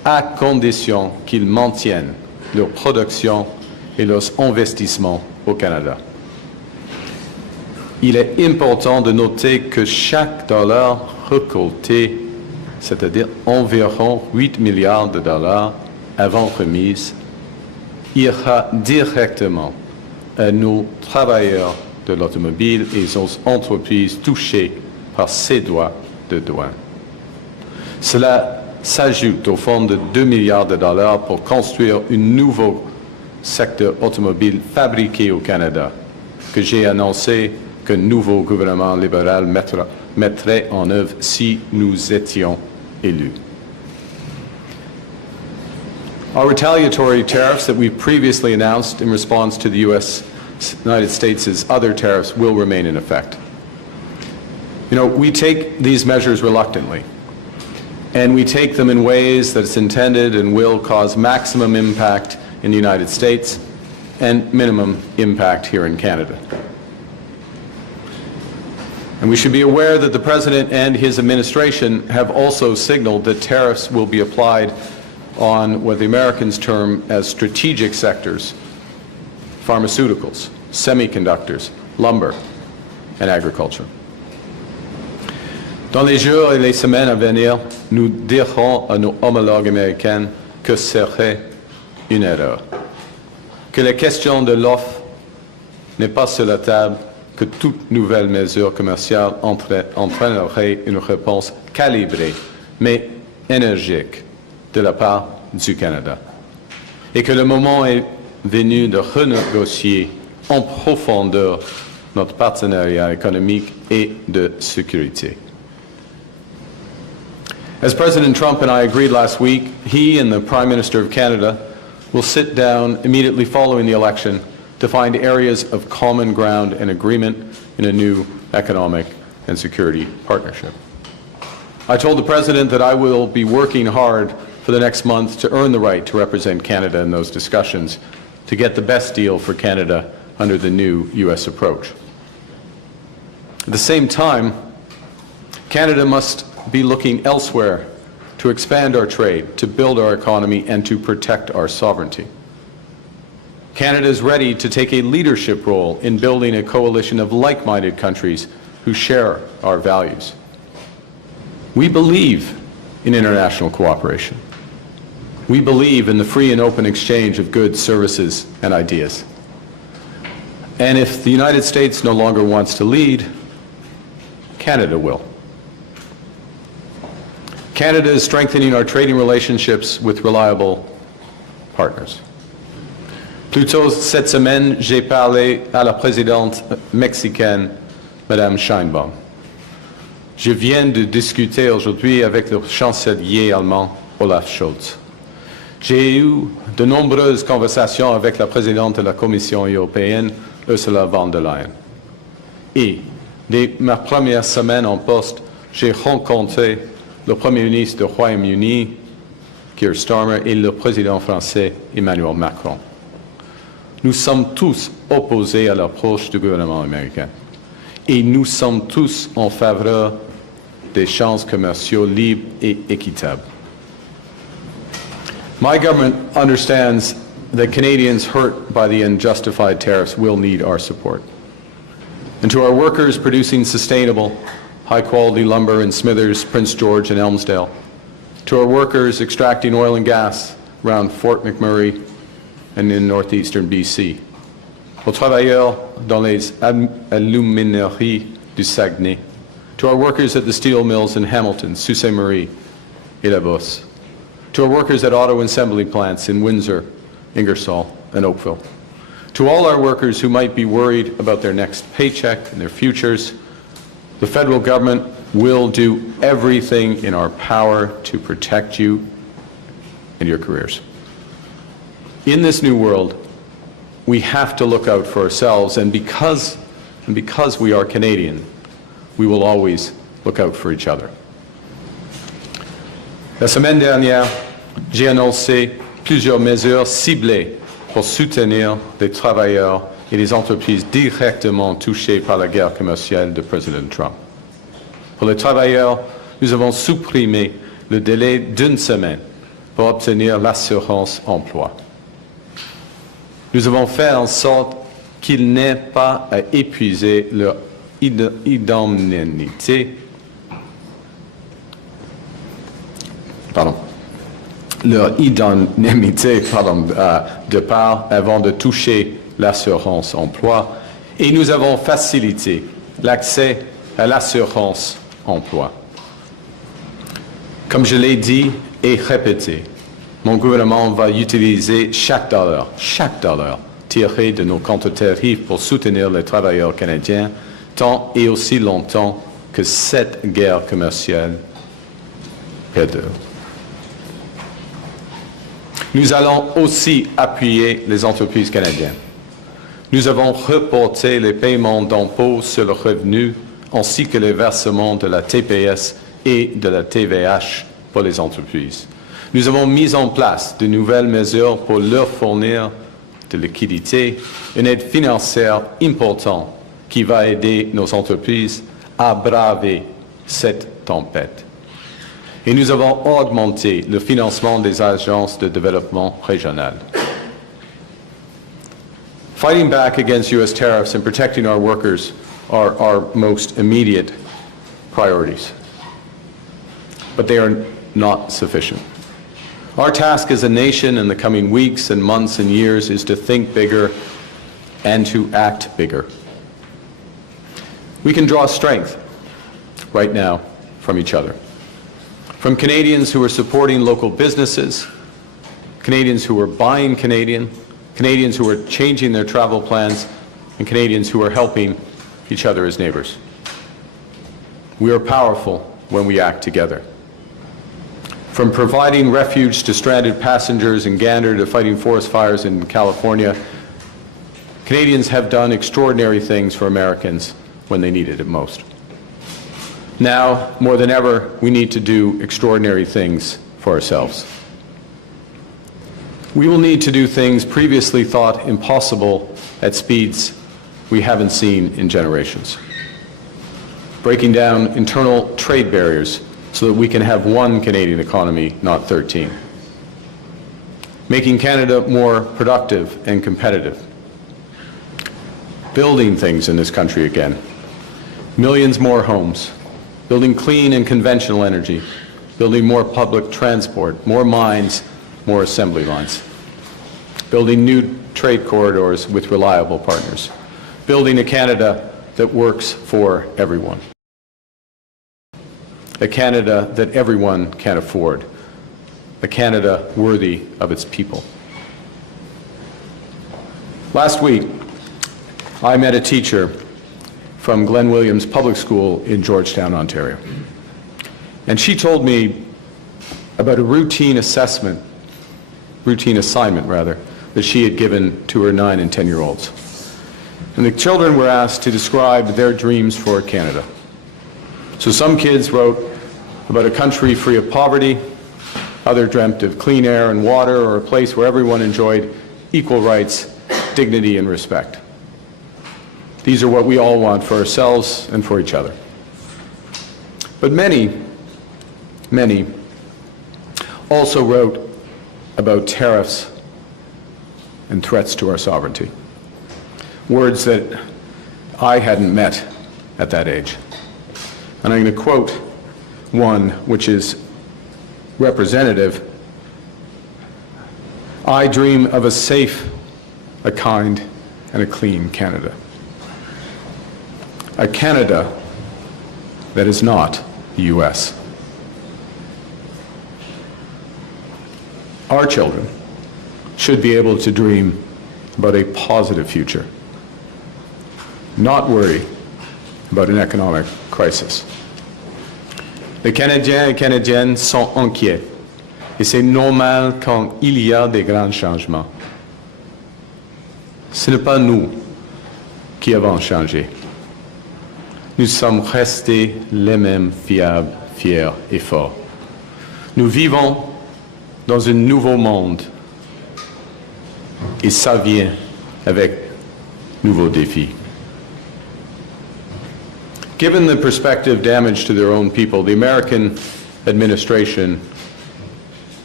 à condition qu'ils maintiennent leur production et leurs investissements au Canada. Il est important de noter que chaque dollar récolté, c'est-à-dire environ 8 milliards de dollars avant remise, ira directement à nos travailleurs de l'automobile et aux entreprises touchées par ces droits de douane. Cela s'ajoute au fonds de 2 milliards de dollars pour construire un nouveau secteur automobile fabriqué au Canada, que j'ai annoncé qu'un nouveau gouvernement libéral mettrait en œuvre si nous étions élus. Our retaliatory tariffs that we previously announced in response to the United States' other tariffs will remain in effect. You know, we take these measures reluctantly, and we take them in ways that it's intended and will cause maximum impact in the United States and minimum impact here in Canada. And we should be aware that the President and his administration have also signaled that tariffs will be applied on what the Americans term as strategic sectors: pharmaceuticals, semiconductors, lumber, and agriculture. Dans les jours et les semaines à venir, nous dirons à nos homologues américains que ce serait une erreur, que la question de l'offre n'est pas sur la table, que toute nouvelle mesure commerciale entraînerait une réponse calibrée, mais énergique, de la part du Canada, et que le moment est venu de renégocier en profondeur notre partenariat économique et de sécurité. As President Trump and I agreed last week, he and the Prime Minister of Canada will sit down immediately following the election to find areas of common ground and agreement in a new economic and security partnership. I told the President that I will be working hard for the next month to earn the right to represent Canada in those discussions, to get the best deal for Canada under the new U.S. approach. At the same time, Canada must be looking elsewhere to expand our trade, to build our economy, and to protect our sovereignty. Canada is ready to take a leadership role in building a coalition of like-minded countries who share our values. We believe in international cooperation. We believe in the free and open exchange of goods, services, and ideas. And if the United States no longer wants to lead, Canada will. Canada is strengthening our trading relationships with reliable partners. Plus tôt cette semaine, j'ai parlé à la présidente mexicaine, Madame Sheinbaum. Je viens de discuter aujourd'hui avec le chancelier allemand, Olaf Scholz. J'ai eu de nombreuses conversations avec la présidente de la Commission européenne, Ursula von der Leyen. Et dès ma première semaine en poste, j'ai rencontré le Premier ministre du Royaume-Uni, Keir Starmer, et le président français, Emmanuel Macron. Nous sommes tous opposés à l'approche du gouvernement américain. Et nous sommes tous en faveur d'échanges commerciaux libres et équitables. My government understands that Canadians hurt by the unjustified tariffs will need our support. And to our workers producing sustainable, high-quality lumber in Smithers, Prince George, and Elmsdale, to our workers extracting oil and gas around Fort McMurray and in northeastern BC, aux travailleurs dans les alumineries du Saguenay, to our workers at the steel mills in Hamilton, Sault Ste. Marie, et La Bosse, to our workers at auto assembly plants in Windsor, Ingersoll, and Oakville, to all our workers who might be worried about their next paycheck and their futures, the federal government will do everything in our power to protect you and your careers. In this new world, we have to look out for ourselves, and because we are Canadian, we will always look out for each other. La semaine dernière, j'ai annoncé plusieurs mesures ciblées pour soutenir les travailleurs et les entreprises directement touchées par la guerre commerciale de Président Trump. Pour les travailleurs, nous avons supprimé le délai d'une semaine pour obtenir l'assurance emploi. Nous avons fait en sorte qu'ils n'aient pas à épuiser leur indemnité, de part avant de toucher l'assurance emploi, et nous avons facilité l'accès à l'assurance emploi. Comme je l'ai dit et répété, mon gouvernement va utiliser chaque dollar tiré de nos contre-tariffs pour soutenir les travailleurs canadiens tant et aussi longtemps que cette guerre commerciale perdure. Nous allons aussi appuyer les entreprises canadiennes. Nous avons reporté les paiements d'impôts sur le revenu ainsi que les versements de la TPS et de la TVH pour les entreprises. Nous avons mis en place de nouvelles mesures pour leur fournir de liquidité, une aide financière importante qui va aider nos entreprises à braver cette tempête. Et nous avons augmenté le financement des agences de développement régional. Fighting back against U.S. tariffs and protecting our workers are our most immediate priorities. But they are not sufficient. Our task as a nation in the coming weeks and months and years is to think bigger and to act bigger. We can draw strength right now from each other. From Canadians who are supporting local businesses, Canadians who are buying Canadian, Canadians who are changing their travel plans, and Canadians who are helping each other as neighbors. We are powerful when we act together. From providing refuge to stranded passengers in Gander to fighting forest fires in California, Canadians have done extraordinary things for Americans when they needed it most. Now, more than ever, we need to do extraordinary things for ourselves. We will need to do things previously thought impossible at speeds we haven't seen in generations. Breaking down internal trade barriers so that we can have one Canadian economy, not 13. Making Canada more productive and competitive. Building things in this country again. Millions more homes. Building clean and conventional energy. Building more public transport, more mines, more assembly lines. Building new trade corridors with reliable partners. Building a Canada that works for everyone. A Canada that everyone can afford. A Canada worthy of its people. Last week, I met a teacher from Glen Williams Public School in Georgetown, Ontario. And she told me about a routine assignment that she had given to her 9 and 10-year-olds. And the children were asked to describe their dreams for Canada. So some kids wrote about a country free of poverty, others dreamt of clean air and water, or a place where everyone enjoyed equal rights, dignity, and respect. These are what we all want for ourselves and for each other. But many also wrote about tariffs and threats to our sovereignty. Words that I hadn't met at that age. And I'm going to quote one which is representative. I dream of a safe, a kind, and a clean Canada. A Canada that is not the U.S. Our children should be able to dream about a positive future, not worry about an economic crisis. Les Canadiens et Canadiennes sont inquiets, et c'est normal quand il y a des grands changements. Ce n'est pas nous qui avons changé. Nous sommes restés les mêmes fiables, fiers et forts. Nous vivons dans un nouveau monde, et ça vient avec nouveaux défis. Given the prospective damage to their own people, the American administration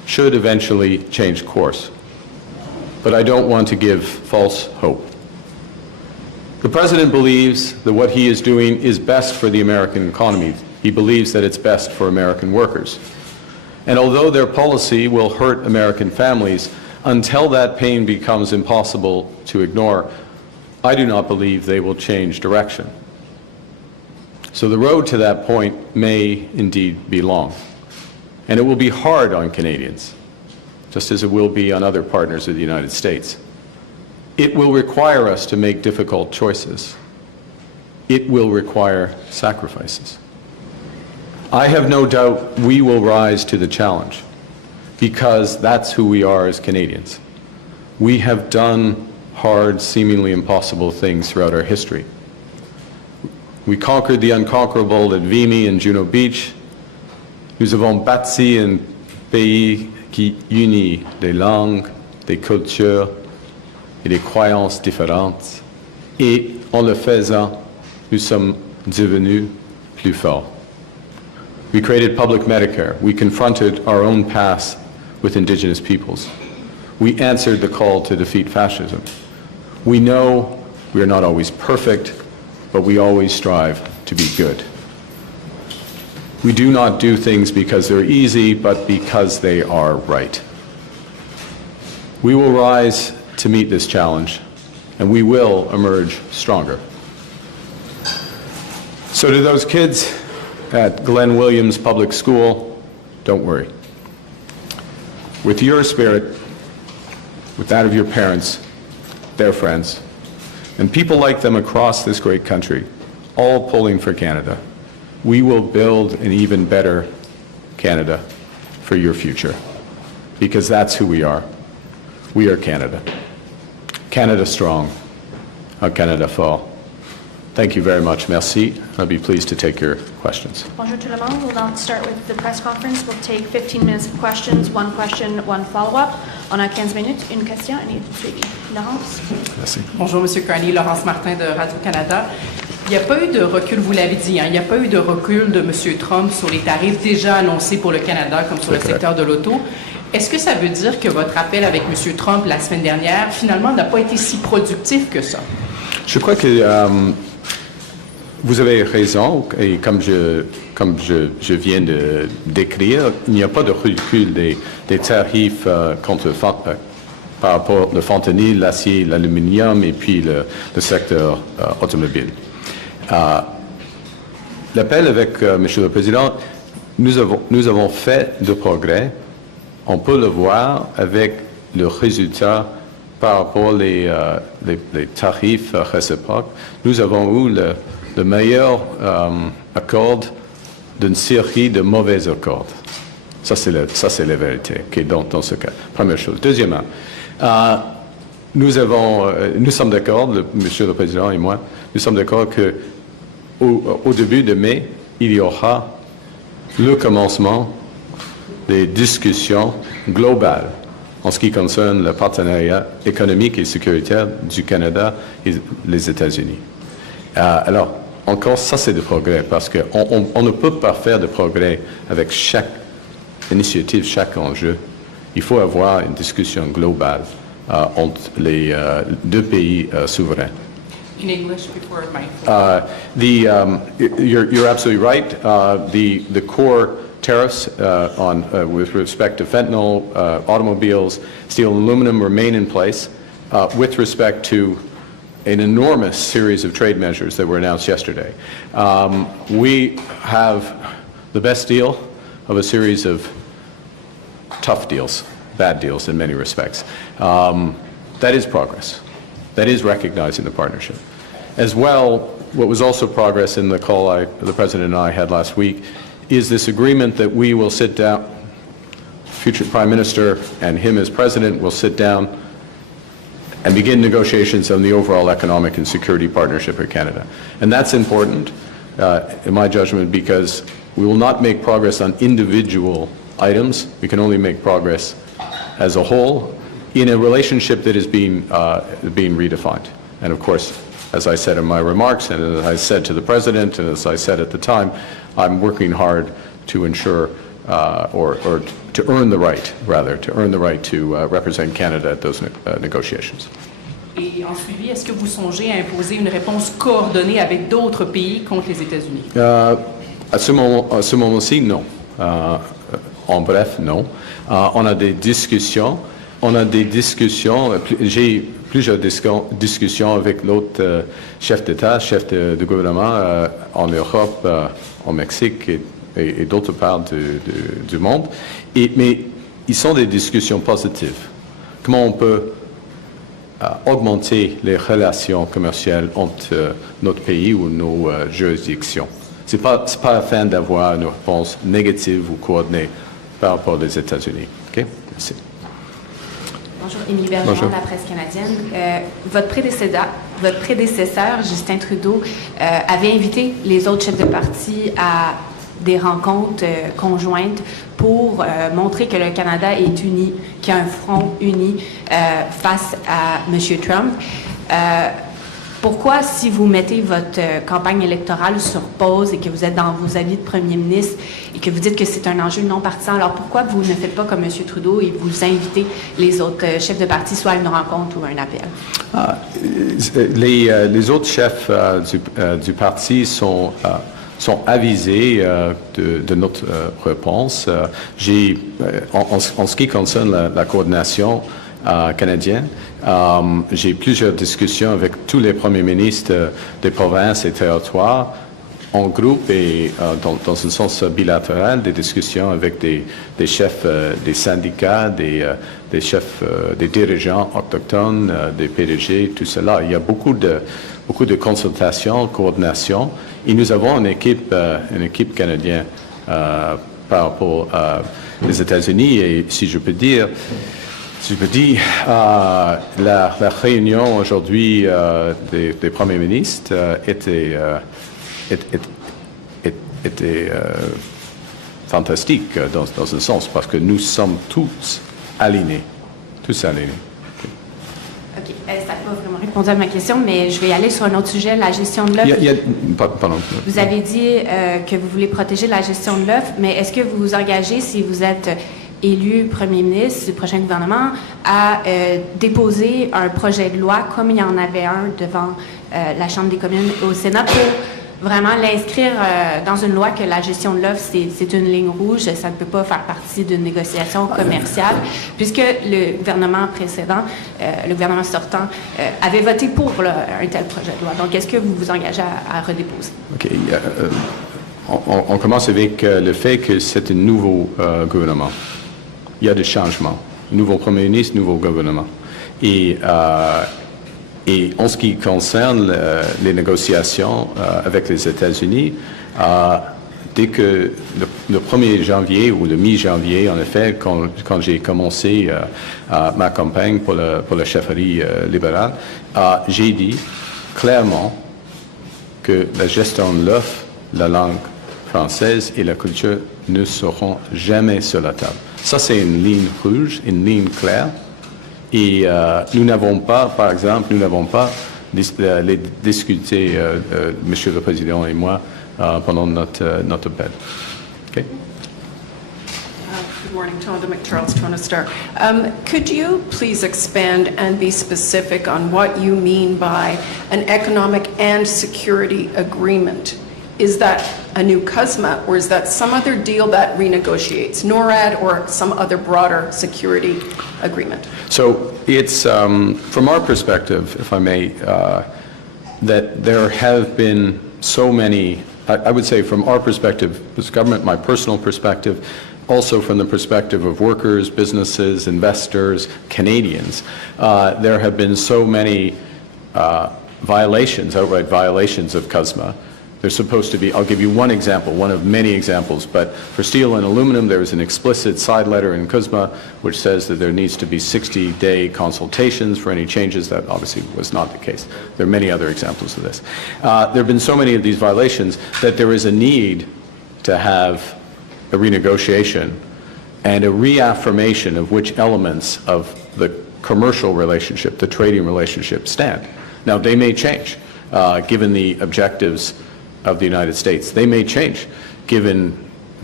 should eventually change course. But I don't want to give false hope. The President believes that what he is doing is best for the American economy. He believes that it's best for American workers. And although their policy will hurt American families, until that pain becomes impossible to ignore, I do not believe they will change direction. So the road to that point may indeed be long. And it will be hard on Canadians, just as it will be on other partners of the United States. It will require us to make difficult choices. It will require sacrifices. I have no doubt we will rise to the challenge, because that's who we are as Canadians. We have done hard, seemingly impossible things throughout our history. We conquered the unconquerable at Vimy and Juno Beach. Nous avons bâti un pays qui unit des langues, des cultures et des croyances différentes. Et en le faisant, nous sommes devenus plus forts. We created public Medicare. We confronted our own past with Indigenous peoples. We answered the call to defeat fascism. We know we are not always perfect, but we always strive to be good. We do not do things because they're easy, but because they are right. We will rise to meet this challenge, and we will emerge stronger. So to those kids at Glenn Williams Public School, don't worry. With your spirit, with that of your parents, their friends, and people like them across this great country, all pulling for Canada, we will build an even better Canada for your future, because that's who we are. We are Canada. Canada strong, a Canada fort. Thank you very much. Merci. I'll be pleased to take your questions. Bonjour tout le monde. We'll now start with the press conference. We'll take 15 minutes of questions, one question, one follow-up. On a 15 minutes, une question, et suivi. Laurence. Merci. Bonjour, M. Carney. Laurence Martin de Radio-Canada. Il n'y a pas eu de recul, vous l'avez dit, il n'y a pas eu de recul de M. Trump sur les tarifs déjà annoncés pour le Canada, comme sur le secteur de l'auto. Est-ce que ça veut dire que votre appel avec M. Trump la semaine dernière, finalement, n'a pas été si productif que ça? Je crois que vous avez raison, et comme je viens de décrire, il n'y a pas de recul des tarifs contre par rapport au fentanyl, l'acier, l'aluminium et puis le secteur automobile. L'appel avec Monsieur le Président, nous avons fait de progrès. On peut le voir avec le résultat par rapport les tarifs réciproques. Nous avons eu le meilleur accord d'une série de mauvais accords. Ça, c'est la vérité, okay, dans ce cas. Première chose. Deuxièmement, nous sommes d'accord, Monsieur le Président et moi, nous sommes d'accord qu'au début de mai, il y aura le commencement des discussions globales en ce qui concerne le partenariat économique et sécuritaire du Canada et les États-Unis. Alors, encore, ça c'est de progrès, parce qu'on ne peut pas faire de progrès avec chaque initiative, chaque enjeu. Il faut avoir une discussion globale entre les deux pays souverains. In English before my... You're absolutely right. The core tariffs with respect to fentanyl, automobiles, steel and aluminum remain in place with respect to an enormous series of trade measures that were announced yesterday. We have the best deal of a series of tough deals, bad deals in many respects. That is progress. That is recognizing the partnership. As well, what was also progress in the call the President and I had last week is this agreement that we will sit down, future Prime Minister and him as President will sit down and begin negotiations on the overall economic and security partnership with Canada. And that's important, in my judgment, because we will not make progress on individual items. We can only make progress as a whole in a relationship that is being redefined. And of course, as I said in my remarks, and as I said to the President, and as I said at the time, I'm working hard to ensure or to earn the right, rather, to earn the right to represent Canada at those negotiations. Et en suivi, est-ce que vous songez à imposer une réponse coordonnée avec d'autres pays contre les États-Unis? À ce moment-ci, non. En bref, non. On a des discussions. J'ai plusieurs discussions avec l'autre chef d'État, chef de gouvernement en Europe, au Mexique et d'autres parts du monde. Mais ils sont des discussions positives. Comment on peut augmenter les relations commerciales entre notre pays ou nos juridictions? Ce n'est pas afin d'avoir une réponse négative ou coordonnée par rapport aux États-Unis. OK? Merci. Bonjour, Émilie Bergeron de la presse canadienne. Votre prédécesseur, Justin Trudeau, avait invité les autres chefs de parti à des rencontres conjointes pour montrer que le Canada est uni, qu'il y a un front uni face à M. Trump. Pourquoi, si vous mettez votre campagne électorale sur pause et que vous êtes dans vos avis de premier ministre et que vous dites que c'est un enjeu non partisan, alors pourquoi vous ne faites pas comme M. Trudeau et vous invitez les autres chefs de parti soit à une rencontre ou à un appel? Les autres chefs du parti sont avisés de notre réponse. En ce qui concerne la coordination canadienne, j'ai plusieurs discussions avec tous les premiers ministres des provinces et territoires en groupe et dans un sens bilatéral, des discussions avec des chefs des syndicats, des chefs, des dirigeants autochtones, des PDG, tout cela. Il y a beaucoup de consultations, coordination, et nous avons une équipe canadienne par rapport aux États-Unis, et si je peux dire, la réunion aujourd'hui des premiers ministres était fantastique dans un sens, parce que nous sommes tous alignés. OK. Ça n'a pas vraiment répondu à ma question, mais je vais aller sur un autre sujet, la gestion de l'œuf. Pardon. Vous avez dit que vous voulez protéger la gestion de l'œuf, mais est-ce que vous vous engagez, si vous êtes élu premier ministre du prochain gouvernement, à déposer un projet de loi, comme il y en avait un devant la Chambre des communes au Sénat, pour vraiment l'inscrire dans une loi que la gestion de l'offre, c'est une ligne rouge, ça ne peut pas faire partie d'une négociation commerciale, puisque le gouvernement précédent, le gouvernement sortant, avait voté pour un tel projet de loi. Donc, est-ce que vous vous engagez à redéposer? OK. On commence avec le fait que c'est un nouveau gouvernement. Il y a des changements. Nouveau premier ministre, nouveau gouvernement. Et en ce qui concerne les négociations avec les États-Unis, dès que le 1er janvier ou le mi-janvier, en effet, quand j'ai commencé ma campagne pour la chefferie libérale, j'ai dit clairement que la gestion de l'offre, la langue française et la culture ne seront jamais sur la table. Ça, c'est une ligne rouge, une ligne claire. Et nous n'avons pas, par exemple, les discuté, Monsieur le Président et moi, pendant notre appel. Okay? Good morning, Tonda McCharles, Toronto Star. Could you please expand and be specific on what you mean by an economic and security agreement? Is that a new CUSMA, or is that some other deal that renegotiates NORAD or some other broader security agreement? So it's, from our perspective, if I may, that there have been so many, I would say from our perspective, as government, my personal perspective, also from the perspective of workers, businesses, investors, Canadians, there have been so many violations, outright violations of CUSMA. There's supposed to be, I'll give you one example, one of many examples, but for steel and aluminum, there is an explicit side letter in CUSMA which says that there needs to be 60-day consultations for any changes. That obviously was not the case. There are many other examples of this. There have been so many of these violations that there is a need to have a renegotiation and a reaffirmation of which elements of the commercial relationship, the trading relationship, stand. Now, they may change, given the objectives of the United States. They may change, given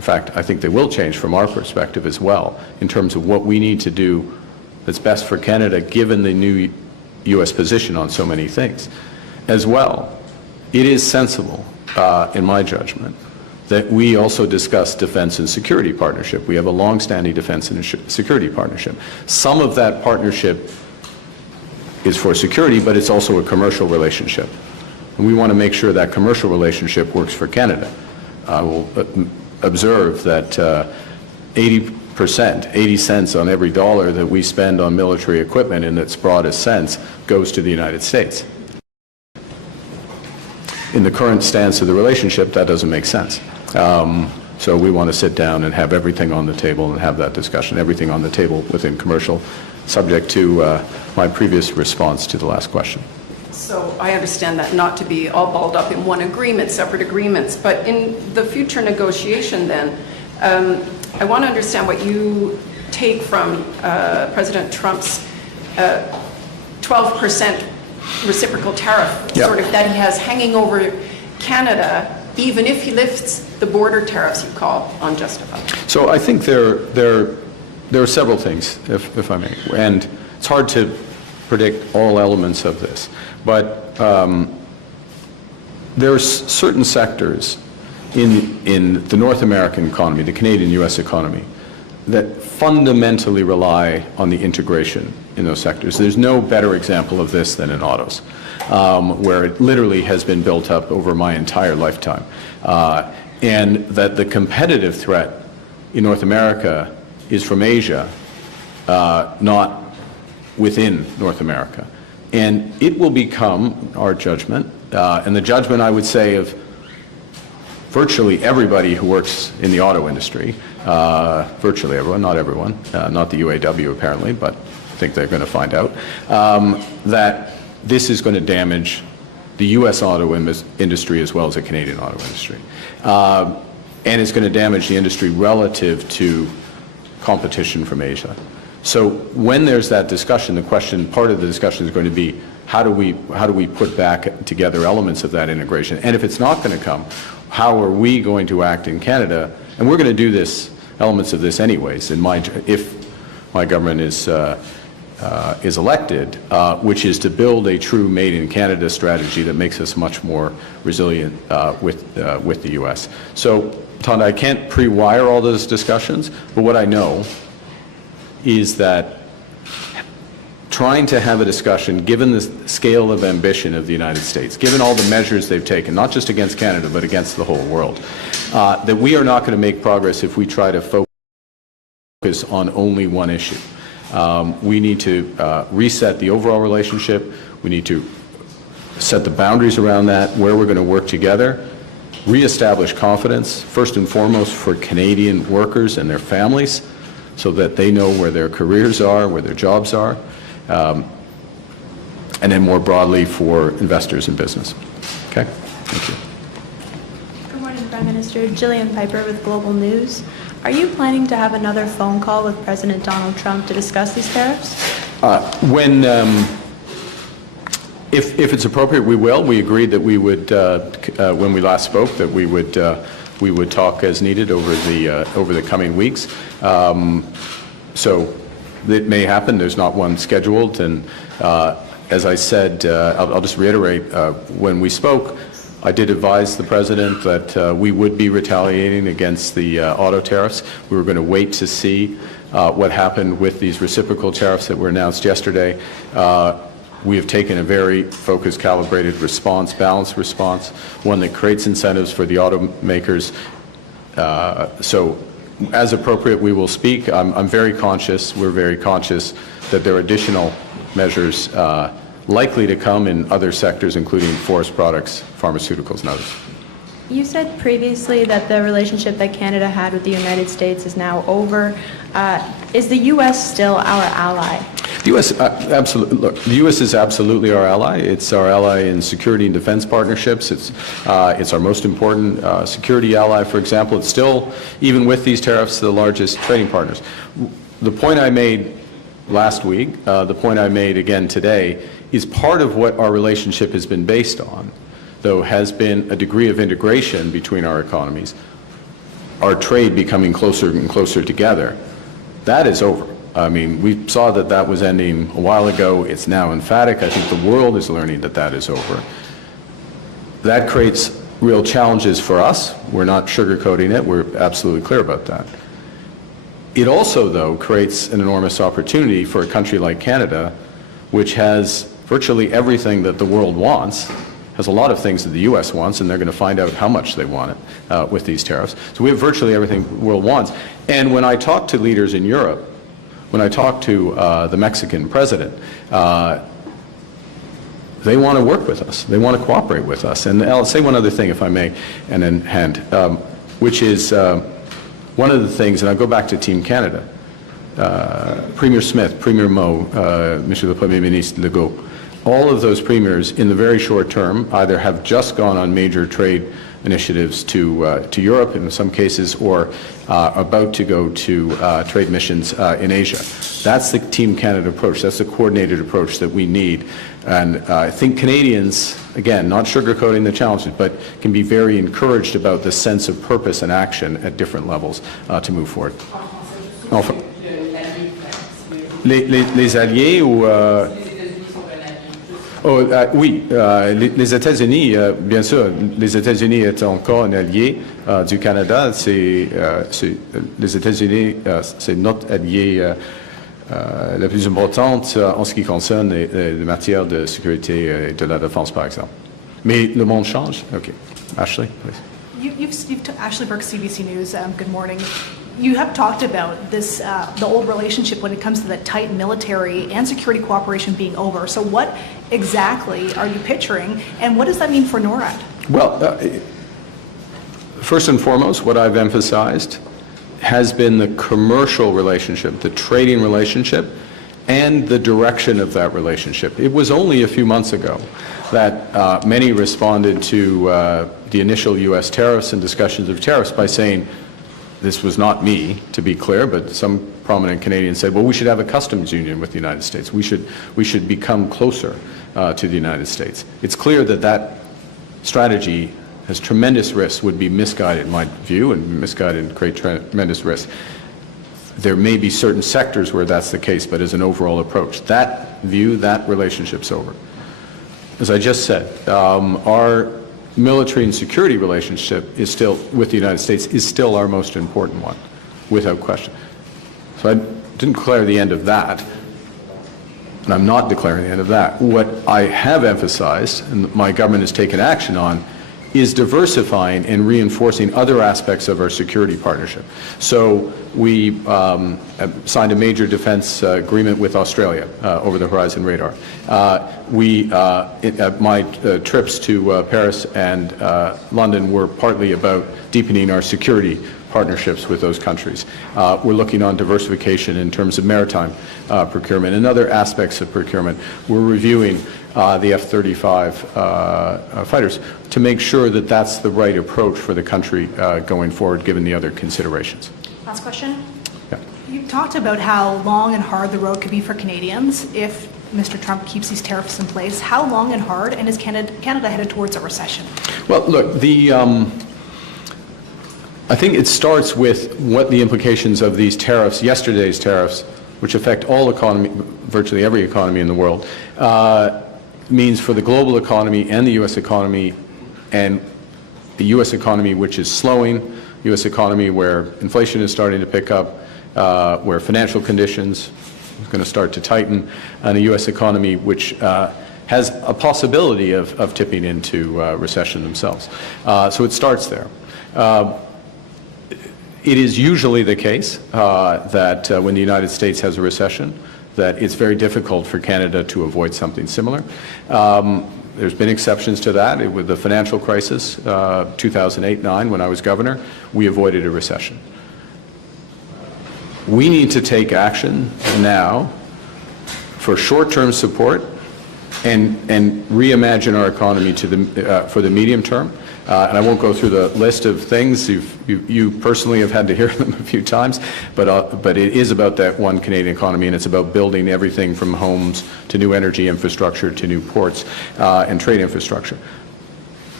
fact, I think they will change from our perspective as well, in terms of what we need to do that's best for Canada, given the new U.S. position on so many things. As well, it is sensible, in my judgment, that we also discuss defense and security partnership. We have a long-standing defense and security partnership. Some of that partnership is for security, but it's also a commercial relationship. And we want to make sure that commercial relationship works for Canada. I will observe that 80 cents on every dollar that we spend on military equipment in its broadest sense goes to the United States. In the current stance of the relationship, that doesn't make sense. So we want to sit down and have everything on the table and have that discussion, everything on the table within commercial, subject to my previous response to the last question. So I understand that not to be all balled up in one agreement, separate agreements, but in the future negotiation then, I want to understand what you take from President Trump's 12% reciprocal tariff, sort of that he has hanging over Canada, even if he lifts the border tariffs you call unjustified. So I think there are several things, if I may, and it's hard to predict all elements of this, but there are certain sectors in the North American economy, the Canadian-U.S. economy, that fundamentally rely on the integration in those sectors. There's no better example of this than in autos, where it literally has been built up over my entire lifetime. And that the competitive threat in North America is from Asia, not within North America. And it will become our judgment, and the judgment, I would say, of virtually everybody who works in the auto industry, virtually everyone, not everyone, not the UAW apparently, but I think they're going to find out, that this is going to damage the U.S. auto industry as well as the Canadian auto industry. And it's going to damage the industry relative to competition from Asia. So when there's that discussion, the question, part of the discussion is going to be, how do we put back together elements of that integration? And if it's not going to come, how are we going to act in Canada? And we're going to do this, elements of this anyways, if my government is elected, which is to build a true Made in Canada strategy that makes us much more resilient with the U.S. So, Tonda, I can't pre-wire all those discussions, but what I know is that trying to have a discussion, given the scale of ambition of the United States, given all the measures they've taken, not just against Canada, but against the whole world, that we are not going to make progress if we try to focus on only one issue. We need to reset the overall relationship. We need to set the boundaries around that, where we're going to work together, reestablish confidence, first and foremost for Canadian workers and their families, so that they know where their careers are, where their jobs are, and then more broadly for investors in business. Okay? Thank you. Good morning, Prime Minister. Jillian Piper with Global News. Are you planning to have another phone call with President Donald Trump to discuss these tariffs? If it's appropriate, we will. We agreed that we would, when we last spoke, that we would talk as needed over the coming weeks. So it may happen. There's not one scheduled. And as I said, I'll just reiterate, when we spoke, I did advise the President that we would be retaliating against the auto tariffs. We were going to wait to see what happened with these reciprocal tariffs that were announced yesterday. We have taken a very focused, calibrated response, balanced response, one that creates incentives for the automakers. So as appropriate, we will speak. I'm very conscious, we're very conscious that there are additional measures likely to come in other sectors, including forest products, pharmaceuticals, and others. You said previously that the relationship that Canada had with the United States is now over. Is the U.S. still our ally? The U.S. Absolutely. Look, the U.S. is absolutely our ally. It's our ally in security and defense partnerships. It's our most important security ally. For example, it's still, even with these tariffs, the largest trading partners. The point I made last week, the point I made again today, is part of what our relationship has been based on, though, has been a degree of integration between our economies, our trade becoming closer and closer together, that is over. I mean, we saw that that was ending a while ago. It's now emphatic. I think the world is learning that that is over. That creates real challenges for us. We're not sugarcoating it. We're absolutely clear about that. It also, though, creates an enormous opportunity for a country like Canada, which has virtually everything that the world wants, has a lot of things that the U.S. wants, and they're going to find out how much they want it with these tariffs. So we have virtually everything the world wants. And when I talk to leaders in Europe, when I talk to the Mexican president, they want to work with us. They want to cooperate with us. And I'll say one other thing, if I may, and then hand, which is one of the things, and I'll go back to Team Canada, Premier Smith, Premier Moe, Monsieur le Premier Ministre Legault, all of those premiers in the very short term either have just gone on major trade initiatives to Europe in some cases, or about to go to trade missions in Asia. That's the Team Canada approach. That's the coordinated approach that we need. And I think Canadians, again, not sugarcoating the challenges, but can be very encouraged about the sense of purpose and action at different levels to move forward. Enfin, les alliés ou... oui, les États-Unis, bien sûr, les États-Unis est encore un allié du Canada. Les États-Unis, c'est notre allié la plus importante en ce qui concerne les matières de sécurité et de la défense, par exemple. Mais le monde change. OK. Ashley, please. Ashley Burke, CBC News. Good morning. You have talked about this, the old relationship when it comes to the tight military and security cooperation being over. So what exactly are you picturing, and what does that mean for NORAD? Well, first and foremost, what I've emphasized has been the commercial relationship, the trading relationship, and the direction of that relationship. It was only a few months ago that many responded to the initial U.S. tariffs and discussions of tariffs by saying, this was not me, to be clear, but some prominent Canadians said, well, we should have a customs union with the United States. We should become closer to the United States. It's clear that that strategy has tremendous risks, would be misguided in my view, and misguided and create tremendous risks. There may be certain sectors where that's the case, but as an overall approach, that view, that relationship's over. As I just said, our military and security relationship is still, with the United States, is still our most important one, without question. So I didn't declare the end of that, and I'm not declaring the end of that. What I have emphasized, and my government has taken action on, is diversifying and reinforcing other aspects of our security partnership. So we signed a major defense agreement with Australia, over-the-horizon radar. My trips to Paris and London were partly about deepening our security partnerships with those countries. We're looking on diversification in terms of maritime procurement and other aspects of procurement. We're reviewing the F-35 fighters to make sure that that's the right approach for the country going forward, given the other considerations. Last question. Yeah. You talked about how long and hard the road could be for Canadians if Mr. Trump keeps these tariffs in place. How long and hard, and is Canada headed towards a recession? Well, look, I think it starts with what the implications of these tariffs, yesterday's tariffs, which affect all economy, virtually every economy in the world, means for the global economy and the U.S. economy, and the U.S. economy which is slowing, U.S. economy where inflation is starting to pick up, where financial conditions are going to start to tighten, and a U.S. economy which has a possibility of tipping into recession themselves. So it starts there. It is usually the case that when the United States has a recession, that it's very difficult for Canada to avoid something similar. There's been exceptions to that. With the financial crisis, 2008-9, when I was governor, we avoided a recession. We need to take action now for short-term support and reimagine our economy for the medium term. And I won't go through the list of things. You personally have had to hear them a few times, but it is about that one Canadian economy, and it's about building everything from homes to new energy infrastructure to new ports and trade infrastructure.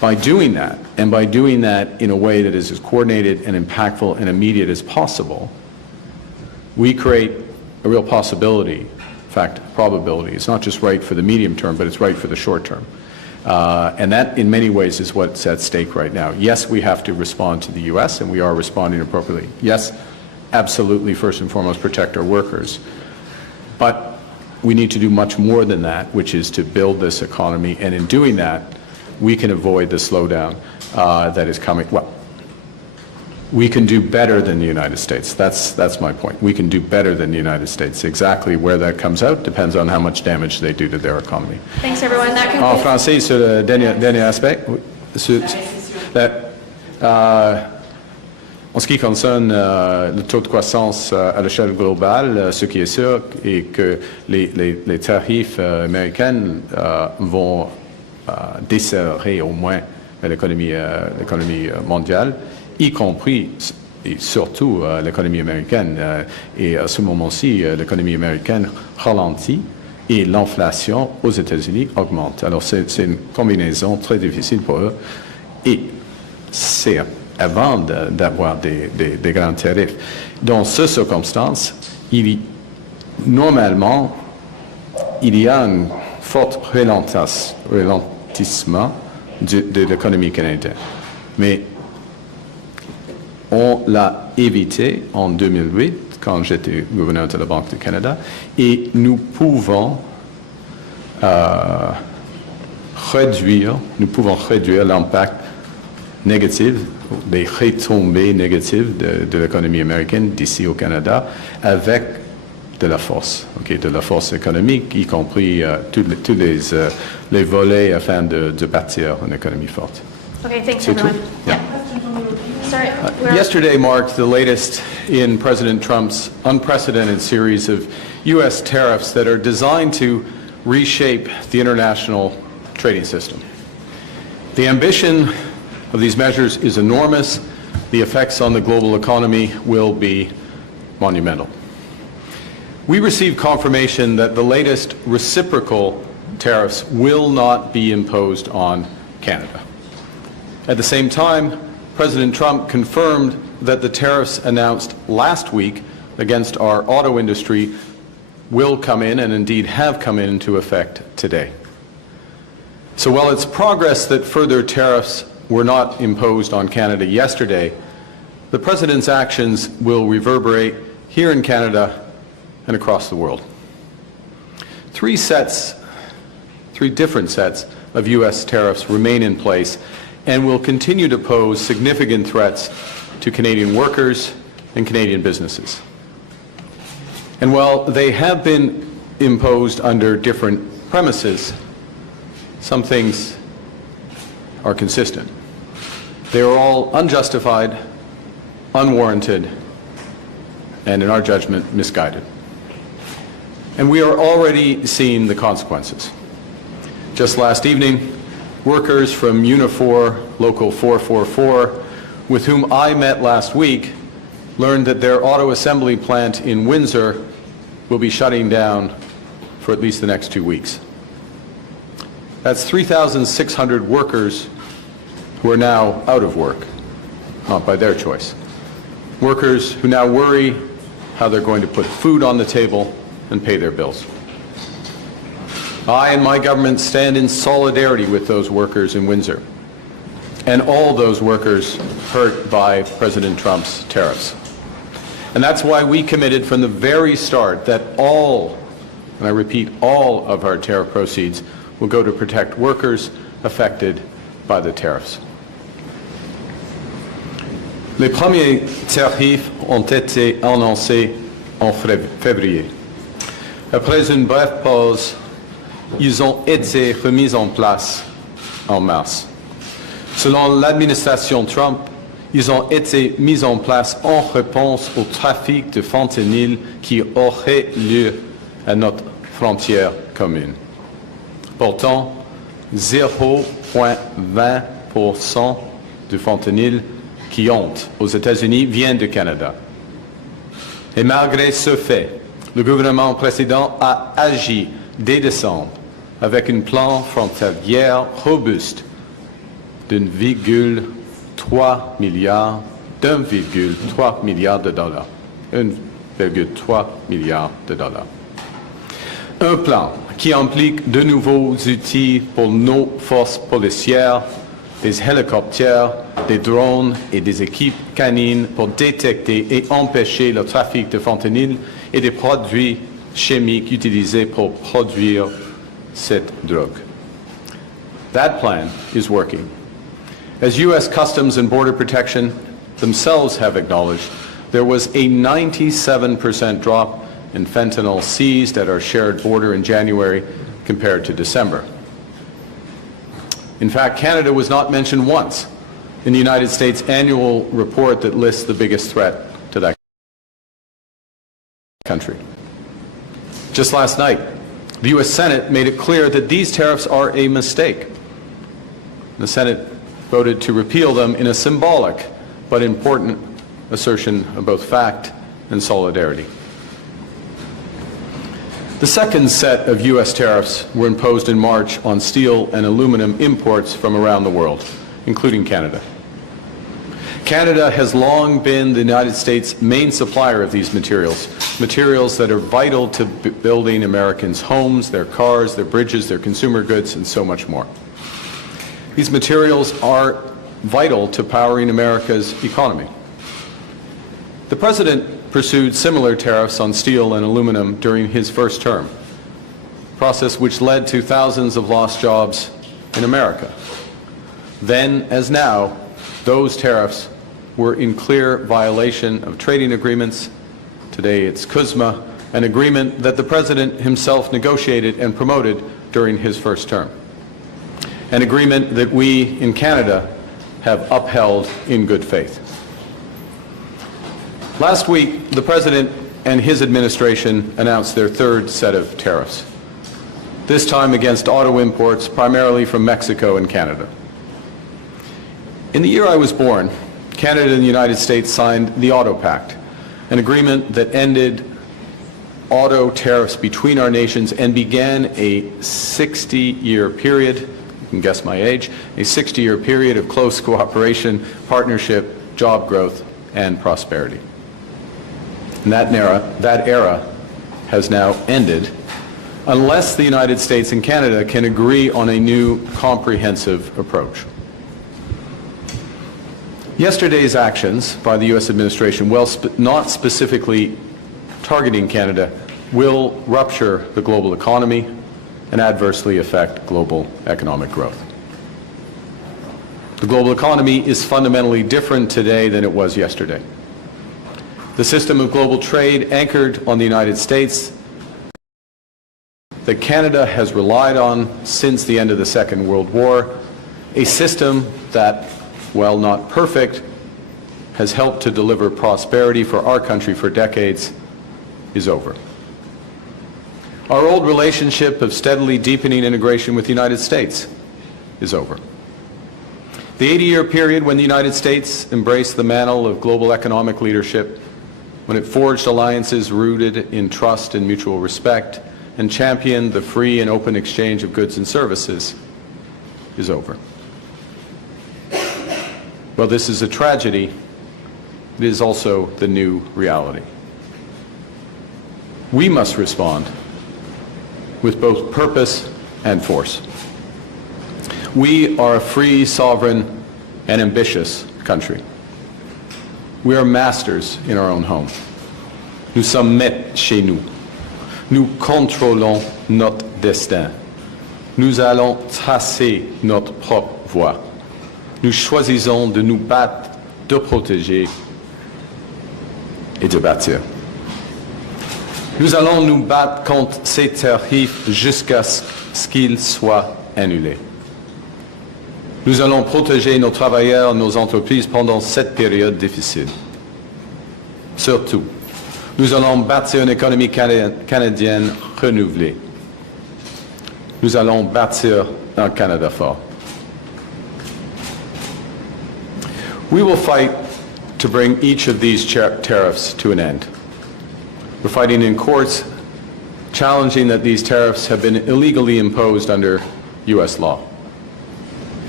By doing that, and by doing that in a way that is as coordinated and impactful and immediate as possible, we create a real possibility, in fact, probability. It's not just right for the medium term, but it's right for the short term. And that, in many ways, is what's at stake right now. Yes, we have to respond to the U.S., and we are responding appropriately. Yes, absolutely, first and foremost, protect our workers. But we need to do much more than that, which is to build this economy. And in doing that, we can avoid the slowdown that is coming. Well, we can do better than the United States. That's my point. We can do better than the United States. Exactly where that comes out depends on how much damage they do to their economy. Thanks, everyone. That En concludes. français, sur le dernier aspect, en ce qui concerne le taux de croissance à l'échelle globale, ce qui est sûr est que les tarifs américains vont desserrer au moins l'économie mondiale, y compris et surtout l'économie américaine. Et à ce moment-ci, l'économie américaine ralentit et l'inflation aux États-Unis augmente. Alors c'est une combinaison très difficile pour eux. Et c'est avant d'avoir des grands tarifs. Dans ces circonstances, normalement, il y a un fort ralentissement de l'économie canadienne. Mais on l'a évité en 2008, quand j'étais gouverneur de la Banque du Canada, et nous pouvons réduire l'impact négatif, les retombées négatives de l'économie américaine d'ici au Canada avec de la force, de la force économique, y compris tous les volets afin de bâtir une économie forte. Okay, thanks, C'est tout? everyone. Yeah. Sorry, we're- Yesterday marked the latest in President Trump's unprecedented series of U.S. tariffs that are designed to reshape the international trading system. The ambition of these measures is enormous. The effects on the global economy will be monumental. We received confirmation that the latest reciprocal tariffs will not be imposed on Canada. At the same time, President Trump confirmed that the tariffs announced last week against our auto industry will come in, and indeed have come into effect today. So while it's progress that further tariffs were not imposed on Canada yesterday, the President's actions will reverberate here in Canada and across the world. Three different sets of U.S. tariffs remain in place and will continue to pose significant threats to Canadian workers and Canadian businesses. And while they have been imposed under different premises, some things are consistent. They are all unjustified, unwarranted, and in our judgment, misguided. And we are already seeing the consequences. Just last evening, workers from Unifor Local 444, with whom I met last week, learned that their auto assembly plant in Windsor will be shutting down for at least the next 2 weeks. That's 3,600 workers who are now out of work, not by their choice. Workers who now worry how they're going to put food on the table and pay their bills. I and my government stand in solidarity with those workers in Windsor and all those workers hurt by President Trump's tariffs. And that's why we committed from the very start that all, and I repeat, all of our tariff proceeds will go to protect workers affected by the tariffs. Les premiers tarifs ont été annoncés en février. Après une brève pause, ils ont été remis en place en mars. Selon l'administration Trump, ils ont été mis en place en réponse au trafic de fentanyl qui aurait lieu à notre frontière commune. Pourtant, 0,20% du fentanyl qui entre aux États-Unis vient du Canada. Et malgré ce fait, le gouvernement précédent a agi dès décembre avec un plan frontalier robuste d'1,3 milliard de dollars. 1,3 milliard de dollars. Un plan qui implique de nouveaux outils pour nos forces policières, des hélicoptères, des drones et des équipes canines pour détecter et empêcher le trafic de fentanyl et des produits chimiques utilisés pour produire cette drogue. That plan is working. As U.S. Customs and Border Protection themselves have acknowledged, there was a 97% drop in fentanyl seized at our shared border in January compared to December. In fact, Canada was not mentioned once in the United States annual report that lists the biggest threat to that country. Just last night, the U.S. Senate made it clear that these tariffs are a mistake. The Senate voted to repeal them in a symbolic but important assertion of both fact and solidarity. The second set of U.S. tariffs were imposed in March on steel and aluminum imports from around the world, including Canada. Canada has long been the United States' main supplier of these materials, materials that are vital to building Americans' homes, their cars, their bridges, their consumer goods, and so much more. These materials are vital to powering America's economy. The President pursued similar tariffs on steel and aluminum during his first term, a process which led to thousands of lost jobs in America. Then, as now, those tariffs were in clear violation of trading agreements. Today it's CUSMA, an agreement that the President himself negotiated and promoted during his first term. An agreement that we in Canada have upheld in good faith. Last week, the President and his administration announced their third set of tariffs, this time against auto imports primarily from Mexico and Canada. In the year I was born, Canada and the United States signed the Auto Pact, an agreement that ended auto tariffs between our nations and began a 60-year period, you can guess my age, a 60-year period of close cooperation, partnership, job growth, and prosperity. And that era has now ended unless the United States and Canada can agree on a new comprehensive approach. Yesterday's actions by the U.S. administration, while not specifically targeting Canada, will rupture the global economy and adversely affect global economic growth. The global economy is fundamentally different today than it was yesterday. The system of global trade anchored on the United States that Canada has relied on since the end of the Second World War, a system that, while not perfect, has helped to deliver prosperity for our country for decades, is over. Our old relationship of steadily deepening integration with the United States is over. The 80-year period when the United States embraced the mantle of global economic leadership, when it forged alliances rooted in trust and mutual respect, and championed the free and open exchange of goods and services, is over. Well, this is a tragedy. It is also the new reality. We must respond with both purpose and force. We are a free, sovereign, and ambitious country. We are masters in our own home. Nous sommes maîtres chez nous. Nous contrôlons notre destin. Nous allons tracer notre propre voie. Nous choisissons de nous battre, de protéger et de bâtir. Nous allons nous battre contre ces tarifs jusqu'à ce qu'ils soient annulés. Nous allons protéger nos travailleurs, nos entreprises pendant cette période difficile. Surtout, nous allons bâtir une économie canadienne renouvelée. Nous allons bâtir un Canada fort. We will fight to bring each of these tariffs to an end. We're fighting in courts, challenging that these tariffs have been illegally imposed under U.S. law.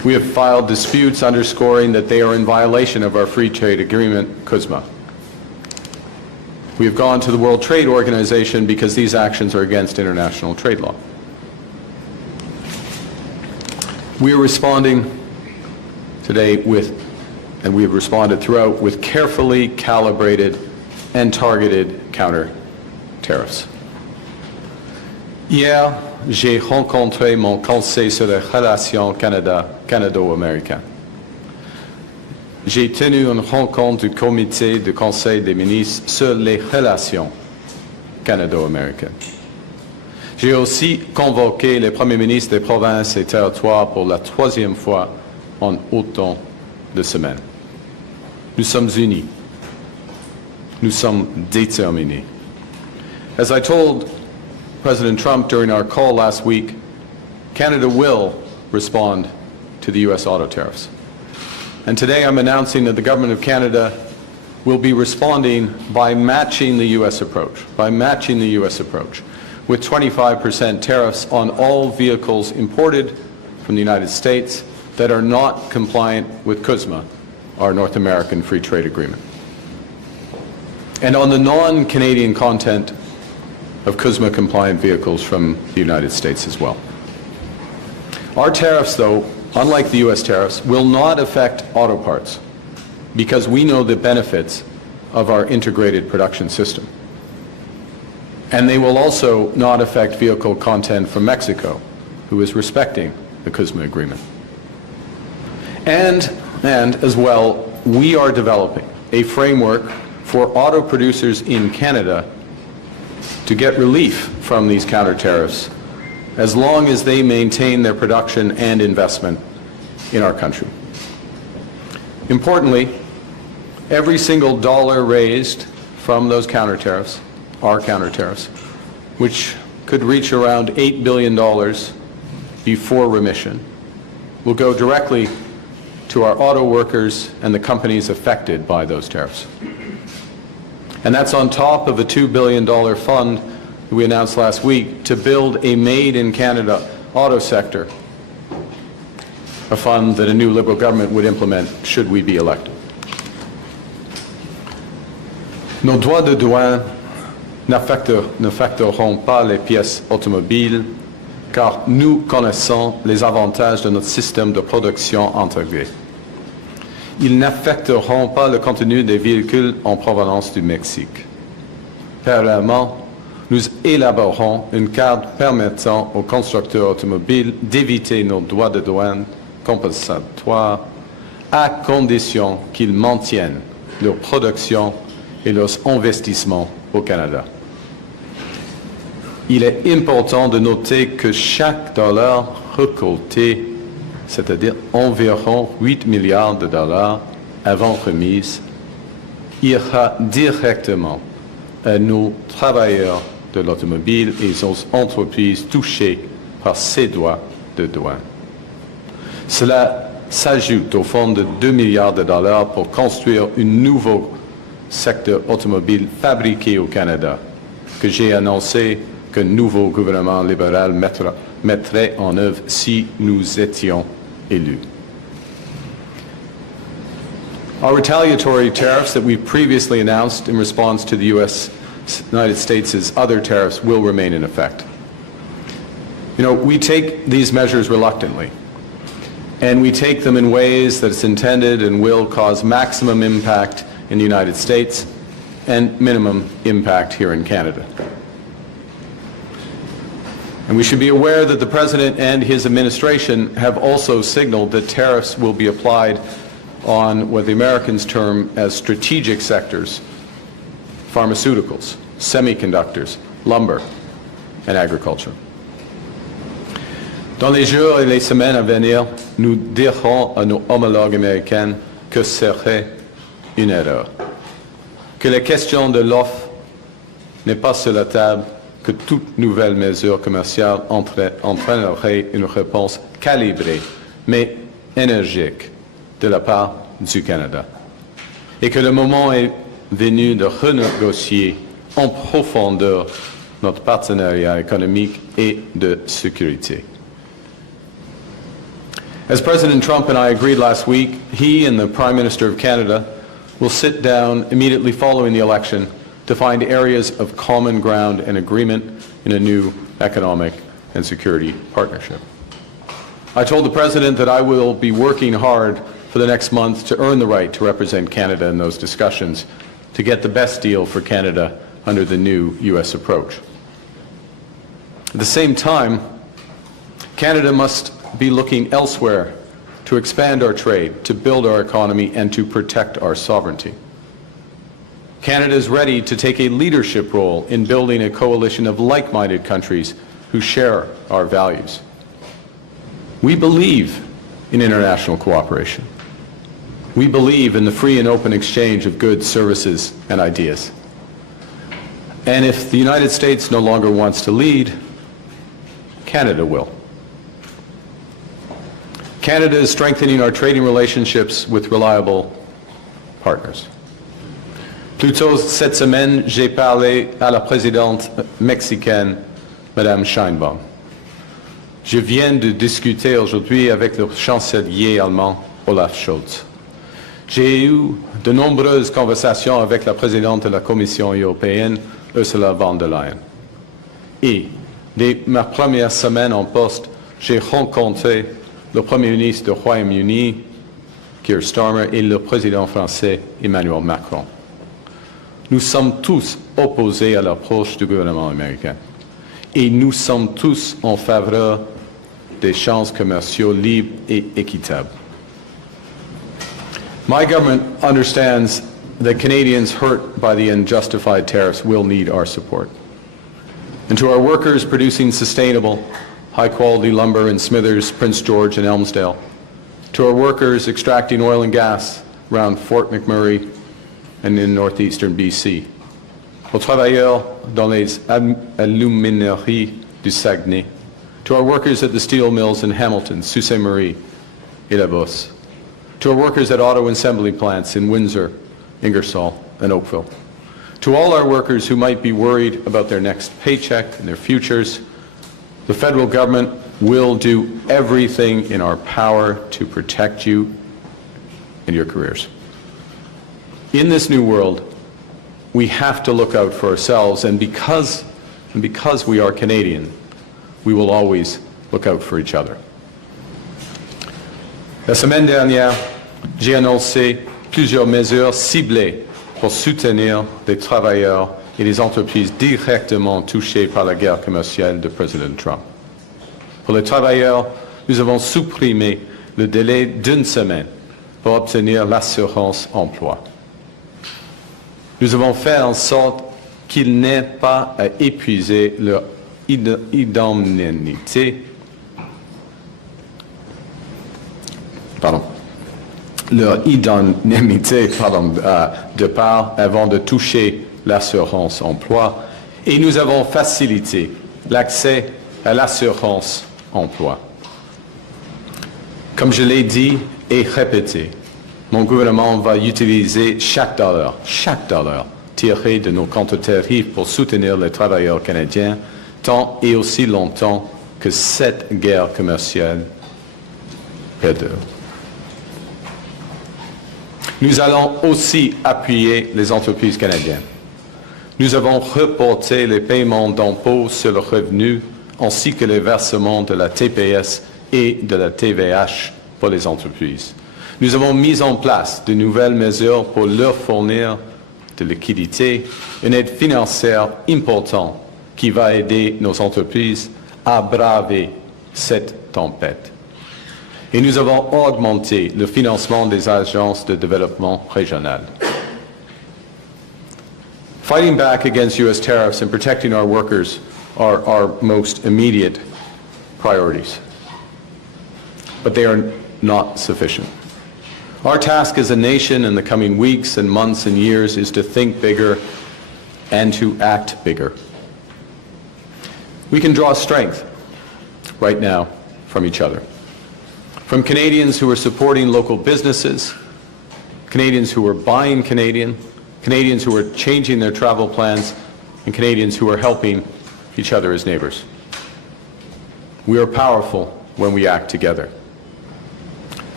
We have filed disputes underscoring that they are in violation of our free trade agreement, CUSMA. We have gone to the World Trade Organization because these actions are against international trade law. We are responding today and we have responded throughout with carefully calibrated and targeted counter-tariffs. Hier, j'ai rencontré mon conseil sur les relations canado-américaines. J'ai tenu une rencontre du comité du Conseil des ministres sur les relations canado-américaines. J'ai aussi convoqué les premiers ministres des provinces et territoires pour la 3e fois en autant de semaines. Nous sommes unis. Nous sommes déterminés. As I told President Trump during our call last week, Canada will respond to the U.S. auto tariffs. And today I'm announcing that the Government of Canada will be responding by matching the U.S. approach, with 25% tariffs on all vehicles imported from the United States that are not compliant with CUSMA, our North American Free Trade Agreement. And on the non-Canadian content of CUSMA-compliant vehicles from the United States as well. Our tariffs, though, unlike the U.S. tariffs, will not affect auto parts because we know the benefits of our integrated production system. And they will also not affect vehicle content from Mexico, who is respecting the CUSMA agreement. And as well, we are developing a framework for auto producers in Canada to get relief from these counter-tariffs as long as they maintain their production and investment in our country. Importantly, every single dollar raised from those counter-tariffs, our counter-tariffs, which could reach around $8 billion before remission, will go directly to our auto workers and the companies affected by those tariffs. And that's on top of a $2 billion fund that we announced last week to build a made-in-Canada auto sector, a fund that a new Liberal government would implement should we be elected. Nos droits de douane n'affecteront pas les pièces automobiles car nous connaissons les avantages de notre système de production intégré. Ils n'affecteront pas le contenu des véhicules en provenance du Mexique. Parallèlement, nous élaborerons une carte permettant aux constructeurs automobiles d'éviter nos droits de douane compensatoires à condition qu'ils maintiennent leur production et leurs investissements au Canada. Il est important de noter que chaque dollar récolté, c'est-à-dire environ 8 milliards de dollars avant remise, ira directement à nos travailleurs de l'automobile et aux entreprises touchées par ces droits de douane. Cela s'ajoute au fonds de 2 milliards de dollars pour construire un nouveau secteur automobile fabriqué au Canada, que j'ai annoncé qu'un nouveau gouvernement libéral mettrait en œuvre si nous étions élus. Our retaliatory tariffs that we previously announced in response to the United States' other tariffs will remain in effect. You know, we take these measures reluctantly, and we take them in ways that it's intended and will cause maximum impact in the United States and minimum impact here in Canada. And we should be aware that the President and his administration have also signaled that tariffs will be applied on what the Americans term as strategic sectors: pharmaceuticals, semiconductors, lumber, and agriculture. Dans les jours et les semaines à venir, nous dirons à nos homologues américains que ce serait une erreur, que la question de l'offre n'est pas sur la table, que toute nouvelle mesure commerciale entraînerait une réponse calibrée, mais énergique, de la part du Canada. Et que le moment est venu de renégocier en profondeur notre partenariat économique et de sécurité. As President Trump and I agreed last week, he and the Prime Minister of Canada will sit down immediately following the election to find areas of common ground and agreement in a new economic and security partnership. I told the President that I will be working hard for the next month to earn the right to represent Canada in those discussions, to get the best deal for Canada under the new U.S. approach. At the same time, Canada must be looking elsewhere to expand our trade, to build our economy, and to protect our sovereignty. Canada is ready to take a leadership role in building a coalition of like-minded countries who share our values. We believe in international cooperation. We believe in the free and open exchange of goods, services, and ideas. And if the United States no longer wants to lead, Canada will. Canada is strengthening our trading relationships with reliable partners. Plus tôt cette semaine, j'ai parlé à la présidente mexicaine, Madame Sheinbaum. Je viens de discuter aujourd'hui avec le chancelier allemand, Olaf Scholz. J'ai eu de nombreuses conversations avec la présidente de la Commission européenne, Ursula von der Leyen. Et dès ma première semaine en poste, j'ai rencontré le Premier ministre du Royaume-Uni, Keir Starmer, et le président français, Emmanuel Macron. Nous sommes tous opposés à l'approche du gouvernement américain. Et nous sommes tous en faveur d'échanges commerciaux libres et équitables. My government understands that Canadians hurt by the unjustified tariffs will need our support. And to our workers producing sustainable, high-quality lumber in Smithers, Prince George, and Elmsdale, to our workers extracting oil and gas around Fort McMurray and in northeastern BC, aux travailleurs dans les alumineries du Saguenay, to our workers at the steel mills in Hamilton, Sault Ste. Marie, et La Bosse, to our workers at auto assembly plants in Windsor, Ingersoll, and Oakville, to all our workers who might be worried about their next paycheck and their futures, the federal government will do everything in our power to protect you and your careers. In this new world, we have to look out for ourselves, and because we are Canadian, we will always look out for each other. La semaine dernière, j'ai annoncé plusieurs mesures ciblées pour soutenir les travailleurs et les entreprises directement touchées par la guerre commerciale de Président Trump. Pour les travailleurs, nous avons supprimé le délai d'une semaine pour obtenir l'assurance emploi. Nous avons fait en sorte qu'ils n'aient pas à épuiser leur indemnité, de part avant de toucher l'assurance emploi, et nous avons facilité l'accès à l'assurance emploi. Comme je l'ai dit et répété, mon gouvernement va utiliser chaque dollar tiré de nos Counter-Tariffs pour soutenir les travailleurs canadiens tant et aussi longtemps que cette guerre commerciale perdure. Nous allons aussi appuyer les entreprises canadiennes. Nous avons reporté les paiements d'impôts sur le revenu ainsi que les versements de la TPS et de la TVH pour les entreprises. Nous avons mis en place de nouvelles mesures pour leur fournir de liquidités, une aide financière importante qui va aider nos entreprises à braver cette tempête. Et nous avons augmenté le financement des agences de développement régional. Fighting back against U.S. tariffs and protecting our workers are our most immediate priorities. But they are not sufficient. Our task as a nation in the coming weeks and months and years is to think bigger and to act bigger. We can draw strength right now from each other. From Canadians who are supporting local businesses, Canadians who are buying Canadian, Canadians who are changing their travel plans, and Canadians who are helping each other as neighbors. We are powerful when we act together.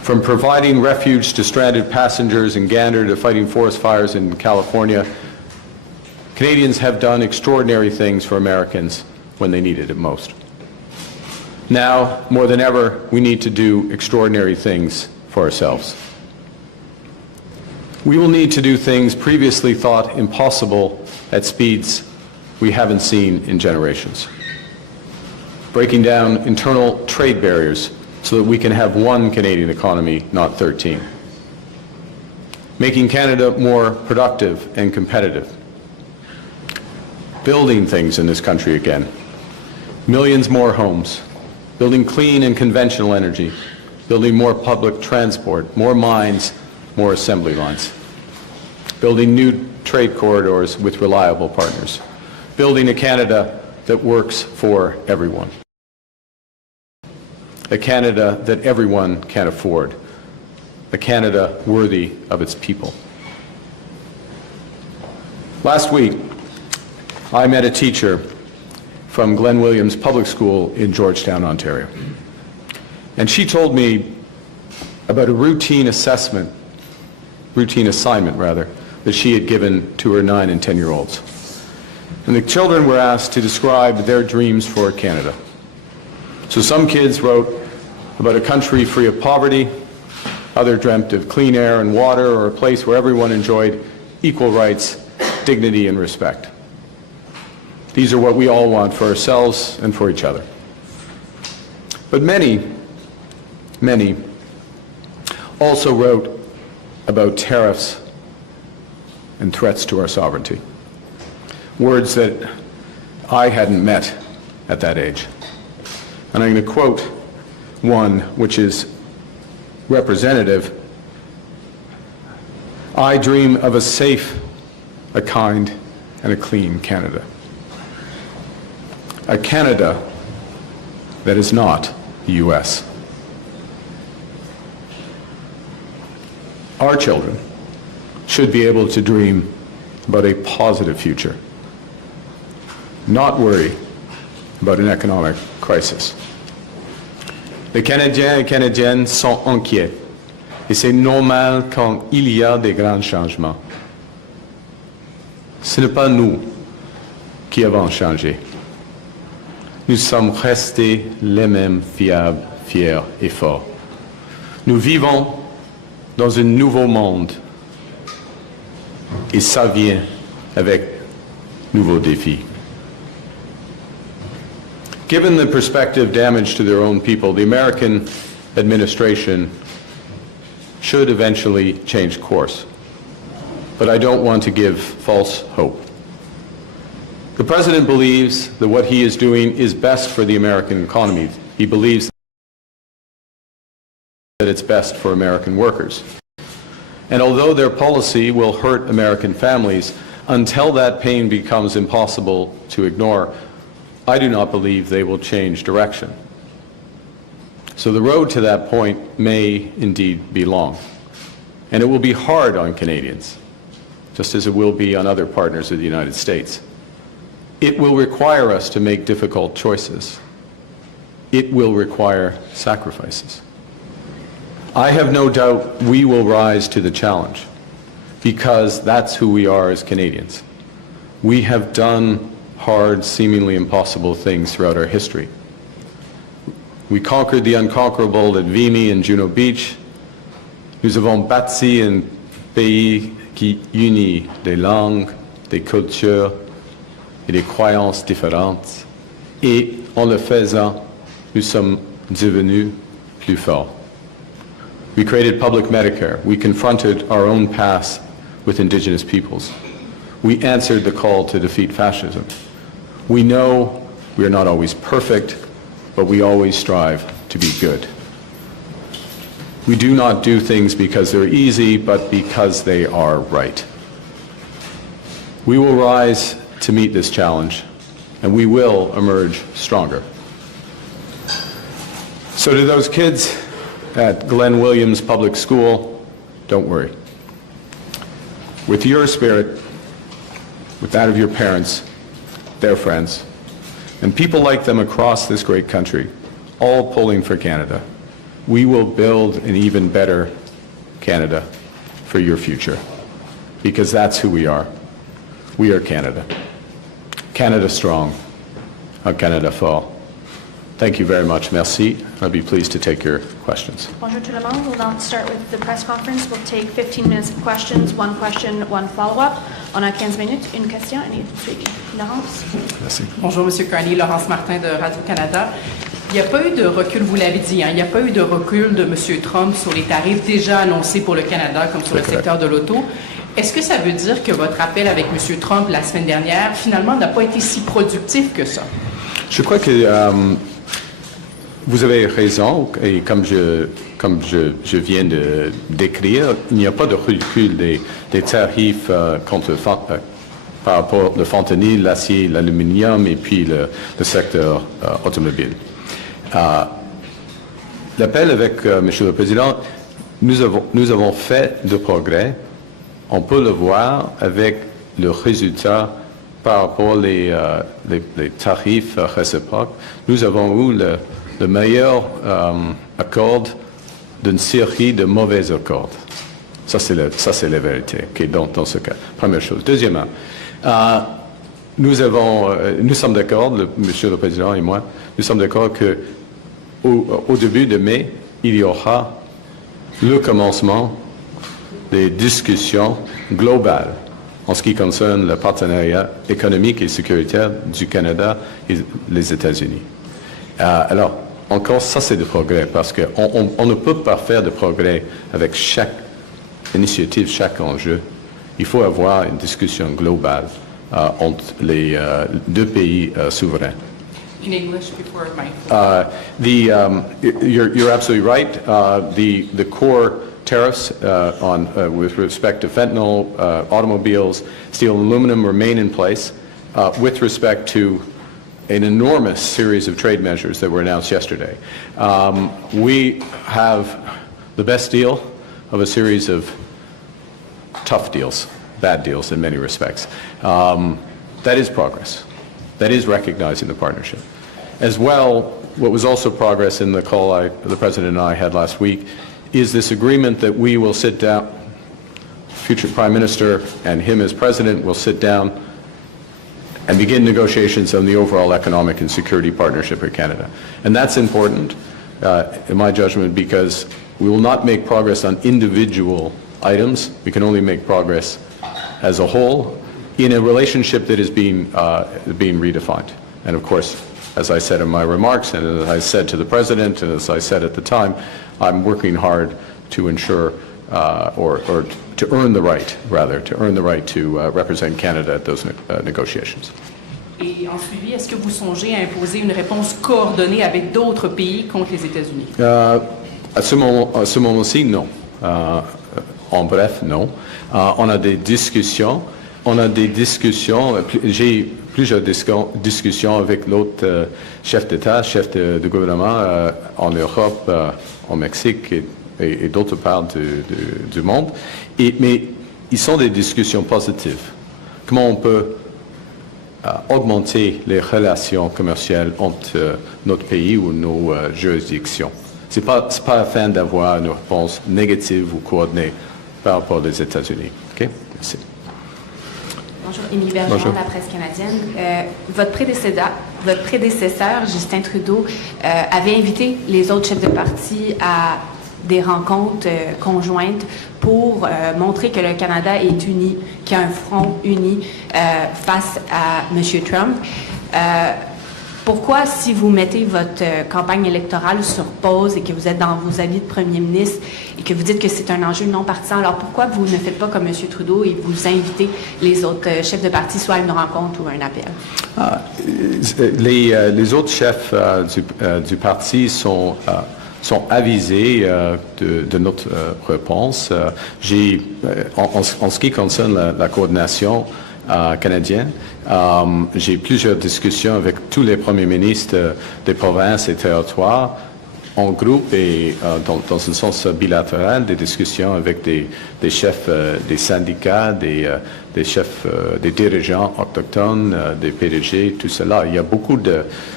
From providing refuge to stranded passengers in Gander to fighting forest fires in California, Canadians have done extraordinary things for Americans when they needed it most. Now, more than ever, we need to do extraordinary things for ourselves. We will need to do things previously thought impossible at speeds we haven't seen in generations. Breaking down internal trade barriers so that we can have one Canadian economy, not 13. Making Canada more productive and competitive. Building things in this country again. Millions more homes. Building clean and conventional energy. Building more public transport, more mines, more assembly lines. Building new trade corridors with reliable partners. Building a Canada that works for everyone. A Canada that everyone can afford. A Canada worthy of its people. Last week, I met a teacher from Glen Williams Public School in Georgetown, Ontario. And she told me about a routine assignment, that she had given to her 9 and 10-year-olds. And the children were asked to describe their dreams for Canada. So some kids wrote about a country free of poverty, others dreamt of clean air and water, or a place where everyone enjoyed equal rights, dignity, and respect. These are what we all want for ourselves and for each other. But many also wrote about tariffs and threats to our sovereignty. Words that I hadn't met at that age. And I'm going to quote one which is representative. I dream of a safe, a kind, and a clean Canada. A Canada that is not the U.S. Our children should be able to dream about a positive future, not worry about an economic crisis. Les Canadiens et Canadiennes sont inquiets, et c'est normal quand il y a des grands changements. Ce n'est pas nous qui avons changé. Nous sommes restés les mêmes fiables, fiers et forts. Nous vivons dans un nouveau monde, et ça vient avec nouveaux défis. Given the prospective damage to their own people, the American administration should eventually change course. But I don't want to give false hope. The President believes that what he is doing is best for the American economy. He believes that it's best for American workers. And although their policy will hurt American families, until that pain becomes impossible to ignore, I do not believe they will change direction. So the road to that point may indeed be long. And it will be hard on Canadians, just as it will be on other partners of the United States. It will require us to make difficult choices. It will require sacrifices. I have no doubt we will rise to the challenge, because that's who we are as Canadians. We have done hard, seemingly impossible things throughout our history. We conquered the unconquerable at Vimy and Juno Beach. Nous avons bâti un pays qui unit des langues, des cultures et des croyances différentes. Et en le faisant, nous sommes devenus plus forts. We created public Medicare. We confronted our own past with Indigenous peoples. We answered the call to defeat fascism. We know we are not always perfect, but we always strive to be good. We do not do things because they're easy, but because they are right. We will rise to meet this challenge, and we will emerge stronger. So to those kids at Glen Williams Public School, don't worry. With your spirit, with that of your parents, their friends, and people like them across this great country, all pulling for Canada, we will build an even better Canada for your future, because that's who we are. We are Canada. Canada strong, a Canada fort. Thank you very much. Merci. I'll be pleased to take your questions. Bonjour tout le monde. We'll now start with the press conference. We'll take 15 minutes of questions, one question, one follow-up. On a 15 minutes, une question et une suivi. Laurence? Merci. Bonjour, M. Carney, Laurence Martin de Radio-Canada. Il n'y a pas eu de recul, vous l'avez dit, il n'y a pas eu de recul de M. Trump sur les tarifs déjà annoncés pour le Canada, comme sur le secteur de l'auto. Est-ce que ça veut dire que votre appel avec M. Trump la semaine dernière, finalement, n'a pas été si productif que ça? Je crois que vous avez raison, et comme je viens de décrire, il n'y a pas de recul des tarifs par rapport au fentanyl, l'acier, l'aluminium et puis le secteur automobile. L'appel avec Monsieur le Président, nous avons fait de progrès. On peut le voir avec le résultat par rapport les tarifs réciproques. Nous avons eu le meilleur accord d'une série de mauvais accords. Ça, c'est la vérité, okay, dans ce cas. Première chose. Deuxièmement, nous sommes d'accord, Monsieur le Président et moi, nous sommes d'accord qu'au début de mai, il y aura le commencement des discussions globales en ce qui concerne le partenariat économique et sécuritaire du Canada et les États-Unis. Alors, encore, ça c'est du progrès, parce qu'on ne peut pas faire de progrès avec chaque initiative, chaque enjeu. Il faut avoir une discussion globale entre les deux pays souverains. In English before my... You're absolutely right. The core tariffs with respect to fentanyl, automobiles, steel and aluminum remain in place. With respect to an enormous series of trade measures that were announced yesterday, we have the best deal of a series of tough deals, bad deals in many respects. That is progress. That is recognizing the partnership. As well, what was also progress in the call the President and I had last week is this agreement that we will sit down, future Prime Minister and him as President will sit down and begin negotiations on the overall economic and security partnership with Canada. And that's important, in my judgment, because we will not make progress on individual items. We can only make progress as a whole in a relationship that is being redefined. And of course, as I said in my remarks, and as I said to the President, and as I said at the time, I'm working hard to ensure, or to earn the right to represent Canada at those negotiations. Et en suivi, est-ce que vous songez à imposer une réponse coordonnée avec d'autres pays contre les États-Unis? À ce moment-ci, non. En bref, non. On a des discussions. J'ai plusieurs discussions avec l'autre chef d'État, chef de gouvernement en Europe, au Mexique et d'autres parts du monde. Mais ils sont des discussions positives. Comment on peut augmenter les relations commerciales entre notre pays ou nos juridictions? C'est pas afin d'avoir une réponse négative ou coordonnée par rapport aux États-Unis. OK? Merci. Bonjour, Émilie Bergeron de la presse canadienne. Votre prédécesseur, Justin Trudeau, avait invité les autres chefs de parti à des rencontres conjointes pour montrer que le Canada est uni, qu'il y a un front uni face à M. Trump. Pourquoi, si vous mettez votre campagne électorale sur pause et que vous êtes dans vos avis de premier ministre et que vous dites que c'est un enjeu non partisan, alors pourquoi vous ne faites pas comme M. Trudeau et vous invitez les autres chefs de parti soit à une rencontre ou à un appel? Les autres chefs du parti sont avisés de notre réponse. En ce qui concerne la coordination canadienne, j'ai plusieurs discussions avec tous les premiers ministres des provinces et territoires en groupe et dans un sens bilatéral, des discussions avec des chefs des syndicats, des chefs des dirigeants autochtones, des PDG, tout cela. Il y a beaucoup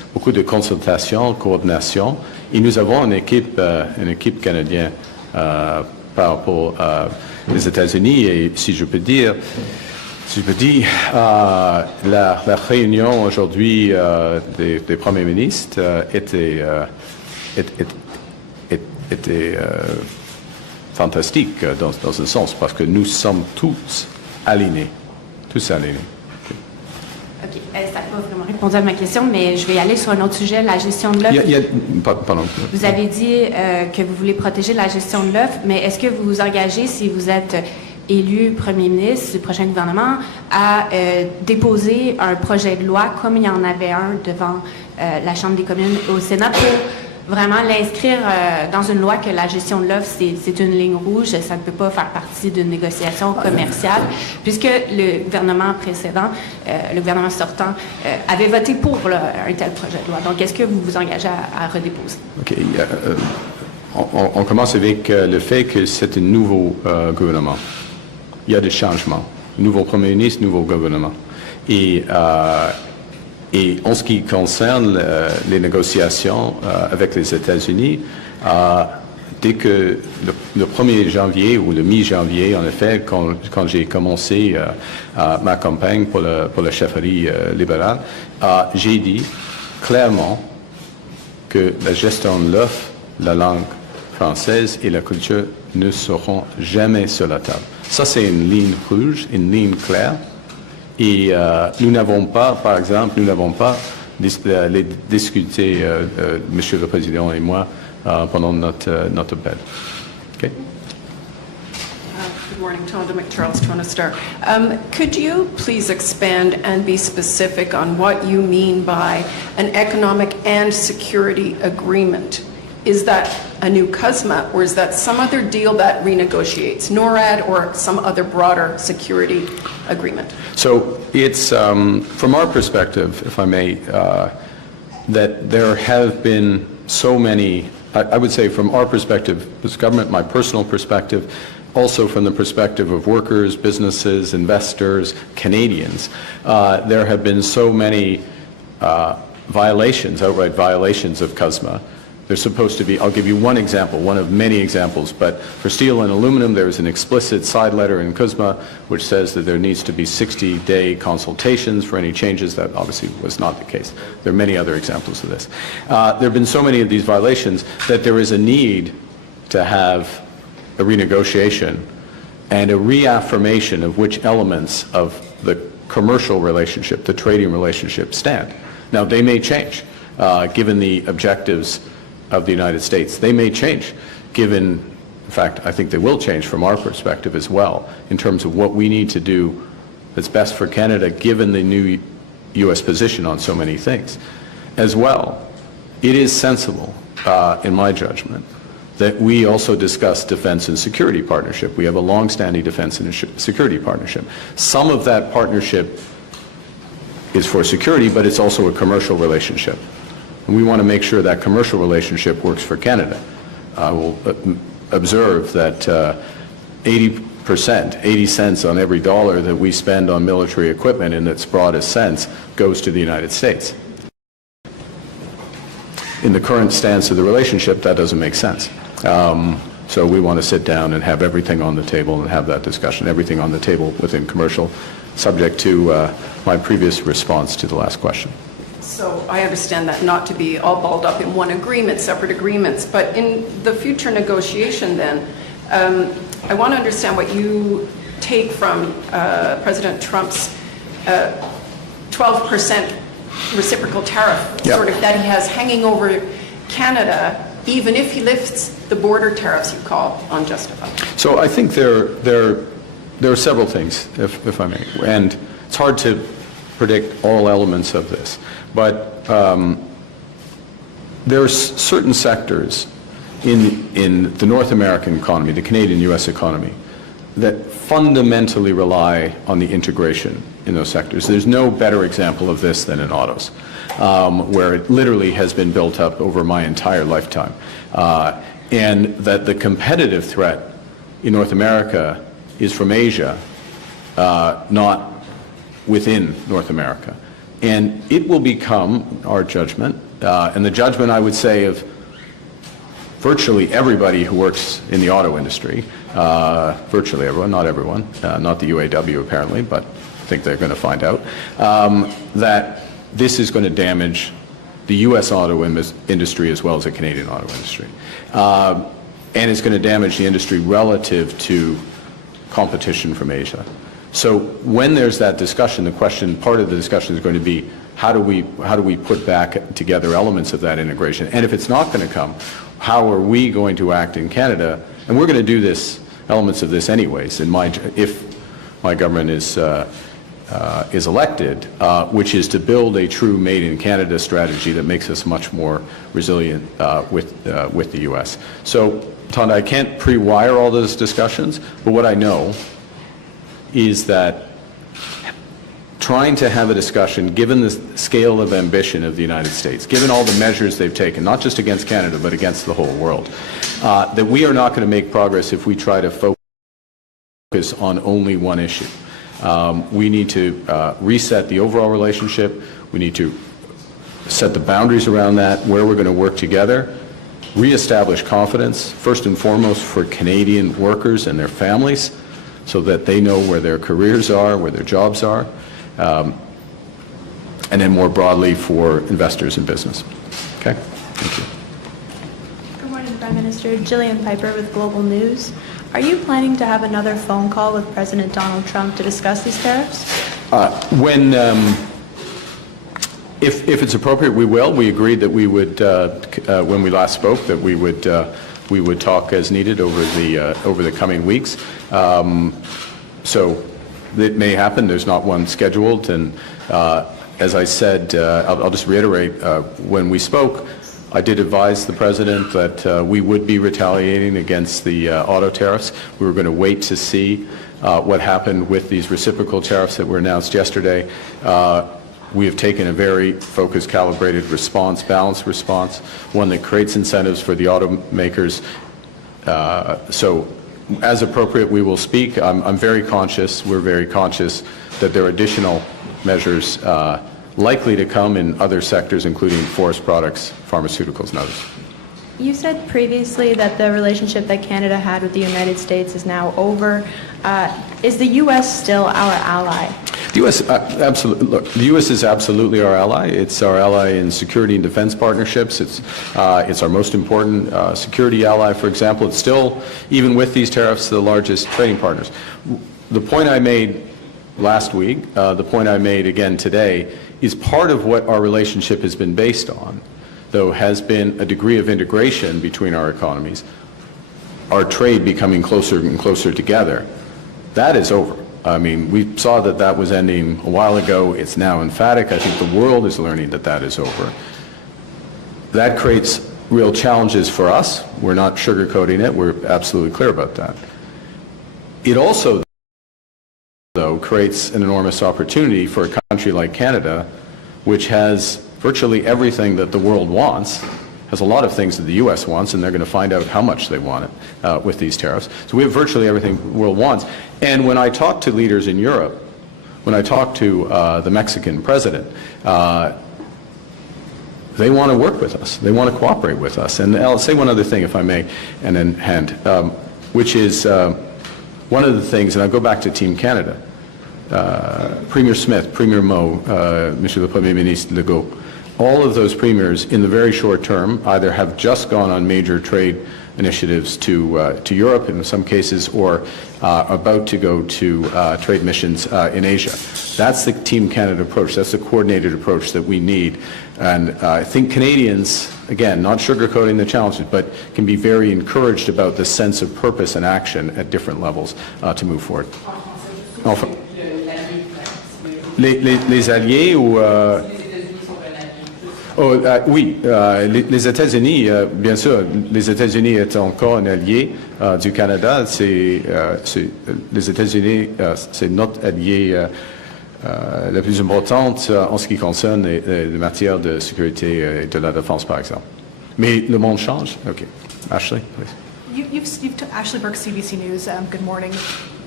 beaucoup de consultations, coordination, et nous avons une équipe canadienne par rapport aux États-Unis, et si je peux dire, la réunion aujourd'hui des premiers ministres était fantastique dans un sens, parce que nous sommes tous alignés. OK. Ça n'a pas vraiment répondu à ma question, mais je vais aller sur un autre sujet, la gestion de l'œuf. Pardon. Vous avez dit que vous voulez protéger la gestion de l'œuf, mais est-ce que vous vous engagez, si vous êtes élu premier ministre du prochain gouvernement, à déposer un projet de loi, comme il y en avait un devant la Chambre des communes au Sénat, pour vraiment l'inscrire dans une loi que la gestion de l'œuf, c'est une ligne rouge, ça ne peut pas faire partie d'une négociation commerciale, puisque le gouvernement précédent, le gouvernement sortant, avait voté pour un tel projet de loi. Donc, est-ce que vous vous engagez à redéposer? OK. On commence avec le fait que c'est un nouveau gouvernement. Il y a des changements. Nouveau premier ministre, nouveau gouvernement. Et en ce qui concerne les négociations avec les États-Unis, dès que le 1er janvier ou le mi-janvier, en effet, quand j'ai commencé ma campagne pour la chefferie libérale, j'ai dit clairement que la gestion de l'œuf, la langue française et la culture ne seront jamais sur la table. Ça, c'est une ligne rouge, une ligne claire. Et nous n'avons pas, par exemple, les discuté, Monsieur le Président et moi, pendant notre appel. Okay? Good morning, Tonda McCharles, Toronto Star. Could you please expand and be specific on what you mean by an economic and security agreement? Is that a new CUSMA, or is that some other deal that renegotiates NORAD or some other broader security agreement? So it's, from our perspective, if I may, that there have been so many, I would say from our perspective as government, my personal perspective, also from the perspective of workers, businesses, investors, Canadians, there have been so many violations, outright violations of CUSMA. There's supposed to be, I'll give you one example, one of many examples, but for steel and aluminum, there is an explicit side letter in CUSMA which says that there needs to be 60-day consultations for any changes. That obviously was not the case. There are many other examples of this. There have been so many of these violations that there is a need to have a renegotiation and a reaffirmation of which elements of the commercial relationship, the trading relationship, stand. Now, they may change, given the objectives of the United States. They may change, given, in fact, I think they will change from our perspective as well, in terms of what we need to do that's best for Canada, given the new U.S. position on so many things. As well, it is sensible, in my judgment, that we also discuss defense and security partnership. We have a long-standing defense and security partnership. Some of that partnership is for security, but it's also a commercial relationship. And we want to make sure that commercial relationship works for Canada. I will observe that 80 cents on every dollar that we spend on military equipment in its broadest sense goes to the United States. In the current stance of the relationship, that doesn't make sense. So we want to sit down and have everything on the table and have that discussion, everything on the table within commercial, subject to my previous response to the last question. So I understand that not to be all balled up in one agreement, separate agreements, but in the future negotiation then, I want to understand what you take from President Trump's 12% reciprocal tariff, Yep. sort of that he has hanging over Canada, even if he lifts the border tariffs you call unjustified. So I think there are several things, if I may, and it's hard to predict all elements of this, but there are certain sectors in the North American economy, the Canadian-U.S. economy, that fundamentally rely on the integration in those sectors. There's no better example of this than in autos, where it literally has been built up over my entire lifetime. And that the competitive threat in North America is from Asia, not within North America. And it will become our judgment, and the judgment, I would say, of virtually everybody who works in the auto industry, virtually everyone, not everyone, not the UAW apparently, but I think they're going to find out, that this is going to damage the U.S. auto industry as well as the Canadian auto industry. And it's going to damage the industry relative to competition from Asia. So when there's that discussion, the question, part of the discussion is going to be, how do we put back together elements of that integration? And if it's not going to come, how are we going to act in Canada? And we're going to do this, elements of this anyways, if my government is elected, which is to build a true Made in Canada strategy that makes us much more resilient with the U.S. So, Tonda, I can't pre-wire all those discussions, but what I know is that trying to have a discussion, given the scale of ambition of the United States, given all the measures they've taken, not just against Canada, but against the whole world, that we are not going to make progress if we try to focus on only one issue. We need to reset the overall relationship. We need to set the boundaries around that, where we're going to work together, reestablish confidence, first and foremost for Canadian workers and their families, so that they know where their careers are, where their jobs are, and then more broadly for investors in business. Okay? Thank you. Good morning, Prime Minister. Jillian Piper with Global News. Are you planning to have another phone call with President Donald Trump to discuss these tariffs? If it's appropriate, we will. We agreed that we would, when we last spoke, that we would talk as needed over the coming weeks. So it may happen. There's not one scheduled. And as I said, I'll just reiterate, when we spoke, I did advise the President that we would be retaliating against the auto tariffs. We were going to wait to see what happened with these reciprocal tariffs that were announced yesterday. We have taken a very focused, calibrated response, balanced response, one that creates incentives for the automakers. So as appropriate, we will speak. I'm very conscious, we're very conscious that there are additional measures likely to come in other sectors, including forest products, pharmaceuticals, and others. You said previously that the relationship that Canada had with the United States is now over. Is the U.S. still our ally? The U.S. Absolutely. Look, the U.S. is absolutely our ally. It's our ally in security and defense partnerships. It's our most important security ally. For example, it's still, even with these tariffs, the largest trading partners. The point I made last week, the point I made again today, is part of what our relationship has been based on, though, has been a degree of integration between our economies, our trade becoming closer and closer together. That is over. I mean, we saw that that was ending a while ago. It's now emphatic. I think the world is learning that that is over. That creates real challenges for us. We're not sugarcoating it. We're absolutely clear about that. It also, though, creates an enormous opportunity for a country like Canada, which has virtually everything that the world wants, has a lot of things that the U.S. wants, and they're going to find out how much they want it with these tariffs. So we have virtually everything the world wants. And when I talk to leaders in Europe, when I talk to the Mexican president, they want to work with us. They want to cooperate with us. And I'll say one other thing, if I may, and then hand, which is one of the things, and I'll go back to Team Canada, Premier Smith, Premier Moe, Monsieur le Premier Ministre Legault, all of those premiers in the very short term either have just gone on major trade initiatives to Europe in some cases, or about to go to trade missions in Asia. That's the Team Canada approach. That's the coordinated approach that we need. And I think Canadians, again, not sugarcoating the challenges, but can be very encouraged about the sense of purpose and action at different levels to move forward. Enfin, les alliés ou... oui, les États-Unis, bien sûr, les États-Unis est encore un allié du Canada. Les États-Unis, c'est notre allié la plus importante en ce qui concerne les matières de sécurité et de la défense, par exemple. Mais le monde change. OK. Ashley, please. Ashley Burke, CBC News. Good morning.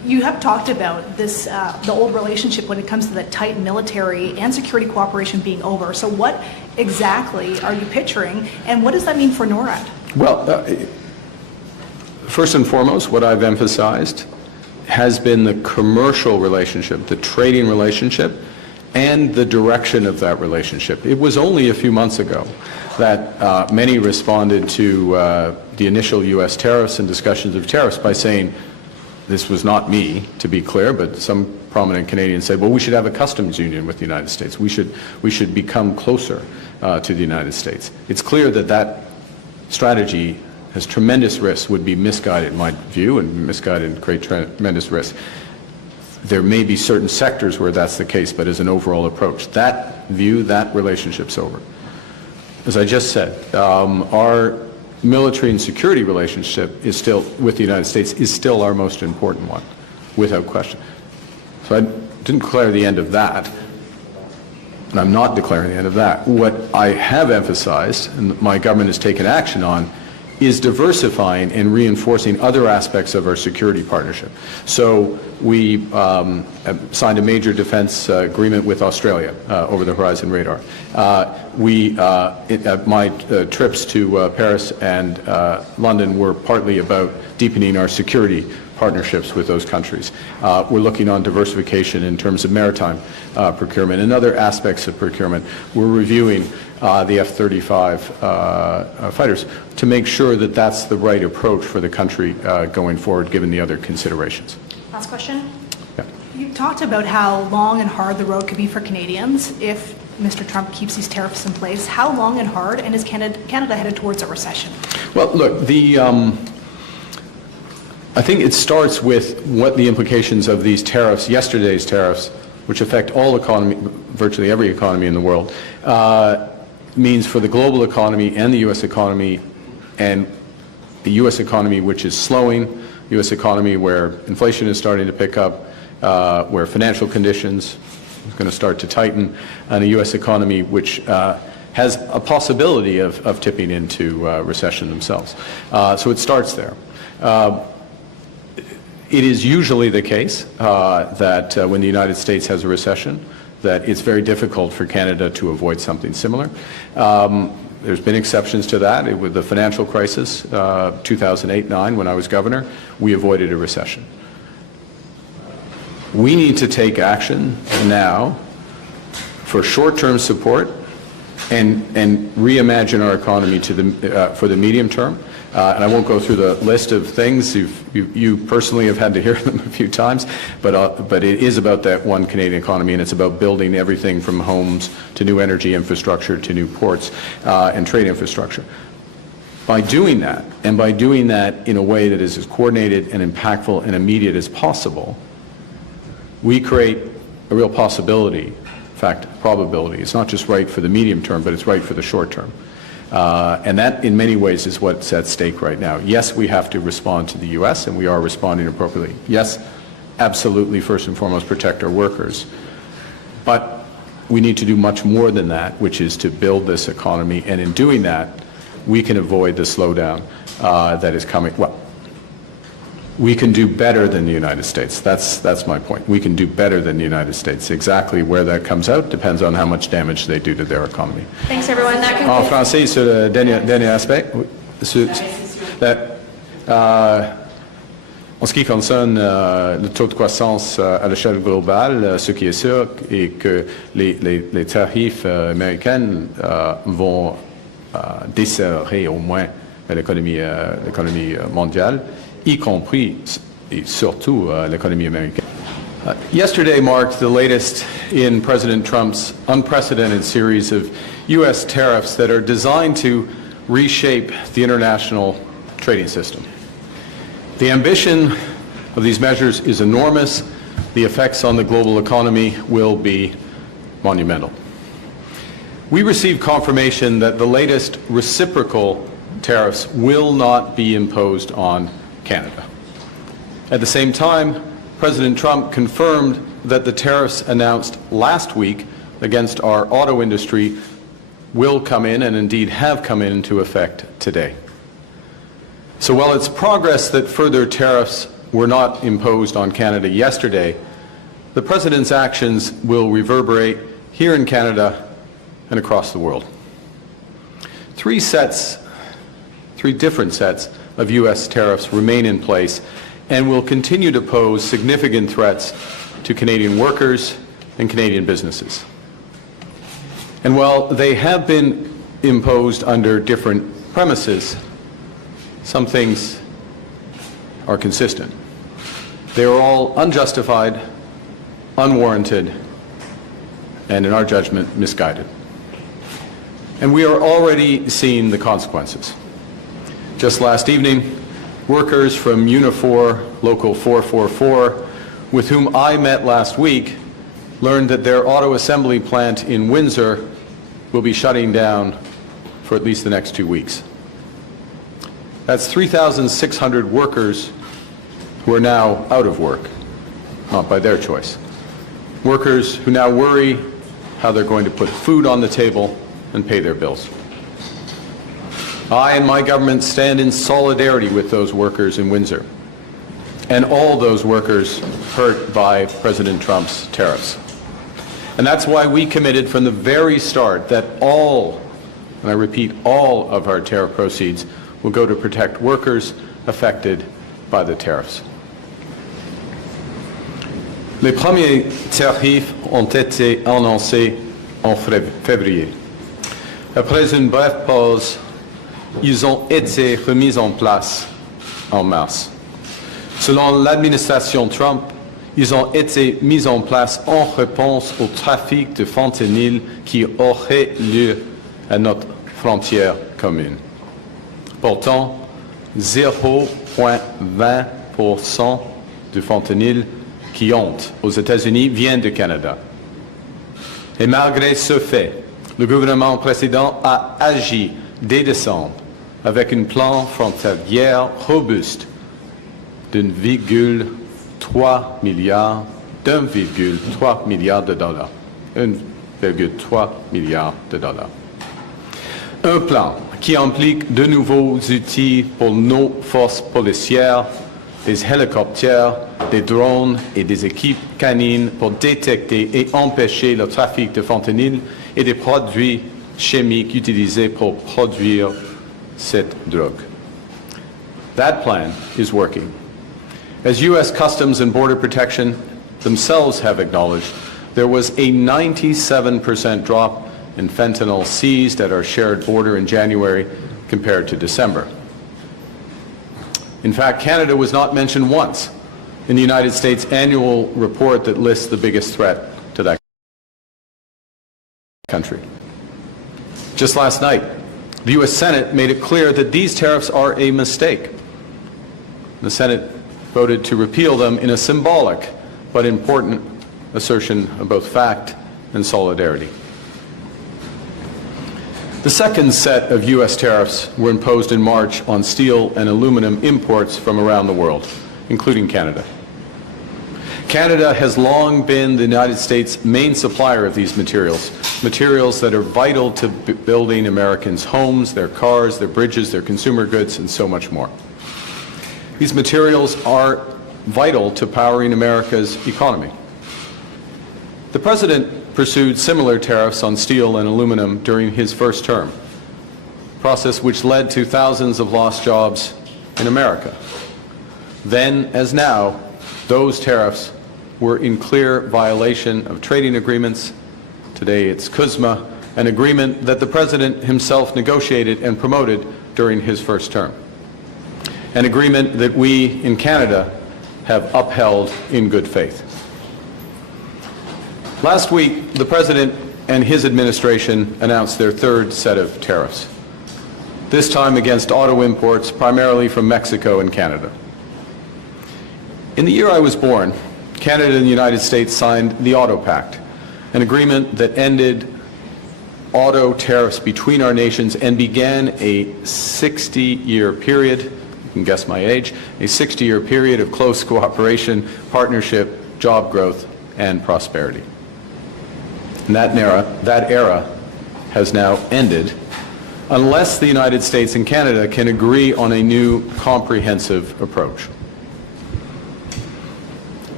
You have talked about this, the old relationship when it comes to the tight military and security cooperation being over. So what exactly are you picturing, and what does that mean for NORAD? Well, first and foremost, what I've emphasized has been the commercial relationship, the trading relationship, and the direction of that relationship. It was only a few months ago that many responded to the initial U.S. tariffs and discussions of tariffs by saying, this was not me, to be clear, but some prominent Canadians said, well, we should have a customs union with the United States. We should become closer to the United States. It's clear that that strategy has tremendous risks, would be misguided in my view, and misguided and create tremendous risks. There may be certain sectors where that's the case, but as an overall approach, that view, that relationship's over. As I just said, our military and security relationship is still, with the United States, is still our most important one, without question. So I didn't declare the end of that, and I'm not declaring the end of that. What I have emphasized, and my government has taken action on, is diversifying and reinforcing other aspects of our security partnership. So we signed a major defense agreement with Australia, over the horizon radar. My trips to Paris and London were partly about deepening our security partnerships with those countries. We're looking on diversification in terms of maritime procurement and other aspects of procurement. We're reviewing the F-35 fighters to make sure that that's the right approach for the country going forward, given the other considerations. Last question. Yeah. You talked about how long and hard the road could be for Canadians if Mr. Trump keeps these tariffs in place. How long and hard, and is Canada headed towards a recession? Well, look, I think it starts with what the implications of these tariffs, yesterday's tariffs, which affect all economy, virtually every economy in the world, means for the global economy and the U.S. economy, and the U.S. economy which is slowing, U.S. economy where inflation is starting to pick up, where financial conditions are going to start to tighten, and a U.S. economy which has a possibility of tipping into recession themselves. So it starts there. It is usually the case that when the United States has a recession, that it's very difficult for Canada to avoid something similar. There's been exceptions to that. With the financial crisis, 2008-9, when I was governor, we avoided a recession. We need to take action now for short-term support and reimagine our economy for the medium term. And I won't go through the list of things. You personally have had to hear them a few times, but it is about that one Canadian economy, and it's about building everything from homes to new energy infrastructure to new ports and trade infrastructure. By doing that, and by doing that in a way that is as coordinated and impactful and immediate as possible, we create a real possibility, in fact, probability. It's not just right for the medium term, but it's right for the short term. And that, in many ways, is what's at stake right now. Yes, we have to respond to the U.S., and we are responding appropriately. Yes, absolutely, first and foremost, protect our workers. But we need to do much more than that, which is to build this economy. And in doing that, we can avoid the slowdown that is coming. Well, we can do better than the United States. That's my point. We can do better than the United States. Exactly where that comes out depends on how much damage they do to their economy. Thanks, everyone. That En concludes. français, sur le dernier aspect, en ce qui concerne le taux de croissance à l'échelle globale, ce qui est sûr est que les tarifs américains vont desserrer au moins l'économie mondiale, y compris et surtout l'économie américaine. Yesterday marked the latest in President Trump's unprecedented series of U.S. tariffs that are designed to reshape the international trading system. The ambition of these measures is enormous. The effects on the global economy will be monumental. We received confirmation that the latest reciprocal tariffs will not be imposed on Canada. At the same time, President Trump confirmed that the tariffs announced last week against our auto industry will come in, and indeed have come into effect today. So while it's progress that further tariffs were not imposed on Canada yesterday, the President's actions will reverberate here in Canada and across the world. Three different sets of U.S. tariffs remain in place and will continue to pose significant threats to Canadian workers and Canadian businesses. And while they have been imposed under different premises, some things are consistent. They are all unjustified, unwarranted, and in our judgment, misguided. And we are already seeing the consequences. Just last evening, workers from Unifor Local 444, with whom I met last week, learned that their auto assembly plant in Windsor will be shutting down for at least the next 2 weeks. That's 3,600 workers who are now out of work, not by their choice. Workers who now worry how they're going to put food on the table and pay their bills. I and my government stand in solidarity with those workers in Windsor and all those workers hurt by President Trump's tariffs. And that's why we committed from the very start that all, and I repeat, all of our tariff proceeds will go to protect workers affected by the tariffs. Les premiers tarifs ont été annoncés en février. Après une brève pause, ils ont été remis en place en mars. Selon l'administration Trump, ils ont été mis en place en réponse au trafic de fentanyl qui aurait lieu à notre frontière commune. Pourtant, 0,20% du fentanyl qui entre aux États-Unis vient du Canada. Et malgré ce fait, le gouvernement précédent a agi dès décembre avec un plan frontalier robuste d'1,3 milliard de dollars. 1,3 milliard de dollars. Un plan qui implique de nouveaux outils pour nos forces policières, des hélicoptères, des drones et des équipes canines pour détecter et empêcher le trafic de fentanyl et des produits chimiques utilisés pour produire cette drogue. That plan is working. As U.S. Customs and Border Protection themselves have acknowledged, there was a 97% drop in fentanyl seized at our shared border in January compared to December. In fact, Canada was not mentioned once in the United States annual report that lists the biggest threat to that country. Just last night, the U.S. Senate made it clear that these tariffs are a mistake. The Senate voted to repeal them in a symbolic but important assertion of both fact and solidarity. The second set of U.S. tariffs were imposed in March on steel and aluminum imports from around the world, including Canada. Canada has long been the United States' main supplier of these materials, materials that are vital to building Americans' homes, their cars, their bridges, their consumer goods, and so much more. These materials are vital to powering America's economy. The President pursued similar tariffs on steel and aluminum during his first term, a process which led to thousands of lost jobs in America. Then, as now, those tariffs were in clear violation of trading agreements. Today it's CUSMA, an agreement that the President himself negotiated and promoted during his first term. An agreement that we in Canada have upheld in good faith. Last week, the President and his administration announced their third set of tariffs, this time against auto imports primarily from Mexico and Canada. In the year I was born, Canada and the United States signed the Auto Pact, an agreement that ended auto tariffs between our nations and began a 60-year period, you can guess my age, a 60-year period of close cooperation, partnership, job growth, and prosperity. And that era has now ended unless the United States and Canada can agree on a new comprehensive approach.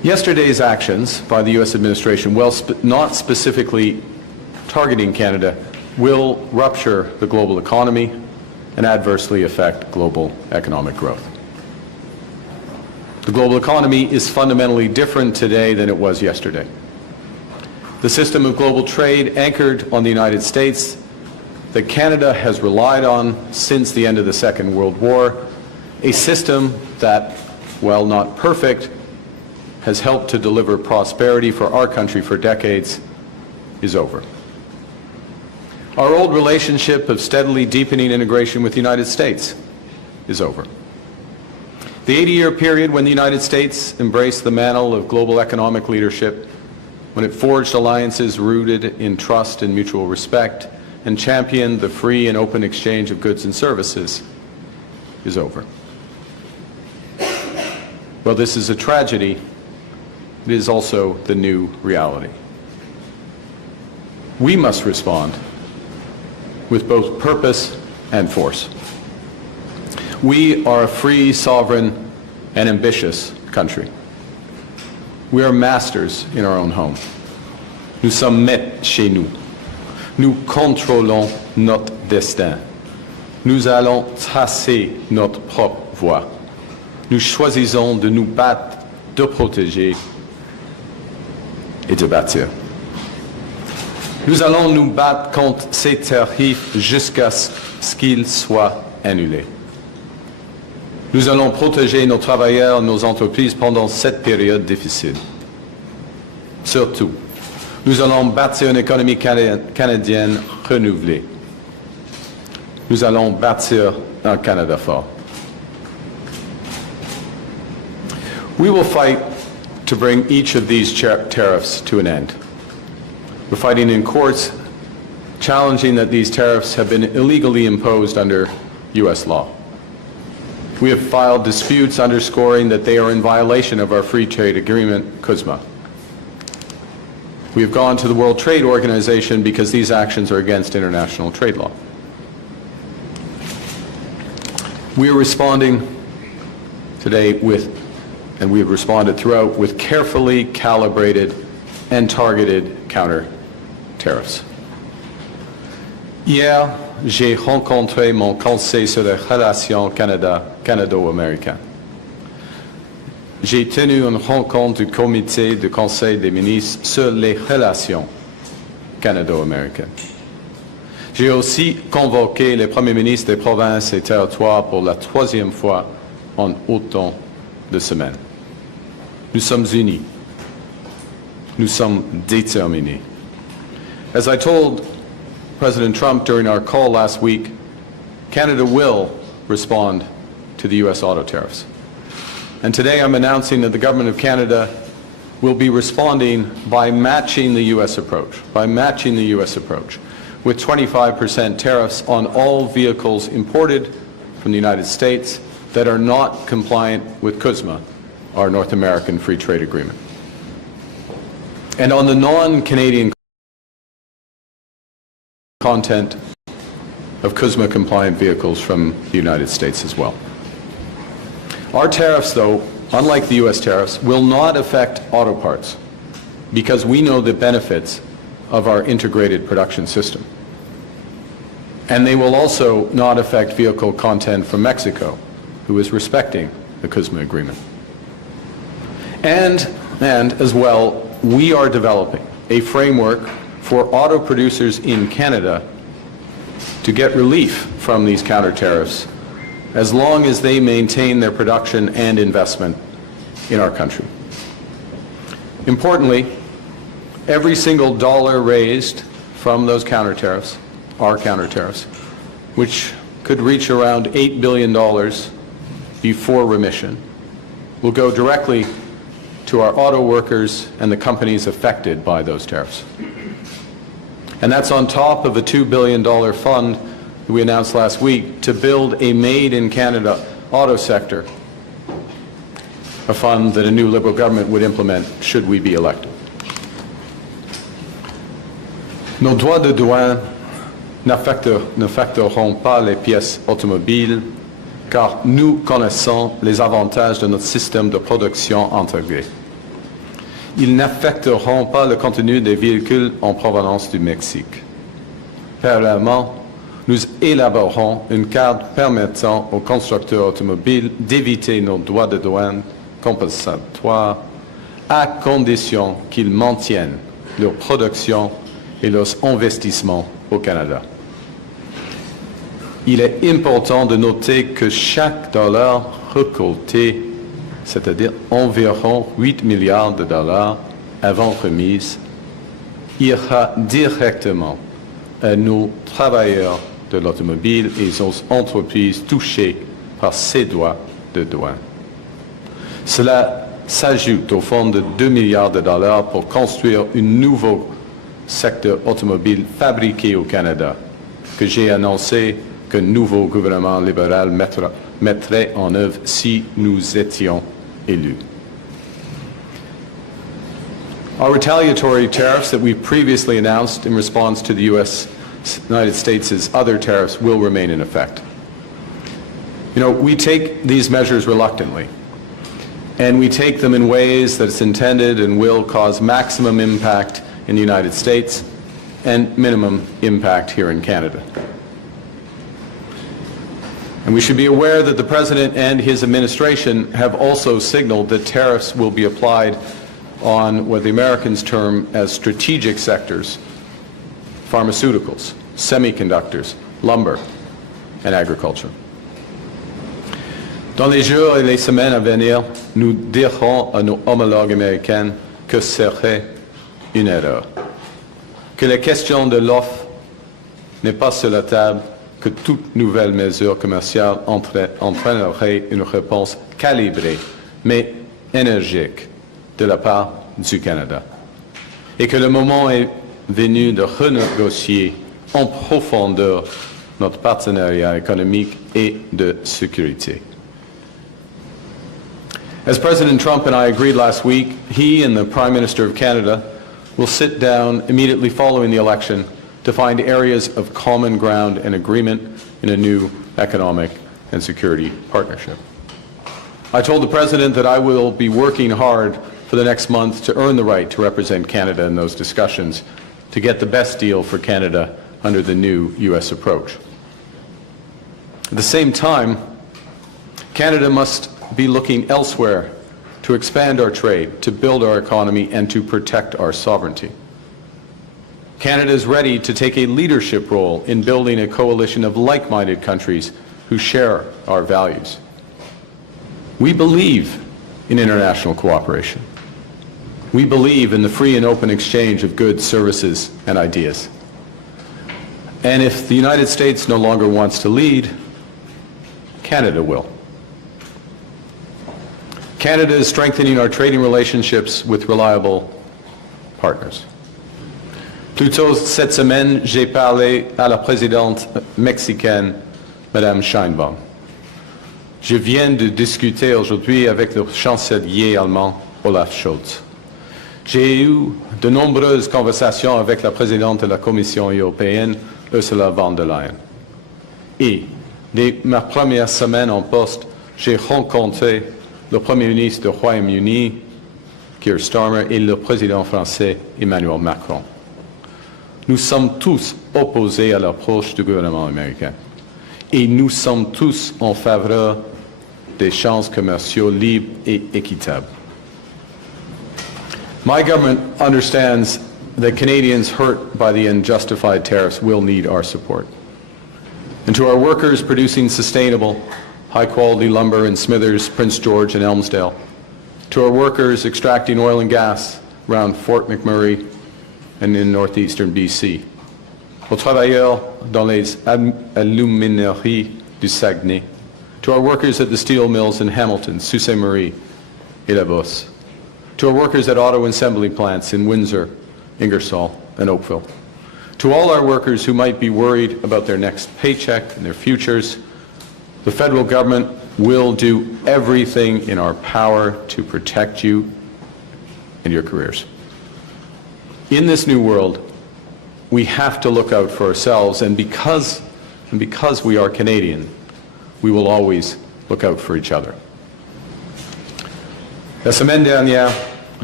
Yesterday's actions by the U.S. administration, while not specifically targeting Canada, will rupture the global economy and adversely affect global economic growth. The global economy is fundamentally different today than it was yesterday. The system of global trade anchored on the United States that Canada has relied on since the end of the Second World War, a system that, while not perfect, has helped to deliver prosperity for our country for decades, is over. Our old relationship of steadily deepening integration with the United States is over. The 80-year period when the United States embraced the mantle of global economic leadership, when it forged alliances rooted in trust and mutual respect, and championed the free and open exchange of goods and services, is over. Well, this is a tragedy. It is also the new reality. We must respond with both purpose and force. We are a free, sovereign, and ambitious country. We are masters in our own home. Nous sommes maîtres chez nous. Nous contrôlons notre destin. Nous allons tracer notre propre voie. Nous choisissons de nous battre, de protéger et de bâtir. Nous allons nous battre contre ces tarifs jusqu'à ce qu'ils soient annulés. Nous allons protéger nos travailleurs, nos entreprises pendant cette période difficile. Surtout, nous allons bâtir une économie canadienne renouvelée. Nous allons bâtir un Canada fort. We will fight to bring each of these tariffs to an end. We're fighting in courts, challenging that these tariffs have been illegally imposed under U.S. law. We have filed disputes underscoring that they are in violation of our free trade agreement, CUSMA. We have gone to the World Trade Organization because these actions are against international trade law. We are responding today with, and we have responded throughout, with carefully calibrated and targeted counter-tariffs. Hier, j'ai rencontré mon conseil sur les relations canado-américaines. J'ai tenu une rencontre du comité du Conseil des ministres sur les relations canado-américaines. J'ai aussi convoqué les premiers ministres des provinces et territoires pour la troisième fois en autant de semaines. Nous sommes unis. Nous sommes déterminés. As I told President Trump during our call last week, Canada will respond to the U.S. auto tariffs. And today I'm announcing that the Government of Canada will be responding by matching the U.S. approach, with 25% tariffs on all vehicles imported from the United States that are not compliant with CUSMA, our North American Free Trade Agreement. And on the non-Canadian content of CUSMA-compliant vehicles from the United States as well. Our tariffs, though, unlike the U.S. tariffs, will not affect auto parts because we know the benefits of our integrated production system. And they will also not affect vehicle content from Mexico, who is respecting the CUSMA agreement. And as well, we are developing a framework for auto producers in Canada to get relief from these counter-tariffs as long as they maintain their production and investment in our country. Importantly, every single dollar raised from those counter-tariffs, our counter-tariffs, which could reach around $8 billion before remission, will go directly to our auto workers and the companies affected by those tariffs. And that's on top of a $2 billion fund that we announced last week to build a made-in-Canada auto sector, a fund that a new Liberal government would implement should we be elected. Nos droits de douane n'affecteront pas les pièces automobiles car nous connaissons les avantages de notre système de production intégré. ils n'affecteront pas le contenu des véhicules en provenance du Mexique. Parallèlement, nous élaborerons une carte permettant aux constructeurs automobiles d'éviter nos droits de douane compensatoires à condition qu'ils maintiennent leur production et leurs investissements au Canada. Il est important de noter que chaque dollar récolté, c'est-à-dire environ 8 milliards de dollars avant remise, ira directement à nos travailleurs de l'automobile et aux entreprises touchées par ces droits de douane. Cela s'ajoute au fonds de 2 milliards de dollars pour construire un nouveau secteur automobile fabriqué au Canada, que j'ai annoncé qu'un nouveau gouvernement libéral mettrait en œuvre si nous étions élus. Our retaliatory tariffs that we previously announced in response to the United States' other tariffs will remain in effect. You know, we take these measures reluctantly, and we take them in ways that's intended and will cause maximum impact in the United States and minimum impact here in Canada. And we should be aware that the President and his administration have also signaled that tariffs will be applied on what the Americans term as strategic sectors: pharmaceuticals, semiconductors, lumber, and agriculture. Dans les jours et les semaines à venir, nous dirons à nos homologues américains que ce serait une erreur, que la question de l'offre n'est pas sur la table, que toute nouvelle mesure commerciale entraînerait une réponse calibrée, mais énergique, de la part du Canada, et que le moment est venu de renégocier en profondeur notre partenariat économique et de sécurité. As President Trump and I agreed last week, he and the Prime Minister of Canada will sit down immediately following the election to find areas of common ground and agreement in a new economic and security partnership. I told the President that I will be working hard for the next month to earn the right to represent Canada in those discussions, to get the best deal for Canada under the new U.S. approach. At the same time, Canada must be looking elsewhere to expand our trade, to build our economy, and to protect our sovereignty. Canada is ready to take a leadership role in building a coalition of like-minded countries who share our values. We believe in international cooperation. We believe in the free and open exchange of goods, services, and ideas. And if the United States no longer wants to lead, Canada will. Canada is strengthening our trading relationships with reliable partners. Plus tôt cette semaine, j'ai parlé à la présidente mexicaine, Madame Sheinbaum. Je viens de discuter aujourd'hui avec le chancelier allemand, Olaf Scholz. J'ai eu de nombreuses conversations avec la présidente de la Commission européenne, Ursula von der Leyen. Et, dès ma première semaine en poste, j'ai rencontré le Premier ministre du Royaume-Uni, Keir Starmer, et le président français, Emmanuel Macron. Nous sommes tous opposés à l'approche du gouvernement américain. Et nous sommes tous en faveur d'échanges commerciaux libres et équitables. My government understands that Canadians hurt by the unjustified tariffs will need our support. And to our workers producing sustainable, high-quality lumber in Smithers, Prince George, and Elmsdale, to our workers extracting oil and gas around Fort McMurray and in northeastern BC, aux travailleurs dans les alumineries du Saguenay, to our workers at the steel mills in Hamilton, Sault Ste. Marie, et La Bosse, to our workers at auto assembly plants in Windsor, Ingersoll, and Oakville, to all our workers who might be worried about their next paycheck and their futures, the federal government will do everything in our power to protect you and your careers. In this new world, we have to look out for ourselves, and because we are Canadian, we will always look out for each other. La semaine dernière,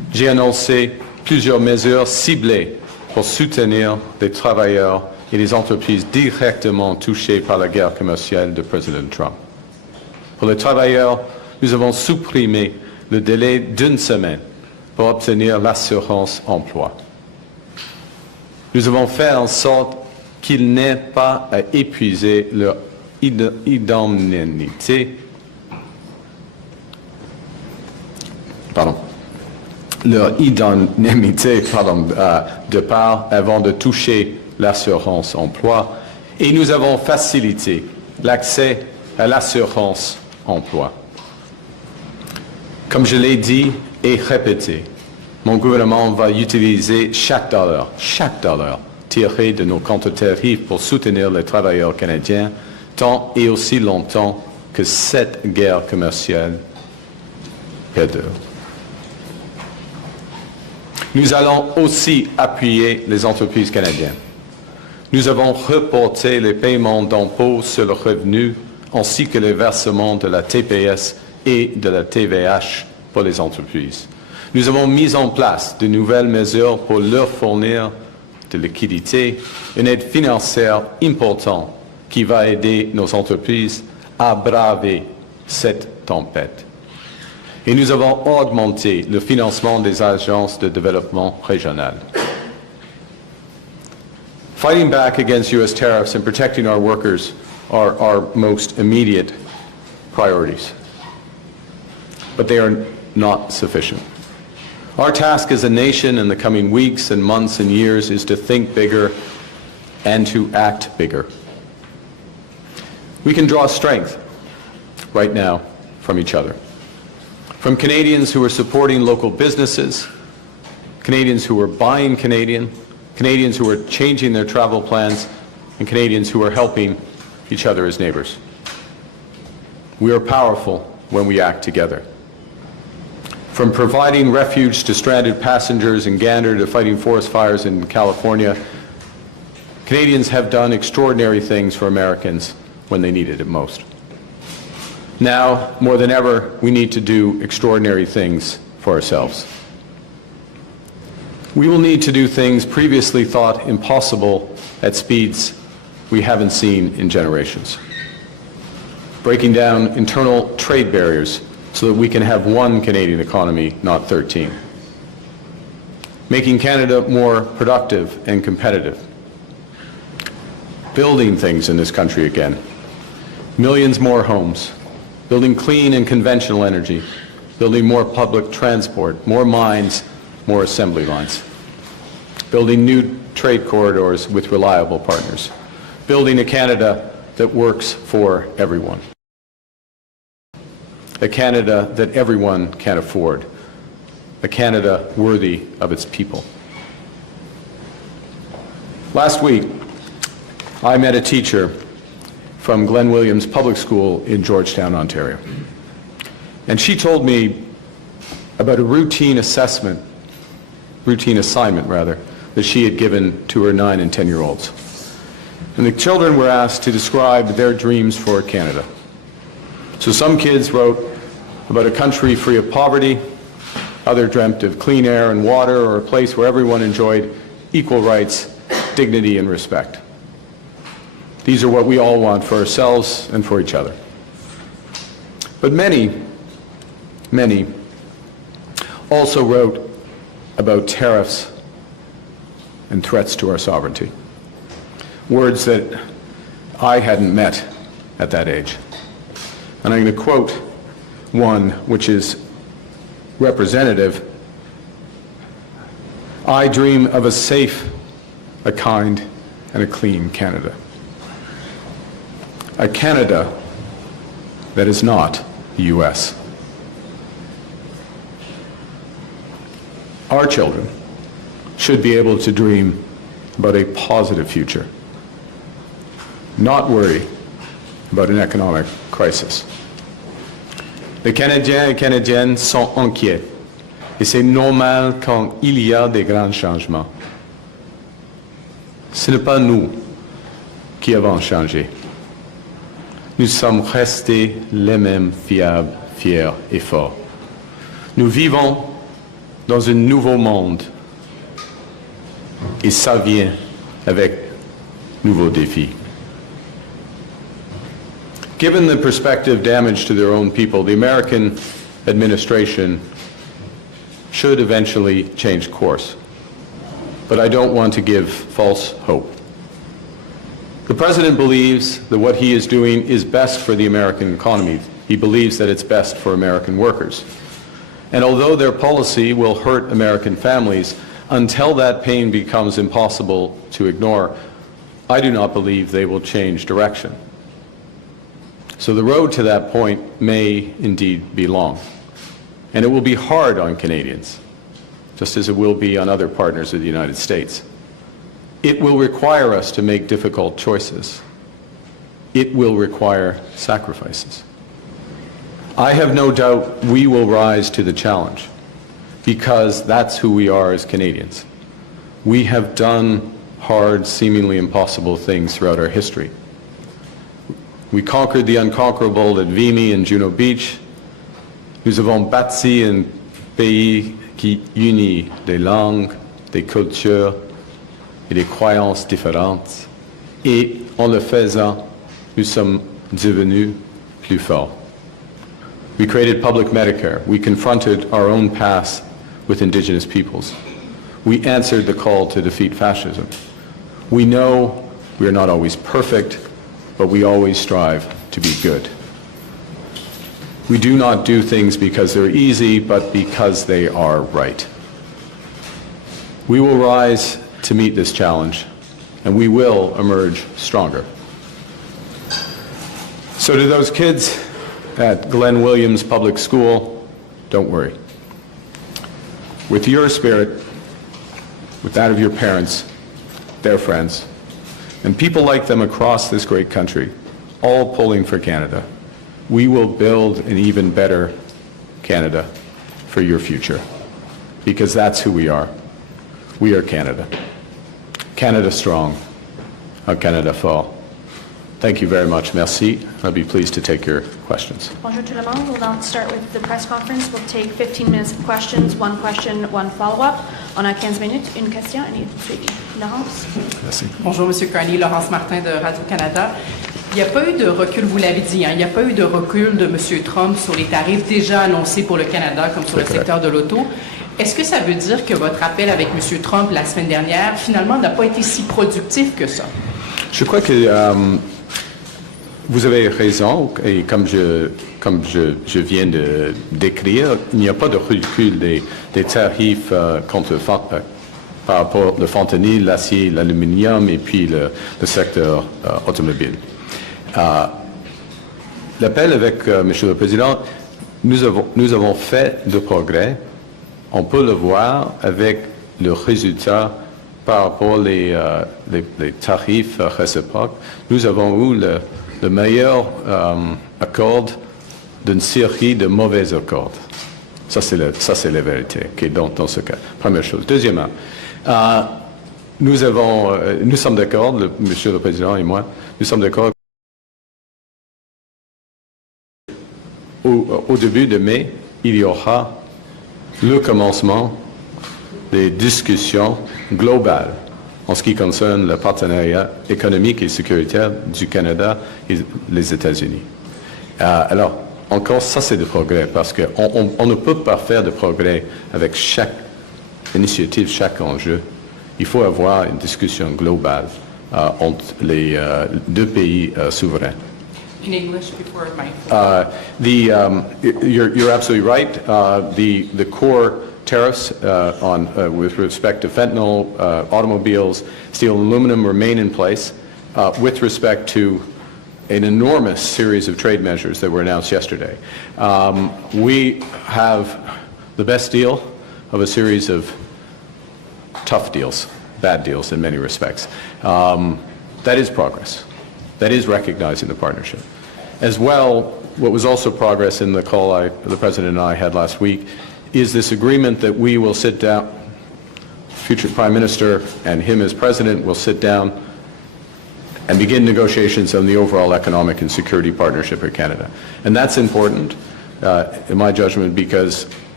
j'ai annoncé plusieurs mesures ciblées pour soutenir les travailleurs et les entreprises directement touchées par la guerre commerciale de Président Trump. Pour les travailleurs, nous avons supprimé le délai d'1 semaine pour obtenir l'assurance emploi. Nous avons fait en sorte qu'ils n'aient pas à épuiser leur indemnité, de part avant de toucher l'assurance emploi, et nous avons facilité l'accès à l'assurance emploi. Comme je l'ai dit et répété, mon gouvernement va utiliser chaque dollar tiré de nos Counter-Tariffs pour soutenir les travailleurs canadiens tant et aussi longtemps que cette guerre commerciale perdure. Nous allons aussi appuyer les entreprises canadiennes. Nous avons reporté les paiements d'impôts sur le revenu ainsi que les versements de la TPS et de la TVH pour les entreprises. Nous avons mis en place de nouvelles mesures pour leur fournir de liquidités, une aide financière importante qui va aider nos entreprises à braver cette tempête. Et nous avons augmenté le financement des agences de développement régional. Fighting back against U.S. tariffs and protecting our workers are our most immediate priorities. But they are not sufficient. Our task as a nation in the coming weeks and months and years is to think bigger and to act bigger. We can draw strength right now from each other. From Canadians who are supporting local businesses, Canadians who are buying Canadian, Canadians who are changing their travel plans, and Canadians who are helping each other as neighbors. We are powerful when we act together. From providing refuge to stranded passengers in Gander to fighting forest fires in California, Canadians have done extraordinary things for Americans when they needed it most. Now, more than ever, we need to do extraordinary things for ourselves. We will need to do things previously thought impossible at speeds we haven't seen in generations. Breaking down internal trade barriers so that we can have one Canadian economy, not 13. Making Canada more productive and competitive. Building things in this country again. Millions more homes. Building clean and conventional energy. Building more public transport, more mines, more assembly lines. Building new trade corridors with reliable partners. Building a Canada that works for everyone. A Canada that everyone can afford. A Canada worthy of its people. Last week, I met a teacher from Glen Williams Public School in Georgetown, Ontario. And she told me about a routine assignment, that she had given to her 9 and 10-year-olds. And the children were asked to describe their dreams for Canada. So some kids wrote about a country free of poverty, others dreamt of clean air and water, or a place where everyone enjoyed equal rights, dignity, and respect. These are what we all want for ourselves and for each other. But many also wrote about tariffs and threats to our sovereignty. Words that I hadn't met at that age. And I'm going to quote one which is representative. I dream of a safe, a kind, and a clean Canada. A Canada that is not the U.S. Our children should be able to dream about a positive future, not worry about an economic crisis. Les Canadiens et Canadiennes sont inquiets, et c'est normal quand il y a des grands changements. Ce n'est pas nous qui avons changé. Nous sommes restés les mêmes fiables, fiers et forts. Nous vivons dans un nouveau monde. Et ça vient avec nouveaux défis. Given the prospective damage to their own people, the American administration should eventually change course. But I don't want to give false hope. The President believes that what he is doing is best for the American economy. He believes that it's best for American workers. And although their policy will hurt American families, until that pain becomes impossible to ignore, I do not believe they will change direction. So the road to that point may indeed be long. And it will be hard on Canadians, just as it will be on other partners of the United States. It will require us to make difficult choices. It will require sacrifices. I have no doubt we will rise to the challenge, because that's who we are as Canadians. We have done hard, seemingly impossible things throughout our history. We conquered the unconquerable at Vimy and Juno Beach. Nous avons bâti un pays qui unit des langues, des cultures et des croyances différentes. Et en le faisant, nous sommes devenus plus forts. We created public Medicare. We confronted our own past with Indigenous peoples. We answered the call to defeat fascism. We know we are not always perfect, but we always strive to be good. We do not do things because they're easy, but because they are right. We will rise to meet this challenge, and we will emerge stronger. So to those kids at Glenn Williams Public School, don't worry. With your spirit, with that of your parents, their friends, and people like them across this great country, all pulling for Canada, we will build an even better Canada for your future, because that's who we are. We are Canada. Canada strong, a Canada fort. Thank you very much. Merci. I'll be pleased to take your questions. Bonjour tout le monde. We'll now start with the press conference. We'll take 15 minutes of questions, one question, one follow-up. On a 15 minutes, une question et une suivi. Laurence? Merci. Bonjour, M. Carney. Laurence Martin de Radio-Canada. Il n'y a pas eu de recul, vous l'avez dit, il n'y a pas eu de recul de M. Trump sur les tarifs déjà annoncés pour le Canada, comme sur le secteur de l'auto. Est-ce que ça veut dire que votre appel avec M. Trump la semaine dernière, finalement, n'a pas été si productif que ça? Je crois que vous avez raison, et comme je viens de décrire, il n'y a pas de recul des tarifs contre par rapport au fentanyl, l'acier, l'aluminium et puis le secteur automobile. L'appel avec Monsieur le Président, nous avons fait de progrès. On peut le voir avec le résultat par rapport les tarifs réciproques. Nous avons eu le meilleur accord d'une série de mauvais accords. Ça, c'est la vérité qui est dans ce cas. Première chose. Deuxièmement, nous sommes d'accord, Monsieur le Président et moi, nous sommes d'accord. Au début de mai, il y aura le commencement des discussions globales en ce qui concerne le partenariat économique et sécuritaire du Canada et les États-Unis. Alors, encore, ça c'est de progrès, parce qu'on ne peut pas faire de progrès avec chaque initiative, chaque enjeu. Il faut avoir une discussion globale entre les deux pays souverains. In English before my... You're absolutely right. The core tariffs with respect to fentanyl, automobiles, steel and aluminum remain in place. With respect to an enormous series of trade measures that were announced yesterday. We have the best deal of a series of tough deals, bad deals in many respects. That is progress. That is recognizing the partnership. As well, what was also progress in the call the President and I had last week is this agreement that we will sit down, future Prime Minister and him as President will sit down and begin negotiations on the overall economic and security partnership with Canada. And that's important, in my judgment, because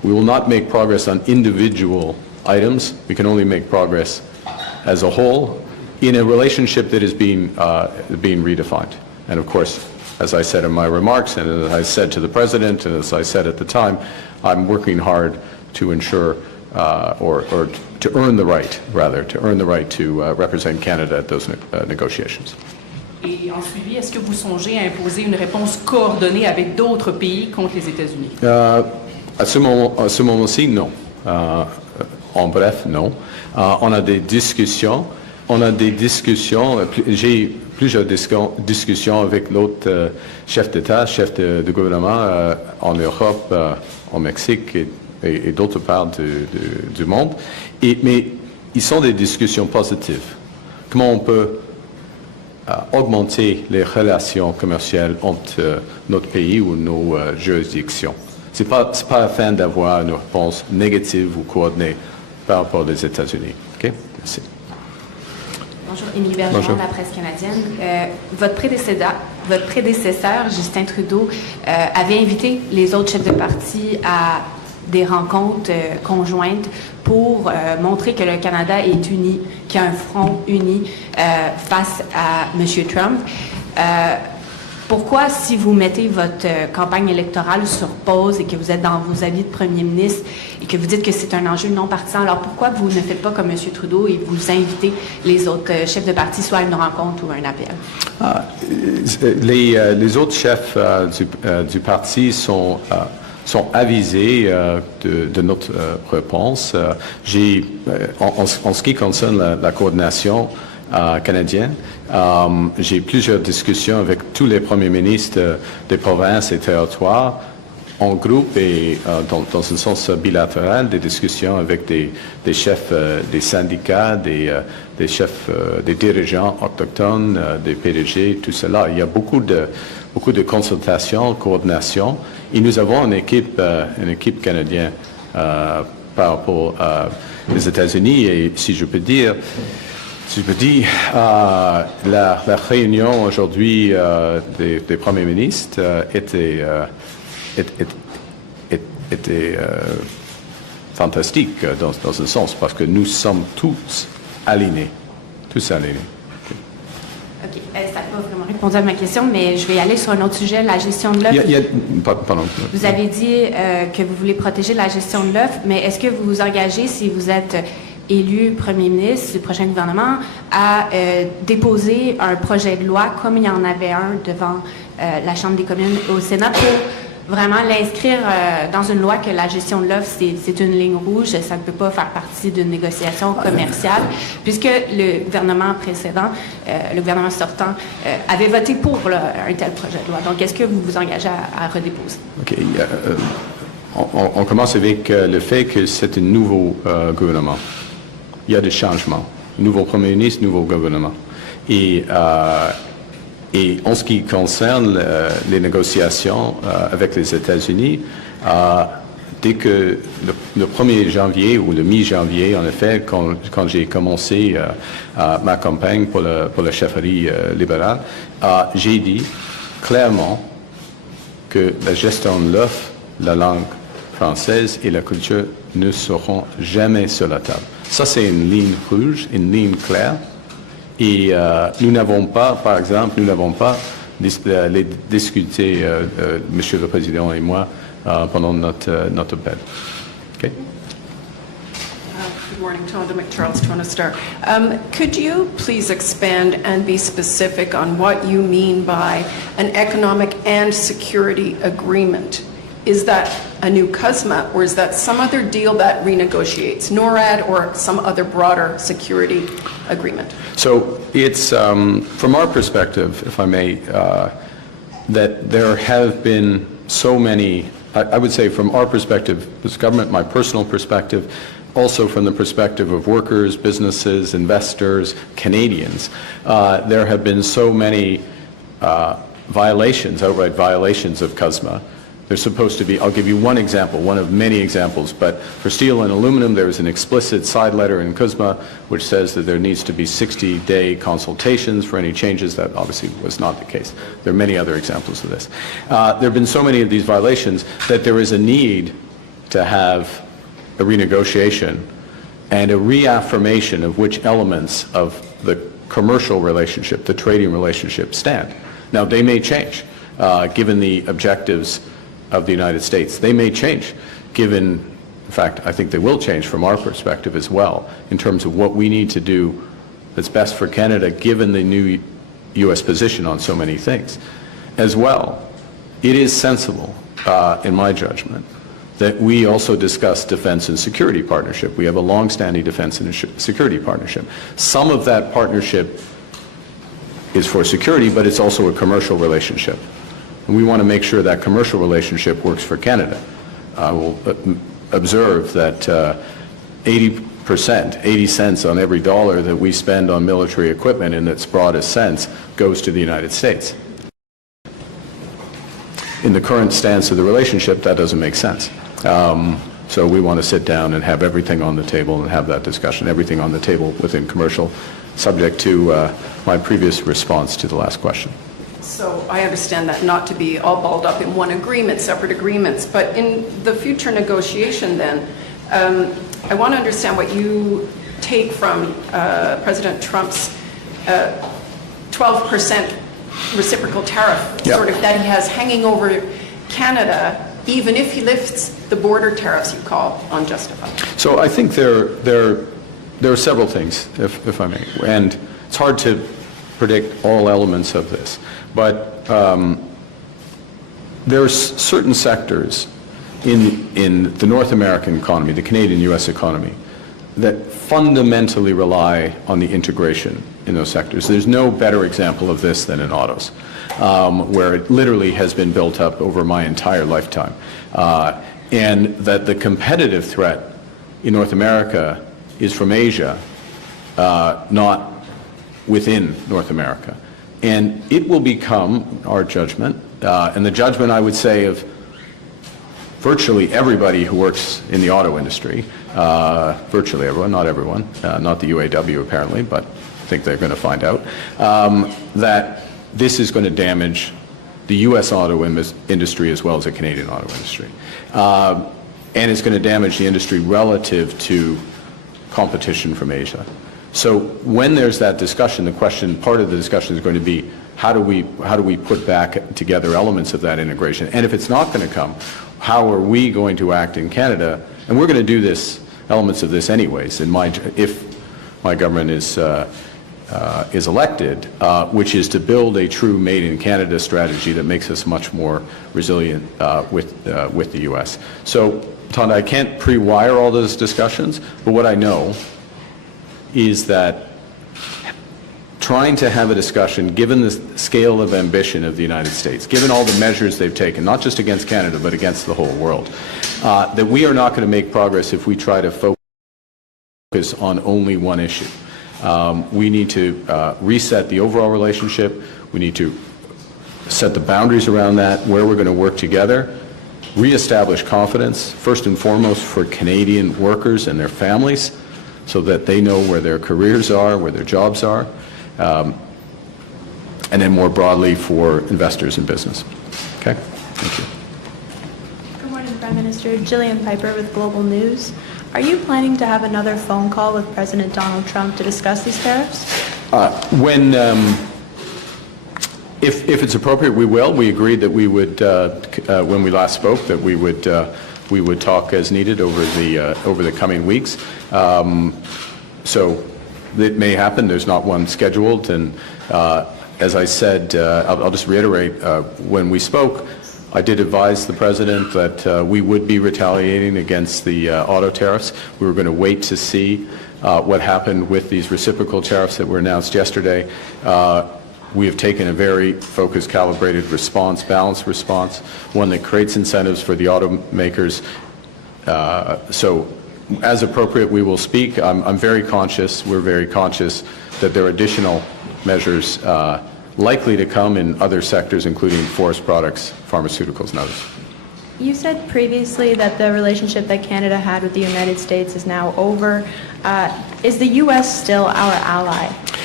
we will not make progress on individual items. We can only make progress as a whole in a relationship that is being redefined. And of course, as I said in my remarks, and as I said to the President, and as I said at the time, I'm working hard to ensure, or to earn the right, rather, to earn the right to represent Canada at those negotiations. Et en suivi, est-ce que vous songez à imposer une réponse coordonnée avec d'autres pays contre les États-Unis? À ce moment-ci, non. En bref, non. On a des discussions. J'ai plusieurs discussions avec l'autre chef d'État, chef de gouvernement en Europe, au Mexique et d'autres parts du monde. Mais ils sont des discussions positives. Comment on peut augmenter les relations commerciales entre notre pays ou nos juridictions. Ce n'est pas afin d'avoir une réponse négative ou coordonnée par rapport aux États-Unis. OK? Merci. Bonjour, Émilie Bergeron de la presse canadienne. Votre prédécesseur, Justin Trudeau, avait invité les autres chefs de parti à des rencontres conjointes pour montrer que le Canada est uni, qu'il y a un front uni face à M. Trump. Pourquoi, si vous mettez votre campagne électorale sur pause et que vous êtes dans vos avis de premier ministre et que vous dites que c'est un enjeu non partisan, alors pourquoi vous ne faites pas comme M. Trudeau et vous invitez les autres chefs de parti soit à une rencontre ou à un appel? Les autres chefs du parti sont avisés de notre réponse. En ce qui concerne la coordination canadienne, j'ai plusieurs discussions avec tous les premiers ministres des provinces et territoires en groupe et dans un sens bilatéral, des discussions avec des chefs des syndicats, des chefs des dirigeants autochtones, des PDG, tout cela. Il y a beaucoup de consultations, coordination. Et nous avons une équipe canadienne par rapport aux États-Unis. Et si je peux dire, la réunion aujourd'hui des premiers ministres était fantastique dans un sens, parce que nous sommes tous alignés. OK. Ça n'a pas vraiment répondu à ma question, mais je vais aller sur un autre sujet, la gestion de l'œuf. Pardon. Vous avez dit que vous voulez protéger la gestion de l'œuf, mais est-ce que vous vous engagez, si vous êtes élu premier ministre du prochain gouvernement, à déposer un projet de loi, comme il y en avait un devant la Chambre des communes au Sénat, pour vraiment l'inscrire dans une loi que la gestion de l'œuf, c'est une ligne rouge, ça ne peut pas faire partie d'une négociation commerciale, puisque le gouvernement précédent, le gouvernement sortant, avait voté pour un tel projet de loi. Donc, est-ce que vous vous engagez à redéposer? OK. On commence avec le fait que c'est un nouveau gouvernement. Il y a des changements. Nouveau premier ministre, nouveau gouvernement. Et en ce qui concerne les négociations avec les États-Unis, dès que le 1er janvier ou le mi-janvier, en effet, quand j'ai commencé ma campagne pour la chefferie libérale, j'ai dit clairement que la gestion de l'œuf, la langue française et la culture ne seront jamais sur la table. Ça, c'est une ligne rouge, une ligne claire. Et nous n'avons pas, par exemple, les discuté, Monsieur le Président et moi, pendant notre appel. Okay? Good morning, Tonda McCharles, Toronto Star. Could you please expand and be specific on what you mean by an economic and security agreement? Is that a new CUSMA, or is that some other deal that renegotiates NORAD or some other broader security agreement? So it's, from our perspective, if I may, that there have been so many, I would say from our perspective, this government, my personal perspective, also from the perspective of workers, businesses, investors, Canadians, there have been so many violations, outright violations of CUSMA. There's supposed to be, I'll give you one example, one of many examples, but for steel and aluminum, there is an explicit side letter in CUSMA which says that there needs to be 60-day consultations for any changes. That obviously was not the case. There are many other examples of this. There have been so many of these violations that there is a need to have a renegotiation and a reaffirmation of which elements of the commercial relationship, the trading relationship, stand. Now, they may change, given the objectives of the United States. They may change, given, in fact, I think they will change from our perspective as well, in terms of what we need to do that's best for Canada, given the new U.S. position on so many things. As well, it is sensible, in my judgment, that we also discuss defense and security partnership. We have a long-standing defense and security partnership. Some of that partnership is for security, but it's also a commercial relationship. And we want to make sure that commercial relationship works for Canada. I will observe that 80 cents on every dollar that we spend on military equipment in its broadest sense goes to the United States. In the current stance of the relationship, that doesn't make sense. So we want to sit down and have everything on the table and have that discussion, everything on the table within commercial, subject to my previous response to the last question. So I understand that not to be all balled up in one agreement, separate agreements, but in the future negotiation then, I want to understand what you take from President Trump's 12% reciprocal tariff, sort of that he has hanging over Canada, even if he lifts the border tariffs you call unjustified. So I think there are several things, if I may, and it's hard to predict all elements of this, but there are certain sectors in the North American economy, the Canadian-U.S. economy, that fundamentally rely on the integration in those sectors. There's no better example of this than in autos, where it literally has been built up over my entire lifetime. And that the competitive threat in North America is from Asia, not within North America. And it will become our judgment, and the judgment, I would say, of virtually everybody who works in the auto industry, virtually everyone, not everyone, not the UAW apparently, but I think they're going to find out, that this is going to damage the U.S. auto industry as well as the Canadian auto industry. And it's going to damage the industry relative to competition from Asia. So when there's that discussion, the question, part of the discussion is going to be, how do we put back together elements of that integration? And if it's not going to come, how are we going to act in Canada? And we're going to do this, elements of this anyways, if my government is elected, which is to build a true Made in Canada strategy that makes us much more resilient with the U.S. So, Tonda, I can't pre-wire all those discussions, but what I know is that trying to have a discussion, given the scale of ambition of the United States, given all the measures they've taken, not just against Canada, but against the whole world, that we are not going to make progress if we try to focus on only one issue. We need to reset the overall relationship. We need to set the boundaries around that, where we're going to work together, reestablish confidence, first and foremost for Canadian workers and their families, so that they know where their careers are, where their jobs are, and then more broadly for investors in business. Okay? Thank you. Good morning, Prime Minister. Jillian Piper with Global News. Are you planning to have another phone call with President Donald Trump to discuss these tariffs? If it's appropriate, we will. We agreed that we would, when we last spoke, that we would talk as needed over the coming weeks. So it may happen. There's not one scheduled. And as I said, I'll just reiterate, when we spoke, I did advise the President that we would be retaliating against the auto tariffs. We were going to wait to see what happened with these reciprocal tariffs that were announced yesterday. We have taken a very focused, calibrated response, balanced response, one that creates incentives for the automakers. So as appropriate, we will speak. I'm very conscious, we're very conscious that there are additional measures likely to come in other sectors, including forest products, pharmaceuticals, and others. You said previously that the relationship that Canada had with the United States is now over. Is the U.S. still our ally?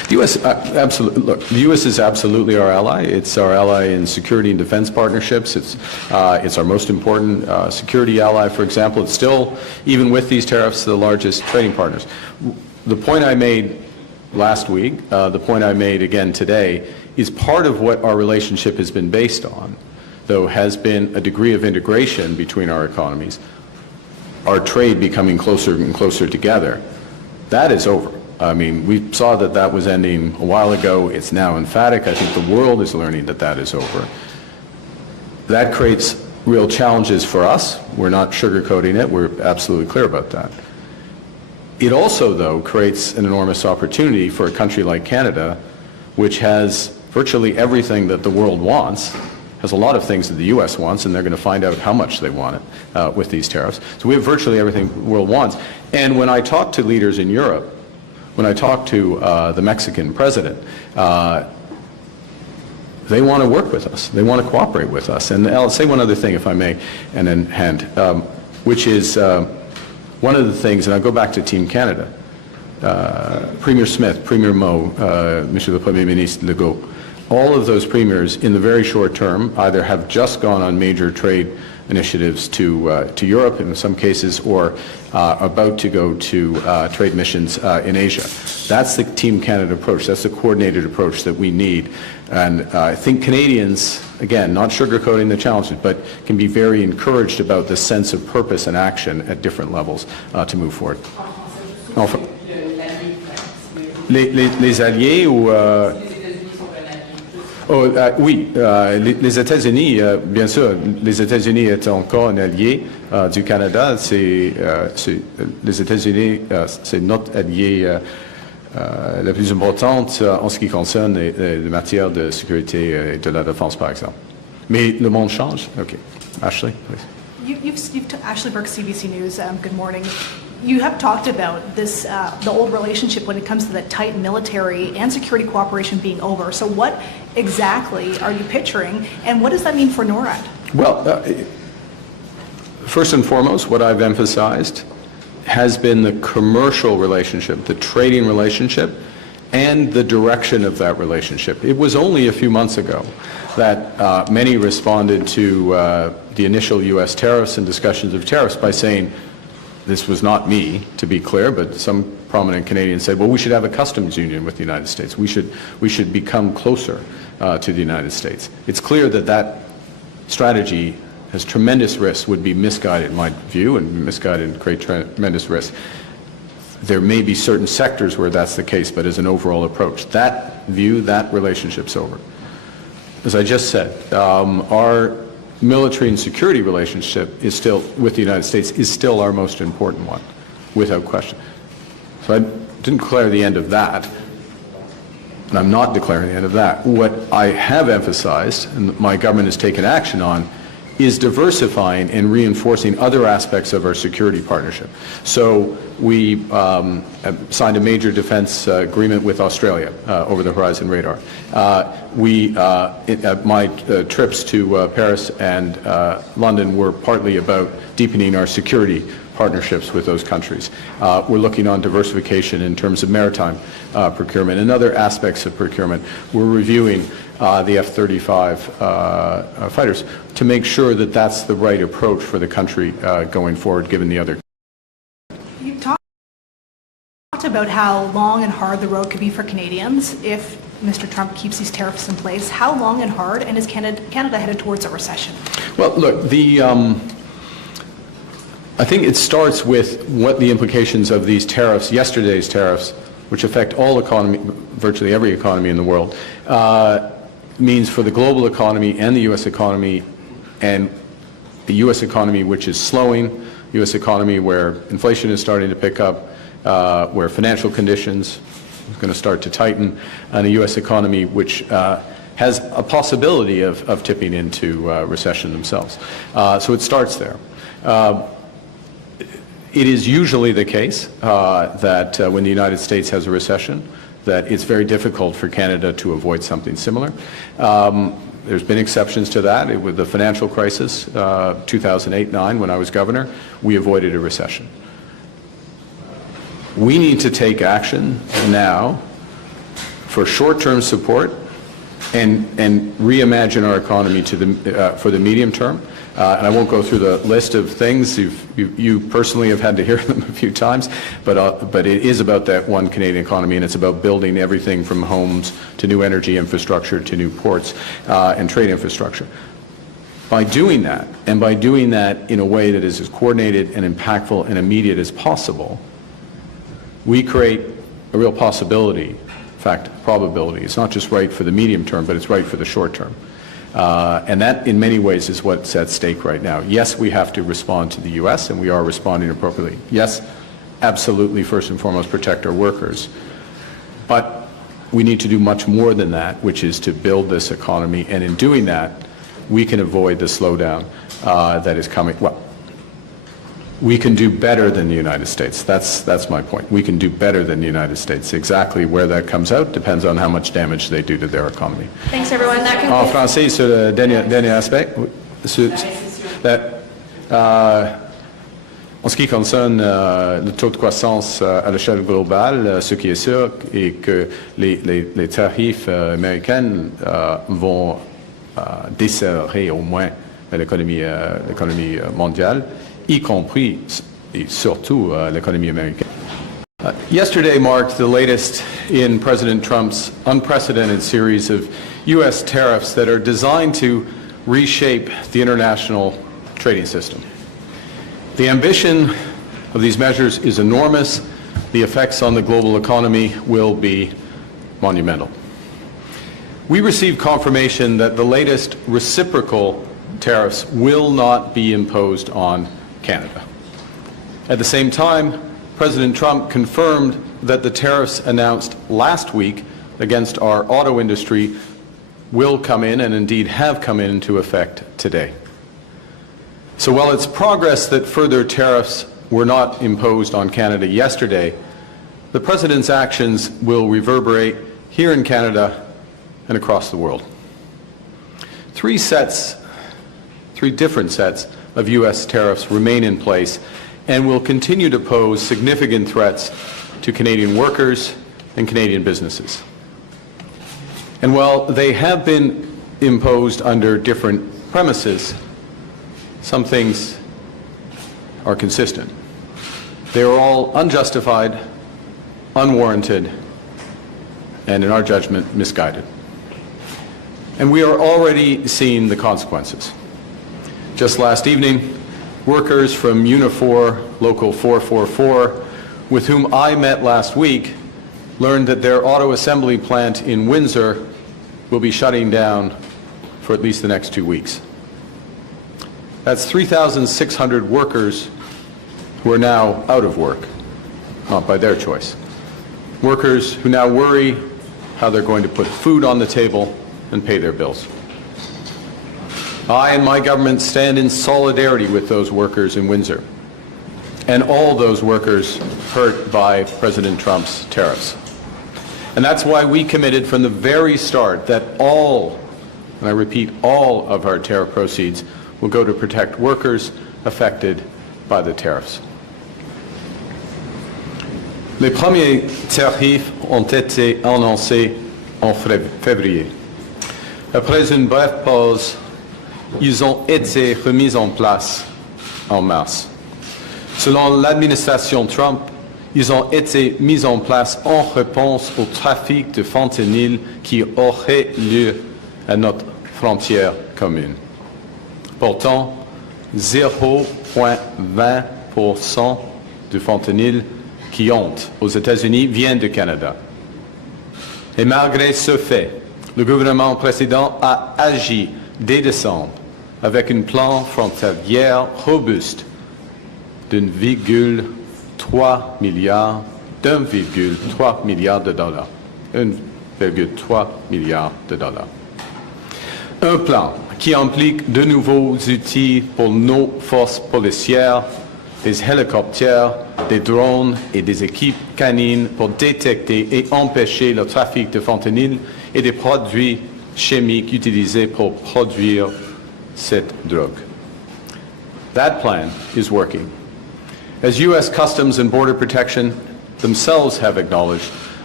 The U.S. Absolutely. Look, the U.S. is absolutely our ally. It's our ally in security and defense partnerships. It's our most important security ally. For example, it's still, even with these tariffs, the largest trading partners. The point I made last week, the point I made again today, is part of what our relationship has been based on, though, has been a degree of integration between our economies, our trade becoming closer and closer together. That is over. I mean, we saw that that was ending a while ago. It's now emphatic. I think the world is learning that that is over. That creates real challenges for us. We're not sugarcoating it. We're absolutely clear about that. It also, though, creates an enormous opportunity for a country like Canada, which has virtually everything that the world wants, has a lot of things that the U.S. wants, and they're going to find out how much they want it with these tariffs. So we have virtually everything the world wants. And when I talk to leaders in Europe, when I talk to the Mexican president, they want to work with us. They want to cooperate with us. And I'll say one other thing, if I may, and then which is one of the things, and I'll go back to Team Canada, Premier Smith, Premier Moe, Monsieur le Premier Ministre Legault, all of those premiers in the very short term either have just gone on major trade initiatives to Europe in some cases, or about to go to trade missions in Asia. That's the Team Canada approach. That's the coordinated approach that we need. And I think Canadians, again, not sugarcoating the challenges, but can be very encouraged about the sense of purpose and action at different levels to move forward. Enfin, les alliés ou... oui, les États-Unis, bien sûr, les États-Unis étant encore un allié du Canada. Les États-Unis, c'est notre allié la plus importante en ce qui concerne les matières de sécurité et de la défense, par exemple. Mais le monde change. OK. Ashley, please. Ashley Burke, CBC News. Good morning. You have talked about this, the old relationship when it comes to that tight military and security cooperation being over. So what exactly are you picturing, and what does that mean for NORAD? Well, first and foremost, what I've emphasized has been the commercial relationship, the trading relationship, and the direction of that relationship. It was only a few months ago that many responded to the initial U.S. tariffs and discussions of tariffs by saying, this was not me, to be clear, but some prominent Canadians said, well, we should have a customs union with the United States. We should become closer to the United States. It's clear that that strategy has tremendous risks, would be misguided in my view, and misguided and create tremendous risks. There may be certain sectors where that's the case, but as an overall approach, that view, that relationship's over. As I just said, our military and security relationship is still, with the United States, is still our most important one, without question. So I didn't declare the end of that, and I'm not declaring the end of that. What I have emphasized, and my government has taken action on, is diversifying and reinforcing other aspects of our security partnership. So we signed a major defense agreement with Australia, over-the-horizon radar. My trips to Paris and London were partly about deepening our security partnerships with those countries. We're looking on diversification in terms of maritime procurement and other aspects of procurement. We're reviewing the F-35 fighters to make sure that that's the right approach for the country going forward, given the other. You talked about how long and hard the road could be for Canadians if Mr. Trump keeps these tariffs in place. How long and hard, and is Canada headed towards a recession? Well, look, I think it starts with what the implications of these tariffs, yesterday's tariffs, which affect all economy, virtually every economy in the world, means for the global economy and the U.S. economy, and the U.S. economy which is slowing, U.S. economy where inflation is starting to pick up, where financial conditions are going to start to tighten, and a U.S. economy which has a possibility of tipping into recession themselves. So it starts there. It is usually the case that when the United States has a recession, that it's very difficult for Canada to avoid something similar. There's been exceptions to that. With the financial crisis, 2008-9, when I was governor, we avoided a recession. We need to take action now for short-term support and reimagine our economy for the medium term. And I won't go through the list of things. You personally have had to hear them a few times, but it is about that one Canadian economy, and it's about building everything from homes to new energy infrastructure to new ports and trade infrastructure. By doing that, and by doing that in a way that is as coordinated and impactful and immediate as possible, we create a real possibility, in fact, probability. It's not just right for the medium term, but it's right for the short term. And that, in many ways, is what's at stake right now. Yes, we have to respond to the U.S., and we are responding appropriately. Yes, absolutely, first and foremost, protect our workers. But we need to do much more than that, which is to build this economy. And in doing that, we can avoid the slowdown that is coming. Well, we can do better than the United States. That's my point. We can do better than the United States. Exactly where that comes out depends on how much damage they do to their economy. Thanks, everyone. That En concludes. français, sur le dernier aspect, en ce qui concerne le taux de croissance à l'échelle globale, ce qui est sûr est que les tarifs américains vont desserrer au moins l'économie mondiale, y compris et surtout l'économie américaine. Yesterday marked the latest in President Trump's unprecedented series of U.S. tariffs that are designed to reshape the international trading system. The ambition of these measures is enormous. The effects on the global economy will be monumental. We received confirmation that the latest reciprocal tariffs will not be imposed on Canada. At the same time, President Trump confirmed that the tariffs announced last week against our auto industry will come in, and indeed have come into effect today. So while it's progress that further tariffs were not imposed on Canada yesterday, the President's actions will reverberate here in Canada and across the world. Three different sets of U.S. tariffs remain in place and will continue to pose significant threats to Canadian workers and Canadian businesses. And while they have been imposed under different premises, some things are consistent. They are all unjustified, unwarranted, and in our judgment, misguided. And we are already seeing the consequences. Just last evening, workers from Unifor Local 444, with whom I met last week, learned that their auto assembly plant in Windsor will be shutting down for at least the next 2 weeks. That's 3,600 workers who are now out of work, not by their choice. Workers who now worry how they're going to put food on the table and pay their bills. I and my government stand in solidarity with those workers in Windsor and all those workers hurt by President Trump's tariffs. And that's why we committed from the very start that all, and I repeat, all of our tariff proceeds will go to protect workers affected by the tariffs. Les premiers tarifs ont été annoncés en février. Après une brève pause, ils ont été remis en place en mars. Selon l'administration Trump, ils ont été mis en place en réponse au trafic de fentanyl qui aurait lieu à notre frontière commune. Pourtant, 0,20% du fentanyl qui entre aux États-Unis vient du Canada. Et malgré ce fait, le gouvernement précédent a agi dès décembre avec un plan frontalier robuste d'1,3 milliard de dollars. 1,3 milliard de dollars. Un plan qui implique de nouveaux outils pour nos forces policières, des hélicoptères, des drones et des équipes canines pour détecter et empêcher le trafic de fentanyl et des produits chimiques utilisés pour produire cette drogue. That plan is working. As U.S. Customs and Border Protection themselves have acknowledged,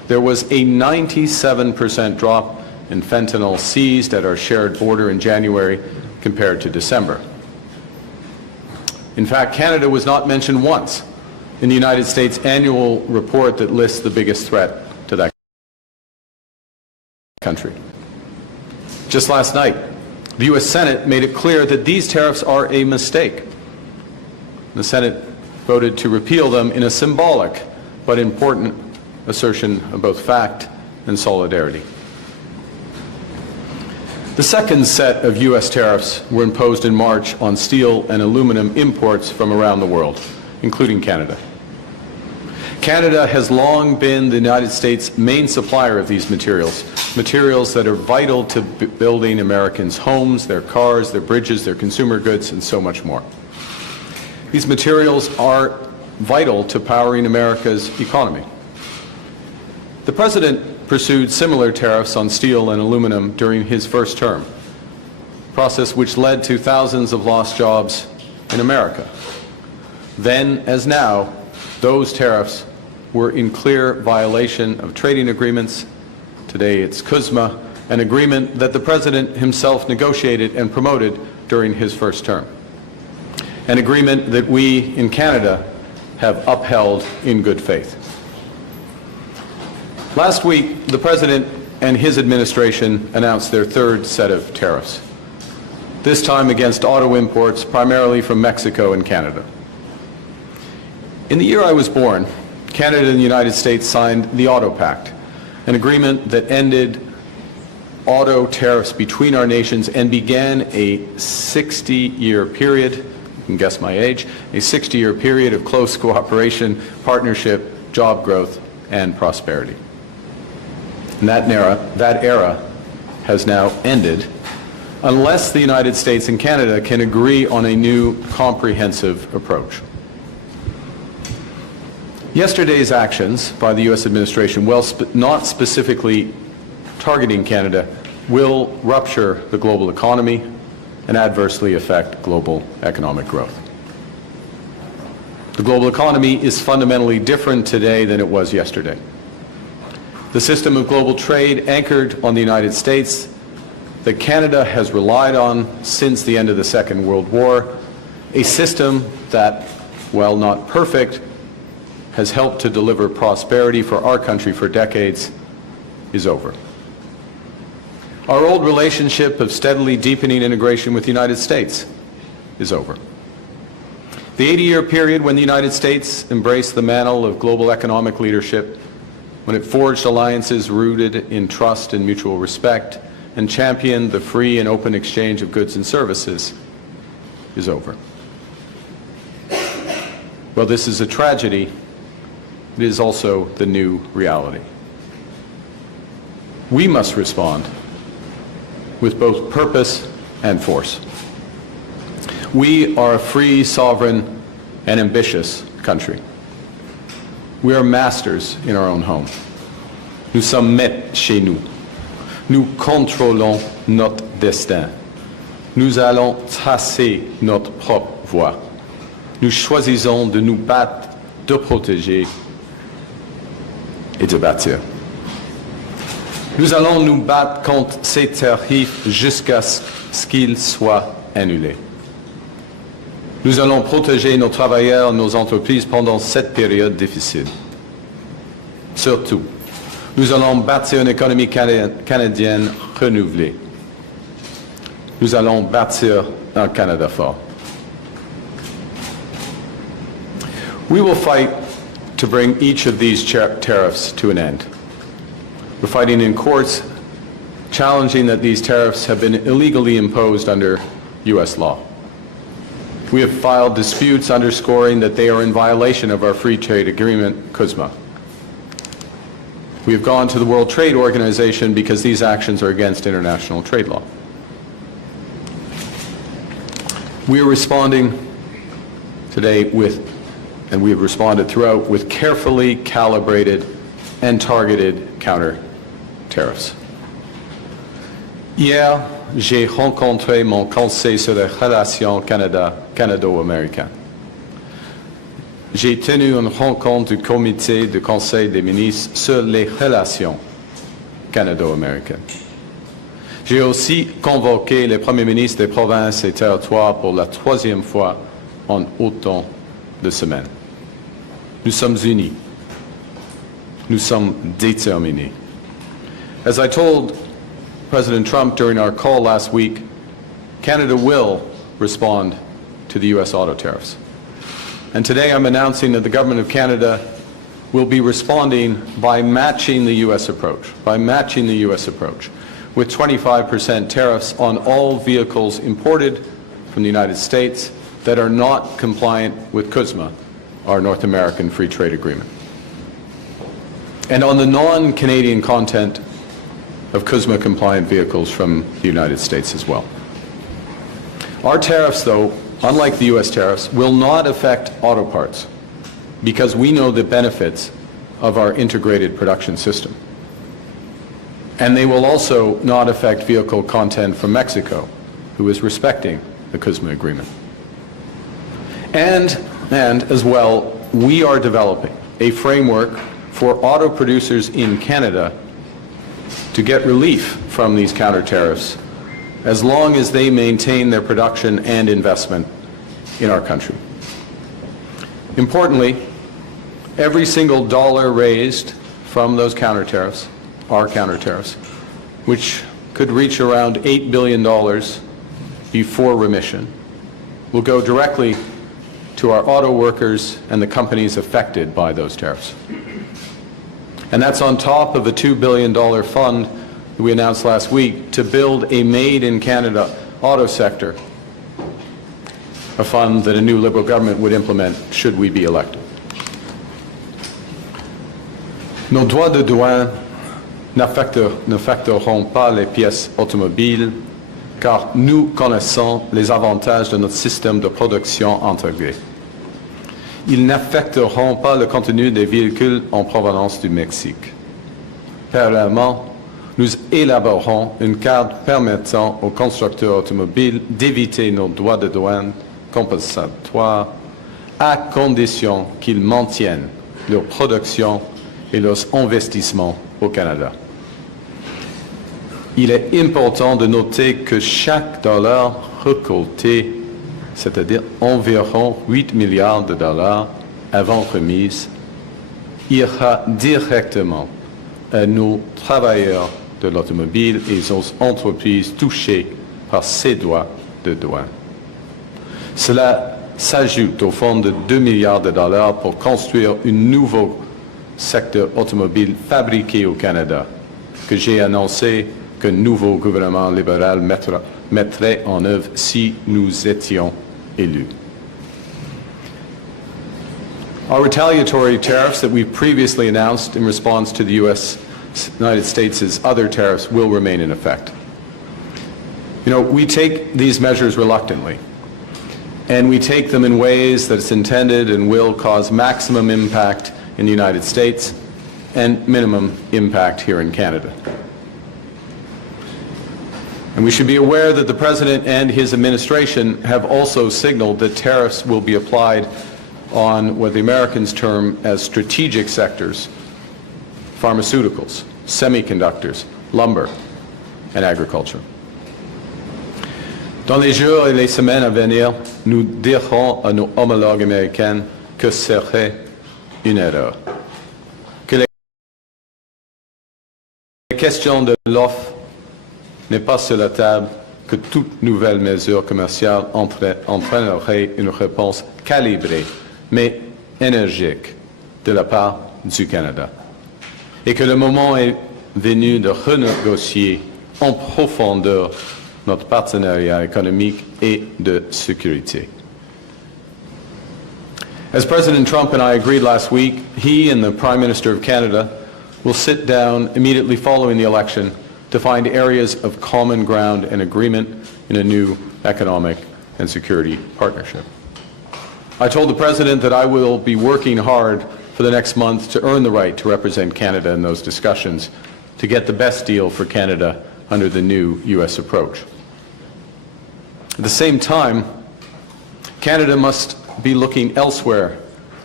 there was a 97% drop in fentanyl seized at our shared border in January compared to December. In fact, Canada was not mentioned once in the United States annual report that lists the biggest threat to that country. Just last night, the U.S. Senate made it clear that these tariffs are a mistake. The Senate voted to repeal them in a symbolic but important assertion of both fact and solidarity. The second set of U.S. tariffs were imposed in March on steel and aluminum imports from around the world, including Canada. Canada has long been the United States' main supplier of these materials that are vital to building Americans' homes, their cars, their bridges, their consumer goods, and so much more. These materials are vital to powering America's economy. The President pursued similar tariffs on steel and aluminum during his first term, a process which led to thousands of lost jobs in America. Then, as now, those tariffs were in clear violation of trading agreements. Today it's CUSMA, an agreement that the President himself negotiated and promoted during his first term, an agreement that we in Canada have upheld in good faith. Last week, the President and his administration announced their third set of tariffs, this time against auto imports primarily from Mexico and Canada. In the year I was born, Canada and the United States signed the Auto Pact, an agreement that ended auto tariffs between our nations and began a 60-year period, you can guess my age, a 60-year period of close cooperation, partnership, job growth, and prosperity. And that era has now ended unless the United States and Canada can agree on a new comprehensive approach. Yesterday's actions by the U.S. administration, while not specifically targeting Canada, will rupture the global economy and adversely affect global economic growth. The global economy is fundamentally different today than it was yesterday. The system of global trade anchored on the United States that Canada has relied on since the end of the Second World War, a system that, while not perfect, has helped to deliver prosperity for our country for decades, is over. Our old relationship of steadily deepening integration with the United States is over. The 80-year period when the United States embraced the mantle of global economic leadership, when it forged alliances rooted in trust and mutual respect, and championed the free and open exchange of goods and services, is over. Well, this is a tragedy. It is also the new reality. We must respond with both purpose and force. We are a free, sovereign, and ambitious country. We are masters in our own home. Nous sommes maîtres chez nous. Nous contrôlons notre destin. Nous allons tracer notre propre voie. Nous choisissons de nous battre, de protéger et de bâtir. Nous allons nous battre contre ces tarifs jusqu'à ce qu'ils soient annulés. Nous allons protéger nos travailleurs, nos entreprises pendant cette période difficile. Surtout, nous allons bâtir une économie canadienne renouvelée. Nous allons bâtir un Canada fort. We will fight to bring each of these tariffs to an end. We're fighting in courts, challenging that these tariffs have been illegally imposed under U.S. law. We have filed disputes underscoring that they are in violation of our free trade agreement, CUSMA. We have gone to the World Trade Organization because these actions are against international trade law. We are responding today with, and we have responded throughout, with carefully calibrated and targeted counter-tariffs. Hier, j'ai rencontré mon conseil sur les relations canado-américaines. j'ai tenu une rencontre du comité du Conseil des ministres sur les relations canado-américaines. J'ai aussi convoqué les premiers ministres des provinces et territoires pour la 3e fois en autant de semaines. Nous sommes unis. Nous sommes déterminés. As I told President Trump during our call last week, Canada will respond to the U.S. auto tariffs. And today I'm announcing that the Government of Canada will be responding by matching the U.S. approach, with 25% tariffs on all vehicles imported from the United States that are not compliant with CUSMA, our North American Free Trade Agreement. And on the non-Canadian content of CUSMA-compliant vehicles from the United States as well. Our tariffs, though, unlike the U.S. tariffs, will not affect auto parts because we know the benefits of our integrated production system. And they will also not affect vehicle content from Mexico, who is respecting the CUSMA agreement. And as well, we are developing a framework for auto producers in Canada to get relief from these counter-tariffs as long as they maintain their production and investment in our country. Importantly, every single dollar raised from those counter-tariffs, our counter-tariffs, which could reach around $8 billion before remission, will go directly to our auto workers and the companies affected by those tariffs. And that's on top of a $2 billion fund that we announced last week to build a made-in-Canada auto sector, a fund that a new Liberal government would implement should we be elected. Nos droits de douane n'affecteront pas les pièces automobiles car nous connaissons les avantages de notre système de production intégré. Ils n'affecteront pas le contenu des véhicules en provenance du Mexique. Parallèlement, nous élaborerons une carte permettant aux constructeurs automobiles d'éviter nos droits de douane compensatoires à condition qu'ils maintiennent leur production et leurs investissements au Canada. Il est important de noter que chaque dollar récolté, c'est-à-dire environ 8 milliards de dollars avant remise, ira directement à nos travailleurs de l'automobile et aux entreprises touchées par ces droits de douane. Cela s'ajoute au fonds de 2 milliards de dollars pour construire un nouveau secteur automobile fabriqué au Canada, que j'ai annoncé qu'un nouveau gouvernement libéral mettrait en œuvre si nous étions élus. Our retaliatory tariffs that we've previously announced in response to the United States' other tariffs will remain in effect. You know, we take these measures reluctantly, and we take them in ways that it's intended and will cause maximum impact in the United States and minimum impact here in Canada. And we should be aware that the President and his administration have also signaled that tariffs will be applied on what the Americans term as strategic sectors: pharmaceuticals, semiconductors, lumber, and agriculture. Dans les jours et les semaines à venir, nous dirons à nos homologues américains que serait une erreur. Que les questions de l'offre n'est pas sur la table, que toute nouvelle mesure commerciale entraînerait une réponse calibrée, mais énergique, de la part du Canada. Et que le moment est venu de renégocier en profondeur notre partenariat économique et de sécurité. As President Trump and I agreed last week, he and the Prime Minister of Canada will sit down immediately following the election to find areas of common ground and agreement in a new economic and security partnership. I told the President that I will be working hard for the next month to earn the right to represent Canada in those discussions to get the best deal for Canada under the new U.S. approach. At the same time, Canada must be looking elsewhere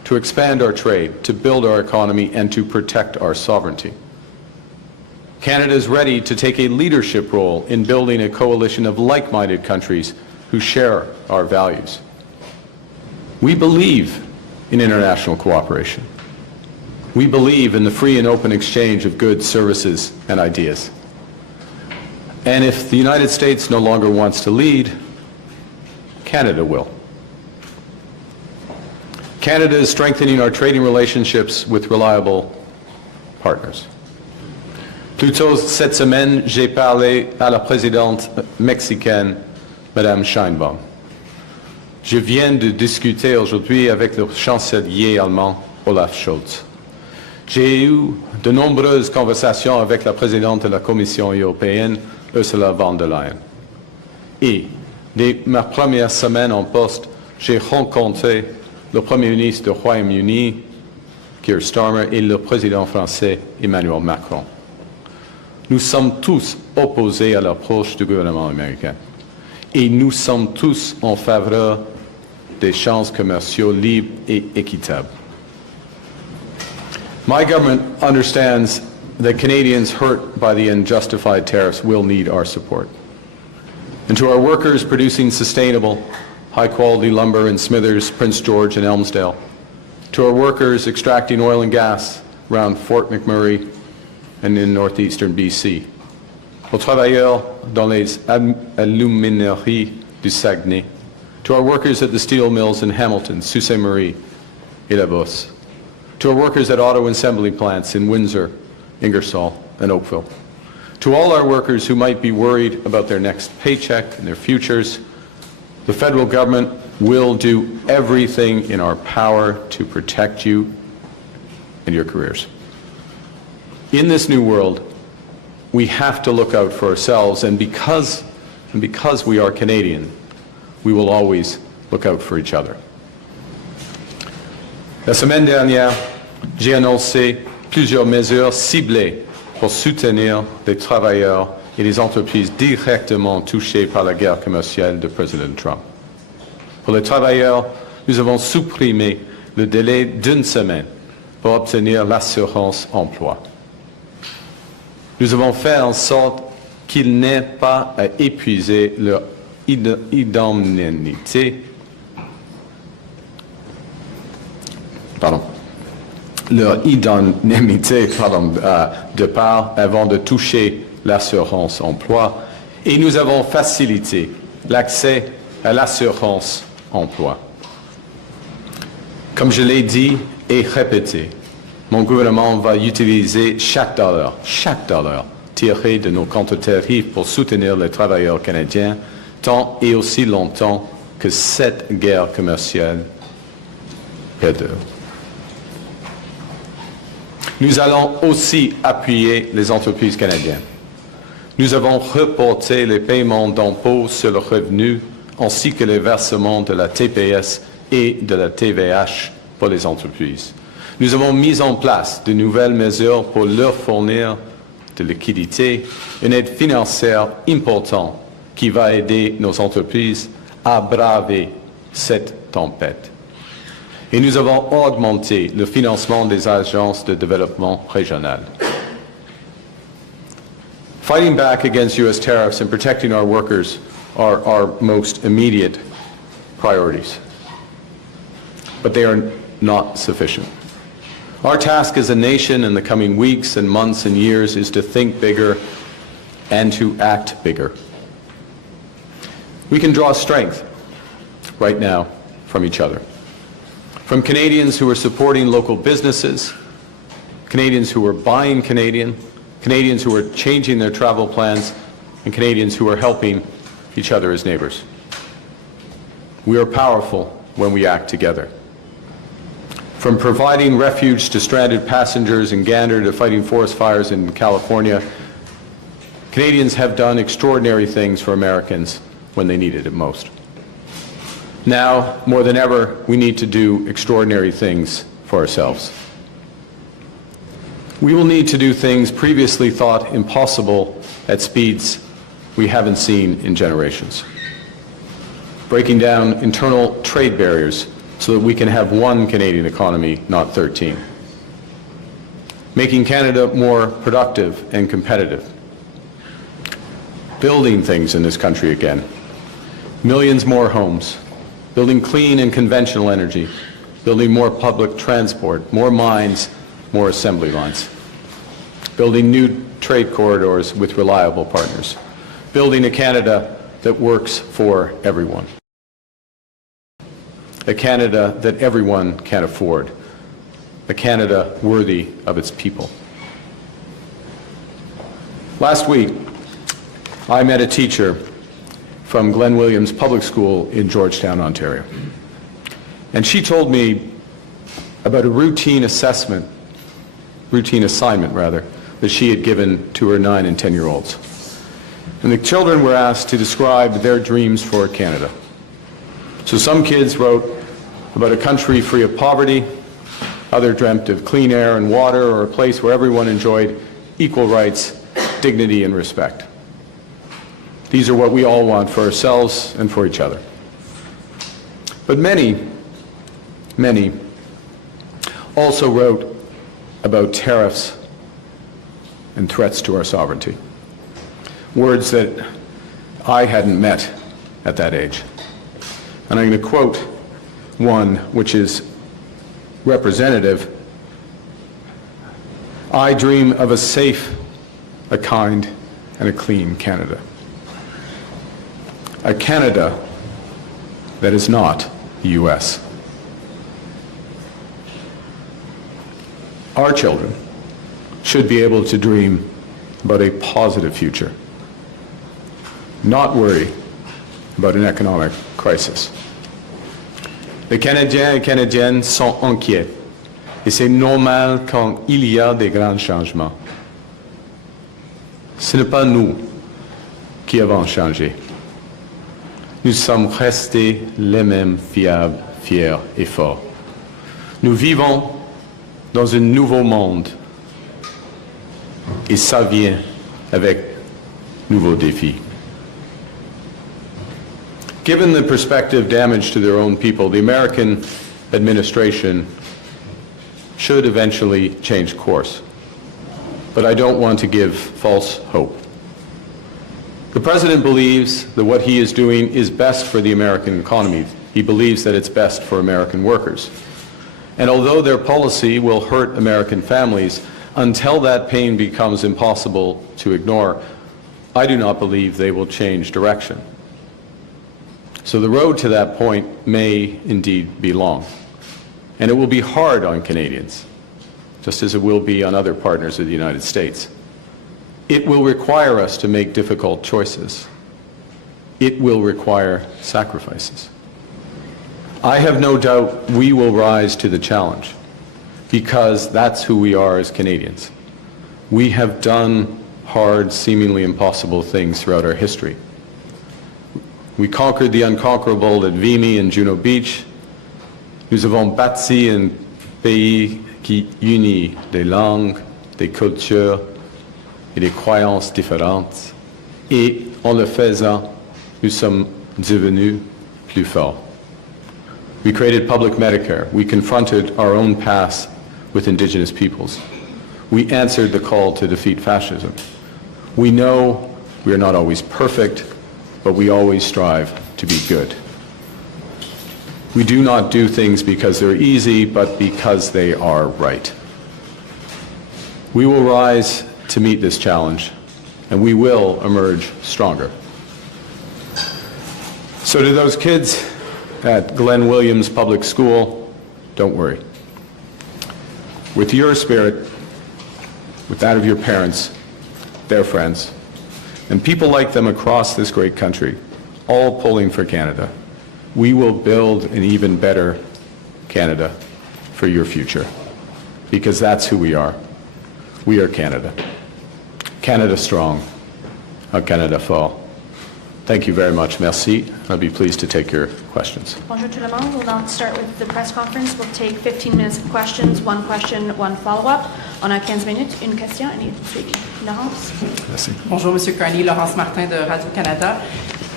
to expand our trade, to build our economy, and to protect our sovereignty. Canada is ready to take a leadership role in building a coalition of like-minded countries who share our values. We believe in international cooperation. We believe in the free and open exchange of goods, services, and ideas. And if the United States no longer wants to lead, Canada will. Canada is strengthening our trading relationships with reliable partners. Plus tôt cette semaine, j'ai parlé à la présidente mexicaine, Madame Sheinbaum. Je viens de discuter aujourd'hui avec le chancelier allemand, Olaf Scholz. J'ai eu de nombreuses conversations avec la présidente de la Commission européenne, Ursula von der Leyen. Et dès ma première semaine en poste, j'ai rencontré le Premier ministre du Royaume-Uni, Keir Starmer, et le président français, Emmanuel Macron. Nous sommes tous opposés à l'approche du gouvernement américain. Et nous sommes tous en faveur d'échanges commerciaux libres et équitables. My government understands that Canadians hurt by the unjustified tariffs will need our support. And to our workers producing sustainable, high-quality lumber in Smithers, Prince George, and Elmsdale, to our workers extracting oil and gas around Fort McMurray and in northeastern BC, aux travailleurs dans les alumineries du Saguenay, to our workers at the steel mills in Hamilton, Sault Ste. Marie, et La Bosse, to our workers at auto assembly plants in Windsor, Ingersoll, and Oakville, to all our workers who might be worried about their next paycheck and their futures, the federal government will do everything in our power to protect you and your careers. In this new world, we have to look out for ourselves, and because we are Canadian, we will always look out for each other. La semaine dernière, j'ai annoncé plusieurs mesures ciblées pour soutenir les travailleurs et les entreprises directement touchées par la guerre commerciale de Président Trump. Pour les travailleurs, nous avons supprimé le délai d'une semaine pour obtenir l'assurance emploi. Nous avons fait en sorte qu'ils n'aient pas à épuiser leur indemnité de part avant de toucher l'assurance emploi, et nous avons facilité l'accès à l'assurance emploi. Comme je l'ai dit et répété, mon gouvernement va utiliser chaque dollar tiré de nos Counter-Tariffs pour soutenir les travailleurs canadiens tant et aussi longtemps que cette guerre commerciale perdure. Nous allons aussi appuyer les entreprises canadiennes. Nous avons reporté les paiements d'impôts sur le revenu ainsi que les versements de la TPS et de la TVH pour les entreprises. Nous avons mis en place de nouvelles mesures pour leur fournir de liquidités, une aide financière importante qui va aider nos entreprises à braver cette tempête. Et nous avons augmenté le financement des agences de développement régionales. Fighting back against U.S. tariffs and protecting our workers are our most immediate priorities. But they are not sufficient. Our task as a nation in the coming weeks and months and years is to think bigger and to act bigger. We can draw strength right now from each other. From Canadians who are supporting local businesses, Canadians who are buying Canadian, Canadians who are changing their travel plans, and Canadians who are helping each other as neighbors. We are powerful when we act together. From providing refuge to stranded passengers in Gander to fighting forest fires in California, Canadians have done extraordinary things for Americans when they needed it most. Now, more than ever, we need to do extraordinary things for ourselves. We will need to do things previously thought impossible at speeds we haven't seen in generations. Breaking down internal trade barriers so that we can have one Canadian economy, not 13. Making Canada more productive and competitive. Building things in this country again. Millions more homes. Building clean and conventional energy. Building more public transport, more mines, more assembly lines. Building new trade corridors with reliable partners. Building a Canada that works for everyone. A Canada that everyone can afford. A Canada worthy of its people. Last week, I met a teacher from Glen Williams Public School in Georgetown, Ontario. And she told me about a routine assignment that she had given to her 9 and 10-year-olds. And the children were asked to describe their dreams for Canada. So some kids wrote about a country free of poverty, others dreamt of clean air and water, or a place where everyone enjoyed equal rights, dignity, and respect. These are what we all want for ourselves and for each other. But many also wrote about tariffs and threats to our sovereignty. Words that I hadn't met at that age. And I'm going to quote one which is representative. I dream of a safe, a kind, and a clean Canada. A Canada that is not the U.S. Our children should be able to dream about a positive future, not worry about an economic crisis. Les Canadiens et Canadiennes sont inquiets, et c'est normal quand il y a des grands changements. Ce n'est pas nous qui avons changé. Nous sommes restés les mêmes fiables, fiers et forts. Nous vivons dans un nouveau monde, et ça vient avec nouveaux défis. Given the prospective damage to their own people, the American administration should eventually change course. But I don't want to give false hope. The President believes that what he is doing is best for the American economy. He believes that it's best for American workers. And although their policy will hurt American families, until that pain becomes impossible to ignore, I do not believe they will change direction. So the road to that point may indeed be long. And it will be hard on Canadians, just as it will be on other partners of the United States. It will require us to make difficult choices. It will require sacrifices. I have no doubt we will rise to the challenge, because that's who we are as Canadians. We have done hard, seemingly impossible things throughout our history. We conquered the unconquerable at Vimy and Juno Beach. Nous avons bâti un pays qui unit des langues, des cultures et des croyances différentes. Et en le faisant, nous sommes devenus plus forts. We created public Medicare. We confronted our own past with Indigenous peoples. We answered the call to defeat fascism. We know we are not always perfect, but we always strive to be good. We do not do things because they're easy, but because they are right. We will rise to meet this challenge, and we will emerge stronger. So to those kids at Glen Williams Public School, don't worry. With your spirit, with that of your parents, their friends, and people like them across this great country, all pulling for Canada, we will build an even better Canada for your future, because that's who we are. We are Canada. Canada strong, a Canada fort. Thank you very much. Merci. I'll be pleased to take your questions. Bonjour tout le monde. We'll now start with the press conference. We'll take 15 minutes of questions, one question, one follow-up. On a 15 minutes, une question et une suivi. Laurence? Merci. Bonjour, M. Carney. Laurence Martin de Radio-Canada.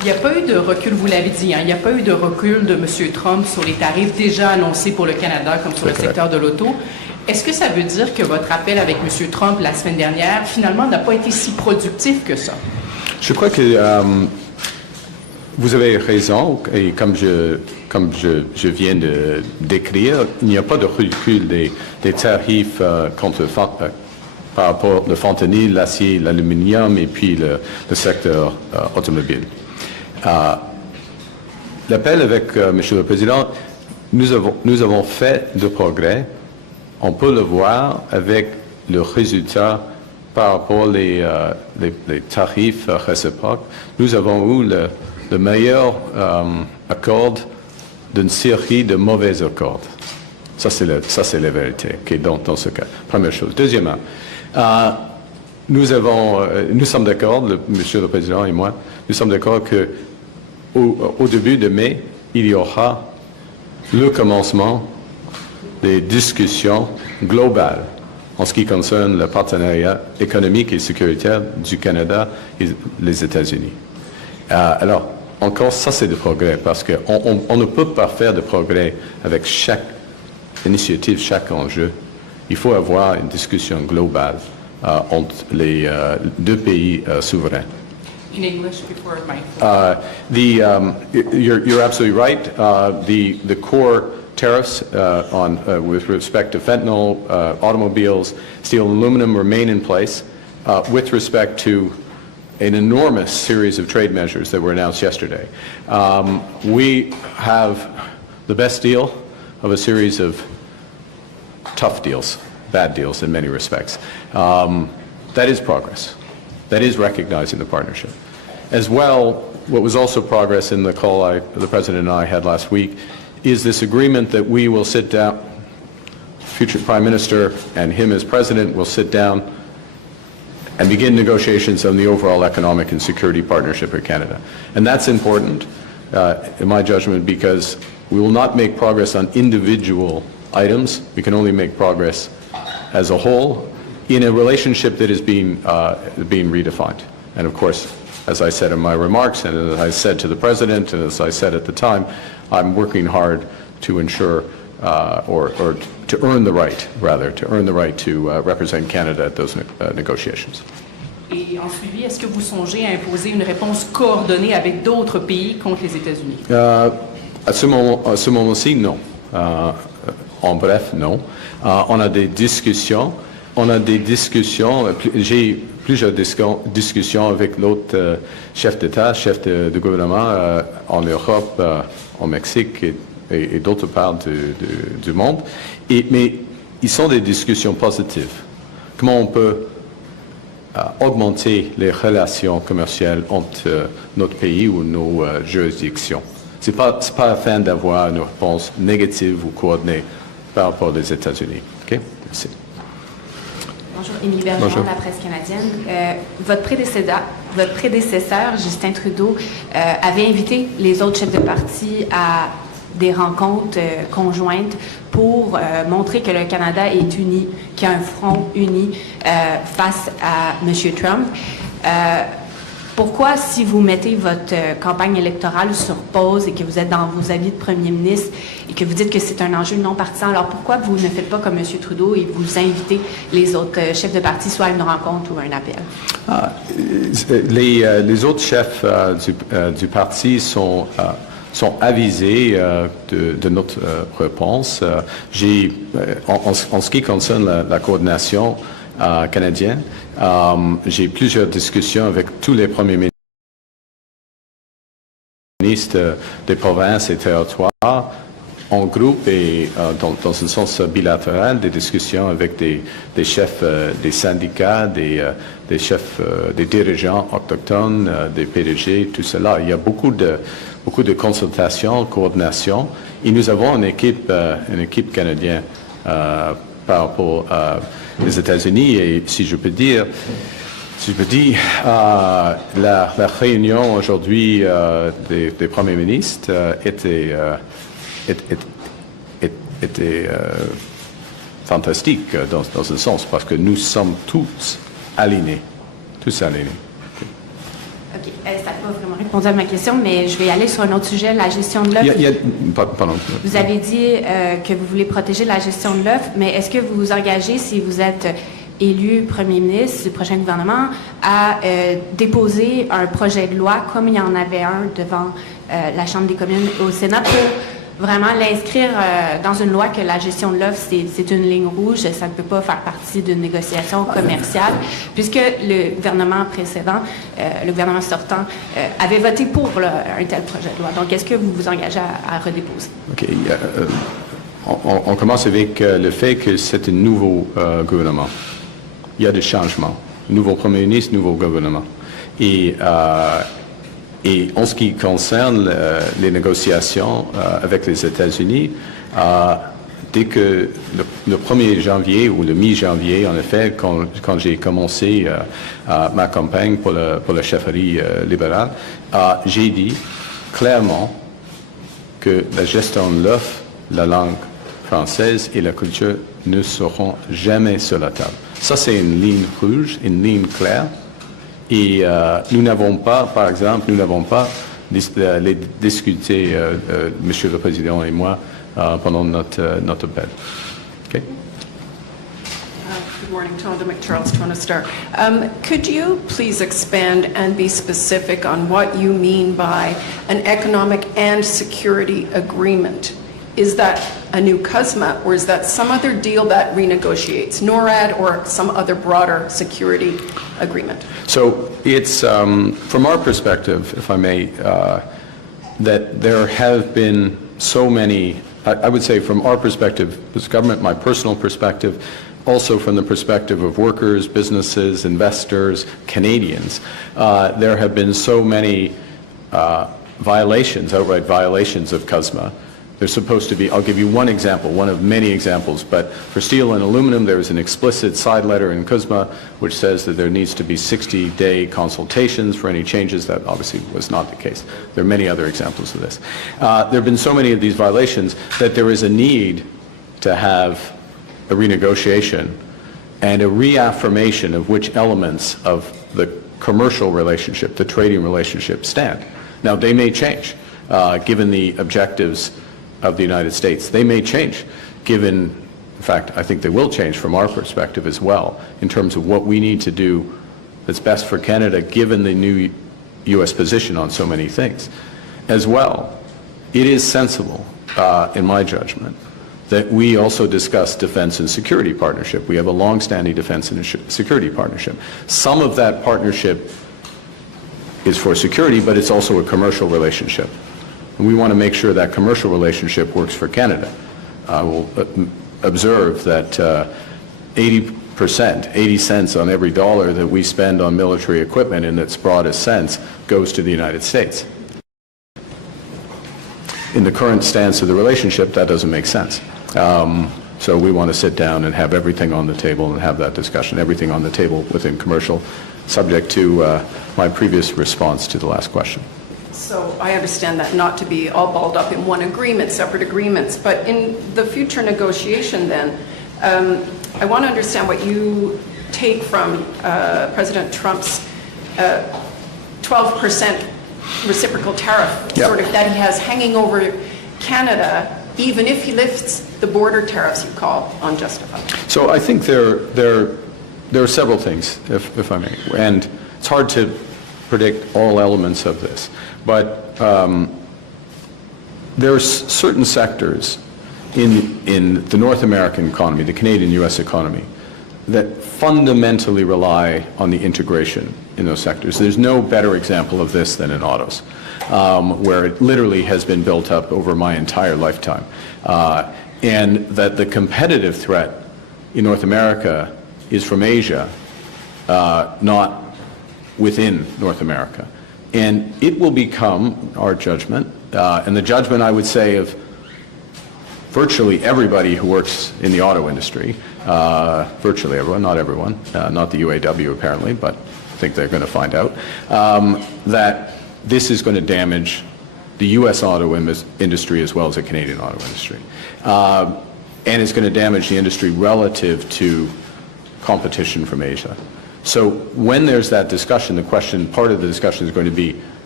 Il n'y a pas eu de recul, vous l'avez dit, il n'y a pas eu de recul de M. Trump sur les tarifs déjà annoncés pour le Canada, comme sur le secteur de l'auto. Est-ce que ça veut dire que votre appel avec M. Trump la semaine dernière, finalement, n'a pas été si productif que ça? Je crois que vous avez raison, et comme je viens de décrire, il n'y a pas de recul des tarifs par rapport au fentanyl, l'acier, l'aluminium et puis le secteur automobile. L'appel avec Monsieur le Président, nous avons fait de progrès. On peut le voir avec le résultat par rapport les tarifs réciproques. Nous avons eu le meilleur accord d'une série de mauvais accords. Ça, c'est la vérité, okay, dans ce cas. Première chose. Deuxièmement, nous sommes d'accord, Monsieur le Président et moi, nous sommes d'accord qu'au début de mai, il y aura le commencement des discussions globales en ce qui concerne le partenariat économique et sécuritaire du Canada et les États-Unis. Alors, encore, ça c'est de progrès, parce qu'on ne peut pas faire de progrès avec chaque initiative, chaque enjeu. Il faut avoir une discussion globale entre les deux pays souverains. In English before my... You're absolutely right. The core tariffs with respect to fentanyl, automobiles, steel and aluminum remain in place. With respect to an enormous series of trade measures that were announced yesterday. We have the best deal of a series of tough deals, bad deals in many respects. That is progress. That is recognizing the partnership. As well, what was also progress in the call the President and I had last week is this agreement that we will sit down, future Prime Minister and him as President will sit down and begin negotiations on the overall economic and security partnership with Canada. And that's important, in my judgment, because we will not make progress on individual items. We can only make progress as a whole in a relationship that is being redefined. And of course, as I said in my remarks, and as I said to the President, and as I said at the time, I'm working hard to ensure, or to earn the right, rather, to represent Canada at those negotiations. Et en suivi, est-ce que vous songez à imposer une réponse coordonnée avec d'autres pays contre les États-Unis? À ce moment-ci, non. En bref, non. On a des discussions. J'ai plusieurs discussions avec l'autre chef d'État, chef de gouvernement en Europe, au Mexique et d'autres parts du monde. Mais ils sont des discussions positives. Comment on peut augmenter les relations commerciales entre notre pays ou nos juridictions. Ce n'est pas afin d'avoir une réponse négative ou coordonnée par rapport aux États-Unis. OK? Merci. Bonjour, Émilie Bergeron de la presse canadienne. Votre prédécesseur, Justin Trudeau, avait invité les autres chefs de parti à des rencontres conjointes pour montrer que le Canada est uni, qu'il y a un front uni face à M. Trump. Pourquoi, si vous mettez votre campagne électorale sur pause et que vous êtes dans vos avis de premier ministre et que vous dites que c'est un enjeu non partisan, alors pourquoi vous ne faites pas comme M. Trudeau et vous invitez les autres chefs de parti soit à une rencontre ou à un appel? Les autres chefs du parti sont avisés de notre réponse. En ce qui concerne la coordination canadienne, j'ai plusieurs discussions avec tous les premiers ministres des provinces et territoires en groupe et dans un sens bilatéral, des discussions avec des chefs des syndicats, des chefs des dirigeants autochtones, des PDG, tout cela. Il y a beaucoup de consultations, coordination, et nous avons une équipe canadienne par rapport aux États-Unis, et si je peux dire, la réunion aujourd'hui des premiers ministres était fantastique dans un sens, parce que nous sommes tous alignés. OK. Ça pas vraiment répondu à ma question, mais je vais aller sur un autre sujet, la gestion de l'œuf. Pardon. Vous avez dit que vous voulez protéger la gestion de l'œuf, mais est-ce que vous vous engagez, si vous êtes élu premier ministre du prochain gouvernement, à déposer un projet de loi, comme il y en avait un devant la Chambre des communes au Sénat, pour vraiment l'inscrire dans une loi que la gestion de l'œuf, c'est une ligne rouge, ça ne peut pas faire partie d'une négociation commerciale, puisque le gouvernement précédent, le gouvernement sortant, avait voté pour un tel projet de loi. Donc, est-ce que vous vous engagez à redéposer? OK. On commence avec le fait que c'est un nouveau gouvernement. Il y a des changements. Nouveau premier ministre, nouveau gouvernement. Et en ce qui concerne les négociations avec les États-Unis, dès que le 1er janvier ou le mi-janvier, en effet, quand j'ai commencé ma campagne pour la chefferie libérale, j'ai dit clairement que la gestion de l'œuf, la langue française et la culture ne seront jamais sur la table. Ça, c'est une ligne rouge, une ligne claire. Et nous n'avons pas, par exemple, les discuté, Monsieur le Président et moi, pendant notre appel. Okay? Good morning, Tonda McCharles, Toronto Star. Could you please expand and be specific on what you mean by an economic and security agreement? Is that a new CUSMA, or is that some other deal that renegotiates NORAD or some other broader security agreement? So it's, from our perspective, if I may, that there have been so many, I would say from our perspective, as government, my personal perspective, also from the perspective of workers, businesses, investors, Canadians, there have been so many violations, outright violations of CUSMA. There's supposed to be, I'll give you one example, one of many examples, but for steel and aluminum, there is an explicit side letter in CUSMA which says that there needs to be 60-day consultations for any changes. That obviously was not the case. There are many other examples of this. There have been so many of these violations that there is a need to have a renegotiation and a reaffirmation of which elements of the commercial relationship, the trading relationship, stand. Now, they may change, given the objectives of the United States. They may change, given, in fact, I think they will change from our perspective as well, in terms of what we need to do that's best for Canada, given the new U.S. position on so many things. As well, it is sensible, in my judgment, that we also discuss defense and security partnership. We have a long-standing defense and security partnership. Some of that partnership is for security, but it's also a commercial relationship. And we want to make sure that commercial relationship works for Canada. I will observe that 80%, 80 cents on every dollar that we spend on military equipment in its broadest sense goes to the United States. In the current stance of the relationship, that doesn't make sense. So we want to sit down and have everything on the table and have that discussion, everything on the table within commercial, subject to my previous response to the last question. So I understand that not to be all balled up in one agreement, separate agreements, but in the future negotiation then, I want to understand what you take from President Trump's 12% reciprocal tariff, Yeah. sort of that he has hanging over Canada, even if he lifts the border tariffs you call unjustified. So I think there are several things, if I may, and it's hard to predict all elements of this, but there are certain sectors in the North American economy, the Canadian-U.S. economy, that fundamentally rely on the integration in those sectors. There's no better example of this than in autos, where it literally has been built up over my entire lifetime. And that the competitive threat in North America is from Asia, not within North America. And it will become our judgment, and the judgment, I would say, of virtually everybody who works in the auto industry, virtually everyone, not everyone, not the UAW apparently, but I think they're going to find out, that this is going to damage the U.S. auto industry as well as the Canadian auto industry. And it's going to damage the industry relative to competition from Asia. So when there's that discussion, the question, part of the discussion is going to be,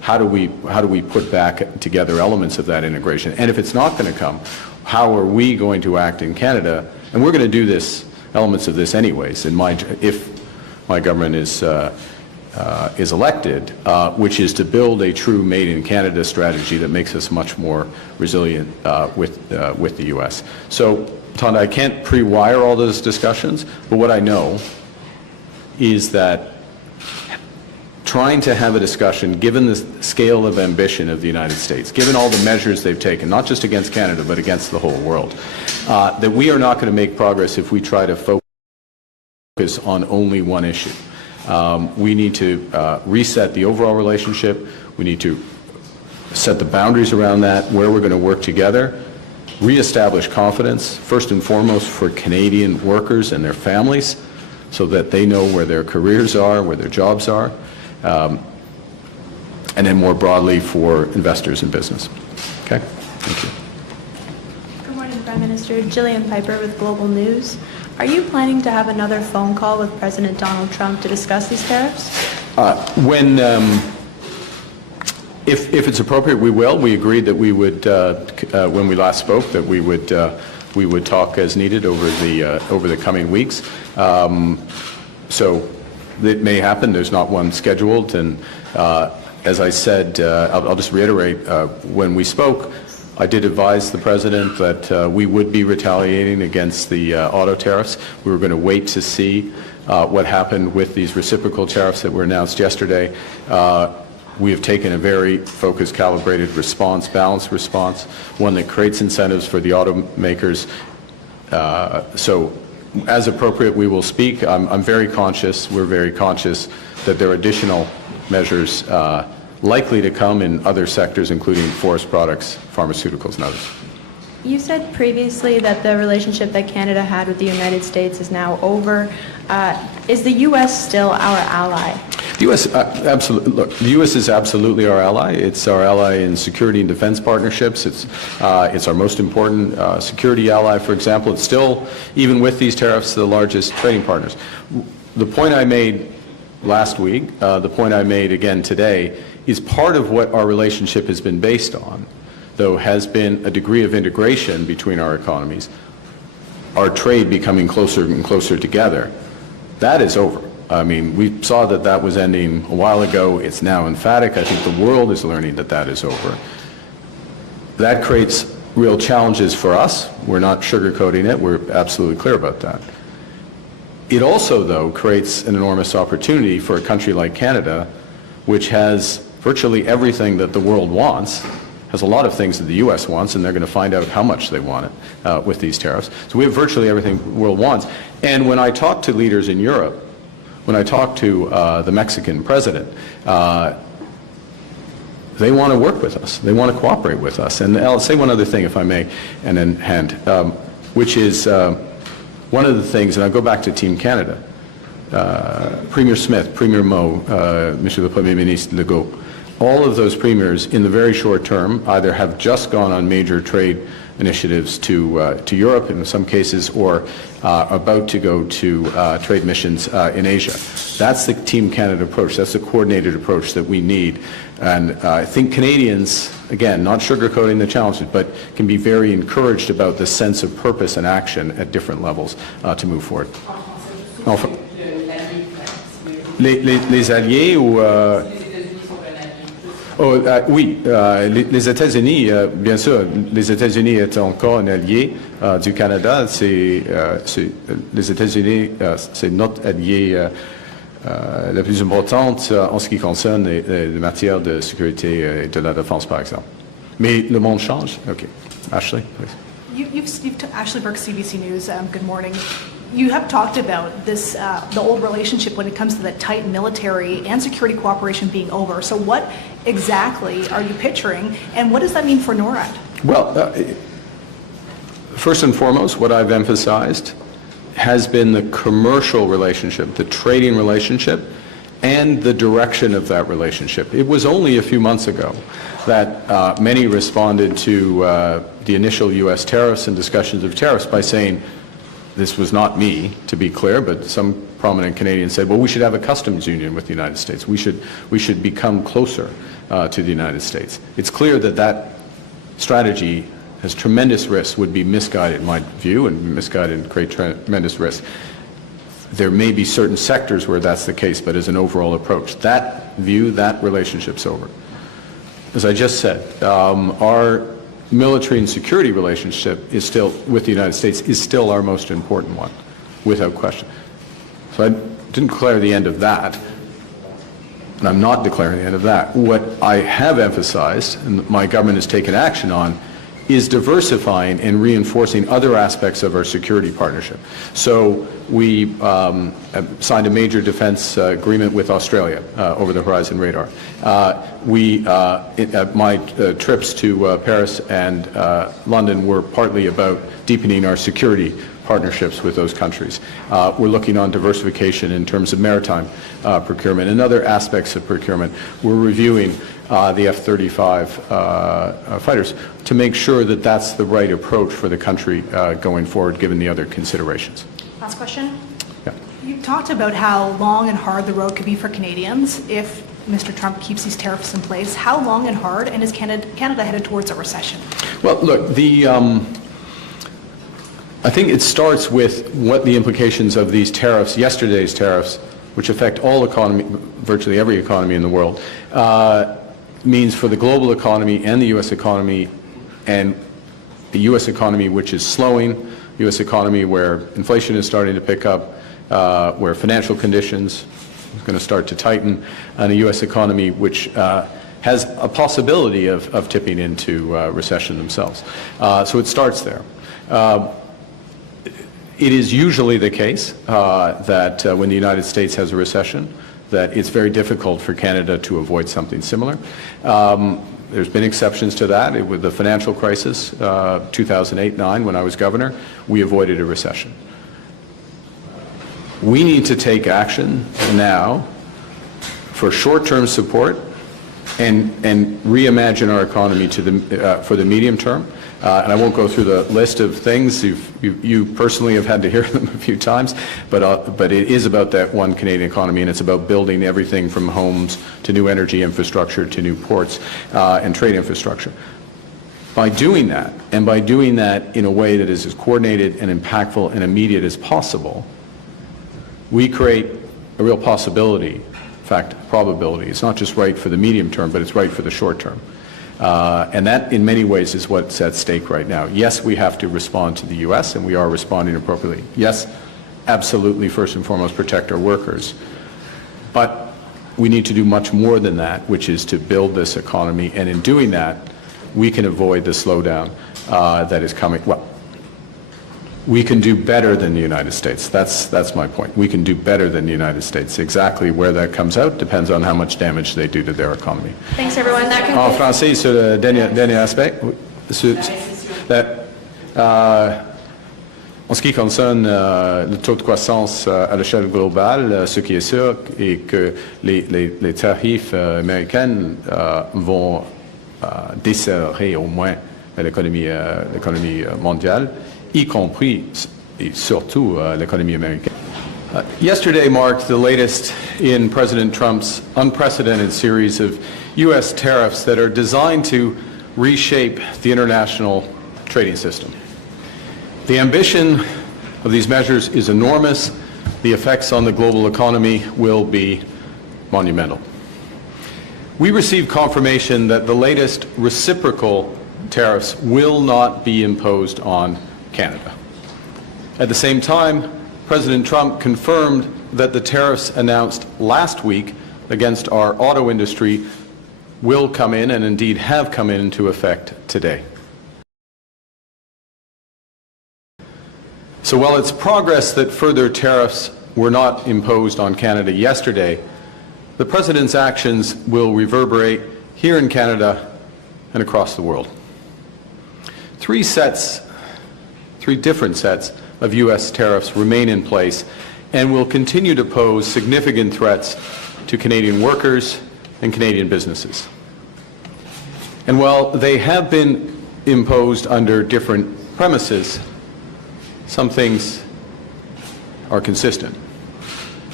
how do we put back together elements of that integration? And if it's not going to come, how are we going to act in Canada? And we're going to do elements of this anyways. If my government is elected, which is to build a true Made in Canada strategy that makes us much more resilient with the U.S. So, Tonda, I can't pre-wire all those discussions, but what I know is that trying to have a discussion, given the scale of ambition of the United States, given all the measures they've taken, not just against Canada, but against the whole world, that we are not going to make progress if we try to focus on only one issue. We need to reset the overall relationship. We need to set the boundaries around that, where we're going to work together, reestablish confidence, first and foremost for Canadian workers and their families, so that they know where their careers are, where their jobs are, and then more broadly for investors in business. Okay? Thank you. Good morning, Prime Minister. Jillian Piper with Global News. Are you planning to have another phone call with President Donald Trump to discuss these tariffs? If it's appropriate, we will. We agreed that we would, when we last spoke, that we would talk as needed over the coming weeks. So it may happen. There's not one scheduled. And as I said, I'll just reiterate, when we spoke, I did advise the President that we would be retaliating against the auto tariffs. We were going to wait to see what happened with these reciprocal tariffs that were announced yesterday. We have taken a very focused, calibrated response, balanced response, one that creates incentives for the automakers. So as appropriate, we will speak. I'm very conscious, we're very conscious that there are additional measures likely to come in other sectors, including forest products, pharmaceuticals, and others. You said previously that the relationship that Canada had with the United States is now over. Is the U.S. still our ally? The U.S. Absolutely. Look, the U.S. is absolutely our ally. It's our ally in security and defense partnerships. It's our most important security ally. For example, it's still, even with these tariffs, the largest trading partners. The point I made last week, the point I made again today, is part of what our relationship has been based on, though, has been a degree of integration between our economies, our trade becoming closer and closer together. That is over. I mean, we saw that that was ending a while ago. It's now emphatic. I think the world is learning that that is over. That creates real challenges for us. We're not sugarcoating it. We're absolutely clear about that. It also, though, creates an enormous opportunity for a country like Canada, which has virtually everything that the world wants, has a lot of things that the U.S. wants, and they're going to find out how much they want it with these tariffs. So we have virtually everything the world wants. And when I talk to leaders in Europe, when I talk to the Mexican president, they want to work with us. They want to cooperate with us. And I'll say one other thing, if I may, and then hand, which is one of the things, and I'll go back to Team Canada, Premier Smith, Premier Moe, Monsieur le Premier Ministre Legault, all of those premiers in the very short term either have just gone on major trade initiatives to Europe in some cases, or about to go to trade missions in Asia. That's the Team Canada approach. That's the coordinated approach that we need. And I think Canadians, again, not sugarcoating the challenges, but can be very encouraged about the sense of purpose and action at different levels to move forward. Enfin, les alliés ou... oui, les États-Unis, bien sûr, les États-Unis est encore un allié du Canada. Les États-Unis, c'est notre allié la plus importante en ce qui concerne les matières de sécurité et de la défense, par exemple. Mais le monde change. OK. Ashley, please. Ashley Burke, CBC News. Good morning. You have talked about this, the old relationship when it comes to the tight military and security cooperation being over. So what exactly are you picturing, and what does that mean for NORAD? Well, first and foremost, what I've emphasized has been the commercial relationship, the trading relationship, and the direction of that relationship. It was only a few months ago that many responded to the initial U.S. tariffs and discussions of tariffs by saying, this was not me, to be clear, but some prominent Canadians said, well, we should have a customs union with the United States. We should become closer to the United States. It's clear that that strategy has tremendous risks, would be misguided in my view, and misguided and create tremendous risks. There may be certain sectors where that's the case, but as an overall approach, that view, that relationship's over. As I just said, our military and security relationship is still, with the United States, is still our most important one, without question. So I didn't declare the end of that, and I'm not declaring the end of that. What I have emphasized, and my government has taken action on, is diversifying and reinforcing other aspects of our security partnership. So we signed a major defense agreement with Australia over the Horizon Radar. My trips to Paris and London were partly about deepening our security partnerships with those countries. We're looking on diversification in terms of maritime procurement and other aspects of procurement. We're reviewing the F-35 fighters to make sure that that's the right approach for the country going forward, given the other considerations. Last question. Yeah. You talked about how long and hard the road could be for Canadians if Mr. Trump keeps these tariffs in place. How long and hard, and is Canada headed towards a recession? Well, look, I think it starts with what the implications of these tariffs, yesterday's tariffs, which affect all economy, virtually every economy in the world, means for the global economy and the U.S. economy, and the U.S. economy which is slowing, U.S. economy where inflation is starting to pick up, where financial conditions are going to start to tighten, and a U.S. economy which has a possibility of tipping into recession themselves. So it starts there. It is usually the case that when the United States has a recession, that it's very difficult for Canada to avoid something similar. There's been exceptions to that. With the financial crisis, 2008-9, when I was governor, we avoided a recession. We need to take action now for short-term support and reimagine our economy for the medium term. And I won't go through the list of things. You personally have had to hear them a few times, but it is about that one Canadian economy, and it's about building everything from homes to new energy infrastructure to new ports and trade infrastructure. By doing that, and by doing that in a way that is as coordinated and impactful and immediate as possible, we create a real possibility, in fact, probability. It's not just right for the medium term, but it's right for the short term. And that, in many ways, is what's at stake right now. Yes, we have to respond to the U.S., and we are responding appropriately. Yes, absolutely, first and foremost, protect our workers. But we need to do much more than that, which is to build this economy. And in doing that, we can avoid the slowdown that is coming. Well, we can do better than the United States. That's my point. We can do better than the United States. Exactly where that comes out depends on how much damage they do to their economy. Thanks, everyone. That En concludes. français, sur le dernier aspect, en ce qui concerne le taux de croissance à l'échelle globale, ce qui est sûr est que les tarifs américains vont desserrer au moins l'économie mondiale, y compris et surtout l'économie américaine. Yesterday marked the latest in President Trump's unprecedented series of U.S. tariffs that are designed to reshape the international trading system. The ambition of these measures is enormous. The effects on the global economy will be monumental. We received confirmation that the latest reciprocal tariffs will not be imposed on Canada. At the same time, President Trump confirmed that the tariffs announced last week against our auto industry will come in, and indeed have come into effect today. So while it's progress that further tariffs were not imposed on Canada yesterday, the President's actions will reverberate here in Canada and across the world. Three different sets of U.S. tariffs remain in place and will continue to pose significant threats to Canadian workers and Canadian businesses. And while they have been imposed under different premises, some things are consistent.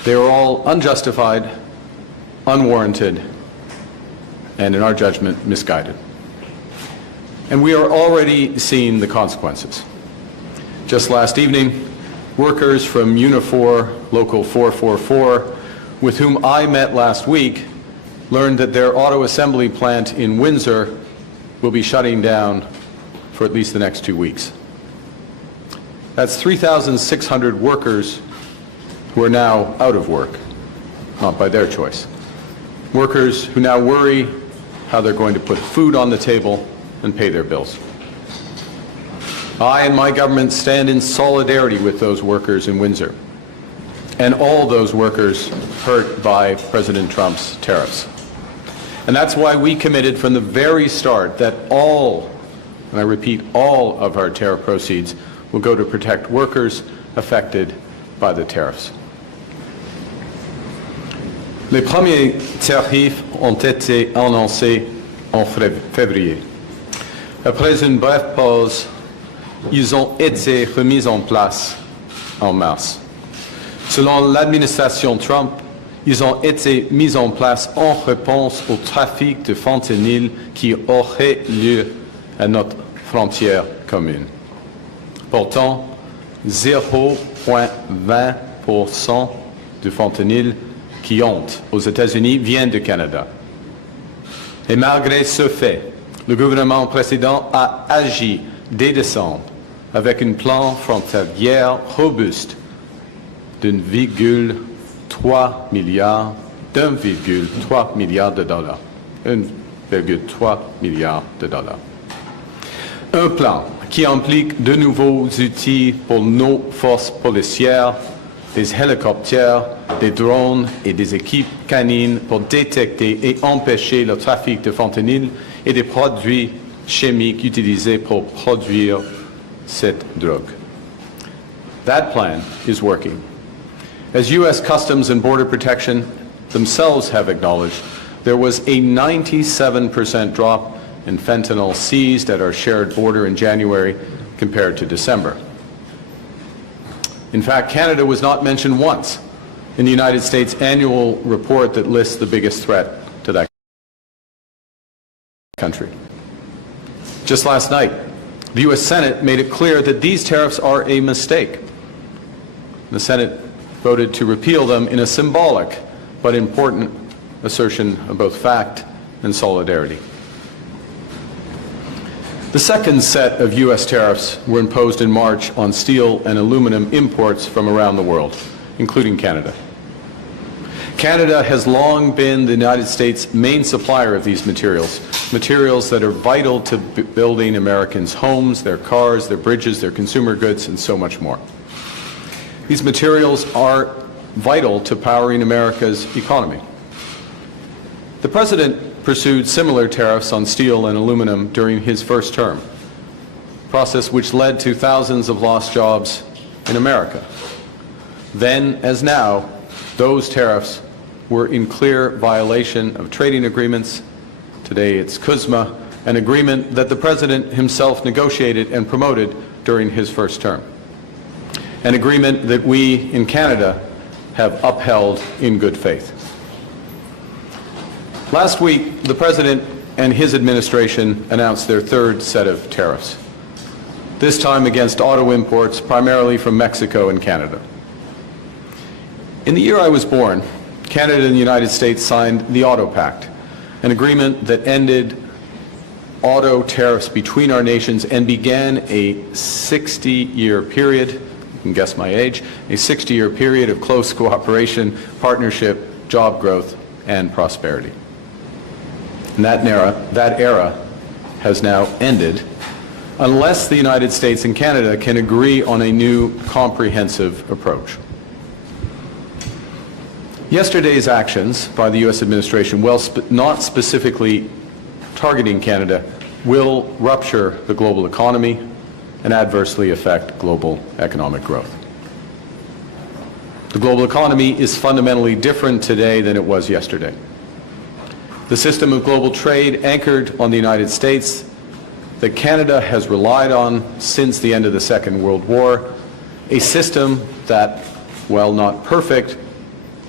They are all unjustified, unwarranted, and in our judgment, misguided. And we are already seeing the consequences. Just last evening, workers from Unifor Local 444, with whom I met last week, learned that their auto assembly plant in Windsor will be shutting down for at least the next 2 weeks. That's 3,600 workers who are now out of work, not by their choice. Workers who now worry how they're going to put food on the table and pay their bills. I and my government stand in solidarity with those workers in Windsor and all those workers hurt by President Trump's tariffs. And that's why we committed from the very start that all, and I repeat, all of our tariff proceeds will go to protect workers affected by the tariffs. Les premiers tarifs ont été annoncés en février. Après une brève pause, ils ont été remis en place en mars. Selon l'administration Trump, ils ont été mis en place en réponse au trafic de fentanyl qui aurait lieu à notre frontière commune. Pourtant, 0,20% du fentanyl qui entre aux États-Unis vient du Canada. Et malgré ce fait, le gouvernement précédent a agi dès décembre avec un plan frontalier robuste d'1,3 milliard de dollars. 1,3 milliard de dollars. Un plan qui implique de nouveaux outils pour nos forces policières, des hélicoptères, des drones et des équipes canines pour détecter et empêcher le trafic de fentanyl et des produits chimiques utilisés pour produire cette drogue. That plan is working. As U.S. Customs and Border Protection themselves have acknowledged, there was a 97% drop in fentanyl seized at our shared border in January compared to December. In fact, Canada was not mentioned once in the United States annual report that lists the biggest threat to that country. Just last night, the U.S. Senate made it clear that these tariffs are a mistake. The Senate voted to repeal them in a symbolic but important assertion of both fact and solidarity. The second set of U.S. tariffs were imposed in March on steel and aluminum imports from around the world, including Canada. Canada has long been the United States' main supplier of these materials, materials that are vital to building Americans' homes, their cars, their bridges, their consumer goods, and so much more. These materials are vital to powering America's economy. The President pursued similar tariffs on steel and aluminum during his first term, a process which led to thousands of lost jobs in America. Then, as now, those tariffs were in clear violation of trading agreements. Today it's CUSMA, an agreement that the President himself negotiated and promoted during his first term. An agreement that we in Canada have upheld in good faith. Last week, the President and his administration announced their third set of tariffs, this time against auto imports primarily from Mexico and Canada. In the year I was born, Canada and the United States signed the Auto Pact, an agreement that ended auto tariffs between our nations and began a 60-year period, you can guess my age, a 60-year period of close cooperation, partnership, job growth, and prosperity. And that era has now ended unless the United States and Canada can agree on a new comprehensive approach. Yesterday's actions by the U.S. administration, while not specifically targeting Canada, will rupture the global economy and adversely affect global economic growth. The global economy is fundamentally different today than it was yesterday. The system of global trade anchored on the United States that Canada has relied on since the end of the Second World War, a system that, while not perfect,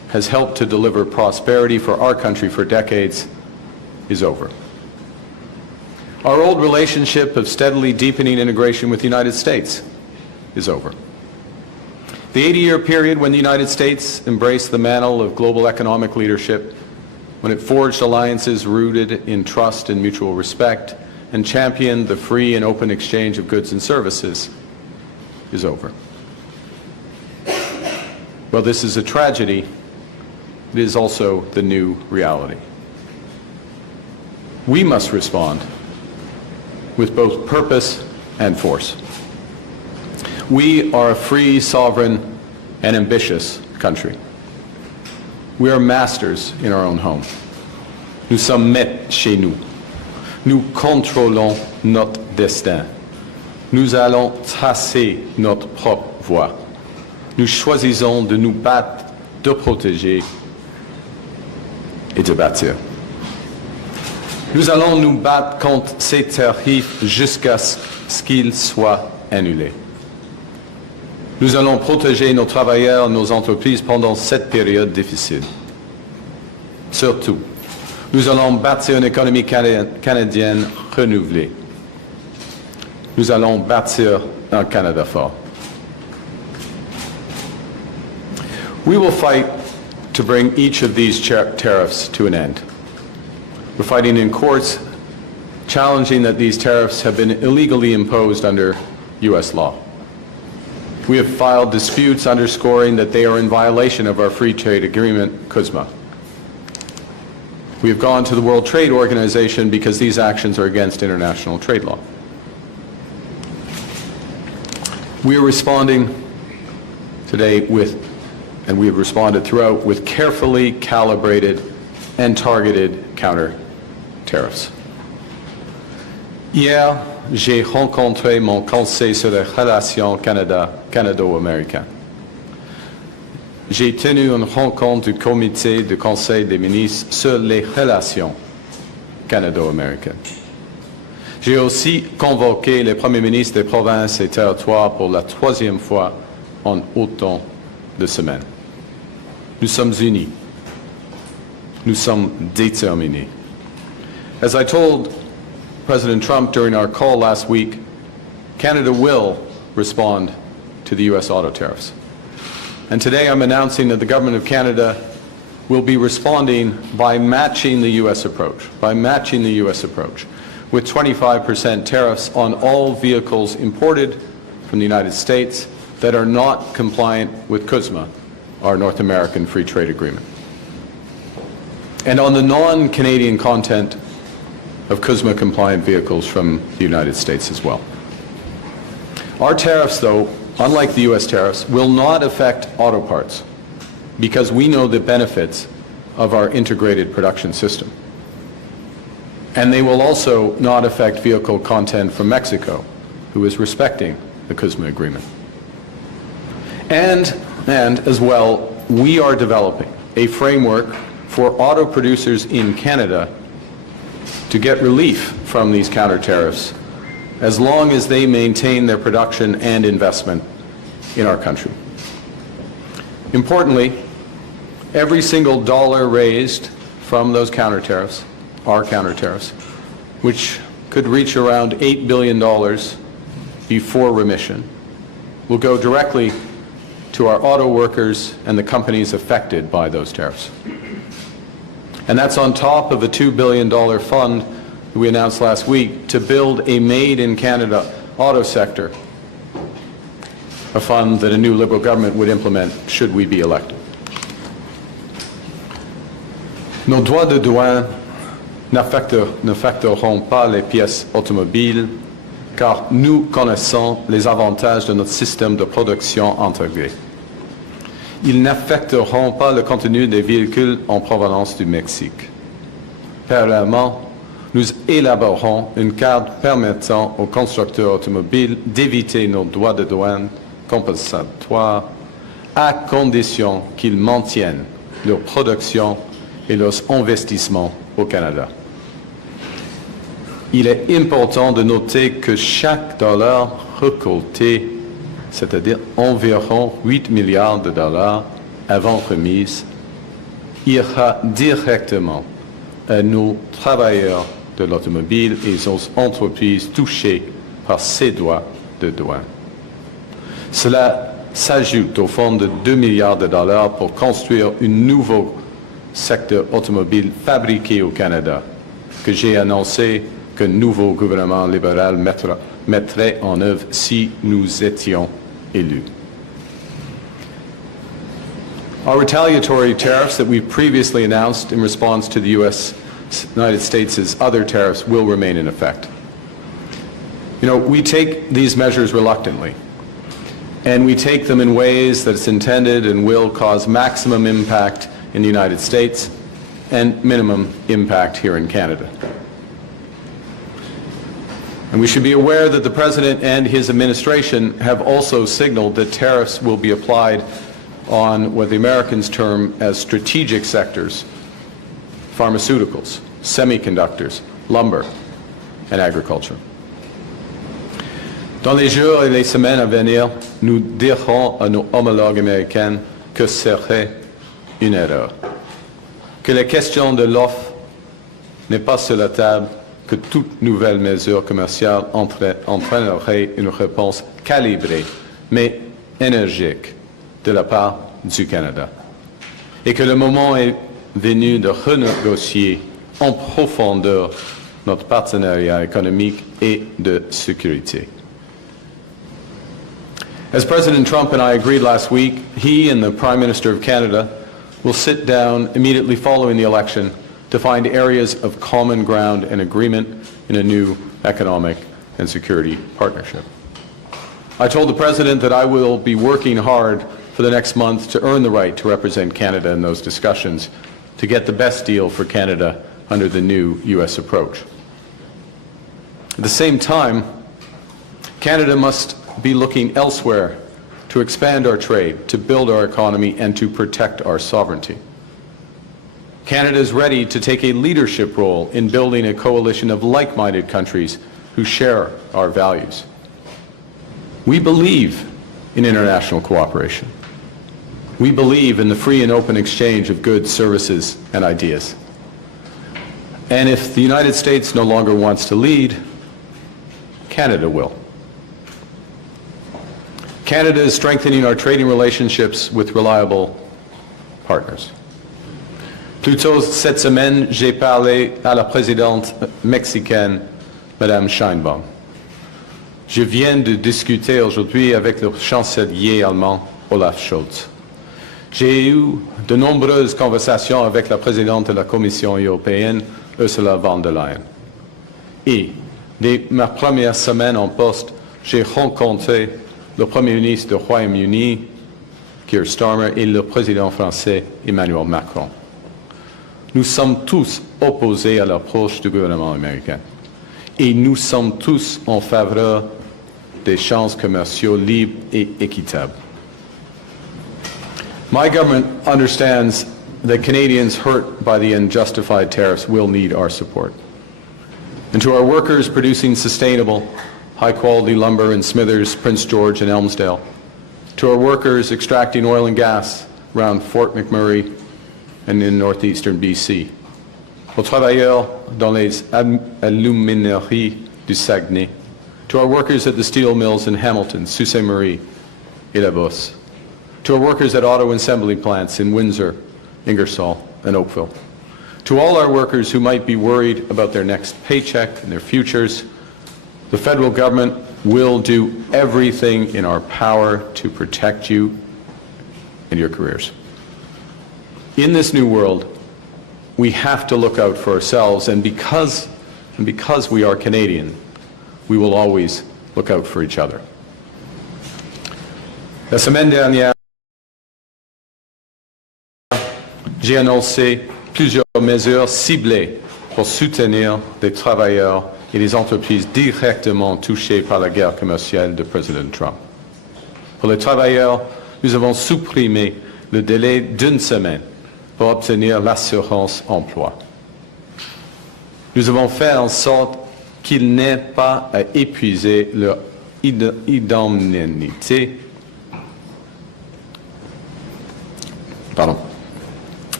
has helped to deliver prosperity for our country for decades is over. Our old relationship of steadily deepening integration with the United States is over. The 80-year period when the United States embraced the mantle of global economic leadership, when it forged alliances rooted in trust and mutual respect, and championed the free and open exchange of goods and services, is over. Well, this is a tragedy. It is also the new reality. We must respond with both purpose and force. We are a free, sovereign, and ambitious country. We are masters in our own home. Nous sommes maîtres chez nous. Nous contrôlons notre destin. Nous allons tracer notre propre voie. Nous choisissons de nous battre, de protéger et de bâtir. Nous allons nous battre contre ces tarifs jusqu'à ce qu'ils soient annulés. Nous allons protéger nos travailleurs, nos entreprises pendant cette période difficile. Surtout, nous allons bâtir une économie canadienne renouvelée. Nous allons bâtir un Canada fort. We will fight to bring each of these tariffs to an end. We're fighting in courts, challenging that these tariffs have been illegally imposed under U.S. law. We have filed disputes underscoring that they are in violation of our free trade agreement, CUSMA. We have gone to the World Trade Organization because these actions are against international trade law. We are responding today with, and we have responded throughout, with carefully calibrated and targeted counter-tariffs. Hier, j'ai rencontré mon conseil sur les relations canado-américaines. J'ai tenu une rencontre du comité du Conseil des ministres sur les relations canado-américaines. J'ai aussi convoqué les premiers ministres des provinces et territoires pour la troisième fois en autant de semaines. Nous sommes unis. Nous sommes déterminés. As I told President Trump during our call last week, Canada will respond to the U.S. auto tariffs. And today I'm announcing that the Government of Canada will be responding by matching the U.S. approach, with 25% tariffs on all vehicles imported from the United States that are not compliant with CUSMA, our North American Free Trade Agreement. And on the non-Canadian content of CUSMA-compliant vehicles from the United States as well. Our tariffs, though, unlike the U.S. tariffs, will not affect auto parts because we know the benefits of our integrated production system. And they will also not affect vehicle content from Mexico, who is respecting the CUSMA agreement. And as well, we are developing a framework for auto producers in Canada to get relief from these counter-tariffs as long as they maintain their production and investment in our country. Importantly, every single dollar raised from those counter-tariffs, our counter-tariffs, which could reach around $8 billion before remission, will go directly to our auto workers and the companies affected by those tariffs. And that's on top of a $2 billion fund that we announced last week to build a made-in-Canada auto sector, a fund that a new Liberal government would implement should we be elected. Nos droits de douane n'affecteront pas les pièces automobiles car nous connaissons les avantages de notre système de production intégré. Ils n'affecteront pas le contenu des véhicules en provenance du Mexique. Parallèlement, nous élaborerons une carte permettant aux constructeurs automobiles d'éviter nos droits de douane compensatoires à condition qu'ils maintiennent leur production et leurs investissements au Canada. Il est important de noter que chaque dollar récolté, c'est-à-dire environ 8 milliards de dollars avant remise, ira directement à nos travailleurs de l'automobile et aux entreprises touchées par ces droits de douane. Cela s'ajoute au fonds de 2 milliards de dollars pour construire un nouveau secteur automobile fabriqué au Canada, que j'ai annoncé qu'un nouveau gouvernement libéral mettrait en œuvre si nous étions élus. Our retaliatory tariffs that we've previously announced in response to the United States' other tariffs will remain in effect. You know, we take these measures reluctantly, and we take them in ways that it's intended and will cause maximum impact in the United States and minimum impact here in Canada. And we should be aware that the President and his administration have also signaled that tariffs will be applied on what the Americans term as strategic sectors: pharmaceuticals, semiconductors, lumber, and agriculture. Dans les jours et les semaines à venir, nous dirons à nos homologues américains que ce serait une erreur, que la question de l'offre n'est pas sur la table, que toute nouvelle mesure commerciale entraînerait une réponse calibrée, mais énergique, de la part du Canada, et que le moment est venu de renégocier en profondeur notre partenariat économique et de sécurité. As President Trump and I agreed last week, he and the Prime Minister of Canada will sit down immediately following the election to find areas of common ground and agreement in a new economic and security partnership. I told the President that I will be working hard for the next month to earn the right to represent Canada in those discussions, to get the best deal for Canada under the new U.S. approach. At the same time, Canada must be looking elsewhere to expand our trade, to build our economy, and to protect our sovereignty. Canada is ready to take a leadership role in building a coalition of like-minded countries who share our values. We believe in international cooperation. We believe in the free and open exchange of goods, services, and ideas. And if the United States no longer wants to lead, Canada will. Canada is strengthening our trading relationships with reliable partners. Plus tôt cette semaine, j'ai parlé à la présidente mexicaine, Madame Sheinbaum. Je viens de discuter aujourd'hui avec le chancelier allemand, Olaf Scholz. J'ai eu de nombreuses conversations avec la présidente de la Commission européenne, Ursula von der Leyen. Et dès ma première semaine en poste, j'ai rencontré le Premier ministre du Royaume-Uni, Keir Starmer, et le président français, Emmanuel Macron. Nous sommes tous opposés à l'approche du gouvernement américain. Et nous sommes tous en faveur d'échanges commerciaux libres et équitables. My government understands that Canadians hurt by the unjustified tariffs will need our support. And to our workers producing sustainable, high-quality lumber in Smithers, Prince George, and Elmsdale, to our workers extracting oil and gas around Fort McMurray and in northeastern BC, aux travailleurs dans les alumineries du Saguenay, to our workers at the steel mills in Hamilton, Sault Ste. Marie, et La Bosse, to our workers at auto assembly plants in Windsor, Ingersoll, and Oakville, to all our workers who might be worried about their next paycheck and their futures, the federal government will do everything in our power to protect you and your careers. In this new world, we have to look out for ourselves, and because we are Canadian, we will always look out for each other. La semaine dernière, j'ai annoncé plusieurs mesures ciblées pour soutenir les travailleurs et les entreprises directement touchées par la guerre commerciale de Président Trump. Pour les travailleurs, nous avons supprimé le délai d'une semaine pour obtenir l'assurance emploi. Nous avons fait en sorte qu'ils n'aient pas à épuiser leur indemnité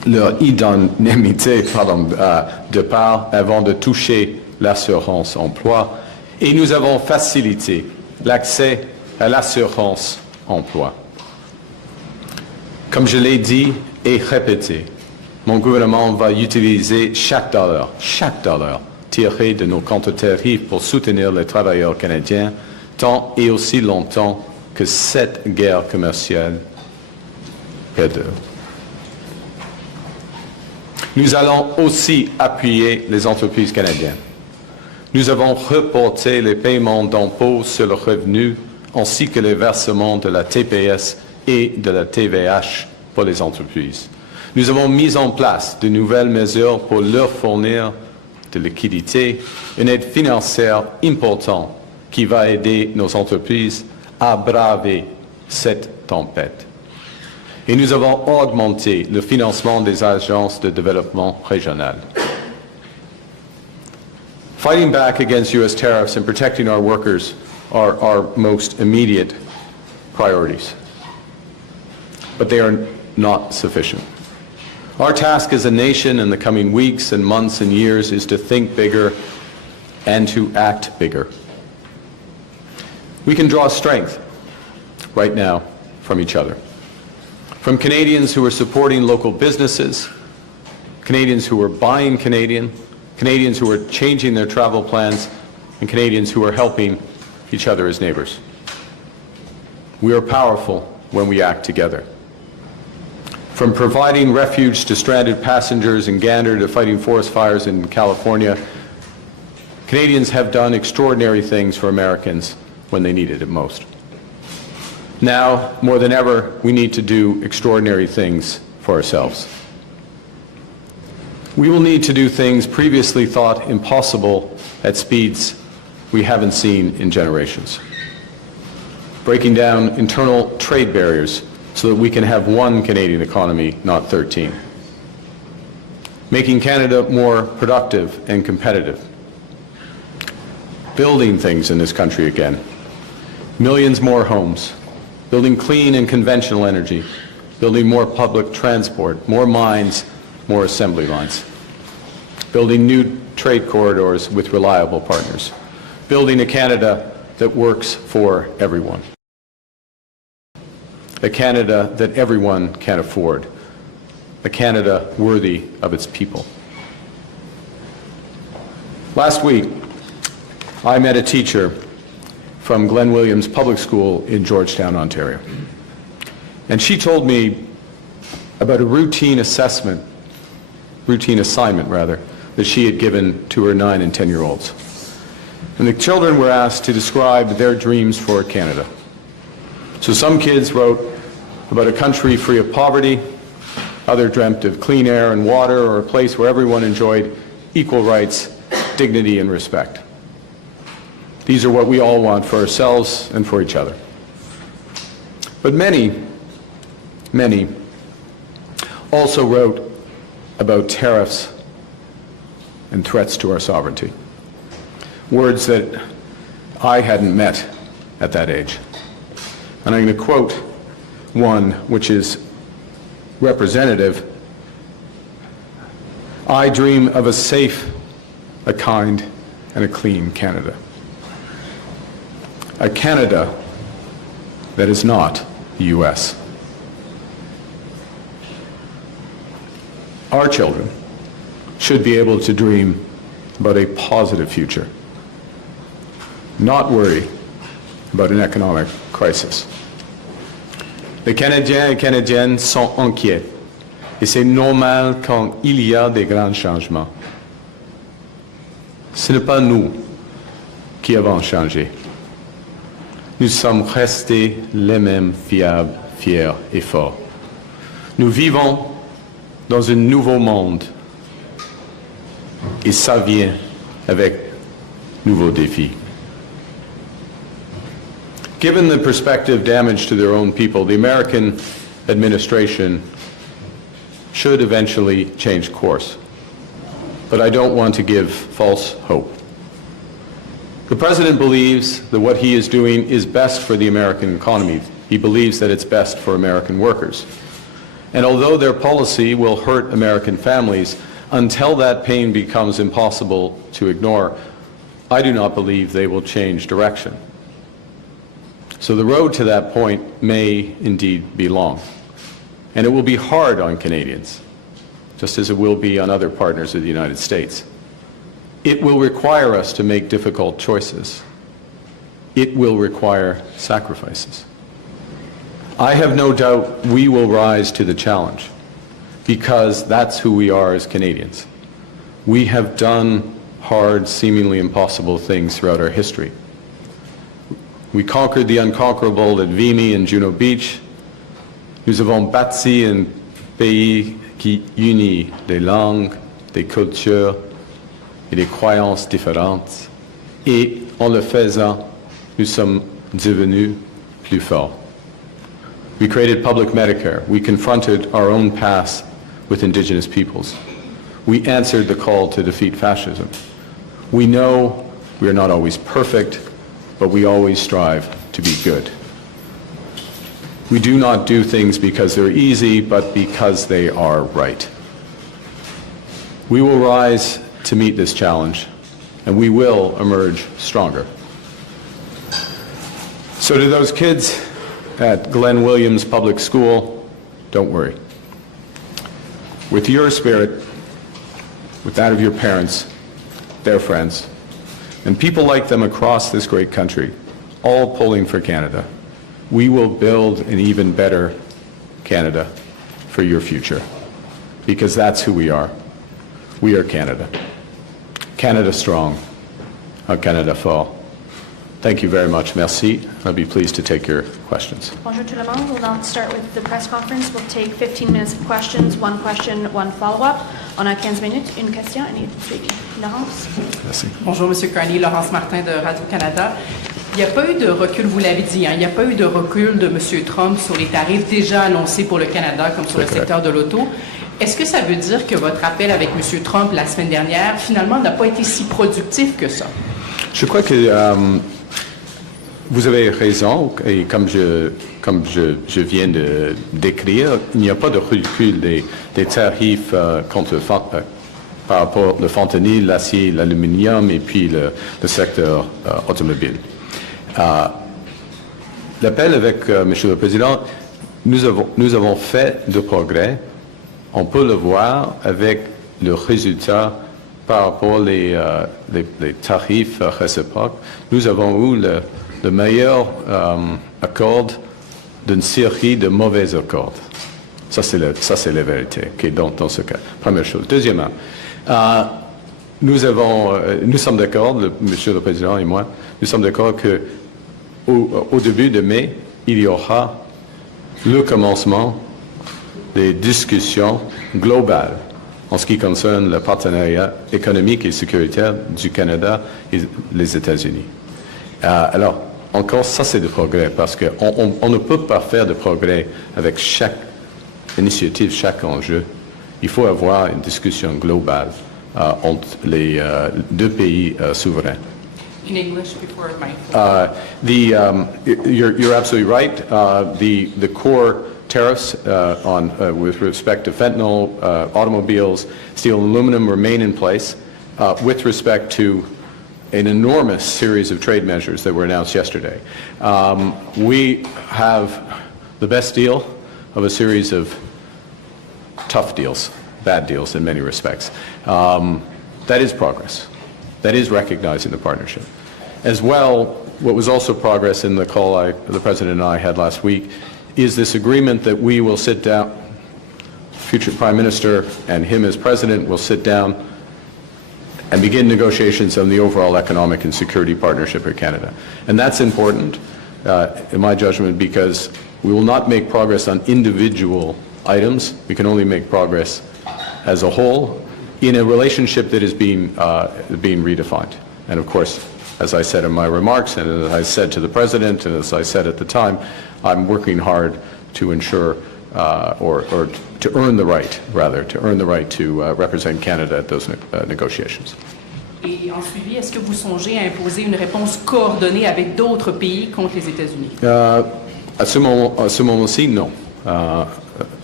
leur indemnité de part avant de toucher l'assurance emploi et nous avons facilité l'accès à l'assurance emploi. Comme je l'ai dit et répété, mon gouvernement va utiliser chaque dollar tiré de nos Counter-Tariffs pour soutenir les travailleurs canadiens tant et aussi longtemps que cette guerre commerciale perdure. Nous allons aussi appuyer les entreprises canadiennes. Nous avons reporté les paiements d'impôts sur le revenu ainsi que les versements de la TPS et de la TVH pour les entreprises. Nous avons mis en place de nouvelles mesures pour leur fournir de liquidité, une aide financière importante qui va aider nos entreprises à braver cette tempête. Et nous avons augmenté le financement des agences de développement régional. Fighting back against U.S. tariffs and protecting our workers are our most immediate priorities. But they are not sufficient. Our task as a nation in the coming weeks and months and years is to think bigger and to act bigger. We can draw strength right now from each other. From Canadians who are supporting local businesses, Canadians who are buying Canadian, Canadians who are changing their travel plans, and Canadians who are helping each other as neighbors. We are powerful when we act together. From providing refuge to stranded passengers in Gander to fighting forest fires in California, Canadians have done extraordinary things for Americans when they needed it most. Now, more than ever, we need to do extraordinary things for ourselves. We will need to do things previously thought impossible at speeds we haven't seen in generations. Breaking down internal trade barriers so that we can have one Canadian economy, not 13. Making Canada more productive and competitive. Building things in this country again. Millions more homes. Building clean and conventional energy, building more public transport, more mines, more assembly lines, building new trade corridors with reliable partners, building a Canada that works for everyone, a Canada that everyone can afford, a Canada worthy of its people. Last week, I met a teacher from Glen Williams Public School in Georgetown, Ontario. And she told me about a routine assignment, that she had given to her 9 and 10-year-olds. And the children were asked to describe their dreams for Canada. So some kids wrote about a country free of poverty, others dreamt of clean air and water, or a place where everyone enjoyed equal rights, dignity, and respect. These are what we all want for ourselves and for each other. But many also wrote about tariffs and threats to our sovereignty. Words that I hadn't met at that age. And I'm going to quote one which is representative. I dream of a safe, a kind, and a clean Canada. A Canada that is not the U.S. Our children should be able to dream about a positive future, not worry about an economic crisis. Les Canadiens et Canadiennes sont inquiets, et c'est normal quand il y a des grands changements. Ce n'est pas nous qui avons changé. Nous sommes restés les mêmes fiables, fiers et forts. Nous vivons dans un nouveau monde et ça vient avec nouveaux défis. Given the prospective damage to their own people, the American administration should eventually change course. But I don't want to give false hope. The President believes that what he is doing is best for the American economy. He believes that it's best for American workers. And although their policy will hurt American families, until that pain becomes impossible to ignore, I do not believe they will change direction. So the road to that point may indeed be long. And it will be hard on Canadians, just as it will be on other partners of the United States. It will require us to make difficult choices. It will require sacrifices. I have no doubt we will rise to the challenge, because that's who we are as Canadians. We have done hard, seemingly impossible things throughout our history. We conquered the unconquerable at Vimy and Juno Beach. Nous avons bâti un pays qui unit des langues, des cultures et des croyances différentes. Et en le faisant, nous sommes devenus plus forts. We created public Medicare. We confronted our own past with Indigenous peoples. We answered the call to defeat fascism. We know we are not always perfect, but we always strive to be good. We do not do things because they're easy, but because they are right. We will rise to meet this challenge, and we will emerge stronger. So to those kids at Glenn Williams Public School, don't worry. With your spirit, with that of your parents, their friends, and people like them across this great country, all pulling for Canada, we will build an even better Canada for your future, because that's who we are. We are Canada. Canada strong, Canada fort. Thank you very much. Merci. I'll be pleased to take your questions. Bonjour tout le monde. We'll now start with the press conference. We'll take 15 minutes of questions, one question, one follow-up. On a 15 minutes, une question, et suivi. Laurence? Merci. Bonjour, M. Carney. Laurence Martin de Radio-Canada. Il n'y a pas eu de recul, vous l'avez dit, il n'y a pas eu de recul de M. Trump sur les tarifs déjà annoncés pour le Canada, comme sur le secteur de l'auto. Est-ce que ça veut dire que votre appel avec M. Trump la semaine dernière, finalement, n'a pas été si productif que ça? Je crois que vous avez raison, et comme je viens de décrire, il n'y a pas de recul des tarifs par rapport au fentanyl, l'acier, l'aluminium et puis le secteur automobile. L'appel avec Monsieur le Président, nous avons fait de progrès. On peut le voir avec le résultat par rapport les tarifs réciproques. Nous avons eu le meilleur accord d'une série de mauvais accords. Ça, c'est la vérité, okay, dans ce cas. Première chose. Deuxièmement, nous sommes d'accord, Monsieur le Président et moi, nous sommes d'accord qu'au début de mai, il y aura le commencement des discussions globales en ce qui concerne le partenariat économique et sécuritaire du Canada et les États-Unis. Alors, encore, ça c'est du progrès, parce qu'on ne peut pas faire de progrès avec chaque initiative, chaque enjeu. Il faut avoir une discussion globale entre les deux pays souverains. In English before my... You're absolutely right. The core tariffs with respect to fentanyl, automobiles, steel and aluminum remain in place with respect to an enormous series of trade measures that were announced yesterday. We have the best deal of a series of tough deals, bad deals in many respects. That is progress. That is recognizing the partnership. As well, what was also progress in the call the President and I had last week is this agreement that we will sit down, future Prime Minister and him as President will sit down and begin negotiations on the overall economic and security partnership with Canada. And that's important, in my judgment, because we will not make progress on individual items. We can only make progress as a whole in a relationship that is being redefined. And of course, as I said in my remarks, and as I said to the President, and as I said at the time, I'm working hard to ensure, or to earn the right, rather, to earn the right to represent Canada at those negotiations. Et en suivi, est-ce que vous songez à imposer une réponse coordonnée avec d'autres pays contre les États-Unis? À ce moment-ci, non.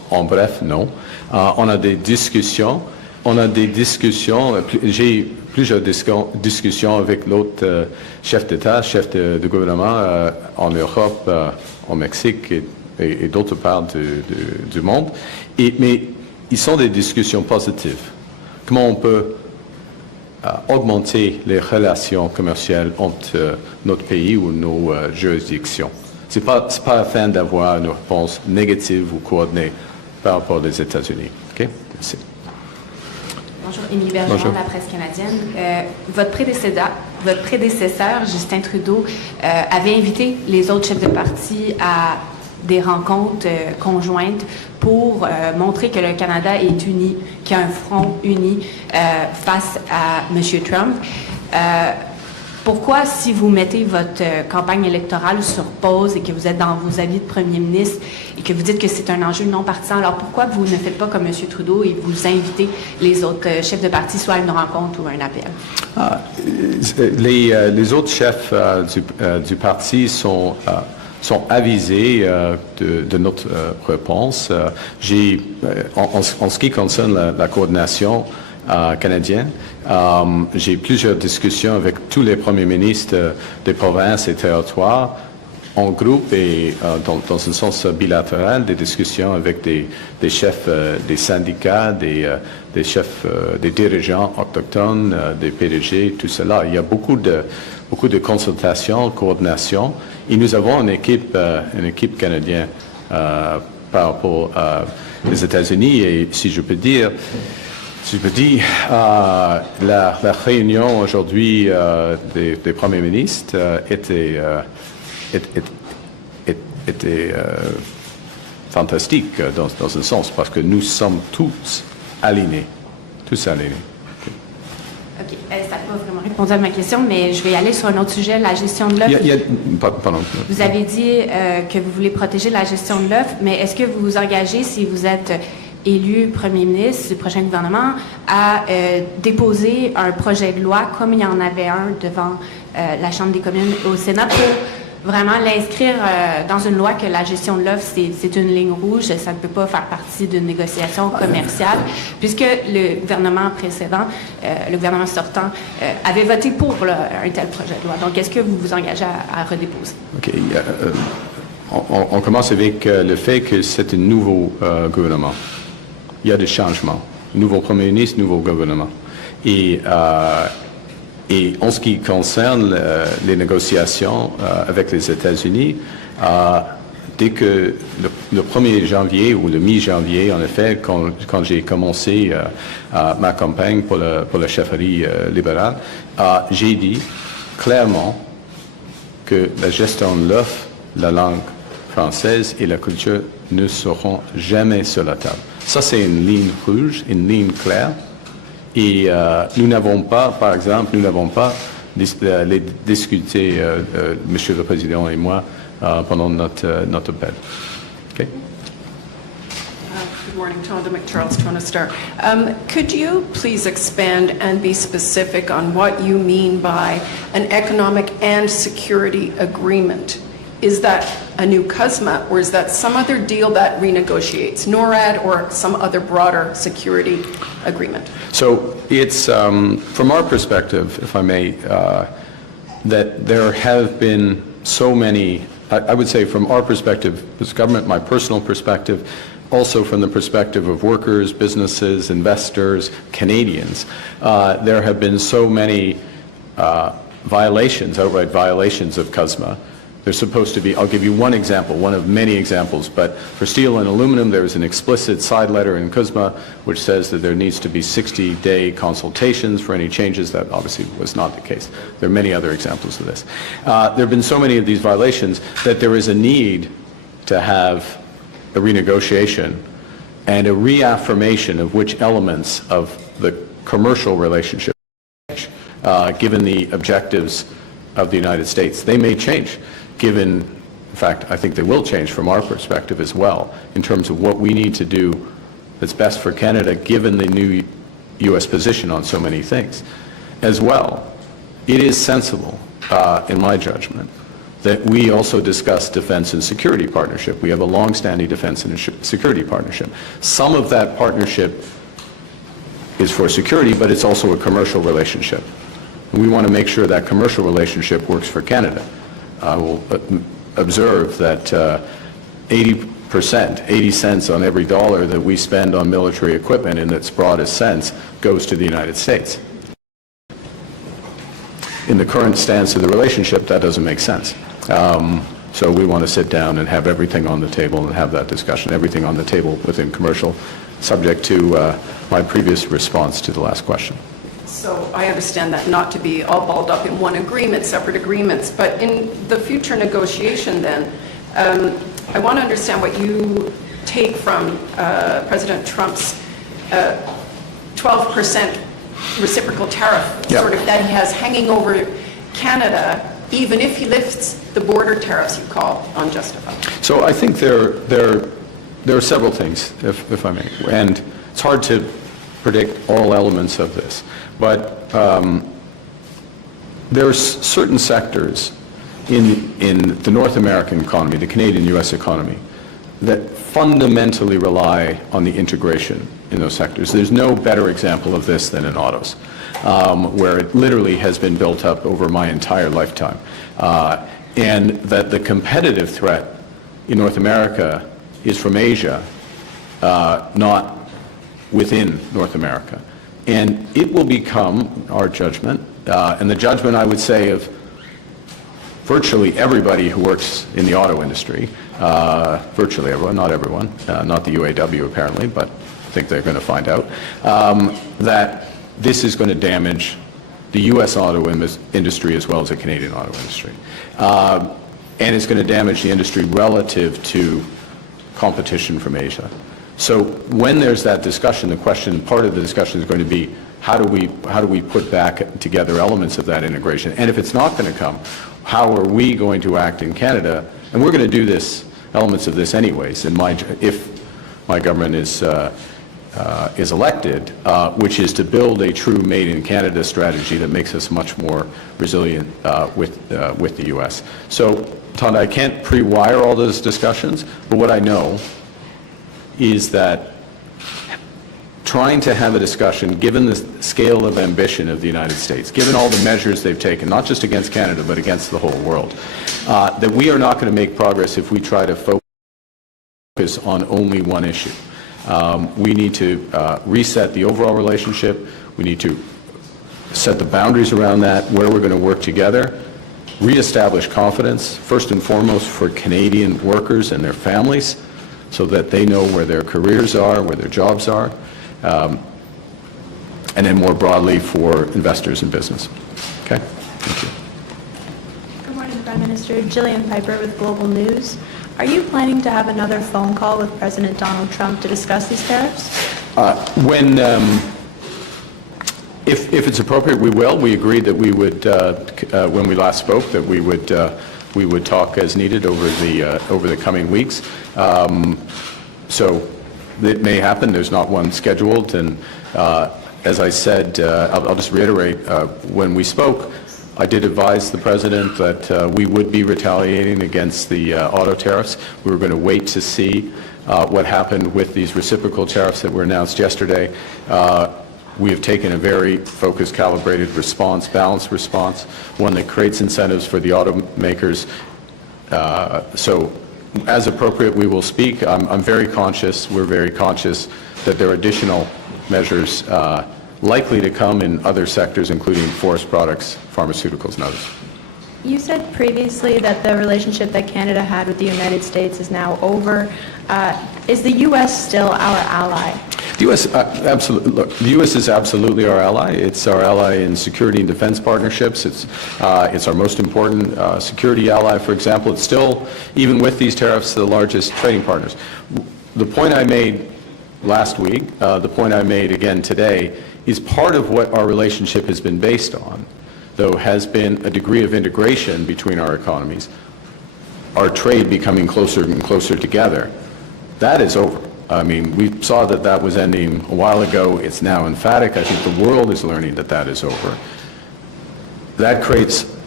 En bref, non. On a des discussions. J'ai plusieurs discussions avec l'autre chef d'État, chef de gouvernement en Europe, au Mexique et d'autres parts du monde. Mais ils sont des discussions positives. Comment on peut augmenter les relations commerciales entre notre pays ou nos juridictions. Ce n'est pas afin d'avoir une réponse négative ou coordonnée par rapport aux États-Unis. OK? Merci. Bonjour, Émilie Bergeron de la presse canadienne. Votre prédécesseur, Justin Trudeau, avait invité les autres chefs de parti à des rencontres conjointes pour montrer que le Canada est uni, qu'il y a un front uni face à M. Trump. Pourquoi, si vous mettez votre campagne électorale sur pause et que vous êtes dans vos avis de premier ministre et que vous dites que c'est un enjeu non partisan, alors pourquoi vous ne faites pas comme M. Trudeau et vous invitez les autres chefs de parti soit à une rencontre ou à un appel? Les autres chefs du parti sont avisés de notre réponse. En ce qui concerne la coordination canadienne, j'ai plusieurs discussions avec tous les premiers ministres des provinces et territoires en groupe et dans un sens bilatéral, des discussions avec des chefs des syndicats, des chefs, des dirigeants autochtones, des PDG, tout cela. Il y a beaucoup de consultations, coordination. Et nous avons une équipe canadienne par rapport aux États-Unis. Et si je peux dire, la réunion aujourd'hui des premiers ministres était fantastique dans un sens, parce que nous sommes tous alignés. OK. Ça n'a pas vraiment répondu à ma question, mais je vais aller sur un autre sujet, la gestion de l'offre. Pardon. Vous avez dit que vous voulez protéger la gestion de l'offre, mais est-ce que vous vous engagez, si vous êtes élu premier ministre du prochain gouvernement, à déposer un projet de loi, comme il y en avait un devant la Chambre des communes au Sénat, pour vraiment l'inscrire dans une loi que la gestion de l'offre, c'est une ligne rouge, ça ne peut pas faire partie d'une négociation commerciale, puisque le gouvernement précédent, le gouvernement sortant, avait voté pour un tel projet de loi. Donc, est-ce que vous vous engagez à redéposer? OK. On commence avec le fait que c'est un nouveau gouvernement. Il y a des changements. Nouveau premier ministre, nouveau gouvernement. Et en ce qui concerne les négociations avec les États-Unis, dès que le 1er janvier ou le mi-janvier, en effet, quand j'ai commencé ma campagne pour la chefferie libérale, j'ai dit clairement que la gestion de l'offre, la langue française et la culture ne seront jamais sur la table. Ça, c'est une ligne rouge, une ligne claire. Et nous n'avons pas, par exemple, les discuté, Monsieur le Président et moi, pendant notre appel. OK? Good morning, Tonda McCharles, Toronto Star. Could you please expand and be specific on what you mean by an economic and security agreement? Is that a new CUSMA, or is that some other deal that renegotiates NORAD or some other broader security agreement? So it's, from our perspective, if I may, that there have been so many, I would say from our perspective, as government, my personal perspective, also from the perspective of workers, businesses, investors, Canadians, there have been so many violations, outright violations of CUSMA. There's supposed to be, I'll give you one example, one of many examples, but for steel and aluminum, there is an explicit side letter in CUSMA which says that there needs to be 60-day consultations for any changes. That obviously was not the case. There are many other examples of this. There have been so many of these violations that there is a need to have a renegotiation and a reaffirmation of which elements of the commercial relationship, given the objectives of the United States. They may change, given, in fact, I think they will change from our perspective as well, in terms of what we need to do that's best for Canada, given the new U.S. position on so many things. As well, it is sensible, in my judgment, that we also discuss defense and security partnership. We have a long-standing defense and security partnership. Some of that partnership is for security, but it's also a commercial relationship. We want to make sure that commercial relationship works for Canada. I will observe that 80 cents on every dollar that we spend on military equipment in its broadest sense goes to the United States. In the current stance of the relationship, that doesn't make sense. So we want to sit down and have everything on the table and have that discussion, everything on the table within commercial, subject to my previous response to the last question. So I understand that not to be all balled up in one agreement, separate agreements, but in the future negotiation then, I want to understand what you take from President Trump's 12% reciprocal tariff sort of that he has hanging over Canada, even if he lifts the border tariffs you call unjustified. So I think there are several things, if I may, and it's hard to predict all elements of this, but there are certain sectors in the North American economy, the Canadian-U.S. economy, that fundamentally rely on the integration in those sectors. There's no better example of this than in autos, where it literally has been built up over my entire lifetime. And that the competitive threat in North America is from Asia, not within North America. And it will become our judgment, and the judgment, I would say, of virtually everybody who works in the auto industry, virtually everyone, not everyone, not the UAW apparently, but I think they're going to find out, that this is going to damage the U.S. auto industry as well as the Canadian auto industry. And it's going to damage the industry relative to competition from Asia. So when there's that discussion, the question, part of the discussion is going to be, how do we put back together elements of that integration? And if it's not going to come, how are we going to act in Canada? And we're going to do this, elements of this anyways, if my government is elected, which is to build a true Made in Canada strategy that makes us much more resilient with the U.S. So, Tonda, I can't pre-wire all those discussions, but what I know is that trying to have a discussion, given the scale of ambition of the United States, given all the measures they've taken, not just against Canada, but against the whole world, that we are not going to make progress if we try to focus on only one issue. We need to reset the overall relationship. We need to set the boundaries around that, where we're going to work together, reestablish confidence, first and foremost for Canadian workers and their families, so that they know where their careers are, where their jobs are, and then more broadly for investors and business. Okay? Thank you. Good morning, Prime Minister. Jillian Piper with Global News. Are you planning to have another phone call with President Donald Trump to discuss these tariffs? If it's appropriate, we will. We agreed that we would, when we last spoke, that we would talk as needed over the coming weeks. So it may happen. There's not one scheduled. And as I said, I'll just reiterate, when we spoke, I did advise the President that we would be retaliating against the auto tariffs. We were going to wait to see what happened with these reciprocal tariffs that were announced yesterday. We have taken a very focused, calibrated response, balanced response, one that creates incentives for the automakers. So as appropriate, we will speak. I'm very conscious, we're very conscious that there are additional measures likely to come in other sectors, including forest products, pharmaceuticals, and others. You said previously that the relationship that Canada had with the United States is now over. Is the U.S. still our ally? The U.S. Absolutely. Look, the U.S. is absolutely our ally. It's our ally in security and defense partnerships. It's our most important security ally. For example, it's still, even with these tariffs, the largest trading partners. The point I made last week, the point I made again today, is part of what our relationship has been based on, though, has been a degree of integration between our economies, our trade becoming closer and closer together. That is over. I mean, we saw that that was ending a while ago. It's now emphatic. I think the world is learning that that is over. That creates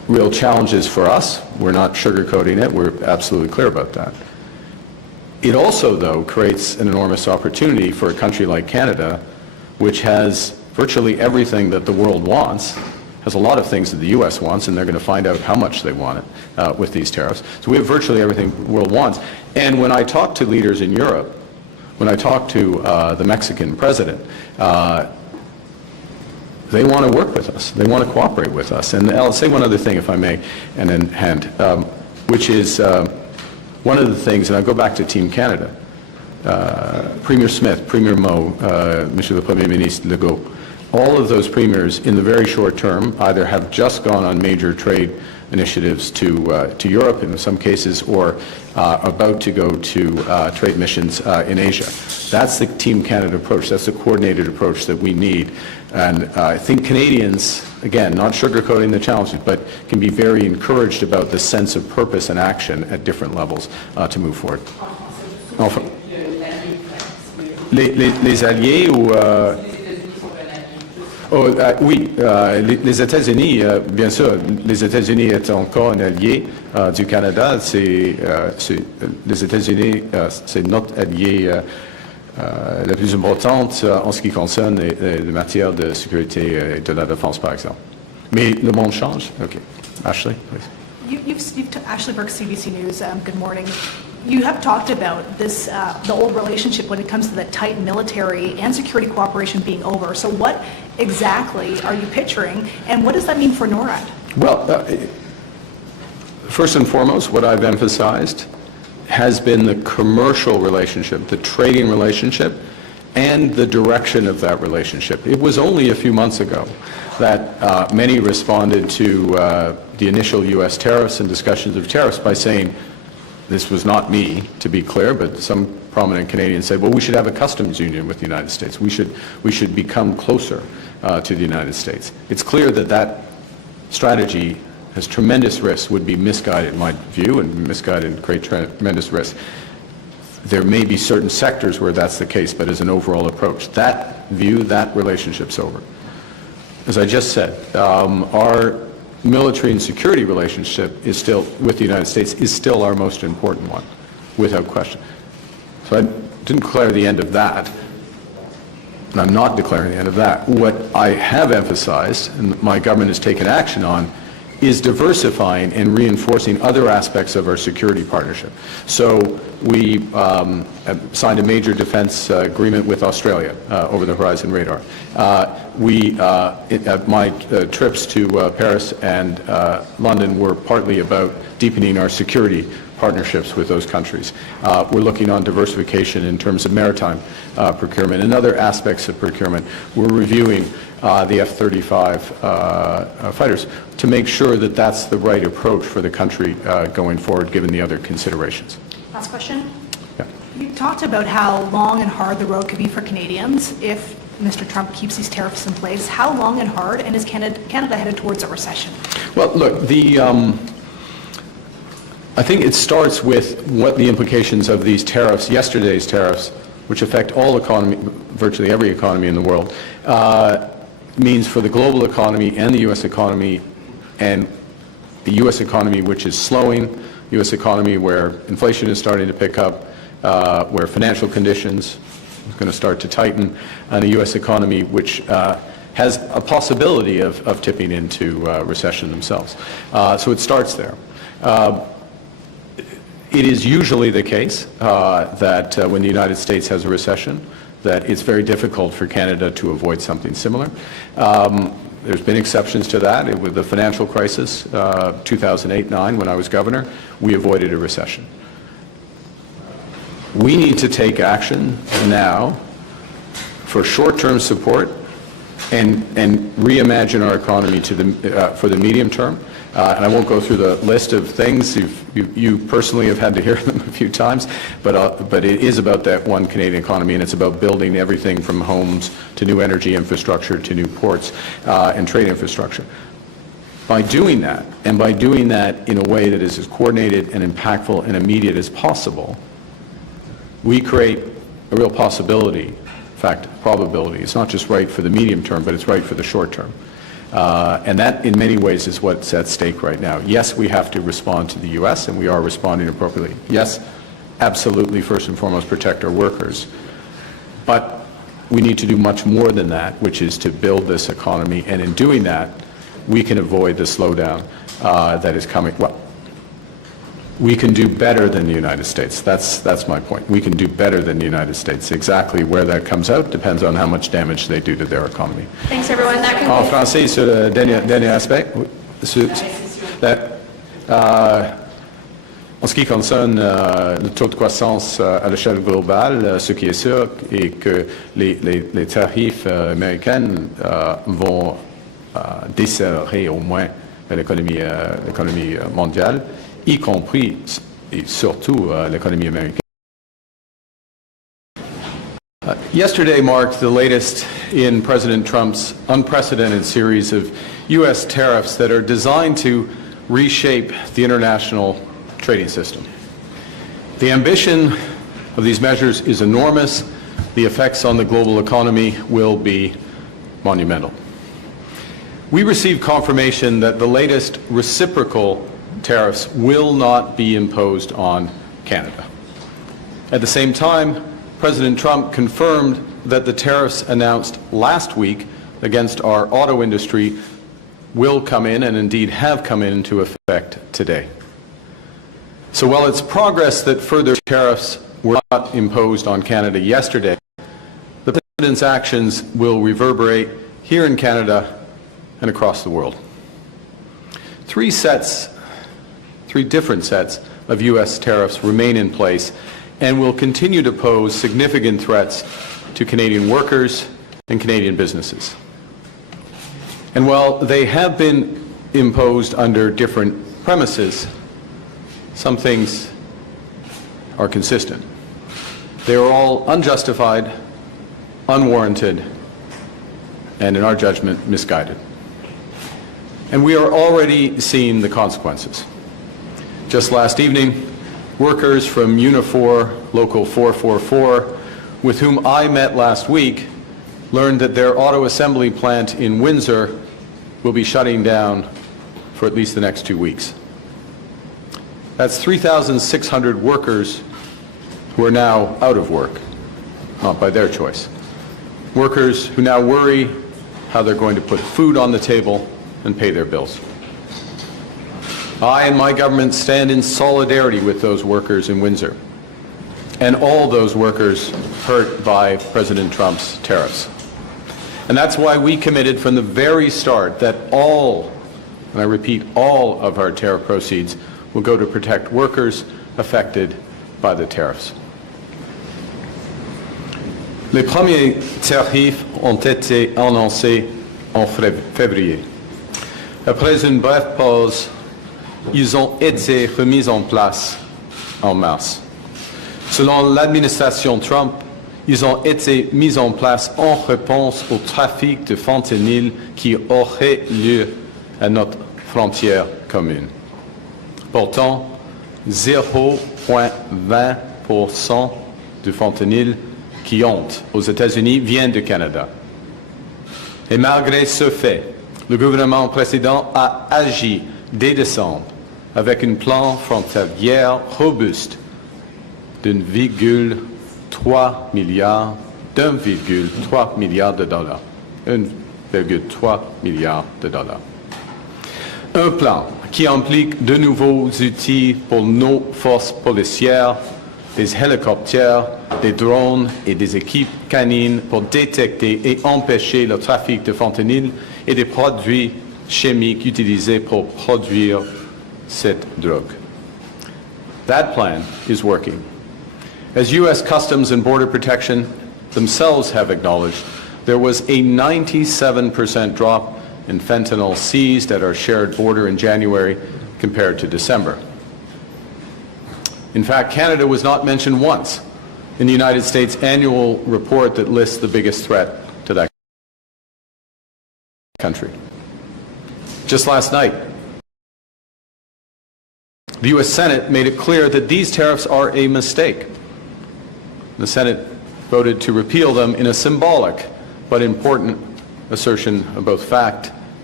real challenges for us. We're not sugarcoating it. We're absolutely clear about that. It also, though, creates an enormous opportunity for a country like Canada, which has virtually everything that the world wants, has a lot of things that the U.S. wants, and they're going to find out how much they want it with these tariffs. So we have virtually everything the world wants. And when I talk to leaders in Europe, when I talk to the Mexican president, they want to work with us. They want to cooperate with us. And I'll say one other thing, if I may, and then hand, which is one of the things, and I'll go back to Team Canada, Premier Smith, Premier Moe, Monsieur le Premier Ministre Legault, all of those premiers in the very short term either have just gone on major trade initiatives to Europe in some cases, or about to go to trade missions in Asia. That's the Team Canada approach. That's the coordinated approach that we need. And I think Canadians, again, not sugarcoating the challenges, but can be very encouraged about the sense of purpose and action at different levels to move forward. Enfin, les alliés ou... oui, les États-Unis, bien sûr, les États-Unis est encore un allié du Canada. Les États-Unis, c'est notre allié la plus importante en ce qui concerne les matières de sécurité et de la défense, par exemple. Mais le monde change. OK. Ashley, please. Ashley Burke, CBC News. Good morning. You have talked about this, the old relationship when it comes to the tight military and security cooperation being over. So what exactly are you picturing, and what does that mean for NORAD? Well, first and foremost, what I've emphasized has been the commercial relationship, the trading relationship, and the direction of that relationship. It was only a few months ago that many responded to the initial U.S. tariffs and discussions of tariffs by saying, this was not me, to be clear, but some prominent Canadians said, well, we should have a customs union with the United States. We should become closer to the United States. It's clear that that strategy has tremendous risks, would be misguided in my view, and misguided, create tremendous risk. There may be certain sectors where that's the case, but as an overall approach, that view, that relationship's over. As I just said, our military and security relationship is still, with the United States, is still our most important one, without question. So I didn't declare the end of that, and I'm not declaring the end of that. What I have emphasized, and my government has taken action on, is diversifying and reinforcing other aspects of our security partnership. So we signed a major defense agreement with Australia, over-the-horizon radar. My trips to Paris and London were partly about deepening our security partnerships with those countries. We're looking on diversification in terms of maritime procurement and other aspects of procurement. We're reviewing the F-35 fighters to make sure that that's the right approach for the country going forward, given the other considerations. Last question. Yeah. You talked about how long and hard the road could be for Canadians if Mr. Trump keeps these tariffs in place. How long and hard, and is Canada headed towards a recession? Well, look, I think it starts with what the implications of these tariffs, yesterday's tariffs, which affect all economy, virtually every economy in the world, means for the global economy and the U.S. economy, and the U.S. economy which is slowing, U.S. economy where inflation is starting to pick up, where financial conditions are going to start to tighten, and a U.S. economy which has a possibility of tipping into recession themselves. So it starts there. It is usually the case that when the United States has a recession, that it's very difficult for Canada to avoid something similar. There's been exceptions to that. With the financial crisis, 2008-9, when I was governor, we avoided a recession. We need to take action now for short-term support and reimagine our economy for the medium term. And I won't go through the list of things. You personally have had to hear them a few times, but it is about that one Canadian economy, and it's about building everything from homes to new energy infrastructure to new ports and trade infrastructure. By doing that, and by doing that in a way that is as coordinated and impactful and immediate as possible, we create a real possibility, in fact, probability. It's not just right for the medium term, but it's right for the short term. And that, in many ways, is what's at stake right now. Yes, we have to respond to the U.S., and we are responding appropriately. Yes, absolutely, first and foremost, protect our workers. But we need to do much more than that, which is to build this economy. And in doing that, we can avoid the slowdown that is coming. Well, we can do better than the United States. That's my point. We can do better than the United States. Exactly where that comes out depends on how much damage they do to their economy. Thanks, everyone. That En concludes. français, sur le dernier aspect, en ce qui concerne le taux de croissance à l'échelle globale, ce qui est sûr est que les tarifs américains vont desserrer au moins l'économie mondiale, y compris et surtout l'économie américaine. Yesterday marked the latest in President Trump's unprecedented series of U.S. tariffs that are designed to reshape the international trading system. The ambition of these measures is enormous. The effects on the global economy will be monumental. We received confirmation that the latest reciprocal tariffs will not be imposed on Canada. At the same time, President Trump confirmed that the tariffs announced last week against our auto industry will come in, and indeed have come into effect today. So while it's progress that further tariffs were not imposed on Canada yesterday, the President's actions will reverberate here in Canada and across the world. Three different sets of U.S. tariffs remain in place and will continue to pose significant threats to Canadian workers and Canadian businesses. And while they have been imposed under different premises, some things are consistent. They are all unjustified, unwarranted, and in our judgment, misguided. And we are already seeing the consequences. Just last evening, workers from Unifor Local 444, with whom I met last week, learned that their auto assembly plant in Windsor will be shutting down for at least the next 2 weeks. That's 3,600 workers who are now out of work, not by their choice. Workers who now worry how they're going to put food on the table and pay their bills. I and my government stand in solidarity with those workers in Windsor and all those workers hurt by President Trump's tariffs. And that's why we committed from the very start that all, and I repeat, all of our tariff proceeds will go to protect workers affected by the tariffs. Les premiers tarifs ont été annoncés en février. Après une brève pause, ils ont été remis en place en mars. Selon l'administration Trump, ils ont été mis en place en réponse au trafic de fentanyl qui aurait lieu à notre frontière commune. Pourtant, 0,20% du fentanyl qui entre aux États-Unis vient du Canada. Et malgré ce fait, le gouvernement précédent a agi dès décembre avec un plan frontalier robuste d'1,3 milliard de dollars. 1,3 milliard de dollars. Un plan qui implique de nouveaux outils pour nos forces policières, des hélicoptères, des drones et des équipes canines pour détecter et empêcher le trafic de fentanyl et des produits chimiques utilisés pour produire cette drogue. That plan is working. As U.S. Customs and Border Protection themselves have acknowledged, there was a 97% drop in fentanyl seized at our shared border in January compared to December. In fact, Canada was not mentioned once in the United States annual report that lists the biggest threat to that country. Just last night, the U.S. Senate made it clear that these tariffs are a mistake. The Senate voted to repeal them in a symbolic but important assertion of both fact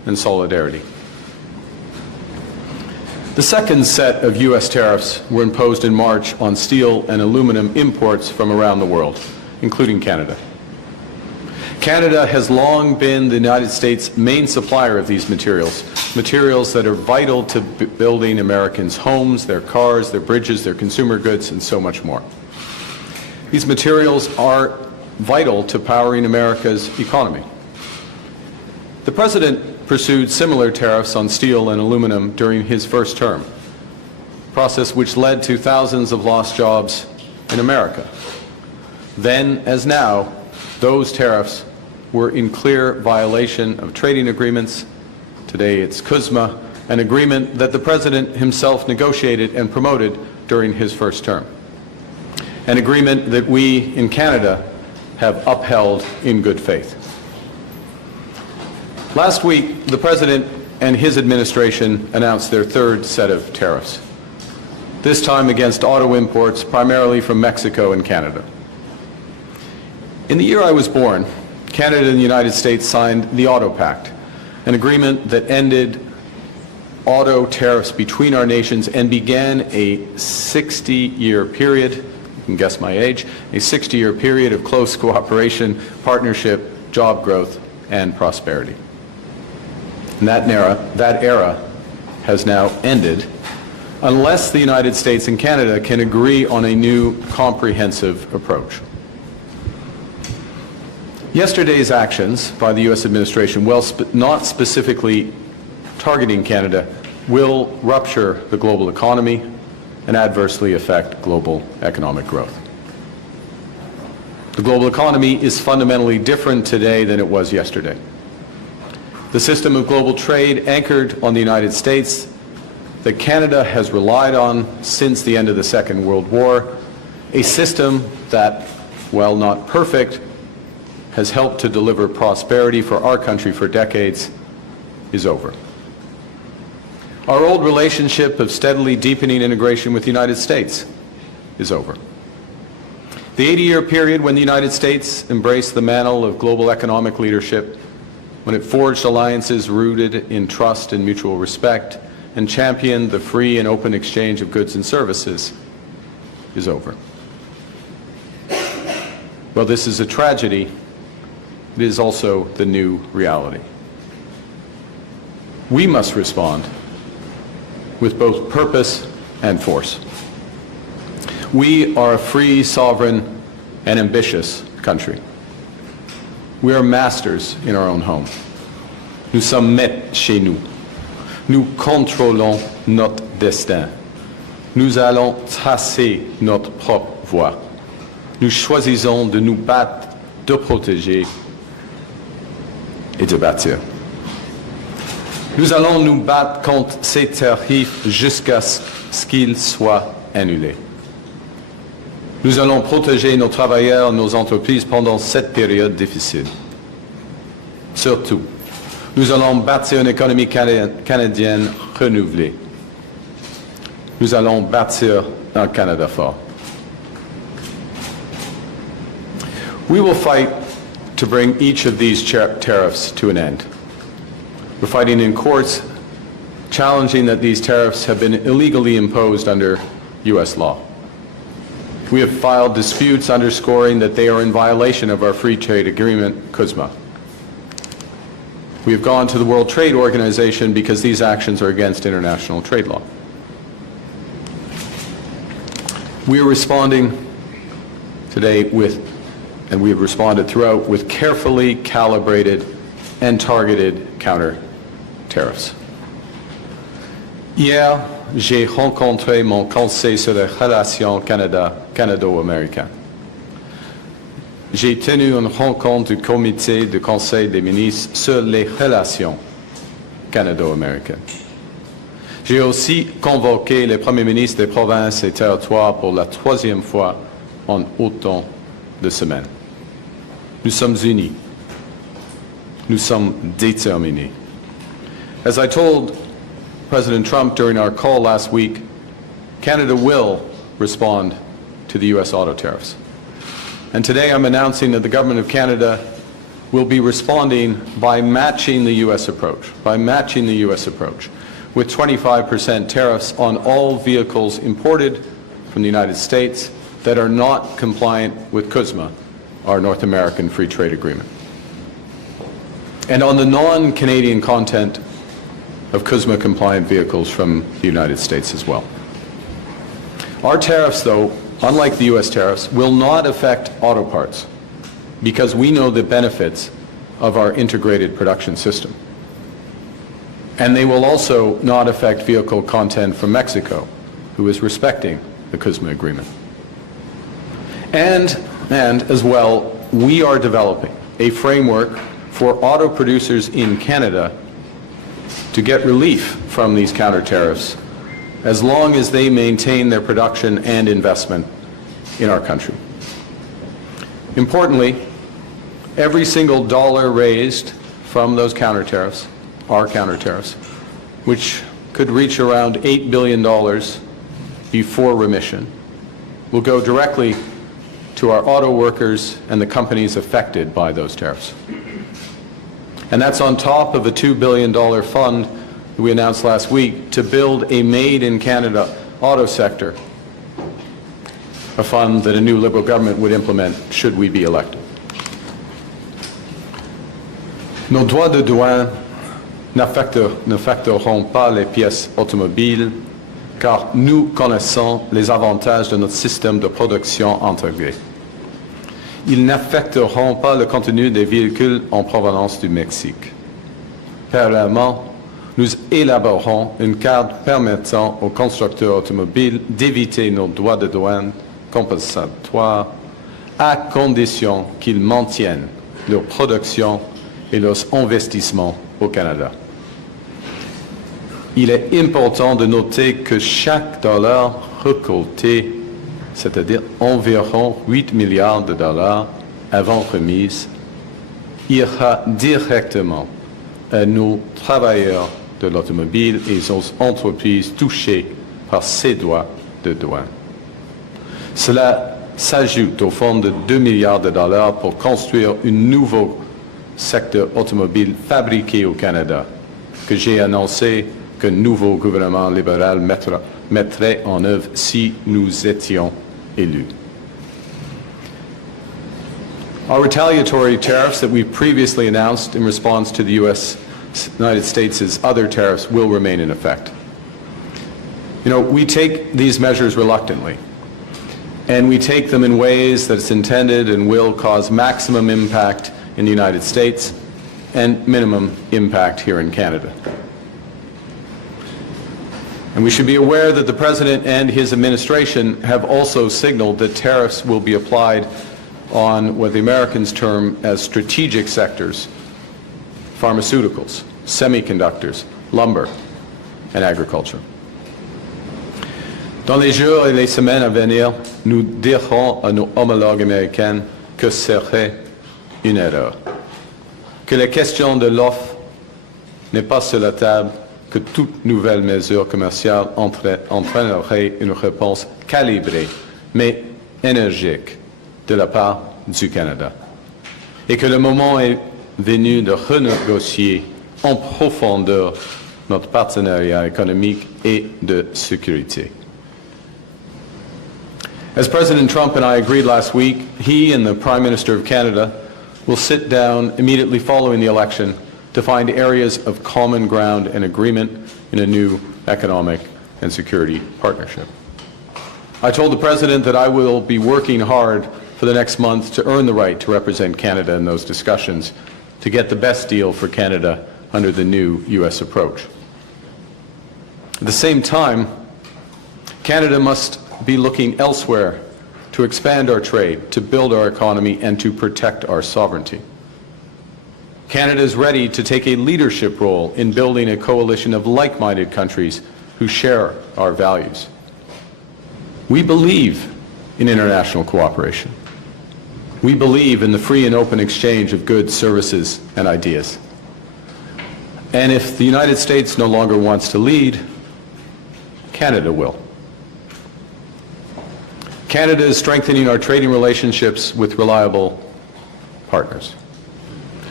and solidarity. The second set of U.S. tariffs were imposed in March on steel and aluminum imports from around the world, including Canada. Canada has long been the United States' main supplier of these materials, materials that are vital to building Americans' homes, their cars, their bridges, their consumer goods, and so much more. These materials are vital to powering America's economy. The President pursued similar tariffs on steel and aluminum during his first term, a process which led to thousands of lost jobs in America. Then, as now, those tariffs were in clear violation of trading agreements. Today it's CUSMA, an agreement that the President himself negotiated and promoted during his first term. An agreement that we in Canada have upheld in good faith. Last week, the President and his administration announced their third set of tariffs, this time against auto imports primarily from Mexico and Canada. In the year I was born, Canada and the United States signed the Auto Pact, an agreement that ended auto tariffs between our nations and began a 60-year period, you can guess my age, a 60-year period of close cooperation, partnership, job growth, and prosperity. And that era has now ended unless the United States and Canada can agree on a new comprehensive approach. Yesterday's actions by the U.S. administration, while not specifically targeting Canada, will rupture the global economy and adversely affect global economic growth. The global economy is fundamentally different today than it was yesterday. The system of global trade anchored on the United States that Canada has relied on since the end of the Second World War, a system that, while not perfect, has helped to deliver prosperity for our country for decades, is over. Our old relationship of steadily deepening integration with the United States is over. The 80-year period when the United States embraced the mantle of global economic leadership, when it forged alliances rooted in trust and mutual respect, and championed the free and open exchange of goods and services, is over. Well, this is a tragedy. It is also the new reality. We must respond with both purpose and force. We are a free, sovereign, and ambitious country. We are masters in our own home. Nous sommes maîtres chez nous. Nous contrôlons notre destin. Nous allons tracer notre propre voie. Nous choisissons de nous battre, de protéger et de bâtir. Nous allons nous battre contre ces tarifs jusqu'à ce qu'ils soient annulés. Nous allons protéger nos travailleurs, nos entreprises pendant cette période difficile. Surtout, nous allons bâtir une économie canadienne renouvelée. Nous allons bâtir un Canada fort. We will fight to bring each of these tariffs to an end. We're fighting in courts, challenging that these tariffs have been illegally imposed under U.S. law. We have filed disputes underscoring that they are in violation of our free trade agreement, CUSMA. We have gone to the World Trade Organization because these actions are against international trade law. We are responding today with, and we have responded throughout, with carefully calibrated and targeted counter-tariffs. Hier, j'ai rencontré mon conseil sur les relations canado-américaines. J'ai tenu une rencontre du comité du Conseil des ministres sur les relations canado-américaines. J'ai aussi convoqué les premiers ministres des provinces et territoires pour la troisième fois en autant de semaines. Nous sommes unis. Nous sommes déterminés. As I told President Trump during our call last week, Canada will respond to the U.S. auto tariffs. And today I'm announcing that the Government of Canada will be responding by matching the U.S. approach, with 25% tariffs on all vehicles imported from the United States that are not compliant with CUSMA, our North American Free Trade Agreement. And on the non-Canadian content of CUSMA-compliant vehicles from the United States as well. Our tariffs, though, unlike the U.S. tariffs, will not affect auto parts because we know the benefits of our integrated production system. And they will also not affect vehicle content from Mexico, who is respecting the CUSMA agreement. And as well, we are developing a framework for auto producers in Canada to get relief from these counter-tariffs as long as they maintain their production and investment in our country. Importantly, every single dollar raised from those counter-tariffs, our counter-tariffs, which could reach around $8 billion before remission, will go directly to our auto workers and the companies affected by those tariffs. And that's on top of a $2 billion fund that we announced last week to build a made-in-Canada auto sector, a fund that a new Liberal government would implement should we be elected. Nos droits de douane n'affecteront pas les pièces automobiles car nous connaissons les avantages de notre système de production intégré. Ils n'affecteront pas le contenu des véhicules en provenance du Mexique. Parallèlement, nous élaborerons une carte permettant aux constructeurs automobiles d'éviter nos droits de douane compensatoires à condition qu'ils maintiennent leur production et leurs investissements au Canada. Il est important de noter que chaque dollar récolté, c'est-à-dire environ 8 milliards de dollars avant remise, ira directement à nos travailleurs de l'automobile et aux entreprises touchées par ces droits de douane. Cela s'ajoute au fonds de 2 milliards de dollars pour construire un nouveau secteur automobile fabriqué au Canada, que j'ai annoncé que le nouveau gouvernement libéral mettrait en œuvre si nous étions élus. Our retaliatory tariffs that we previously announced in response to the United States' other tariffs will remain in effect. You know, we take these measures reluctantly, and we take them in ways that it's intended and will cause maximum impact in the United States and minimum impact here in Canada. And we should be aware that the President and his administration have also signaled that tariffs will be applied on what the Americans term as strategic sectors: pharmaceuticals, semiconductors, lumber, and agriculture. Dans les jours et les semaines à venir, nous dirons à nos homologues américains que ce serait une erreur, que la question de l'offre n'est pas sur la table, que toute nouvelle mesure commerciale entraînerait une réponse calibrée, mais énergique, de la part du Canada. Et que le moment est venu de renégocier en profondeur notre partenariat économique et de sécurité. As President Trump and I agreed last week, he and the Prime Minister of Canada will sit down immediately following the election to find areas of common ground and agreement in a new economic and security partnership. I told the President that I will be working hard for the next month to earn the right to represent Canada in those discussions, to get the best deal for Canada under the new U.S. approach. At the same time, Canada must be looking elsewhere to expand our trade, to build our economy, and to protect our sovereignty. Canada is ready to take a leadership role in building a coalition of like-minded countries who share our values. We believe in international cooperation. We believe in the free and open exchange of goods, services, and ideas. And if the United States no longer wants to lead, Canada will. Canada is strengthening our trading relationships with reliable partners.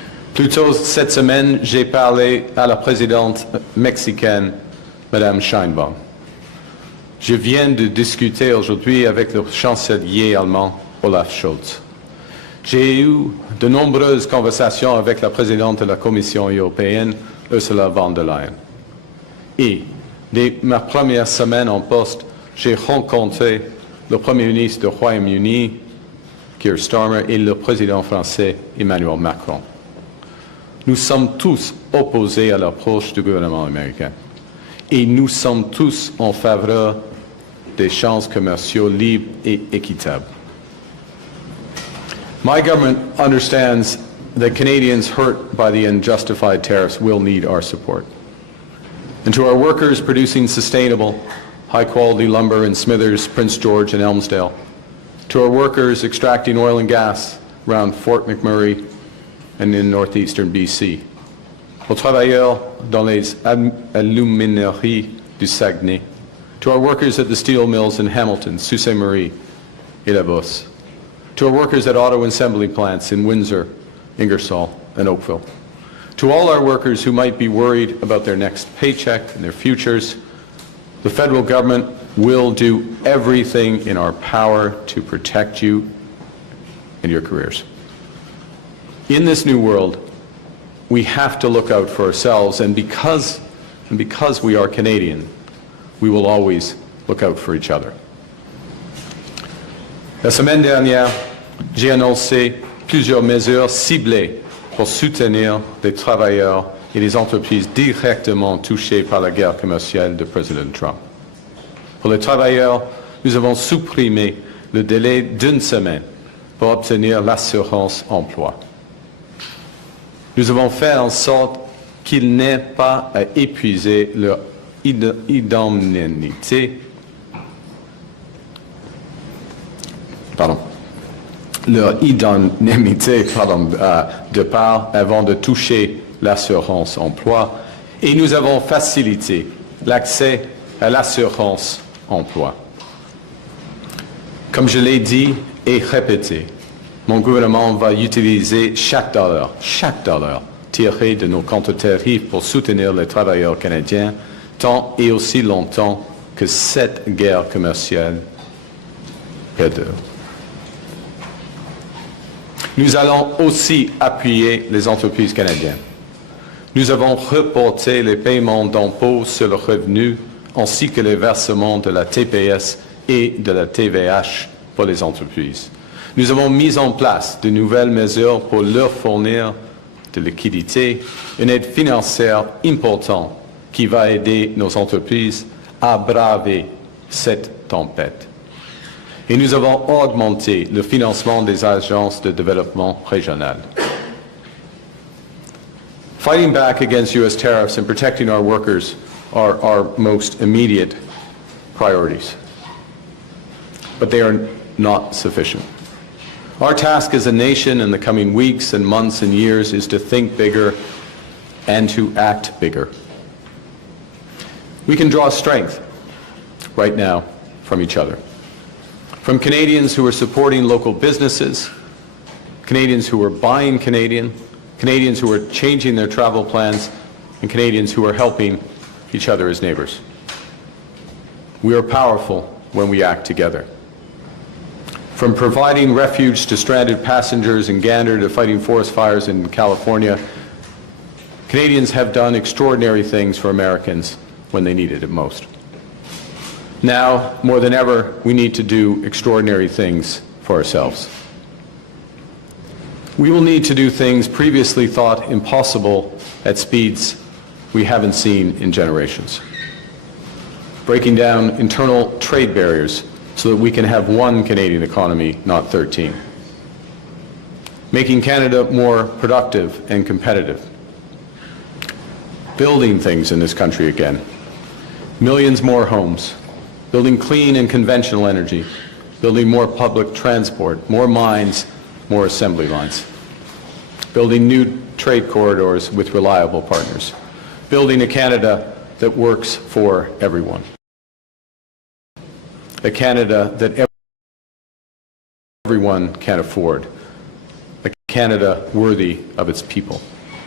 Plus tôt cette semaine, j'ai parlé à la présidente mexicaine, Mme Sheinbaum. Je viens de discuter aujourd'hui avec le chancelier allemand, Olaf Scholz. J'ai eu de nombreuses conversations avec la présidente de la Commission européenne, Ursula von der Leyen. Et dès ma première semaine en poste, j'ai rencontré le Premier ministre du Royaume-Uni, Keir Starmer, et le président français, Emmanuel Macron. Nous sommes tous opposés à l'approche du gouvernement américain. Et nous sommes tous en faveur des échanges commerciaux libres et équitables. My government understands that Canadians hurt by the unjustified tariffs will need our support. And to our workers producing sustainable, high-quality lumber in Smithers, Prince George, and Elmsdale, to our workers extracting oil and gas around Fort McMurray and in northeastern BC, aux travailleurs dans les alumineries du Saguenay, to our workers at the steel mills in Hamilton, Sault Ste. Marie, et La Bosse, to our workers at auto assembly plants in Windsor, Ingersoll, and Oakville, to all our workers who might be worried about their next paycheck and their futures, the federal government will do everything in our power to protect you and your careers. In this new world, we have to look out for ourselves, and because we are Canadian, we will always look out for each other. La semaine dernière, j'ai annoncé plusieurs mesures ciblées pour soutenir les travailleurs et les entreprises directement touchées par la guerre commerciale de Président Trump. Pour les travailleurs, nous avons supprimé le délai d'une semaine pour obtenir l'assurance emploi. Nous avons fait en sorte qu'ils n'aient pas à épuiser leur indemnité, de part avant de toucher l'assurance emploi, et nous avons facilité l'accès à l'assurance emploi. Comme je l'ai dit et répété, mon gouvernement va utiliser chaque dollar tiré de nos Counter-Tariffs pour soutenir les travailleurs canadiens tant et aussi longtemps que cette guerre commerciale perdure. Nous allons aussi appuyer les entreprises canadiennes. Nous avons reporté les paiements d'impôts sur le revenu ainsi que les versements de la TPS et de la TVH pour les entreprises. Nous avons mis en place de nouvelles mesures pour leur fournir de liquidités, une aide financière importante qui va aider nos entreprises à braver cette tempête. Et nous avons augmenté le financement des agences de développement régionales. Fighting back against U.S. tariffs and protecting our workers are our most immediate priorities. But they are not sufficient. Our task as a nation in the coming weeks and months and years is to think bigger and to act bigger. We can draw strength right now from each other. From Canadians who are supporting local businesses, Canadians who are buying Canadian, Canadians who are changing their travel plans, and Canadians who are helping each other as neighbors. We are powerful when we act together. From providing refuge to stranded passengers in Gander to fighting forest fires in California, Canadians have done extraordinary things for Americans when they needed it most. Now, more than ever, we need to do extraordinary things for ourselves. We will need to do things previously thought impossible at speeds we haven't seen in generations. Breaking down internal trade barriers so that we can have one Canadian economy, not 13. Making Canada more productive and competitive. Building things in this country again. Millions more homes. Building clean and conventional energy. Building more public transport, more mines, more assembly lines. Building new trade corridors with reliable partners. Building a Canada that works for everyone. A Canada that everyone can afford. A Canada worthy of its people.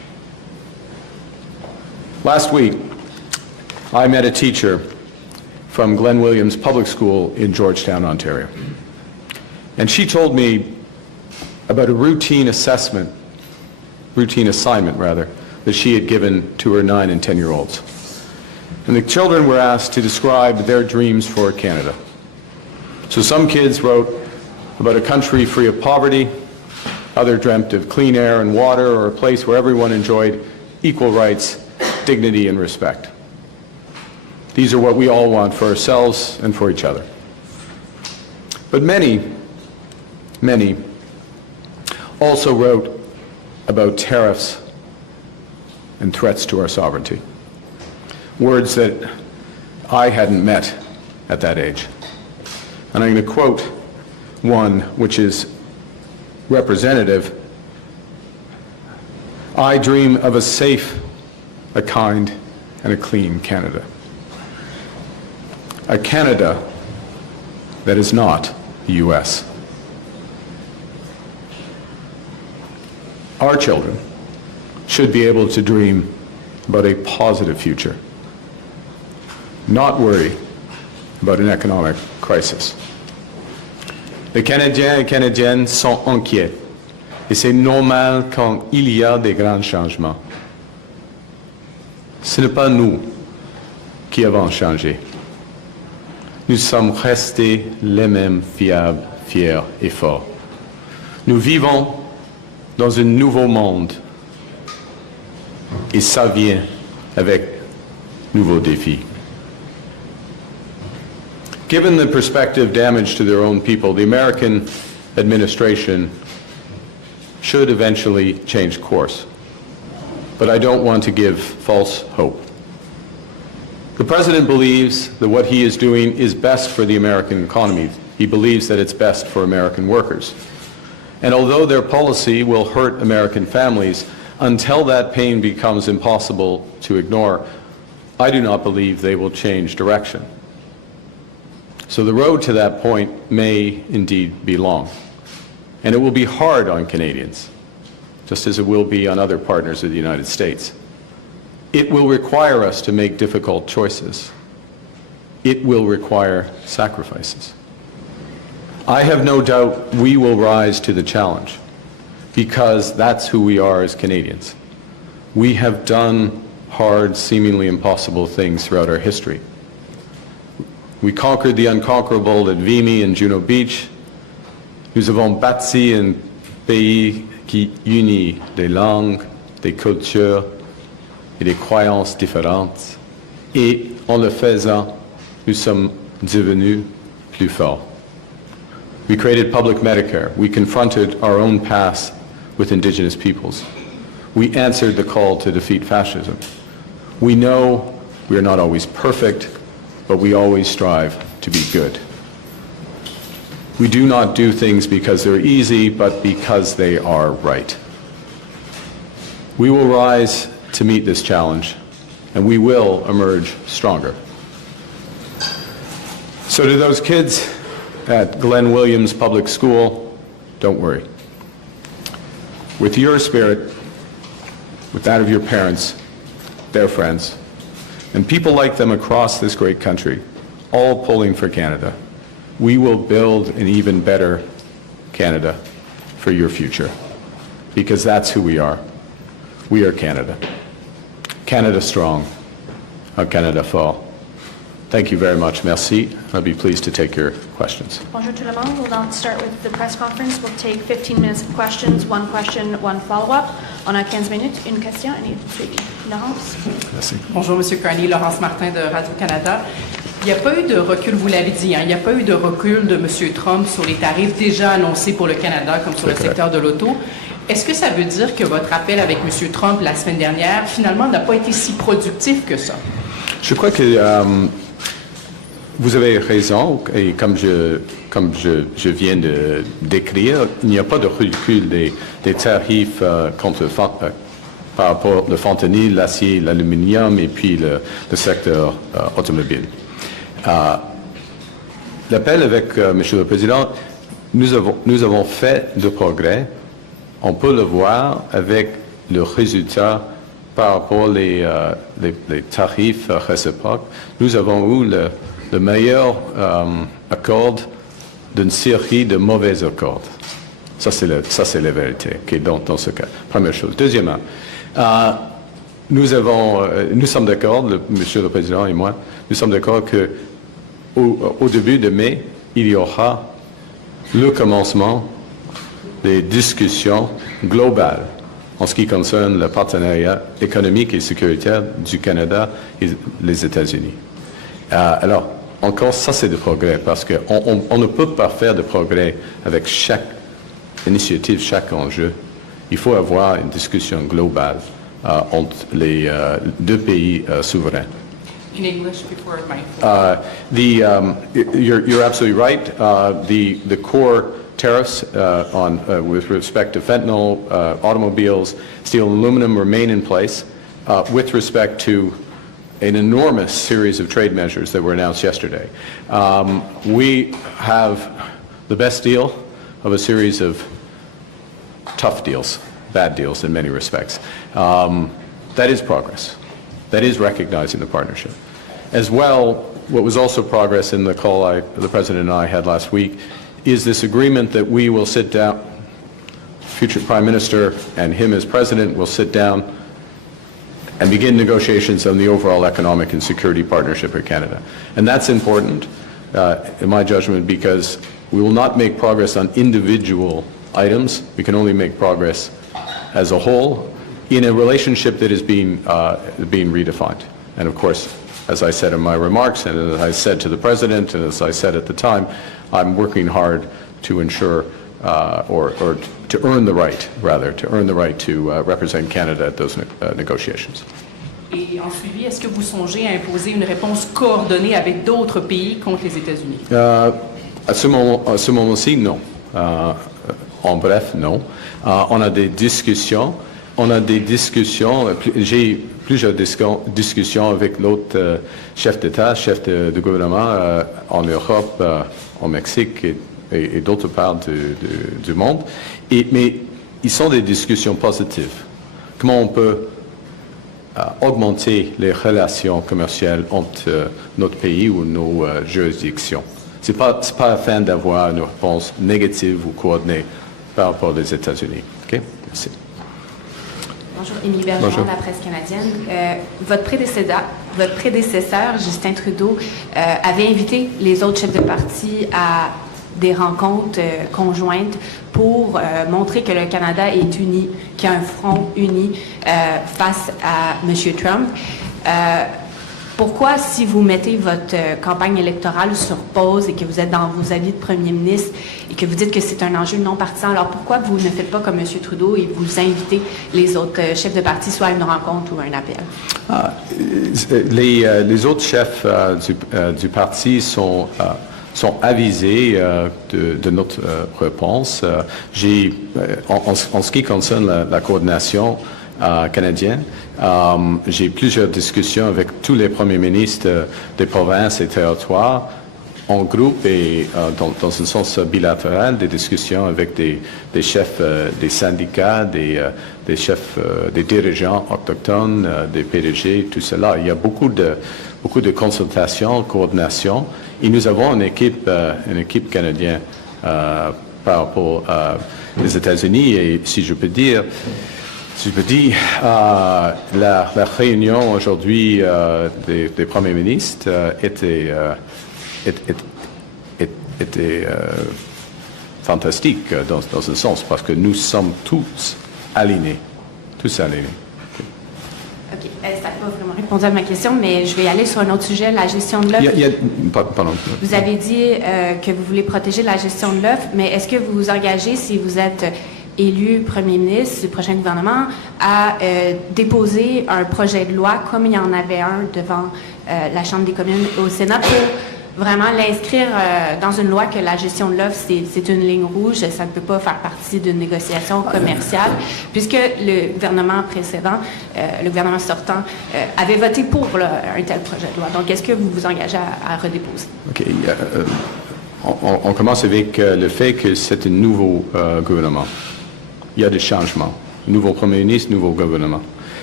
Last week, I met a teacher from Glen Williams Public School in Georgetown, Ontario. And she told me about a routine assignment, that she had given to her 9 and 10-year-olds. And the children were asked to describe their dreams for Canada. So some kids wrote about a country free of poverty, others dreamt of clean air and water, or a place where everyone enjoyed equal rights, dignity, and respect. These are what we all want for ourselves and for each other. But many also wrote about tariffs and threats to our sovereignty, words that I hadn't met at that age. And I'm going to quote one which is representative. I dream of a safe, a kind, and a clean Canada. A Canada that is not the U.S. Our children should be able to dream about a positive future, not worry about an economic crisis. Les Canadiens et Canadiennes sont inquiets, et c'est normal quand il y a des grands changements. Ce n'est pas nous qui avons changé. Nous sommes restés les mêmes fiables, fiers et forts. Nous vivons dans un nouveau monde, et ça vient avec nouveaux défis. Given the prospective damage to their own people, the American administration should eventually change course. But I don't want to give false hope. The President believes that what he is doing is best for the American economy. He believes that it's best for American workers. And although their policy will hurt American families, until that pain becomes impossible to ignore, I do not believe they will change direction. So the road to that point may indeed be long. And it will be hard on Canadians, just as it will be on other partners of the United States. It will require us to make difficult choices. It will require sacrifices. I have no doubt we will rise to the challenge, because that's who we are as Canadians. We have done hard, seemingly impossible things throughout our history. We conquered the unconquerable at Vimy and Juno Beach. Nous avons bâti un pays qui unit des langues, des cultures et des croyances différentes. Et en le faisant, nous sommes devenus plus forts. We created public Medicare. We confronted our own past with Indigenous peoples. We answered the call to defeat fascism. We know we are not always perfect, but we always strive to be good. We do not do things because they're easy, but because they are right. We will rise to meet this challenge, and we will emerge stronger. So to those kids at Glen Williams Public School, don't worry. With your spirit, with that of your parents, their friends, and people like them across this great country, all pulling for Canada, we will build an even better Canada for your future, because that's who we are. We are Canada. Canada strong, a Canada fort. Thank you very much. Merci. I'll be pleased to take your questions. Bonjour tout le monde. We'll now start with the press conference. We'll take 15 minutes of questions, one question, one follow-up. On a 15 minutes, une question et une suivi. Laurence? Merci. Bonjour, M. Carney, Laurence Martin de Radio-Canada. Il n'y a pas eu de recul, vous l'avez dit, il n'y a pas eu de recul de M. Trump sur les tarifs déjà annoncés pour le Canada, comme sur le secteur de l'auto. Est-ce que ça veut dire que votre appel avec M. Trump la semaine dernière, finalement, n'a pas été si productif que ça? Je crois que vous avez raison, et comme je viens de décrire, il n'y a pas de recul des tarifs par rapport au fentanyl, l'acier, l'aluminium et puis le secteur automobile. L'appel avec Monsieur le Président, nous avons fait de progrès. On peut le voir avec le résultat par rapport les tarifs réciproques, nous avons eu le meilleur accord d'une série de mauvais accords. Ça, c'est la vérité dans ce cas. Première chose. Deuxièmement, nous sommes d'accord, Monsieur le Président et moi, nous sommes d'accord qu'au début de mai, il y aura le commencement des discussions globales en ce qui concerne le partenariat économique et sécuritaire du Canada et les États-Unis. Alors, encore, ça c'est du progrès, parce qu'on ne peut pas faire de progrès avec chaque initiative, chaque enjeu. Il faut avoir une discussion globale entre les deux pays souverains. In English before my... You're absolutely right. The core tariffs with respect to fentanyl, automobiles, steel and aluminum remain in place. With respect to an enormous series of trade measures that were announced yesterday, we have the best deal of a series of tough deals, bad deals in many respects. That is progress. That is recognizing the partnership. As well, what was also progress in the call the President and I had last week is this agreement that we will sit down, future Prime Minister and him as President will sit down and begin negotiations on the overall economic and security partnership with Canada. And that's important, in my judgment, because we will not make progress on individual items. We can only make progress as a whole in a relationship that is being redefined. And of course, as I said in my remarks, and as I said to the President, and as I said at the time, I'm working hard to ensure, or to earn the right, rather, to represent Canada at those negotiations. Et en suivi, est-ce que vous songez à imposer une réponse coordonnée avec d'autres pays contre les États-Unis? À ce moment-ci, non. En bref, non. On a des discussions. J'ai plusieurs discussions avec l'autre chef d'État, chef de gouvernement en Europe, au Mexique et d'autres parts du monde. Mais ils sont des discussions positives. Comment on peut augmenter les relations commerciales entre notre pays ou nos juridictions? C'est pas afin d'avoir une réponse négative ou coordonnée par rapport aux États-Unis. OK? Merci. Bonjour, Émilie Bergeron de la presse canadienne. Votre prédécesseur, Justin Trudeau, avait invité les autres chefs de parti à des rencontres conjointes pour montrer que le Canada est uni, qu'il y a un front uni face à M. Trump. Pourquoi, si vous mettez votre campagne électorale sur pause et que vous êtes dans vos avis de premier ministre et que vous dites que c'est un enjeu non partisan, alors pourquoi vous ne faites pas comme M. Trudeau et vous invitez les autres chefs de parti soit à une rencontre ou à un appel? Les autres chefs du parti sont avisés de notre réponse. En ce qui concerne la coordination canadienne, j'ai plusieurs discussions avec tous les premiers ministres des provinces et territoires en groupe et dans un sens bilatéral, des discussions avec des chefs des syndicats, des chefs des dirigeants autochtones, des PDG, tout cela. Il y a beaucoup de consultations, coordination, et nous avons une équipe canadienne par rapport aux États-Unis, et si je peux dire, la réunion aujourd'hui des premiers ministres était fantastique dans un sens, parce que nous sommes tous alignés. OK, ça n'a pas vraiment répondu à ma question, mais je vais aller sur un autre sujet, la gestion de l'œuf. Pardon. Vous avez dit que vous voulez protéger la gestion de l'œuf, mais est-ce que vous vous engagez, si vous êtes élu premier ministre du prochain gouvernement, à déposer un projet de loi, comme il y en avait un devant la Chambre des communes au Sénat, pour vraiment l'inscrire dans une loi que la gestion de l'œuf, c'est une ligne rouge, ça ne peut pas faire partie d'une négociation commerciale, puisque le gouvernement précédent, le gouvernement sortant, avait voté pour un tel projet de loi. Donc, est-ce que vous vous engagez à redéposer? OK. On commence avec le fait que c'est un nouveau gouvernement. Il y a des changements. Nouveau premier ministre, nouveau gouvernement.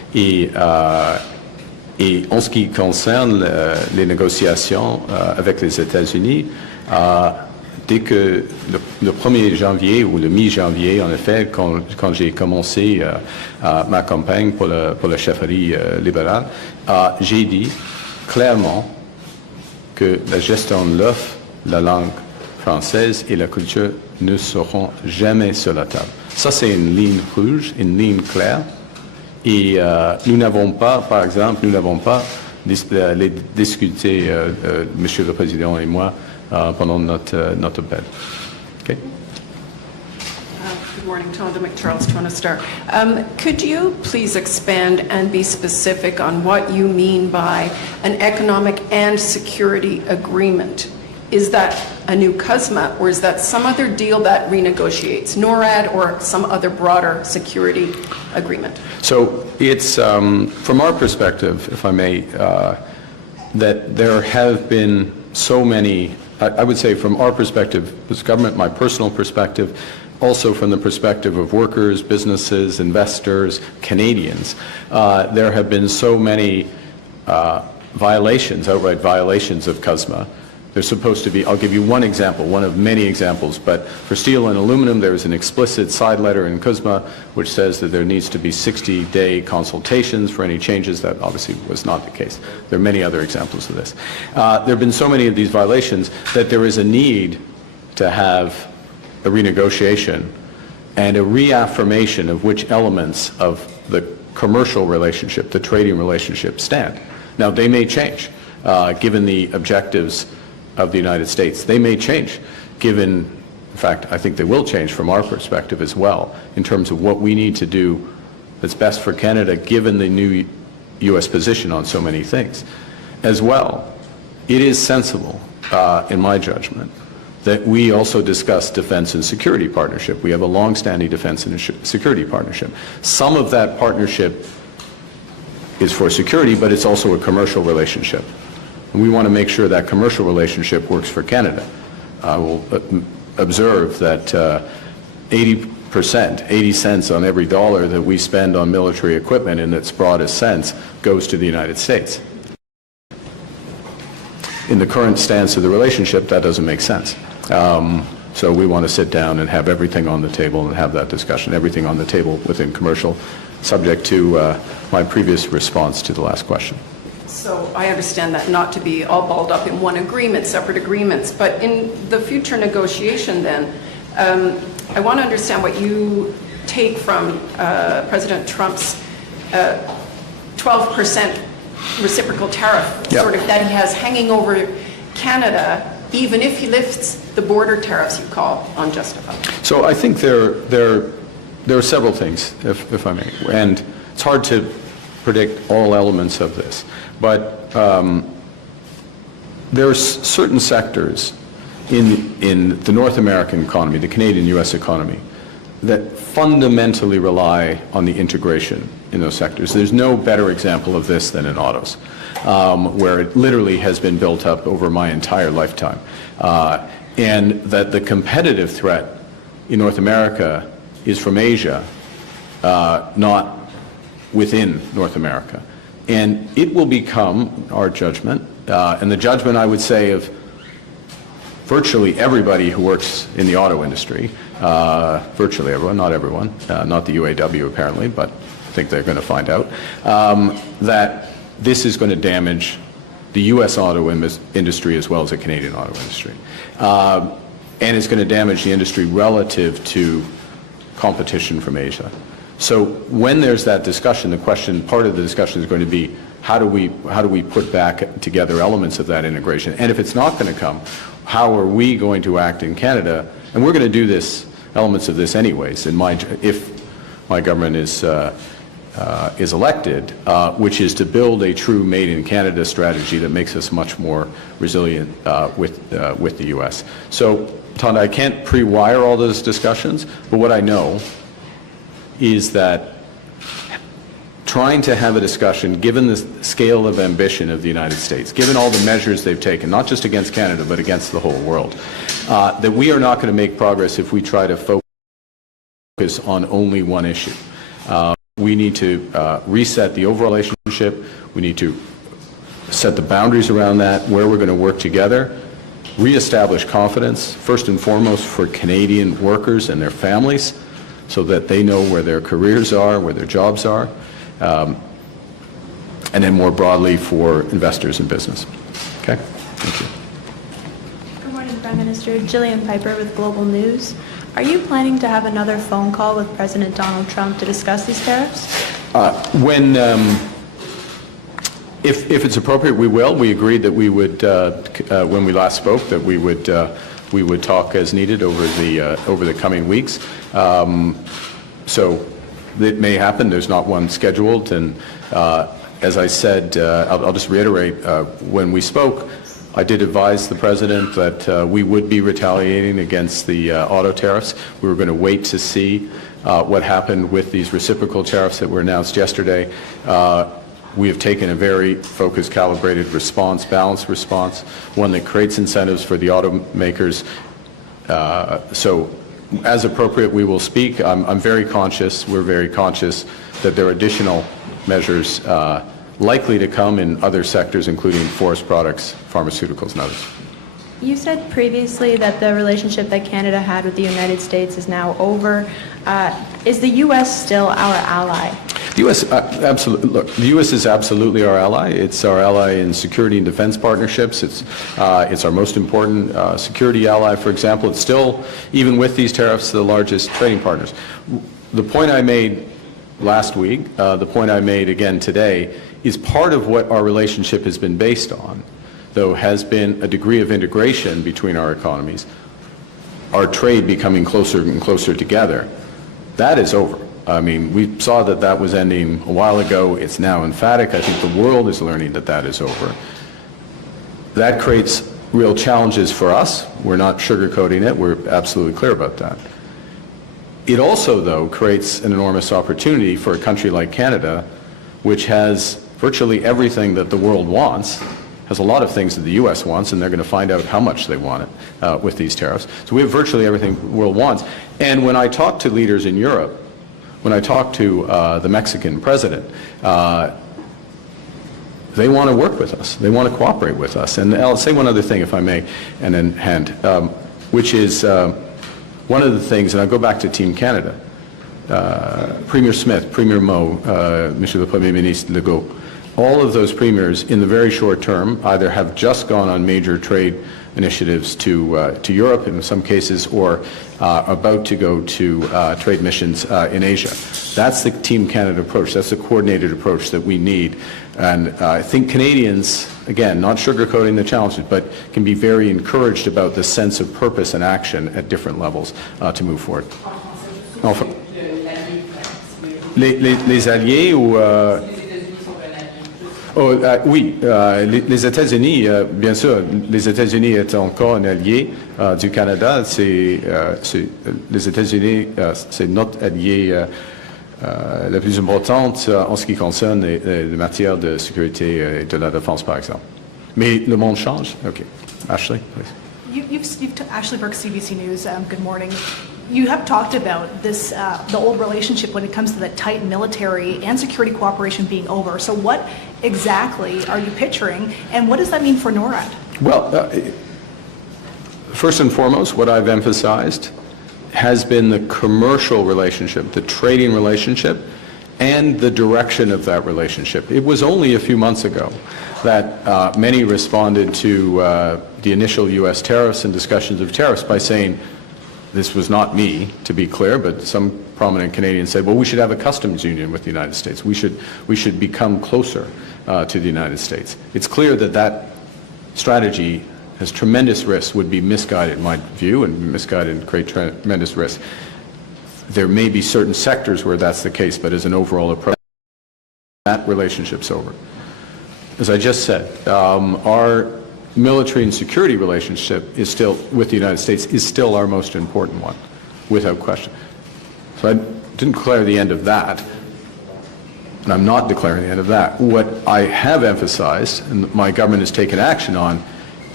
Et en ce qui concerne les négociations avec les États-Unis, dès que le 1er janvier ou le mi-janvier, en effet, quand j'ai commencé ma campagne pour la chefferie libérale, j'ai dit clairement que la gestion de l'œuf, la langue française et la culture ne seront jamais sur la table. Ça, c'est une ligne rouge, une ligne claire. Et nous n'avons pas, par exemple, les discuté, Monsieur le Président et moi, pendant notre appel. Okay? Good morning, Tonda McCharles, Toronto Star. Could you please expand and be specific on what you mean by an economic and security agreement? Is that a new CUSMA, or is that some other deal that renegotiates NORAD or some other broader security agreement? So it's, from our perspective, if I may, that there have been so many, I would say from our perspective, as government, my personal perspective, also from the perspective of workers, businesses, investors, Canadians, there have been so many violations, outright violations of CUSMA. There's supposed to be, I'll give you one example, one of many examples, but for steel and aluminum, there is an explicit side letter in CUSMA which says that there needs to be 60-day consultations for any changes. That obviously was not the case. There are many other examples of this. There have been so many of these violations that there is a need to have a renegotiation and a reaffirmation of which elements of the commercial relationship, the trading relationship, stand. Now, they may change, given the objectives of the United States. They may change, given, in fact, I think they will change from our perspective as well, in terms of what we need to do that's best for Canada, given the new U.S. position on so many things. As well, it is sensible, in my judgment, that we also discuss defense and security partnership. We have a long-standing defense and security partnership. Some of that partnership is for security, but it's also a commercial relationship. And we want to make sure that commercial relationship works for Canada. I will observe that 80%, 80 cents on every dollar that we spend on military equipment in its broadest sense goes to the United States. In the current stance of the relationship, that doesn't make sense. So we want to sit down and have everything on the table and have that discussion, everything on the table within commercial, subject to my previous response to the last question. So I understand that not to be all balled up in one agreement, separate agreements, but in the future negotiation then, I want to understand what you take from President Trump's 12% reciprocal tariff, Yep. sort of that he has hanging over Canada, even if he lifts the border tariffs you call unjustified. So I think there are several things, if I may, and it's hard to predict all elements of this. But there are certain sectors in the North American economy, the Canadian-U.S. economy, that fundamentally rely on the integration in those sectors. There's no better example of this than in autos, where it literally has been built up over my entire lifetime. And that the competitive threat in North America is from Asia, not within North America. And it will become our judgment, and the judgment, I would say, of virtually everybody who works in the auto industry, virtually everyone, not everyone, not the UAW apparently, but I think they're going to find out, that this is going to damage the U.S. auto industry as well as the Canadian auto industry. And it's going to damage the industry relative to competition from Asia. So when there's that discussion, the question, part of the discussion is going to be, how do we put back together elements of that integration? And if it's not going to come, how are we going to act in Canada? And we're going to do this, elements of this anyways, if my government is elected, which is to build a true Made in Canada strategy that makes us much more resilient with the U.S. So, Tonda, I can't pre-wire all those discussions, but what I know is that trying to have a discussion, given the scale of ambition of the United States, given all the measures they've taken, not just against Canada, but against the whole world, that we are not going to make progress if we try to focus on only one issue. We need to reset the overall relationship. We need to set the boundaries around that, where we're going to work together, reestablish confidence, first and foremost for Canadian workers and their families, so that they know where their careers are, where their jobs are, and then more broadly for investors and business. Okay? Thank you. Good morning, Prime Minister. Jillian Piper with Global News. Are you planning to have another phone call with President Donald Trump to discuss these tariffs? If it's appropriate, we will. We agreed that we would, when we last spoke, that we would talk as needed over the coming weeks. So it may happen. There's not one scheduled, and as I said, I'll just reiterate. When we spoke, I did advise the President that we would be retaliating against the auto tariffs. We were going to wait to see what happened with these reciprocal tariffs that were announced yesterday. We have taken a very focused, calibrated response, balanced response, one that creates incentives for the automakers. So as appropriate, we will speak. I'm very conscious, we're very conscious that there are additional measures likely to come in other sectors, including forest products, pharmaceuticals, and others. You said previously that the relationship that Canada had with the United States is now over. Is the U.S. still our ally? The U.S. Absolutely. Look, the U.S. is absolutely our ally. It's our ally in security and defense partnerships. It's our most important security ally. For example, it's still, even with these tariffs, the largest trading partners. The point I made last week, the point I made again today, is part of what our relationship has been based on, though, has been a degree of integration between our economies, our trade becoming closer and closer together. That is over. I mean, we saw that that was ending a while ago. It's now emphatic. I think the world is learning that that is over. That creates real challenges for us. We're not sugarcoating it. We're absolutely clear about that. It also, though, creates an enormous opportunity for a country like Canada, which has virtually everything that the world wants, has a lot of things that the U.S. wants, and they're going to find out how much they want it with these tariffs. So we have virtually everything the world wants. And when I talk to leaders in Europe, when I talk to the Mexican president, they want to work with us. They want to cooperate with us. And I'll say one other thing, if I may, and then hand, which is one of the things, and I'll go back to Team Canada, Premier Smith, Premier Moe, Monsieur le Premier Ministre Legault, all of those premiers in the very short term either have just gone on major trade initiatives to Europe in some cases, or about to go to trade missions in Asia. That's the Team Canada approach. That's the coordinated approach that we need. And I think Canadians, again, not sugarcoating the challenges, but can be very encouraged about the sense of purpose and action at different levels to move forward. Enfin, les alliés ou... oui, les États-Unis, bien sûr, les États-Unis est encore un allié du Canada. Les États-Unis, c'est notre allié la plus importante en ce qui concerne les matières de sécurité et de la défense, par exemple. Mais le monde change. OK. Ashley, please. Ashley Burke, CBC News. Good morning. You have talked about this, the old relationship when it comes to the tight military and security cooperation being over. So what exactly are you picturing, and what does that mean for NORAD? Well, first and foremost, what I've emphasized has been the commercial relationship, the trading relationship, and the direction of that relationship. It was only a few months ago that many responded to the initial U.S. tariffs and discussions of tariffs by saying, this was not me, to be clear, but some prominent Canadians said, well, we should have a customs union with the United States. We should become closer to the United States. It's clear that that strategy has tremendous risks, would be misguided in my view, and misguided and create tremendous risks. There may be certain sectors where that's the case, but as an overall approach, that relationship's over. As I just said, our military and security relationship is still, with the United States, is still our most important one, without question. So I didn't declare the end of that, and I'm not declaring the end of that. What I have emphasized, and my government has taken action on,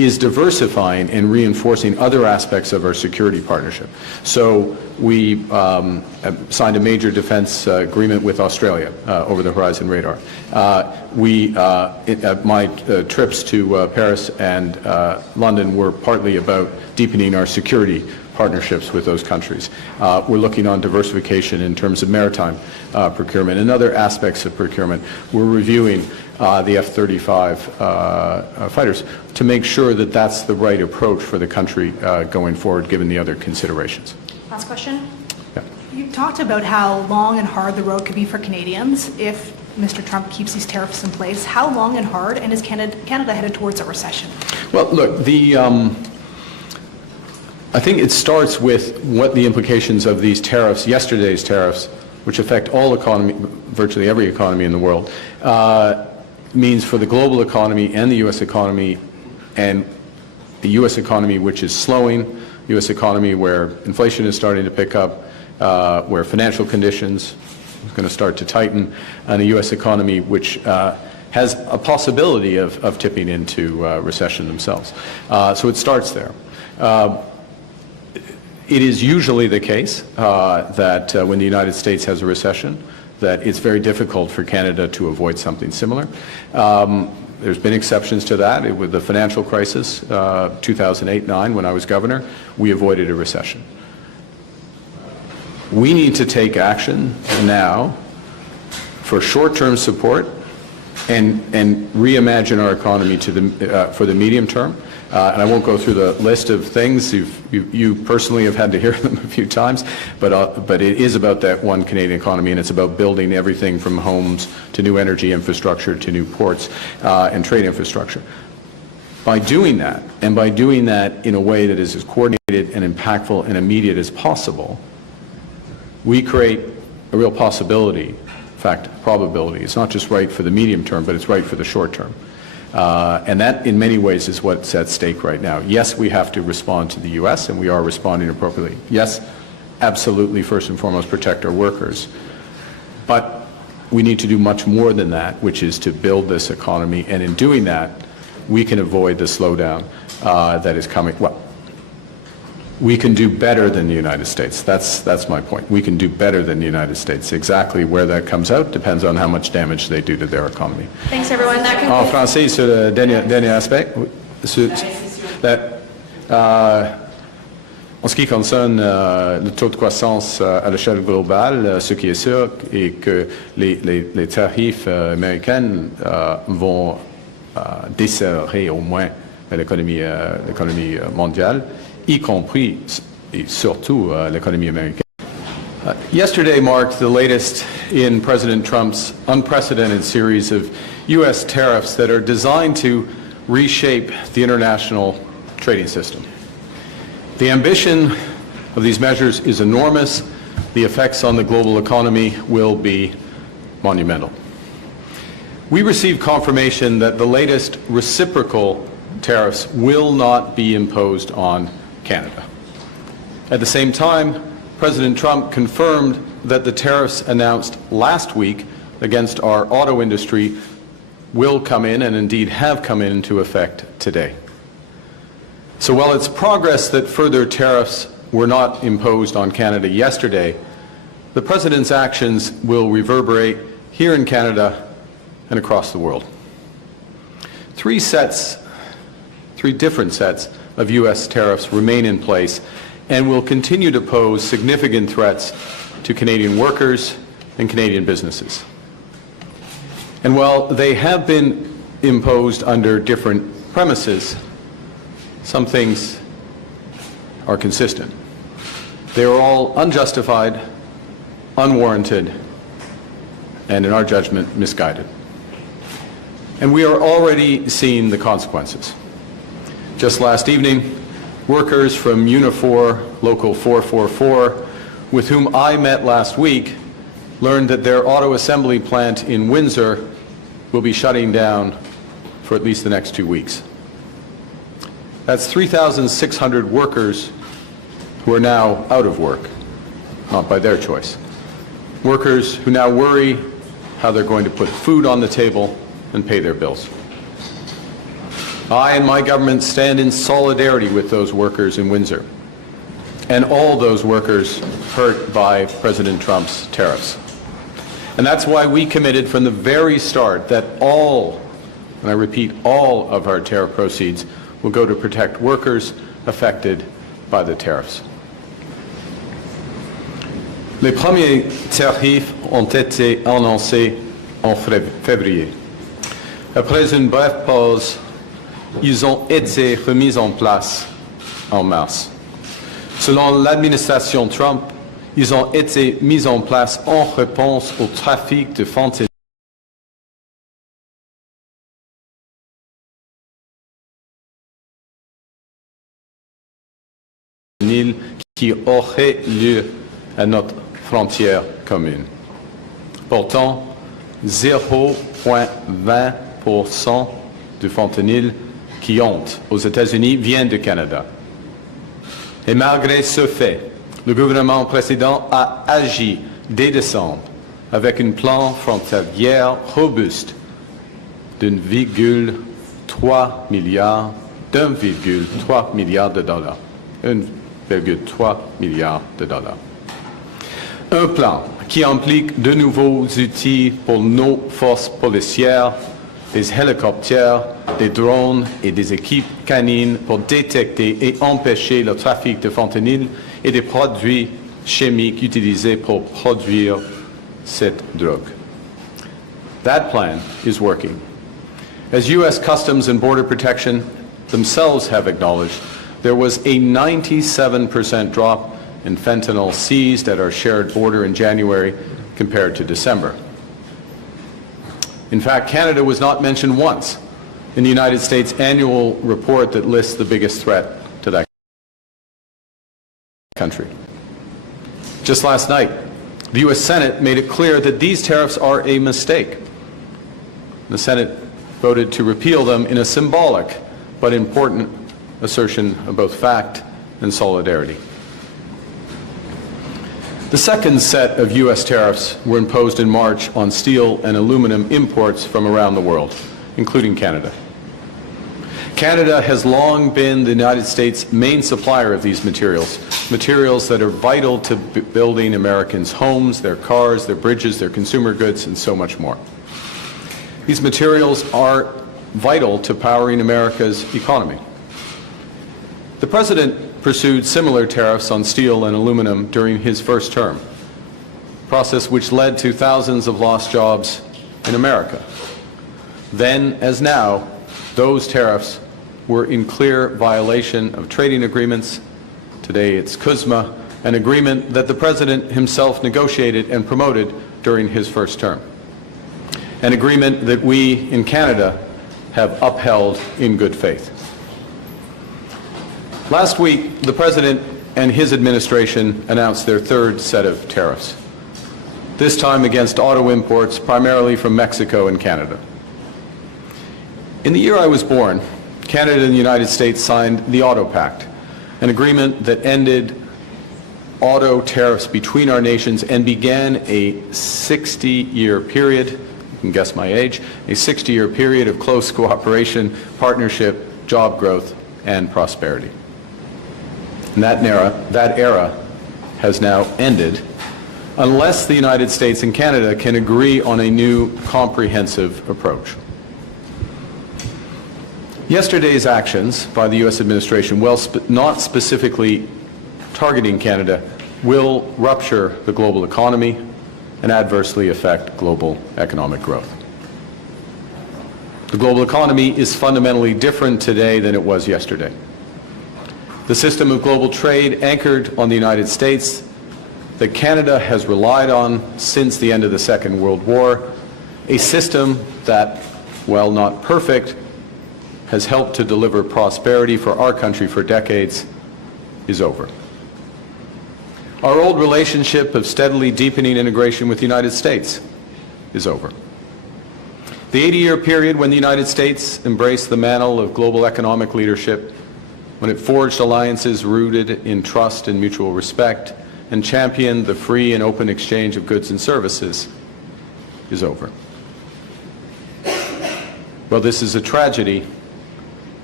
is diversifying and reinforcing other aspects of our security partnership. So we signed a major defense agreement with Australia, over the Horizon Radar. My trips to Paris and London were partly about deepening our security partnerships with those countries. We're looking on diversification in terms of maritime procurement and other aspects of procurement. We're reviewing the F-35 fighters to make sure that that's the right approach for the country going forward, given the other considerations. Last question. Yeah. You talked about how long and hard the road could be for Canadians if Mr. Trump keeps these tariffs in place. How long and hard, and is Canada headed towards a recession? Well, look, I think it starts with what the implications of these tariffs, yesterday's tariffs, which affect all economy, virtually every economy in the world, means for the global economy and the U.S. economy, and the U.S. economy which is slowing, U.S. economy where inflation is starting to pick up, where financial conditions are going to start to tighten, and a U.S. economy which has a possibility of tipping into recession themselves. So it starts there. It is usually the case that when the United States has a recession, that it's very difficult for Canada to avoid something similar. There's been exceptions to that. With the financial crisis, 2008-9, when I was governor, we avoided a recession. We need to take action now for short-term support and reimagine our economy for the medium term. And I won't go through the list of things. You personally have had to hear them a few times, but it is about that one Canadian economy, and it's about building everything from homes to new energy infrastructure to new ports and trade infrastructure. By doing that, and by doing that in a way that is as coordinated and impactful and immediate as possible, we create a real possibility, in fact, probability. It's not just right for the medium term, but it's right for the short term. And that, in many ways, is what's at stake right now. Yes, we have to respond to the U.S., and we are responding appropriately. Yes, absolutely, first and foremost, protect our workers. But we need to do much more than that, which is to build this economy. And in doing that, we can avoid the slowdown that is coming. Well, we can do better than the United States. That's my point. We can do better than the United States. Exactly where that comes out depends on how much damage they do to their economy. Thanks, everyone. That En concludes. français, sur le dernier aspect, en ce qui concerne le taux de croissance à l'échelle globale, ce qui est sûr est que les tarifs américains vont desserrer au moins l'économie mondiale, y compris et surtout l'économie américaine. Yesterday marked the latest in President Trump's unprecedented series of U.S. tariffs that are designed to reshape the international trading system. The ambition of these measures is enormous. The effects on the global economy will be monumental. We received confirmation that the latest reciprocal tariffs will not be imposed on Canada. At the same time, President Trump confirmed that the tariffs announced last week against our auto industry will come in, and indeed have come into effect today. So while it's progress that further tariffs were not imposed on Canada yesterday, the President's actions will reverberate here in Canada and across the world. Three different sets of U.S. tariffs remain in place and will continue to pose significant threats to Canadian workers and Canadian businesses. And while they have been imposed under different premises, some things are consistent. They are all unjustified, unwarranted, and in our judgment, misguided. And we are already seeing the consequences. Just last evening, workers from Unifor Local 444, with whom I met last week, learned that their auto assembly plant in Windsor will be shutting down for at least the next 2 weeks. That's 3,600 workers who are now out of work, not by their choice. Workers who now worry how they're going to put food on the table and pay their bills. I and my government stand in solidarity with those workers in Windsor and all those workers hurt by President Trump's tariffs. And that's why we committed from the very start that all, and I repeat, all of our tariff proceeds will go to protect workers affected by the tariffs. Les premiers tarifs ont été annoncés en février. Après une brève pause, ils ont été remis en place en mars. Selon l'administration Trump, ils ont été mis en place en réponse au trafic de fentanyl qui aurait lieu à notre frontière commune. Pourtant, 0,20% du fentanyl qui entre aux États-Unis vient du Canada. Et malgré ce fait, le gouvernement précédent a agi dès décembre avec un plan frontalier robuste d'1,3 milliard de dollars. 1,3 milliard de dollars. Un plan qui implique de nouveaux outils pour nos forces policières, des hélicoptères, des drones et des équipes canines pour détecter et empêcher le trafic de fentanyl et des produits chimiques utilisés pour produire cette drogue. That plan is working. As U.S. Customs and Border Protection themselves have acknowledged, there was a 97% drop in fentanyl seized at our shared border in January compared to December. In fact, Canada was not mentioned once in the United States annual report that lists the biggest threat to that country. Just last night, the U.S. Senate made it clear that these tariffs are a mistake. The Senate voted to repeal them in a symbolic but important assertion of both fact and solidarity. The second set of U.S. tariffs were imposed in March on steel and aluminum imports from around the world, including Canada. Canada has long been the United States' main supplier of these materials, materials that are vital to building Americans' homes, their cars, their bridges, their consumer goods, and so much more. These materials are vital to powering America's economy. The President pursued similar tariffs on steel and aluminum during his first term, a process which led to thousands of lost jobs in America. Then, as now, those tariffs were in clear violation of trading agreements. Today it's CUSMA, an agreement that the President himself negotiated and promoted during his first term. An agreement that we in Canada have upheld in good faith. Last week, the President and his administration announced their third set of tariffs, this time against auto imports primarily from Mexico and Canada. In the year I was born, Canada and the United States signed the Auto Pact, an agreement that ended auto tariffs between our nations and began a 60-year period, you can guess my age, a 60-year period of close cooperation, partnership, job growth, and prosperity. And that era has now ended unless the United States and Canada can agree on a new comprehensive approach. Yesterday's actions by the U.S. administration, while not specifically targeting Canada, will rupture the global economy and adversely affect global economic growth. The global economy is fundamentally different today than it was yesterday. The system of global trade anchored on the United States that Canada has relied on since the end of the Second World War, a system that, while not perfect, has helped to deliver prosperity for our country for decades, is over. Our old relationship of steadily deepening integration with the United States is over. The 80-year period when the United States embraced the mantle of global economic leadership, when it forged alliances rooted in trust and mutual respect, and championed the free and open exchange of goods and services, is over. Well, this is a tragedy,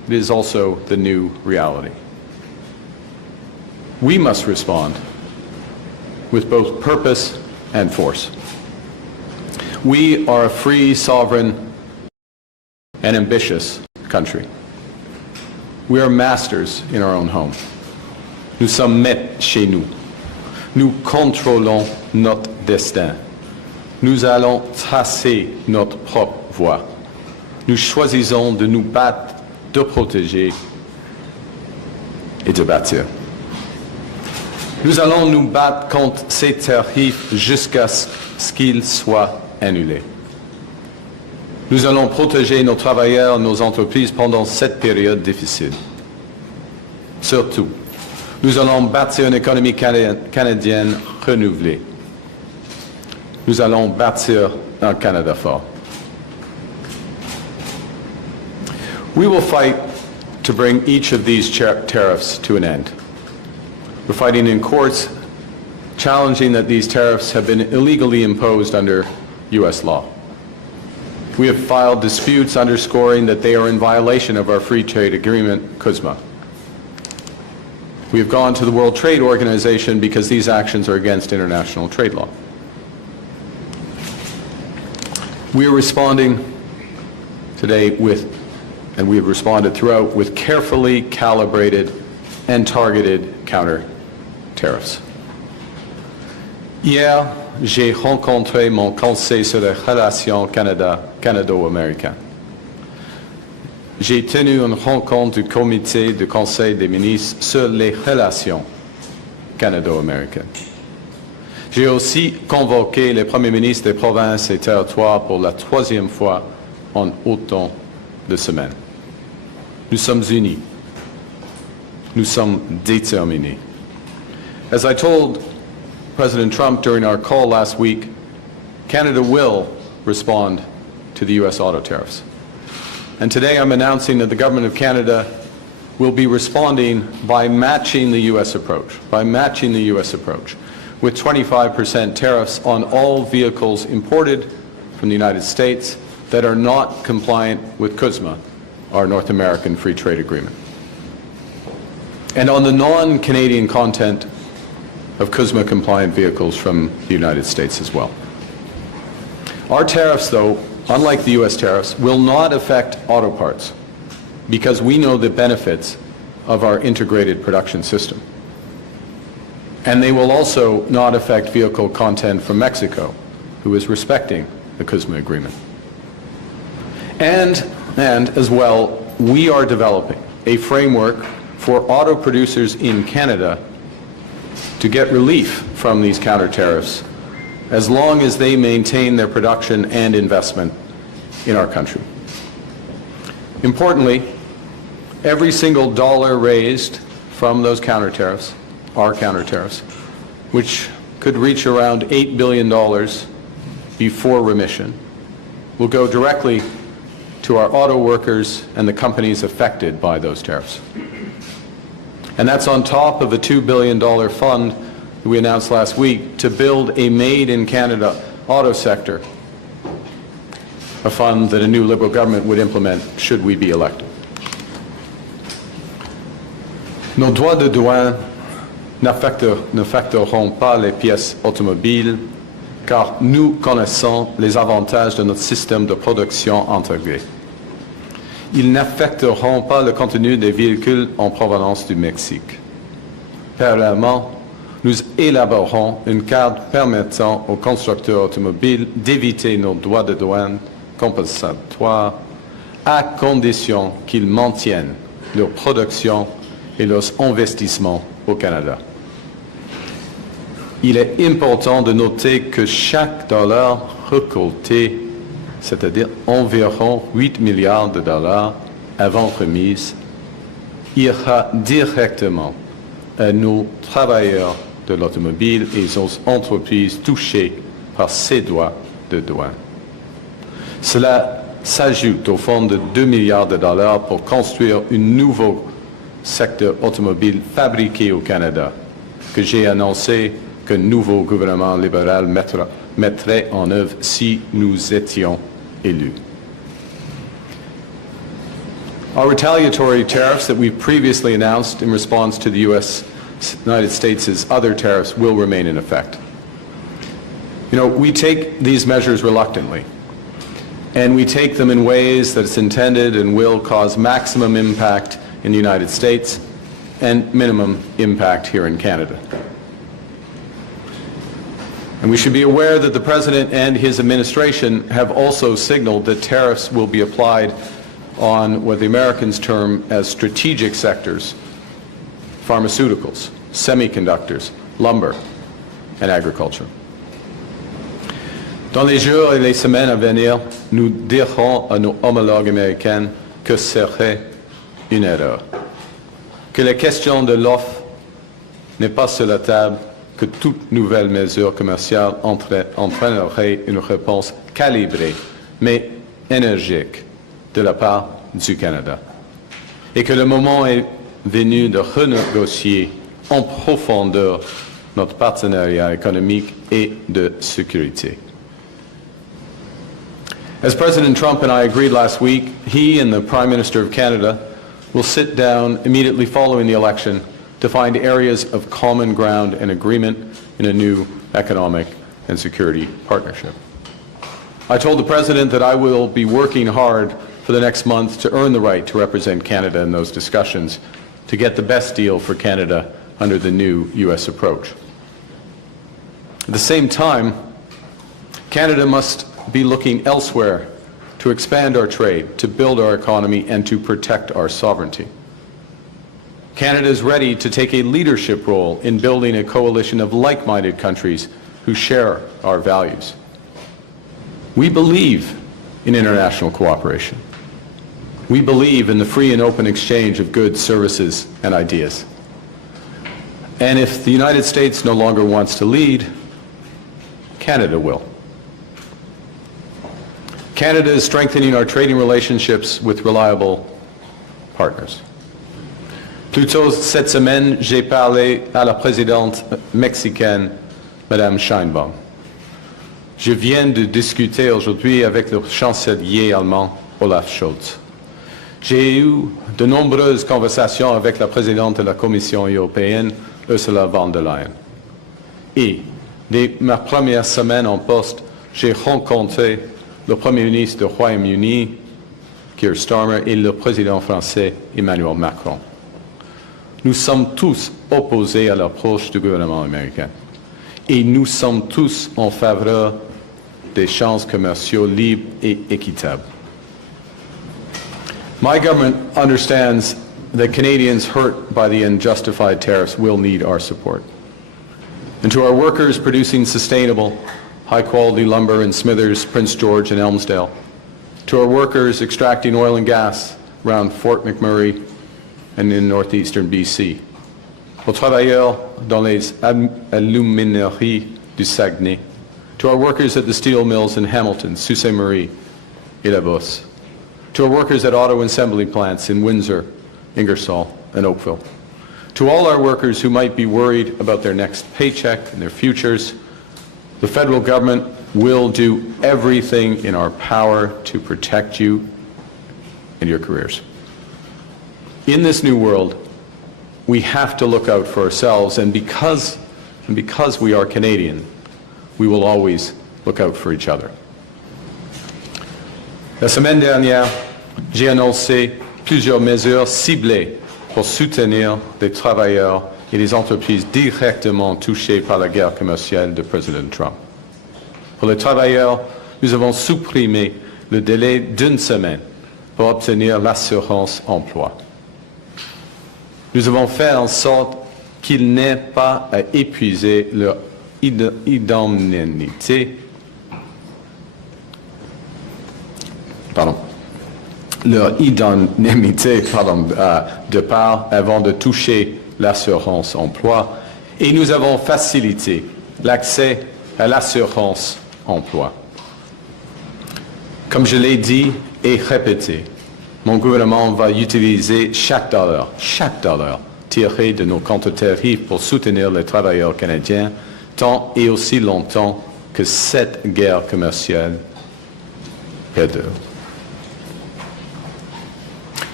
it is also the new reality. We must respond with both purpose and force. We are a free, sovereign, and ambitious country. We are masters in our own home. Nous sommes maîtres chez nous. Nous contrôlons notre destin. Nous allons tracer notre propre voie. Nous choisissons de nous battre, de protéger et de bâtir. Nous allons nous battre contre ces tarifs jusqu'à ce qu'ils soient annulés. Nous allons protéger nos travailleurs, nos entreprises pendant cette période difficile. Surtout, nous allons bâtir une économie canadienne renouvelée. Nous allons bâtir un Canada fort. We will fight to bring each of these tariffs to an end. We're fighting in courts, challenging that these tariffs have been illegally imposed under U.S. law. We have filed disputes underscoring that they are in violation of our free trade agreement, CUSMA. We have gone to the World Trade Organization because these actions are against international trade law. We are responding today with, and we have responded throughout, with carefully calibrated and targeted counter-tariffs. Hier, j'ai rencontré mon conseil sur les relations canado-américaines. J'ai tenu une rencontre du comité du Conseil des ministres sur les relations canado-américaines. J'ai aussi convoqué les premiers ministres des provinces et territoires pour la troisième fois en autant de semaines. Nous sommes unis. Nous sommes déterminés. As I told President Trump during our call last week, Canada will respond to the U.S. auto tariffs. And today I'm announcing that the Government of Canada will be responding by matching the U.S. approach, with 25% tariffs on all vehicles imported from the United States that are not compliant with CUSMA, our North American Free Trade Agreement. And on the non-Canadian content of CUSMA-compliant vehicles from the United States as well. Our tariffs, though, unlike the U.S. tariffs, will not affect auto parts because we know the benefits of our integrated production system. And they will also not affect vehicle content from Mexico, who is respecting the CUSMA agreement. And as well, we are developing a framework for auto producers in Canada to get relief from these counter-tariffs as long as they maintain their production and investment in our country. Importantly, every single dollar raised from those counter-tariffs, our counter-tariffs, which could reach around $8 billion before remission, will go directly to our auto workers and the companies affected by those tariffs. And that's on top of a $2 billion fund that we announced last week to build a made-in-Canada auto sector, a fund that a new Liberal government would implement should we be elected. Nos droits de douane n'affecteront pas les pièces automobiles car nous connaissons les avantages de notre système de production intégré. Ils n'affecteront pas le contenu des véhicules en provenance du Mexique. Parallèlement, nous élaborerons une carte permettant aux constructeurs automobiles d'éviter nos droits de douane compensatoires à condition qu'ils maintiennent leur production et leurs investissements au Canada. Il est important de noter que chaque dollar récolté, c'est-à-dire environ 8 milliards de dollars avant remise, ira directement à nos travailleurs de l'automobile et aux entreprises touchées par ces droits de douane. Cela s'ajoute au fonds de 2 milliards de dollars pour construire un nouveau secteur automobile fabriqué au Canada, que j'ai annoncé que le nouveau gouvernement libéral mettrait en œuvre si nous étions élus. Our retaliatory tariffs that we've previously announced in response to the United States' other tariffs will remain in effect. You know, we take these measures reluctantly, and we take them in ways that it's intended and will cause maximum impact in the United States and minimum impact here in Canada. And we should be aware that the President and his administration have also signaled that tariffs will be applied on what the Americans term as strategic sectors: pharmaceuticals, semiconductors, lumber, and agriculture. Dans les jours et les semaines à venir, nous dirons à nos homologues américains que ce serait une erreur, que la question de l'offre n'est pas sur la table, que toute nouvelle mesure commerciale entraînerait une réponse calibrée, mais énergique, de la part du Canada, et que le moment est venu de renégocier en profondeur notre partenariat économique et de sécurité. As President Trump and I agreed last week, he and the Prime Minister of Canada will sit down immediately following the election to find areas of common ground and agreement in a new economic and security partnership. I told the President that I will be working hard for the next month to earn the right to represent Canada in those discussions, to get the best deal for Canada under the new U.S. approach. At the same time, Canada must be looking elsewhere to expand our trade, to build our economy, and to protect our sovereignty. Canada is ready to take a leadership role in building a coalition of like-minded countries who share our values. We believe in international cooperation. We believe in the free and open exchange of goods, services, and ideas. And if the United States no longer wants to lead, Canada will. Canada is strengthening our trading relationships with reliable partners. Plus tôt cette semaine, j'ai parlé à la présidente mexicaine, Madame Sheinbaum. Je viens de discuter aujourd'hui avec le chancelier allemand, Olaf Scholz. J'ai eu de nombreuses conversations avec la présidente de la Commission européenne, Ursula von der Leyen. Et dès ma première semaine en poste, j'ai rencontré le Premier ministre du Royaume-Uni, Keir Starmer, et le président français, Emmanuel Macron. Nous sommes tous opposés à l'approche du gouvernement américain. Et nous sommes tous en faveur d'échanges commerciaux libres et équitables. My government understands that Canadians hurt by the unjustified tariffs will need our support. And to our workers producing sustainable, high-quality lumber in Smithers, Prince George, and Elmsdale, to our workers extracting oil and gas around Fort McMurray and in northeastern BC, aux travailleurs dans les alumineries du Saguenay, to our workers at the steel mills in Hamilton, Sault Ste. Marie, et La Bosse, to our workers at auto assembly plants in Windsor, Ingersoll, and Oakville, to all our workers who might be worried about their next paycheck and their futures, the federal government will do everything in our power to protect you and your careers. In this new world, we have to look out for ourselves, and because we are Canadian, we will always look out for each other. La semaine dernière, j'ai annoncé plusieurs mesures ciblées pour soutenir les travailleurs et les entreprises directement touchées par la guerre commerciale de Président Trump. Pour les travailleurs, nous avons supprimé le délai d'une semaine pour obtenir l'assurance emploi. Nous avons fait en sorte qu'ils n'aient pas à épuiser leur indemnité de part avant de toucher l'assurance emploi, et nous avons facilité l'accès à l'assurance emploi. Comme je l'ai dit et répété, mon gouvernement va utiliser chaque dollar tiré de nos Counter-Tariffs pour soutenir les travailleurs canadiens tant et aussi longtemps que cette guerre commerciale perdure.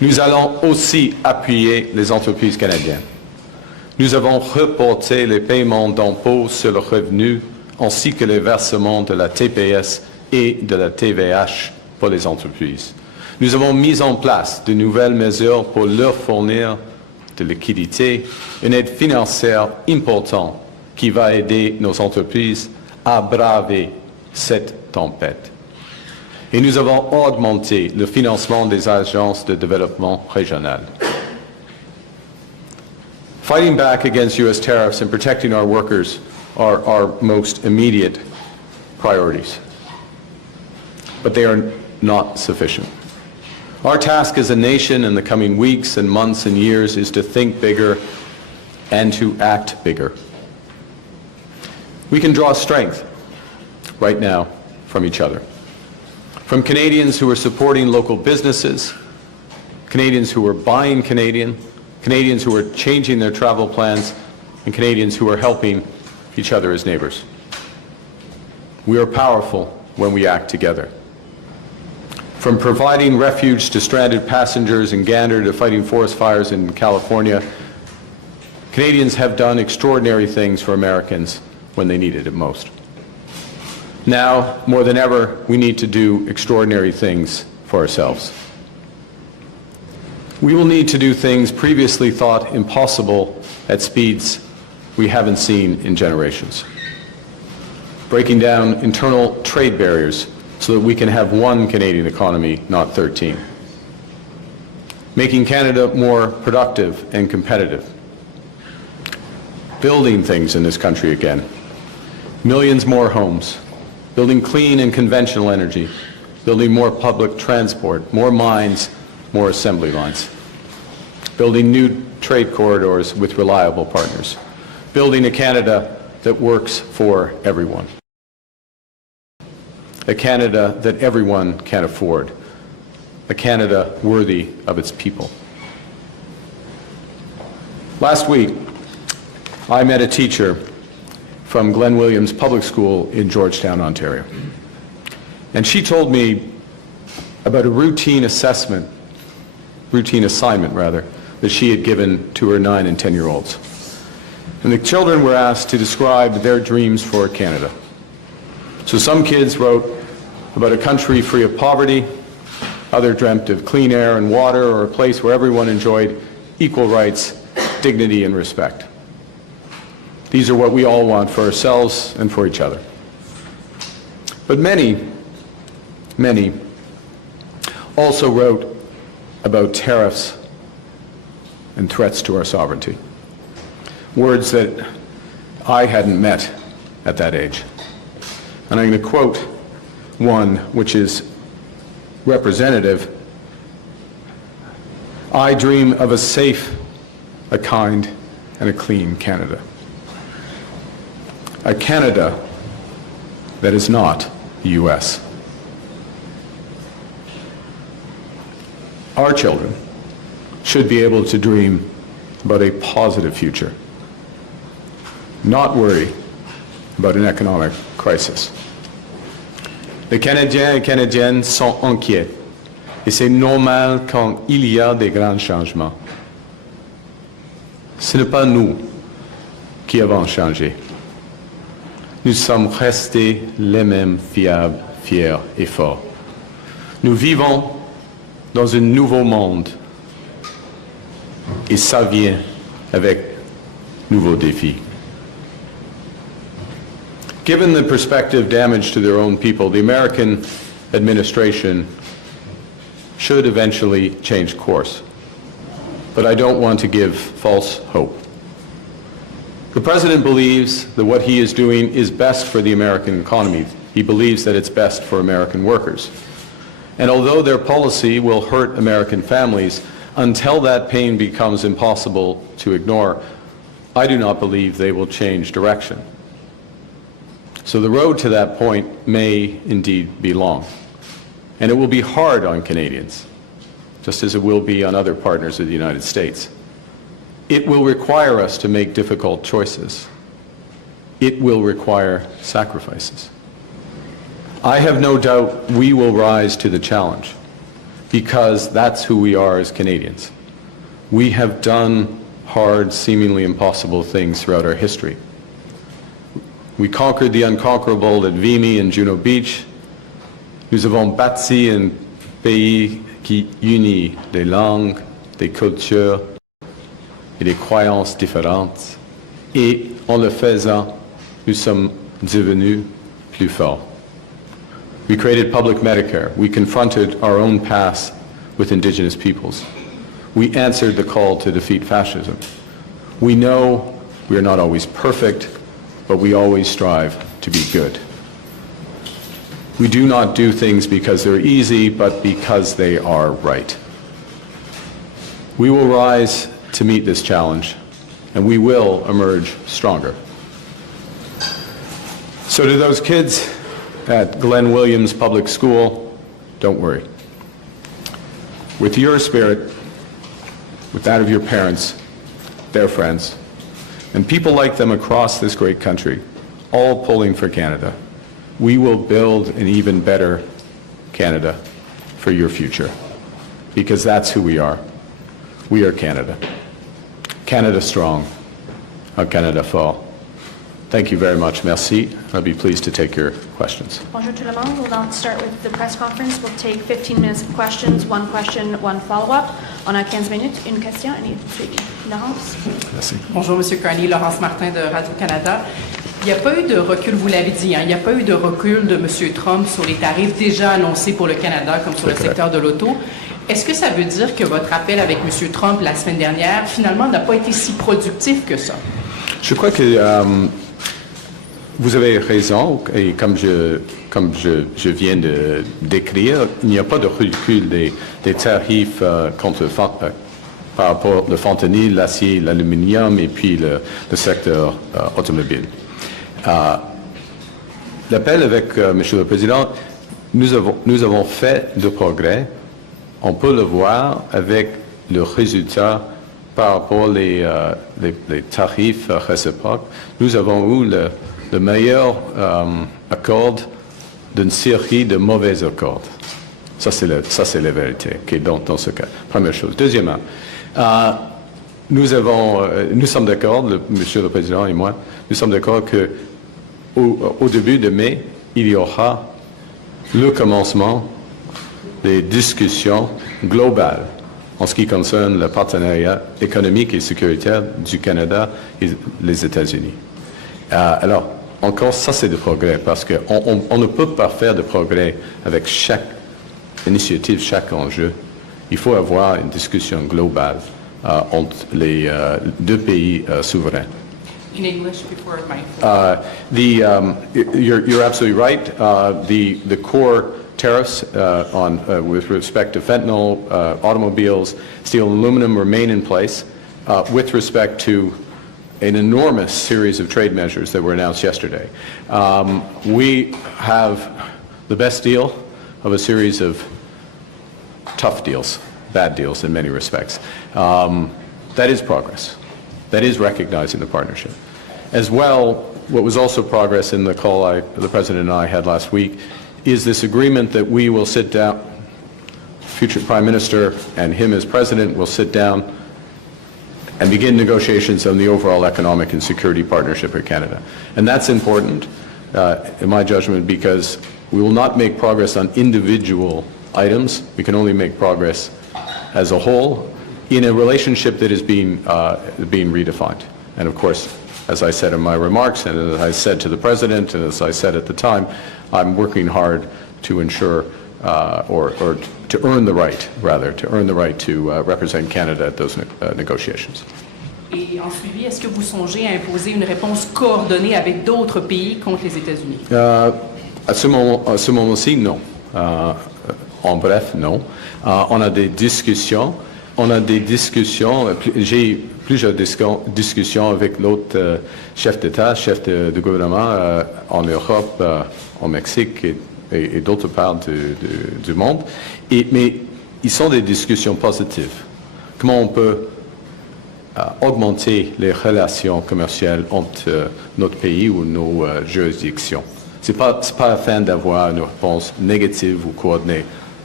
Nous allons aussi appuyer les entreprises canadiennes. Nous avons reporté les paiements d'impôts sur le revenu ainsi que les versements de la TPS et de la TVH pour les entreprises. Nous avons mis en place de nouvelles mesures pour leur fournir de liquidité, une aide financière importante qui va aider nos entreprises à braver cette tempête. Et nous avons augmenté le financement des agences de développement régional. Fighting back against U.S. tariffs and protecting our workers are our most immediate priorities. But they are not sufficient. Our task as a nation in the coming weeks and months and years is to think bigger and to act bigger. We can draw strength right now from each other. From Canadians who are supporting local businesses, Canadians who are buying Canadian, Canadians who are changing their travel plans, and Canadians who are helping each other as neighbors. We are powerful when we act together. From providing refuge to stranded passengers in Gander to fighting forest fires in California, Canadians have done extraordinary things for Americans when they needed it most. Now, more than ever, we need to do extraordinary things for ourselves. We will need to do things previously thought impossible at speeds we haven't seen in generations. Breaking down internal trade barriers so that we can have one Canadian economy, not 13. Making Canada more productive and competitive. Building things in this country again. Millions more homes. Building clean and conventional energy. Building more public transport, more mines, more assembly lines. Building new trade corridors with reliable partners. Building a Canada that works for everyone. A Canada that everyone can afford. A Canada worthy of its people. Last week, I met a teacher from Glen Williams Public School in Georgetown, Ontario. And she told me about a routine assignment, that she had given to her 9 and 10-year-olds. And the children were asked to describe their dreams for Canada. So some kids wrote about a country free of poverty, others dreamt of clean air and water, or a place where everyone enjoyed equal rights, dignity, and respect. These are what we all want for ourselves and for each other. But many also wrote about tariffs and threats to our sovereignty. Words that I hadn't met at that age. And I'm going to quote one which is representative. I dream of a safe, a kind, and a clean Canada. A Canada that is not the U.S. Our children should be able to dream about a positive future, not worry about an economic crisis. Les Canadiens et Canadiennes sont inquiets, et c'est normal quand il y a des grands changements. Ce n'est pas nous qui avons changé. Nous sommes restés les mêmes fiables, fiers et forts. Nous vivons dans un nouveau monde, et ça vient avec nouveaux défis. Given the prospective damage to their own people, the American administration should eventually change course. But I don't want to give false hope. The President believes that what he is doing is best for the American economy. He believes that it's best for American workers. And although their policy will hurt American families, until that pain becomes impossible to ignore, I do not believe they will change direction. So the road to that point may indeed be long. And it will be hard on Canadians, just as it will be on other partners of the United States. It will require us to make difficult choices. It will require sacrifices. I have no doubt we will rise to the challenge. because that's who we are as Canadians. We have done hard, seemingly impossible things throughout our history. We conquered the unconquerable at Vimy and Juno Beach. Nous avons bâti un pays qui unit des langues, des cultures et des croyances différentes. Et en le faisant, nous sommes devenus plus forts. We created public Medicare. We confronted our own past with Indigenous peoples. We answered the call to defeat fascism. We know we are not always perfect, but we always strive to be good. We do not do things because they're easy, but because they are right. We will rise to meet this challenge, and we will emerge stronger. So to those kids at Glenn Williams Public School, don't worry. With your spirit, with that of your parents, their friends, and people like them across this great country, all pulling for Canada, we will build an even better Canada for your future, because that's who we are. We are Canada. Canada strong, a Canada fort. Thank you very much. Merci. I'll be pleased to take your questions. Bonjour tout le monde. We'll now start with the press conference. We'll take 15 minutes of questions, one question, one follow-up. On a 15 minutes, une question et suivi. Laurence? Merci. Bonjour, M. Carney, Laurence Martin de Radio-Canada. Il n'y a pas eu de recul, vous l'avez dit, il n'y a pas eu de recul de M. Trump sur les tarifs déjà annoncés pour le Canada, comme sur le secteur de l'auto. Est-ce que ça veut dire que votre appel avec M. Trump la semaine dernière, finalement, n'a pas été si productif que ça? Je crois que vous avez raison, et comme je viens de décrire, il n'y a pas de recul des tarifs par rapport au fentanyl, l'acier, l'aluminium et puis le secteur automobile. L'appel avec Monsieur le Président, nous avons fait de progrès. On peut le voir avec le résultat par rapport les tarifs réciproques. Nous avons eu le meilleur accord d'une série de mauvais accords. Ça, c'est la vérité dans ce cas. Première chose. Deuxièmement, nous sommes d'accord, Monsieur le Président et moi, nous sommes d'accord qu'au début de mai, il y aura le commencement des discussions globales en ce qui concerne le partenariat économique et sécuritaire du Canada et les États-Unis. Alors, encore, ça c'est de progrès, parce qu'on ne peut pas faire de progrès avec chaque initiative, chaque enjeu. Il faut avoir une discussion globale entre les deux pays souverains. In English before my... You're absolutely right. The core tariffs with respect to fentanyl, automobiles, steel and aluminum remain in place. With respect to an enormous series of trade measures that were announced yesterday. We have the best deal of a series of tough deals, bad deals in many respects. That is progress. That is recognizing the partnership. As well, what was also progress in the call the President and I had last week is this agreement that we will sit down, future Prime Minister and him as President will sit down and begin negotiations on the overall economic and security partnership with Canada. And that's important, in my judgment, because we will not make progress on individual items. We can only make progress as a whole in a relationship that is being redefined. And of course, as I said in my remarks, and as I said to the President, and as I said at the time, I'm working hard to ensure, or to earn the right, rather, to represent Canada at those negotiations. Et en suivi, est-ce que vous songez à imposer une réponse coordonnée avec d'autres pays contre les États-Unis? À ce moment-ci, non. En bref, non. On a des discussions. J'ai plusieurs discussions avec l'autre chef d'État, chef de gouvernement en Europe, au Mexique et d'autres parts du monde. Mais ils sont des discussions positives. Comment on peut augmenter les relations commerciales entre notre pays ou nos juridictions. Ce n'est pas afin d'avoir une réponse négative ou coordonnée.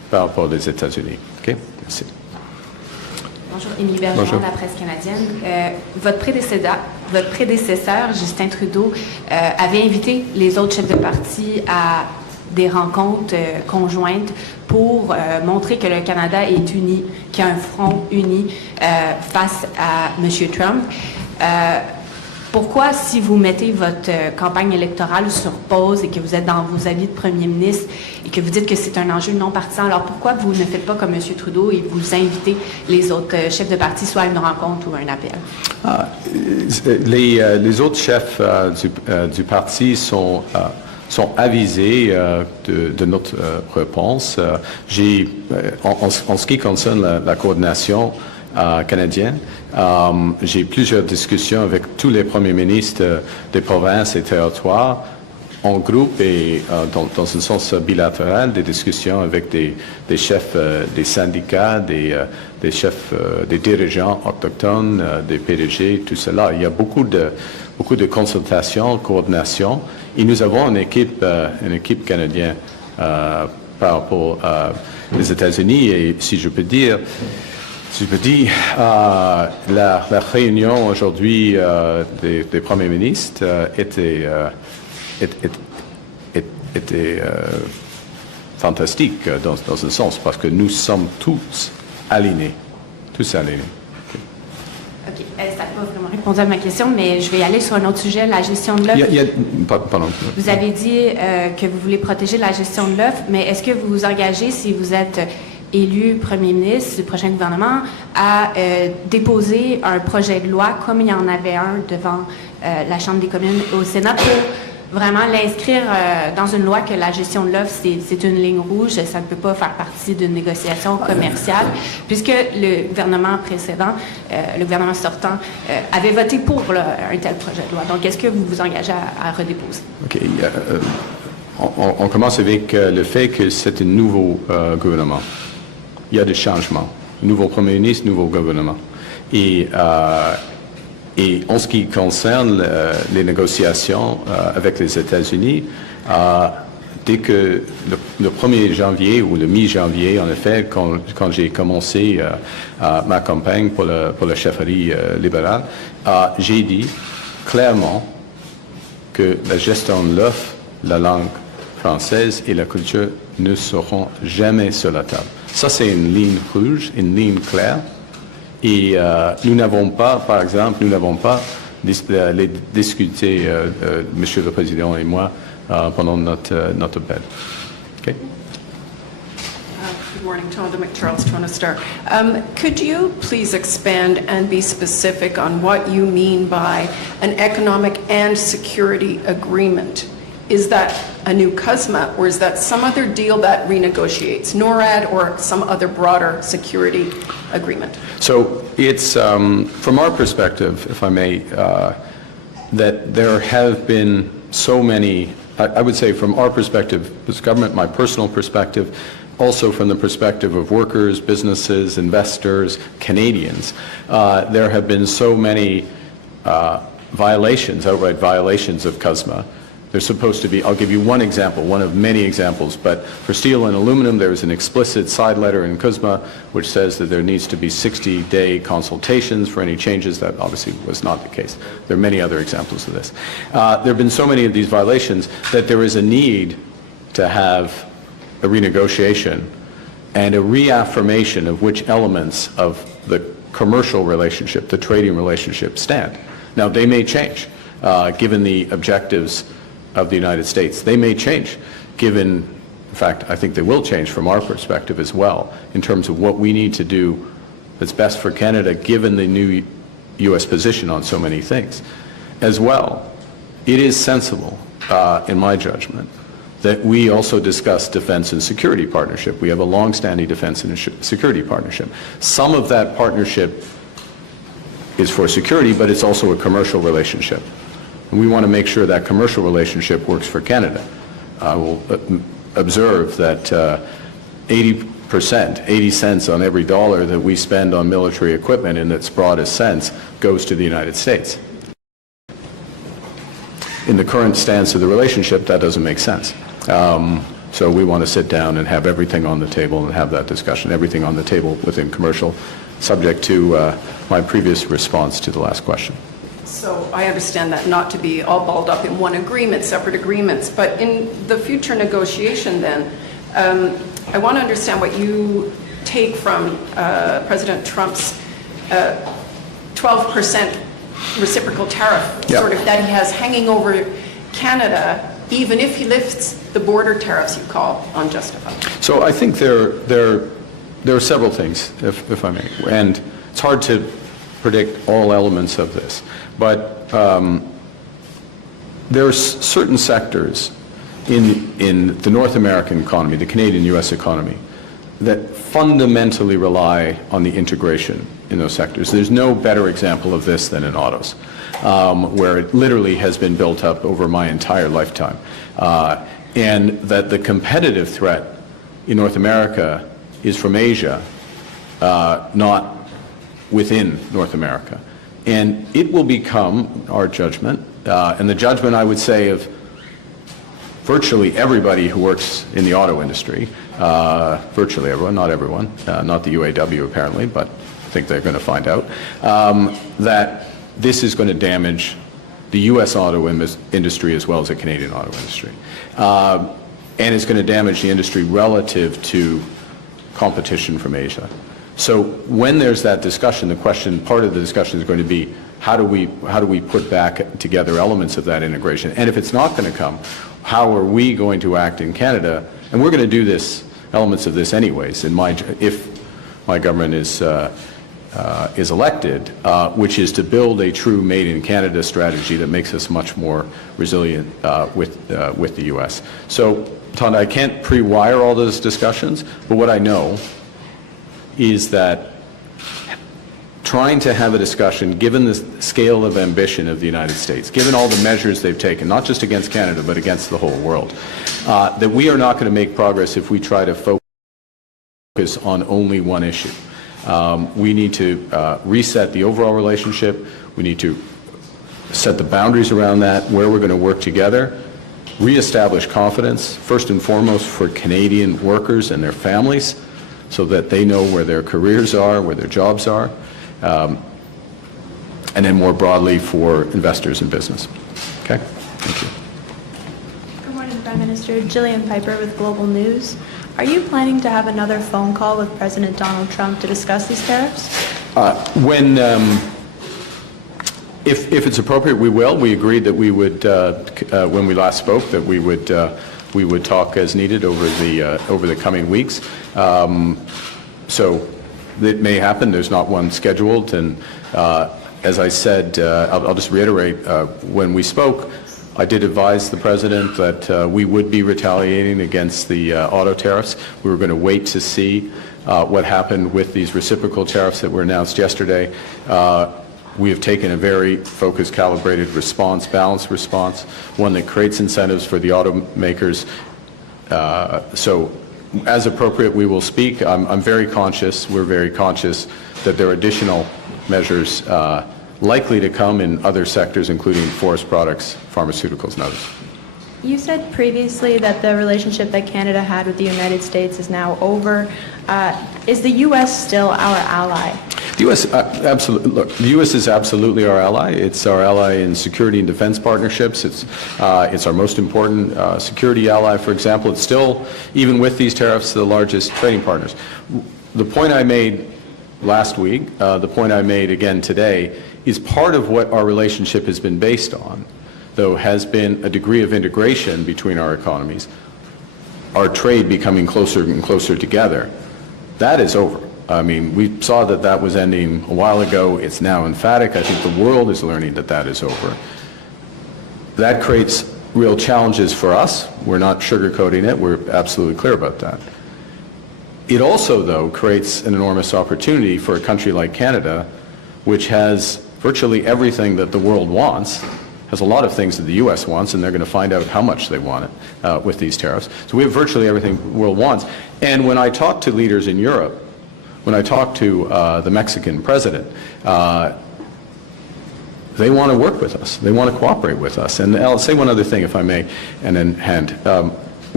par rapport aux États-Unis. OK? Merci. Bonjour, Émilie Bergeron Bonjour. de la presse canadienne. Votre prédécesseur, Justin Trudeau, avait invité les autres chefs de parti à des rencontres conjointes pour montrer que le Canada est uni, qu'il y a un front uni face à M. Trump. Pourquoi, si vous mettez votre campagne électorale sur pause et que vous êtes dans vos avis de premier ministre et que vous dites que c'est un enjeu non partisan, alors pourquoi vous ne faites pas comme M. Trudeau et vous invitez les autres chefs de parti soit à une rencontre ou à un appel? Les autres chefs du parti sont avisés de notre réponse. En ce qui concerne la coordination canadienne, j'ai plusieurs discussions avec tous les premiers ministres des provinces et territoires en groupe et dans un sens bilatéral, des discussions avec des chefs des syndicats, des chefs, des dirigeants autochtones, des PDG, tout cela. Il y a beaucoup de consultations, coordination. Et nous avons une équipe canadienne par rapport aux États-Unis. Et si je peux dire, la réunion aujourd'hui des premiers ministres était fantastique dans un sens, parce que nous sommes tous alignés. OK. Ça n'a pas vraiment répondu à ma question, mais je vais aller sur un autre sujet, la gestion de l'œuf. Pardon. Vous avez dit que vous voulez protéger la gestion de l'œuf, mais est-ce que vous vous engagez, si vous êtes élu premier ministre du prochain gouvernement, à déposer un projet de loi, comme il y en avait un devant la Chambre des communes au Sénat, pour vraiment l'inscrire dans une loi que la gestion de l'œuf, c'est une ligne rouge, ça ne peut pas faire partie d'une négociation commerciale, puisque le gouvernement précédent, le gouvernement sortant, avait voté pour un tel projet de loi. Donc, est-ce que vous vous engagez à redéposer? OK. On commence avec le fait que c'est un nouveau gouvernement. Il y a des changements. Nouveau premier ministre, nouveau gouvernement. Et en ce qui concerne les négociations avec les États-Unis, dès que le 1er janvier ou le mi-janvier, en effet, quand j'ai commencé ma campagne pour la chefferie libérale, j'ai dit clairement que la gestion de l'œuf, la langue française et la culture ne seront jamais sur la table. Ça, c'est une ligne rouge, une ligne claire. Et nous n'avons pas, par exemple, les discuté, Monsieur le Président et moi, pendant notre appel. Okay? Good morning, Tonda McCharles, Toronto Star. Could you please expand and be specific on what you mean by an economic and security agreement? Is that a new CUSMA, or is that some other deal that renegotiates NORAD or some other broader security agreement? So it's, from our perspective, if I may, that there have been so many, I would say from our perspective, as government, my personal perspective, also from the perspective of workers, businesses, investors, Canadians, there have been so many violations, outright violations of CUSMA. There's supposed to be, I'll give you one example, one of many examples, but for steel and aluminum, there is an explicit side letter in CUSMA which says that there needs to be 60-day consultations for any changes. That obviously was not the case. There are many other examples of this. There have been so many of these violations that there is a need to have a renegotiation and a reaffirmation of which elements of the commercial relationship, the trading relationship, stand. Now, they may change, given the objectives of the United States. They may change, given, in fact, I think they will change from our perspective as well, in terms of what we need to do that's best for Canada, given the new U.S. position on so many things. As well, it is sensible, in my judgment, that we also discuss defense and security partnership. We have a long-standing defense and security partnership. Some of that partnership is for security, but it's also a commercial relationship. And we want to make sure that commercial relationship works for Canada. I will observe that 80 cents on every dollar that we spend on military equipment in its broadest sense goes to the United States. In the current stance of the relationship, that doesn't make sense. So we want to sit down and have everything on the table and have that discussion, everything on the table within commercial, subject to my previous response to the last question. So I understand that not to be all balled up in one agreement, separate agreements, but in the future negotiation then, I want to understand what you take from President Trump's 12% reciprocal tariff, Yeah. sort of that he has hanging over Canada, even if he lifts the border tariffs you call unjustified. So I think there are several things, if I may, and it's hard to predict all elements of this, but there are certain sectors in the North American economy, the Canadian-U.S. economy, that fundamentally rely on the integration in those sectors. There's no better example of this than in autos, where it literally has been built up over my entire lifetime. And that the competitive threat in North America is from Asia, not within North America. And it will become our judgment, and the judgment, I would say, of virtually everybody who works in the auto industry, virtually everyone, not everyone, not the UAW apparently, but I think they're going to find out, that this is going to damage the U.S. auto industry as well as the Canadian auto industry. And it's going to damage the industry relative to competition from Asia. So when there's that discussion, the question, part of the discussion is going to be, how do we put back together elements of that integration? And if it's not going to come, how are we going to act in Canada? And we're going to do this, elements of this anyways, if my government is elected, which is to build a true Made in Canada strategy that makes us much more resilient with the U.S. So, Tonda, I can't pre-wire all those discussions, but what I know is that trying to have a discussion, given the scale of ambition of the United States, given all the measures they've taken, not just against Canada, but against the whole world, that we are not going to make progress if we try to focus on only one issue. We need to reset the overall relationship. We need to set the boundaries around that, where we're going to work together, reestablish confidence, first and foremost for Canadian workers and their families, so that they know where their careers are, where their jobs are, and then more broadly for investors in business. Okay? Thank you. Good morning, Prime Minister. Jillian Piper with Global News. Are you planning to have another phone call with President Donald Trump to discuss these tariffs? If it's appropriate, we will. We agreed that we would, when we last spoke, that we would talk as needed over the coming weeks. So it may happen. There's not one scheduled. And as I said, I'll just reiterate, when we spoke, I did advise the President that we would be retaliating against the auto tariffs. We were going to wait to see what happened with these reciprocal tariffs that were announced yesterday. We have taken a very focused, calibrated response, balanced response, one that creates incentives for the automakers. So as appropriate, we will speak. I'm very conscious, we're very conscious that there are additional measures likely to come in other sectors, including forest products, pharmaceuticals, and others. You said previously that the relationship that Canada had with the United States is now over. Is the U.S. still our ally? The U.S. Absolutely. Look, the U.S. is absolutely our ally. It's our ally in security and defense partnerships. It's our most important security ally. For example, it's still, even with these tariffs, the largest trading partners. The point I made last week, the point I made again today, is part of what our relationship has been based on, though, has been a degree of integration between our economies, our trade becoming closer and closer together. That is over. I mean, we saw that that was ending a while ago. It's now emphatic. I think the world is learning that that is over. That creates real challenges for us. We're not sugarcoating it. We're absolutely clear about that. It also, though, creates an enormous opportunity for a country like Canada, which has virtually everything that the world wants, has a lot of things that the U.S. wants, and they're going to find out how much they want it with these tariffs. So we have virtually everything the world wants. And when I talk to leaders in Europe, when I talk to the Mexican president, they want to work with us. They want to cooperate with us. And I'll say one other thing, if I may, and then hand.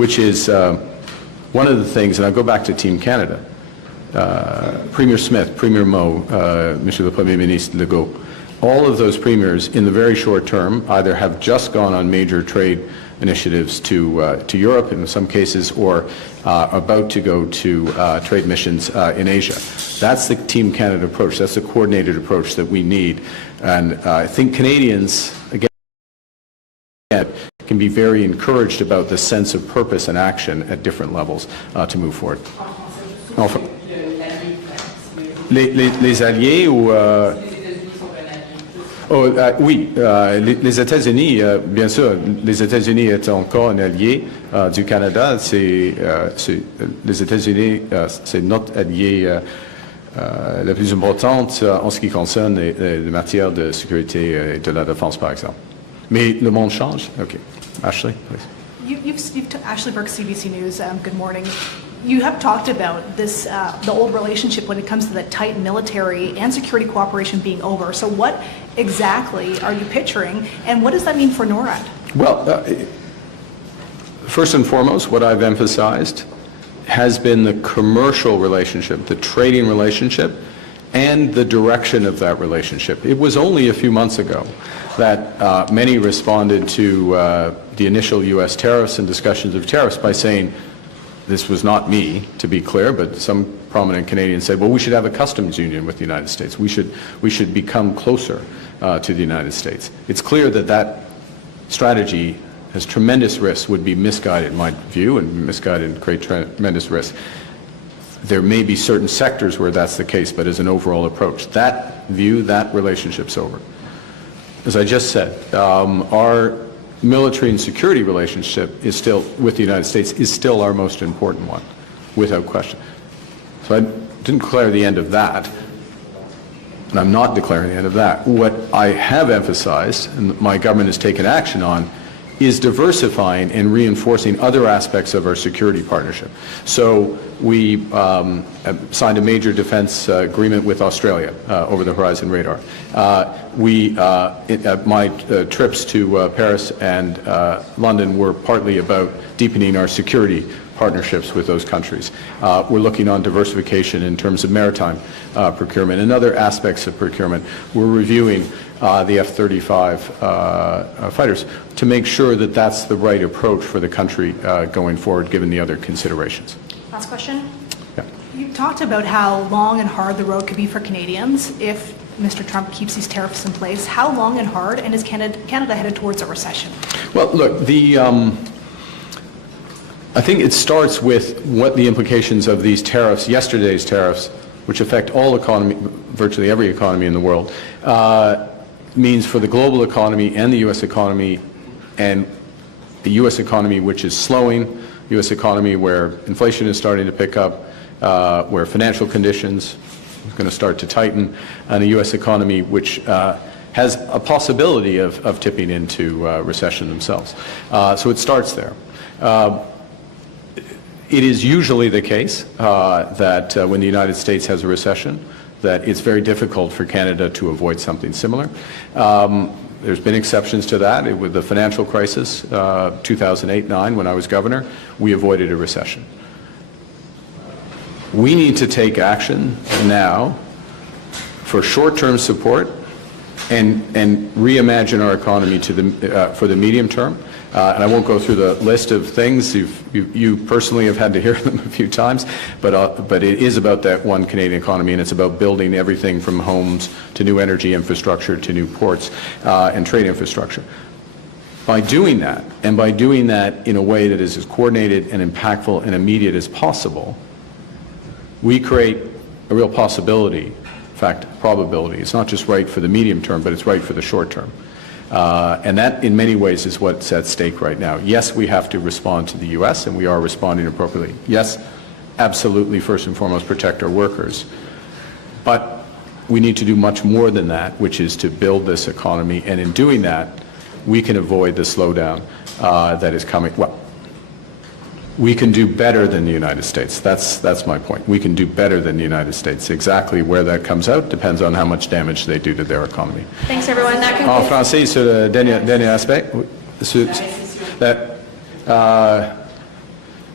which is one of the things, and I'll go back to Team Canada, Premier Smith, Premier Moe, Monsieur le Premier Ministre Legault, all of those premiers in the very short term either have just gone on major trade initiatives to Europe in some cases, or about to go to trade missions in Asia. That's the Team Canada approach. That's the coordinated approach that we need. And I think Canadians, again, can be very encouraged about the sense of purpose and action at different levels to move forward. Enfin, les alliés ou... oui, les États-Unis, bien sûr, les États-Unis étant encore un allié du Canada. Les États-Unis, c'est notre allié la plus importante en ce qui concerne les matières de sécurité et de la défense, par exemple. Mais le monde change. OK. Ashley, please. Ashley Burke, CBC News. Good morning. You have talked about this, the old relationship when it comes to the tight military and security cooperation being over. So what exactly are you picturing, and what does that mean for NORAD? Well, first and foremost, what I've emphasized has been the commercial relationship, the trading relationship, and the direction of that relationship. It was only a few months ago that many responded to the initial U.S. tariffs and discussions of tariffs by saying, this was not me, to be clear, but some prominent Canadians said, well, we should have a customs union with the United States. We should become closer to the United States. It's clear that that strategy has tremendous risks, would be misguided in my view, and misguided and create tremendous risks. There may be certain sectors where that's the case, but as an overall approach, that view, that relationship's over. As I just said, our military and security relationship is still, with the United States, is still our most important one, without question. So I didn't declare the end of that, and I'm not declaring the end of that. What I have emphasized, and my government has taken action on, is diversifying and reinforcing other aspects of our security partnership. So we signed a major defense agreement with Australia, over the horizon radar. My trips to Paris and London were partly about deepening our security partnerships with those countries. We're looking on diversification in terms of maritime procurement and other aspects of procurement. We're reviewing the F-35 fighters to make sure that that's the right approach for the country going forward, given the other considerations. Last question. Yeah. You talked about how long and hard the road could be for Canadians if Mr. Trump keeps these tariffs in place. How long and hard, and is Canada headed towards a recession? Well, look, I think it starts with what the implications of these tariffs, yesterday's tariffs, which affect all economy, virtually every economy in the world, means for the global economy and the U.S. economy, and the U.S. economy which is slowing, U.S. economy where inflation is starting to pick up, where financial conditions are going to start to tighten, and a U.S. economy which has a possibility of tipping into recession themselves. So it starts there. It is usually the case that when the United States has a recession, that it's very difficult for Canada to avoid something similar. There's been exceptions to that. With the financial crisis, 2008-9, when I was governor, we avoided a recession. We need to take action now for short-term support and reimagine our economy for the medium term. And I won't go through the list of things. You personally have had to hear them a few times, but it is about that one Canadian economy, and it's about building everything from homes to new energy infrastructure to new ports and trade infrastructure. By doing that, and by doing that in a way that is as coordinated and impactful and immediate as possible, we create a real possibility, in fact, probability. It's not just right for the medium term, but it's right for the short term. And that, in many ways, is what's at stake right now. Yes, we have to respond to the U.S., and we are responding appropriately. Yes, absolutely, first and foremost, protect our workers. But we need to do much more than that, which is to build this economy. And in doing that, we can avoid the slowdown that is coming. Well, we can do better than the United States. That's my point. We can do better than the United States. Exactly where that comes out depends on how much damage they do to their economy. Thanks, everyone. That En concludes. français, sur le dernier aspect,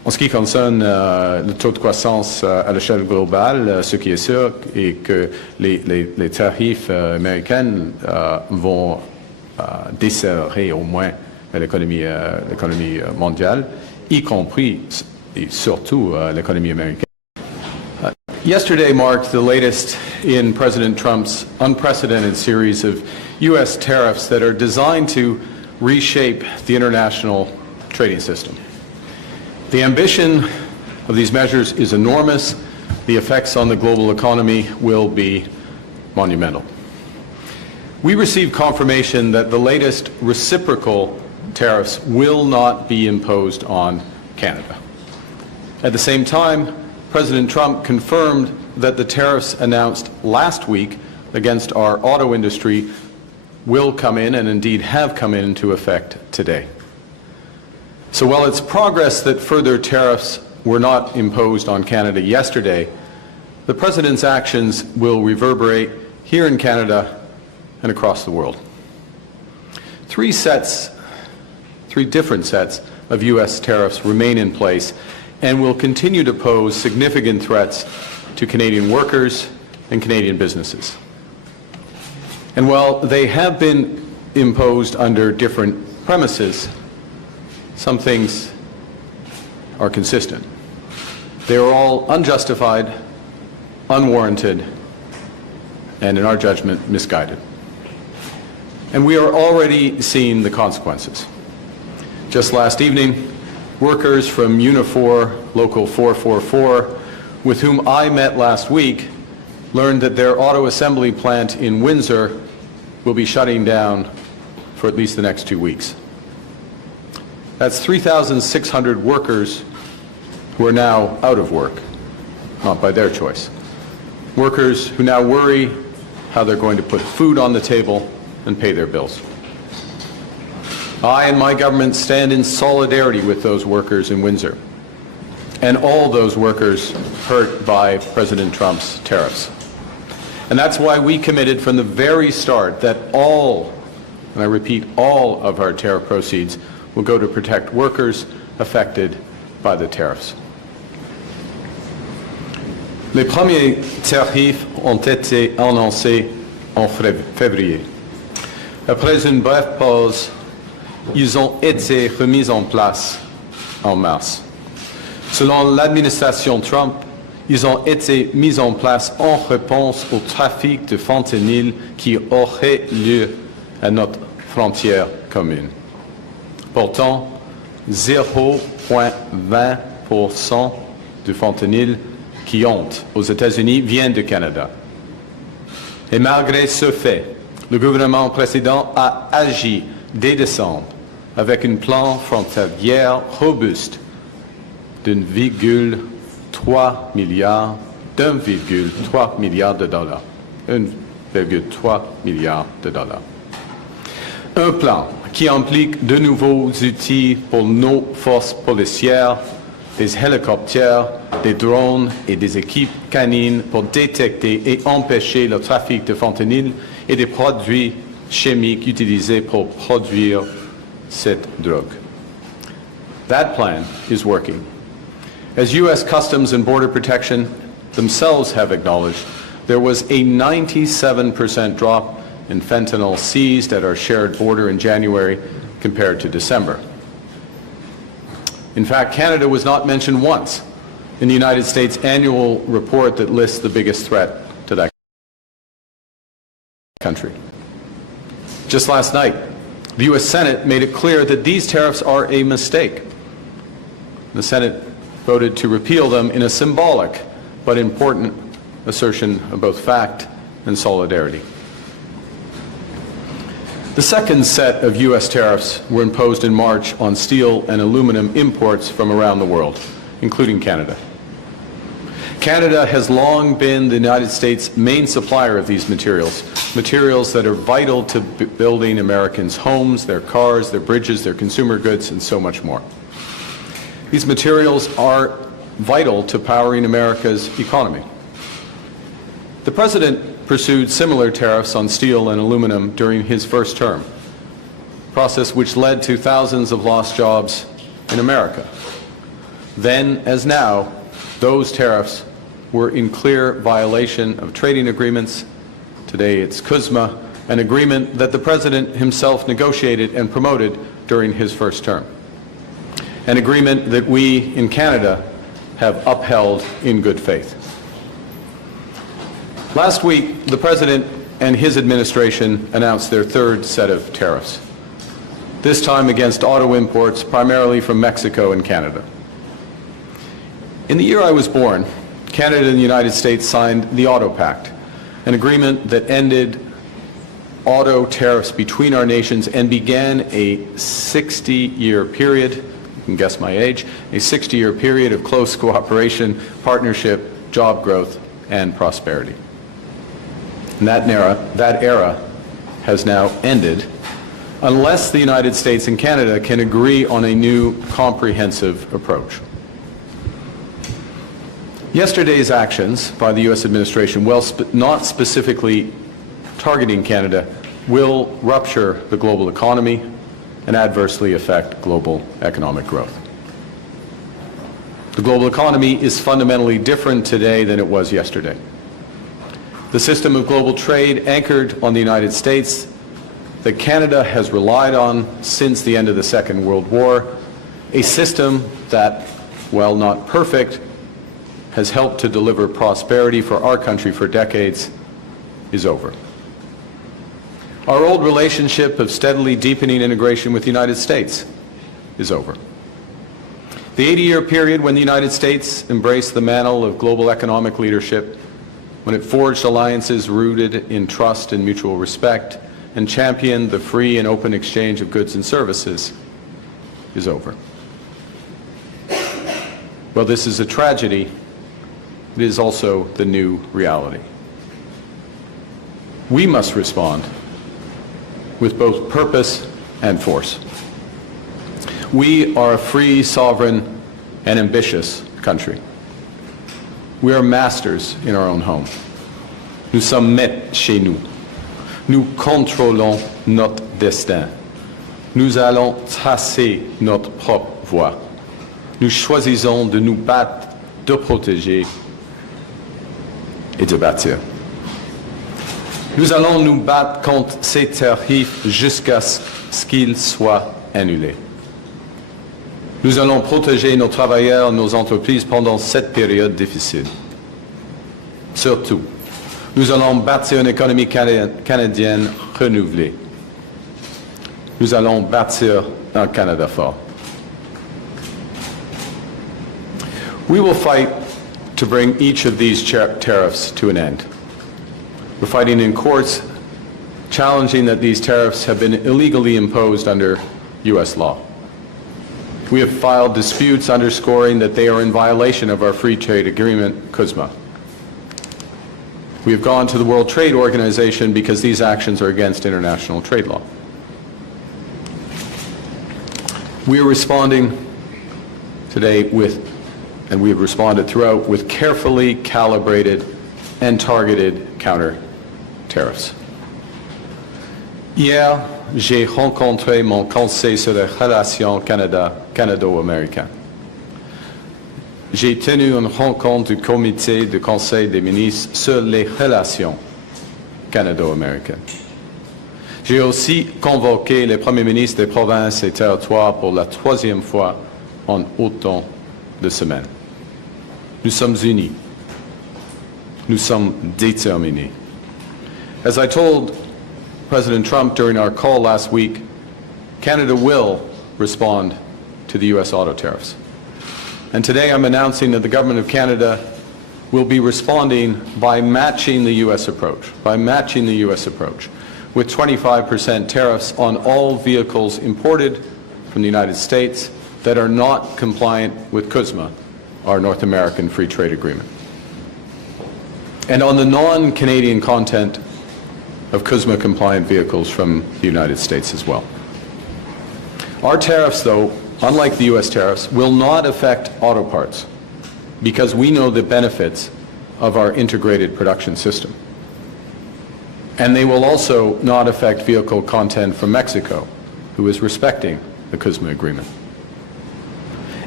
En ce qui concerne le taux de croissance à l'échelle globale, ce qui est sûr est que les tarifs américains vont desserrer au moins l'économie mondiale, y compris et surtout l'économie américaine. Yesterday marked the latest in President Trump's unprecedented series of U.S. tariffs that are designed to reshape the international trading system. The ambition of these measures is enormous. The effects on the global economy will be monumental. We received confirmation that the latest reciprocal tariffs will not be imposed on Canada. At the same time, President Trump confirmed that the tariffs announced last week against our auto industry will come in, and indeed have come into effect today. So while it's progress that further tariffs were not imposed on Canada yesterday, the President's actions will reverberate here in Canada and across the world. Three different sets of U.S. tariffs remain in place and will continue to pose significant threats to Canadian workers and Canadian businesses. And while they have been imposed under different premises, some things are consistent. They are all unjustified, unwarranted, and in our judgment, misguided. And we are already seeing the consequences. Just last evening, workers from Unifor Local 444, with whom I met last week, learned that their auto assembly plant in Windsor will be shutting down for at least the next 2 weeks. That's 3,600 workers who are now out of work, not by their choice. Workers who now worry how they're going to put food on the table and pay their bills. I and my government stand in solidarity with those workers in Windsor and all those workers hurt by President Trump's tariffs. And that's why we committed from the very start that all, and I repeat, all of our tariff proceeds will go to protect workers affected by the tariffs. Les premiers tarifs ont été annoncés en février. Après une brève pause, ils ont été remis en place en mars. Selon l'administration Trump, ils ont été mis en place en réponse au trafic de fentanyl qui aurait lieu à notre frontière commune. Pourtant, 0,20% du fentanyl qui entre aux États-Unis vient du Canada. Et malgré ce fait, le gouvernement précédent a agi dès décembre avec un plan frontalier robuste d'1,3 milliard de dollars. 1,3 milliard de dollars. Un plan qui implique de nouveaux outils pour nos forces policières, des hélicoptères, des drones et des équipes canines pour détecter et empêcher le trafic de fentanyl et des produits chimiques utilisés pour produire cette drogue. That plan is working. As U.S. Customs and Border Protection themselves have acknowledged, there was a 97% drop in fentanyl seized at our shared border in January compared to December. In fact, Canada was not mentioned once in the United States annual report that lists the biggest threat to that country. Just last night, the U.S. Senate made it clear that these tariffs are a mistake. The Senate voted to repeal them in a symbolic but important assertion of both fact and solidarity. The second set of U.S. tariffs were imposed in March on steel and aluminum imports from around the world, including Canada. Canada has long been the United States' main supplier of these materials that are vital to building Americans' homes, their cars, their bridges, their consumer goods, and so much more. These materials are vital to powering America's economy. The President pursued similar tariffs on steel and aluminum during his first term, a process which led to thousands of lost jobs in America. Then, as now, those tariffs were in clear violation of trading agreements. Today it's CUSMA, an agreement that the President himself negotiated and promoted during his first term. An agreement that we in Canada have upheld in good faith. Last week, the President and his administration announced their third set of tariffs, this time against auto imports primarily from Mexico and Canada. In the year I was born, Canada and the United States signed the Auto Pact, an agreement that ended auto tariffs between our nations and began a 60-year period, you can guess my age, a 60-year period of close cooperation, partnership, job growth, and prosperity. And that era has now ended unless the United States and Canada can agree on a new comprehensive approach. Yesterday's actions by the U.S. administration, while not specifically targeting Canada, will rupture the global economy and adversely affect global economic growth. The global economy is fundamentally different today than it was yesterday. The system of global trade anchored on the United States that Canada has relied on since the end of the Second World War, a system that, while not perfect, has helped to deliver prosperity for our country for decades, is over. Our old relationship of steadily deepening integration with the United States is over. The 80-year period when the United States embraced the mantle of global economic leadership, when it forged alliances rooted in trust and mutual respect, and championed the free and open exchange of goods and services, is over. Well, this is a tragedy. It is also the new reality. We must respond with both purpose and force. We are a free, sovereign, and ambitious country. We are masters in our own home. Nous sommes maîtres chez nous. Nous contrôlons notre destin. Nous allons tracer notre propre voie. Nous choisissons de nous battre, de protéger et de bâtir. Nous allons nous battre contre ces tarifs jusqu'à ce qu'ils soient annulés. Nous allons protéger nos travailleurs, nos entreprises pendant cette période difficile. Surtout, nous allons bâtir une économie canadienne renouvelée. Nous allons bâtir un Canada fort. We will fight to bring each of these tariffs to an end. We're fighting in courts, challenging that these tariffs have been illegally imposed under U.S. law. We have filed disputes underscoring that they are in violation of our free trade agreement, CUSMA. We have gone to the World Trade Organization because these actions are against international trade law. We are responding today with, and we have responded throughout, with carefully calibrated and targeted counter-tariffs. Hier, j'ai rencontré mon conseil sur les relations canado-américaines. J'ai tenu une rencontre du comité du Conseil des ministres sur les relations canado-américaines. J'ai aussi convoqué les premiers ministres des provinces et territoires pour la troisième fois en autant de semaines. Nous sommes unis. Nous sommes déterminés. As I told President Trump during our call last week, Canada will respond to the U.S. auto tariffs. And today I'm announcing that the Government of Canada will be responding by matching the U.S. approach, with 25% tariffs on all vehicles imported from the United States that are not compliant with CUSMA, our North American Free Trade Agreement. And on the non-Canadian content of CUSMA-compliant vehicles from the United States as well. Our tariffs, though, unlike the U.S. tariffs, will not affect auto parts because we know the benefits of our integrated production system. And they will also not affect vehicle content from Mexico, who is respecting the CUSMA agreement.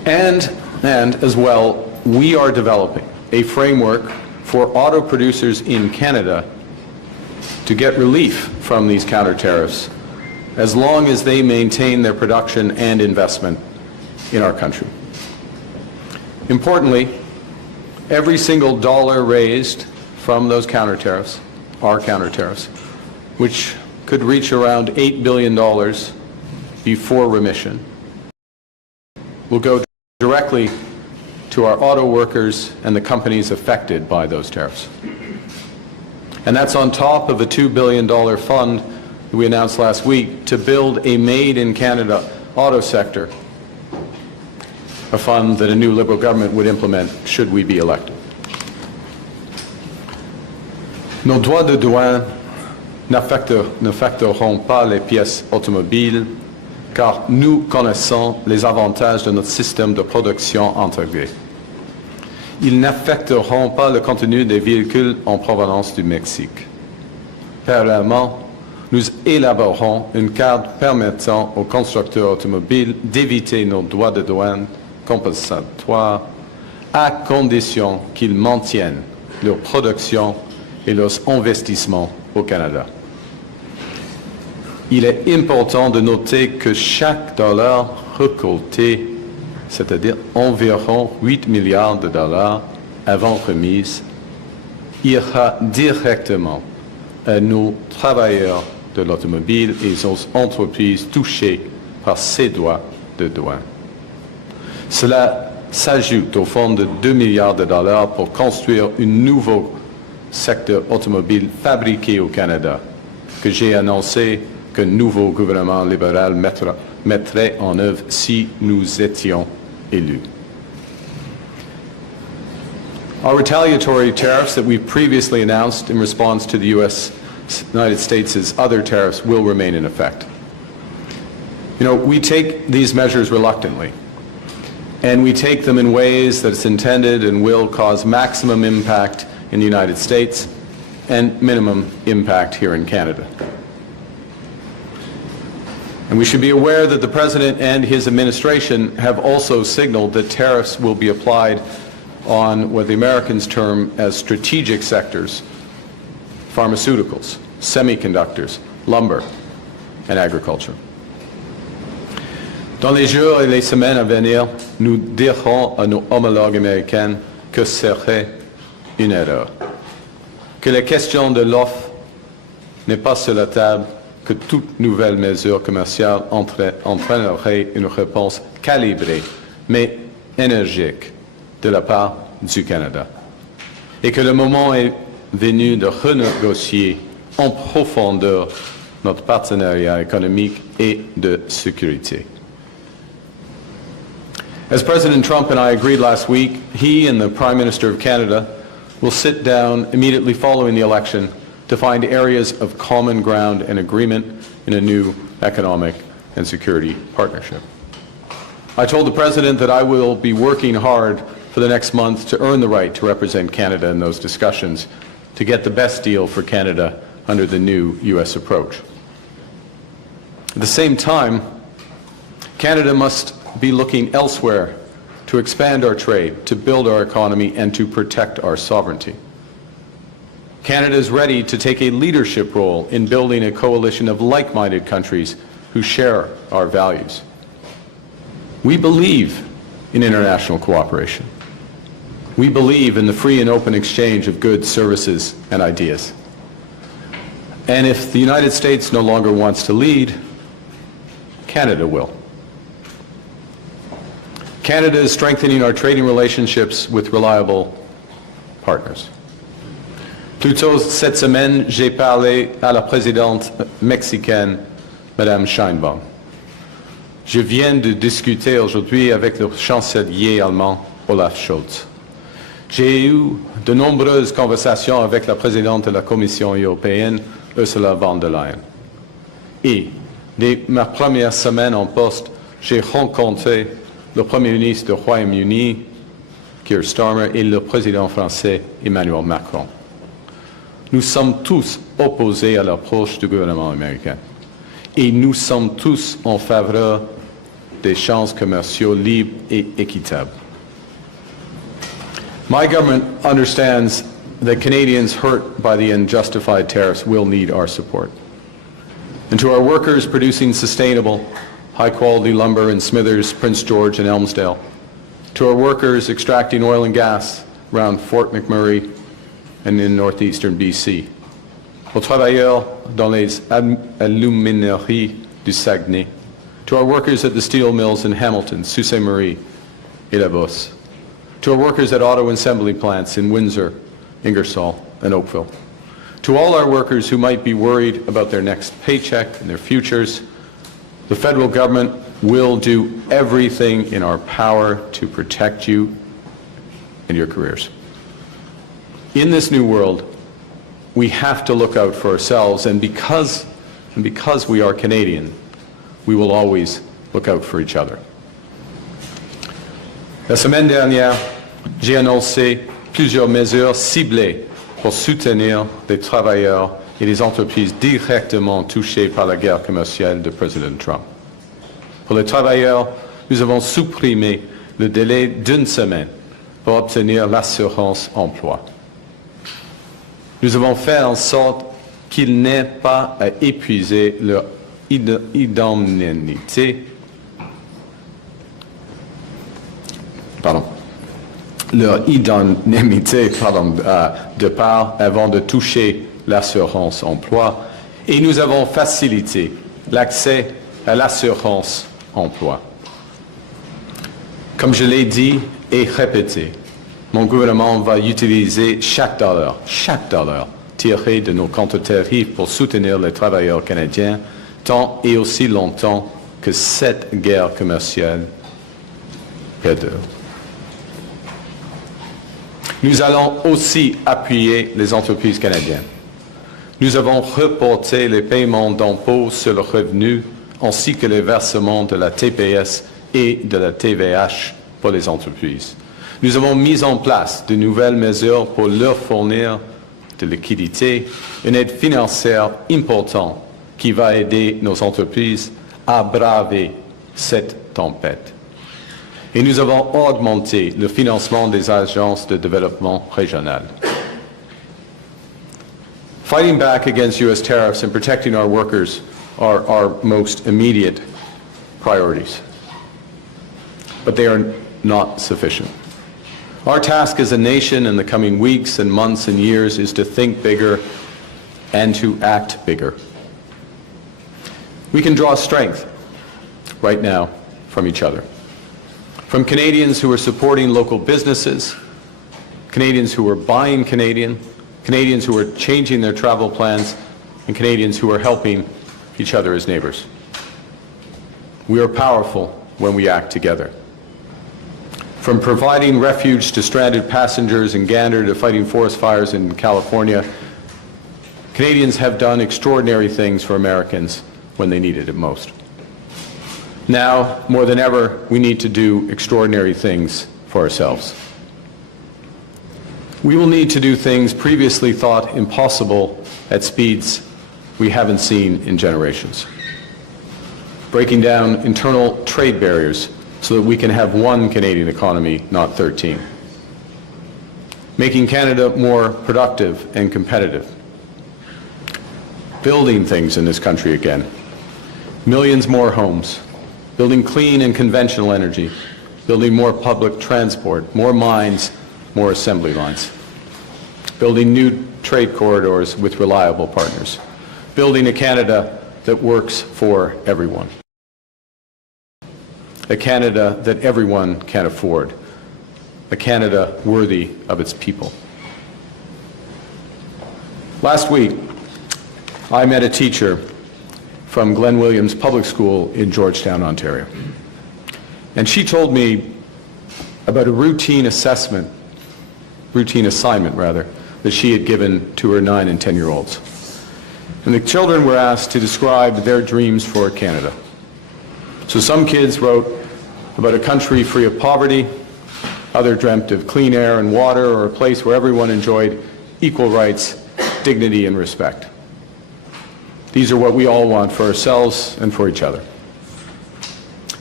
And as well, we are developing a framework for auto producers in Canada to get relief from these counter-tariffs as long as they maintain their production and investment in our country. Importantly, every single dollar raised from those counter-tariffs, our counter-tariffs, which could reach around $8 billion before remission, will go directly to our auto workers and the companies affected by those tariffs. And that's on top of a $2 billion fund that we announced last week to build a made-in-Canada auto sector, a fund that a new Liberal government would implement should we be elected. Nos droits de douane n'affecteront pas les pièces automobiles car nous connaissons les avantages de notre système de production intégré. Ils n'affecteront pas le contenu des véhicules en provenance du Mexique. Parallèlement, nous élaborerons une carte permettant aux constructeurs automobiles d'éviter nos droits de douane compensatoires à condition qu'ils maintiennent leur production et leurs investissements au Canada. Il est important de noter que chaque dollar récolté, c'est-à-dire environ 8 milliards de dollars avant remise, ira directement à nos travailleurs de l'automobile et aux entreprises touchées par ces droits de douane. Cela s'ajoute au fonds de 2 milliards de dollars pour construire un nouveau secteur automobile fabriqué au Canada, que j'ai annoncé qu'un nouveau gouvernement libéral mettrait en œuvre si nous étions élus. Our retaliatory tariffs that we previously announced in response to the United States' other tariffs will remain in effect. You know, we take these measures reluctantly, and we take them in ways that it's intended and will cause maximum impact in the United States and minimum impact here in Canada. And we should be aware that the President and his administration have also signaled that tariffs will be applied on what the Americans term as strategic sectors: pharmaceuticals, semiconductors, lumber, and agriculture. Dans les jours et les semaines à venir, nous dirons à nos homologues américains que ce serait une erreur, que la question de l'offre n'est pas sur la table, que toute nouvelle mesure commerciale entraînerait une réponse calibrée, mais énergique, de la part du Canada, et que le moment est venu de renégocier en profondeur notre partenariat économique et de sécurité. As President Trump and I agreed last week, he and the Prime Minister of Canada will sit down immediately following the election to find areas of common ground and agreement in a new economic and security partnership. I told the President that I will be working hard for the next month to earn the right to represent Canada in those discussions, to get the best deal for Canada under the new U.S. approach. At the same time, Canada must be looking elsewhere to expand our trade, to build our economy, and to protect our sovereignty. Canada is ready to take a leadership role in building a coalition of like-minded countries who share our values. We believe in international cooperation. We believe in the free and open exchange of goods, services, and ideas. And if the United States no longer wants to lead, Canada will. Canada is strengthening our trading relationships with reliable partners. Plus tôt cette semaine, j'ai parlé à la présidente mexicaine, Madame Sheinbaum. Je viens de discuter aujourd'hui avec le chancelier allemand, Olaf Scholz. J'ai eu de nombreuses conversations avec la présidente de la Commission européenne, Ursula von der Leyen. Et, dès ma première semaine en poste, j'ai rencontré le Premier ministre du Royaume-Uni, Keir Starmer, et le président français, Emmanuel Macron. Nous sommes tous opposés à l'approche du gouvernement américain. Et nous sommes tous en faveur d'échanges commerciaux libres et équitables. My government understands that Canadians hurt by the unjustified tariffs will need our support. And to our workers producing sustainable, high-quality lumber in Smithers, Prince George, and Elmsdale, to our workers extracting oil and gas around Fort McMurray and in northeastern BC, aux travailleurs dans les alumineries du Saguenay, to our workers at the steel mills in Hamilton, Sault Ste. Marie, et La Bosse, to our workers at auto assembly plants in Windsor, Ingersoll, and Oakville, to all our workers who might be worried about their next paycheck and their futures, the federal government will do everything in our power to protect you and your careers. In this new world, we have to look out for ourselves, and because we are Canadian, we will always look out for each other. La semaine dernière, j'ai annoncé plusieurs mesures ciblées pour soutenir les travailleurs et les entreprises directement touchées par la guerre commerciale de Président Trump. Pour les travailleurs, nous avons supprimé le délai d'une semaine pour obtenir l'assurance emploi. Nous avons fait en sorte qu'ils n'aient pas à épuiser leur indemnité, de part avant de toucher l'assurance emploi, et nous avons facilité l'accès à l'assurance emploi. Comme je l'ai dit et répété, mon gouvernement va utiliser chaque dollar tiré de nos Counter-Tariffs pour soutenir les travailleurs canadiens tant et aussi longtemps que cette guerre commerciale perdure. Nous allons aussi appuyer les entreprises canadiennes. Nous avons reporté les paiements d'impôts sur le revenu ainsi que les versements de la TPS et de la TVH pour les entreprises. Nous avons mis en place de nouvelles mesures pour leur fournir de liquidités, une aide financière importante qui va aider nos entreprises à braver cette tempête. Et nous avons augmenté le financement des agences de développement régional. Fighting back against U.S. tariffs and protecting our workers are our most immediate priorities. But they are not sufficient. Our task as a nation in the coming weeks and months and years is to think bigger and to act bigger. We can draw strength right now from each other. From Canadians who are supporting local businesses, Canadians who are buying Canadian, Canadians who are changing their travel plans, and Canadians who are helping each other as neighbors. We are powerful when we act together. From providing refuge to stranded passengers in Gander to fighting forest fires in California, Canadians have done extraordinary things for Americans when they needed it most. Now, more than ever, we need to do extraordinary things for ourselves. We will need to do things previously thought impossible at speeds we haven't seen in generations. Breaking down internal trade barriers so that we can have one Canadian economy, not 13. Making Canada more productive and competitive. Building things in this country again. Millions more homes. Building clean and conventional energy. Building more public transport, more mines, more assembly lines. Building new trade corridors with reliable partners. Building a Canada that works for everyone. A Canada that everyone can afford. A Canada worthy of its people. Last week, I met a teacher from Glen Williams Public School in Georgetown, Ontario. And she told me about a routine assignment, that she had given to her 9 and 10-year-olds. And the children were asked to describe their dreams for Canada. So some kids wrote about a country free of poverty, others dreamt of clean air and water, or a place where everyone enjoyed equal rights, dignity, and respect. These are what we all want for ourselves and for each other.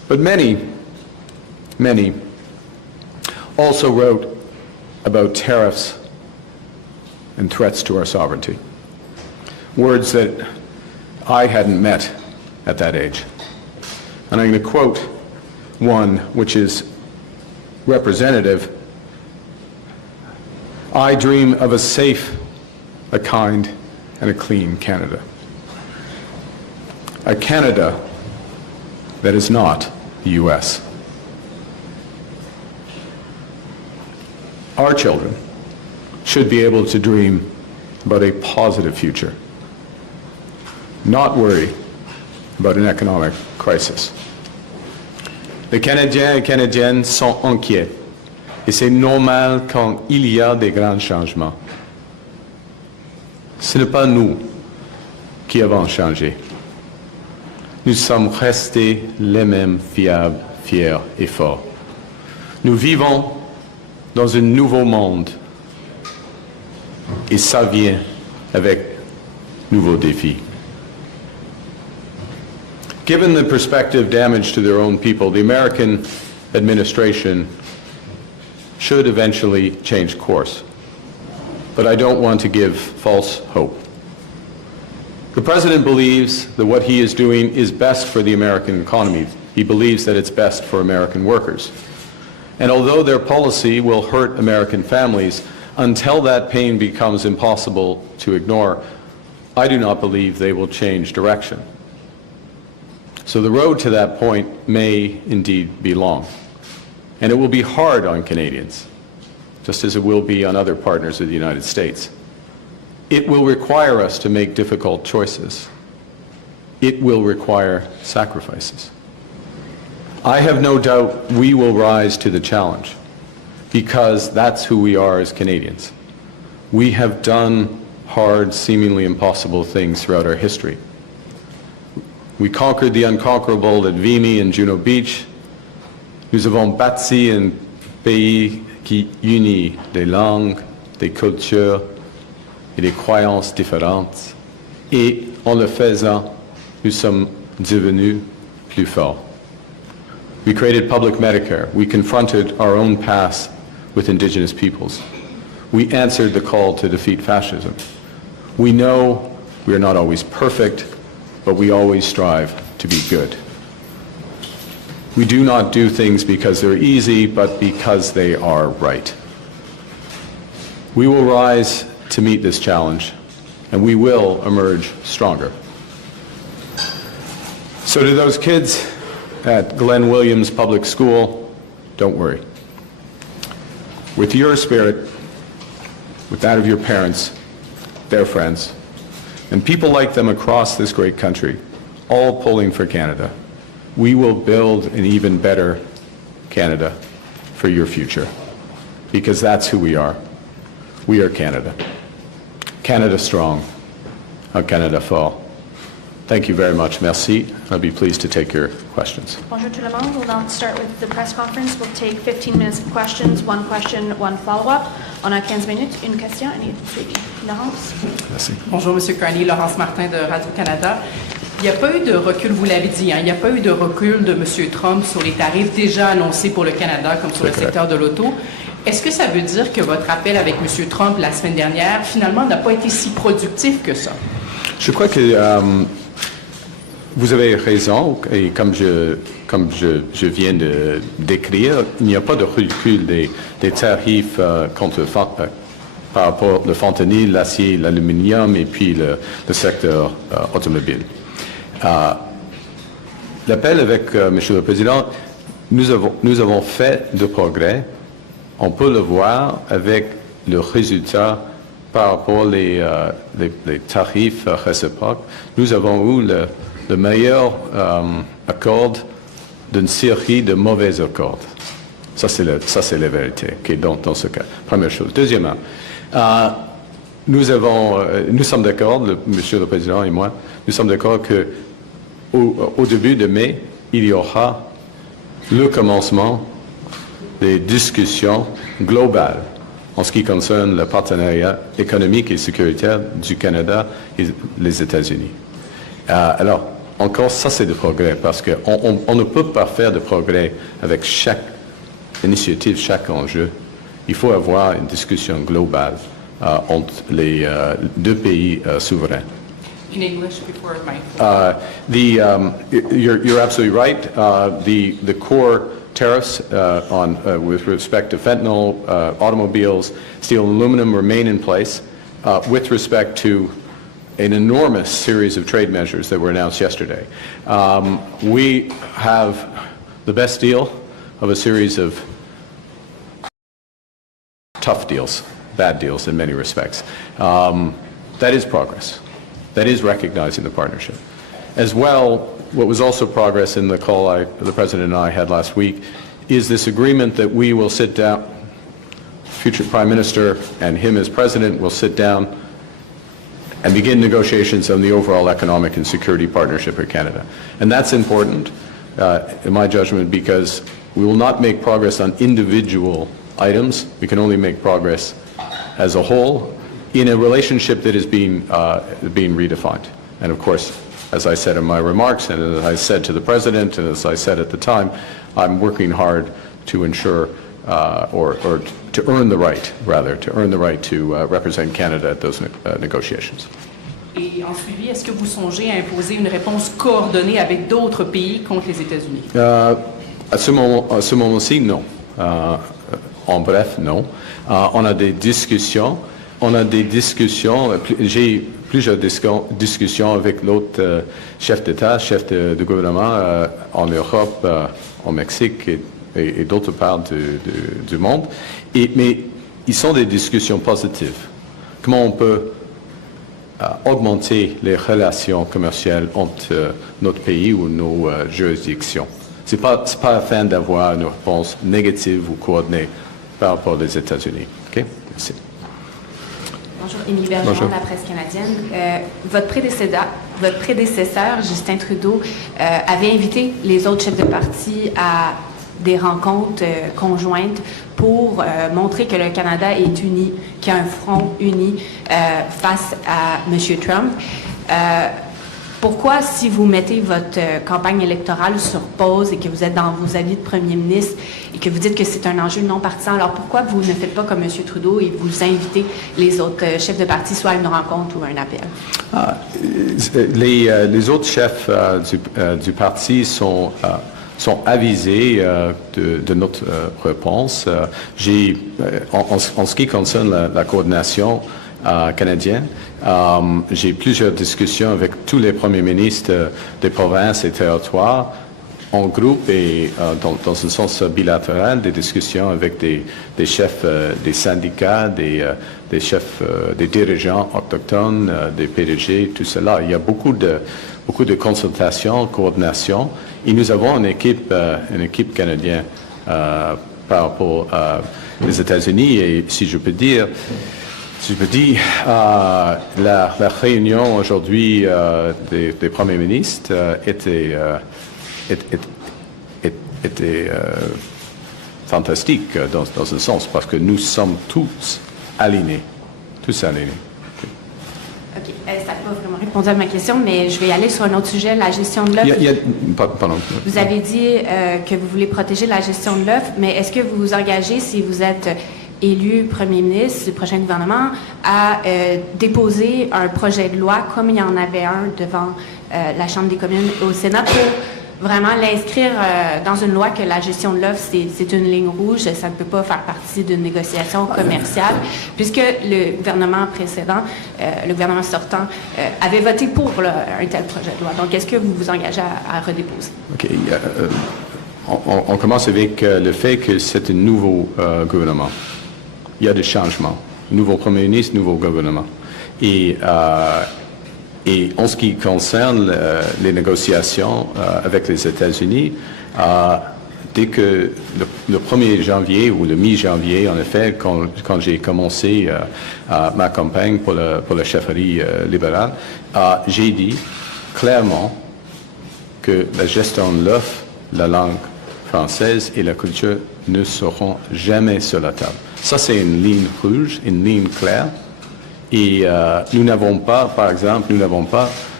But many also wrote about tariffs and threats to our sovereignty, words that I hadn't met at that age. And I'm going to quote one which is representative. I dream of a safe, a kind, and a clean Canada. A Canada that is not the U.S. Our children should be able to dream about a positive future, not worry about an economic crisis. Les Canadiens et Canadiennes sont inquiets, et c'est normal quand il y a des grands changements. Ce n'est pas nous qui avons changé. Nous sommes restés les mêmes fiables, fiers et forts. Nous vivons dans un nouveau monde, et ça vient avec nouveaux défis. Given the prospective damage to their own people, the American administration should eventually change course. But I don't want to give false hope. The President believes that what he is doing is best for the American economy. He believes that it's best for American workers. And although their policy will hurt American families, until that pain becomes impossible to ignore, I do not believe they will change direction. So the road to that point may indeed be long. And it will be hard on Canadians, just as it will be on other partners of the United States. It will require us to make difficult choices. It will require sacrifices. I have no doubt we will rise to the challenge, because that's who we are as Canadians. We have done hard, seemingly impossible things throughout our history. We conquered the unconquerable at Vimy and Juno Beach. Nous avons bâti un pays qui unit des langues, des cultures et des croyances différentes. Et en le faisant, nous sommes devenus plus forts. We created public Medicare. We confronted our own past with Indigenous peoples. We answered the call to defeat fascism. We know we are not always perfect, but we always strive to be good. We do not do things because they're easy, but because they are right. We will rise to meet this challenge, and we will emerge stronger. So to those kids at Glenn Williams Public School, don't worry. With your spirit, with that of your parents, their friends, and people like them across this great country, all pulling for Canada, we will build an even better Canada for your future, because that's who we are. We are Canada. Canada strong, a Canada fort. Thank you very much. Merci. I'll be pleased to take your questions. Bonjour tout le monde. We'll now start with the press conference. We'll take 15 minutes of questions, one question, one follow-up. On a 15 minutes, une question et une suivi. Laurence? Merci. Bonjour, M. Carney. Laurence Martin de Radio-Canada. Il n'y a pas eu de recul, vous l'avez dit, il n'y a pas eu de recul de M. Trump sur les tarifs déjà annoncés pour le Canada, comme sur le secteur de l'auto. Est-ce que ça veut dire que votre appel avec M. Trump la semaine dernière, finalement, n'a pas été si productif que ça? Je crois que vous avez raison, et comme je viens de décrire, il n'y a pas de recul des tarifs par rapport au fentanyl, l'acier, l'aluminium et puis le secteur automobile. L'appel avec Monsieur le Président, nous avons fait de progrès. On peut le voir avec le résultat par rapport les tarifs réciproques. Nous avons eu le meilleur accord d'une série de mauvais accords. Ça, c'est la vérité, okay, dans ce cas. Première chose. Deuxièmement, nous sommes d'accord, Monsieur le Président et moi, nous sommes d'accord qu'au début de mai, il y aura le commencement des discussions globales en ce qui concerne le partenariat économique et sécuritaire du Canada et les États-Unis. Alors, encore, ça c'est de progrès, parce qu'on ne peut pas faire de progrès avec chaque initiative, chaque enjeu. Il faut avoir une discussion globale entre les deux pays souverains. In English before my... You're absolutely right. The core tariffs with respect to fentanyl, automobiles, steel and aluminum remain in place. With respect to an enormous series of trade measures that were announced yesterday. We have the best deal of a series of tough deals, bad deals in many respects. That is progress. That is recognizing the partnership. As well, what was also progress in the call the President and I had last week is this agreement that we will sit down, future Prime Minister and him as President will sit down and begin negotiations on the overall economic and security partnership with Canada. And that's important, in my judgment, because we will not make progress on individual items. We can only make progress as a whole in a relationship that is being redefined. And of course, as I said in my remarks, and as I said to the President, and as I said at the time, I'm working hard to ensure, or to earn the right, rather, to represent Canada at those negotiations. Et en suivi, est-ce que vous songez à imposer une réponse coordonnée avec d'autres pays contre les États-Unis? À ce moment-ci, non. En bref, non. On a des discussions. J'ai plusieurs discussions avec l'autre chef d'État, chef de gouvernement en Europe, au Mexique et d'autres parts du monde. Mais ils sont des discussions positives. Comment on peut augmenter les relations commerciales entre notre pays ou nos juridictions? Ce n'est pas afin d'avoir une réponse négative ou coordonnée par rapport aux États-Unis. OK? Merci. Bonjour, Émilie Bergeron de la presse canadienne. Votre prédécesseur, Justin Trudeau, avait invité les autres chefs de parti à des rencontres conjointes pour montrer que le Canada est uni, qu'il y a un front uni face à M. Trump. Pourquoi, si vous mettez votre campagne électorale sur pause et que vous êtes dans vos avis de premier ministre et que vous dites que c'est un enjeu non partisan, alors pourquoi vous ne faites pas comme M. Trudeau et vous invitez les autres chefs de parti soit à une rencontre ou à un appel? Les autres chefs du parti sont avisés de notre réponse. En ce qui concerne la coordination canadienne, j'ai plusieurs discussions avec tous les premiers ministres des provinces et territoires en groupe et dans un sens bilatéral, des discussions avec des chefs des syndicats, des chefs, des dirigeants autochtones, des PDG, tout cela. Il y a beaucoup de consultations, coordination, et nous avons une équipe canadienne par rapport aux États-Unis, et si je peux dire, la réunion aujourd'hui des premiers ministres était fantastique dans un sens, parce que nous sommes tous alignés. OK. Ça n'a pas vraiment répondu à ma question, mais je vais aller sur un autre sujet, la gestion de l'œuf. Pardon. Vous avez dit que vous voulez protéger la gestion de l'œuf, mais est-ce que vous vous engagez, si vous êtes élu premier ministre du prochain gouvernement, à déposer un projet de loi, comme il y en avait un devant la Chambre des communes au Sénat, pour vraiment l'inscrire dans une loi que la gestion de l'œuf, c'est une ligne rouge, ça ne peut pas faire partie d'une négociation commerciale, puisque le gouvernement précédent, le gouvernement sortant, avait voté pour un tel projet de loi. Donc, est-ce que vous vous engagez à redéposer? OK. On commence avec le fait que c'est un nouveau gouvernement. Il y a des changements. Nouveau premier ministre, nouveau gouvernement. Et en ce qui concerne les négociations avec les États-Unis, dès que le 1er janvier ou le mi-janvier, en effet, quand j'ai commencé ma campagne pour la chefferie libérale, j'ai dit clairement que la gestion de l'œuf, la langue française et la culture ne seront jamais sur la table. Ça, c'est une ligne rouge, une ligne claire. Et nous n'avons pas, par exemple,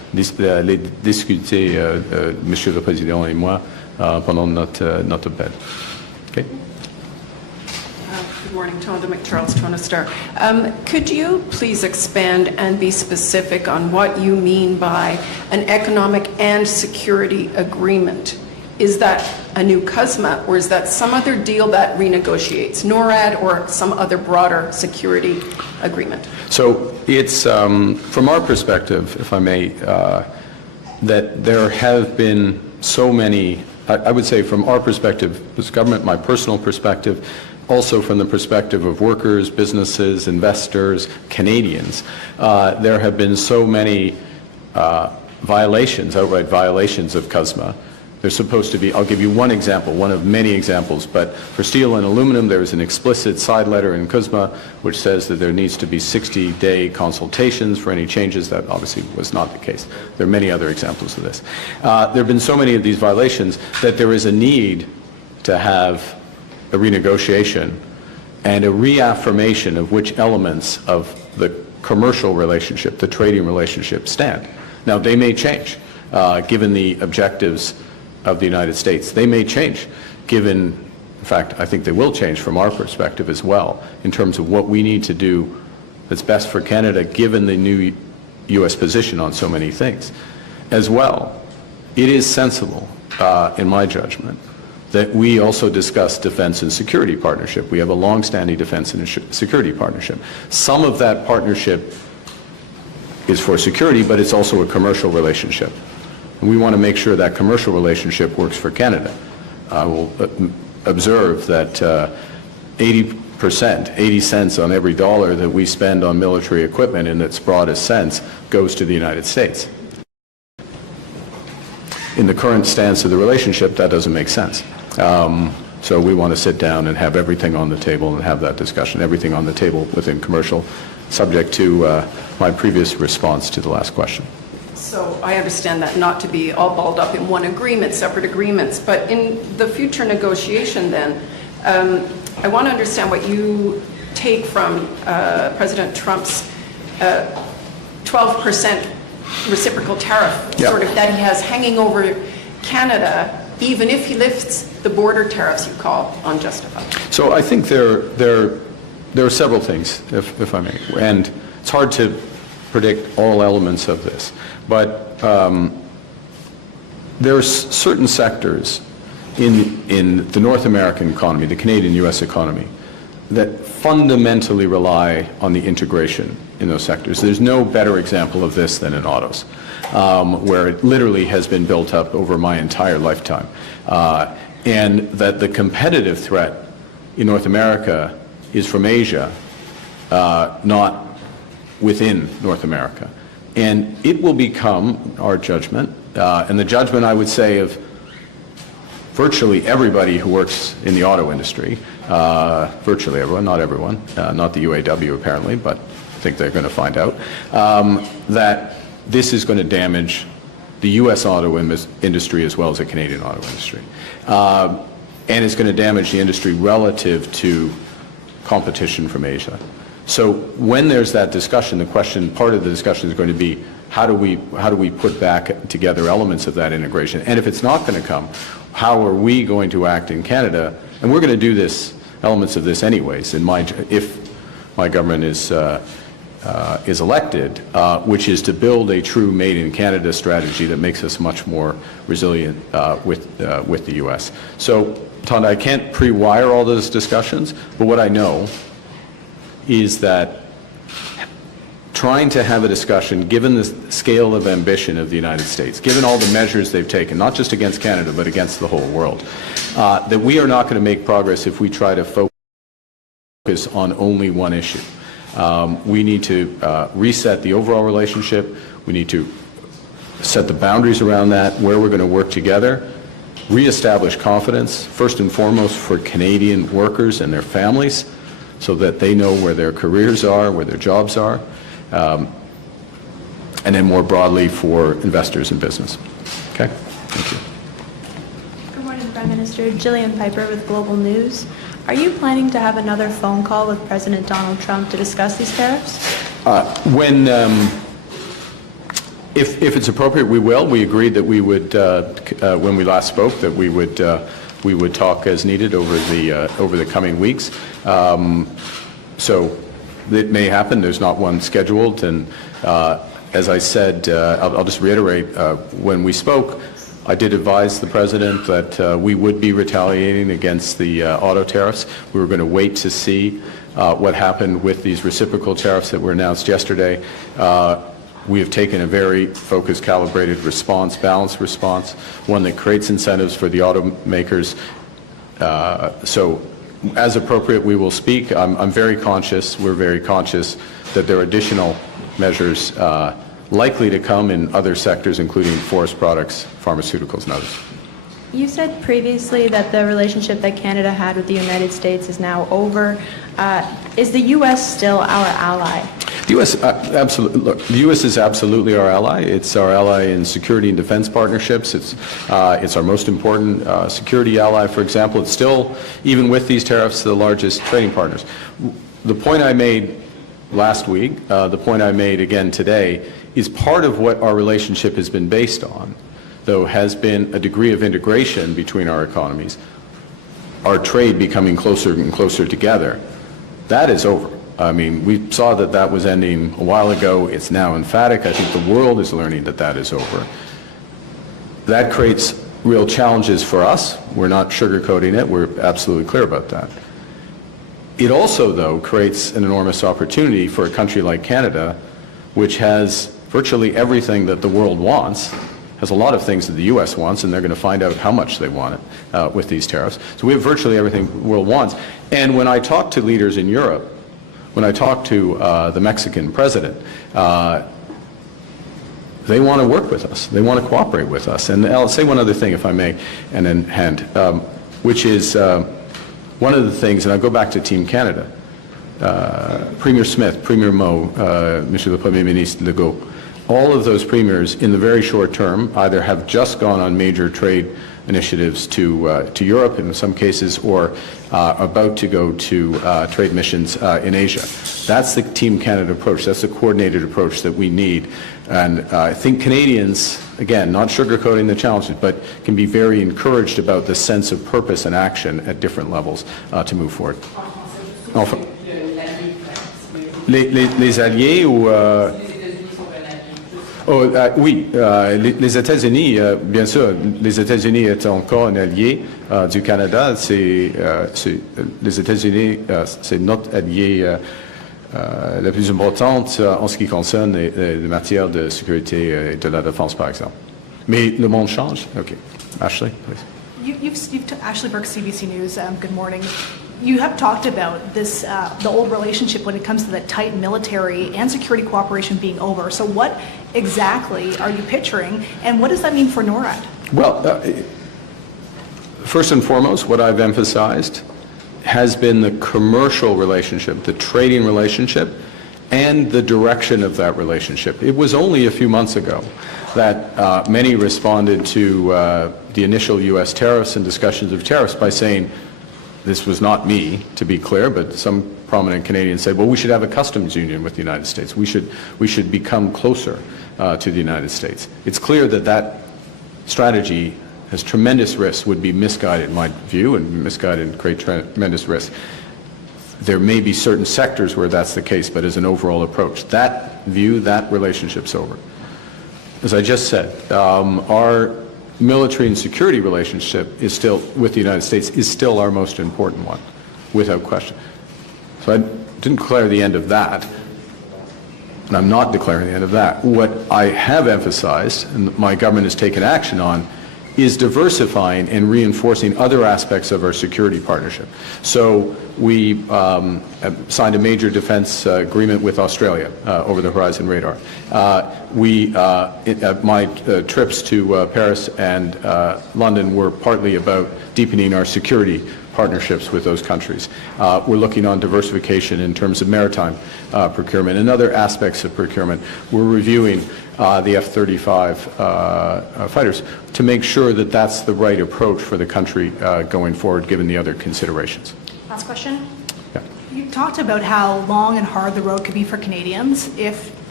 les discuter, Monsieur le Président et moi, pendant notre appel. Okay? Good morning, Tonda McCharles, Toronto Star. Could you please expand and be specific on what you mean by an economic and security agreement? Is that a new CUSMA, or is that some other deal that renegotiates NORAD or some other broader security agreement? So it's, from our perspective, if I may, that there have been so many, I would say from our perspective, as government, my personal perspective, also from the perspective of workers, businesses, investors, Canadians, there have been so many violations, outright violations of CUSMA. There's supposed to be, I'll give you one example, one of many examples, but for steel and aluminum, there is an explicit side letter in CUSMA which says that there needs to be 60-day consultations for any changes. That obviously was not the case. There are many other examples of this. There have been so many of these violations that there is a need to have a renegotiation and a reaffirmation of which elements of the commercial relationship, the trading relationship, stand. Now, they may change, given the objectives of the United States. They may change, given, in fact, I think they will change from our perspective as well, in terms of what we need to do that's best for Canada, given the new U.S. position on so many things. As well, it is sensible, in my judgment, that we also discuss defense and security partnership. We have a long-standing defense and security partnership. Some of that partnership is for security, but it's also a commercial relationship. And we want to make sure that commercial relationship works for Canada. I will observe that 80%, 80 cents on every dollar that we spend on military equipment in its broadest sense goes to the United States. In the current stance of the relationship, that doesn't make sense. So we want to sit down and have everything on the table and have that discussion, everything on the table within commercial, subject to my previous response to the last question. So I understand that not to be all balled up in one agreement, separate agreements, but in the future negotiation then, I want to understand what you take from President Trump's 12% reciprocal tariff, sort of that he has hanging over Canada, even if he lifts the border tariffs you call unjustified. So I think there are several things, if I may, and it's hard to predict all elements of this, but there are certain sectors in the North American economy, the Canadian-U.S. economy, that fundamentally rely on the integration in those sectors. There's no better example of this than in autos, where it literally has been built up over my entire lifetime. And that the competitive threat in North America is from Asia, not within North America. And it will become our judgment, and the judgment, I would say, of virtually everybody who works in the auto industry, virtually everyone, not everyone, not the UAW apparently, but I think they're going to find out, that this is going to damage the U.S. auto industry as well as the Canadian auto industry. And it's going to damage the industry relative to competition from Asia. So when there's that discussion, the question, part of the discussion is going to be, how do we put back together elements of that integration? And if it's not going to come, how are we going to act in Canada? And we're going to do this, elements of this anyways, if my government is elected, which is to build a true Made in Canada strategy that makes us much more resilient with the U.S. So, Tonda, I can't pre-wire all those discussions, but what I know is that trying to have a discussion, given the scale of ambition of the United States, given all the measures they've taken, not just against Canada, but against the whole world, that we are not going to make progress if we try to focus on only one issue. We need to reset the overall relationship. We need to set the boundaries around that, where we're going to work together, reestablish confidence, first and foremost for Canadian workers and their families, so that they know where their careers are, where their jobs are, and then more broadly for investors and business. Okay? Thank you. Good morning, Prime Minister. Jillian Piper with Global News. Are you planning to have another phone call with President Donald Trump to discuss these tariffs? If it's appropriate, we will. We agreed that we would, when we last spoke, that we would talk as needed over the coming weeks. So it may happen. There's not one scheduled. And as I said, I'll just reiterate, when we spoke, I did advise the President that we would be retaliating against the auto tariffs. We were going to wait to see what happened with these reciprocal tariffs that were announced yesterday. We have taken a very focused, calibrated response, balanced response, one that creates incentives for the automakers. So as appropriate, we will speak. I'm very conscious, we're very conscious that there are additional measures likely to come in other sectors, including forest products, pharmaceuticals, and others. You said previously that the relationship that Canada had with the United States is now over. Is the U.S. still our ally? The U.S. Absolutely. Look, the U.S. is absolutely our ally. It's our ally in security and defense partnerships. It's our most important security ally. For example, it's still, even with these tariffs, the largest trading partners. The point I made last week, the point I made again today, is part of what our relationship has been based on, though, has been a degree of integration between our economies, our trade becoming closer and closer together. That is over. I mean, we saw that that was ending a while ago. It's now emphatic. I think the world is learning that that is over. That creates real challenges for us. We're not sugarcoating it. We're absolutely clear about that. It also, though, creates an enormous opportunity for a country like Canada, which has virtually everything that the world wants, has a lot of things that the U.S. wants, and they're going to find out how much they want it with these tariffs. So we have virtually everything the world wants. And when I talk to leaders in Europe, when I talk to the Mexican president, they want to work with us. They want to cooperate with us. And I'll say one other thing, if I may, and then hand, which is one of the things, and I'll go back to Team Canada, Premier Smith, Premier Moe, Monsieur le Premier Ministre Legault, all of those premiers in the very short term either have just gone on major trade initiatives to Europe in some cases, or about to go to trade missions in Asia. That's the Team Canada approach. That's the coordinated approach that we need. And I think Canadians, again, not sugarcoating the challenges, but can be very encouraged about the sense of purpose and action at different levels to move forward. Enfin, les alliés ou... oui, les États-Unis, bien sûr, les États-Unis étant encore un allié du Canada. Les États-Unis, c'est notre allié la plus importante en ce qui concerne les matières de sécurité et de la défense, par exemple. Mais le monde change. OK. Ashley, please. Ashley Burke, CBC News. Good morning. You have talked about this, the old relationship when it comes to the tight military and security cooperation being over. So what exactly are you picturing, and what does that mean for NORAD? Well, first and foremost, what I've emphasized has been the commercial relationship, the trading relationship, and the direction of that relationship. It was only a few months ago that many responded to the initial U.S. tariffs and discussions of tariffs by saying, this was not me, to be clear, but some prominent Canadians said, well, we should have a customs union with the United States. We should become closer to the United States. It's clear that that strategy has tremendous risks, would be misguided in my view, and misguided and create tremendous risk. There may be certain sectors where that's the case, but as an overall approach, that view, that relationship's over. As I just said, our military and security relationship is still, with the United States, is still our most important one, without question. So I didn't declare the end of that, and I'm not declaring the end of that. What I have emphasized, and my government has taken action on, is diversifying and reinforcing other aspects of our security partnership. So we signed a major defense agreement with Australia, over the horizon radar. My trips to Paris and London were partly about deepening our security partnerships with those countries. We're looking on diversification in terms of maritime procurement and other aspects of procurement. We're reviewing the F-35 fighters to make sure that that's the right approach for the country going forward, given the other considerations. Last question. Yeah. You talked about how long and hard the road could be for Canadians if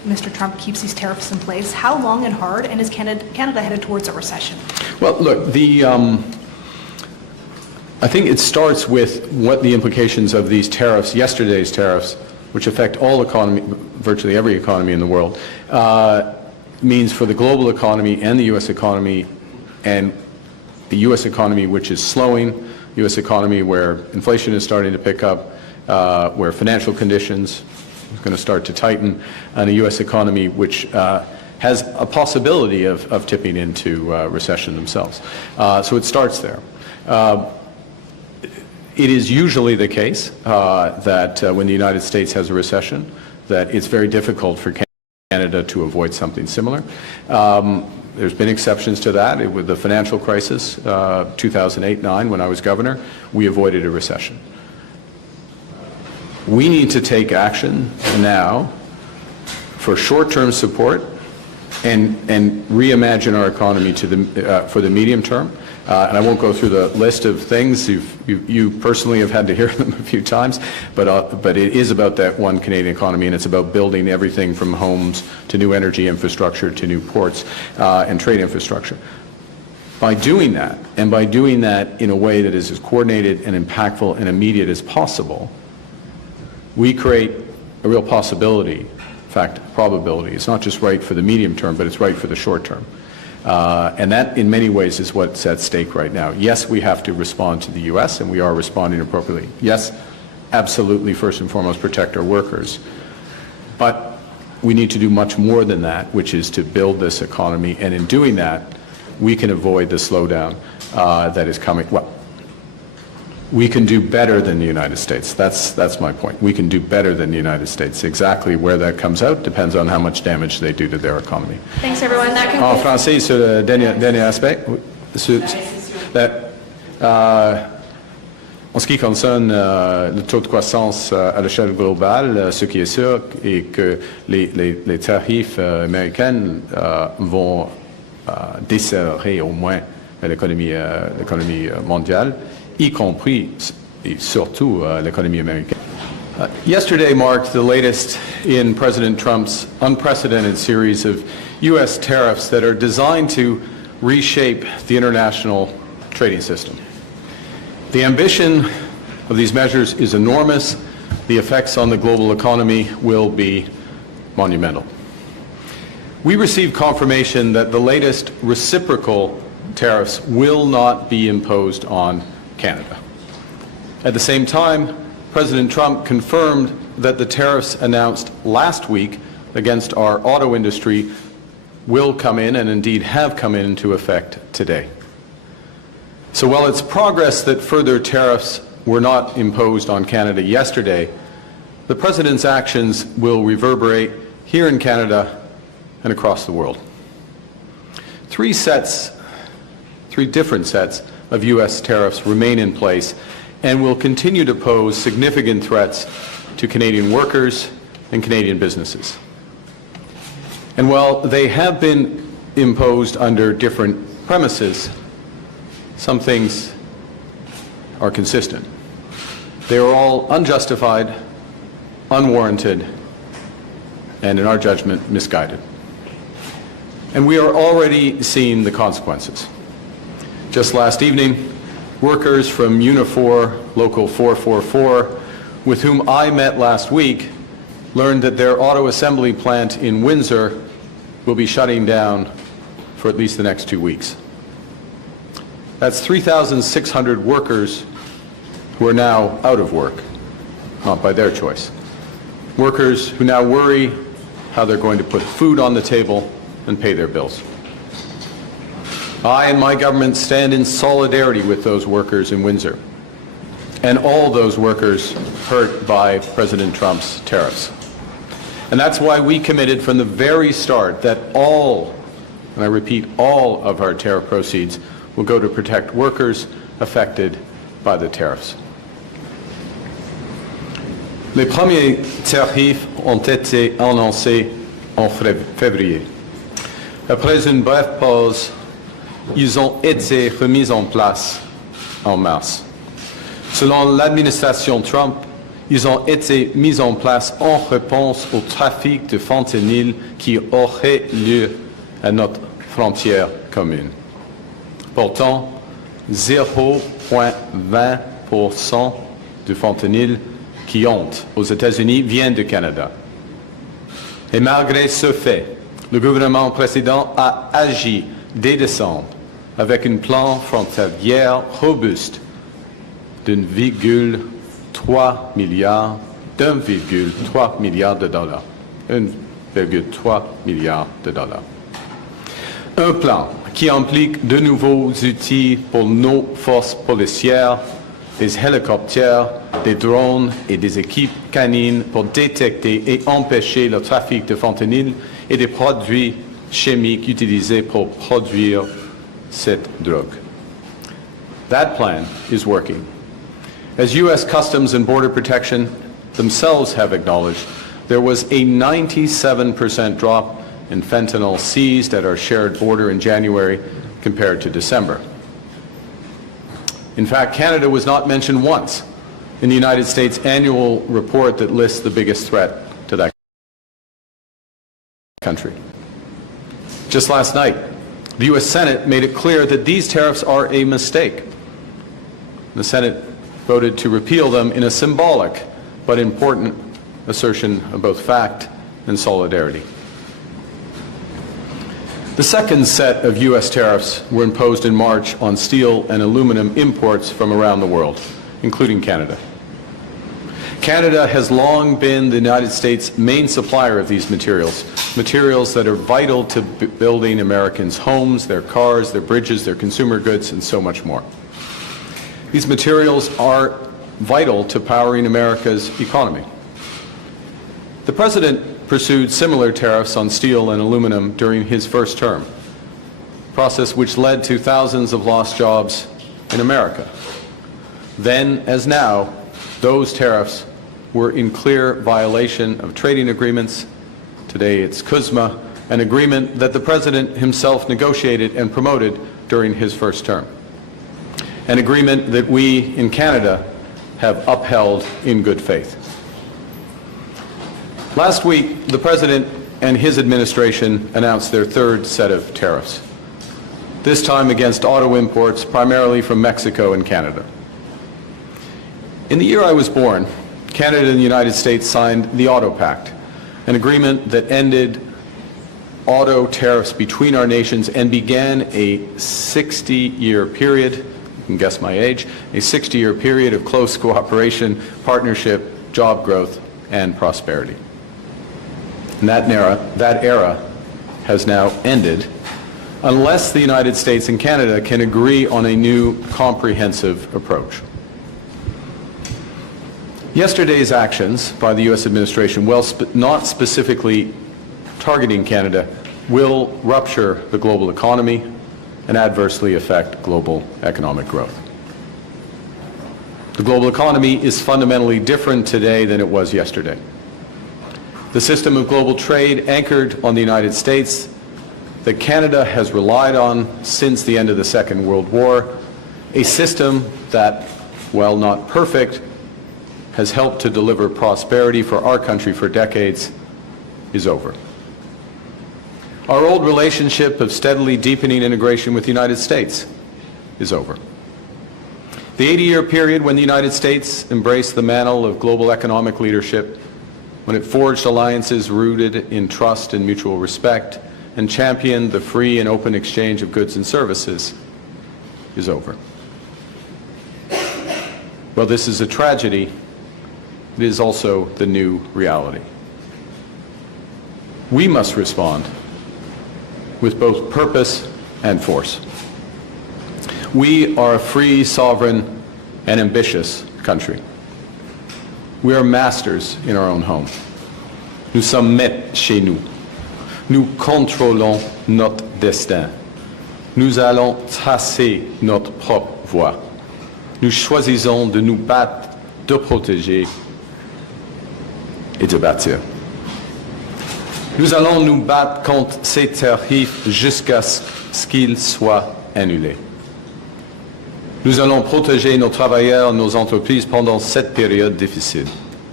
Mr. Trump keeps these tariffs in place? How long and hard, and is Canada headed towards a recession? Well, look, I think it starts with what the implications of these tariffs, yesterday's tariffs, which affect all economy, virtually every economy in the world, means for the global economy and the U.S. economy, and the U.S. economy which is slowing, U.S. economy where inflation is starting to pick up, where financial conditions are going to start to tighten, and a U.S. economy which has a possibility of tipping into recession themselves. So it starts there. It is usually the case that when the United States has a recession, that it's very difficult for Canada to avoid something similar. There's been exceptions to that. With the financial crisis, 2008-9, when I was governor, we avoided a recession. We need to take action now for short-term support and reimagine our economy for the medium term. And I won't go through the list of things. You personally have had to hear them a few times, but it is about that one Canadian economy, and it's about building everything from homes to new energy infrastructure to new ports and trade infrastructure. By doing that, and by doing that in a way that is as coordinated and impactful and immediate as possible, we create a real possibility, in fact, probability. It's not just right for the medium term, but it's right for the short term. And that, in many ways, is what's at stake right now. Yes, we have to respond to the U.S., and we are responding appropriately. Yes, absolutely, first and foremost, protect our workers. But we need to do much more than that, which is to build this economy. And in doing that, we can avoid the slowdown that is coming. Well, we can do better than the United States. That's my point. We can do better than the United States. Exactly where that comes out depends on how much damage they do to their economy. Thanks, everyone. That En concludes. français, sur le dernier aspect, en ce qui concerne le taux de croissance à l'échelle globale, ce qui est sûr est que les tarifs américains vont desserrer au moins l'économie mondiale, y compris et surtout l'économie américaine. Yesterday marked the latest in President Trump's unprecedented series of U.S. tariffs that are designed to reshape the international trading system. The ambition of these measures is enormous. The effects on the global economy will be monumental. We received confirmation that the latest reciprocal tariffs will not be imposed on Canada. At the same time, President Trump confirmed that the tariffs announced last week against our auto industry will come in, and indeed have come into effect today. So while it's progress that further tariffs were not imposed on Canada yesterday, the President's actions will reverberate here in Canada and across the world. Three different sets of U.S. tariffs remain in place and will continue to pose significant threats to Canadian workers and Canadian businesses. And while they have been imposed under different premises, some things are consistent. They are all unjustified, unwarranted, and in our judgment, misguided. And we are already seeing the consequences. Just last evening, workers from Unifor Local 444, with whom I met last week, learned that their auto assembly plant in Windsor will be shutting down for at least the next 2 weeks. That's 3,600 workers who are now out of work, not by their choice. Workers who now worry how they're going to put food on the table and pay their bills. I and my government stand in solidarity with those workers in Windsor and all those workers hurt by President Trump's tariffs. And that's why we committed from the very start that all, and I repeat, all of our tariff proceeds will go to protect workers affected by the tariffs. Les premiers tarifs ont été annoncés en février. Après une brève pause, ils ont été remis en place en mars. Selon l'administration Trump, Ils ont été mis en place en réponse au trafic de fentanyl qui aurait lieu à notre frontière commune. Pourtant, 0,20% du fentanyl qui entre aux États-Unis vient du Canada. Et malgré ce fait, le gouvernement précédent a agi dès décembre avec un plan frontalier robuste d'1,3 milliard de dollars. 1,3 milliard de dollars. Un plan qui implique de nouveaux outils pour nos forces policières, des hélicoptères, des drones et des équipes canines pour détecter et empêcher le trafic de fentanyl et des produits chimiques utilisés pour produire cette drogue. That plan is working. As U.S. Customs and Border Protection themselves have acknowledged, there was a 97% drop in fentanyl seized at our shared border in January compared to December. In fact, Canada was not mentioned once in the United States annual report that lists the biggest threat to that country. Just last night, the U.S. Senate made it clear that these tariffs are a mistake. The Senate voted to repeal them in a symbolic but important assertion of both fact and solidarity. The second set of U.S. tariffs were imposed in March on steel and aluminum imports from around the world, including Canada. Canada has long been the United States' main supplier of these materials, materials that are vital to building Americans' homes, their cars, their bridges, their consumer goods, and so much more. These materials are vital to powering America's economy. The President pursued similar tariffs on steel and aluminum during his first term, a process which led to thousands of lost jobs in America. Then, as now, those tariffs were in clear violation of trading agreements. Today it's CUSMA, an agreement that the President himself negotiated and promoted during his first term. An agreement that we in Canada have upheld in good faith. Last week, the President and his administration announced their third set of tariffs, this time against auto imports primarily from Mexico and Canada. In the year I was born, Canada and the United States signed the Auto Pact, an agreement that ended auto tariffs between our nations and began a 60-year period, you can guess my age, a 60-year period of close cooperation, partnership, job growth, and prosperity. And that era has now ended unless the United States and Canada can agree on a new comprehensive approach. Yesterday's actions by the U.S. administration, while not specifically targeting Canada, will rupture the global economy and adversely affect global economic growth. The global economy is fundamentally different today than it was yesterday. The system of global trade anchored on the United States that Canada has relied on since the end of the Second World War, a system that, while not perfect, has helped to deliver prosperity for our country for decades, is over. Our old relationship of steadily deepening integration with the United States is over. The 80-year period when the United States embraced the mantle of global economic leadership, when it forged alliances rooted in trust and mutual respect, and championed the free and open exchange of goods and services, is over. Well, this is a tragedy. It is also the new reality. We must respond with both purpose and force. We are a free, sovereign, and ambitious country. We are masters in our own home. Nous sommes maîtres chez nous. Nous contrôlons notre destin. Nous allons tracer notre propre voie. Nous choisissons de nous battre, de protéger et de bâtir. Nous allons nous battre contre ces tarifs jusqu'à ce qu'ils soient annulés. Nous allons protéger nos travailleurs, nos entreprises pendant cette période difficile.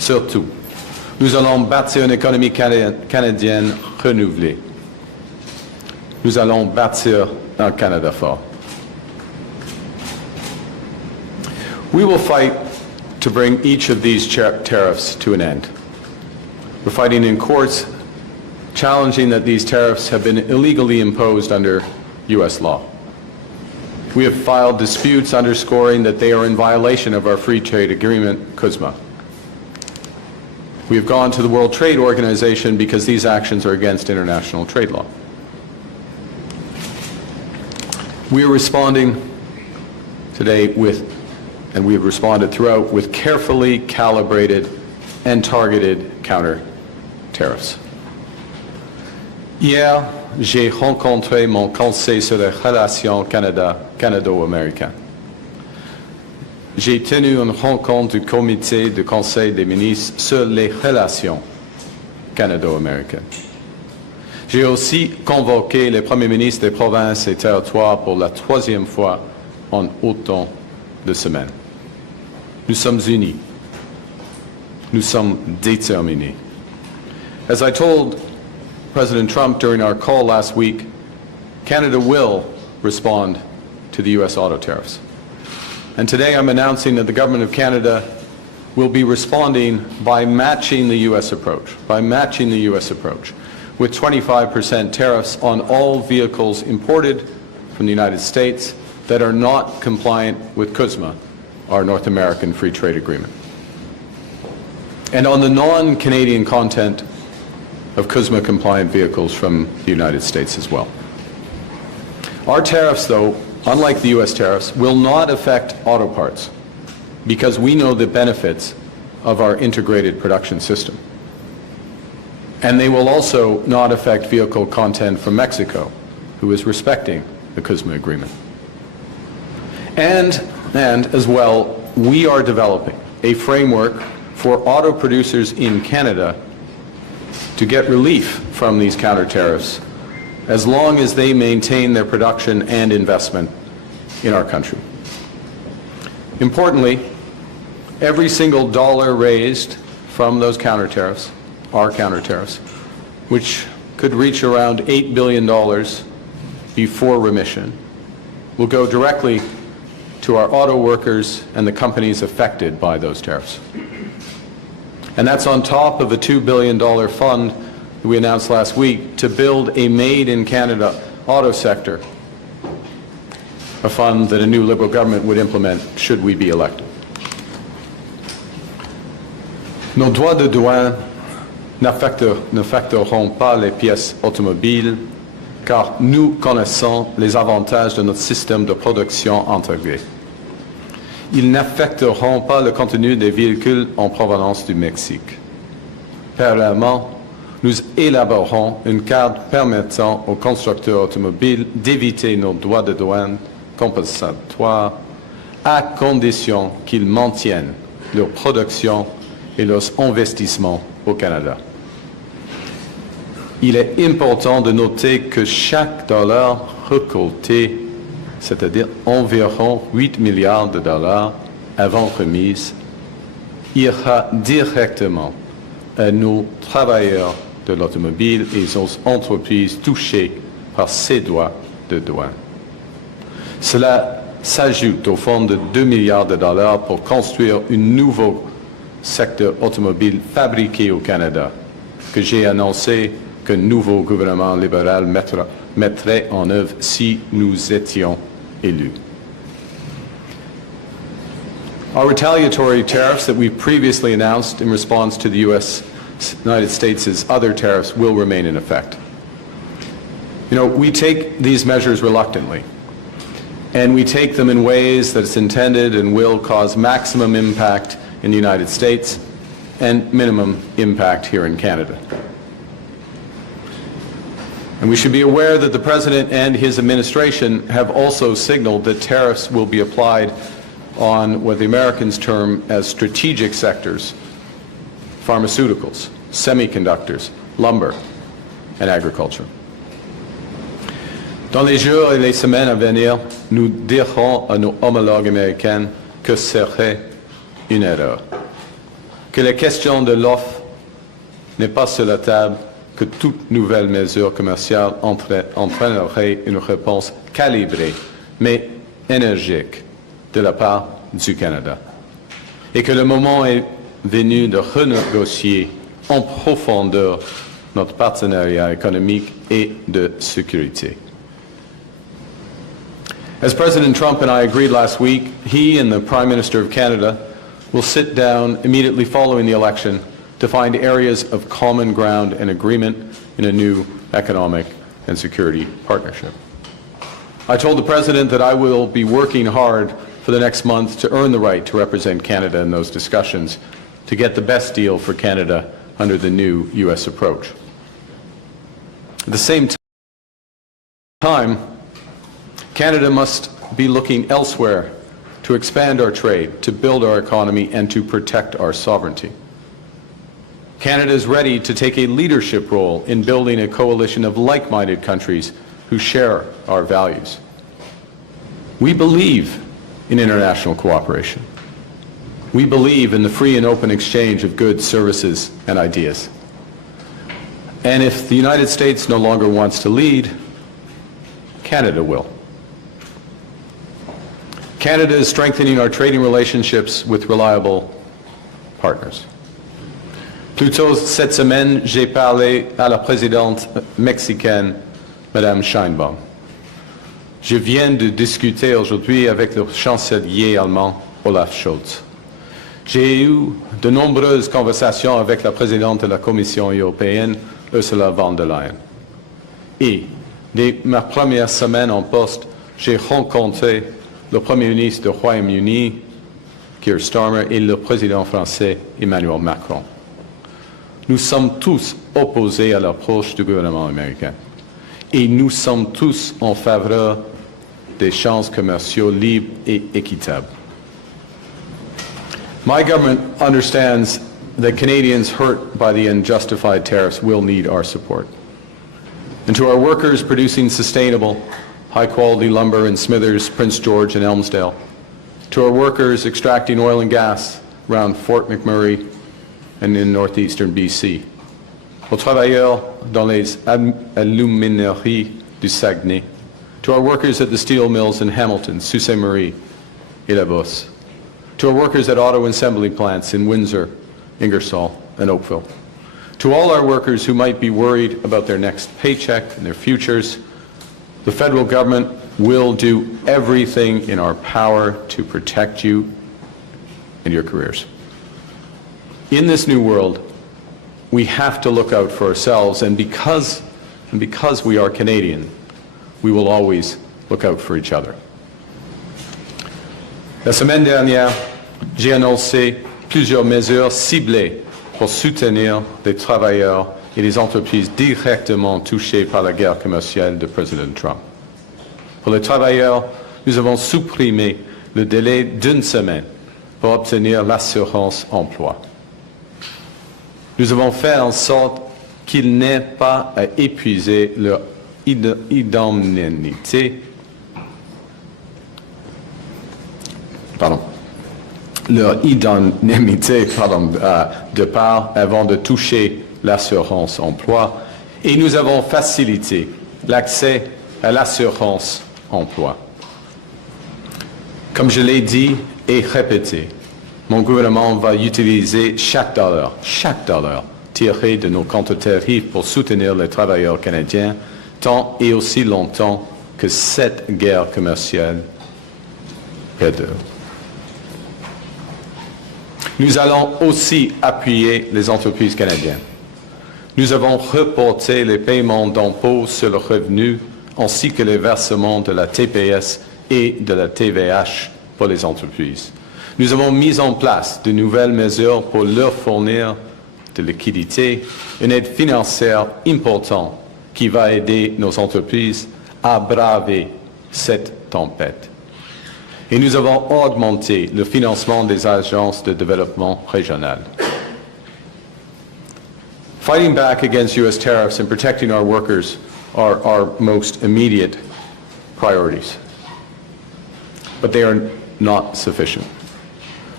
Surtout, nous allons bâtir une économie canadienne renouvelée. Nous allons bâtir un Canada fort. We will fight to bring each of these tariffs to an end. We're fighting in courts, challenging that these tariffs have been illegally imposed under U.S. law. We have filed disputes underscoring that they are in violation of our free trade agreement, CUSMA. We have gone to the World Trade Organization because these actions are against international trade law. We are responding today with, and we have responded throughout, with carefully calibrated and targeted counter-tariffs. Hier, j'ai rencontré mon conseil sur les relations canado-américaines. J'ai tenu une rencontre du comité du Conseil des ministres sur les relations canado-américaines. J'ai aussi convoqué les premiers ministres des provinces et territoires pour la troisième fois en autant de semaines. Nous sommes unis. Nous sommes déterminés. As I told President Trump during our call last week, Canada will respond to the U.S. auto tariffs. And today I'm announcing that the Government of Canada will be responding by matching the U.S. approach, with 25% tariffs on all vehicles imported from the United States that are not compliant with CUSMA, our North American Free Trade Agreement. And on the non-Canadian content of CUSMA-compliant vehicles from the United States as well. Our tariffs, though, unlike the U.S. tariffs, will not affect auto parts because we know the benefits of our integrated production system. And they will also not affect vehicle content from Mexico, who is respecting the CUSMA agreement. And as well, we are developing a framework for auto producers in Canada to get relief from these counter-tariffs as long as they maintain their production and investment in our country. Importantly, every single dollar raised from those counter-tariffs, our counter-tariffs, which could reach around $8 billion before remission, will go directly to our auto workers and the companies affected by those tariffs. And that's on top of a $2 billion fund that we announced last week to build a made-in-Canada auto sector, a fund that a new Liberal government would implement should we be elected. Nos droits de douane n'affecteront pas les pièces automobiles car nous connaissons les avantages de notre système de production intégré. Ils n'affecteront pas le contenu des véhicules en provenance du Mexique. Parallèlement, nous élaborerons une carte permettant aux constructeurs automobiles d'éviter nos droits de douane compensatoires à condition qu'ils maintiennent leur production et leurs investissements au Canada. Il est important de noter que chaque dollar récolté, c'est-à-dire environ 8 milliards de dollars avant remise, ira directement à nos travailleurs de l'automobile et aux entreprises touchées par ces droits de douane. Cela s'ajoute au fonds de 2 milliards de dollars pour construire un nouveau secteur automobile fabriqué au Canada, que j'ai annoncé qu'un nouveau gouvernement libéral mettrait en œuvre si nous étions élus. Our retaliatory tariffs that we previously announced in response to the United States' other tariffs will remain in effect. You know, we take these measures reluctantly, and we take them in ways that's intended and will cause maximum impact in the United States and minimum impact here in Canada. And we should be aware that the President and his administration have also signaled that tariffs will be applied on what the Americans term as strategic sectors: pharmaceuticals, semiconductors, lumber, and agriculture. Dans les jours et les semaines à venir, nous dirons à nos homologues américains que ce serait une erreur. que la question de l'offre n'est pas sur la table, que toute nouvelle mesure commerciale entraînerait une réponse calibrée, mais énergique, de la part du Canada. Et que le moment est venu de renégocier en profondeur notre partenariat économique et de sécurité. As President Trump and I agreed last week, he and the Prime Minister of Canada will sit down immediately following the election to find areas of common ground and agreement in a new economic and security partnership. I told the President that I will be working hard for the next month to earn the right to represent Canada in those discussions, to get the best deal for Canada under the new U.S. approach. At the same time, Canada must be looking elsewhere to expand our trade, to build our economy, and to protect our sovereignty. Canada is ready to take a leadership role in building a coalition of like-minded countries who share our values. We believe in international cooperation. We believe in the free and open exchange of goods, services, and ideas. And if the United States no longer wants to lead, Canada will. Canada is strengthening our trading relationships with reliable partners. Plus tôt cette semaine, j'ai parlé à la présidente mexicaine, Madame Sheinbaum. Je viens de discuter aujourd'hui avec le chancelier allemand, Olaf Scholz. J'ai eu de nombreuses conversations avec la présidente de la Commission européenne, Ursula von der Leyen. Et, dès ma première semaine en poste, j'ai rencontré le Premier ministre du Royaume-Uni, Keir Starmer, et le président français, Emmanuel Macron. Nous sommes tous opposés à l'approche du gouvernement américain. Et nous sommes tous en faveur d'échanges commerciaux libres et équitables. My government understands that Canadians hurt by the unjustified tariffs will need our support. And to our workers producing sustainable, high-quality lumber in Smithers, Prince George, and Elmsdale, to our workers extracting oil and gas around Fort McMurray and in northeastern BC, aux travailleurs dans les alumineries du Saguenay, to our workers at the steel mills in Hamilton, Sault Ste. Marie, et La Bosse, to our workers at auto assembly plants in Windsor, Ingersoll, and Oakville, to all our workers who might be worried about their next paycheck and their futures, the federal government will do everything in our power to protect you and your careers. In this new world, we have to look out for ourselves, and because we are Canadian, we will always look out for each other. La semaine dernière, j'ai annoncé plusieurs mesures ciblées pour soutenir les travailleurs et les entreprises directement touchées par la guerre commerciale de Président Trump. Pour les travailleurs, nous avons supprimé le délai d'une semaine pour obtenir l'assurance emploi. Nous avons fait en sorte qu'ils n'aient pas à épuiser leur indemnité, de part avant de toucher l'assurance emploi, et nous avons facilité l'accès à l'assurance emploi. Comme je l'ai dit et répété, mon gouvernement va utiliser chaque dollar tiré de nos Counter-Tariffs pour soutenir les travailleurs canadiens tant et aussi longtemps que cette guerre commerciale perdure. Nous allons aussi appuyer les entreprises canadiennes. Nous avons reporté les paiements d'impôts sur le revenu ainsi que les versements de la TPS et de la TVH pour les entreprises. Nous avons mis en place de nouvelles mesures pour leur fournir de liquidités, une aide financière importante qui va aider nos entreprises à braver cette tempête. Et nous avons augmenté le financement des agences de développement régional. Fighting back against U.S. tariffs and protecting our workers are our most immediate priorities. But they are not sufficient.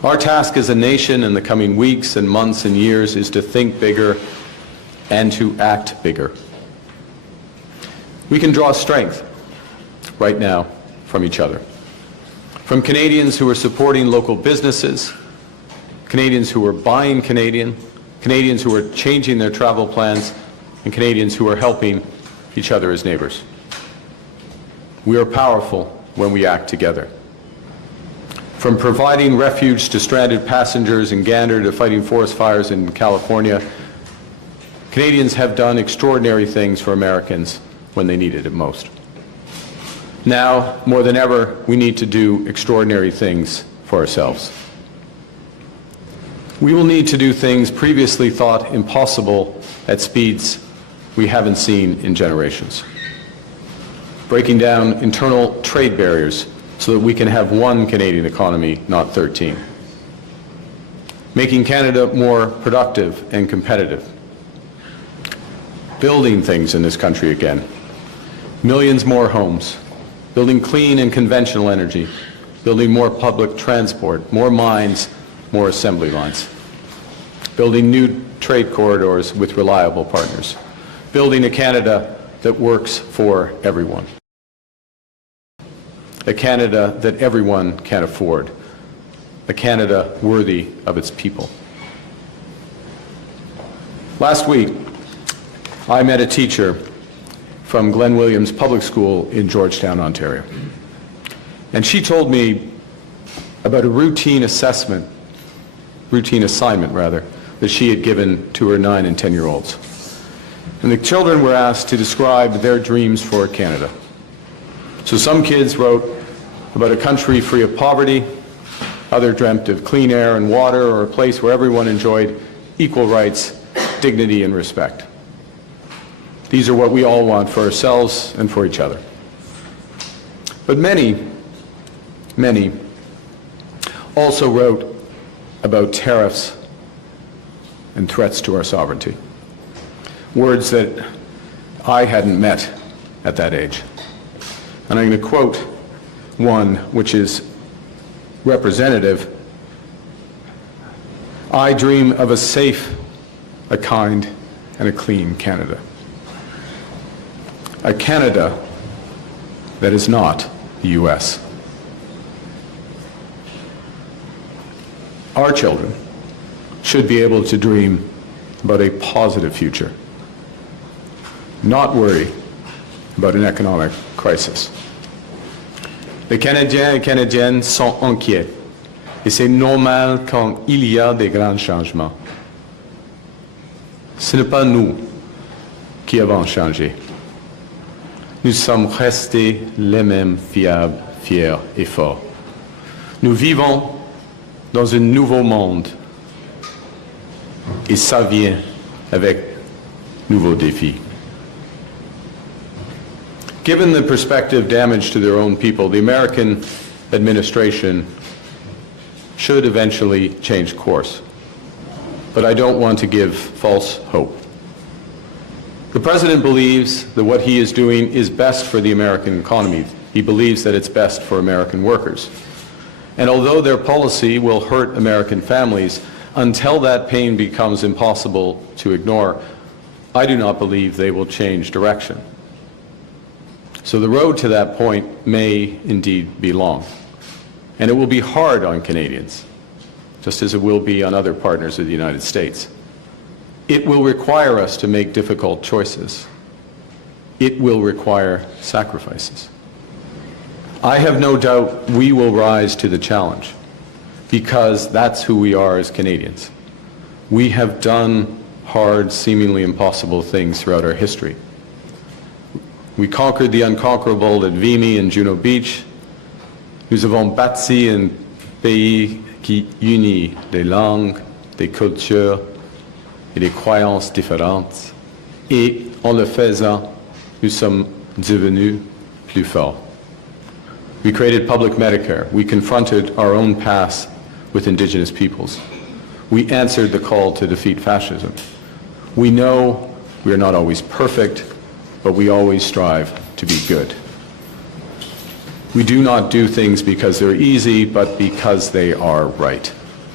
Our task as a nation in the coming weeks and months and years is to think bigger and to act bigger. We can draw strength right now from each other. From Canadians who are supporting local businesses, Canadians who are buying Canadian, Canadians who are changing their travel plans, and Canadians who are helping each other as neighbors. We are powerful when we act together. From providing refuge to stranded passengers in Gander to fighting forest fires in California, Canadians have done extraordinary things for Americans when they needed it most. Now, more than ever, we need to do extraordinary things for ourselves. We will need to do things previously thought impossible at speeds we haven't seen in generations. Breaking down internal trade barriers so that we can have one Canadian economy, not 13. Making Canada more productive and competitive. Building things in this country again. Millions more homes. Building clean and conventional energy. Building more public transport, more mines, more assembly lines. Building new trade corridors with reliable partners. Building a Canada that works for everyone. A Canada that everyone can afford. A Canada worthy of its people. Last week, I met a teacher from Glen Williams Public School in Georgetown, Ontario. And she told me about a routine assignment that she had given to her 9 and 10-year-olds. And the children were asked to describe their dreams for Canada. So some kids wrote about a country free of poverty, others dreamt of clean air and water, or a place where everyone enjoyed equal rights, dignity, and respect. These are what we all want for ourselves and for each other. But many also wrote about tariffs and threats to our sovereignty. Words that I hadn't met at that age. And I'm going to quote one which is representative. I dream of a safe, a kind, and a clean Canada. A Canada that is not the U.S. Our children should be able to dream about a positive future, not worry about an economic crisis. Les Canadiens et Canadiennes sont inquiets, et c'est normal quand il y a des grands changements. Ce n'est pas nous qui avons changé. Nous sommes restés les mêmes fiables, fiers et forts. Nous vivons dans un nouveau monde et ça vient avec nouveaux défis. Given the prospective damage to their own people, the American administration should eventually change course. But I don't want to give false hope. The President believes that what he is doing is best for the American economy. He believes that it's best for American workers. And although their policy will hurt American families, until that pain becomes impossible to ignore, I do not believe they will change direction. So the road to that point may indeed be long. And it will be hard on Canadians, just as it will be on other partners of the United States. It will require us to make difficult choices. It will require sacrifices. I have no doubt we will rise to the challenge, because that's who we are as Canadians. We have done hard, seemingly impossible things throughout our history. We conquered the unconquerable at Vimy and Juno Beach. Nous avons bâti un pays qui unit des langues, des cultures et des croyances différentes. Et en le faisant, nous sommes devenus plus forts. We created public Medicare. We confronted our own past with Indigenous peoples. We answered the call to defeat fascism. We know we are not always perfect, but we always strive to be good. We do not do things because they're easy, but because they are right.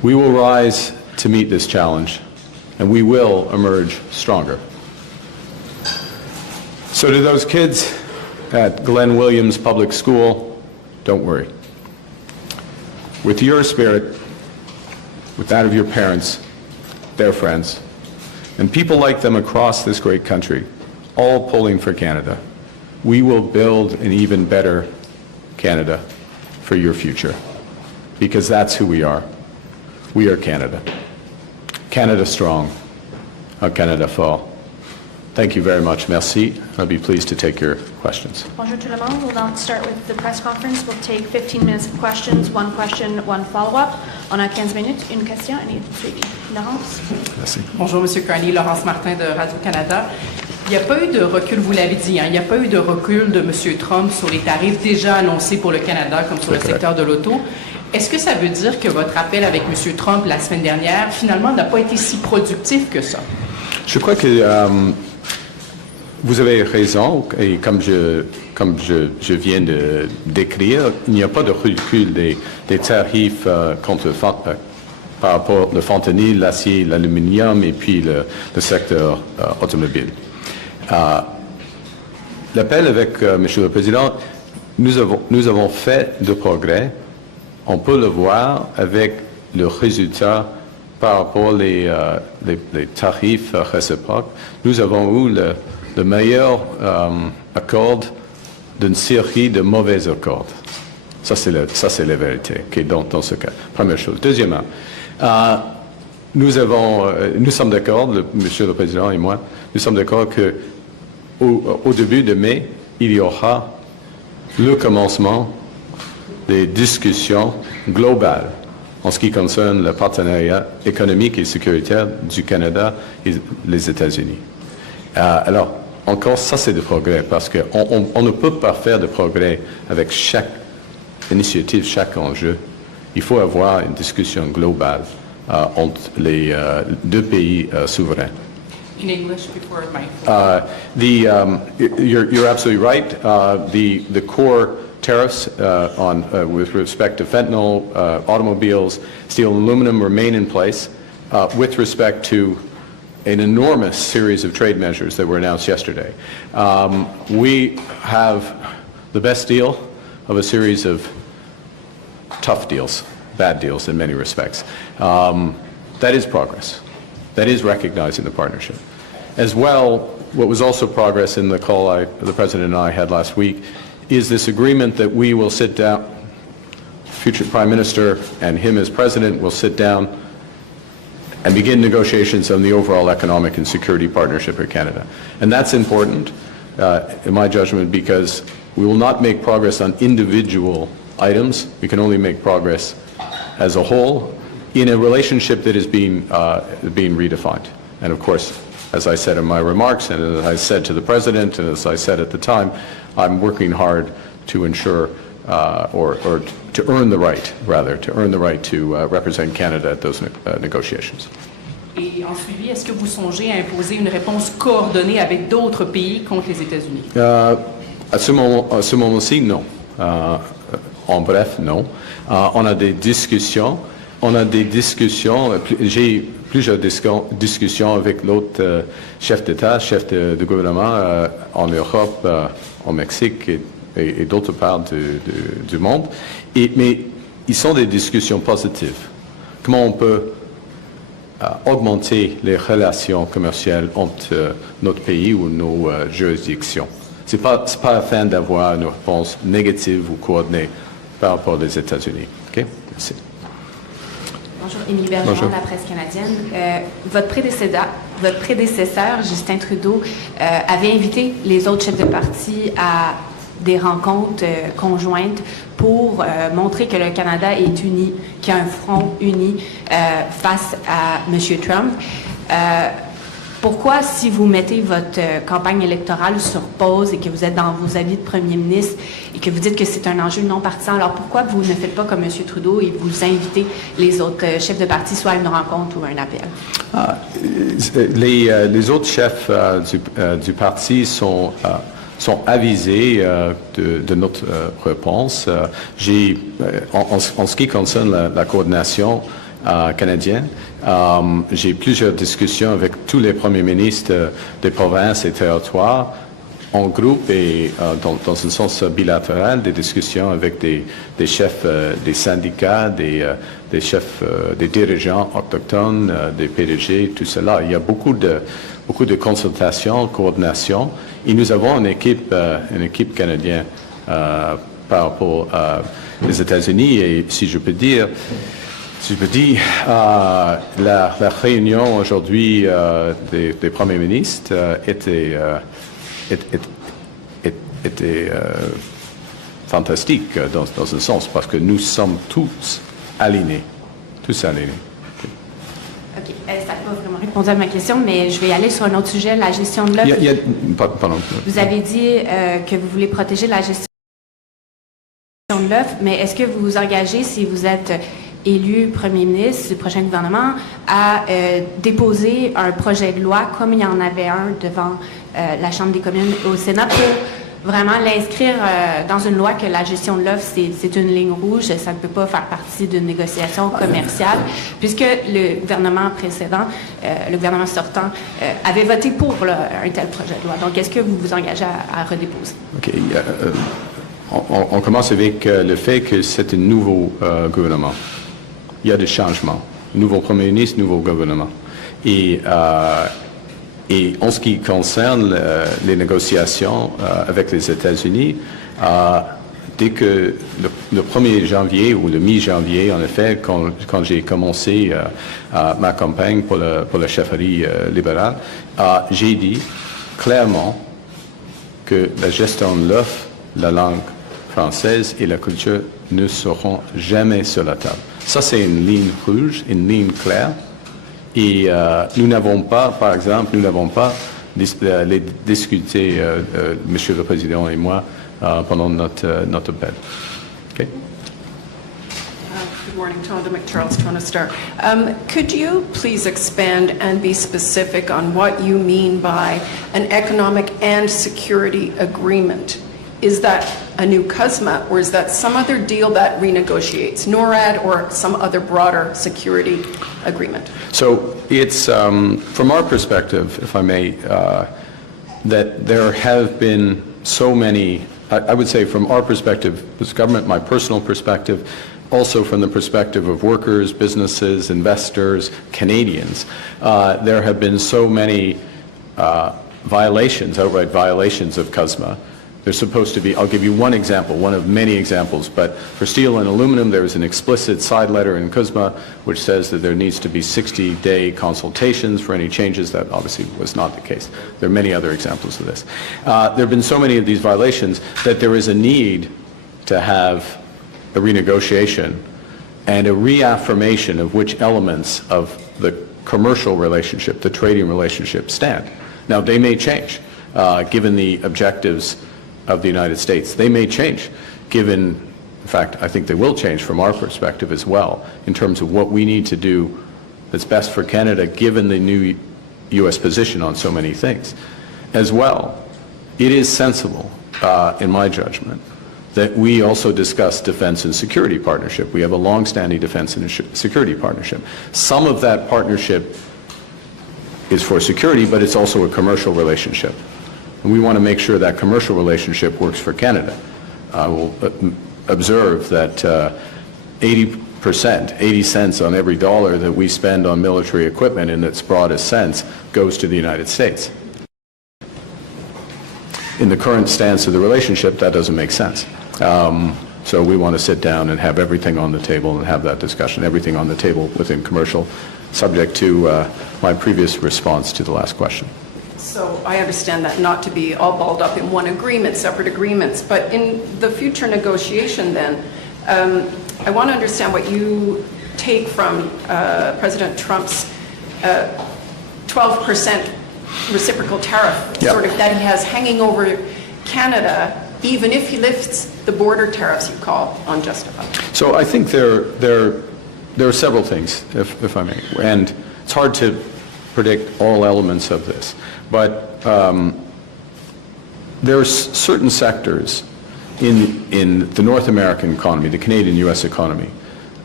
We will rise to meet this challenge, and we will emerge stronger. So to those kids at Glenn Williams Public School, don't worry. With your spirit, with that of your parents, their friends, and people like them across this great country, all pulling for Canada, we will build an even better Canada for your future, because that's who we are. We are Canada. Canada strong, a Canada fort. Thank you very much. Merci. I'll be pleased to take your questions. Bonjour tout le monde. We'll now start with the press conference. We'll take 15 minutes of questions, one question, one follow-up. On a 15 minutes, une question et une suivi. Laurence? Merci. Bonjour, M. Carney. Laurence Martin de Radio-Canada. Il n'y a pas eu de recul, vous l'avez dit, il n'y a pas eu de recul de M. Trump sur les tarifs déjà annoncés pour le Canada, comme sur le secteur de l'auto. Est-ce que ça veut dire que votre appel avec M. Trump la semaine dernière, finalement, n'a pas été si productif que ça? Je crois que vous avez raison, et comme je viens de décrire, il n'y a pas de recul des tarifs par rapport au fentanyl, l'acier, l'aluminium et puis le secteur automobile. L'appel avec Monsieur le Président, nous avons fait de progrès. On peut le voir avec le résultat par rapport les tarifs réciproques. Nous avons eu le meilleur accord d'une série de mauvais accords. Ça, c'est la vérité dans ce cas. Première chose. Deuxièmement, nous sommes d'accord, Monsieur le Président et moi, nous sommes d'accord qu'au début de mai, il y aura le commencement des discussions globales en ce qui concerne le partenariat économique et sécuritaire du Canada et les États-Unis. Alors, encore, ça c'est de progrès, parce qu'on ne peut pas faire de progrès avec chaque initiative, chaque enjeu. Il faut avoir une discussion globale entre les deux pays souverains. In English before my... You're absolutely right. The core tariffs with respect to fentanyl, automobiles, steel and aluminum remain in place. With respect to an enormous series of trade measures that were announced yesterday, we have the best deal of a series of tough deals, bad deals in many respects. That is progress. That is recognizing the partnership. As well, what was also progress in the call the President and I had last week is this agreement that we will sit down, future Prime Minister and him as President will sit down and begin negotiations on the overall economic and security partnership for Canada. And that's important, in my judgment, because we will not make progress on individual items. We can only make progress as a whole in a relationship that is being redefined. And of course, as I said in my remarks, and as I said to the President, and as I said at the time, I'm working hard to ensure, or to earn the right, rather, to represent Canada at those negotiations. Et en suivi, est-ce que vous songez à imposer une réponse coordonnée avec d'autres pays contre les États-Unis? À ce moment-ci, non. En bref, non. On a des discussions. J'ai plusieurs discussions avec l'autre chef d'État, chef de gouvernement en Europe, au Mexique et d'autres parts du monde. Mais ils sont des discussions positives. Comment on peut augmenter les relations commerciales entre notre pays ou nos juridictions? Ce n'est pas afin d'avoir une réponse négative ou coordonnée par rapport aux États-Unis. OK? Merci. Bonjour, Émilie Bergeron, de la presse canadienne. Votre prédécesseur, Justin Trudeau, avait invité les autres chefs de parti à des rencontres conjointes pour montrer que le Canada est uni, qu'il y a un front uni face à M. Trump. Pourquoi, si vous mettez votre campagne électorale sur pause et que vous êtes dans vos avis de premier ministre et que vous dites que c'est un enjeu non partisan, alors pourquoi vous ne faites pas comme M. Trudeau et vous invitez les autres chefs de parti soit à une rencontre ou à un appel? Les autres chefs du parti sont avisés de notre réponse. En ce qui concerne la coordination, canadienne. J'ai plusieurs discussions avec tous les premiers ministres des provinces et territoires en groupe et dans un sens bilatéral, des discussions avec des chefs des syndicats, des chefs, des dirigeants autochtones, des PDG, tout cela. Il y a beaucoup de consultations, coordination, et nous avons une équipe canadienne par rapport aux États-Unis, et si je peux dire, la réunion aujourd'hui des premiers ministres était fantastique dans un sens, parce que nous sommes tous alignés. OK. Ça n'a pas vraiment répondu à ma question, mais je vais aller sur un autre sujet, la gestion de l'œuf. Pardon. Vous avez dit que vous voulez protéger la gestion de l'œuf, mais est-ce que vous vous engagez, si vous êtes élu premier ministre du prochain gouvernement, à déposer un projet de loi, comme il y en avait un devant la Chambre des communes au Sénat, pour vraiment l'inscrire dans une loi que la gestion de l'œuf, c'est une ligne rouge, ça ne peut pas faire partie d'une négociation commerciale, puisque le gouvernement précédent, le gouvernement sortant, avait voté pour un tel projet de loi. Donc, est-ce que vous vous engagez à redéposer? OK. On commence avec le fait que c'est un nouveau gouvernement. Il y a des changements. Nouveau premier ministre, nouveau gouvernement. Et en ce qui concerne les négociations avec les États-Unis, dès que le 1er janvier ou le mi-janvier, en effet, quand j'ai commencé ma campagne pour la chefferie libérale, j'ai dit clairement que la gestion de l'œuf, la langue française et la culture ne seront jamais sur la table. Ça, c'est une ligne rouge, une ligne claire. Et nous n'avons pas, par exemple, les discuté, Monsieur le Président et moi, pendant notre appel. Okay? Good morning, Tonda McCharles, Toronto Star. Could you please expand and be specific on what you mean by an economic and security agreement? Is that a new CUSMA, or is that some other deal that renegotiates NORAD or some other broader security agreement? So it's, from our perspective, if I may, that there have been so many, I would say from our perspective, as government, my personal perspective, also from the perspective of workers, businesses, investors, Canadians, there have been so many violations, outright violations of CUSMA. There's supposed to be, I'll give you one example, one of many examples, but for steel and aluminum, there is an explicit side letter in CUSMA which says that there needs to be 60-day consultations for any changes. That obviously was not the case. There are many other examples of this. There have been so many of these violations that there is a need to have a renegotiation and a reaffirmation of which elements of the commercial relationship, the trading relationship, stand. Now, they may change, given the objectives of the United States. They may change, given, in fact, I think they will change from our perspective as well, in terms of what we need to do that's best for Canada, given the new U.S. position on so many things. As well, it is sensible, in my judgment, that we also discuss defense and security partnership. We have a long-standing defense and security partnership. Some of that partnership is for security, but it's also a commercial relationship. And we want to make sure that commercial relationship works for Canada. I will observe that 80%, 80 cents on every dollar that we spend on military equipment in its broadest sense goes to the United States. In the current stance of the relationship, that doesn't make sense. So we want to sit down and have everything on the table and have that discussion, everything on the table within commercial, subject to my previous response to the last question. So I understand that not to be all balled up in one agreement, separate agreements, but in the future negotiation then, I want to understand what you take from President Trump's 12% reciprocal tariff, sort of that he has hanging over Canada, even if he lifts the border tariffs you call unjustified. So I think there are several things, if I may, and it's hard to predict all elements of this. But there are certain sectors in the North American economy, the Canadian-U.S. economy,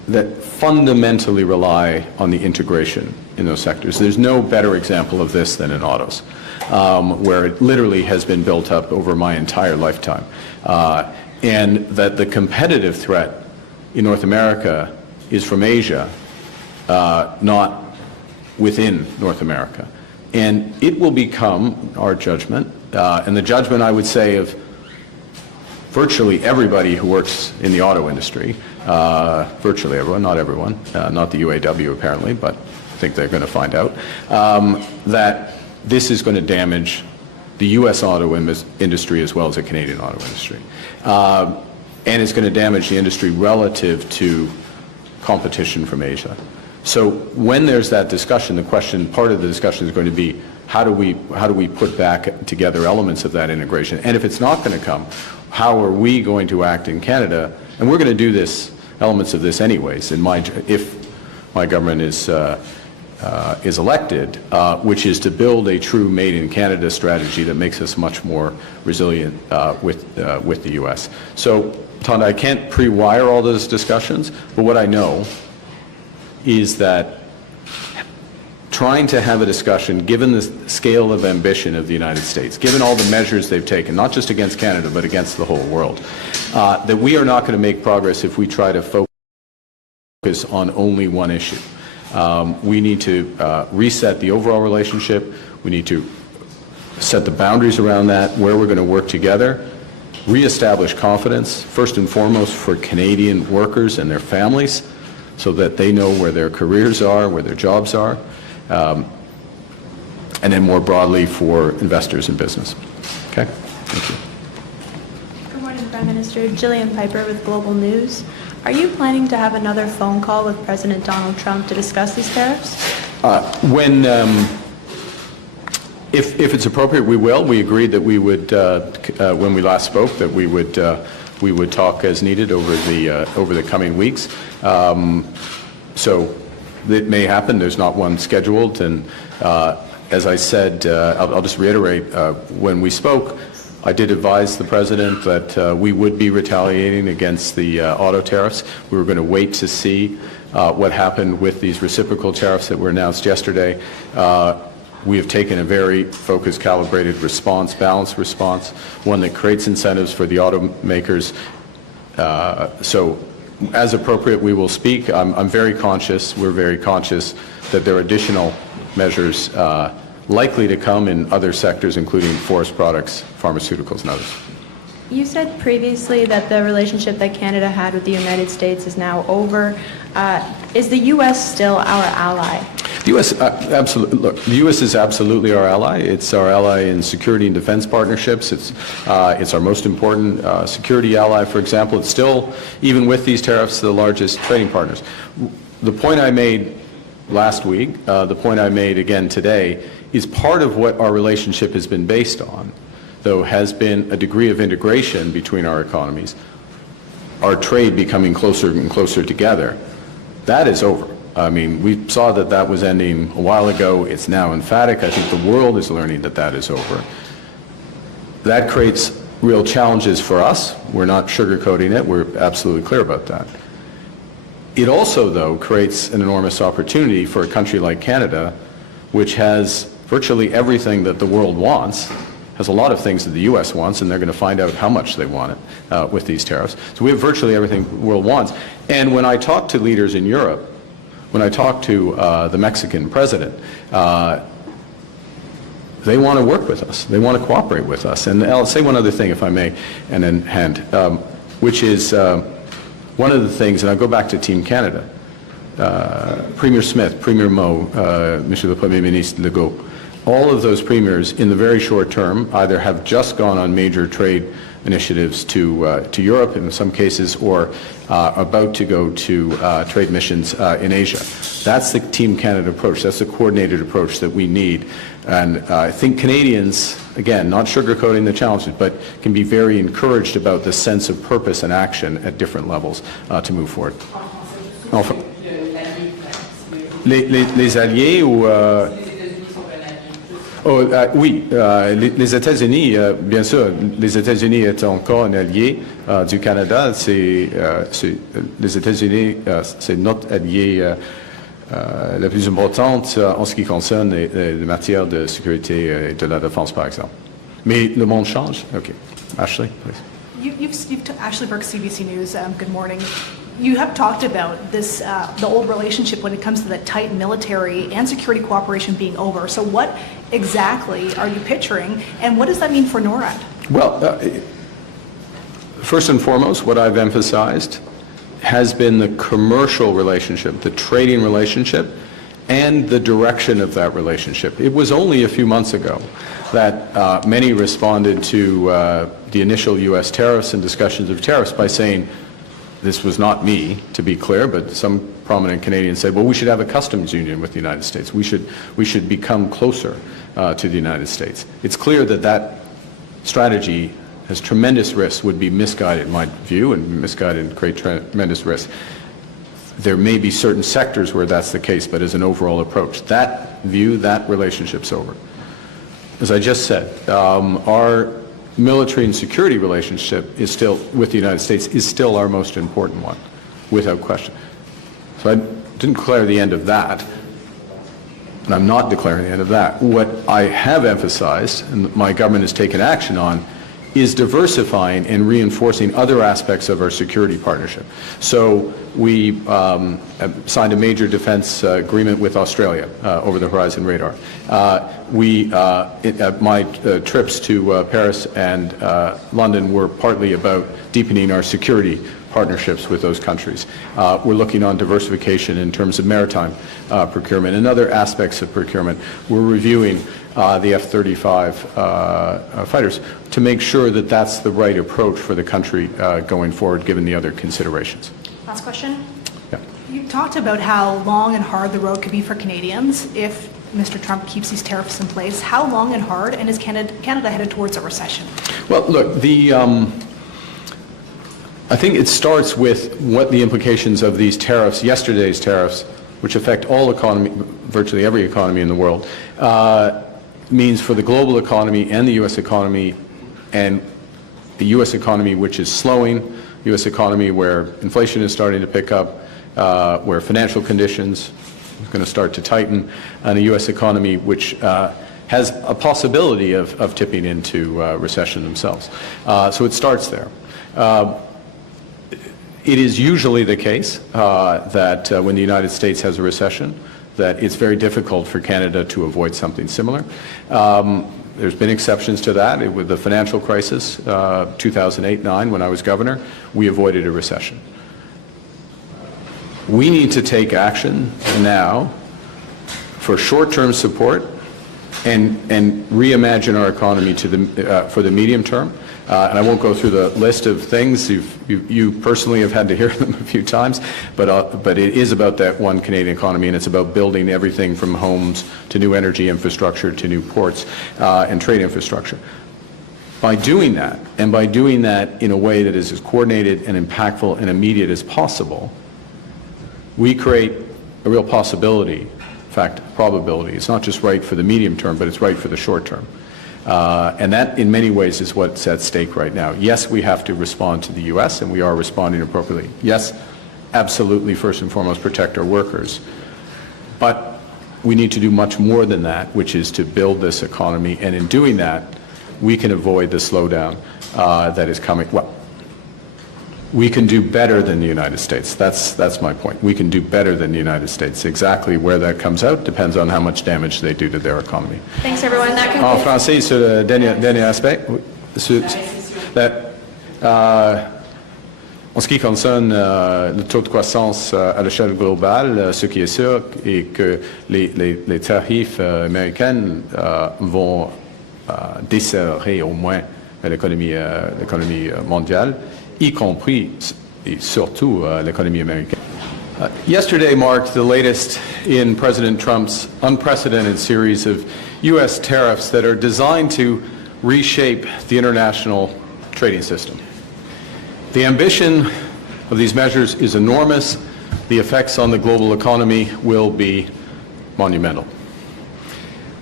that fundamentally rely on the integration in those sectors. There's no better example of this than in autos, where it literally has been built up over my entire lifetime. And that the competitive threat in North America is from Asia, not within North America. And it will become our judgment, and the judgment, I would say, of virtually everybody who works in the auto industry, virtually everyone, not everyone, not the UAW apparently, but I think they're going to find out, that this is going to damage the U.S. auto industry as well as the Canadian auto industry. And it's going to damage the industry relative to competition from Asia. So when there's that discussion, the question, part of the discussion is going to be, how do we put back together elements of that integration? And if it's not going to come, how are we going to act in Canada? And we're going to do this, elements of this anyways, if my government is elected, which is to build a true Made in Canada strategy that makes us much more resilient with the U.S. So, Tonda, I can't pre-wire all those discussions, but what I know is that trying to have a discussion, given the scale of ambition of the United States, given all the measures they've taken, not just against Canada, but against the whole world, that we are not going to make progress if we try to focus on only one issue. We need to reset the overall relationship. We need to set the boundaries around that, where we're going to work together, reestablish confidence, first and foremost for Canadian workers and their families, so that they know where their careers are, where their jobs are, and then more broadly for investors in business. Okay? Thank you. Good morning, Prime Minister. Jillian Piper with Global News. Are you planning to have another phone call with President Donald Trump to discuss these tariffs? If it's appropriate, we will. We agreed that we would, when we last spoke, that we would talk as needed over the coming weeks. So it may happen. There's not one scheduled. And as I said, I'll just reiterate, when we spoke, I did advise the President that we would be retaliating against the auto tariffs. We were going to wait to see what happened with these reciprocal tariffs that were announced yesterday. We have taken a very focused, calibrated response, balanced response, one that creates incentives for the automakers. So as appropriate, we will speak. I'm very conscious, we're very conscious that there are additional measures likely to come in other sectors, including forest products, pharmaceuticals, and others. You said previously that the relationship that Canada had with the United States is now over. Is the U.S. still our ally? The U.S. Absolutely. Look, the U.S. is absolutely our ally. It's our ally in security and defense partnerships. It's our most important security ally. For example, it's still, even with these tariffs, the largest trading partners. The point I made last week, the point I made again today, is part of what our relationship has been based on, though, has been a degree of integration between our economies, our trade becoming closer and closer together. That is over. I mean, we saw that that was ending a while ago. It's now emphatic. I think the world is learning that that is over. That creates real challenges for us. We're not sugarcoating it. We're absolutely clear about that. It also, though, creates an enormous opportunity for a country like Canada, which has virtually everything that the world wants, has a lot of things that the U.S. wants, and they're going to find out how much they want it with these tariffs. So we have virtually everything the world wants. And when I talk to leaders in Europe, when I talk to the Mexican president, they want to work with us. They want to cooperate with us. And I'll say one other thing, if I may, and then hand, which is one of the things, and I'll go back to Team Canada, Premier Smith, Premier Moe, Monsieur le Premier Ministre Legault, all of those premiers in the very short term either have just gone on major trade initiatives to Europe in some cases, or about to go to trade missions in Asia. That's the Team Canada approach. That's the coordinated approach that we need. And I think Canadians, again, not sugarcoating the challenges, but can be very encouraged about the sense of purpose and action at different levels to move forward. Enfin, les alliés ou... Oui, les États-Unis, bien sûr, les États-Unis étant encore un allié du Canada, les États-Unis, c'est notre allié la plus importante en ce qui concerne les matières de sécurité et de la défense, par exemple. Mais le monde change. OK. Ashley, please. Ashley Burke, CBC News. Good morning. You have talked about this, the old relationship when it comes to the tight military and security cooperation being over. So what exactly are you picturing, and what does that mean for NORAD? Well, first and foremost, what I've emphasized has been the commercial relationship, the trading relationship, and the direction of that relationship. It was only a few months ago that many responded to the initial U.S. tariffs and discussions of tariffs by saying, this was not me, to be clear, but some prominent Canadians said, well, we should have a customs union with the United States. We should become closer to the United States. It's clear that that strategy has tremendous risks, would be misguided in my view, and misguided and create tremendous risks. There may be certain sectors where that's the case, but as an overall approach, that view, that relationship's over. As I just said, our military and security relationship is still, with the United States, is still our most important one, without question. So I didn't declare the end of that, and I'm not declaring the end of that. What I have emphasized, and my government has taken action on, is diversifying and reinforcing other aspects of our security partnership. So we signed a major defense agreement with Australia over the Horizon Radar. My trips to Paris and London were partly about deepening our security partnerships with those countries. We're looking on diversification in terms of maritime procurement and other aspects of procurement. We're reviewing the F-35 fighters to make sure that that's the right approach for the country going forward, given the other considerations. Last question. Yeah. You talked about how long and hard the road could be for Canadians if Mr. Trump keeps these tariffs in place. How long and hard, and is Canada headed towards a recession? Well, look, I think it starts with what the implications of these tariffs, yesterday's tariffs, which affect all economy, virtually every economy in the world, means for the global economy and the U.S. economy, and the U.S. economy which is slowing, U.S. economy where inflation is starting to pick up, where financial conditions are going to start to tighten, and a U.S. economy which has a possibility of tipping into recession themselves. So it starts there. It is usually the case that when the United States has a recession, that it's very difficult for Canada to avoid something similar. There's been exceptions to that. With the financial crisis, 2008-9, when I was governor, we avoided a recession. We need to take action now for short-term support and reimagine our economy for the medium term. And I won't go through the list of things. You personally have had to hear them a few times, but it is about that one Canadian economy, and it's about building everything from homes to new energy infrastructure to new ports and trade infrastructure. By doing that, and by doing that in a way that is as coordinated and impactful and immediate as possible, we create a real possibility, in fact, probability. It's not just right for the medium term, but it's right for the short term. And that, in many ways, is what's at stake right now. Yes, we have to respond to the U.S., and we are responding appropriately. Yes, absolutely, first and foremost, protect our workers. But we need to do much more than that, which is to build this economy. And in doing that, we can avoid the slowdown that is coming. Well, we can do better than the United States. That's my point. We can do better than the United States. Exactly where that comes out depends on how much damage they do to their economy. Thanks, everyone. That En concludes. français, sur le dernier aspect, en ce qui concerne le taux de croissance à l'échelle globale, ce qui est sûr est que les tarifs américains vont desserrer au moins l'économie mondiale, y compris et surtout l'économie américaine. Yesterday marked the latest in President Trump's unprecedented series of U.S. tariffs that are designed to reshape the international trading system. The ambition of these measures is enormous. The effects on the global economy will be monumental.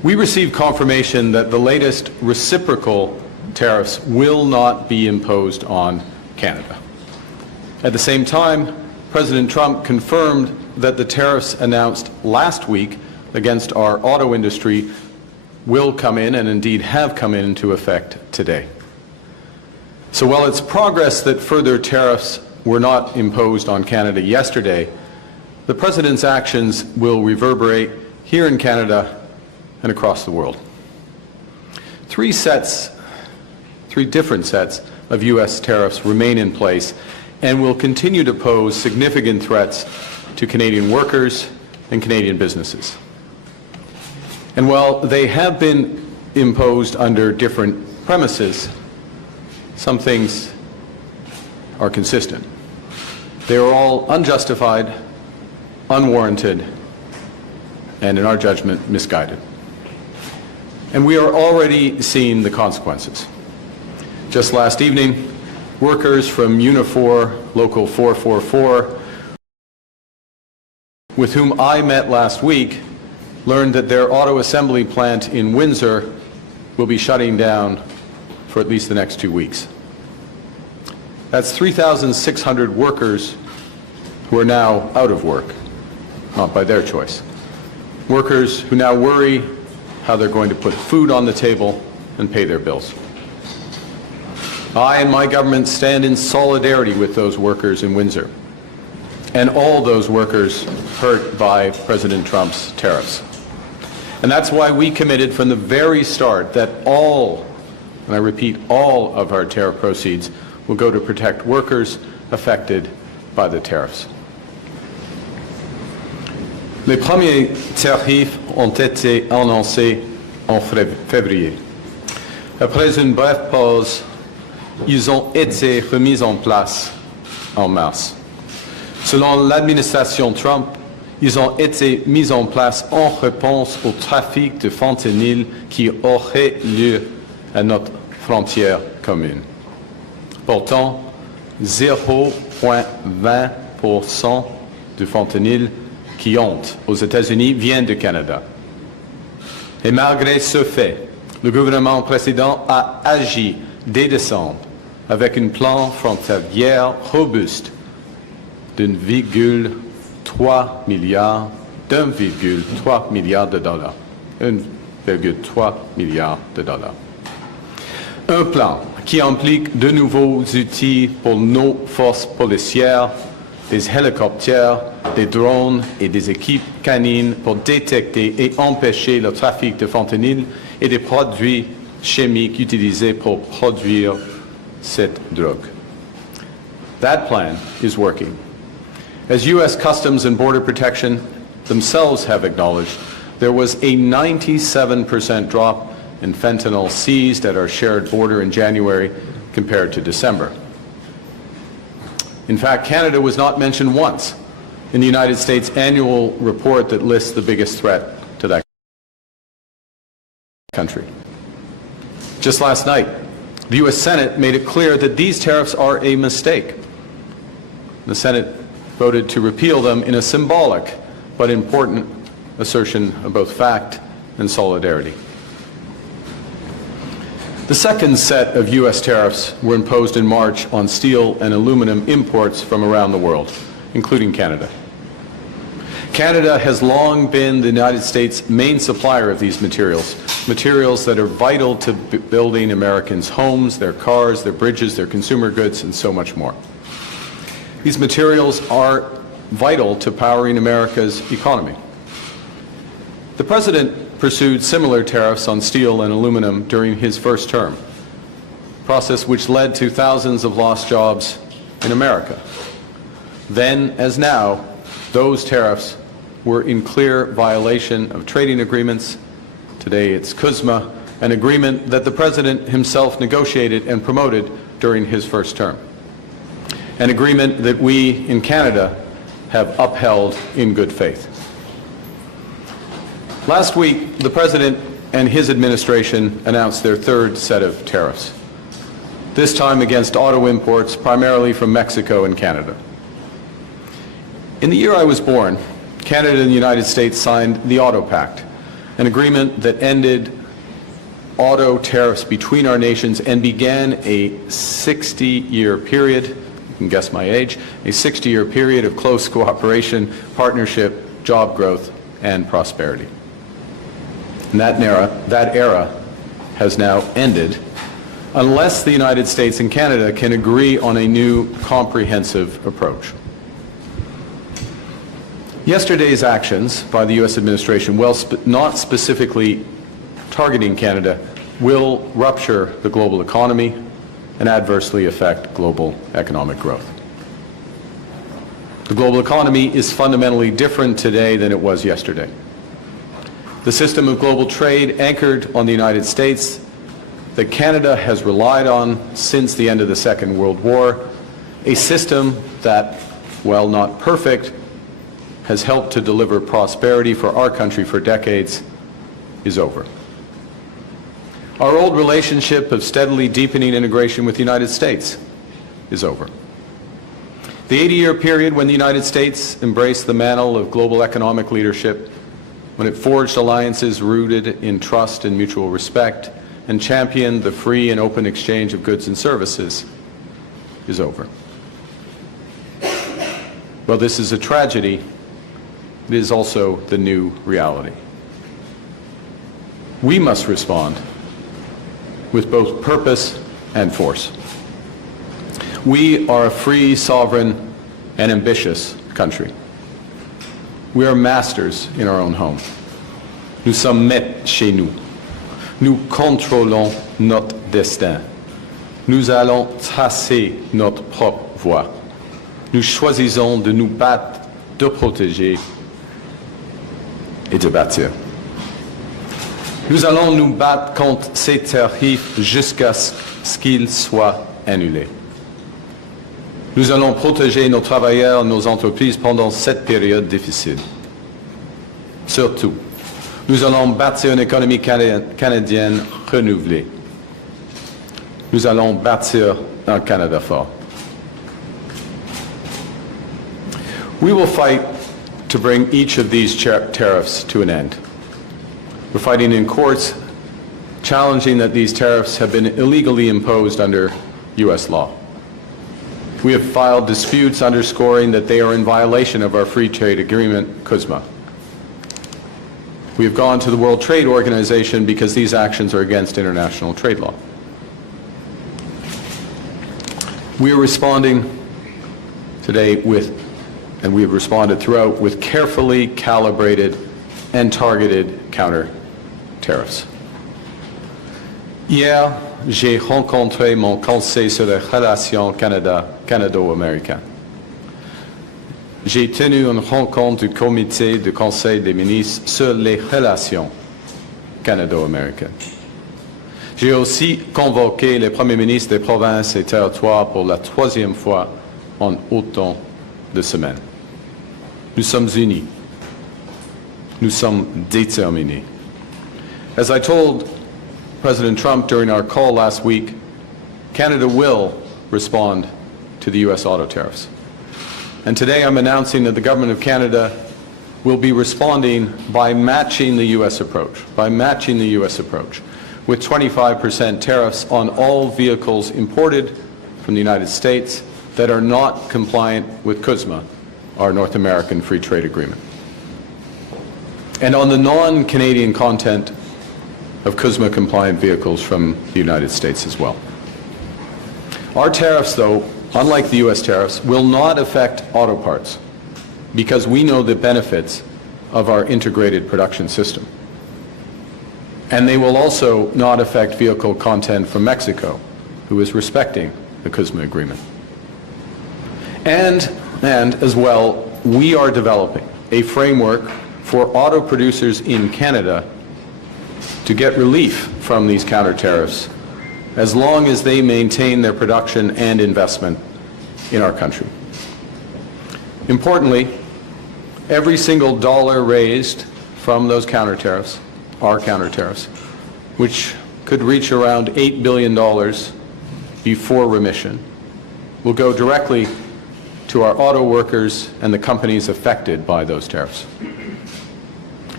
We received confirmation that the latest reciprocal tariffs will not be imposed on Canada. At the same time, President Trump confirmed that the tariffs announced last week against our auto industry will come in, and indeed have come into effect today. So while it's progress that further tariffs were not imposed on Canada yesterday, the President's actions will reverberate here in Canada and across the world. Three different sets of U.S. tariffs remain in place and will continue to pose significant threats to Canadian workers and Canadian businesses. And while they have been imposed under different premises, some things are consistent. They are all unjustified, unwarranted, and in our judgment, misguided. And we are already seeing the consequences. Just last evening, workers from Unifor Local 444, with whom I met last week, learned that their auto assembly plant in Windsor will be shutting down for at least the next 2 weeks. That's 3,600 workers who are now out of work, not by their choice. Workers who now worry how they're going to put food on the table and pay their bills. I and my government stand in solidarity with those workers in Windsor and all those workers hurt by President Trump's tariffs. And that's why we committed from the very start that all, and I repeat, all of our tariff proceeds will go to protect workers affected by the tariffs. Les premiers tarifs ont été annoncés en février. Après une brève pause, ils ont été remis en place en mars. Selon l'administration Trump, ils ont été mis en place en réponse au trafic de fentanyl qui aurait lieu à notre frontière commune. Pourtant, 0,20% du fentanyl qui entre aux États-Unis vient du Canada. Et malgré ce fait, le gouvernement précédent a agi dès décembre avec un plan frontalier robuste d'1,3 milliard de dollars. 1,3 milliard de dollars. Un plan qui implique de nouveaux outils pour nos forces policières, des hélicoptères, des drones et des équipes canines pour détecter et empêcher le trafic de fentanyl et des produits chimiques utilisés pour produire cette drogue. That plan is working. As U.S. Customs and Border Protection themselves have acknowledged, there was a 97% drop in fentanyl seized at our shared border in January compared to December. In fact, Canada was not mentioned once in the United States annual report that lists the biggest threat to that country. Just last night, the U.S. Senate made it clear that these tariffs are a mistake. The Senate voted to repeal them in a symbolic but important assertion of both fact and solidarity. The second set of U.S. tariffs were imposed in March on steel and aluminum imports from around the world, including Canada. Canada has long been the United States' main supplier of these materials, materials that are vital to building Americans' homes, their cars, their bridges, their consumer goods, and so much more. These materials are vital to powering America's economy. The President pursued similar tariffs on steel and aluminum during his first term, a process which led to thousands of lost jobs in America. Then, as now, those tariffs were in clear violation of trading agreements. Today it's CUSMA, an agreement that the President himself negotiated and promoted during his first term. An agreement that we in Canada have upheld in good faith. Last week, the President and his administration announced their third set of tariffs, this time against auto imports primarily from Mexico and Canada. In the year I was born, Canada and the United States signed the Auto Pact, an agreement that ended auto tariffs between our nations and began a 60-year period, you can guess my age, a 60-year period of close cooperation, partnership, job growth, and prosperity. And that era has now ended unless the United States and Canada can agree on a new comprehensive approach. Yesterday's actions by the U.S. administration, while not specifically targeting Canada, will rupture the global economy and adversely affect global economic growth. The global economy is fundamentally different today than it was yesterday. The system of global trade anchored on the United States that Canada has relied on since the end of the Second World War, a system that, while not perfect, has helped to deliver prosperity for our country for decades, is over. Our old relationship of steadily deepening integration with the United States is over. The 80-year period when the United States embraced the mantle of global economic leadership, when it forged alliances rooted in trust and mutual respect, and championed the free and open exchange of goods and services, is over. Well, this is a tragedy. It is also the new reality. We must respond with both purpose and force. We are a free, sovereign, and ambitious country. We are masters in our own home. Nous sommes maîtres chez nous. Nous contrôlons notre destin. Nous allons tracer notre propre voie. Nous choisissons de nous battre, de protéger et de bâtir. Nous allons nous battre contre ces tarifs jusqu'à ce qu'ils soient annulés. Nous allons protéger nos travailleurs, nos entreprises pendant cette période difficile. Surtout, nous allons bâtir une économie canadienne renouvelée. Nous allons bâtir un Canada fort. We will fight to bring each of these tariffs to an end. We're fighting in courts, challenging that these tariffs have been illegally imposed under U.S. law. We have filed disputes underscoring that they are in violation of our free trade agreement, CUSMA. We have gone to the World Trade Organization because these actions are against international trade law. We are responding today and we have responded throughout with carefully calibrated and targeted counter-tariffs. Hier, j'ai rencontré mon conseil sur les relations canado-américaines. J'ai tenu une rencontre du comité du Conseil des ministres sur les relations canado-américaines. J'ai aussi convoqué les premiers ministres des provinces et territoires pour la troisième fois en autant de semaines. Nous sommes unis. Nous sommes déterminés. As I told President Trump during our call last week, Canada will respond to the U.S. auto tariffs. And today I'm announcing that the Government of Canada will be responding by matching the U.S. approach, with 25% tariffs on all vehicles imported from the United States that are not compliant with CUSMA, our North American Free Trade Agreement. And on the non-Canadian content of CUSMA-compliant vehicles from the United States as well. Our tariffs, though, unlike the U.S. tariffs, will not affect auto parts because we know the benefits of our integrated production system. And they will also not affect vehicle content from Mexico, who is respecting the CUSMA agreement. And as well, we are developing a framework for auto producers in Canada to get relief from these counter-tariffs as long as they maintain their production and investment in our country. Importantly, every single dollar raised from those counter-tariffs, our counter-tariffs, which could reach around $8 billion before remission, will go directly to our auto workers and the companies affected by those tariffs.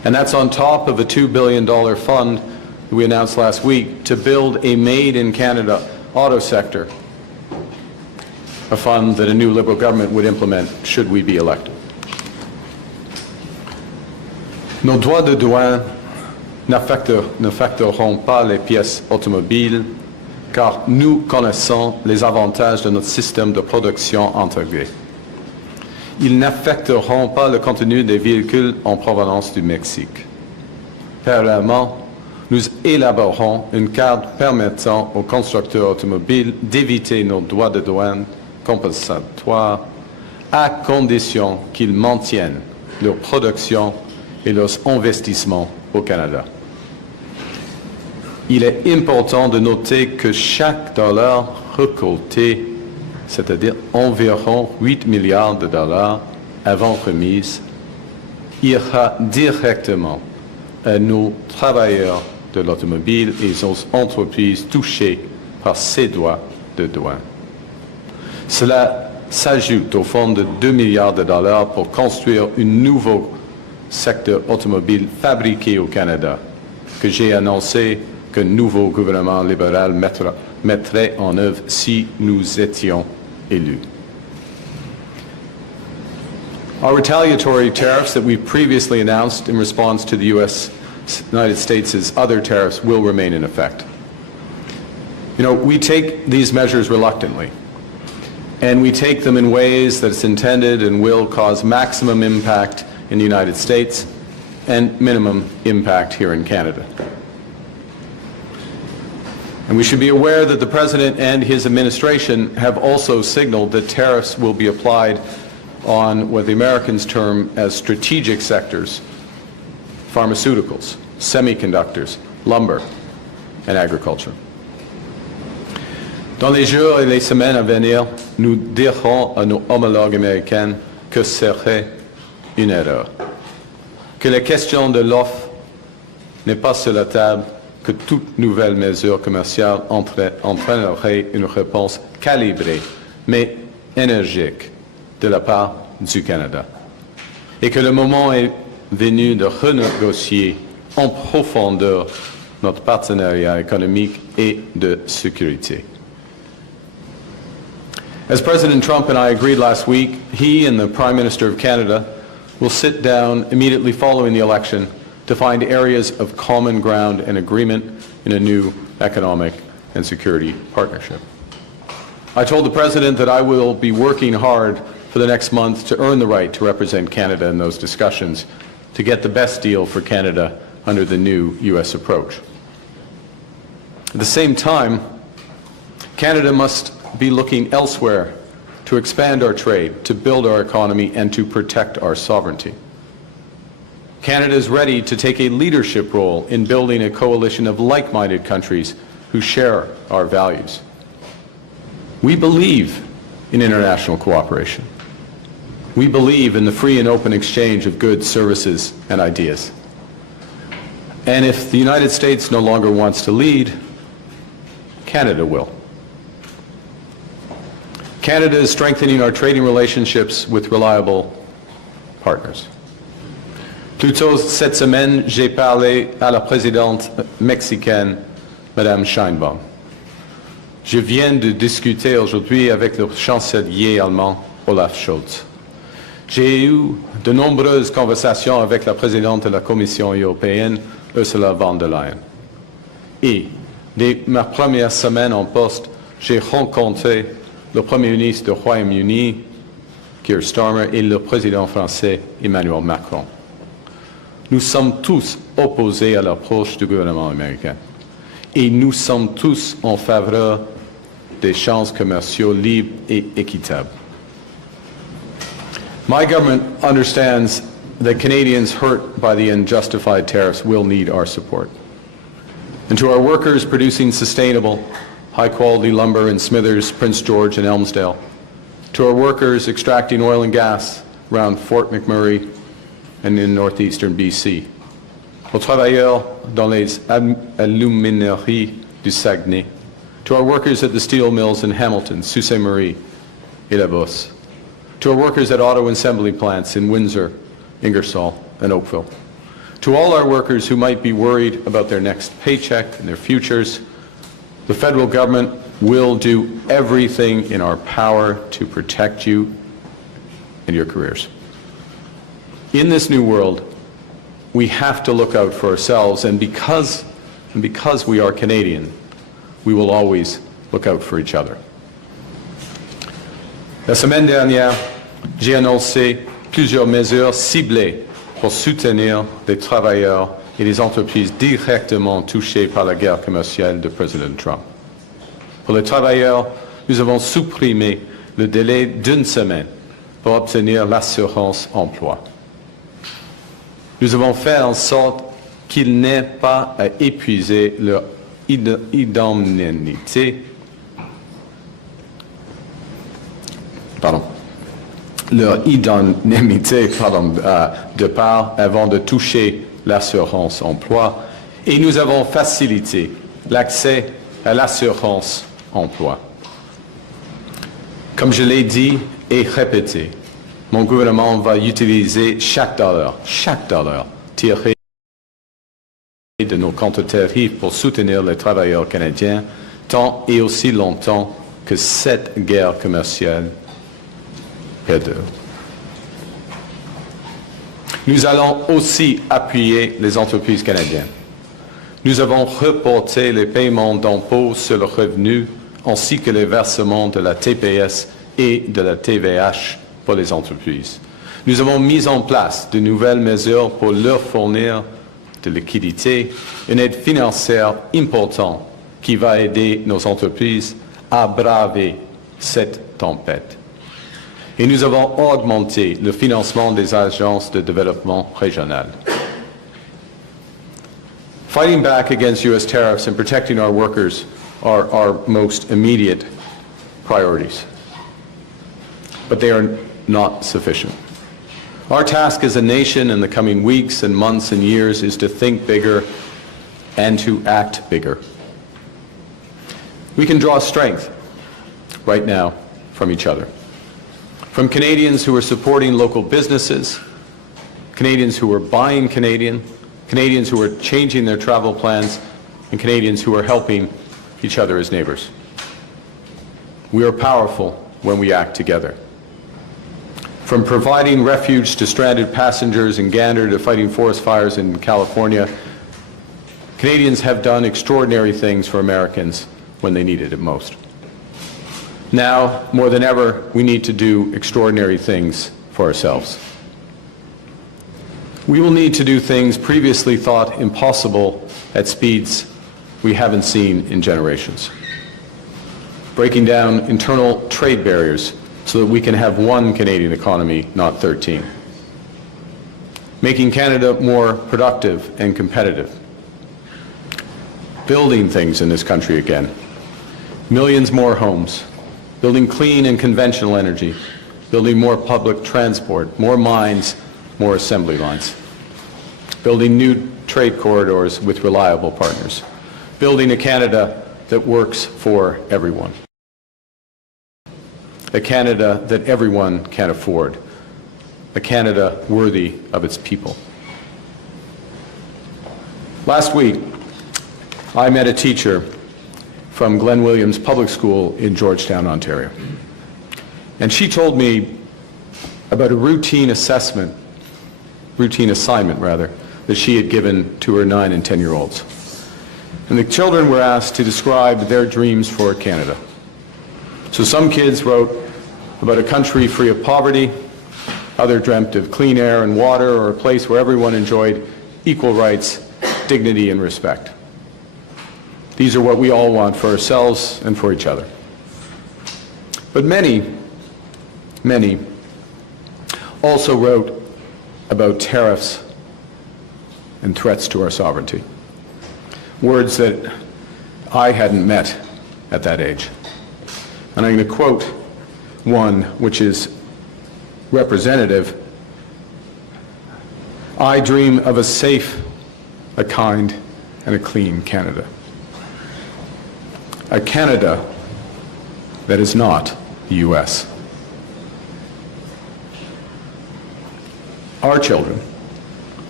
And that's on top of a $2 billion fund that we announced last week to build a made-in-Canada auto sector, a fund that a new Liberal government would implement should we be elected. Nos droits de douane n'affecteront pas les pièces automobiles car nous connaissons les avantages de notre système de production intégré. Ils n'affecteront pas le contenu des véhicules en provenance du Mexique. Parallèlement, nous élaborerons une carte permettant aux constructeurs automobiles d'éviter nos droits de douane compensatoires à condition qu'ils maintiennent leur production et leurs investissements au Canada. Il est important de noter que chaque dollar récolté, c'est-à-dire environ 8 milliards de dollars avant remise, ira directement à nos travailleurs de l'automobile et aux entreprises touchées par ces droits de douane. Cela s'ajoute au fonds de 2 milliards de dollars pour construire un nouveau secteur automobile fabriqué au Canada, que j'ai annoncé que le nouveau gouvernement libéral mettrait en œuvre si nous étions élus. Our retaliatory tariffs that we previously announced in response to the United States' other tariffs will remain in effect. You know, we take these measures reluctantly, and we take them in ways that it's intended and will cause maximum impact in the United States and minimum impact here in Canada. And we should be aware that the President and his administration have also signaled that tariffs will be applied on what the Americans term as strategic sectors: pharmaceuticals, semiconductors, lumber, and agriculture. Dans les jours et les semaines à venir, nous dirons à nos homologues américains que serait une erreur, que la question de l'offre n'est pas sur la table, que toute nouvelle mesure commerciale entraînerait une réponse calibrée, mais énergique, de la part du Canada, et que le moment est venu de renégocier en profondeur notre partenariat économique et de sécurité. As President Trump and I agreed last week, he and the Prime Minister of Canada will sit down immediately following the election to find areas of common ground and agreement in a new economic and security partnership. I told the President that I will be working hard for the next month to earn the right to represent Canada in those discussions, to get the best deal for Canada under the new U.S. approach. At the same time, Canada must be looking elsewhere to expand our trade, to build our economy, and to protect our sovereignty. Canada is ready to take a leadership role in building a coalition of like-minded countries who share our values. We believe in international cooperation. We believe in the free and open exchange of goods, services, and ideas. And if the United States no longer wants to lead, Canada will. Canada is strengthening our trading relationships with reliable partners. Plus tôt cette semaine, j'ai parlé à la présidente mexicaine, Madame Sheinbaum. Je viens de discuter aujourd'hui avec le chancelier allemand, Olaf Scholz. J'ai eu de nombreuses conversations avec la présidente de la Commission européenne, Ursula von der Leyen. Et dès ma première semaine en poste, j'ai rencontré le Premier ministre du Royaume-Uni, Keir Starmer, et le président français, Emmanuel Macron. Nous sommes tous opposés à l'approche du gouvernement américain. Et nous sommes tous en faveur d'échanges commerciaux libres et équitables. My government understands that Canadians hurt by the unjustified tariffs will need our support. And to our workers producing sustainable, high-quality lumber in Smithers, Prince George, and Elmsdale, to our workers extracting oil and gas around Fort McMurray and in northeastern BC, aux travailleurs dans les alumineries du Saguenay, to our workers at the steel mills in Hamilton, Sault Ste. Marie, et La Bosse, to our workers at auto assembly plants in Windsor, Ingersoll, and Oakville, To all our workers who might be worried about their next paycheck and their futures, the federal government will do everything in our power to protect you and your careers. In this new world, we have to look out for ourselves, and because we are Canadian, we will always look out for each other. La semaine dernière, j'ai annoncé plusieurs mesures ciblées pour soutenir les travailleurs et les entreprises directement touchées par la guerre commerciale de Président Trump. Pour les travailleurs, nous avons supprimé le délai d'une semaine pour obtenir l'assurance emploi. Nous avons fait en sorte qu'ils n'aient pas à épuiser leur indemnité de part avant de toucher l'assurance emploi, et nous avons facilité l'accès à l'assurance emploi. Comme je l'ai dit et répété, mon gouvernement va utiliser chaque dollar tiré de nos Counter-Tariffs pour soutenir les travailleurs canadiens tant et aussi longtemps que cette guerre commerciale perdure. Nous allons aussi appuyer les entreprises canadiennes. Nous avons reporté les paiements d'impôts sur le revenu ainsi que les versements de la TPS et de la TVH pour les entreprises. Nous avons mis en place de nouvelles mesures pour leur fournir de liquidité, une aide financière importante qui va aider nos entreprises à braver cette tempête. Et nous avons augmenté le financement des agences de développement régionales. Fighting back against U.S. tariffs and protecting our workers are our most immediate priorities. But they are not sufficient. Our task as a nation in the coming weeks and months and years is to think bigger and to act bigger. We can draw strength right now from each other. From Canadians who are supporting local businesses, Canadians who are buying Canadian, Canadians who are changing their travel plans, and Canadians who are helping each other as neighbors. We are powerful when we act together. From providing refuge to stranded passengers in Gander to fighting forest fires in California, Canadians have done extraordinary things for Americans when they needed it most. Now, more than ever, we need to do extraordinary things for ourselves. We will need to do things previously thought impossible at speeds we haven't seen in generations. Breaking down internal trade barriers so that we can have one Canadian economy, not 13. Making Canada more productive and competitive. Building things in this country again. Millions more homes. Building clean and conventional energy. Building more public transport, more mines, more assembly lines. Building new trade corridors with reliable partners. Building a Canada that works for everyone. A Canada that everyone can afford. A Canada worthy of its people. Last week, I met a teacher from Glen Williams Public School in Georgetown, Ontario. And she told me about a routine assignment that she had given to her 9 and 10-year-olds. And the children were asked to describe their dreams for Canada. So some kids wrote about a country free of poverty, others dreamt of clean air and water, or a place where everyone enjoyed equal rights, dignity, and respect. These are what we all want for ourselves and for each other. But many also wrote about tariffs and threats to our sovereignty. Words that I hadn't met at that age. And I'm going to quote one which is representative. I dream of a safe, a kind, and a clean Canada. A Canada that is not the U.S. Our children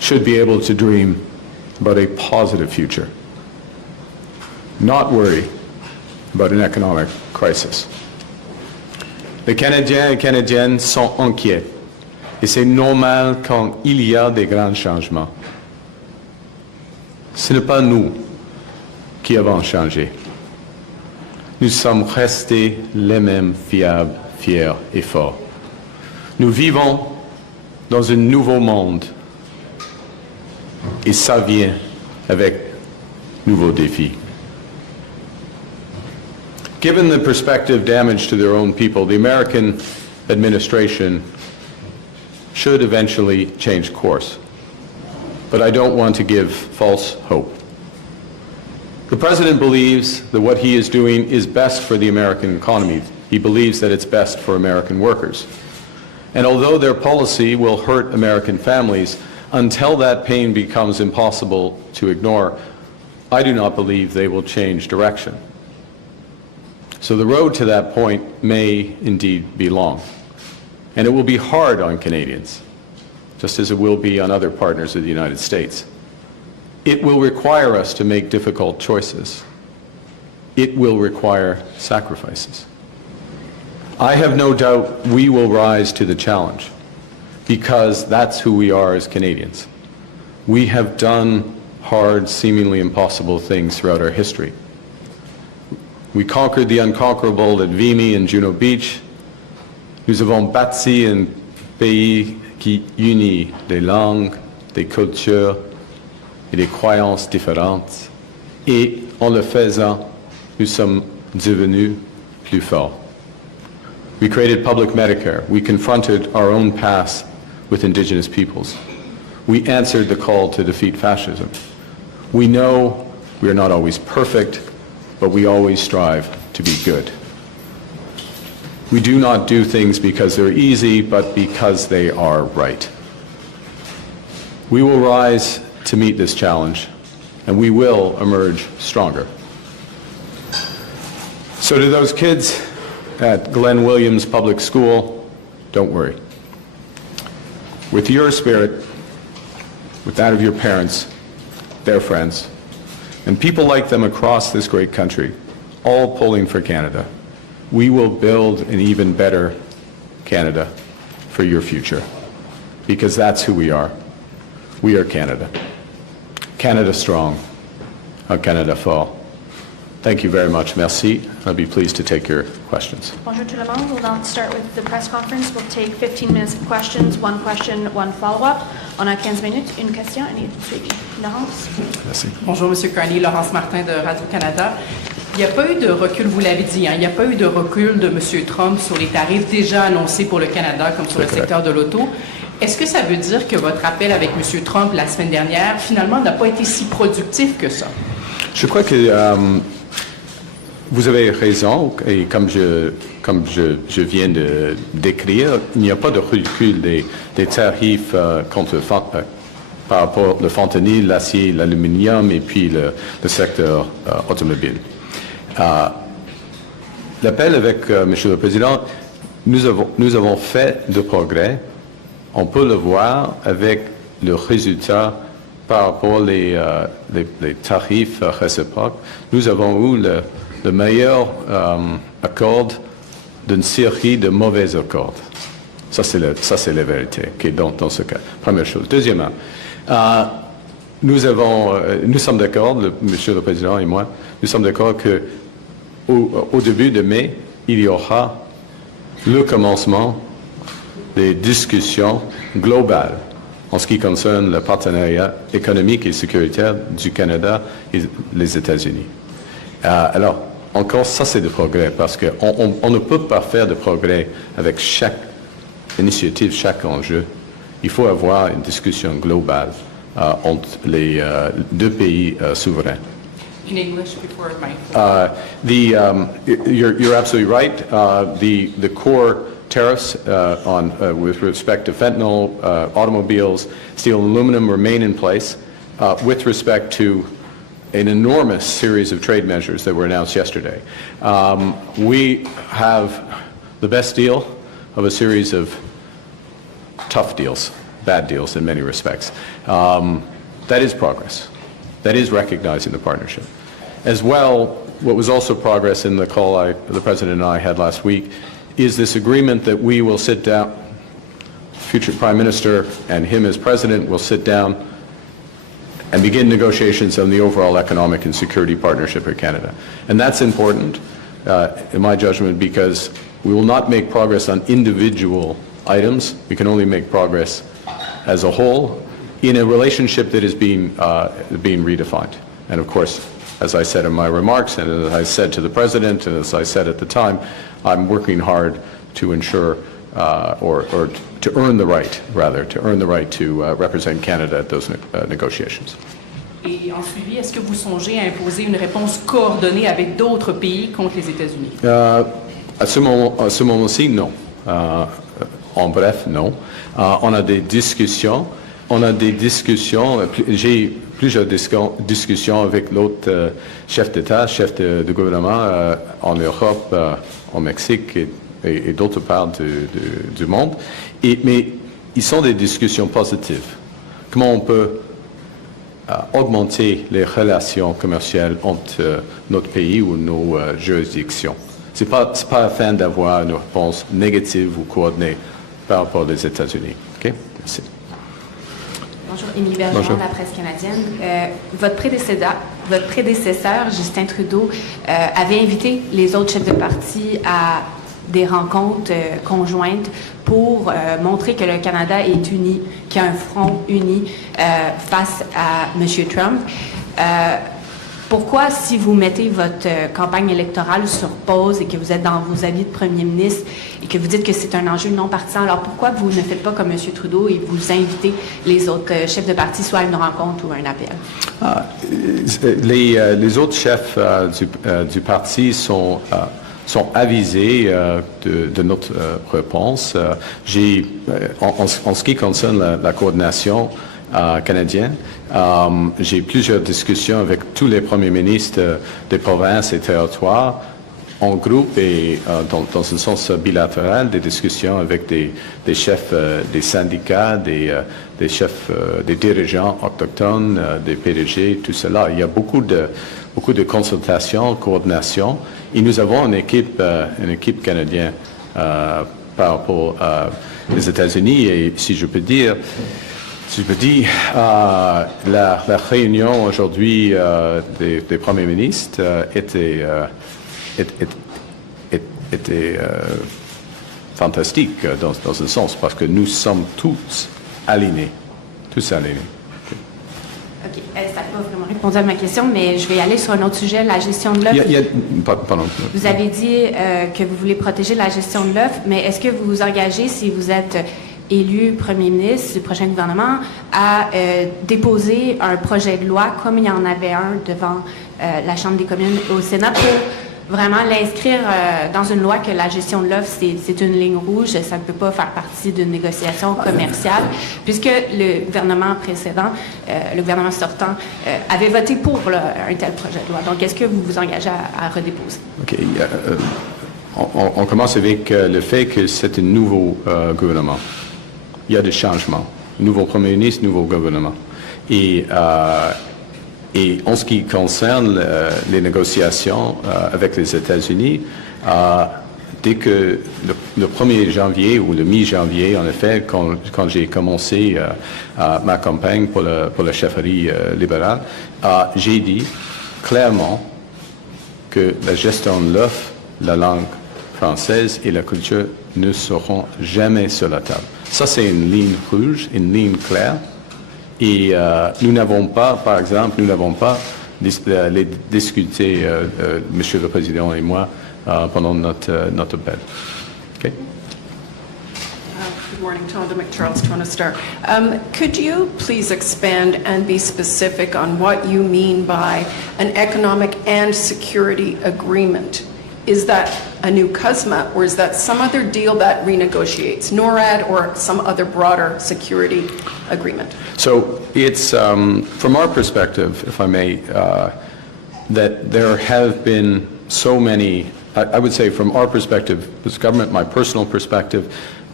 should be able to dream about a positive future, not worry about an economic crisis. Les Canadiens et Canadiennes sont inquiets, et c'est normal quand il y a des grands changements. Ce n'est pas nous qui avons changé. Nous sommes restés les mêmes fiables, fiers et forts. Nous vivons dans un nouveau monde, et ça vient avec nouveaux défis. Given the prospective damage to their own people, the American administration should eventually change course. But I don't want to give false hope. The President believes that what he is doing is best for the American economy. He believes that it's best for American workers. And although their policy will hurt American families, until that pain becomes impossible to ignore, I do not believe they will change direction. So the road to that point may indeed be long. And it will be hard on Canadians, just as it will be on other partners of the United States. It will require us to make difficult choices. It will require sacrifices. I have no doubt we will rise to the challenge, because that's who we are as Canadians. We have done hard, seemingly impossible things throughout our history. We conquered the unconquerable at Vimy and Juno Beach. Nous avons bâti un pays qui unit des langues, des cultures et des croyances différentes. Et en le faisant, nous sommes devenus plus forts. We created public Medicare. We confronted our own past with Indigenous peoples. We answered the call to defeat fascism. We know we are not always perfect, but we always strive to be good. We do not do things because they're easy, but because they are right. We will rise to meet this challenge, and we will emerge stronger. So to those kids at Glenn Williams Public School, don't worry. With your spirit, with that of your parents, their friends, and people like them across this great country, all pulling for Canada, we will build an even better Canada for your future, because that's who we are. We are Canada. Canada strong, un Canada fort. Thank you very much. Merci. I'll be pleased to take your questions. Bonjour tout le monde. We'll now start with the press conference. We'll take 15 minutes of questions, one question, one follow-up. On a 15 minutes, une question et une suivi. Laurence? Merci. Bonjour, M. Carney. Laurence Martin de Radio-Canada. Il n'y a pas eu de recul, vous l'avez dit, il n'y a pas eu de recul de M. Trump sur les tarifs déjà annoncés pour le Canada, comme sur le secteur de l'auto. Est-ce que ça veut dire que votre appel avec M. Trump la semaine dernière, finalement, n'a pas été si productif que ça? Je crois que vous avez raison, et comme je viens de décrire, il n'y a pas de recul des tarifs par rapport au fentanyl, l'acier, l'aluminium et puis le secteur automobile. L'appel avec Monsieur le Président, nous avons fait de progrès. On peut le voir avec le résultat par rapport les tarifs réciproques. Nous avons eu le meilleur accord d'une série de mauvais accords. Ça, c'est la vérité dans ce cas. Première chose. Deuxièmement, nous sommes d'accord, Monsieur le Président et moi, nous sommes d'accord qu'au début de mai, il y aura le commencement des discussions globales en ce qui concerne le partenariat économique et sécuritaire du Canada et les États-Unis. Alors, encore, ça c'est de progrès, parce qu'on ne peut pas faire de progrès avec chaque initiative, chaque enjeu. Il faut avoir une discussion globale entre les deux pays souverains. In English before my... You're absolutely right. The core tariffs with respect to fentanyl, automobiles, steel and aluminum remain in place. With respect to an enormous series of trade measures that were announced yesterday. We have the best deal of a series of tough deals bad deals in many respects. That is progress. That is recognizing the partnership. As well, what was also progress in the call the President and I had last week is this agreement that we will sit down, future Prime Minister and him as President will sit down and begin negotiations on the overall economic and security partnership with Canada. And that's important, in my judgment, because we will not make progress on individual items. We can only make progress as a whole in a relationship that is being redefined. And of course, as I said in my remarks, and as I said to the President, and as I said at the time, I'm working hard to ensure, or to earn the right, rather, to represent Canada at those negotiations. Et en suivi, est-ce que vous songez à imposer une réponse coordonnée avec d'autres pays contre les États-Unis? À ce moment-ci, non. En bref, non. On a des discussions. J'ai plusieurs discussions avec l'autre chef d'État, chef de gouvernement en Europe, au Mexique et d'autres parts du monde. Mais ils sont des discussions positives. Comment on peut augmenter les relations commerciales entre notre pays ou nos juridictions. C'est pas afin d'avoir une réponse négative ou coordonnée par rapport aux États-Unis. OK? Merci. Bonjour, Émilie Bergeron de la presse canadienne. Votre prédécesseur, Justin Trudeau, avait invité les autres chefs de parti à des rencontres conjointes pour montrer que le Canada est uni, qu'il y a un front uni face à M. Trump. Pourquoi, si vous mettez votre campagne électorale sur pause et que vous êtes dans vos avis de premier ministre et que vous dites que c'est un enjeu non partisan, alors pourquoi vous ne faites pas comme M. Trudeau et vous invitez les autres chefs de parti soit à une rencontre ou à un appel? Les autres chefs du parti sont avisés de notre réponse. En ce qui concerne la coordination canadienne, j'ai plusieurs discussions avec tous les premiers ministres des provinces et territoires en groupe et dans un sens bilatéral, des discussions avec des chefs des syndicats, des chefs des dirigeants autochtones, des PDG, tout cela. Il y a beaucoup de consultations, coordination. Et nous avons une équipe canadienne par rapport aux États-Unis. Et si je peux dire, la réunion aujourd'hui des premiers ministres était fantastique dans un sens, parce que nous sommes tous alignés. OK. Ça n'a pas vraiment répondu à ma question, mais je vais aller sur un autre sujet, la gestion de l'œuf. Pardon. Vous avez dit que vous voulez protéger la gestion de l'œuf, mais est-ce que vous vous engagez, si vous êtes élu premier ministre du prochain gouvernement, à déposer un projet de loi, comme il y en avait un devant la Chambre des communes au Sénat, pour vraiment l'inscrire dans une loi que la gestion de l'œuf, c'est une ligne rouge, ça ne peut pas faire partie d'une négociation commerciale, puisque le gouvernement précédent, le gouvernement sortant, avait voté pour un tel projet de loi. Donc, est-ce que vous vous engagez à redéposer? OK. On commence avec le fait que c'est un nouveau gouvernement. Il y a des changements. Nouveau premier ministre, nouveau gouvernement. Et en ce qui concerne les négociations avec les États-Unis, dès que le 1er janvier ou le mi-janvier, en effet, quand j'ai commencé ma campagne pour la chefferie libérale, j'ai dit clairement que la gestion de l'œuf, la langue française et la culture ne seront jamais sur la table. Ça, c'est une ligne rouge, une ligne claire. Et nous n'avons pas, par exemple, les discuter, Monsieur le Président et moi, pendant notre appel. Okay? Good morning, Tonda McCharles, Toronto Star. Could you please expand and be specific on what you mean by an economic and security agreement? Is that a new CUSMA, or is that some other deal that renegotiates NORAD or some other broader security agreement? So it's, from our perspective, if I may, that there have been so many, I would say from our perspective, this government, my personal perspective,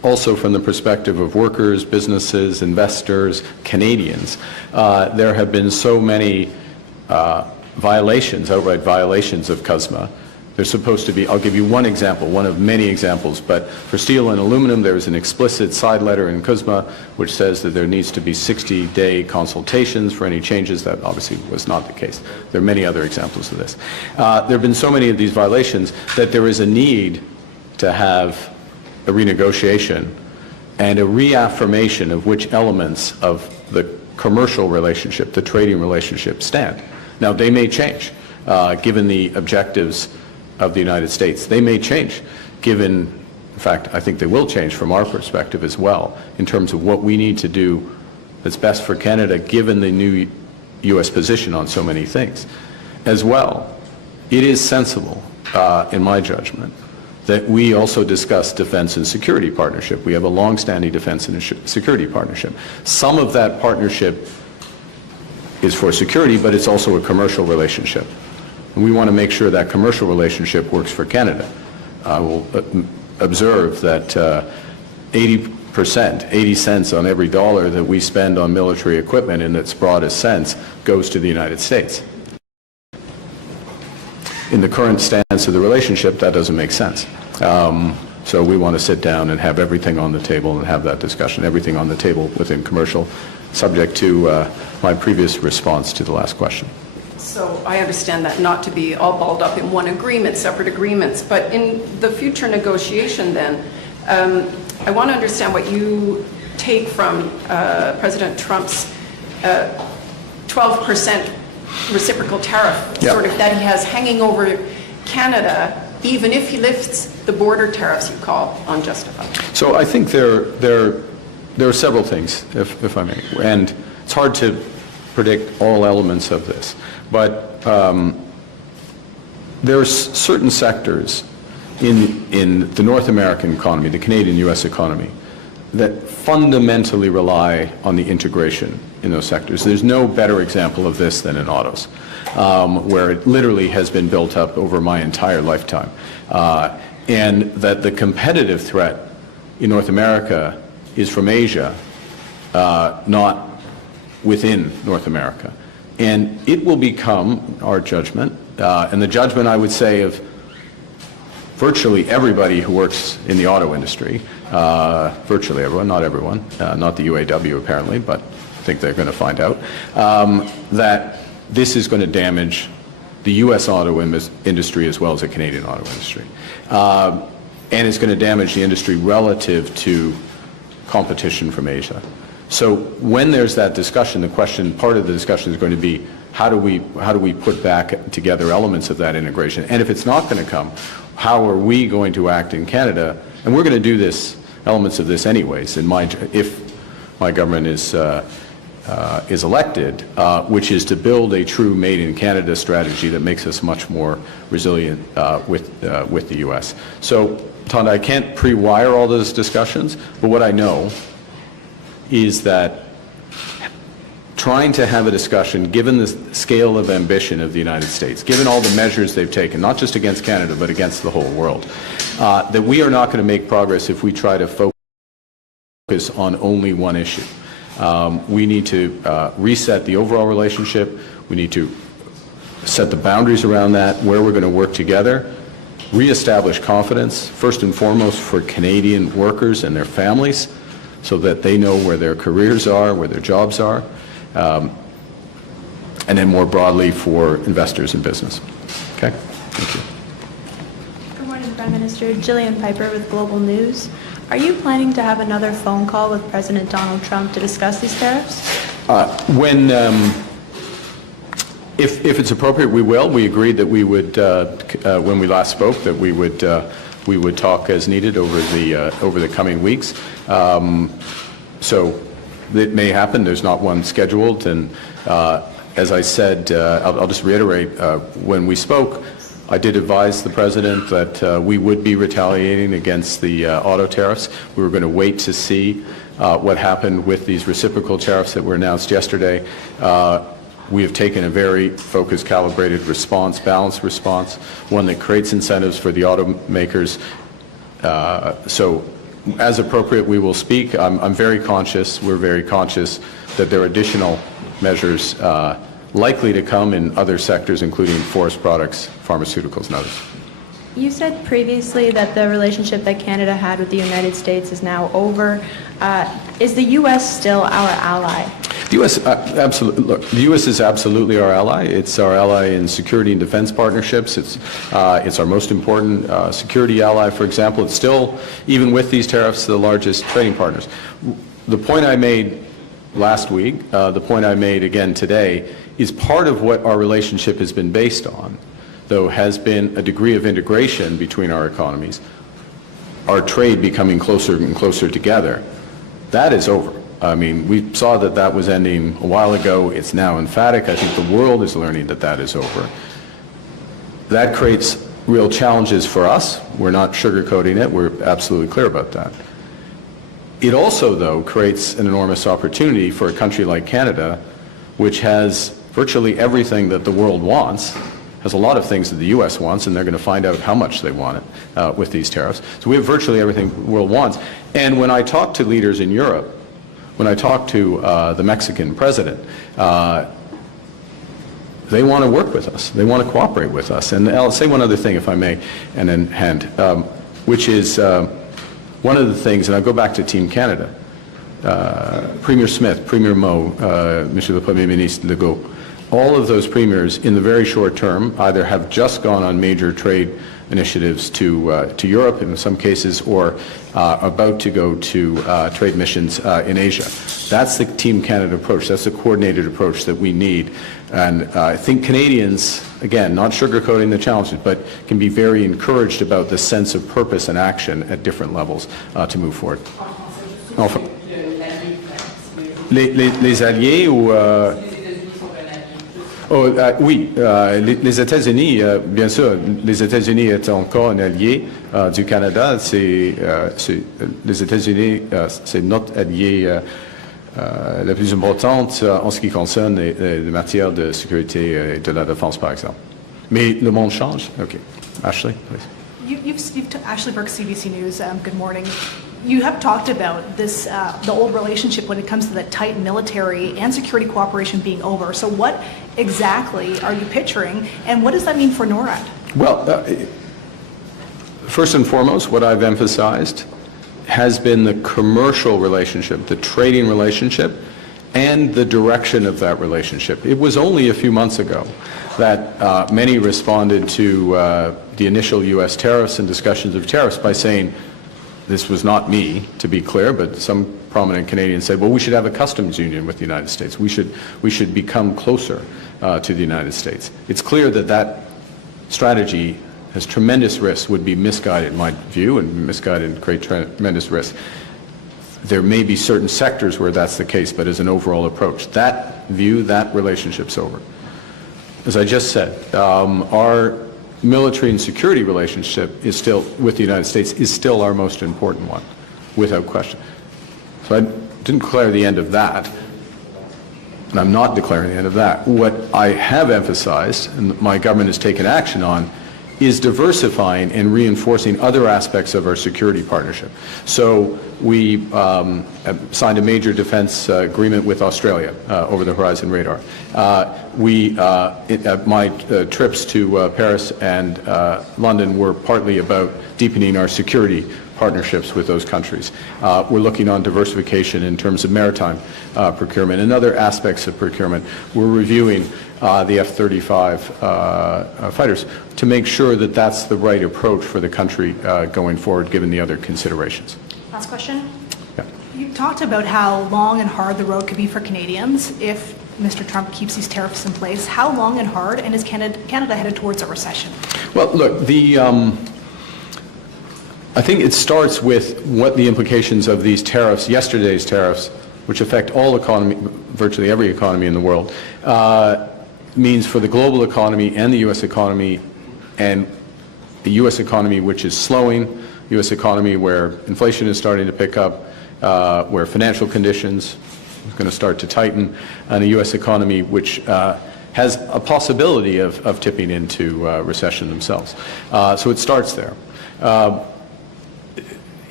also from the perspective of workers, businesses, investors, Canadians. There have been so many violations, outright violations of CUSMA. There's supposed to be, I'll give you one example, one of many examples, but for steel and aluminum, there is an explicit side letter in CUSMA which says that there needs to be 60-day consultations for any changes. That obviously was not the case. There are many other examples of this. There have been so many of these violations that there is a need to have a renegotiation and a reaffirmation of which elements of the commercial relationship, the trading relationship, stand. Now, they may change, given the objectives of the United States. They may change, given, in fact, I think they will change from our perspective as well, in terms of what we need to do that's best for Canada, given the new U.S. position on so many things. As well, it is sensible, in my judgment, that we also discuss defense and security partnership. We have a long-standing defense and security partnership. Some of that partnership is for security, but it's also a commercial relationship. And we want to make sure that commercial relationship works for Canada. I will observe that 80%, 80 cents on every dollar that we spend on military equipment in its broadest sense goes to the United States. In the current stance of the relationship, that doesn't make sense. So we want to sit down and have everything on the table and have that discussion, everything on the table within commercial, subject to my previous response to the last question. So I understand that not to be all balled up in one agreement, separate agreements, but in the future negotiation then, I want to understand what you take from President Trump's 12% reciprocal tariff, sort of that he has hanging over Canada, even if he lifts the border tariffs you call unjustified. So I think there are several things, if I may, and it's hard to predict all elements of this. But there are certain sectors in the North American economy, the Canadian-U.S. economy, that fundamentally rely on the integration in those sectors. There's no better example of this than in autos, where it literally has been built up over my entire lifetime. And that the competitive threat in North America is from Asia, not within North America. And it will become, our judgment, and the judgment, I would say, of virtually everybody who works in the auto industry, virtually everyone, not everyone, not the UAW apparently, but I think they're going to find out, that this is going to damage the U.S. auto industry as well as the Canadian auto industry. And it's going to damage the industry relative to competition from Asia. So when there's that discussion, the question, part of the discussion is going to be, how do we put back together elements of that integration? And if it's not going to come, how are we going to act in Canada? And we're going to do this, elements of this anyways, if my government is elected, which is to build a true Made in Canada strategy that makes us much more resilient with the U.S. So, Tonda, I can't pre-wire all those discussions, but what I know is that trying to have a discussion, given the scale of ambition of the United States, given all the measures they've taken, not just against Canada, but against the whole world, that we are not going to make progress if we try to focus on only one issue. We need to reset the overall relationship. We need to set the boundaries around that, where we're going to work together, reestablish confidence, first and foremost for Canadian workers and their families, so that they know where their careers are, where their jobs are, and then more broadly for investors and business. Okay? Thank you. Good morning, Prime Minister. Jillian Piper with Global News. Are you planning to have another phone call with President Donald Trump to discuss these tariffs? If it's appropriate, we will. We agreed that we would, when we last spoke, that we would talk as needed over the coming weeks. So it may happen. There's not one scheduled. And as I said, I'll just reiterate, when we spoke, I did advise the President that we would be retaliating against the auto tariffs. We were going to wait to see what happened with these reciprocal tariffs that were announced yesterday. We have taken a very focused, calibrated response, balanced response, one that creates incentives for the automakers. So as appropriate, we will speak. I'm very conscious, we're very conscious that there are additional measures likely to come in other sectors, including forest products, pharmaceuticals, and others. You said previously that the relationship that Canada had with the United States is now over. Is the U.S. still our ally? The U.S. Absolutely. Look, the U.S. is absolutely our ally. It's our ally in security and defense partnerships. It's our most important security ally. For example, it's still, even with these tariffs, the largest trading partners. The point I made last week, the point I made again today, is part of what our relationship has been based on, though, has been a degree of integration between our economies, our trade becoming closer and closer together. That is over. I mean, we saw that that was ending a while ago. It's now emphatic. I think the world is learning that that is over. That creates real challenges for us. We're not sugarcoating it. We're absolutely clear about that. It also, though, creates an enormous opportunity for a country like Canada, which has virtually everything that the world wants, has a lot of things that the U.S. wants, and they're going to find out how much they want it with these tariffs. So we have virtually everything the world wants. And when I talk to leaders in Europe, when I talk to the Mexican president, they want to work with us. They want to cooperate with us. And I'll say one other thing, if I may, and then hand, which is one of the things, and I'll go back to Team Canada, Premier Smith, Premier Moe, Monsieur le Premier Ministre Legault, all of those premiers in the very short term either have just gone on major trade initiatives to Europe in some cases, or about to go to trade missions in Asia. That's the Team Canada approach. That's the coordinated approach that we need. And I think Canadians, again, not sugarcoating the challenges, but can be very encouraged about the sense of purpose and action at different levels to move forward. Enfin, les alliés ou... Oh, oui, les États-Unis, bien sûr, les États-Unis étant encore un allié du Canada. Les États-Unis, c'est notre allié la plus importante en ce qui concerne les matières de sécurité et de la défense, par exemple. Mais le monde change. OK. Ashley, please. Ashley Burke, CBC News. Good morning. You have talked about this, the old relationship when it comes to the tight military and security cooperation being over. So what exactly are you picturing, and what does that mean for NORAD? Well, first and foremost, what I've emphasized has been the commercial relationship, the trading relationship, and the direction of that relationship. It was only a few months ago that many responded to the initial U.S. tariffs and discussions of tariffs by saying, this was not me, to be clear, but some prominent Canadians said, well, we should have a customs union with the United States. We should become closer to the United States. It's clear that that strategy has tremendous risks, would be misguided in my view, and misguided and create tremendous risk. There may be certain sectors where that's the case, but as an overall approach, that view, that relationship's over. As I just said, our military and security relationship is still, with the United States, is still our most important one, without question. So I didn't declare the end of that, and I'm not declaring the end of that. What I have emphasized, and my government has taken action on, is diversifying and reinforcing other aspects of our security partnership. So we signed a major defense agreement with Australia, over the horizon radar. My trips to Paris and London were partly about deepening our security partnerships with those countries. We're looking on diversification in terms of maritime procurement and other aspects of procurement. We're reviewing the F-35 fighters to make sure that that's the right approach for the country going forward, given the other considerations. Last question. Yeah. You talked about how long and hard the road could be for Canadians if Mr. Trump keeps these tariffs in place. How long and hard, and is Canada headed towards a recession? Well, look, I think it starts with what the implications of these tariffs, yesterday's tariffs, which affect all economy, virtually every economy in the world, means for the global economy and the U.S. economy, and the U.S. economy which is slowing, U.S. economy where inflation is starting to pick up, where financial conditions are going to start to tighten, and a U.S. economy which has a possibility of tipping into recession themselves. So it starts there.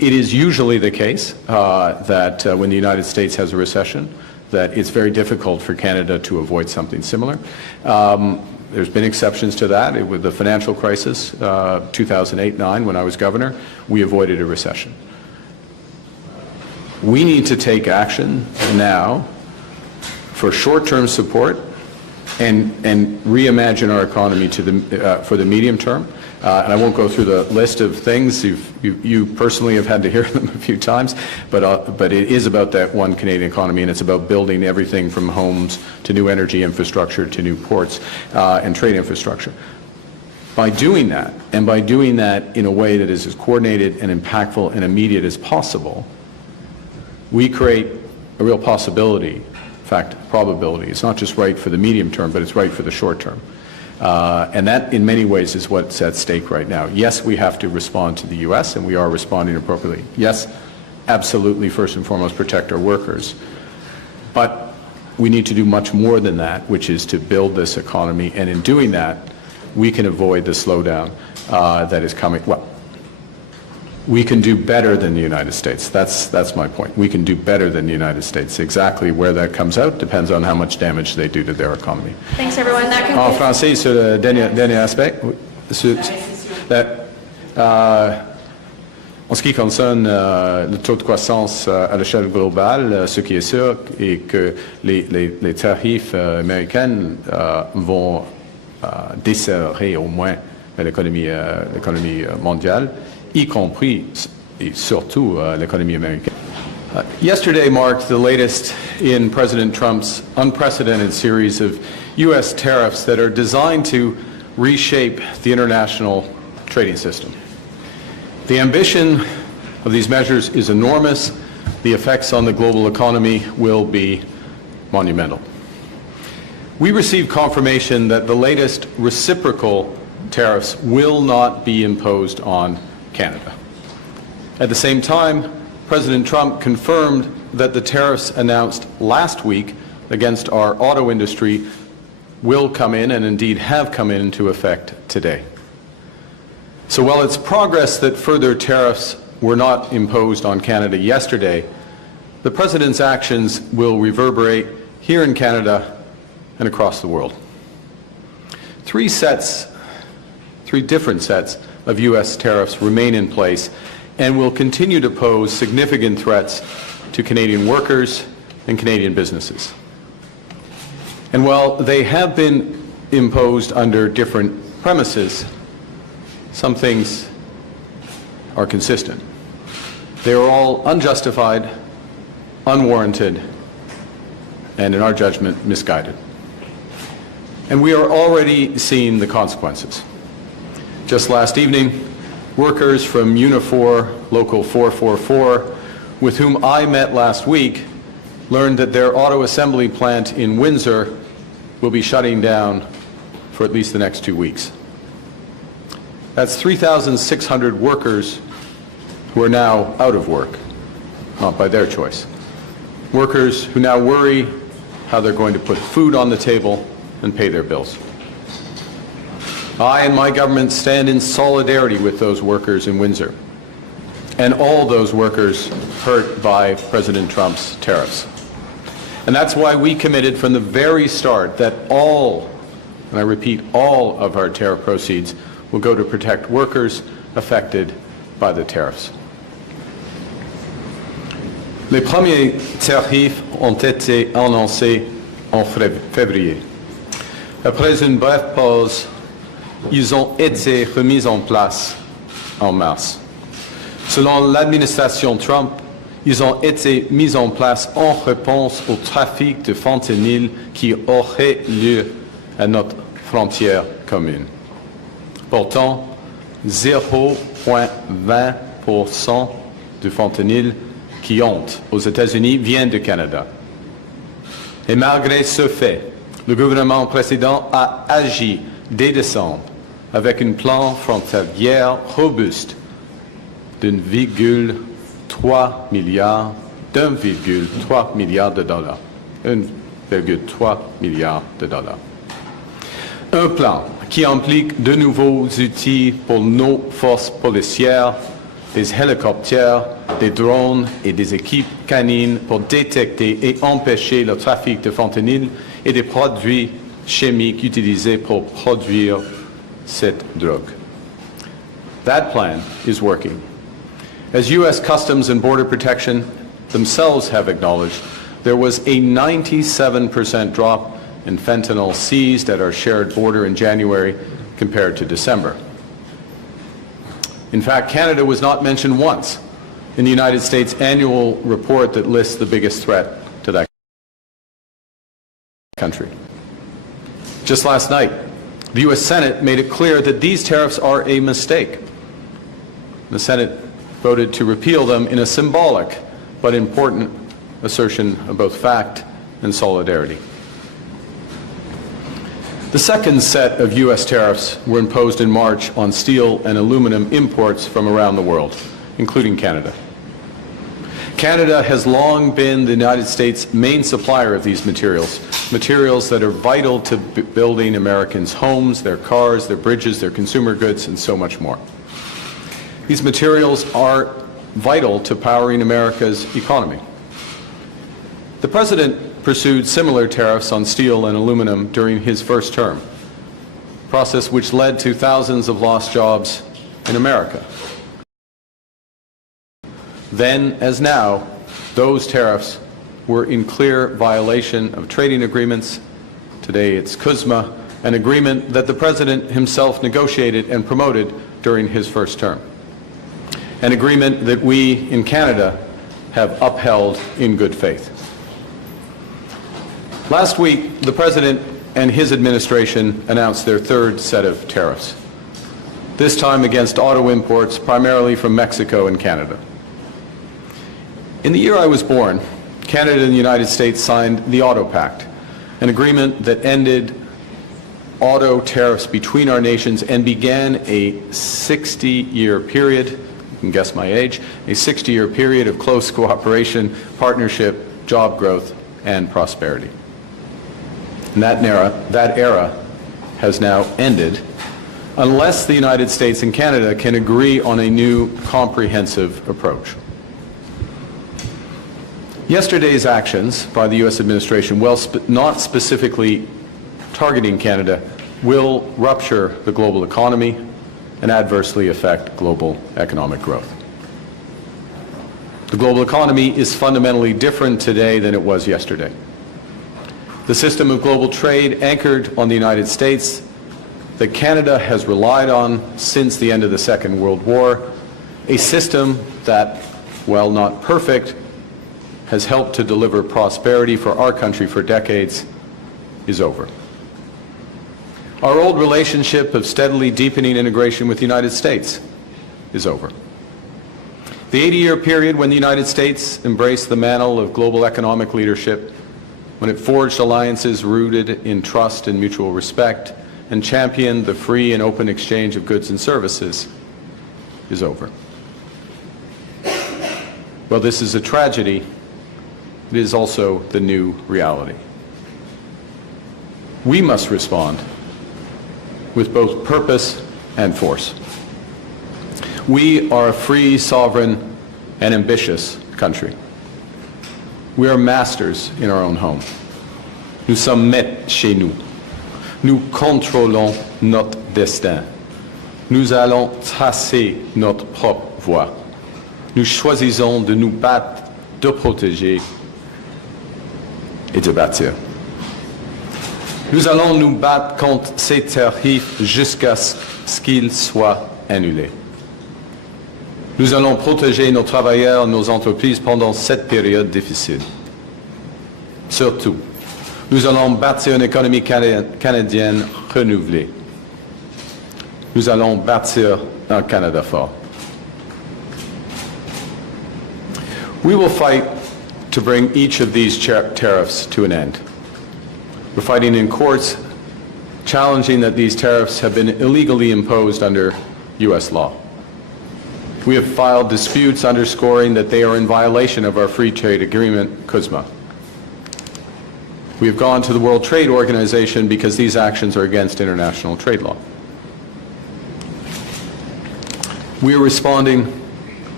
It is usually the case that when the United States has a recession, that it's very difficult for Canada to avoid something similar. There's been exceptions to that. With the financial crisis, 2008-9, when I was governor, we avoided a recession. We need to take action now for short-term support and reimagine our economy for the medium term. And I won't go through the list of things. You personally have had to hear them a few times, but it is about that one Canadian economy, and it's about building everything from homes to new energy infrastructure to new ports and trade infrastructure. By doing that, and by doing that in a way that is as coordinated and impactful and immediate as possible, we create a real possibility, in fact, probability. It's not just right for the medium term, but it's right for the short term. And that, in many ways, is what's at stake right now. Yes, we have to respond to the U.S., and we are responding appropriately. Yes, absolutely, first and foremost, protect our workers. But we need to do much more than that, which is to build this economy. And in doing that, we can avoid the slowdown that is coming. Well, we can do better than the United States. That's my point. We can do better than the United States. Exactly where that comes out depends on how much damage they do to their economy. Thanks, everyone. That En concludes. français, sur le dernier aspect, en ce qui concerne le taux de croissance à l'échelle globale, ce qui est sûr est que les tarifs américains vont desserrer au moins l'économie mondiale, y compris et surtout l'économie américaine. Yesterday marked the latest in President Trump's unprecedented series of U.S. tariffs that are designed to reshape the international trading system. The ambition of these measures is enormous. The effects on the global economy will be monumental. We received confirmation that the latest reciprocal tariffs will not be imposed on Canada. At the same time, President Trump confirmed that the tariffs announced last week against our auto industry will come in, and indeed have come into effect today. So while it's progress that further tariffs were not imposed on Canada yesterday, the President's actions will reverberate here in Canada and across the world. Three different sets of U.S. tariffs remain in place and will continue to pose significant threats to Canadian workers and Canadian businesses. And while they have been imposed under different premises, some things are consistent. They are all unjustified, unwarranted, and in our judgment, misguided. And we are already seeing the consequences. Just last evening, workers from Unifor Local 444, with whom I met last week, learned that their auto assembly plant in Windsor will be shutting down for at least the next 2 weeks. That's 3,600 workers who are now out of work, not by their choice. Workers who now worry how they're going to put food on the table and pay their bills. I and my government stand in solidarity with those workers in Windsor and all those workers hurt by President Trump's tariffs. And that's why we committed from the very start that all, and I repeat, all of our tariff proceeds will go to protect workers affected by the tariffs. Les premiers tarifs ont été annoncés en février. Après une brève pause, ils ont été remis en place en mars. Selon l'administration Trump, ils ont été mis en place en réponse au trafic de fentanyl qui aurait lieu à notre frontière commune. Pourtant, 0,20% du fentanyl qui entre aux États-Unis vient du Canada. Et malgré ce fait, le gouvernement précédent a agi dès décembre avec un plan frontalier robuste d'1,3 milliard de dollars. 1,3 milliard de dollars. Un plan qui implique de nouveaux outils pour nos forces policières, des hélicoptères, des drones et des équipes canines pour détecter et empêcher le trafic de fentanyl et des produits chimiques utilisés pour produire cette drogue. That plan is working. As U.S. Customs and Border Protection themselves have acknowledged, there was a 97% drop in fentanyl seized at our shared border in January compared to December. In fact, Canada was not mentioned once in the United States annual report that lists the biggest threat to that country. Just last night, the U.S. Senate made it clear that these tariffs are a mistake. The Senate voted to repeal them in a symbolic but important assertion of both fact and solidarity. The second set of U.S. tariffs were imposed in March on steel and aluminum imports from around the world, including Canada. Canada has long been the United States' main supplier of these materials, materials that are vital to building Americans' homes, their cars, their bridges, their consumer goods, and so much more. These materials are vital to powering America's economy. The President pursued similar tariffs on steel and aluminum during his first term, a process which led to thousands of lost jobs in America. Then, as now, those tariffs were in clear violation of trading agreements. Today it's CUSMA, an agreement that the President himself negotiated and promoted during his first term. An agreement that we in Canada have upheld in good faith. Last week, the President and his administration announced their third set of tariffs, this time against auto imports primarily from Mexico and Canada. In the year I was born, Canada and the United States signed the Auto Pact, an agreement that ended auto tariffs between our nations and began a 60-year period, you can guess my age, a 60-year period of close cooperation, partnership, job growth, and prosperity. And that era has now ended unless the United States and Canada can agree on a new comprehensive approach. Yesterday's actions by the U.S. administration, while not specifically targeting Canada, will rupture the global economy and adversely affect global economic growth. The global economy is fundamentally different today than it was yesterday. The system of global trade anchored on the United States that Canada has relied on since the end of the Second World War, a system that, while not perfect, has helped to deliver prosperity for our country for decades, is over. Our old relationship of steadily deepening integration with the United States is over. The 80-year period when the United States embraced the mantle of global economic leadership, when it forged alliances rooted in trust and mutual respect, and championed the free and open exchange of goods and services, is over. Well, this is a tragedy. It is also the new reality. We must respond with both purpose and force. We are a free, sovereign, and ambitious country. We are masters in our own home. Nous sommes maîtres chez nous. Nous contrôlons notre destin. Nous allons tracer notre propre voie. Nous choisissons de nous battre, de protéger et de bâtir. Nous allons nous battre contre ces tarifs jusqu'à ce qu'ils soient annulés. Nous allons protéger nos travailleurs, nos entreprises pendant cette période difficile. Surtout, nous allons bâtir une économie canadienne renouvelée. Nous allons bâtir un Canada fort. We will fight to bring each of these tariffs to an end. We're fighting in courts, challenging that these tariffs have been illegally imposed under U.S. law. We have filed disputes underscoring that they are in violation of our free trade agreement, CUSMA. We have gone to the World Trade Organization because these actions are against international trade law. We are responding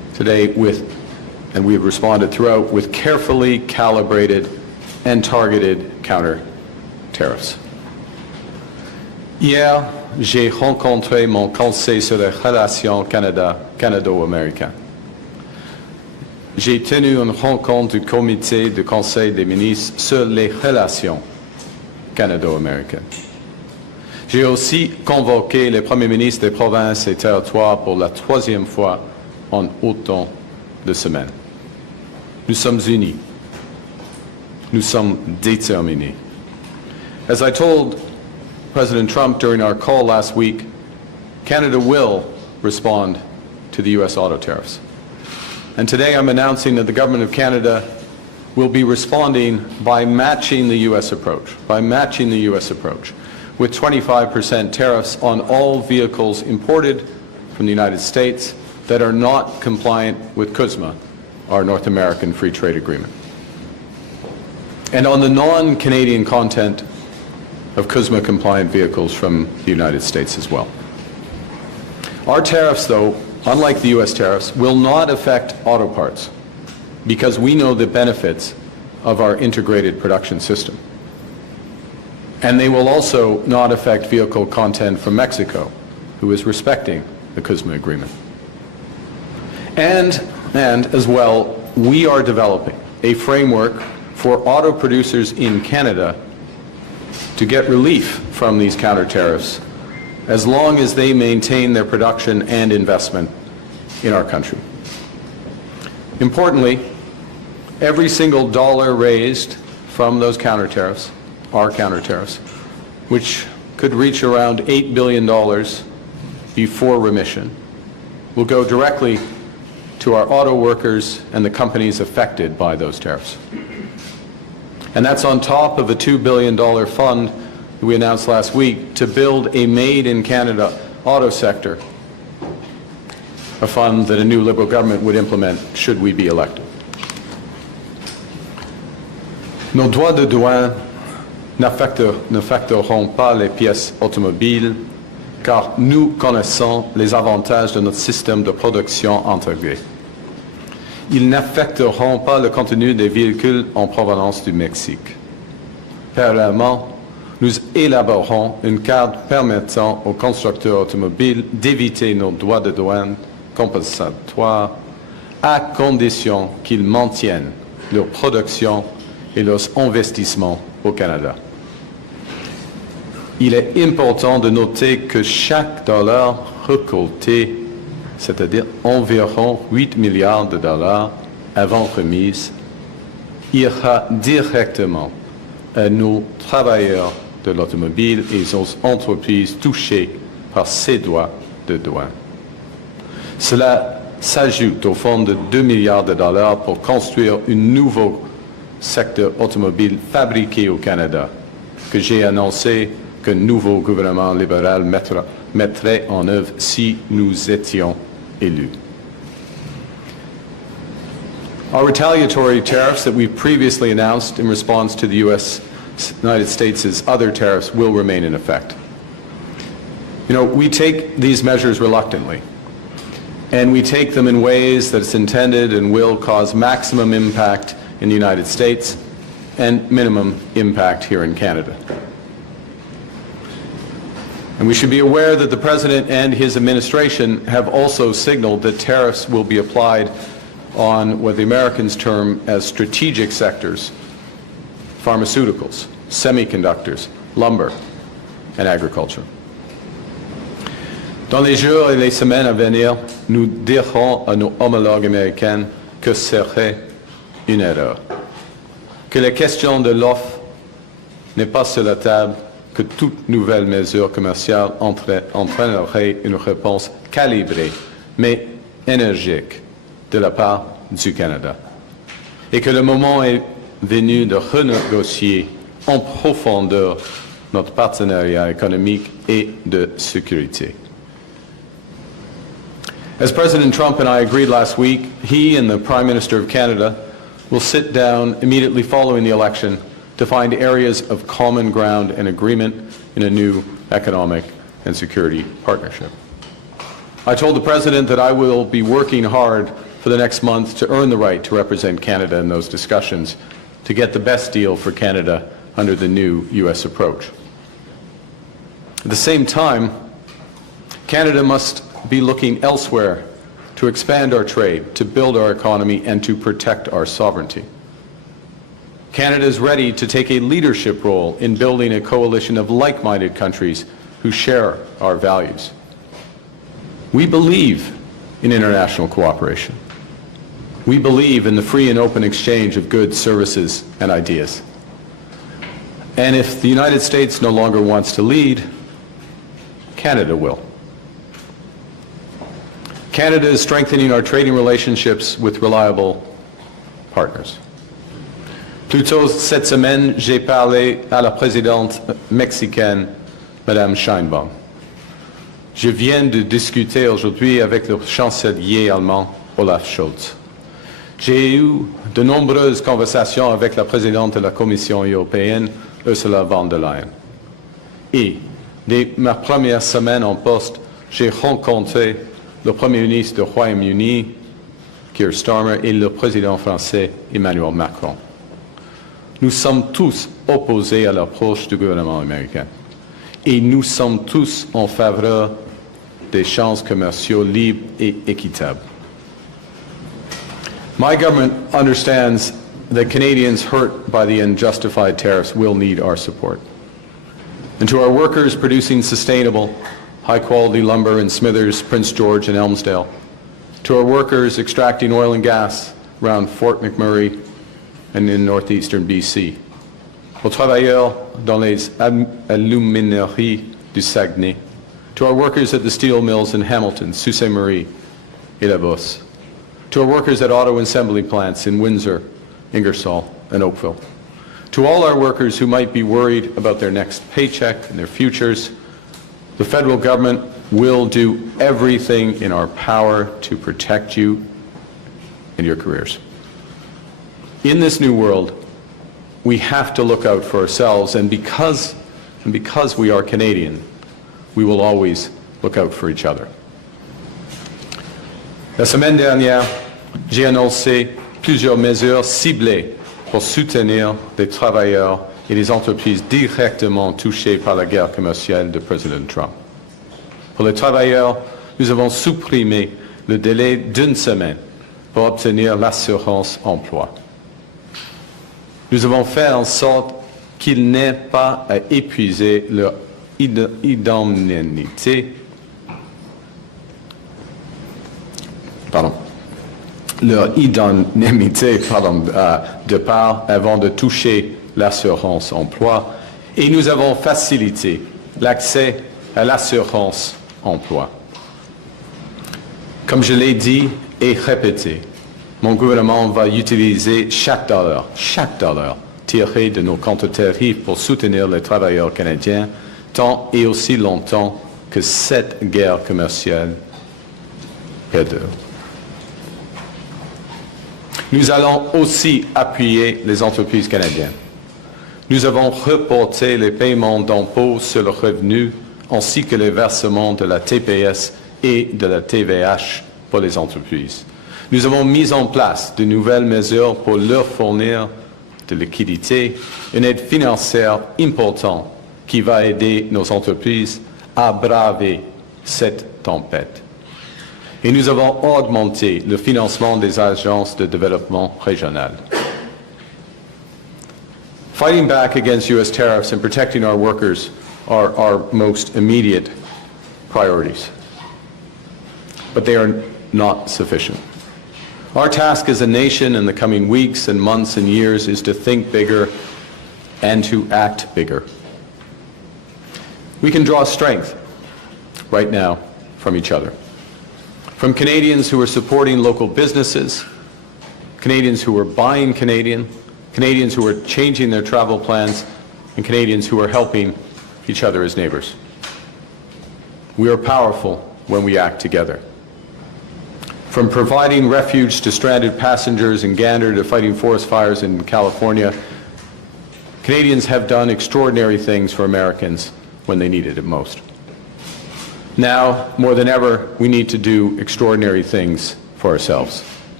today with, and we have responded throughout, with carefully calibrated and targeted counter-tariffs. Hier, j'ai rencontré mon conseil sur les relations canado-américaines. J'ai tenu une rencontre du comité du Conseil des ministres sur les relations canado-américaines. J'ai aussi convoqué les premiers ministres des provinces et territoires pour la 3e fois en autant de semaines. Nous sommes unis. Nous sommes déterminés. As I told President Trump during our call last week, Canada will respond to the U.S. auto tariffs. And today I'm announcing that the Government of Canada will be responding by matching the U.S. approach, with 25% tariffs on all vehicles imported from the United States that are not compliant with CUSMA, our North American Free Trade Agreement. And on the non-Canadian content of CUSMA-compliant vehicles from the United States as well. Our tariffs, though, unlike the U.S. tariffs, will not affect auto parts because we know the benefits of our integrated production system. And they will also not affect vehicle content from Mexico, who is respecting the CUSMA agreement. And as well, we are developing a framework for auto producers in Canada to get relief from these counter-tariffs as long as they maintain their production and investment in our country. Importantly, every single dollar raised from those counter-tariffs, our counter-tariffs, which could reach around $8 billion before remission, will go directly to our auto workers and the companies affected by those tariffs. And that's on top of a $2 billion fund that we announced last week to build a made-in-Canada auto sector, a fund that a new Liberal government would implement should we be elected. Nos droits de douane n'affecteront pas les pièces automobiles car nous connaissons les avantages de notre système de production intégré. Ils n'affecteront pas le contenu des véhicules en provenance du Mexique. Parallèlement, nous élaborerons une carte permettant aux constructeurs automobiles d'éviter nos droits de douane compensatoires à condition qu'ils maintiennent leur production et leurs investissements au Canada. Il est important de noter que chaque dollar récolté, c'est-à-dire environ 8 milliards de dollars avant remise, ira directement à nos travailleurs de l'automobile et aux entreprises touchées par ces droits de douane. Cela s'ajoute au fonds de 2 milliards de dollars pour construire un nouveau secteur automobile fabriqué au Canada, que j'ai annoncé que le nouveau gouvernement libéral mettrait en œuvre si nous étions élus. Our retaliatory tariffs that we've previously announced in response to the United States' other tariffs will remain in effect. You know, we take these measures reluctantly, and we take them in ways that it's intended and will cause maximum impact in the United States and minimum impact here in Canada. And we should be aware that the President and his administration have also signaled that tariffs will be applied on what the Americans term as strategic sectors: pharmaceuticals, semiconductors, lumber, and agriculture. Dans les jours et les semaines à venir, nous dirons à nos homologues américains que ce serait une erreur, que la question de l'offre n'est pas sur la table, que toute nouvelle mesure commerciale entraînerait une réponse calibrée, mais énergique, de la part du Canada, et que le moment est venu de renégocier en profondeur notre partenariat économique et de sécurité. As President Trump and I agreed last week, he and the Prime Minister of Canada will sit down immediately following the election to find areas of common ground and agreement in a new economic and security partnership. I told the President that I will be working hard for the next month to earn the right to represent Canada in those discussions, to get the best deal for Canada under the new U.S. approach. At the same time, Canada must be looking elsewhere to expand our trade, to build our economy, and to protect our sovereignty. Canada is ready to take a leadership role in building a coalition of like-minded countries who share our values. We believe in international cooperation. We believe in the free and open exchange of goods, services, and ideas. And if the United States no longer wants to lead, Canada will. Canada is strengthening our trading relationships with reliable partners. Plus tôt cette semaine, j'ai parlé à la présidente mexicaine, Madame Sheinbaum. Je viens de discuter aujourd'hui avec le chancelier allemand, Olaf Scholz. J'ai eu de nombreuses conversations avec la présidente de la Commission européenne, Ursula von der Leyen. Et dès ma première semaine en poste, j'ai rencontré le Premier ministre du Royaume-Uni, Keir Starmer, et le président français, Emmanuel Macron. Nous sommes tous opposés à l'approche du gouvernement américain. Et nous sommes tous en faveur d'échanges commerciaux libres et équitables. My government understands that Canadians hurt by the unjustified tariffs will need our support. And to our workers producing sustainable, high-quality lumber in Smithers, Prince George, and Elmsdale, to our workers extracting oil and gas around Fort McMurray and in northeastern BC, aux travailleurs dans les alumineries du Saguenay, to our workers at the steel mills in Hamilton, Sault Ste. Marie, et La Bosse, to our workers at auto assembly plants in Windsor, Ingersoll, and Oakville, to all our workers who might be worried about their next paycheck and their futures, the federal government will do everything in our power to protect you and your careers. In this new world, we have to look out for ourselves, and because we are Canadian, we will always look out for each other. La semaine dernière, j'ai annoncé plusieurs mesures ciblées pour soutenir les travailleurs et les entreprises directement touchées par la guerre commerciale de Président Trump. Pour les travailleurs, nous avons supprimé le délai d'une semaine pour obtenir l'assurance emploi. Nous avons fait en sorte qu'ils n'aient pas à épuiser leur indemnité, de part avant de toucher l'assurance emploi, et nous avons facilité l'accès à l'assurance emploi. Comme je l'ai dit et répété, mon gouvernement va utiliser chaque dollar tiré de nos Counter-Tariffs pour soutenir les travailleurs canadiens tant et aussi longtemps que cette guerre commerciale perdure. Nous allons aussi appuyer les entreprises canadiennes. Nous avons reporté les paiements d'impôts sur le revenu ainsi que les versements de la TPS et de la TVH pour les entreprises. Nous avons mis en place de nouvelles mesures pour leur fournir de liquidités, une aide financière importante qui va aider nos entreprises à braver cette tempête. Et nous avons augmenté le financement des agences de développement régionales. Fighting back against U.S. tariffs and protecting our workers are our most immediate priorities. But they are not sufficient. Our task as a nation in the coming weeks and months and years is to think bigger and to act bigger. We can draw strength right now from each other. From Canadians who are supporting local businesses, Canadians who are buying Canadian, Canadians who are changing their travel plans, and Canadians who are helping each other as neighbors. We are powerful when we act together. From providing refuge to stranded passengers in Gander to fighting forest fires in California, Canadians have done extraordinary things for Americans when they needed it most. Now, more than ever, we need to do extraordinary things for ourselves.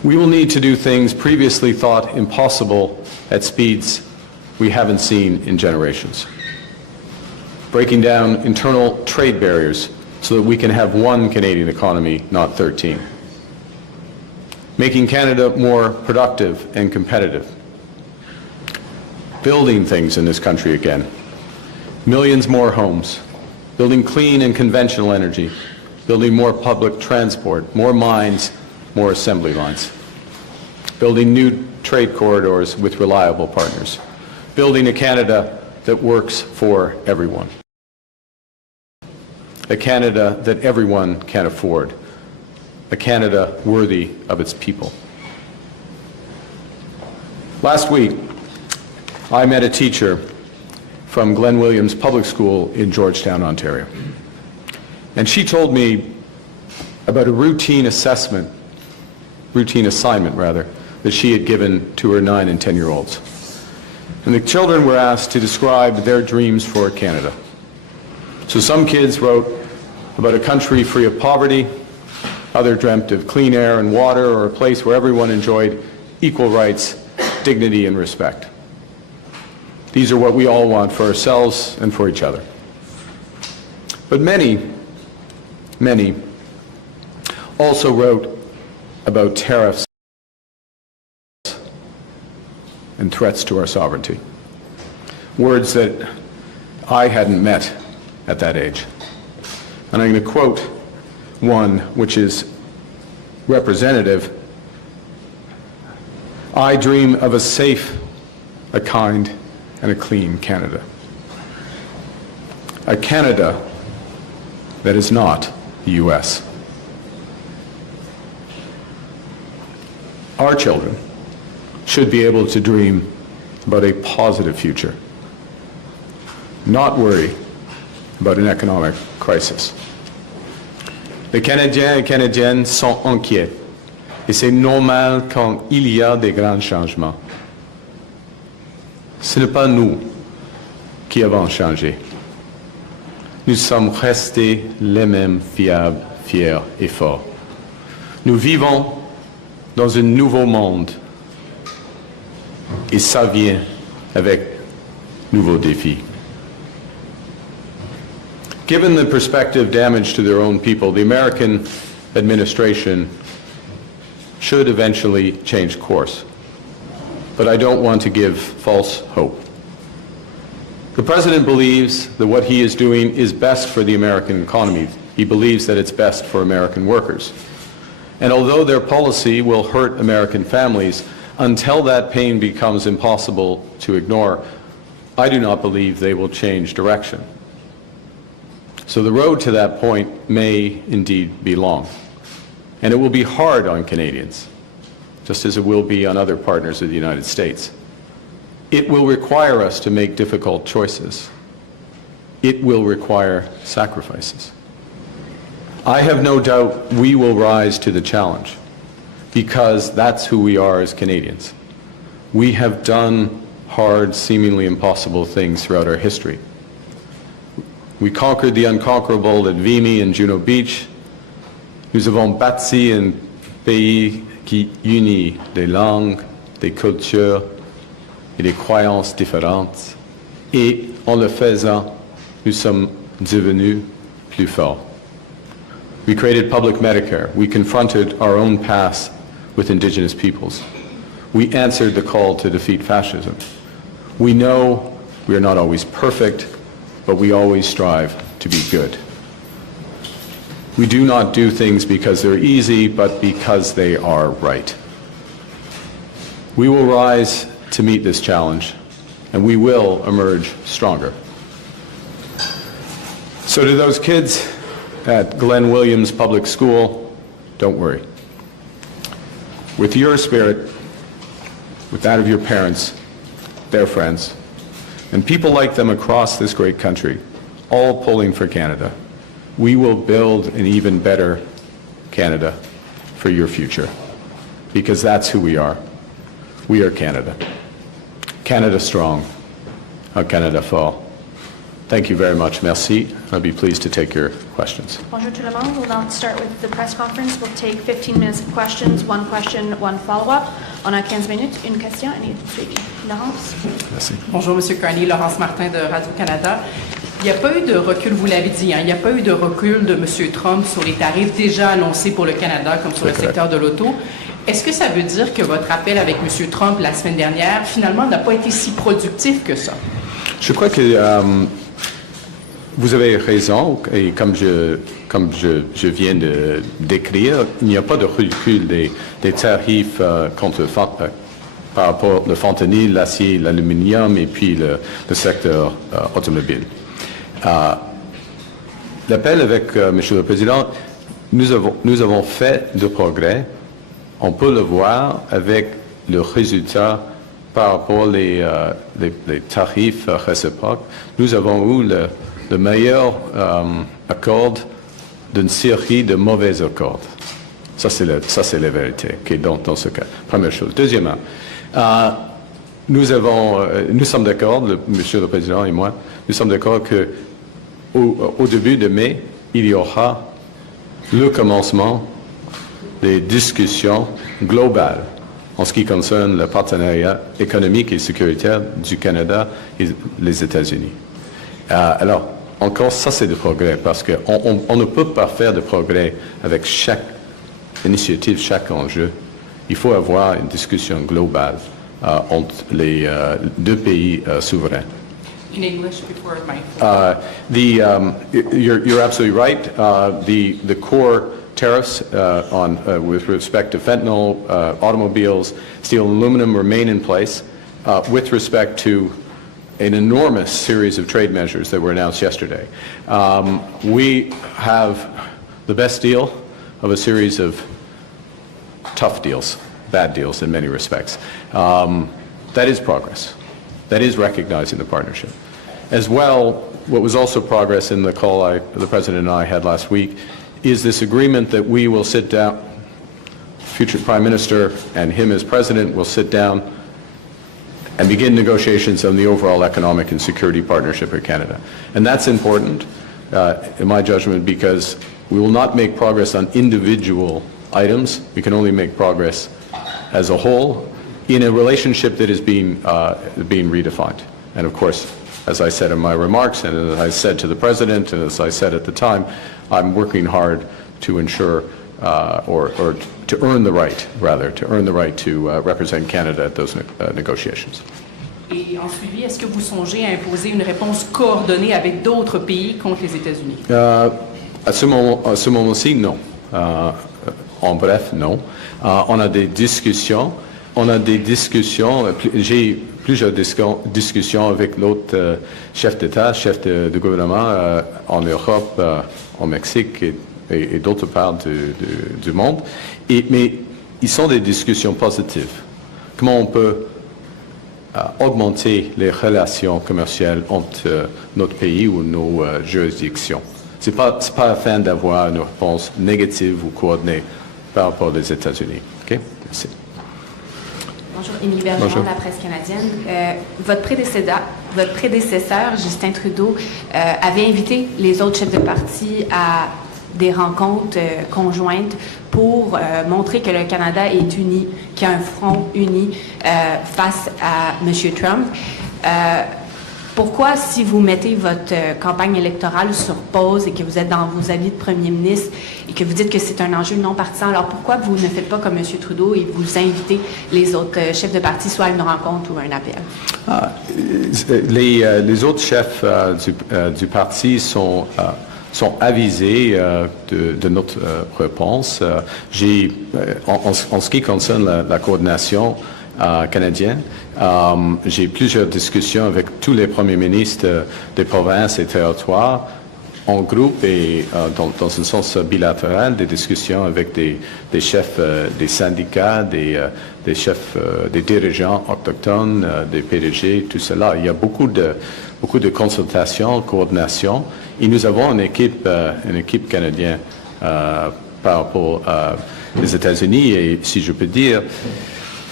We will need to do things previously thought impossible at speeds we haven't seen in generations. Breaking down internal trade barriers so that we can have one Canadian economy, not 13. Making Canada more productive and competitive. Building things in this country again. Millions more homes. Building clean and conventional energy. Building more public transport, more mines, more assembly lines. Building new trade corridors with reliable partners. Building a Canada that works for everyone. A Canada that everyone can afford. A Canada worthy of its people. Last week, I met a teacher from Glen Williams Public School in Georgetown, Ontario. And she told me about a routine assignment that she had given to her 9 and 10-year-olds. And the children were asked to describe their dreams for Canada. So some kids wrote about a country free of poverty, others dreamt of clean air and water, or a place where everyone enjoyed equal rights, dignity, and respect. These are what we all want for ourselves and for each other. But many also wrote about tariffs and threats to our sovereignty. Words that I hadn't met at that age. And I'm going to quote one which is representative. I dream of a safe, a kind, and a clean Canada. A Canada that is not the U.S. Our children should be able to dream about a positive future, not worry about an economic crisis. Les Canadiens et Canadiennes sont inquiets, et c'est normal quand il y a des grands changements. Ce n'est pas nous qui avons changé. Nous sommes restés les mêmes fiables, fiers et forts. Nous vivons dans un nouveau monde et ça vient avec nouveaux défis. Given the prospective damage to their own people, the American administration should eventually change course. But I don't want to give false hope. The President believes that what he is doing is best for the American economy. He believes that it's best for American workers. And although their policy will hurt American families, until that pain becomes impossible to ignore, I do not believe they will change direction. So the road to that point may indeed be long. And it will be hard on Canadians, just as it will be on other partners of the United States. It will require us to make difficult choices. It will require sacrifices. I have no doubt we will rise to the challenge, because that's who we are as Canadians. We have done hard, seemingly impossible things throughout our history. We conquered the unconquerable at Vimy and Juno Beach. Nous avons bâti un pays qui unit des langues, des cultures et des croyances différentes. Et en le faisant, nous sommes devenus plus forts. We created public Medicare. We confronted our own past with Indigenous peoples. We answered the call to defeat fascism. We know we are not always perfect, but we always strive to be good. We do not do things because they're easy, but because they are right. We will rise to meet this challenge, and we will emerge stronger. So to those kids at Glen Williams Public School, don't worry. With your spirit, with that of your parents, their friends, and people like them across this great country, all pulling for Canada, we will build an even better Canada for your future, because that's who we are. We are Canada. Canada strong, un Canada fort. Thank you very much. Merci. I'll be pleased to take your questions. Bonjour tout le monde. We'll now start with the press conference. We'll take 15 minutes of questions, one question, one follow-up. On a 15 minutes, une question et une suivi. Laurence? Merci. Bonjour, M. Carney. Laurence Martin de Radio-Canada. Il n'y a pas eu de recul, vous l'avez dit, il n'y a pas eu de recul de M. Trump sur les tarifs déjà annoncés pour le Canada, comme sur le secteur de l'auto. Est-ce que ça veut dire que votre appel avec M. Trump la semaine dernière, finalement, n'a pas été si productif que ça? Je crois que vous avez raison, et comme je viens de décrire, il n'y a pas de recul des tarifs par rapport au fentanyl, l'acier, l'aluminium et puis le secteur automobile. L'appel avec Monsieur le Président, nous avons fait de progrès. On peut le voir avec le résultat par rapport les tarifs réciproques. Nous avons eu le meilleur accord d'une série de mauvais accords. Ça, c'est la vérité dans ce cas. Première chose. Deuxièmement, nous sommes d'accord, Monsieur le Président et moi, nous sommes d'accord qu'au début de mai, il y aura le commencement des discussions globales en ce qui concerne le partenariat économique et sécuritaire du Canada et les États-Unis. Alors, encore, ça c'est du progrès, parce qu'on ne peut pas faire de progrès avec chaque initiative, chaque enjeu. Il faut avoir une discussion globale entre les deux pays souverains. In English before my... You're absolutely right. The core tariffs with respect to fentanyl, automobiles, steel and aluminum remain in place. With respect to an enormous series of trade measures that were announced yesterday. We have the best deal of a series of tough deals, bad deals in many respects. That is progress. That is recognizing the partnership. As well, what was also progress in the call the President and I had last week is this agreement that we will sit down, future Prime Minister and him as President will sit down and begin negotiations on the overall economic and security partnership with Canada. And that's important, in my judgment, because we will not make progress on individual items. We can only make progress as a whole in a relationship that is being redefined. And of course, as I said in my remarks, and as I said to the President, and as I said at the time, I'm working hard to ensure, or to earn the right, rather, to represent Canada at those negotiations. Et en suivi, est-ce que vous songez à imposer une réponse coordonnée avec d'autres pays contre les États-Unis? À ce moment-ci, non. En bref, non. On a des discussions. J'ai plusieurs discussions avec l'autre chef d'État, chef de gouvernement en Europe, au Mexique et d'autres parts du monde. Mais ils sont des discussions positives. Comment on peut augmenter les relations commerciales entre notre pays ou nos juridictions. C'est pas afin d'avoir une réponse négative ou coordonnée par rapport aux États-Unis. OK? Merci. Bonjour, Émilie Bergeron de la presse canadienne. Votre prédécesseur, Justin Trudeau, avait invité les autres chefs de parti à des rencontres conjointes pour montrer que le Canada est uni, qu'il y a un front uni face à M. Trump. Pourquoi, si vous mettez votre campagne électorale sur pause et que vous êtes dans vos avis de premier ministre et que vous dites que c'est un enjeu non partisan, alors pourquoi vous ne faites pas comme M. Trudeau et vous invitez les autres chefs de parti soit à une rencontre ou à un appel? Les autres chefs du parti sont avisés de notre réponse. En ce qui concerne la coordination canadienne, j'ai plusieurs discussions avec tous les premiers ministres des provinces et territoires en groupe et dans un sens bilatéral, des discussions avec des chefs des syndicats, des chefs des dirigeants autochtones, des PDG, tout cela. Il y a beaucoup de consultations, coordination, et nous avons une équipe canadienne par rapport aux États-Unis, et si je peux dire,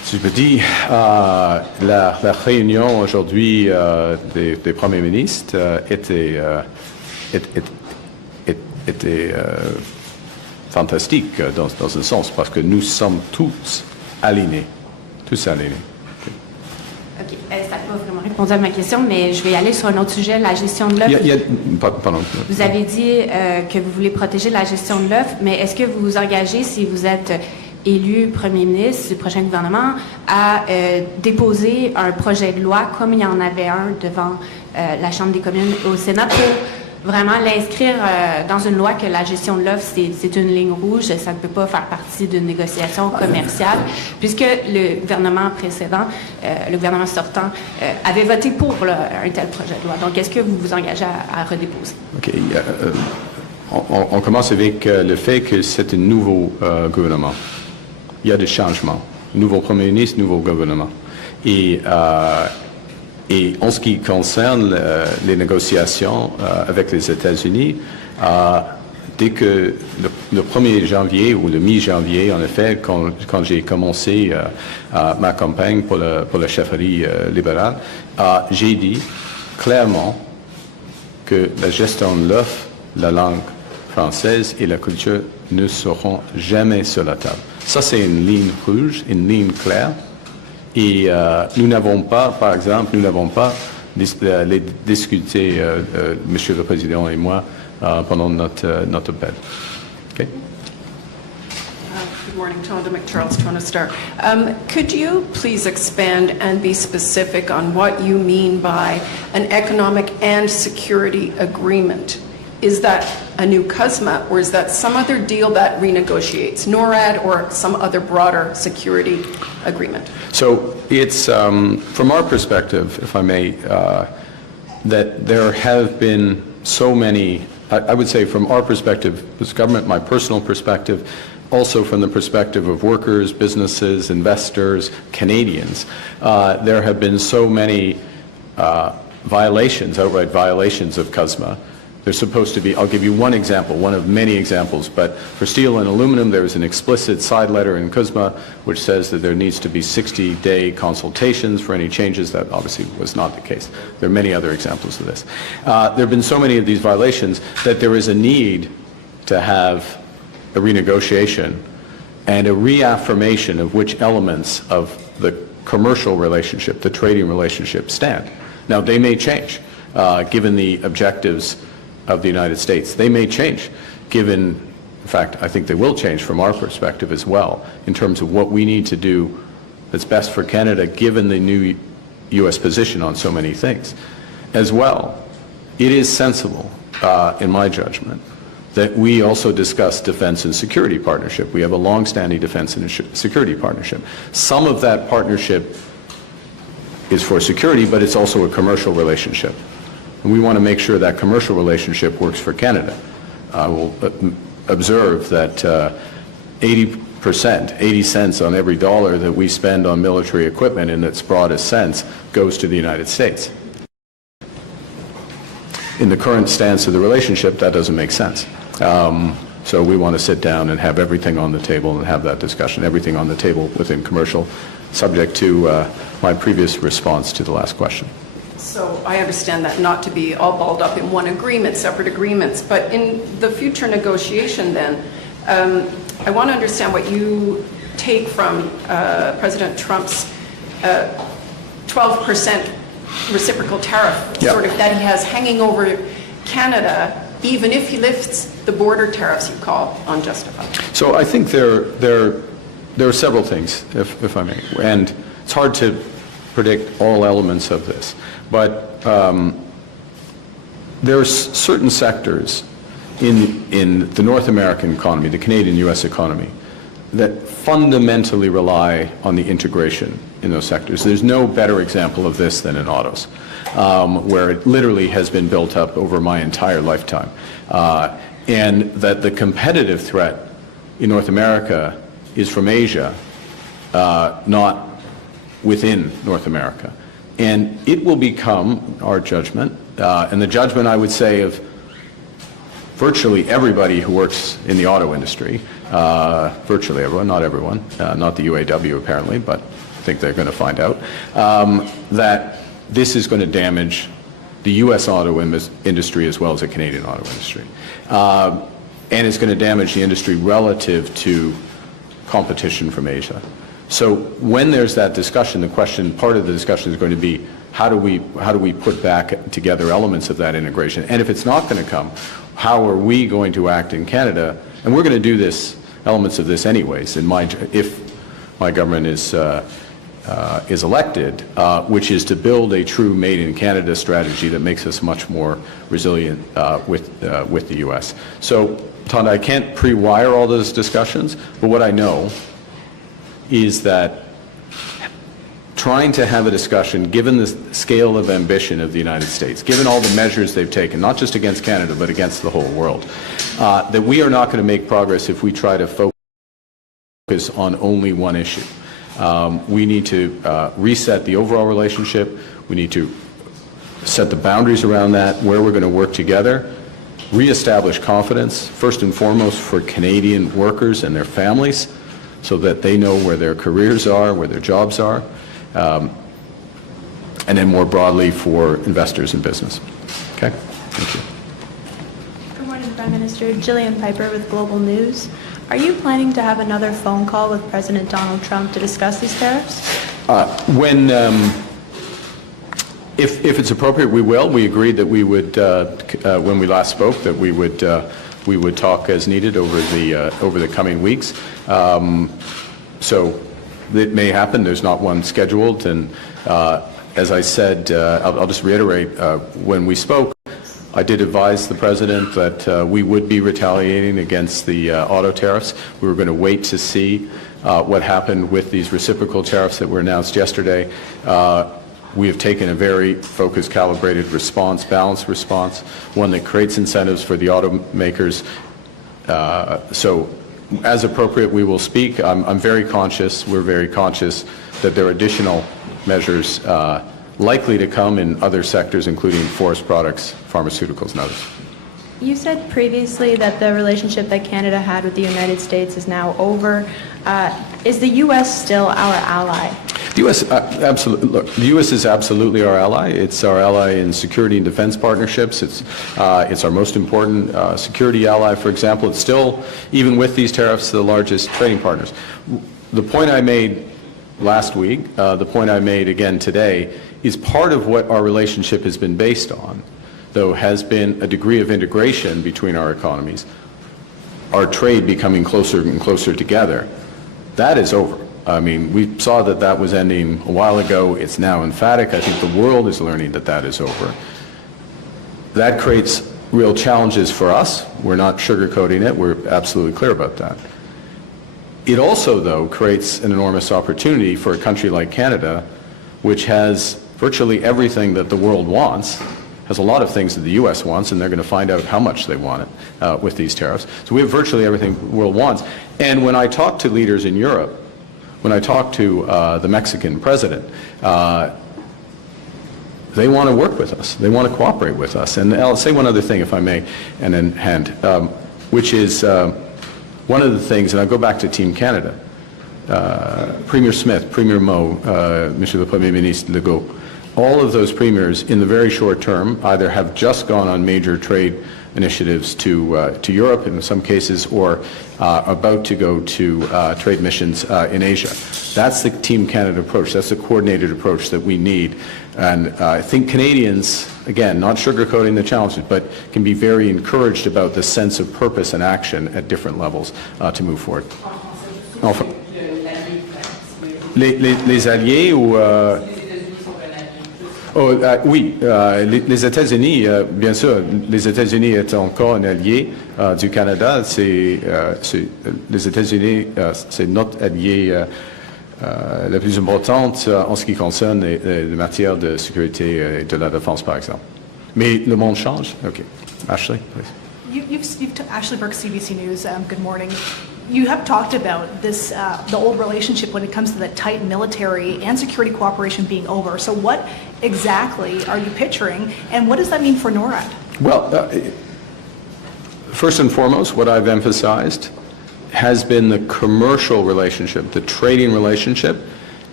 Si je me dis, la réunion aujourd'hui des premiers ministres était fantastique dans un sens, parce que nous sommes tous alignés. Tous alignés. OK. Ça n'a pas vraiment répondu à ma question, mais je vais aller sur un autre sujet, la gestion de l'œuf. Pardon. Vous avez dit que vous voulez protéger la gestion de l'œuf, mais est-ce que vous vous engagez, si vous êtes élu premier ministre du prochain gouvernement, à déposer un projet de loi, comme il y en avait un devant la Chambre des communes au Sénat, pour vraiment l'inscrire dans une loi que la gestion de l'œuf, c'est une ligne rouge, ça ne peut pas faire partie d'une négociation commerciale, puisque le gouvernement précédent, le gouvernement sortant, avait voté pour un tel projet de loi. Donc, est-ce que vous vous engagez à redéposer? OK. On commence avec le fait que c'est un nouveau gouvernement. Il y a des changements. Nouveau premier ministre, nouveau gouvernement. Et en ce qui concerne les négociations avec les États-Unis, dès que le 1er janvier ou le mi-janvier, en effet, quand j'ai commencé ma campagne pour la chefferie libérale, j'ai dit clairement que la gestion de l'œuf, la langue française et la culture ne seront jamais sur la table. Ça, c'est une ligne rouge, une ligne claire. Et nous n'avons pas, par exemple, les discuté, Monsieur le Président et moi, pendant notre appel. Okay? Good morning, Tonda McCharles, Toronto Star. Could you please expand and be specific on what you mean by an economic and security agreement? Is that a new CUSMA, or is that some other deal that renegotiates NORAD or some other broader security agreement? So it's, from our perspective, if I may, that there have been so many, I would say from our perspective, as government, my personal perspective, also from the perspective of workers, businesses, investors, Canadians, there have been so many violations, outright violations of CUSMA. There's supposed to be, I'll give you one example, one of many examples, but for steel and aluminum, there is an explicit side letter in CUSMA which says that there needs to be 60-day consultations for any changes. That obviously was not the case. There are many other examples of this. There have been so many of these violations that there is a need to have a renegotiation and a reaffirmation of which elements of the commercial relationship, the trading relationship, stand. Now, they may change, given the objectives of the United States. They may change, given, in fact, I think they will change from our perspective as well, in terms of what we need to do that's best for Canada, given the new U.S. position on so many things. As well, it is sensible, in my judgment, that we also discuss defense and security partnership. We have a long-standing defense and security partnership. Some of that partnership is for security, but it's also a commercial relationship. And we want to make sure that commercial relationship works for Canada. I will observe that 80%, 80 cents on every dollar that we spend on military equipment in its broadest sense goes to the United States. In the current stance of the relationship, that doesn't make sense. So we want to sit down and have everything on the table and have that discussion, everything on the table within commercial, subject to my previous response to the last question. So I understand that not to be all balled up in one agreement, separate agreements, but in the future negotiation then, I want to understand what you take from President Trump's 12% reciprocal tariff, Yeah. sort of that he has hanging over Canada, even if he lifts the border tariffs you call unjustified. So I think there are several things, if I may, and it's hard to predict all elements of this. But there are certain sectors in the North American economy, the Canadian-U.S. economy, that fundamentally rely on the integration in those sectors. There's no better example of this than in autos, where it literally has been built up over my entire lifetime. And that the competitive threat in North America is from Asia, not within North America. And it will become our judgment, and the judgment, I would say, of virtually everybody who works in the auto industry, virtually everyone, not everyone, not the UAW apparently, but think they're going to find out, that this is going to damage the U.S. auto industry as well as the Canadian auto industry. And it's going to damage the industry relative to competition from Asia. So when there's that discussion, part of the discussion is going to be how do we put back together elements of that integration? And if it's not going to come, how are we going to act in Canada? And we're going to do elements of this anyways. If my government is elected, which is to build a true Made in Canada strategy that makes us much more resilient with the U.S. So, Tonda, I can't pre-wire all those discussions, but what I know is that trying to have a discussion, given the scale of ambition of the United States, given all the measures they've taken, not just against Canada, but against the whole world, that we are not going to make progress if we try to focus on only one issue. We need to reset the overall relationship. We need to set the boundaries around that, where we're going to work together, reestablish confidence, first and foremost for Canadian workers and their families, so that they know where their careers are, where their jobs are, and then more broadly for investors in business. Okay? Thank you. Good morning, Prime Minister. Jillian Piper with Global News. Are you planning to have another phone call with President Donald Trump to discuss these tariffs? If it's appropriate, we will. We agreed that we would, when we last spoke, that we would talk as needed over the coming weeks. So it may happen. There's not one scheduled. And as I said, I'll just reiterate, when we spoke, I did advise the President that we would be retaliating against the auto tariffs. We were going to wait to see what happened with these reciprocal tariffs that were announced yesterday. We have taken a very focused, calibrated response, balanced response, one that creates incentives for the automakers. So as appropriate, we will speak. I'm very conscious, we're very conscious that there are additional measures likely to come in other sectors, including forest products, pharmaceuticals, and others. You said previously that the relationship that Canada had with the United States is now over. Is the U.S. still our ally? The U.S. Absolutely. Look, the U.S. is absolutely our ally. It's our ally in security and defense partnerships. It's our most important security ally. For example, it's still, even with these tariffs, the largest trading partners. The point I made last week, the point I made again today, is part of what our relationship has been based on, though, has been a degree of integration between our economies, our trade becoming closer and closer together. That is over. I mean, we saw that that was ending a while ago. It's now emphatic. I think the world is learning that that is over. That creates real challenges for us. We're not sugarcoating it. We're absolutely clear about that. It also, though, creates an enormous opportunity for a country like Canada, which has virtually everything that the world wants, has a lot of things that the U.S. wants, and they're going to find out how much they want it with these tariffs. So we have virtually everything the world wants. And when I talk to leaders in Europe, when I talk to the Mexican president, they want to work with us. They want to cooperate with us. And I'll say one other thing, if I may, and then hand, which is one of the things, and I'll go back to Team Canada, Premier Smith, Premier Moe, Monsieur le Premier Ministre Legault, all of those premiers in the very short term either have just gone on major trade initiatives to Europe in some cases, or about to go to trade missions in Asia. That's the Team Canada approach. That's the coordinated approach that we need. And I think Canadians, again, not sugarcoating the challenges, but can be very encouraged about the sense of purpose and action at different levels to move forward. Enfin, les alliés ou... oui, les États-Unis, bien sûr, les États-Unis est encore un allié du Canada. Les États-Unis, c'est notre allié la plus importante en ce qui concerne les matières de sécurité et de la défense, par exemple. Mais le monde change. Okay. Ashley, please. Ashley Burke, CBC News. Good morning. You have talked about this, the old relationship when it comes to the tight military and security cooperation being over. So what exactly are you picturing, and what does that mean for NORAD? Well, first and foremost, what I've emphasized has been the commercial relationship, the trading relationship,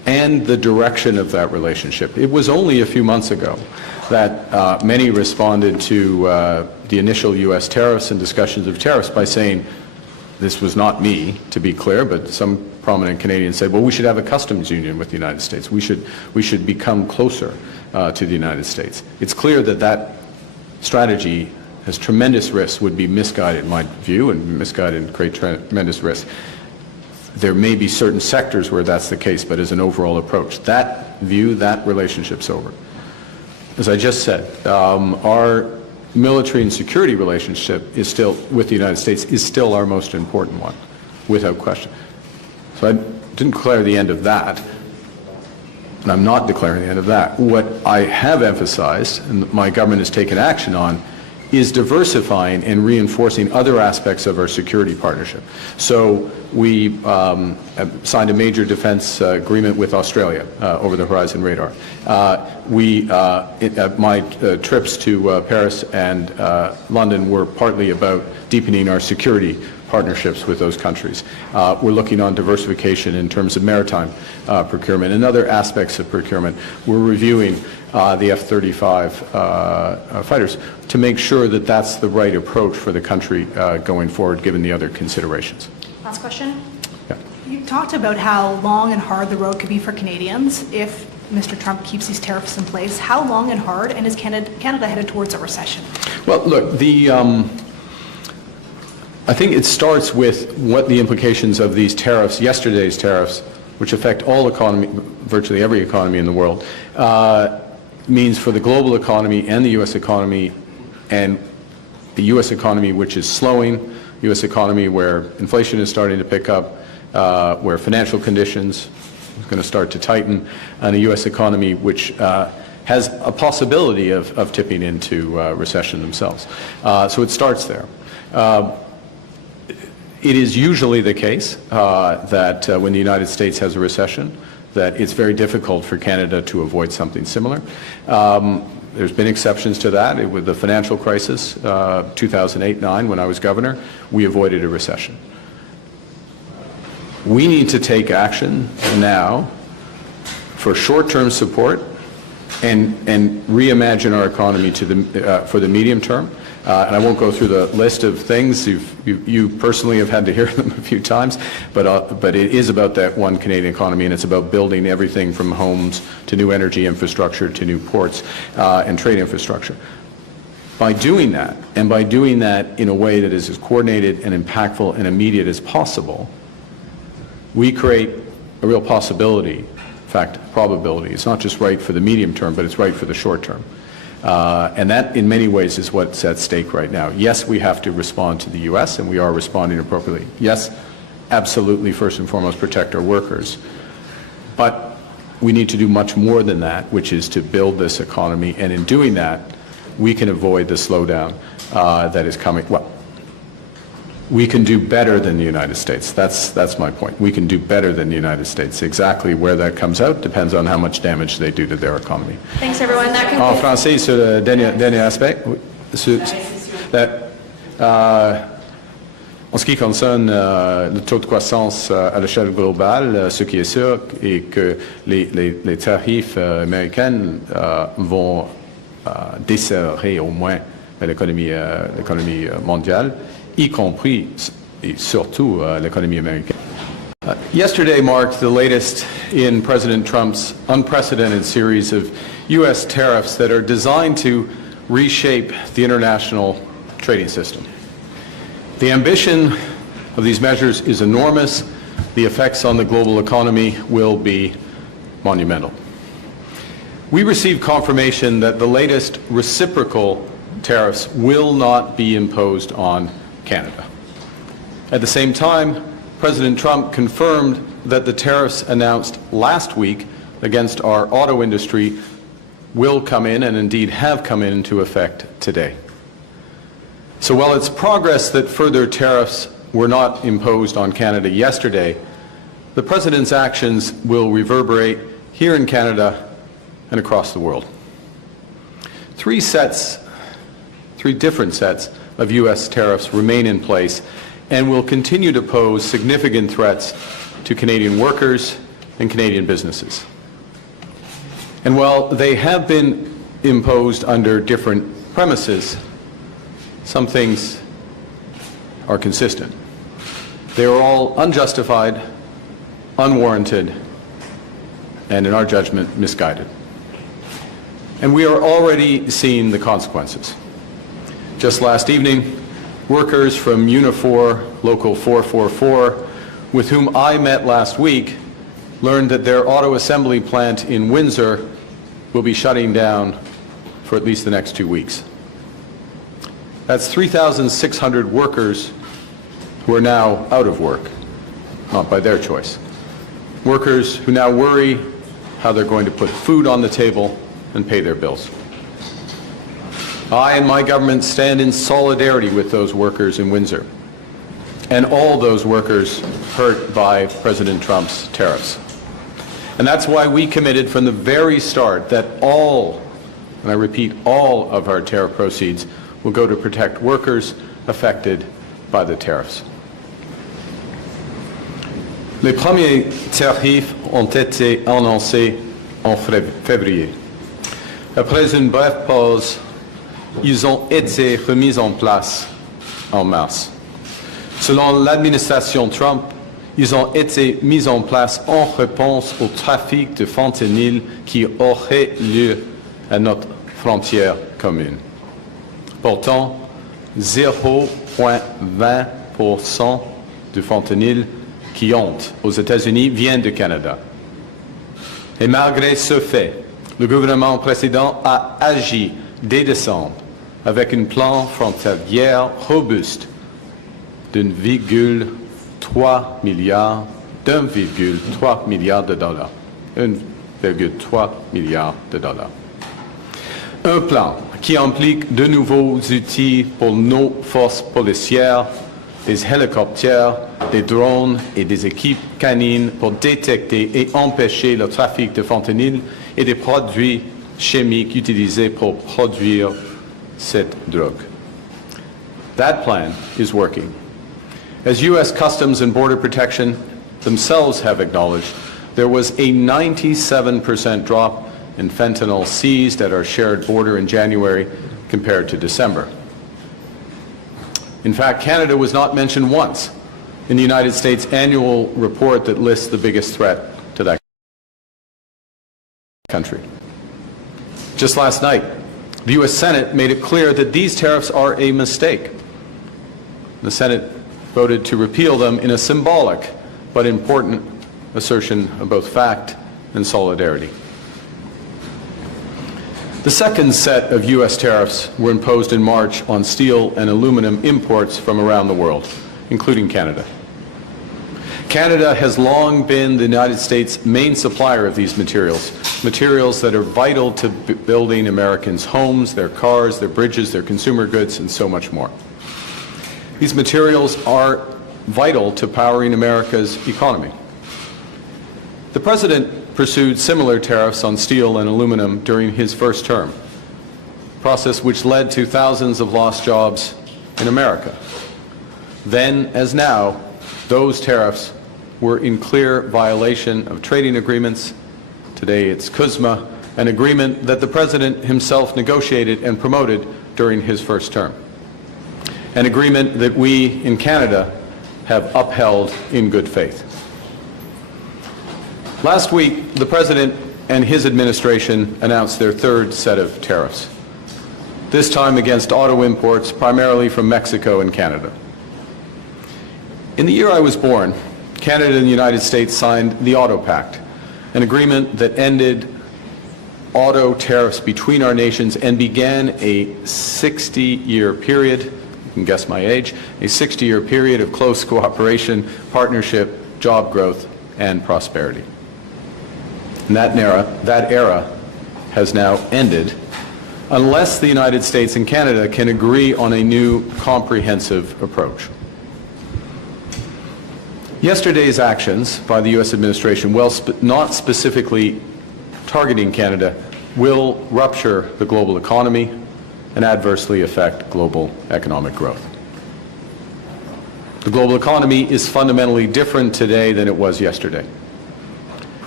and the direction of that relationship. It was only a few months ago that many responded to the initial U.S. tariffs and discussions of tariffs by saying, this was not me, to be clear, but some prominent Canadians said, well, we should have a customs union with the United States. We should become closer to the United States. It's clear that that strategy has tremendous risks, would be misguided in my view, and misguided and create tremendous risks. There may be certain sectors where that's the case, but as an overall approach, that view, that relationship's over. As I just said, our military and security relationship is still, with the United States, is still our most important one, without question. So I didn't declare the end of that, and I'm not declaring the end of that. What I have emphasized, and my government has taken action on, is diversifying and reinforcing other aspects of our security partnership. So we signed a major defense agreement with Australia, over the horizon radar. My trips to Paris and London were partly about deepening our security partnerships with those countries. We're looking on diversification in terms of maritime procurement and other aspects of procurement. We're reviewing the F-35 fighters to make sure that that's the right approach for the country going forward, given the other considerations. Last question. Yeah. You talked about how long and hard the road could be for Canadians if Mr. Trump keeps these tariffs in place. How long and hard, and is Canada headed towards a recession? Well, look, I think it starts with what the implications of these tariffs, yesterday's tariffs, which affect all economy, virtually every economy in the world, means for the global economy and the U.S. economy, and the U.S. economy which is slowing, U.S. economy where inflation is starting to pick up, where financial conditions are going to start to tighten, and a U.S. economy which has a possibility of tipping into recession themselves. So it starts there. It is usually the case that when the United States has a recession, that it's very difficult for Canada to avoid something similar. There's been exceptions to that. With the financial crisis, 2008-9, when I was governor, we avoided a recession. We need to take action now for short-term support and reimagine our economy for the medium term. And I won't go through the list of things. You personally have had to hear them a few times, but it is about that one Canadian economy, and it's about building everything from homes to new energy infrastructure to new ports and trade infrastructure. By doing that, and by doing that in a way that is as coordinated and impactful and immediate as possible, we create a real possibility, in fact, probability. It's not just right for the medium term, but it's right for the short term. And that, in many ways, is what's at stake right now. Yes, we have to respond to the U.S., and we are responding appropriately. Yes, absolutely, first and foremost, protect our workers. But we need to do much more than that, which is to build this economy. And in doing that, we can avoid the slowdown that is coming. Well, we can do better than the United States. That's my point. We can do better than the United States. Exactly where that comes out depends on how much damage they do to their economy. Thanks, everyone. That En concludes. français, sur le dernier aspect, en ce qui concerne le taux de croissance à l'échelle globale, ce qui est sûr est que les tarifs américains vont desserrer au moins l'économie mondiale, y compris et surtout l'économie américaine. Yesterday marked the latest in President Trump's unprecedented series of U.S. tariffs that are designed to reshape the international trading system. The ambition of these measures is enormous. The effects on the global economy will be monumental. We received confirmation that the latest reciprocal tariffs will not be imposed on Canada. At the same time, President Trump confirmed that the tariffs announced last week against our auto industry will come in, and indeed have come into effect today. So while it's progress that further tariffs were not imposed on Canada yesterday, the President's actions will reverberate here in Canada and across the world. Three different sets of U.S. tariffs remain in place and will continue to pose significant threats to Canadian workers and Canadian businesses. And while they have been imposed under different premises, some things are consistent. They are all unjustified, unwarranted, and in our judgment, misguided. And we are already seeing the consequences. Just last evening, workers from Unifor Local 444, with whom I met last week, learned that their auto assembly plant in Windsor will be shutting down for at least the next 2 weeks. That's 3,600 workers who are now out of work, not by their choice. Workers who now worry how they're going to put food on the table and pay their bills. I and my government stand in solidarity with those workers in Windsor and all those workers hurt by President Trump's tariffs. And that's why we committed from the very start that all, and I repeat, all of our tariff proceeds will go to protect workers affected by the tariffs. Les premiers tarifs ont été annoncés en février. Après une brève pause, ils ont été remis en place en mars. Selon l'administration Trump, ils ont été mis en place en réponse au trafic de fentanyl qui aurait lieu à notre frontière commune. Pourtant, 0,20% du fentanyl qui entre aux États-Unis vient du Canada. Et malgré ce fait, le gouvernement précédent a agi dès décembre avec un plan frontalier robuste d'1,3 milliard de dollars. 1,3 milliard de dollars. Un plan qui implique de nouveaux outils pour nos forces policières, des hélicoptères, des drones et des équipes canines pour détecter et empêcher le trafic de fentanyl et des produits chimiques utilisés pour produire cette drogue. That plan is working. As U.S. Customs and Border Protection themselves have acknowledged, there was a 97% drop in fentanyl seized at our shared border in January compared to December. In fact, Canada was not mentioned once in the United States annual report that lists the biggest threat to that country. Just last night, the U.S. Senate made it clear that these tariffs are a mistake. The Senate voted to repeal them in a symbolic but important assertion of both fact and solidarity. The second set of U.S. tariffs were imposed in March on steel and aluminum imports from around the world, including Canada. Canada has long been the United States' main supplier of these materials, materials that are vital to building Americans' homes, their cars, their bridges, their consumer goods, and so much more. These materials are vital to powering America's economy. The President pursued similar tariffs on steel and aluminum during his first term, a process which led to thousands of lost jobs in America. Then, as now, those tariffs were in clear violation of trading agreements. Today it's CUSMA, an agreement that the President himself negotiated and promoted during his first term. An agreement that we in Canada have upheld in good faith. Last week, the President and his administration announced their third set of tariffs, this time against auto imports primarily from Mexico and Canada. In the year I was born, Canada and the United States signed the Auto Pact, an agreement that ended auto tariffs between our nations and began a 60-year period, you can guess my age, a 60-year period of close cooperation, partnership, job growth, and prosperity. And that era has now ended unless the United States and Canada can agree on a new comprehensive approach. Yesterday's actions by the U.S. administration, while not specifically targeting Canada, will rupture the global economy and adversely affect global economic growth. The global economy is fundamentally different today than it was yesterday.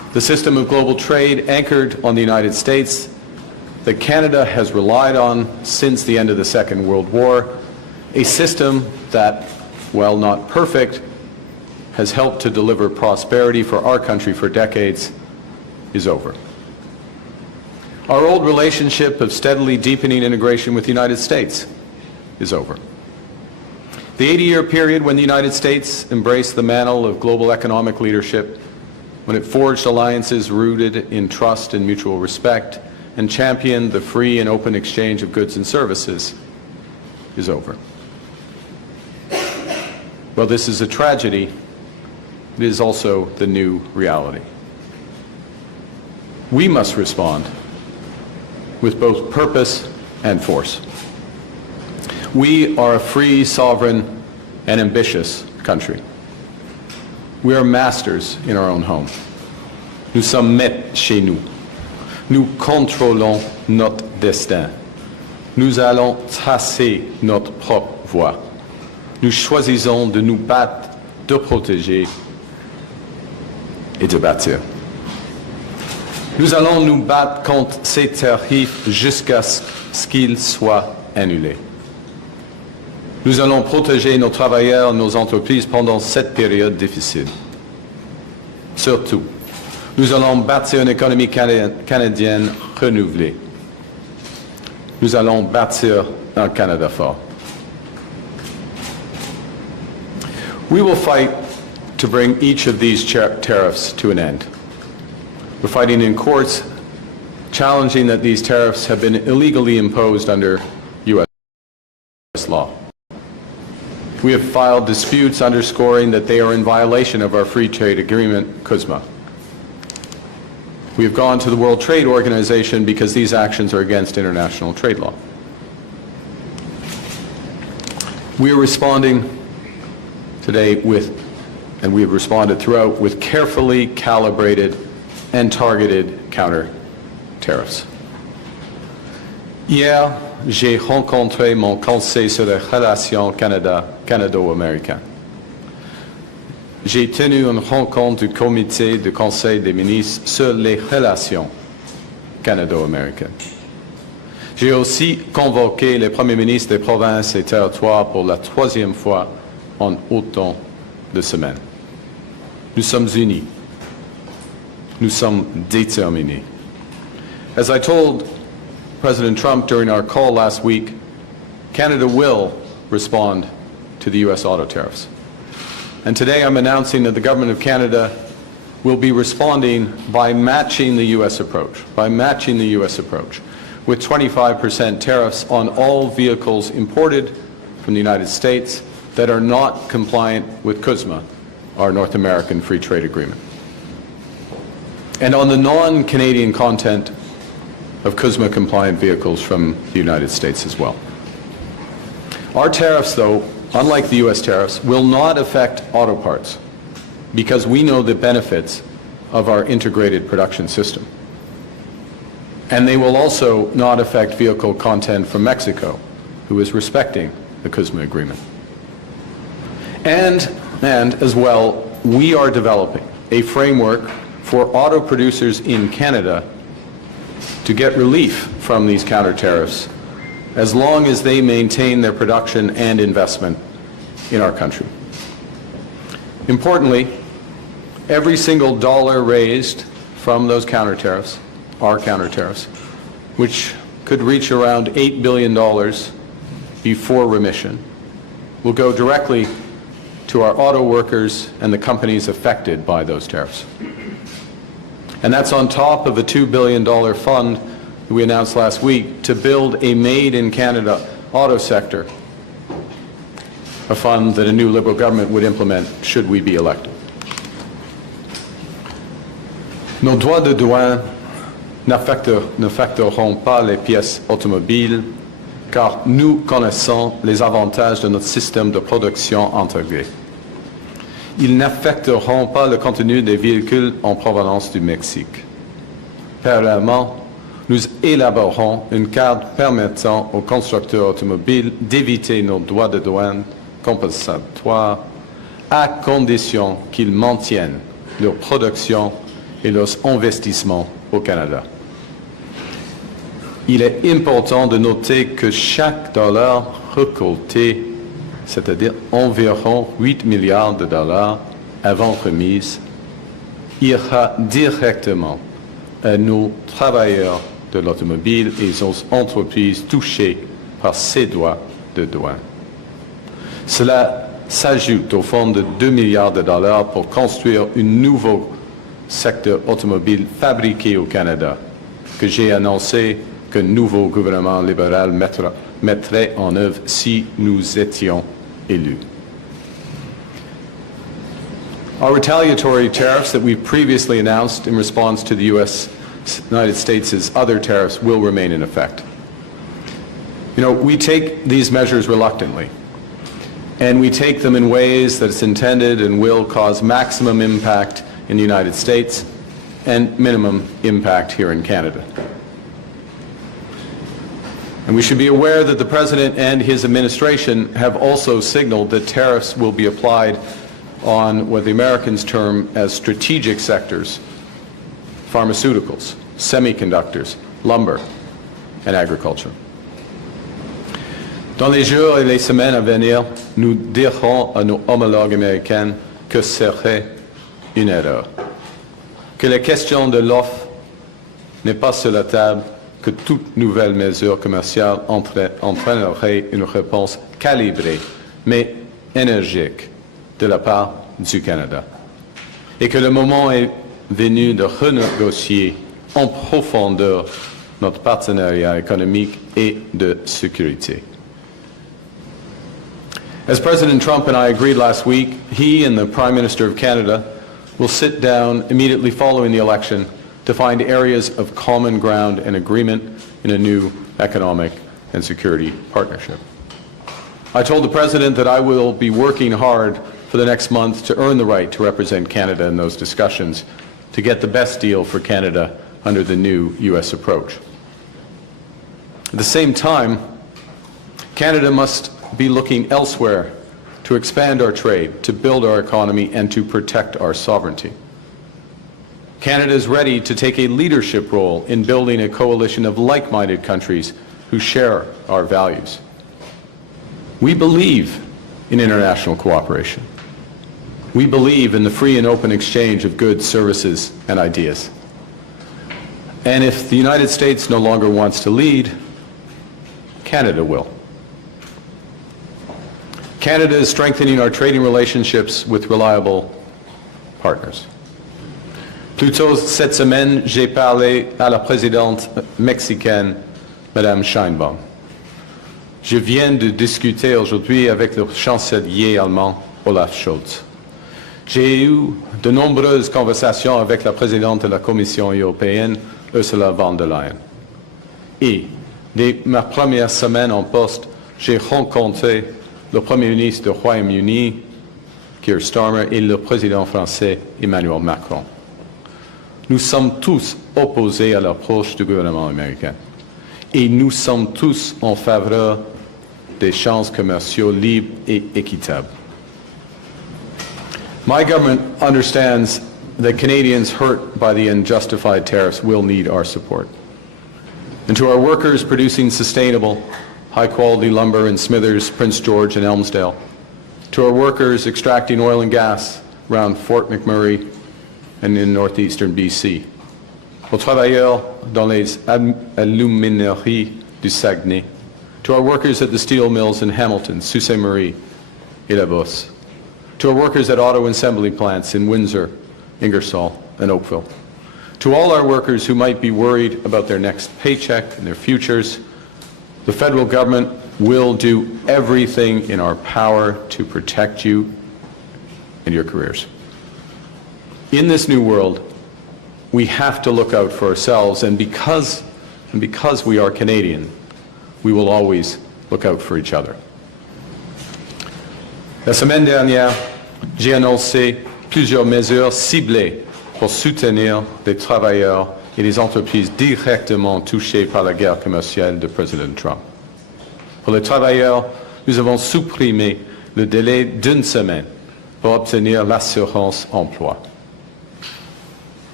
The system of global trade anchored on the United States that Canada has relied on since the end of the Second World War, a system that, while not perfect, has helped to deliver prosperity for our country for decades, is over. Our old relationship of steadily deepening integration with the United States is over. The 80-year period when the United States embraced the mantle of global economic leadership, when it forged alliances rooted in trust and mutual respect, and championed the free and open exchange of goods and services, is over. Well, this is a tragedy. It is also the new reality. We must respond with both purpose and force. We are a free, sovereign, and ambitious country. We are masters in our own home. Nous sommes maîtres chez nous. Nous contrôlons notre destin. Nous allons tracer notre propre voie. Nous choisissons de nous battre, de protéger et de bâtir. Nous allons nous battre contre ces tarifs jusqu'à ce qu'ils soient annulés. Nous allons protéger nos travailleurs, nos entreprises pendant cette période difficile. Surtout, nous allons bâtir une économie canadienne renouvelée. Nous allons bâtir un Canada fort. We will fight to bring each of these tariffs to an end. We're fighting in courts, challenging that these tariffs have been illegally imposed under U.S. law. We have filed disputes underscoring that they are in violation of our free trade agreement, CUSMA. We have gone to the World Trade Organization because these actions are against international trade law. We are responding today with, and we have responded throughout, with carefully calibrated and targeted counter-tariffs. Hier, j'ai rencontré mon conseil sur les relations canado-américaines. J'ai tenu une rencontre du comité du Conseil des ministres sur les relations canado-américaines. J'ai aussi convoqué les premiers ministres des provinces et territoires pour la troisième fois en autant de semaines. Nous sommes unis. Nous sommes déterminés. As I told President Trump during our call last week, Canada will respond to the U.S. auto tariffs. And today I'm announcing that the Government of Canada will be responding by matching the U.S. approach, with 25% tariffs on all vehicles imported from the United States that are not compliant with CUSMA, our North American Free Trade Agreement. And on the non-Canadian content of CUSMA-compliant vehicles from the United States as well. Our tariffs, though, unlike the U.S. tariffs, will not affect auto parts because we know the benefits of our integrated production system. And they will also not affect vehicle content from Mexico, who is respecting the CUSMA agreement. And as well, we are developing a framework for auto producers in Canada to get relief from these counter-tariffs as long as they maintain their production and investment in our country. Importantly, every single dollar raised from those counter-tariffs, our counter-tariffs, which could reach around $8 billion before remission, will go directly to our auto workers and the companies affected by those tariffs. And that's on top of a $2 billion fund that we announced last week to build a made-in-Canada auto sector, a fund that a new Liberal government would implement should we be elected. Nos droits de douane n'affecteront pas les pièces automobiles car nous connaissons les avantages de notre système de production intégré. Ils n'affecteront pas le contenu des véhicules en provenance du Mexique. Parallèlement, nous élaborerons une carte permettant aux constructeurs automobiles d'éviter nos droits de douane compensatoires à condition qu'ils maintiennent leur production et los investissements au Canada. Il est important de noter que chaque dollar récolté, c'est-à-dire environ 8 milliards de dollars avant remise, ira directement à nos travailleurs de l'automobile et aux entreprises touchées par ces droits de douane. Cela s'ajoute au fonds de 2 milliards de dollars pour construire un nouveau secteur automobile fabriqué au Canada, que j'ai annoncé que le nouveau gouvernement libéral mettrait en œuvre si nous étions élus. Our retaliatory tariffs that we previously announced in response to the United States' other tariffs will remain in effect. You know, we take these measures reluctantly, and we take them in ways that it's intended and will cause maximum impact in the United States and minimum impact here in Canada. And we should be aware that the President and his administration have also signaled that tariffs will be applied on what the Americans term as strategic sectors: pharmaceuticals, semiconductors, lumber, and agriculture. Dans les jours et les semaines à venir, nous dirons à nos homologues américains que ce serait une erreur, que la question de l'offre n'est pas sur la table, que toute nouvelle mesure commerciale entraînerait une réponse calibrée, mais énergique, de la part du Canada. Et que le moment est venu de renégocier en profondeur notre partenariat économique et de sécurité. As President Trump and I agreed last week, he and the Prime Minister of Canada will sit down immediately following the election to find areas of common ground and agreement in a new economic and security partnership. I told the President that I will be working hard for the next month to earn the right to represent Canada in those discussions, to get the best deal for Canada under the new U.S. approach. At the same time, Canada must be looking elsewhere to expand our trade, to build our economy, and to protect our sovereignty. Canada is ready to take a leadership role in building a coalition of like-minded countries who share our values. We believe in international cooperation. We believe in the free and open exchange of goods, services, and ideas. And if the United States no longer wants to lead, Canada will. Canada is strengthening our trading relationships with reliable partners. Plus tôt cette semaine, j'ai parlé à la présidente mexicaine, Madame Sheinbaum. Je viens de discuter aujourd'hui avec le chancelier allemand, Olaf Scholz. J'ai eu de nombreuses conversations avec la présidente de la Commission européenne, Ursula von der Leyen. Et dès ma première semaine en poste, j'ai rencontré le Premier ministre du Royaume-Uni, Keir Starmer, et le président français, Emmanuel Macron. Nous sommes tous opposés à l'approche du gouvernement américain. Et nous sommes tous en faveur d'échanges commerciaux libres et équitables. My government understands that Canadians hurt by the unjustified tariffs will need our support. And to our workers producing sustainable, high-quality lumber in Smithers, Prince George, and Elmsdale, to our workers extracting oil and gas around Fort McMurray and in northeastern BC, aux travailleurs dans les alumineries du Saguenay, to our workers at the steel mills in Hamilton, Sault Ste. Marie, et La Bosse, to our workers at auto assembly plants in Windsor, Ingersoll, and Oakville, to all our workers who might be worried about their next paycheck and their futures, the federal government will do everything in our power to protect you and your careers. In this new world, we have to look out for ourselves, and because we are Canadian, we will always look out for each other. La semaine dernière, j'ai annoncé plusieurs mesures ciblées pour soutenir les travailleurs et les entreprises directement touchées par la guerre commerciale de Président Trump. Pour les travailleurs, nous avons supprimé le délai d'une semaine pour obtenir l'assurance emploi.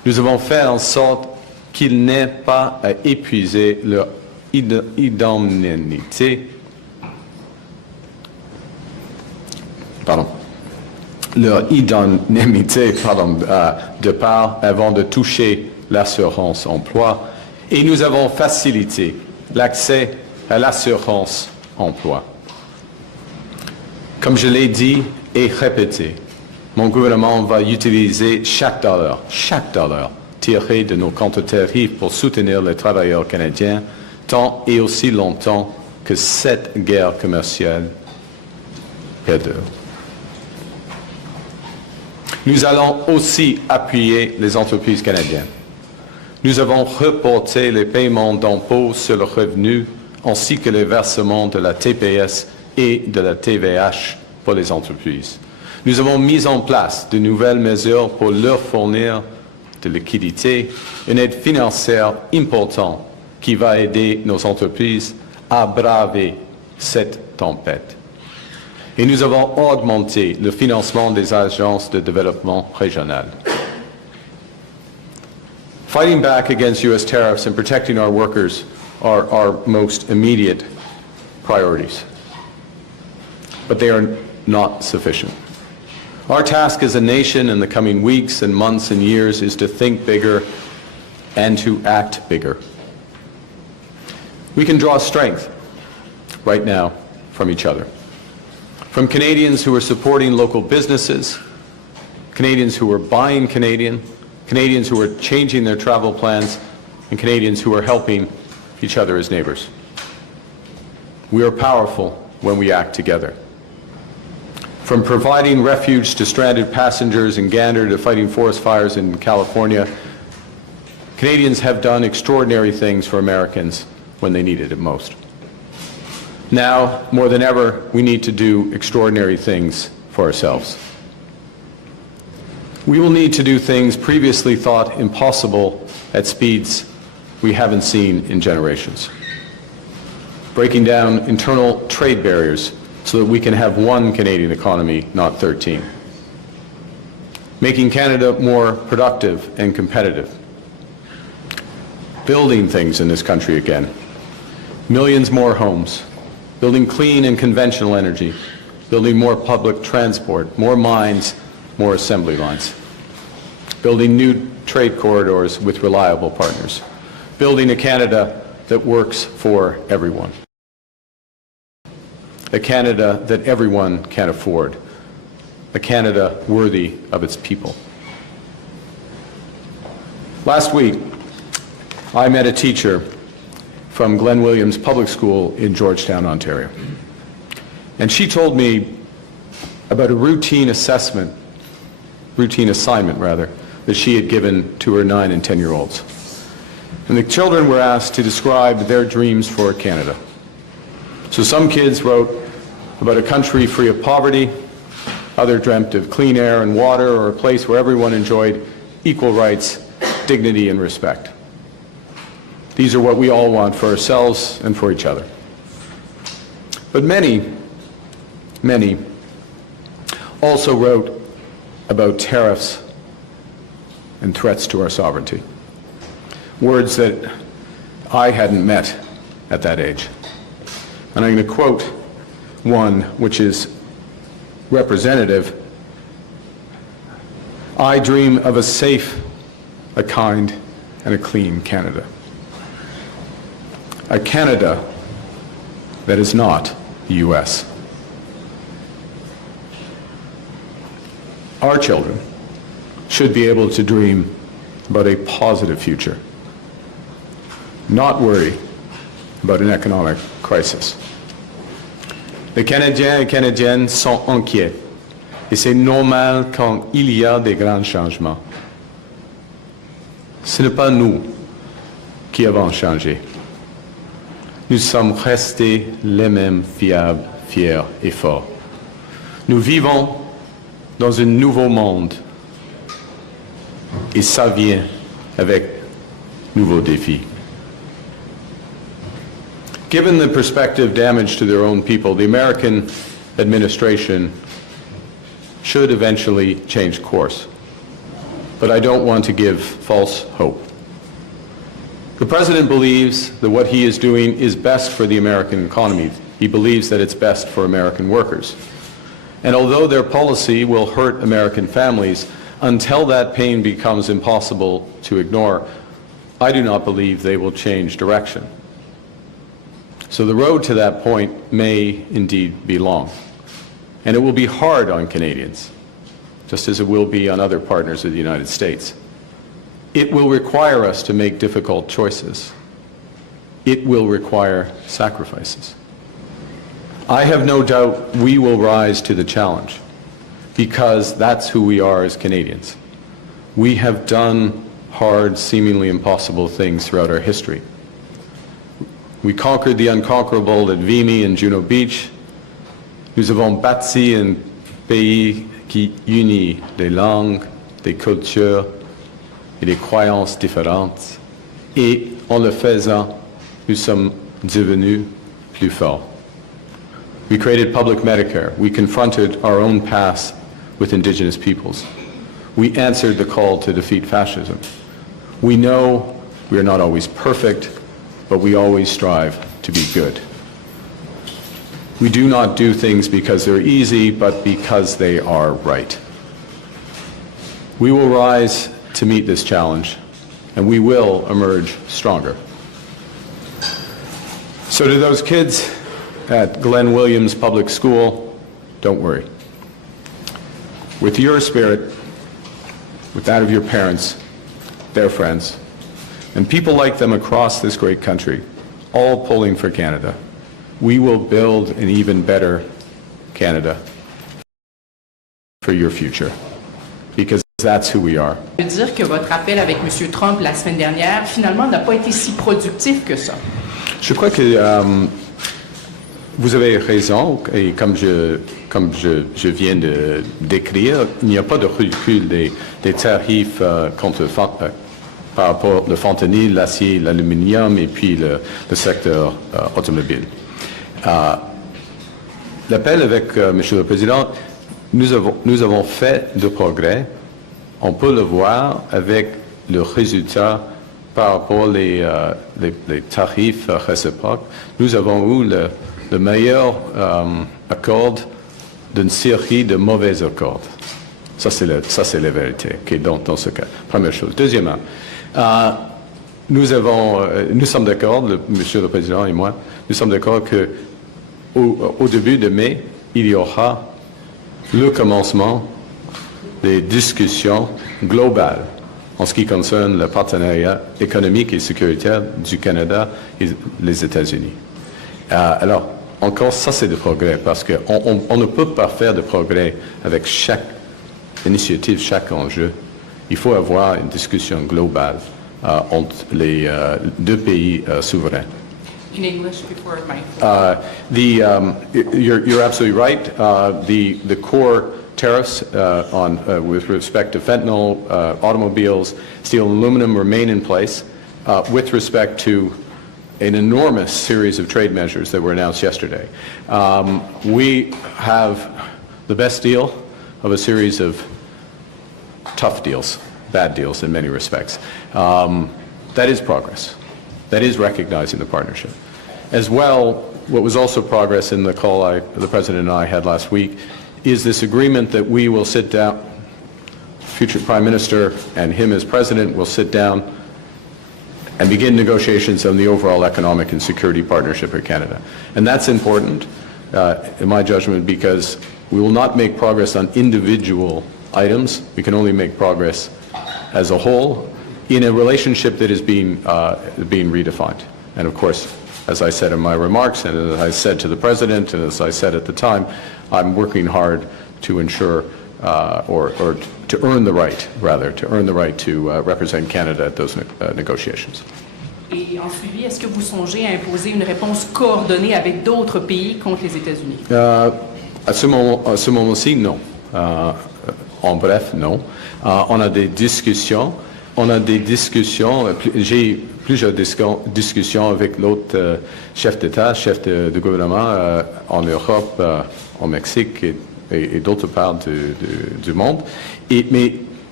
Nous avons fait en sorte qu'ils n'aient pas à épuiser leur indemnité, de part avant de toucher l'assurance emploi, et nous avons facilité l'accès à l'assurance emploi. Comme je l'ai dit et répété, mon gouvernement va utiliser chaque dollar tiré de nos Counter-Tariffs pour soutenir les travailleurs canadiens tant et aussi longtemps que cette guerre commerciale perdure. Nous allons aussi appuyer les entreprises canadiennes. Nous avons reporté les paiements d'impôts sur le revenu ainsi que les versements de la TPS et de la TVH pour les entreprises. Nous avons mis en place de nouvelles mesures pour leur fournir de liquidité, une aide financière importante qui va aider nos entreprises à braver cette tempête. Et nous avons augmenté le financement des agences de développement régional. Fighting back against U.S. tariffs and protecting our workers are our most immediate priorities. But they are not sufficient. Our task as a nation in the coming weeks and months and years is to think bigger and to act bigger. We can draw strength right now from each other. From Canadians who are supporting local businesses, Canadians who are buying Canadian, Canadians who are changing their travel plans, and Canadians who are helping each other as neighbors. We are powerful when we act together. From providing refuge to stranded passengers in Gander to fighting forest fires in California, Canadians have done extraordinary things for Americans when they needed it most. Now, more than ever, we need to do extraordinary things for ourselves. We will need to do things previously thought impossible at speeds we haven't seen in generations. Breaking down internal trade barriers so that we can have one Canadian economy, not 13. Making Canada more productive and competitive. Building things in this country again. Millions more homes. Building clean and conventional energy. Building more public transport, more mines, more assembly lines. Building new trade corridors with reliable partners. Building a Canada that works for everyone. A Canada that everyone can afford. A Canada worthy of its people. Last week, I met a teacher from Glen Williams Public School in Georgetown, Ontario. And she told me about a routine assignment that she had given to her 9 and 10-year-olds. And the children were asked to describe their dreams for Canada. So some kids wrote about a country free of poverty, others dreamt of clean air and water, or a place where everyone enjoyed equal rights, dignity, and respect. These are what we all want for ourselves and for each other. But many also wrote about tariffs and threats to our sovereignty. Words that I hadn't met at that age. And I'm going to quote one which is representative. I dream of a safe, a kind, and a clean Canada. A Canada that is not the U.S. Our children should be able to dream about a positive future, not worry about an economic crisis. Les Canadiens et Canadiennes sont inquiets, et c'est normal quand il y a des grands changements. Ce n'est pas nous qui avons changé. Nous sommes restés les mêmes fiables, fiers et forts. Nous vivons dans un nouveau monde, et ça vient avec nouveaux défis. Given the prospective damage to their own people, the American administration should eventually change course. but I don't want to give false hope. The President believes that what he is doing is best for the American economy. He believes that it's best for American workers. And although their policy will hurt American families, until that pain becomes impossible to ignore, I do not believe they will change direction. So the road to that point may indeed be long. And it will be hard on Canadians, just as it will be on other partners of the United States. It will require us to make difficult choices. It will require sacrifices. I have no doubt we will rise to the challenge, because that's who we are as Canadians. We have done hard, seemingly impossible things throughout our history. We conquered the unconquerable at Vimy and Juno Beach. Nous avons bâti un pays qui unit des langues, des cultures et des croyances différentes. Et en le faisant, nous sommes devenus plus forts. We created public Medicare. We confronted our own past with Indigenous peoples. We answered the call to defeat fascism. We know we are not always perfect, but we always strive to be good. We do not do things because they're easy, but because they are right. We will rise to meet this challenge, and we will emerge stronger. So to those kids at Glenn Williams Public School, don't worry. With your spirit, with that of your parents, their friends, and people like them across this great country, all pulling for Canada, we will build an even better Canada for your future, because that's who we are. Je veux dire que votre appel avec M. Trump la semaine dernière, finalement, n'a pas été si productif que ça. Je crois que vous avez raison, et comme je viens de décrire, il n'y a pas de recul des tarifs par rapport au fentanyl, l'acier, l'aluminium et puis le secteur automobile. L'appel avec Monsieur le Président, nous avons fait de progrès. On peut le voir avec le résultat par rapport les tarifs réciproques. Nous avons eu le meilleur accord d'une série de mauvais accords. Ça, c'est la vérité, okay, dans ce cas. Première chose. Deuxièmement, nous sommes d'accord, Monsieur le Président et moi, nous sommes d'accord qu'au début de mai, il y aura le commencement des discussions globales en ce qui concerne le partenariat économique et sécuritaire du Canada et les États-Unis. Alors, encore, ça c'est de progrès, parce qu'on ne peut pas faire de progrès avec chaque initiative, chaque enjeu. Il faut avoir une discussion globale entre les deux pays souverains. In English before my... You're absolutely right. The core tariffs with respect to fentanyl, automobiles, steel and aluminum remain in place. With respect to an enormous series of trade measures that were announced yesterday, we have the best deal of a series of tough deals, bad deals in many respects. That is progress. That is recognizing the partnership. As well, what was also progress in the call the President and I had last week is this agreement that we will sit down, future Prime Minister and him as President will sit down and begin negotiations on the overall economic and security partnership for Canada. And that's important, in my judgment, because we will not make progress on individual items. We can only make progress as a whole in a relationship that is being redefined. And of course, as I said in my remarks, and as I said to the President, and as I said at the time, I'm working hard to ensure, or to earn the right, rather, to represent Canada at those negotiations. Et en suivi, est-ce que vous songez à imposer une réponse coordonnée avec d'autres pays contre les États-Unis? À ce moment-ci, non. En bref, non. On a des discussions. J'ai plusieurs discussions avec l'autre chef d'État, chef de gouvernement en Europe, au Mexique et d'autres parts du monde. Mais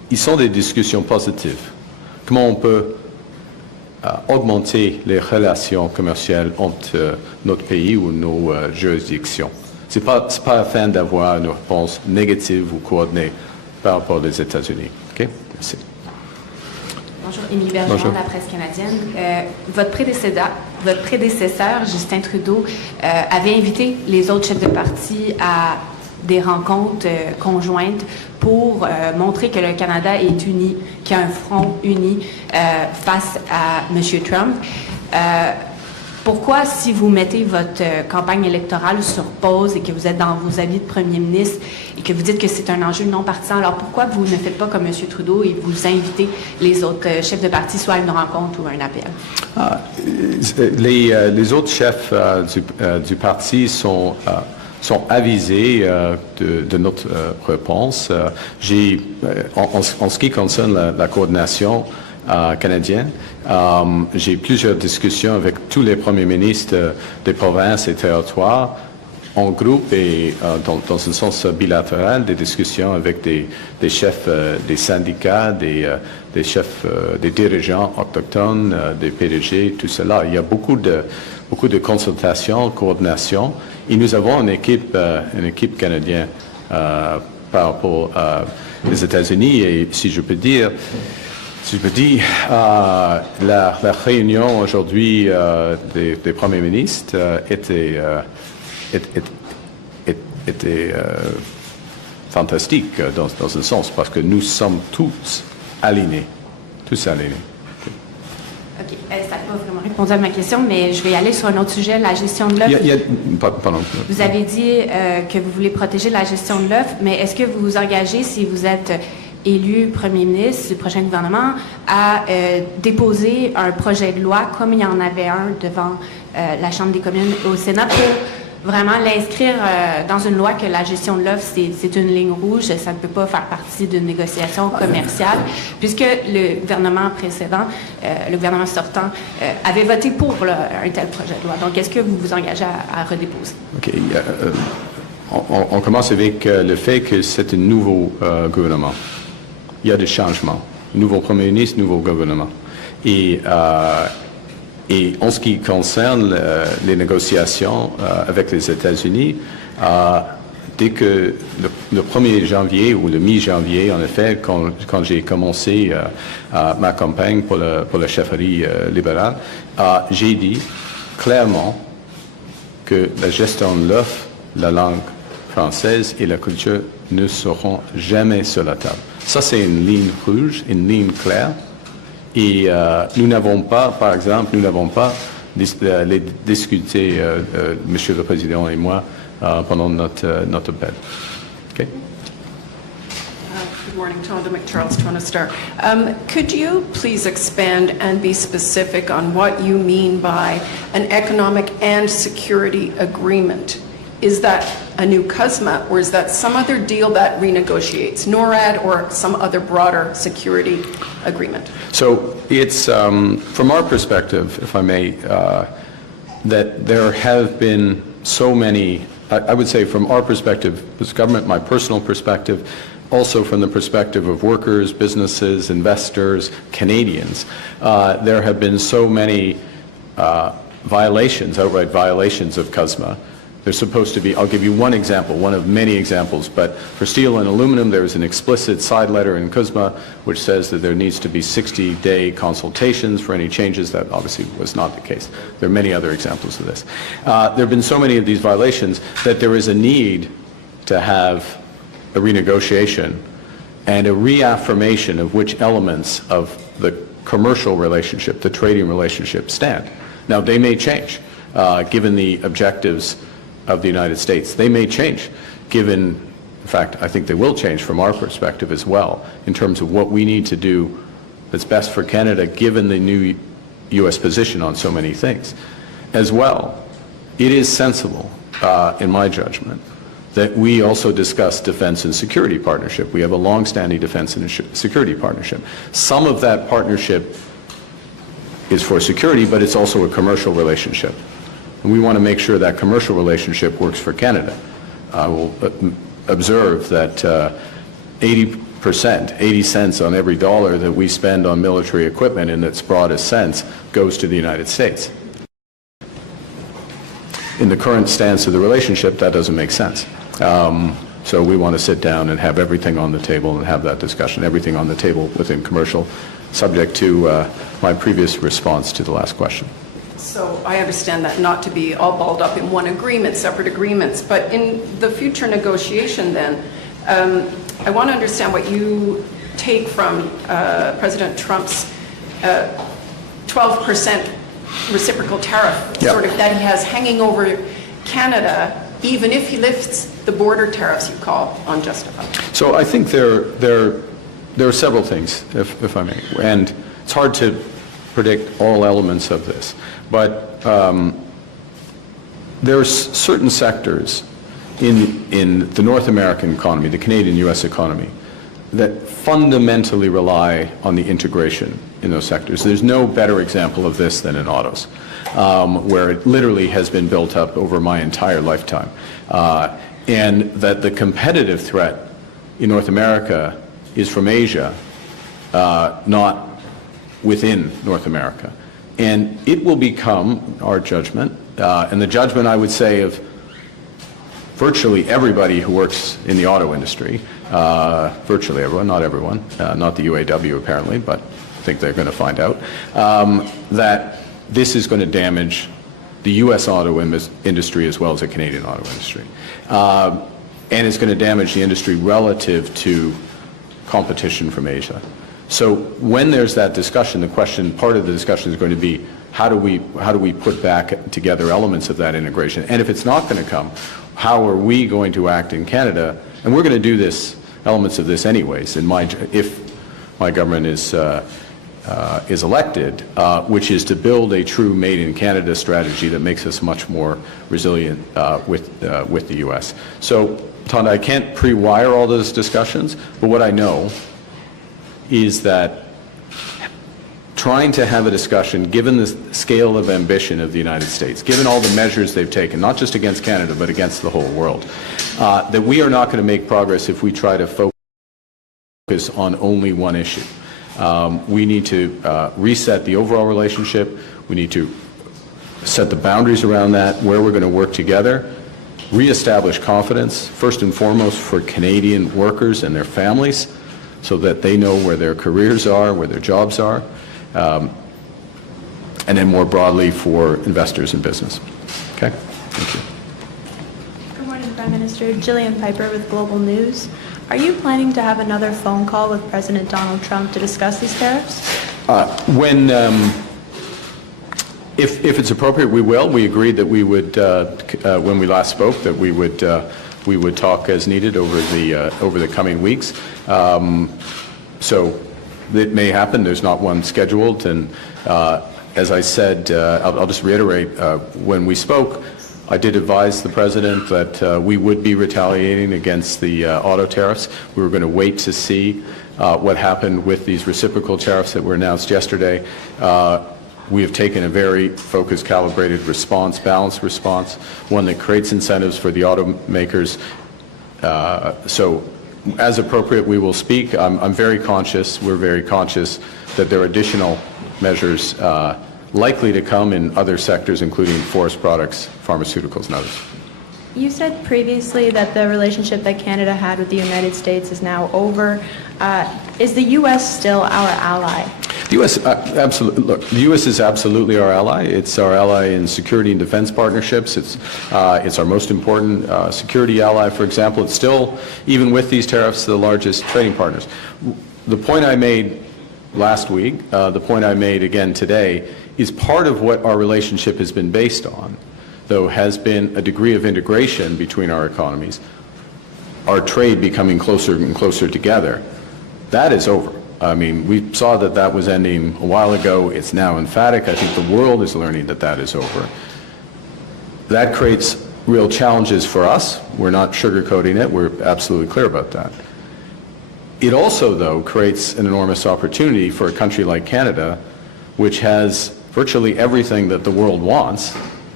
ils sont des discussions positives. Comment on peut augmenter les relations commerciales entre notre pays ou nos juridictions. Ce n'est pas afin d'avoir une réponse négative ou coordonnée par rapport aux États-Unis. OK? Merci. Bonjour, Émilie Bergeron de la presse canadienne. Votre prédécesseur, Justin Trudeau, avait invité les autres chefs de parti à des rencontres conjointes pour montrer que le Canada est uni, qu'il y a un front uni face à M. Trump. Pourquoi, si vous mettez votre campagne électorale sur pause et que vous êtes dans vos habits de premier ministre et que vous dites que c'est un enjeu non partisan, alors pourquoi vous ne faites pas comme M. Trudeau et vous invitez les autres chefs de parti soit à une rencontre ou à un appel? Les autres chefs du parti sont avisés de notre réponse. En ce qui concerne la coordination canadienne, j'ai plusieurs discussions avec tous les premiers ministres des provinces et territoires en groupe et dans un sens bilatéral, des discussions avec des chefs des syndicats, des chefs, des dirigeants autochtones, des PDG, tout cela. Il y a beaucoup de consultations, coordination. Et nous avons une équipe canadienne par rapport aux États-Unis. Et si je peux dire, la réunion aujourd'hui des premiers ministres était fantastique dans un sens, parce que nous sommes tous alignés. OK. Ça n'a pas vraiment répondu à ma question, mais je vais y aller sur un autre sujet, la gestion de l'œuf. Pardon. Vous avez dit que vous voulez protéger la gestion de l'œuf, mais est-ce que vous vous engagez, si vous êtes élu premier ministre du prochain gouvernement, à déposer un projet de loi, comme il y en avait un devant la Chambre des communes au Sénat, pour vraiment l'inscrire dans une loi que la gestion de l'œuf, c'est une ligne rouge, ça ne peut pas faire partie d'une négociation commerciale, puisque le gouvernement précédent, le gouvernement sortant, avait voté pour un tel projet de loi. Donc, est-ce que vous vous engagez à redéposer? OK. On commence avec le fait que c'est un nouveau gouvernement. Il y a des changements. Nouveau premier ministre, nouveau gouvernement. Et en ce qui concerne les négociations avec les États-Unis, dès que le 1er janvier ou le mi-janvier, en effet, quand j'ai commencé ma campagne pour la chefferie libérale, j'ai dit clairement que la gestion de l'œuf, la langue française et la culture ne seront jamais sur la table. Ça, c'est une ligne rouge, une ligne claire. Et nous n'avons pas, par exemple, les discuté, Monsieur le Président et moi, pendant notre appel. Okay? Good morning, Tonda McCharles, Toronto Star. Could you please expand and be specific on what you mean by an economic and security agreement? Is that a new CUSMA, or is that some other deal that renegotiates, NORAD or some other broader security agreement? So it's, from our perspective, if I may, that there have been so many, I would say from our perspective, as government, my personal perspective, also from the perspective of workers, businesses, investors, Canadians, there have been so many violations, outright violations of CUSMA. There's supposed to be, I'll give you one example, one of many examples, but for steel and aluminum, there is an explicit side letter in CUSMA which says that there needs to be 60-day consultations for any changes. That obviously was not the case. There are many other examples of this. There have been so many of these violations that there is a need to have a renegotiation and a reaffirmation of which elements of the commercial relationship, the trading relationship, stand. Now, they may change, given the objectives of the United States. They may change, given, in fact, I think they will change from our perspective as well, in terms of what we need to do that's best for Canada, given the new U.S. position on so many things. As well, it is sensible, in my judgment, that we also discuss defense and security partnership. We have a long-standing defense and security partnership. Some of that partnership is for security, but it's also a commercial relationship. And we want to make sure that commercial relationship works for Canada. I will observe that 80% 80 cents on every dollar that we spend on military equipment in its broadest sense goes to the United States. In the current stance of the relationship, that doesn't make sense. So we want to sit down and have everything on the table and have that discussion, everything on the table within commercial, subject to my previous response to the last question. So I understand that not to be all balled up in one agreement, separate agreements, but in the future negotiation then, I want to understand what you take from President Trump's 12% reciprocal tariff, sort of that he has hanging over Canada, even if he lifts the border tariffs you call unjustified. So I think there are several things, if I may, and it's hard to predict all elements of this, but there are certain sectors in the North American economy, the Canadian-U.S. economy, that fundamentally rely on the integration in those sectors. There's no better example of this than in autos, where it literally has been built up over my entire lifetime. And that the competitive threat in North America is from Asia, not within North America. And it will become our judgment, and the judgment, I would say, of virtually everybody who works in the auto industry, virtually everyone, not everyone, not the UAW apparently, but I think they're going to find out, that this is going to damage the U.S. auto industry as well as the Canadian auto industry. And it's going to damage the industry relative to competition from Asia. So when there's that discussion, the question, part of the discussion is going to be, how do we put back together elements of that integration? And if it's not going to come, how are we going to act in Canada? And we're going to do this, elements of this anyways, if my government is elected, which is to build a true Made in Canada strategy that makes us much more resilient with the U.S. So, Tonda, I can't pre-wire all those discussions, but what I know is that trying to have a discussion, given the scale of ambition of the United States, given all the measures they've taken, not just against Canada, but against the whole world, that we are not going to make progress if we try to focus on only one issue. We need to reset the overall relationship. We need to set the boundaries around that, where we're going to work together, reestablish confidence, first and foremost for Canadian workers and their families, so that they know where their careers are, where their jobs are, and then more broadly for investors and business. Okay? Thank you. Good morning, Prime Minister. Jillian Piper with Global News. Are you planning to have another phone call with President Donald Trump to discuss these tariffs? If it's appropriate, we will. We agreed that we would, when we last spoke, that we would talk as needed over the coming weeks. So it may happen. There's not one scheduled, and as I said, I'll just reiterate. When we spoke, I did advise the President that we would be retaliating against the auto tariffs. We were going to wait to see what happened with these reciprocal tariffs that were announced yesterday. We have taken a very focused, calibrated response, balanced response, one that creates incentives for the automakers. So as appropriate, we will speak. I'm very conscious, we're very conscious that there are additional measures likely to come in other sectors, including forest products, pharmaceuticals, and others. You said previously that the relationship that Canada had with the United States is now over. Is the U.S. still our ally? The U.S. Absolutely. Look, the U.S. is absolutely our ally. It's our ally in security and defense partnerships. It's our most important security ally. For example, it's still, even with these tariffs, the largest trading partners. The point I made last week, the point I made again today, is part of what our relationship has been based on, though, has been a degree of integration between our economies, our trade becoming closer and closer together. That is over. I mean, we saw that that was ending a while ago. It's now emphatic. I think the world is learning that that is over. That creates real challenges for us. We're not sugarcoating it. We're absolutely clear about that. It also, though, creates an enormous opportunity for a country like Canada, which has virtually everything that the world wants,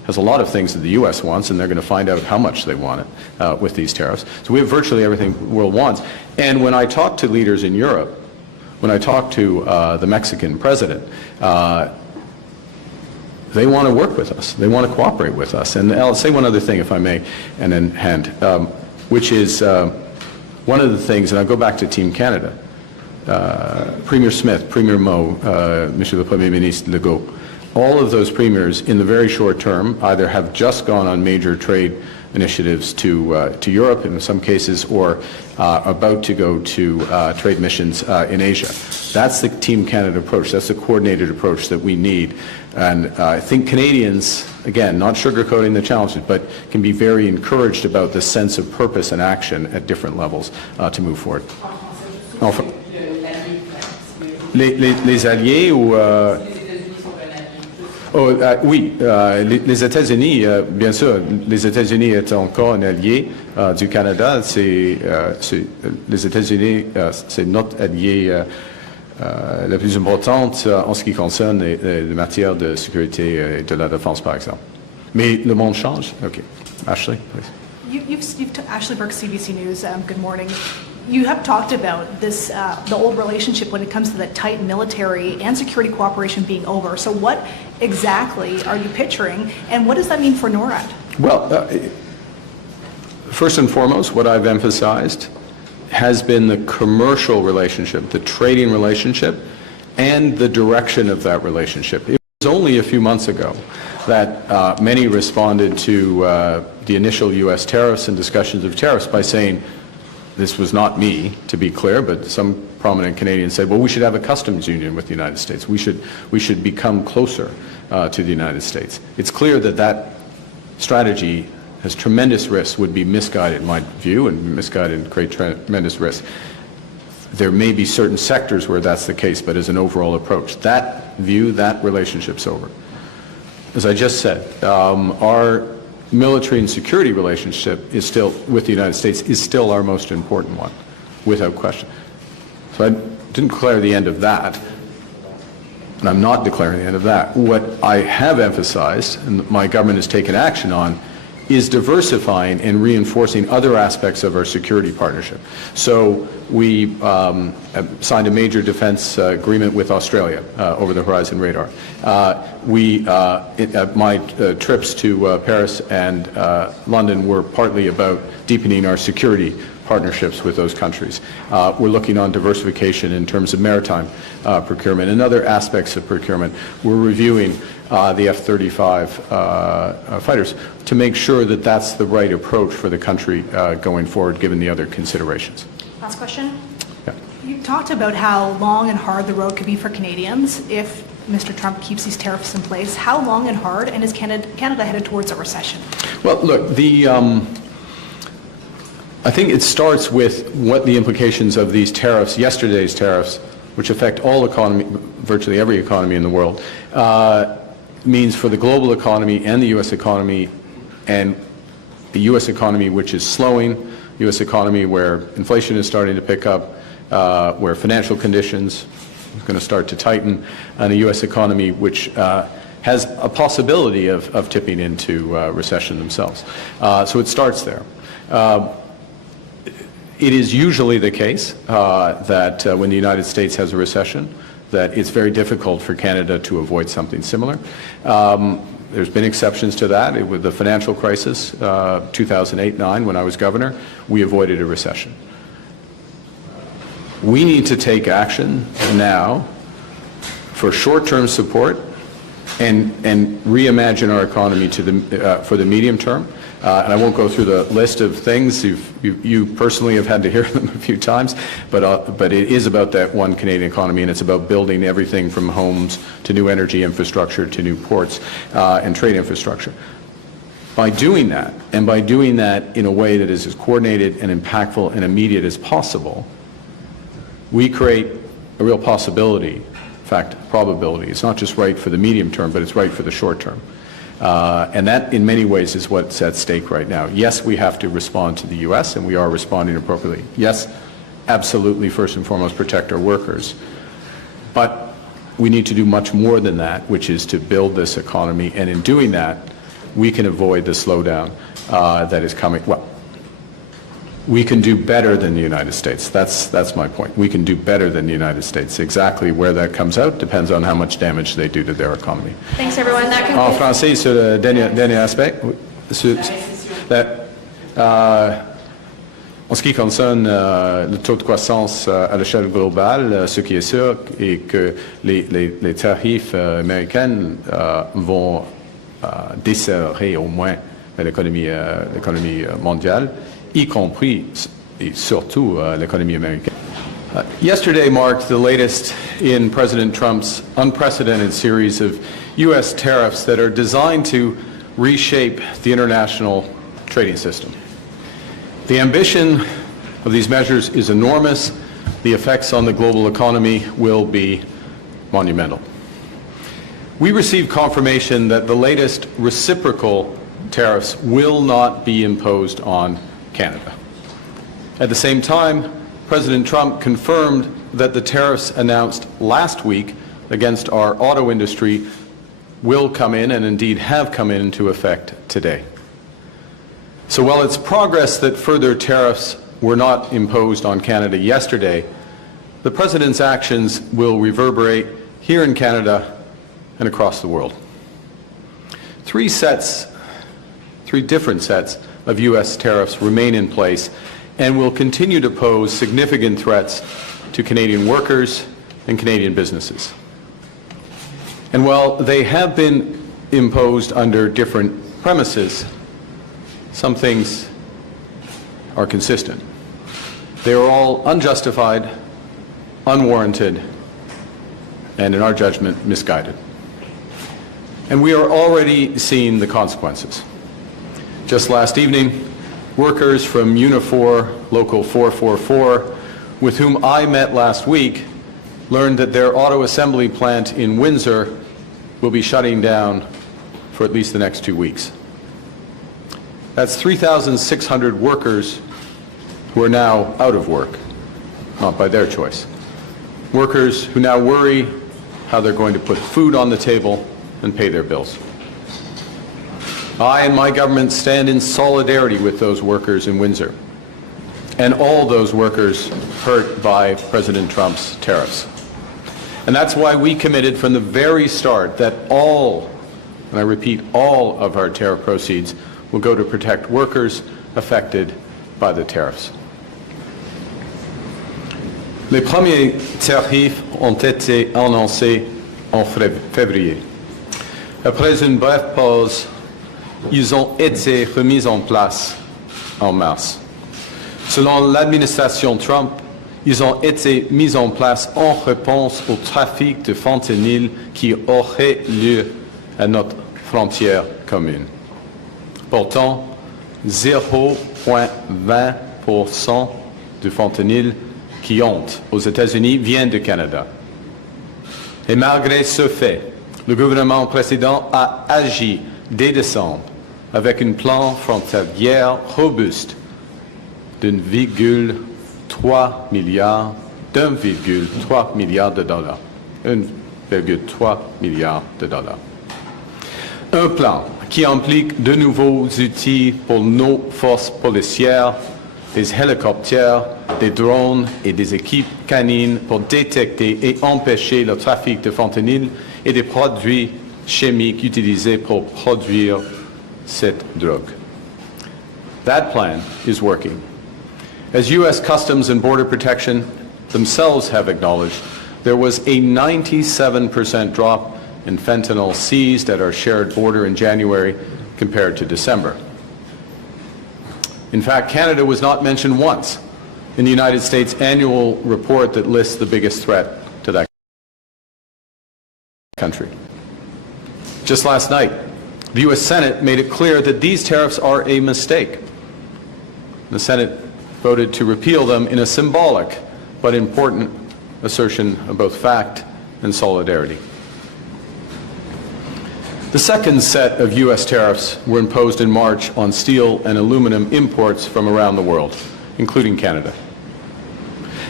has a lot of things that the U.S. wants, and they're going to find out how much they want it with these tariffs. So we have virtually everything the world wants. And when I talk to leaders in Europe, when I talk to the Mexican president, they want to work with us. They want to cooperate with us. And I'll say one other thing, if I may, and then hand, which is one of the things, and I'll go back to Team Canada. Premier Smith, Premier Moe, Monsieur le Premier Ministre Legault, all of those premiers in the very short term either have just gone on major trade initiatives to Europe in some cases, or about to go to trade missions in Asia. That's the Team Canada approach. That's the coordinated approach that we need. And I think Canadians, again, not sugarcoating the challenges, but can be very encouraged about the sense of purpose and action at different levels to move forward. Enfin, les alliés ou oui, les États-Unis, bien sûr, les États-Unis est encore un allié du Canada. Les États-Unis, c'est notre allié la plus importante en ce qui concerne les matières de sécurité et de la défense, par exemple. Mais le monde change. Okay. Ashley, please. Ashley Burke, CBC News. Good morning. You have talked about this, the old relationship when it comes to the tight military and security cooperation being over. So what exactly are you picturing, and what does that mean for NORAD? Well, first and foremost, what I've emphasized has been the commercial relationship, the trading relationship, and the direction of that relationship. It was only a few months ago that many responded to the initial U.S. tariffs and discussions of tariffs by saying, this was not me, to be clear, but some prominent Canadians said, well, we should have a customs union with the United States. We should become closer to the United States. It's clear that that strategy has tremendous risks, would be misguided in my view, and misguided and create tremendous risk. There may be certain sectors where that's the case, but as an overall approach, that view, that relationship's over. As I just said, our military and security relationship is still, with the United States, is still our most important one, without question. So I didn't declare the end of that, and I'm not declaring the end of that. What I have emphasized, and my government has taken action on, is diversifying and reinforcing other aspects of our security partnership. So we signed a major defense agreement with Australia over the Horizon Radar. My trips to Paris and London were partly about deepening our security partnerships with those countries. We're looking on diversification in terms of maritime procurement and other aspects of procurement. We're reviewing the F-35 fighters to make sure that that's the right approach for the country going forward, given the other considerations. Last question. Yeah. You talked about how long and hard the road could be for Canadians if Mr. Trump keeps these tariffs in place. How long and hard, and is Canada headed towards a recession? Well, look, I think it starts with what the implications of these tariffs, yesterday's tariffs, which affect all economy, virtually every economy in the world, means for the global economy and the U.S. economy, and the U.S. economy which is slowing, U.S. economy where inflation is starting to pick up, where financial conditions are going to start to tighten, and a U.S. economy which has a possibility of tipping into recession themselves. So it starts there. It is usually the case that when the United States has a recession, that it's very difficult for Canada to avoid something similar. There's been exceptions to that. With the financial crisis, 2008-9, when I was governor, we avoided a recession. We need to take action now for short-term support and reimagine our economy for the medium term. And I won't go through the list of things. You personally have had to hear them a few times, but it is about that one Canadian economy, and it's about building everything from homes to new energy infrastructure to new ports and trade infrastructure. By doing that, and by doing that in a way that is as coordinated and impactful and immediate as possible, we create a real possibility, in fact, probability. It's not just right for the medium term, but it's right for the short term. And that, in many ways, is what's at stake right now. Yes, we have to respond to the U.S., and we are responding appropriately. Yes, absolutely, first and foremost, protect our workers. But we need to do much more than that, which is to build this economy. And in doing that, we can avoid the slowdown that is coming. Well, we can do better than the United States. That's my point. We can do better than the United States. Exactly where that comes out depends on how much damage they do to their economy. Thanks, everyone. That En concludes. français, sur le dernier aspect, en ce qui concerne le taux de croissance à l'échelle globale, ce qui est sûr est que les tarifs américains vont desserrer au moins l'économie mondiale, y compris et surtout l'économie américaine. Yesterday marked the latest in President Trump's unprecedented series of U.S. tariffs that are designed to reshape the international trading system. The ambition of these measures is enormous. The effects on the global economy will be monumental. We received confirmation that the latest reciprocal tariffs will not be imposed on Canada. At the same time, President Trump confirmed that the tariffs announced last week against our auto industry will come in, and indeed have come into effect today. So while it's progress that further tariffs were not imposed on Canada yesterday, the President's actions will reverberate here in Canada and across the world. Three different sets of U.S. tariffs remain in place and will continue to pose significant threats to Canadian workers and Canadian businesses. And while they have been imposed under different premises, some things are consistent. They are all unjustified, unwarranted, and in our judgment, misguided. And we are already seeing the consequences. Just last evening, workers from Unifor Local 444, with whom I met last week, learned that their auto assembly plant in Windsor will be shutting down for at least the next 2 weeks. That's 3,600 workers who are now out of work, not by their choice. Workers who now worry how they're going to put food on the table and pay their bills. I and my government stand in solidarity with those workers in Windsor and all those workers hurt by President Trump's tariffs. And that's why we committed from the very start that all, and I repeat, all of our tariff proceeds will go to protect workers affected by the tariffs. Les premiers tarifs ont été annoncés en février. Après une brève pause, ils ont été remis en place en mars. Selon l'administration Trump, ils ont été mis en place en réponse au trafic de fentanyl qui aurait lieu à notre frontière commune. Pourtant, 0,20% du fentanyl qui entre aux États-Unis vient du Canada. Et malgré ce fait, le gouvernement précédent a agi dès décembre avec un plan frontalier robuste d'1,3 milliard de dollars. 1,3 milliard de dollars. Un plan qui implique de nouveaux outils pour nos forces policières, des hélicoptères, des drones et des équipes canines pour détecter et empêcher le trafic de fentanyl et des produits chimiques utilisés pour produire cette drogue. That plan is working. As U.S. Customs and Border Protection themselves have acknowledged, there was a 97% drop in fentanyl seized at our shared border in January compared to December. In fact, Canada was not mentioned once in the United States annual report that lists the biggest threat to that country. Just last night, the U.S. Senate made it clear that these tariffs are a mistake. The Senate voted to repeal them in a symbolic but important assertion of both fact and solidarity. The second set of U.S. tariffs were imposed in March on steel and aluminum imports from around the world, including Canada.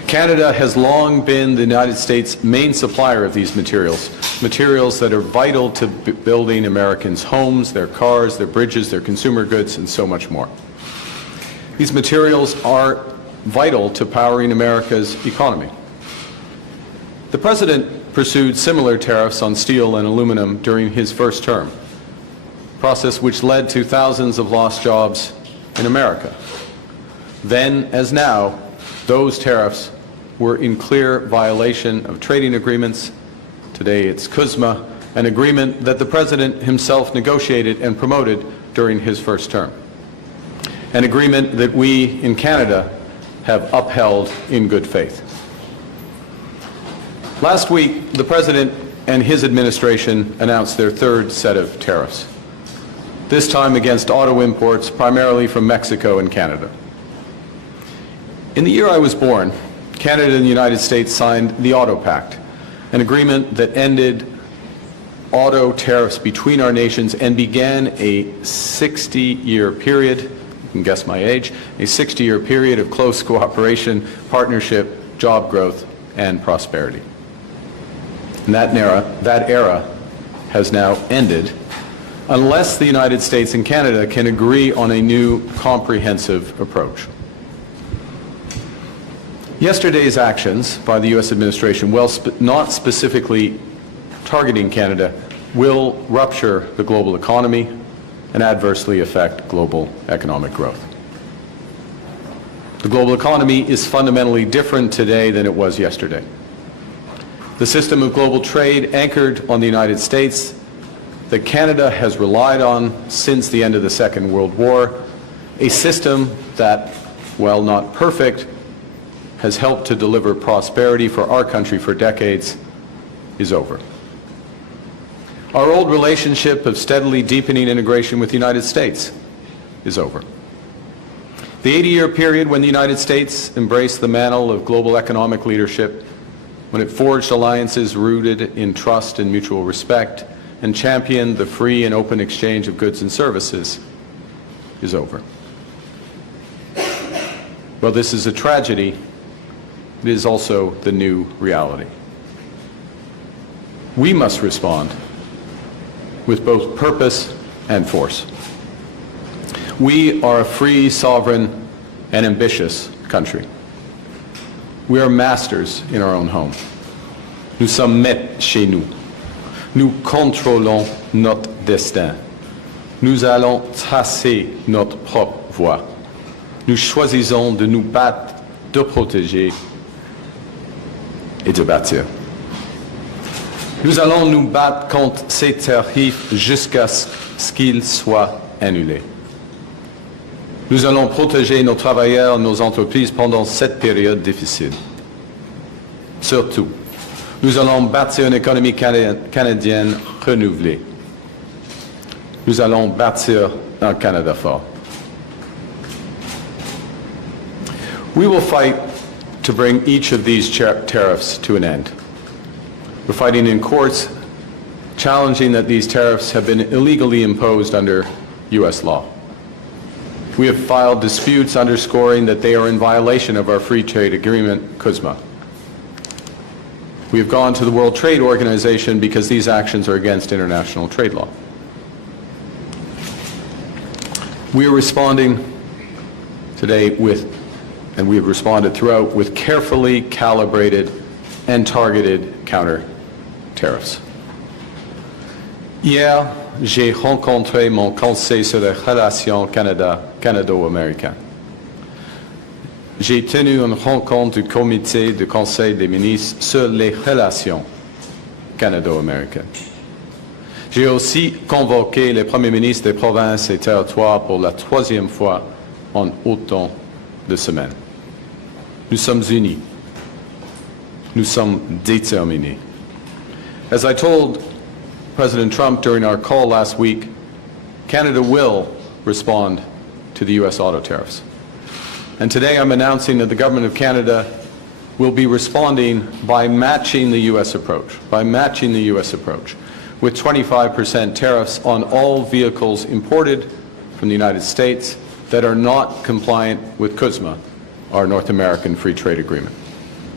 Canada has long been the United States' main supplier of these materials, materials that are vital to building Americans' homes, their cars, their bridges, their consumer goods, and so much more. These materials are vital to powering America's economy. The President pursued similar tariffs on steel and aluminum during his first term, a process which led to thousands of lost jobs in America. Then, as now, those tariffs were in clear violation of trading agreements. Today it's CUSMA, an agreement that the President himself negotiated and promoted during his first term. An agreement that we in Canada have upheld in good faith. Last week, the President and his administration announced their third set of tariffs, this time against auto imports primarily from Mexico and Canada. In the year I was born, Canada and the United States signed the Auto Pact, an agreement that ended auto tariffs between our nations and began a 60-year period, you can guess my age, a 60-year period of close cooperation, partnership, job growth, and prosperity. And that era has now ended unless the United States and Canada can agree on a new comprehensive approach. Yesterday's actions by the U.S. administration, while not specifically targeting Canada, will rupture the global economy and adversely affect global economic growth. The global economy is fundamentally different today than it was yesterday. The system of global trade anchored on the United States that Canada has relied on since the end of the Second World War, a system that, while not perfect, has helped to deliver prosperity for our country for decades, is over. Our old relationship of steadily deepening integration with the United States is over. The 80-year period when the United States embraced the mantle of global economic leadership, when it forged alliances rooted in trust and mutual respect, and championed the free and open exchange of goods and services, is over. Well, this is a tragedy. It is also the new reality. We must respond with both purpose and force. We are a free, sovereign, and ambitious country. We are masters in our own home. Nous sommes maîtres chez nous. Nous contrôlons notre destin. Nous allons tracer notre propre voie. Nous choisissons de nous battre, de protéger et de bâtir. Nous allons nous battre contre ces tarifs jusqu'à ce qu'ils soient annulés. Nous allons protéger nos travailleurs, nos entreprises pendant cette période difficile. Surtout, nous allons bâtir une économie canadienne renouvelée. Nous allons bâtir un Canada fort. We will fight to bring each of these tariffs to an end. We're fighting in courts, challenging that these tariffs have been illegally imposed under U.S. law. We have filed disputes underscoring that they are in violation of our free trade agreement, CUSMA. We have gone to the World Trade Organization because these actions are against international trade law. We are responding today and we have responded throughout with carefully calibrated and targeted counter-tariffs. Hier, j'ai rencontré mon conseil sur les relations canado-américaines. J'ai tenu une rencontre du comité du Conseil des ministres sur les relations canado-américaines. J'ai aussi convoqué les premiers ministres des provinces et territoires pour la troisième fois en autant de semaines. Nous sommes unis. Nous sommes déterminés. As I told President Trump during our call last week, Canada will respond to the U.S. auto tariffs. And today I'm announcing that the Government of Canada will be responding by matching the U.S. approach, with 25% tariffs on all vehicles imported from the United States that are not compliant with CUSMA, our North American Free Trade Agreement.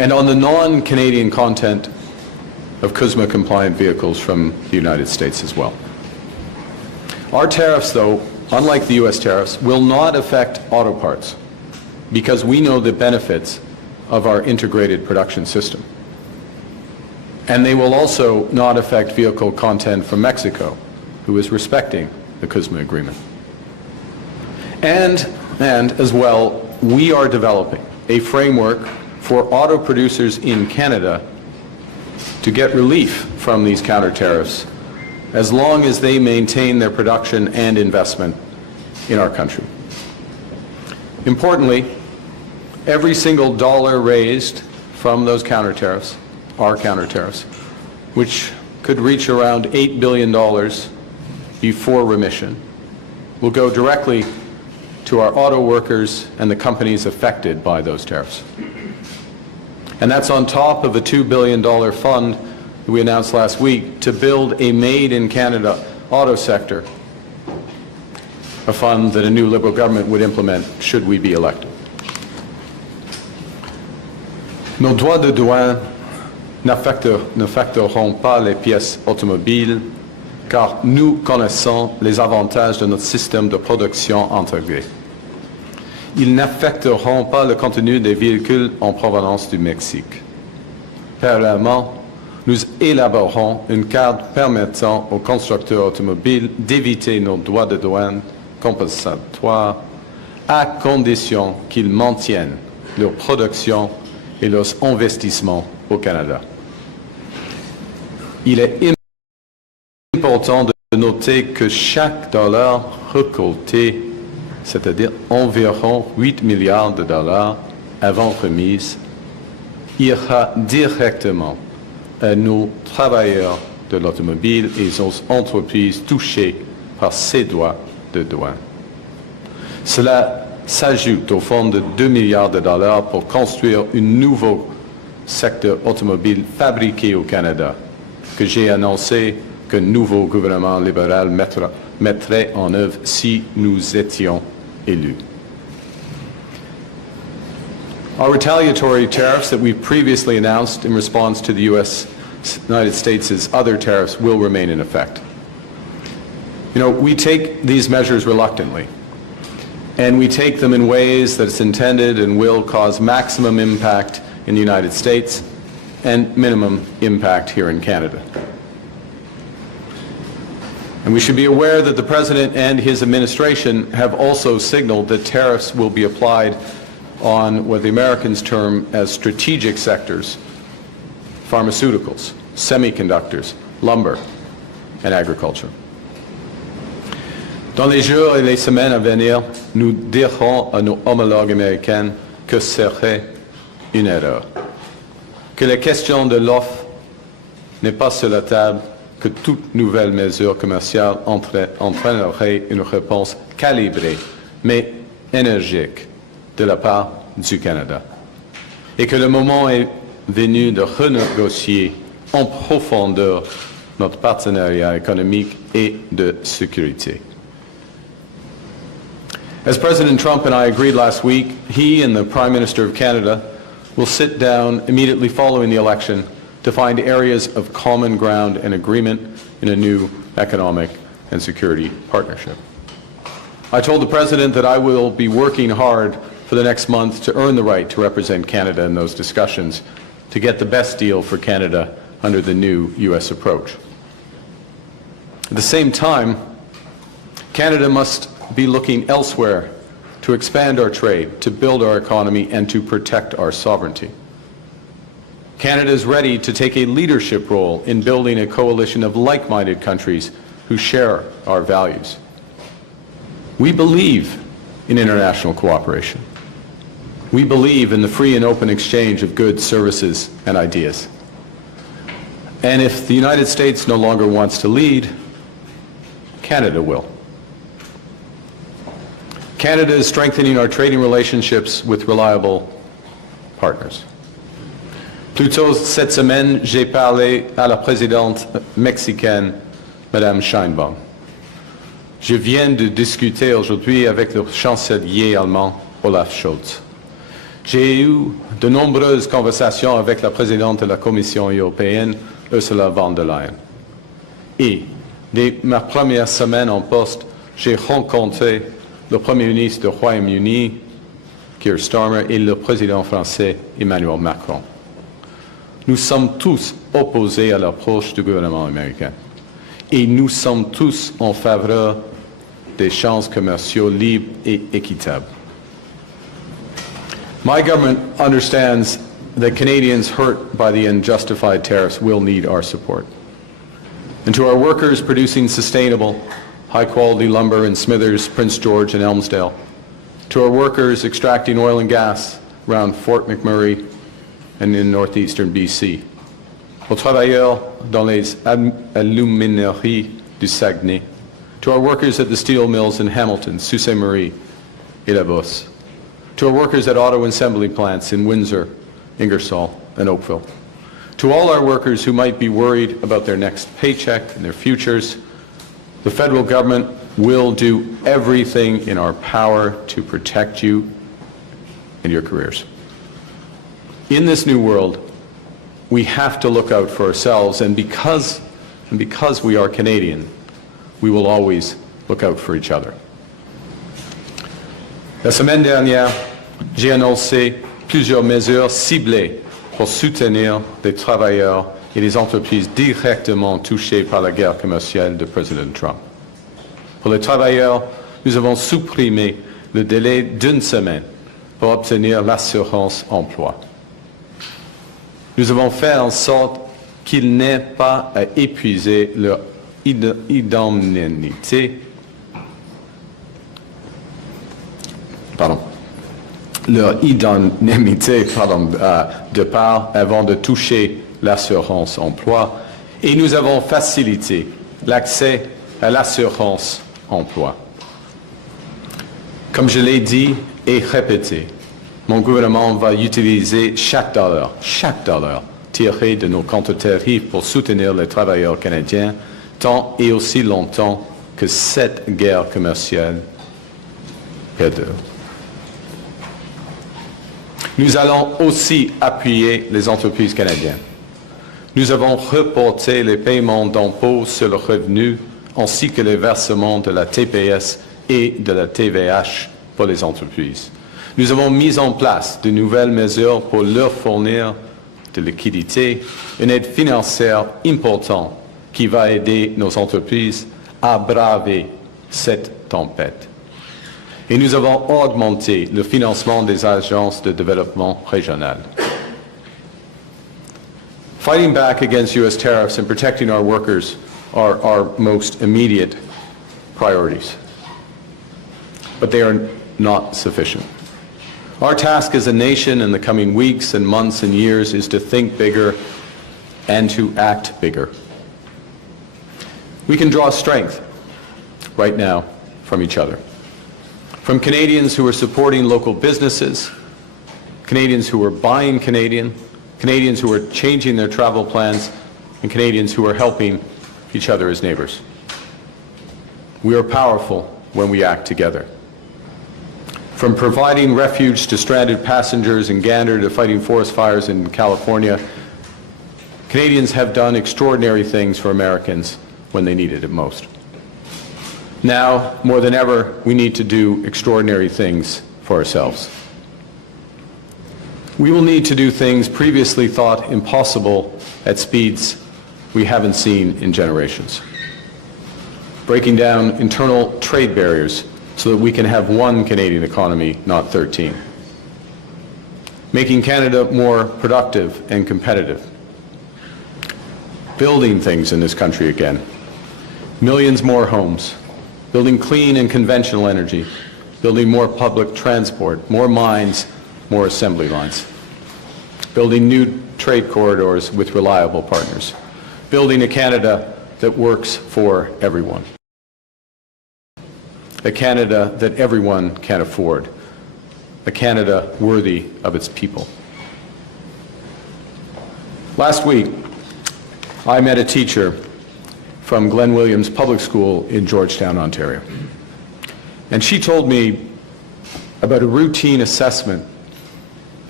and on the non-Canadian content of CUSMA-compliant vehicles from the United States as well. Our tariffs, though, unlike the U.S. tariffs, will not affect auto parts because we know the benefits of our integrated production system. And they will also not affect vehicle content from Mexico, who is respecting the CUSMA agreement. And as well, we are developing a framework for auto producers in Canada to get relief from these counter-tariffs as long as they maintain their production and investment in our country. Importantly, every single dollar raised from those counter-tariffs, our counter-tariffs, which could reach around $8 billion before remission, will go directly to our auto workers and the companies affected by those tariffs. And that's on top of a $2 billion fund that we announced last week to build a made-in-Canada auto sector, a fund that a new Liberal government would implement should we be elected. Nos droits de douane n'affecteront pas les pièces automobiles car nous connaissons les avantages de notre système de production intégré. Ils n'affecteront pas le contenu des véhicules en provenance du Mexique. Parallèlement, nous élaborerons une carte permettant aux constructeurs automobiles d'éviter nos droits de douane compensatoires à condition qu'ils maintiennent leur production et leurs investissements au Canada. Il est important de noter que chaque dollar récolté, c'est-à-dire environ 8 milliards de dollars avant remise, ira directement à nos travailleurs de l'automobile et aux entreprises touchées par ces droits de douane. Cela s'ajoute au fonds de 2 milliards de dollars pour construire un nouveau secteur automobile fabriqué au Canada, que j'ai annoncé que le nouveau gouvernement libéral mettrait en œuvre si nous étions élus. Our retaliatory tariffs that we previously announced in response to the United States' other tariffs will remain in effect. You know, we take these measures reluctantly, and we take them in ways that it's intended and will cause maximum impact in the United States and minimum impact here in Canada. And we should be aware that the President and his administration have also signaled that tariffs will be applied on what the Americans term as strategic sectors: pharmaceuticals, semiconductors, lumber, and agriculture. Dans les jours et les semaines à venir, nous dirons à nos homologues américains que ce serait une erreur, que la question de l'offre n'est pas sur la table, que toute nouvelle mesure commerciale entraînerait une réponse calibrée, mais énergique, de la part du Canada, et que le moment est venu de renégocier en profondeur notre partenariat économique et de sécurité. As President Trump and I agreed last week, he and the Prime Minister of Canada will sit down immediately following the election to find areas of common ground and agreement in a new economic and security partnership. I told the President that I will be working hard for the next month to earn the right to represent Canada in those discussions to get the best deal for Canada under the new U.S. approach. At the same time, Canada must be looking elsewhere to expand our trade, to build our economy, and to protect our sovereignty. Canada is ready to take a leadership role in building a coalition of like-minded countries who share our values. We believe in international cooperation. We believe in the free and open exchange of goods, services, and ideas. And if the United States no longer wants to lead, Canada will. Canada is strengthening our trading relationships with reliable partners. Plus tôt cette semaine, j'ai parlé à la présidente mexicaine, Madame Sheinbaum. Je viens de discuter aujourd'hui avec le chancelier allemand, Olaf Scholz. J'ai eu de nombreuses conversations avec la présidente de la Commission européenne, Ursula von der Leyen. Et dès ma première semaine en poste, j'ai rencontré le Premier ministre du Royaume-Uni, Keir Starmer, et le président français, Emmanuel Macron. Nous sommes tous opposés à l'approche du gouvernement américain. Et nous sommes tous en faveur des échanges commerciaux libres et équitables. My government understands that Canadians hurt by the unjustified tariffs will need our support. And to our workers producing sustainable, high-quality lumber in Smithers, Prince George, and Elmsdale, to our workers extracting oil and gas around Fort McMurray and in northeastern BC, aux travailleurs dans les alumineries du Saguenay, to our workers at the steel mills in Hamilton, Sault Ste. Marie, et La Bosse, to our workers at auto assembly plants in Windsor, Ingersoll, and Oakville, to all our workers who might be worried about their next paycheck and their futures, the federal government will do everything in our power to protect you and your careers. In this new world, we have to look out for ourselves, and because we are Canadian, we will always look out for each other. La semaine dernière, j'ai annoncé plusieurs mesures ciblées pour soutenir les travailleurs et les entreprises directement touchées par la guerre commerciale de président Trump. Pour les travailleurs, nous avons supprimé le délai d'une semaine pour obtenir l'assurance emploi. Nous avons fait en sorte qu'ils n'aient pas à épuiser leur indemnité de part avant de toucher l'assurance emploi, et nous avons facilité l'accès à l'assurance emploi. Comme je l'ai dit et répété, mon gouvernement va utiliser chaque dollar tiré de nos Counter-Tariffs pour soutenir les travailleurs canadiens tant et aussi longtemps que cette guerre commerciale perdure. Nous allons aussi appuyer les entreprises canadiennes. Nous avons reporté les paiements d'impôts sur le revenu ainsi que les versements de la TPS et de la TVH pour les entreprises. Nous avons mis en place de nouvelles mesures pour leur fournir de liquidités, une aide financière importante qui va aider nos entreprises à braver cette tempête. Et nous avons augmenté le financement des agences de développement régional. Fighting back against U.S. tariffs and protecting our workers are our most immediate priorities. But they are not sufficient. Our task as a nation in the coming weeks and months and years is to think bigger and to act bigger. We can draw strength right now from each other. From Canadians who are supporting local businesses, Canadians who are buying Canadian, Canadians who are changing their travel plans, and Canadians who are helping each other as neighbors. We are powerful when we act together. From providing refuge to stranded passengers in Gander to fighting forest fires in California, Canadians have done extraordinary things for Americans when they needed it most. Now, more than ever, we need to do extraordinary things for ourselves. We will need to do things previously thought impossible at speeds we haven't seen in generations. Breaking down internal trade barriers so that we can have one Canadian economy, not 13. Making Canada more productive and competitive. Building things in this country again. Millions more homes. Building clean and conventional energy. Building more public transport, more mines, more assembly lines. Building new trade corridors with reliable partners. Building a Canada that works for everyone. A Canada that everyone can afford. A Canada worthy of its people. Last week, I met a teacher from Glen Williams Public School in Georgetown, Ontario. And she told me about a routine assessment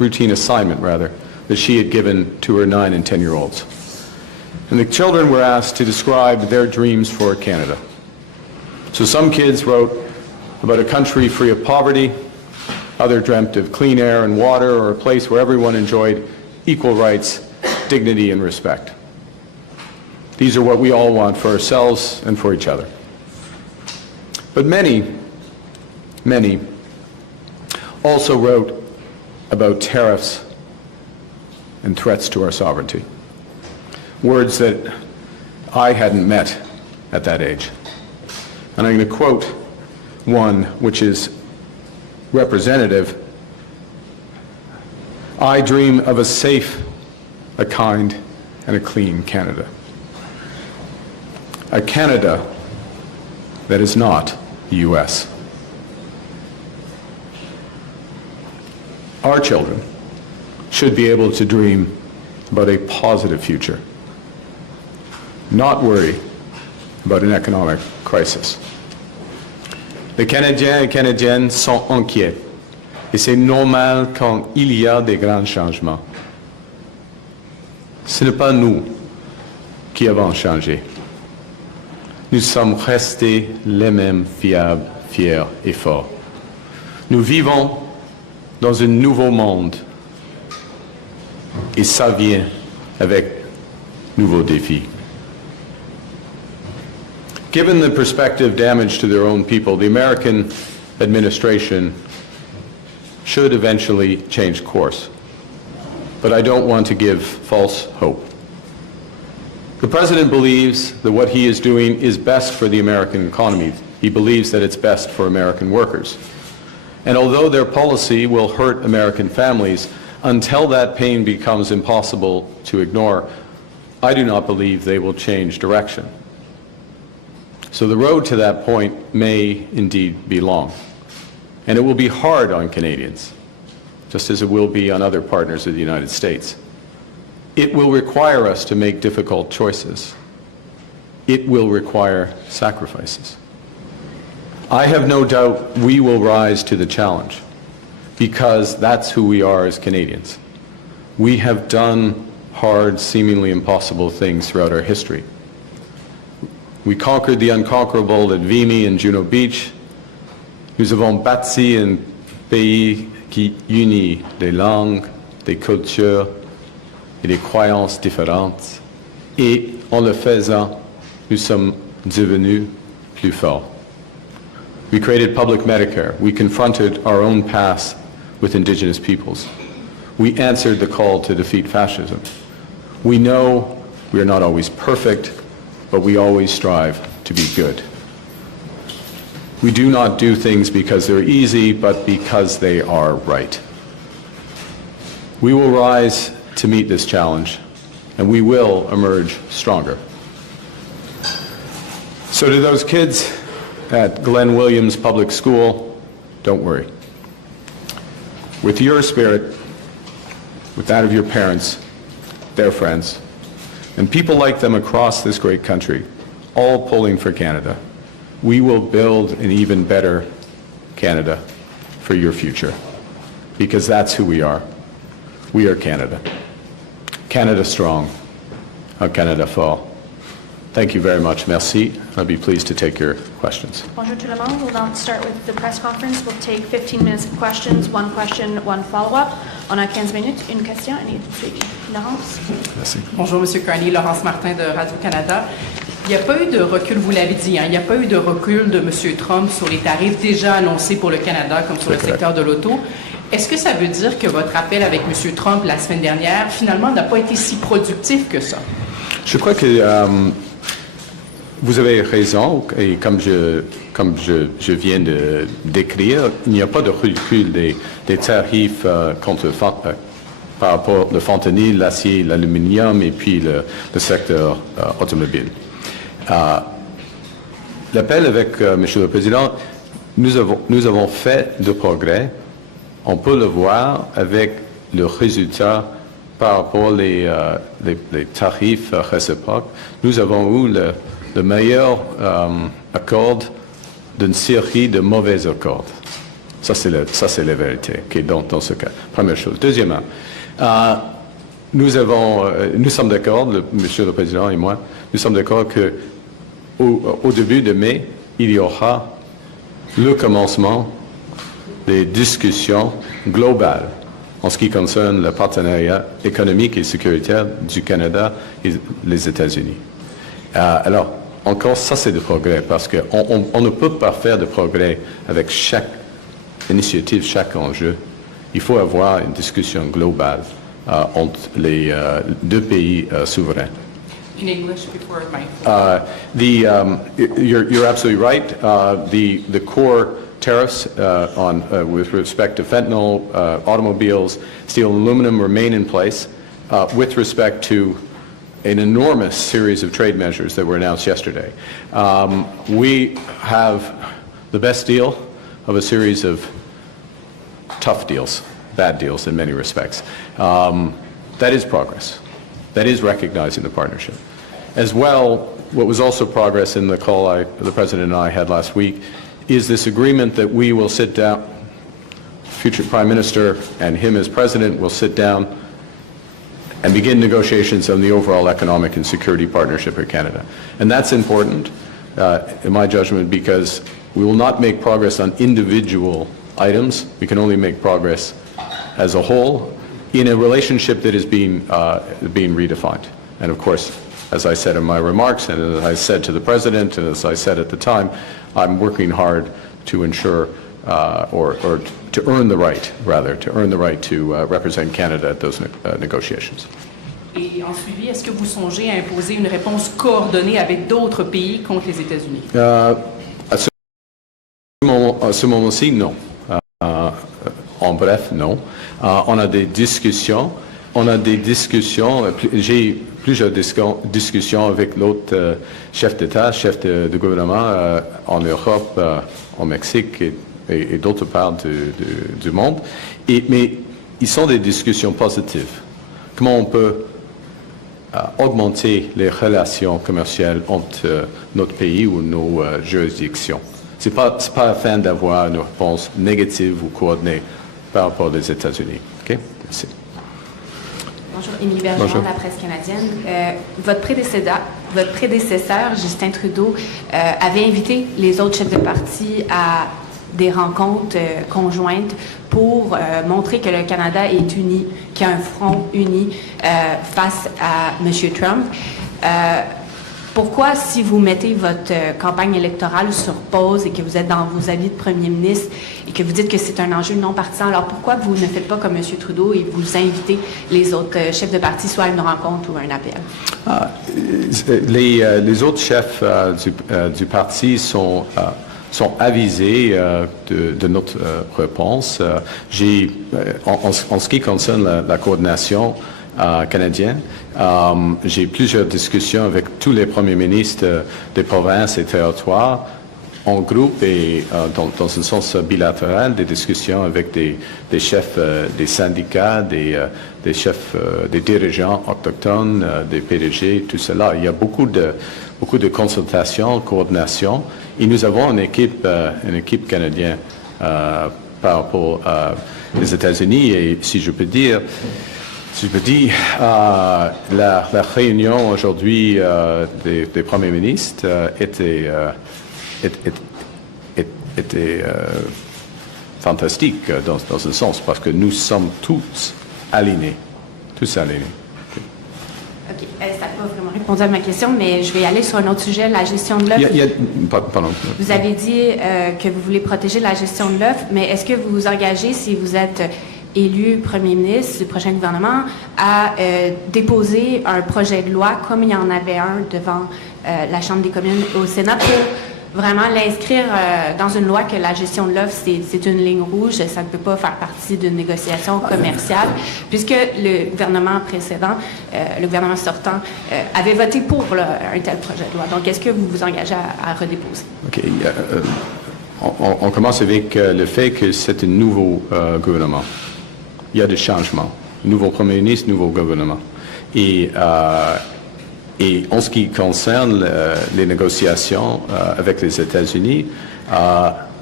routine assignment, rather, that she had given to her 9 and 10-year-olds. And the children were asked to describe their dreams for Canada. So some kids wrote about a country free of poverty, others dreamt of clean air and water, or a place where everyone enjoyed equal rights, dignity, and respect. These are what we all want for ourselves and for each other. But many also wrote about tariffs and threats to our sovereignty, words that I hadn't met at that age. And I'm going to quote one which is representative. I dream of a safe, a kind, and a clean Canada. A Canada that is not the U.S. Our children should be able to dream about a positive future, not worry about an economic crisis. Les Canadiens et Canadiennes sont inquiets, et c'est normal quand il y a des grands changements. Ce n'est pas nous qui avons changé. Nous sommes restés les mêmes fiables, fiers et forts. Nous vivons dans un nouveau monde, et ça vient avec nouveaux défis. Given the prospective damage to their own people, the American administration should eventually change course. But I don't want to give false hope. The President believes that what he is doing is best for the American economy. He believes that it's best for American workers. And although their policy will hurt American families, until that pain becomes impossible to ignore, I do not believe they will change direction. So the road to that point may indeed be long. And it will be hard on Canadians, just as it will be on other partners of the United States. It will require us to make difficult choices. It will require sacrifices. I have no doubt we will rise to the challenge, because that's who we are as Canadians. We have done hard, seemingly impossible things throughout our history. We conquered the unconquerable at Vimy and Juno Beach. Nous avons bâti un pays qui unit des langues, des cultures et des croyances différentes. Et en le faisant, nous sommes devenus plus forts. We created public Medicare. We confronted our own past with Indigenous peoples. We answered the call to defeat fascism. We know we are not always perfect, but we always strive to be good. We do not do things because they're easy, but because they are right. We will rise to meet this challenge, and we will emerge stronger. So to those kids at Glenn Williams Public School, don't worry. With your spirit, with that of your parents, their friends, and people like them across this great country, all pulling for Canada, we will build an even better Canada for your future, because that's who we are. We are Canada. Canada strong, a Canada fort. Thank you very much. Merci. I'll be pleased to take your questions. Bonjour tout le monde. We'll now start with the press conference. We'll take 15 minutes of questions, one question, one follow-up. On a 15 minutes, une question et une suivi. Laurence? Merci. Bonjour, M. Carney. Laurence Martin de Radio-Canada. Il n'y a pas eu de recul, vous l'avez dit, il n'y a pas eu de recul de M. Trump sur les tarifs déjà annoncés pour le Canada, comme sur le secteur de l'auto. Est-ce que ça veut dire que votre appel avec M. Trump la semaine dernière, finalement, n'a pas été si productif que ça? Je crois que vous avez raison, et comme je viens de décrire, il n'y a pas de recul des tarifs par rapport au fentanyl, l'acier, l'aluminium et puis le secteur automobile. L'appel avec Monsieur le Président, nous avons fait de progrès. On peut le voir avec le résultat par rapport les tarifs réciproques. Nous avons eu le meilleur accord d'une série de mauvais accords. Ça, c'est la vérité, okay, dans ce cas. Première chose. Deuxièmement, nous sommes d'accord, Monsieur le Président et moi, nous sommes d'accord qu'au début de mai, il y aura le commencement des discussions globales en ce qui concerne le partenariat économique et sécuritaire du Canada et les États-Unis. Alors, encore, ça c'est du progrès, parce qu'on ne peut pas faire de progrès avec chaque initiative, chaque enjeu. Il faut avoir une discussion globale entre les deux pays souverains. In English before my... You're absolutely right. The core tariffs with respect to fentanyl, automobiles, steel, and aluminum remain in place. With respect to an enormous series of trade measures that were announced yesterday, we have the best deal of a series of tough deals, bad deals in many respects. That is progress. That is recognizing the partnership. As well, what was also progress in the call the President and I had last week is this agreement that we will sit down, future Prime Minister and him as President will sit down and begin negotiations on the overall economic and security partnership with Canada. And that's important, in my judgment, because we will not make progress on individual items. We can only make progress as a whole in a relationship that is being redefined. And of course, as I said in my remarks, and as I said to the President, and as I said at the time, I'm working hard to ensure, or to earn the right, rather, to represent Canada at those negotiations. Et en suivi, est-ce que vous songez à imposer une réponse coordonnée avec d'autres pays contre les États-Unis? À ce moment-ci, non. En bref, non. On a des discussions. J'ai plusieurs discussions avec l'autre chef d'État, chef de gouvernement en Europe, au Mexique et d'autres parts du monde. Mais ils sont des discussions positives. Comment on peut augmenter les relations commerciales entre notre pays ou nos juridictions? Ce n'est pas afin d'avoir une réponse négative ou coordonnée par rapport aux États-Unis. OK? Merci. Bonjour, Émilie Bergeron de la presse canadienne. Votre prédécesseur, Justin Trudeau, avait invité les autres chefs de parti à des rencontres conjointes pour montrer que le Canada est uni, qu'il y a un front uni face à M. Trump. Pourquoi, si vous mettez votre campagne électorale sur pause et que vous êtes dans vos avis de premier ministre et que vous dites que c'est un enjeu non partisan, alors pourquoi vous ne faites pas comme M. Trudeau et vous invitez les autres chefs de parti soit à une rencontre ou à un appel? Les autres chefs du parti sont avisés de notre réponse. En ce qui concerne la coordination canadienne, j'ai plusieurs discussions avec tous les premiers ministres des provinces et territoires en groupe et dans un sens bilatéral, des discussions avec des chefs des syndicats, des chefs des dirigeants autochtones, des PDG, tout cela. Il y a beaucoup de consultations, coordination, et nous avons une équipe canadienne par rapport aux États-Unis, et si je peux dire, la réunion aujourd'hui des premiers ministres était fantastique dans un sens, parce que nous sommes tous alignés. OK. Ça n'a pas vraiment répondu à ma question, mais je vais aller sur un autre sujet, la gestion de l'œuf. Pardon. Vous avez dit que vous voulez protéger la gestion de l'œuf, mais est-ce que vous vous engagez, si vous êtes élu premier ministre du prochain gouvernement, à déposer un projet de loi, comme il y en avait un devant la Chambre des communes au Sénat, pour vraiment l'inscrire dans une loi que la gestion de l'œuf, c'est une ligne rouge, ça ne peut pas faire partie d'une négociation commerciale, puisque le gouvernement précédent, le gouvernement sortant, avait voté pour un tel projet de loi. Donc, est-ce que vous vous engagez à redéposer? OK. On commence avec le fait que c'est un nouveau gouvernement. Il y a des changements. Nouveau premier ministre, nouveau gouvernement. Et en ce qui concerne les négociations avec les États-Unis,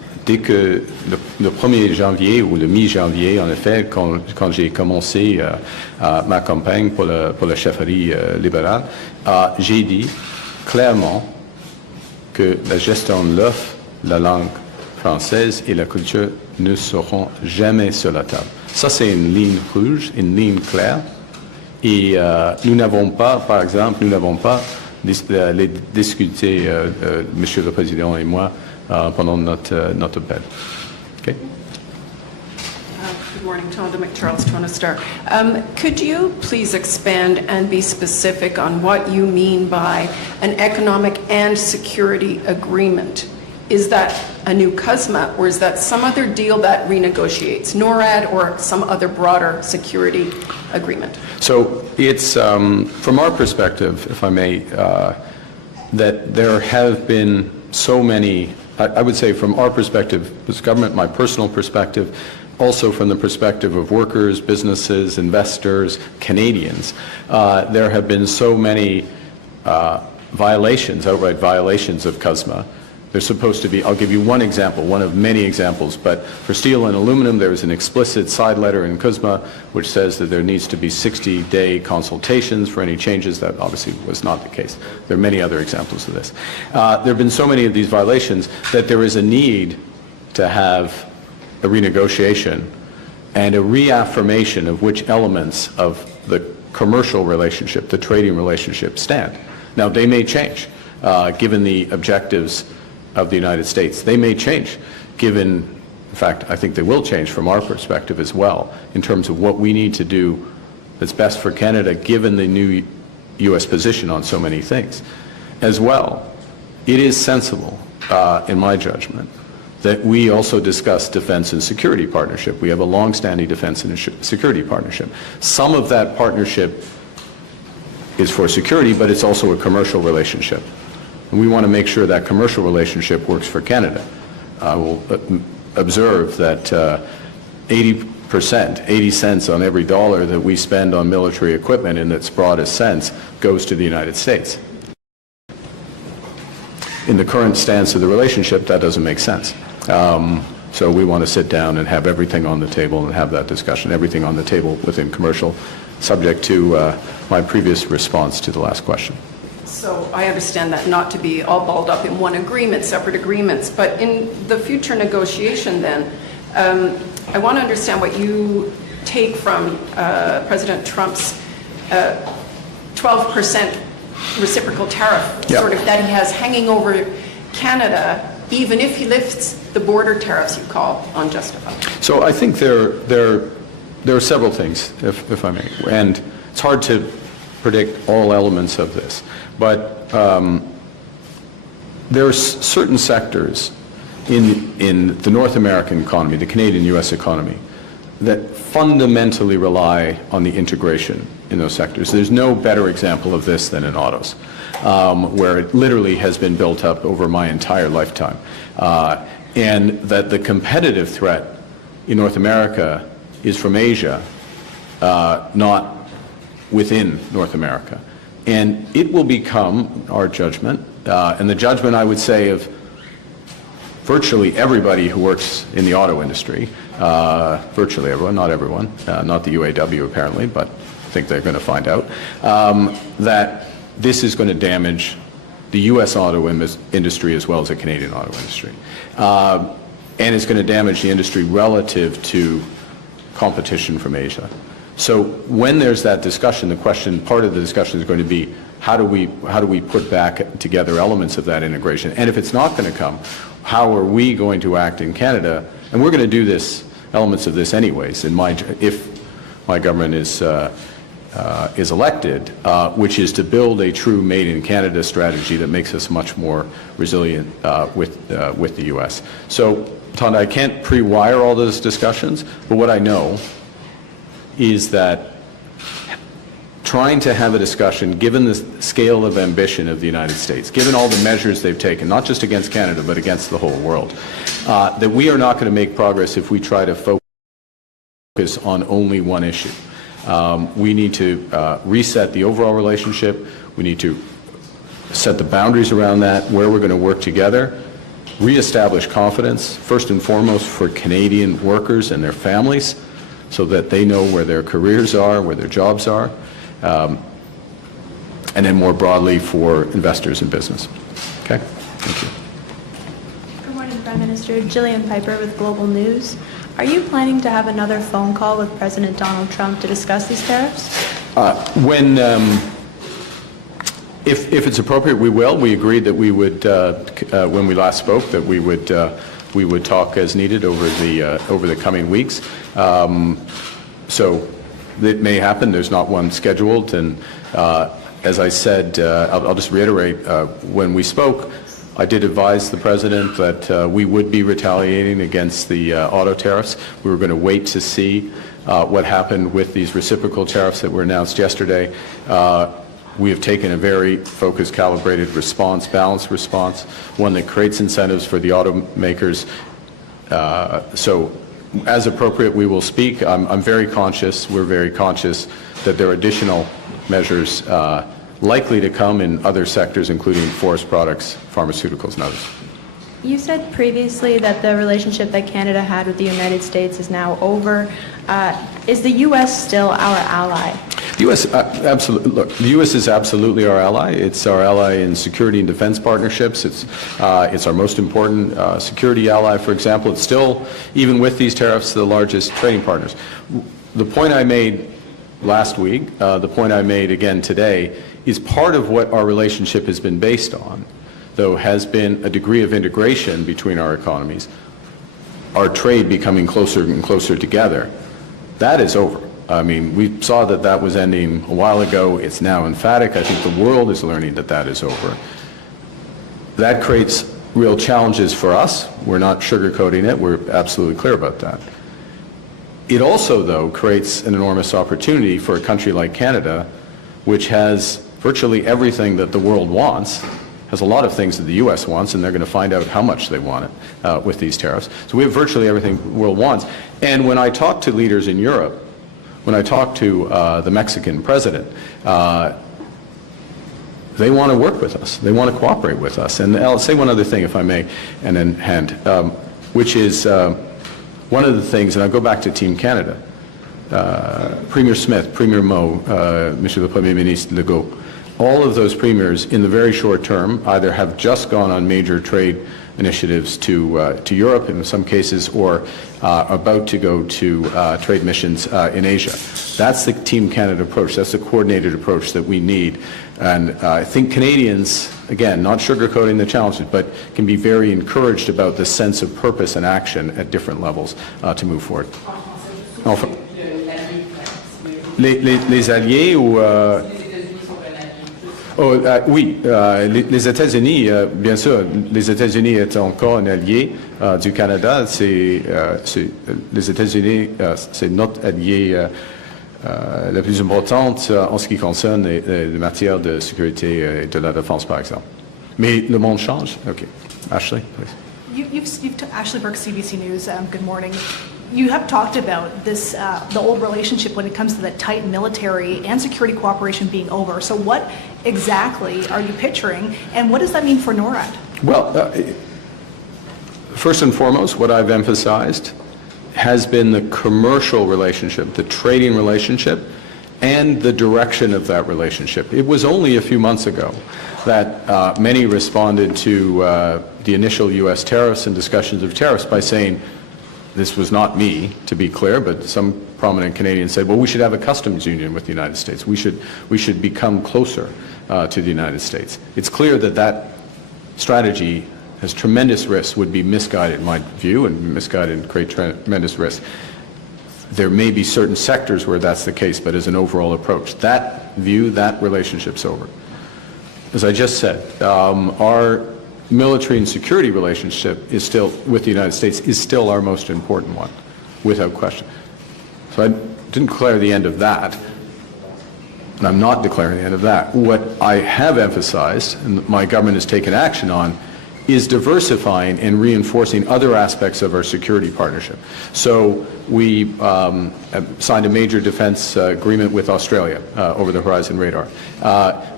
dès que le 1er janvier ou le mi-janvier, en effet, quand j'ai commencé ma campagne pour la chefferie libérale, j'ai dit clairement que la gestion de l'œuf, la langue française et la culture ne seront jamais sur la table. Ça, c'est une ligne rouge, une ligne claire. Et nous n'avons pas, par exemple, les discuter, Monsieur le Président et moi, pendant notre appel. Okay? Good morning, Tonda McCharles, Toronto Star. Could you please expand and be specific on what you mean by an economic and security agreement? Is that a new CUSMA, or is that some other deal that renegotiates NORAD or some other broader security agreement? So it's, from our perspective, if I may, that there have been so many, I would say from our perspective, as government, my personal perspective, also from the perspective of workers, businesses, investors, Canadians, there have been so many violations, outright violations of CUSMA. There's supposed to be, I'll give you one example, one of many examples, but for steel and aluminum, there is an explicit side letter in CUSMA which says that there needs to be 60-day consultations for any changes. That obviously was not the case. There are many other examples of this. There have been so many of these violations that there is a need to have a renegotiation and a reaffirmation of which elements of the commercial relationship, the trading relationship, stand. Now, they may change, given the objectives of the United States. They may change, given, in fact, I think they will change from our perspective as well, in terms of what we need to do that's best for Canada, given the new U.S. position on so many things. As well, it is sensible, in my judgment, that we also discuss defense and security partnership. We have a long-standing defense and security partnership. Some of that partnership is for security, but it's also a commercial relationship. And we want to make sure that commercial relationship works for Canada. I will observe that 80 cents on every dollar that we spend on military equipment in its broadest sense goes to the United States. In the current stance of the relationship, that doesn't make sense. So we want to sit down and have everything on the table and have that discussion, everything on the table within commercial, subject to my previous response to the last question. So I understand that not to be all balled up in one agreement, separate agreements, but in the future negotiation then, I want to understand what you take from President Trump's 12% reciprocal tariff, sort of that he has hanging over Canada, even if he lifts the border tariffs you call unjustified. So I think there are several things, if I may, and it's hard to predict all elements of this. But there are certain sectors in the North American economy, the Canadian-U.S. economy, that fundamentally rely on the integration in those sectors. There's no better example of this than in autos, where it literally has been built up over my entire lifetime. And that the competitive threat in North America is from Asia, not within North America. And it will become our judgment, and the judgment, I would say, of virtually everybody who works in the auto industry, virtually everyone, not everyone, not the UAW apparently, but I think they're going to find out, that this is going to damage the U.S. auto industry as well as the Canadian auto industry. And it's going to damage the industry relative to competition from Asia. So when there's that discussion, the question, part of the discussion is going to be, how do we put back together elements of that integration? And if it's not going to come, how are we going to act in Canada? And we're going to do this, elements of this anyways, if my government is elected, which is to build a true Made in Canada strategy that makes us much more resilient with the U.S. So, Tonda, I can't pre-wire all those discussions, but what I know is that trying to have a discussion, given the scale of ambition of the United States, given all the measures they've taken, not just against Canada, but against the whole world, that we are not going to make progress if we try to focus on only one issue. We need to reset the overall relationship. We need to set the boundaries around that, where we're going to work together, reestablish confidence, first and foremost for Canadian workers and their families, so that they know where their careers are, where their jobs are, and then more broadly for investors and business. Okay? Thank you. Good morning, Prime Minister. Jillian Piper with Global News. Are you planning to have another phone call with President Donald Trump to discuss these tariffs? If it's appropriate, we will. We agreed that we would, when we last spoke, that we would talk as needed over the coming weeks. So it may happen. There's not one scheduled. And as I said, I'll just reiterate, when we spoke, I did advise the President that we would be retaliating against the auto tariffs. We were going to wait to see what happened with these reciprocal tariffs that were announced yesterday. We have taken a very focused, calibrated response, balanced response, one that creates incentives for the automakers. So as appropriate, we will speak. I'm very conscious, we're very conscious that there are additional measures likely to come in other sectors, including forest products, pharmaceuticals, and others. You said previously that the relationship that Canada had with the United States is now over. Is the U.S. still our ally? The U.S. Absolutely. Look, the U.S. is absolutely our ally. It's our ally in security and defense partnerships. It's our most important security ally. For example, it's still, even with these tariffs, the largest trading partners. The point I made last week, the point I made again today, is part of what our relationship has been based on, though, has been a degree of integration between our economies, our trade becoming closer and closer together. That is over. I mean, we saw that that was ending a while ago. It's now emphatic. I think the world is learning that that is over. That creates real challenges for us. We're not sugarcoating it. We're absolutely clear about that. It also, though, creates an enormous opportunity for a country like Canada, which has virtually everything that the world wants, has a lot of things that the U.S. wants, and they're going to find out how much they want it with these tariffs. So we have virtually everything the world wants. And when I talk to leaders in Europe, when I talk to the Mexican president, they want to work with us. They want to cooperate with us. And I'll say one other thing, if I may, and then hand, which is one of the things, and I'll go back to Team Canada, Premier Smith, Premier Moe, Monsieur le Premier Ministre Legault, all of those premiers in the very short term either have just gone on major trade initiatives to Europe in some cases, or about to go to trade missions in Asia. That's the Team Canada approach. That's the coordinated approach that we need. And I think Canadians, again, not sugarcoating the challenges, but can be very encouraged about the sense of purpose and action at different levels to move forward. Enfin, les alliés ou... oui, les États-Unis, bien sûr, les États-Unis étant encore un allié du Canada. Les États-Unis, c'est notre allié la plus importante en ce qui concerne les matières de sécurité et de la défense, par exemple. Mais le monde change. OK. Ashley, please. Ashley Burke, CBC News. Good morning. You have talked about this, the old relationship when it comes to the tight military and security cooperation being over. So what exactly are you picturing, and what does that mean for NORAD? Well, first and foremost, what I've emphasized has been the commercial relationship, the trading relationship, and the direction of that relationship. It was only a few months ago that many responded to the initial U.S. tariffs and discussions of tariffs by saying, this was not me, to be clear, but some prominent Canadians said, well, we should have a customs union with the United States. We should become closer to the United States. It's clear that that strategy has tremendous risks, would be misguided in my view, and misguided and create tremendous risks. There may be certain sectors where that's the case, but as an overall approach, that view, that relationship's over. As I just said, our military and security relationship is still, with the United States, is still our most important one, without question. So I didn't declare the end of that, and I'm not declaring the end of that. What I have emphasized, and my government has taken action on, is diversifying and reinforcing other aspects of our security partnership. So we signed a major defense agreement with Australia, over the horizon radar.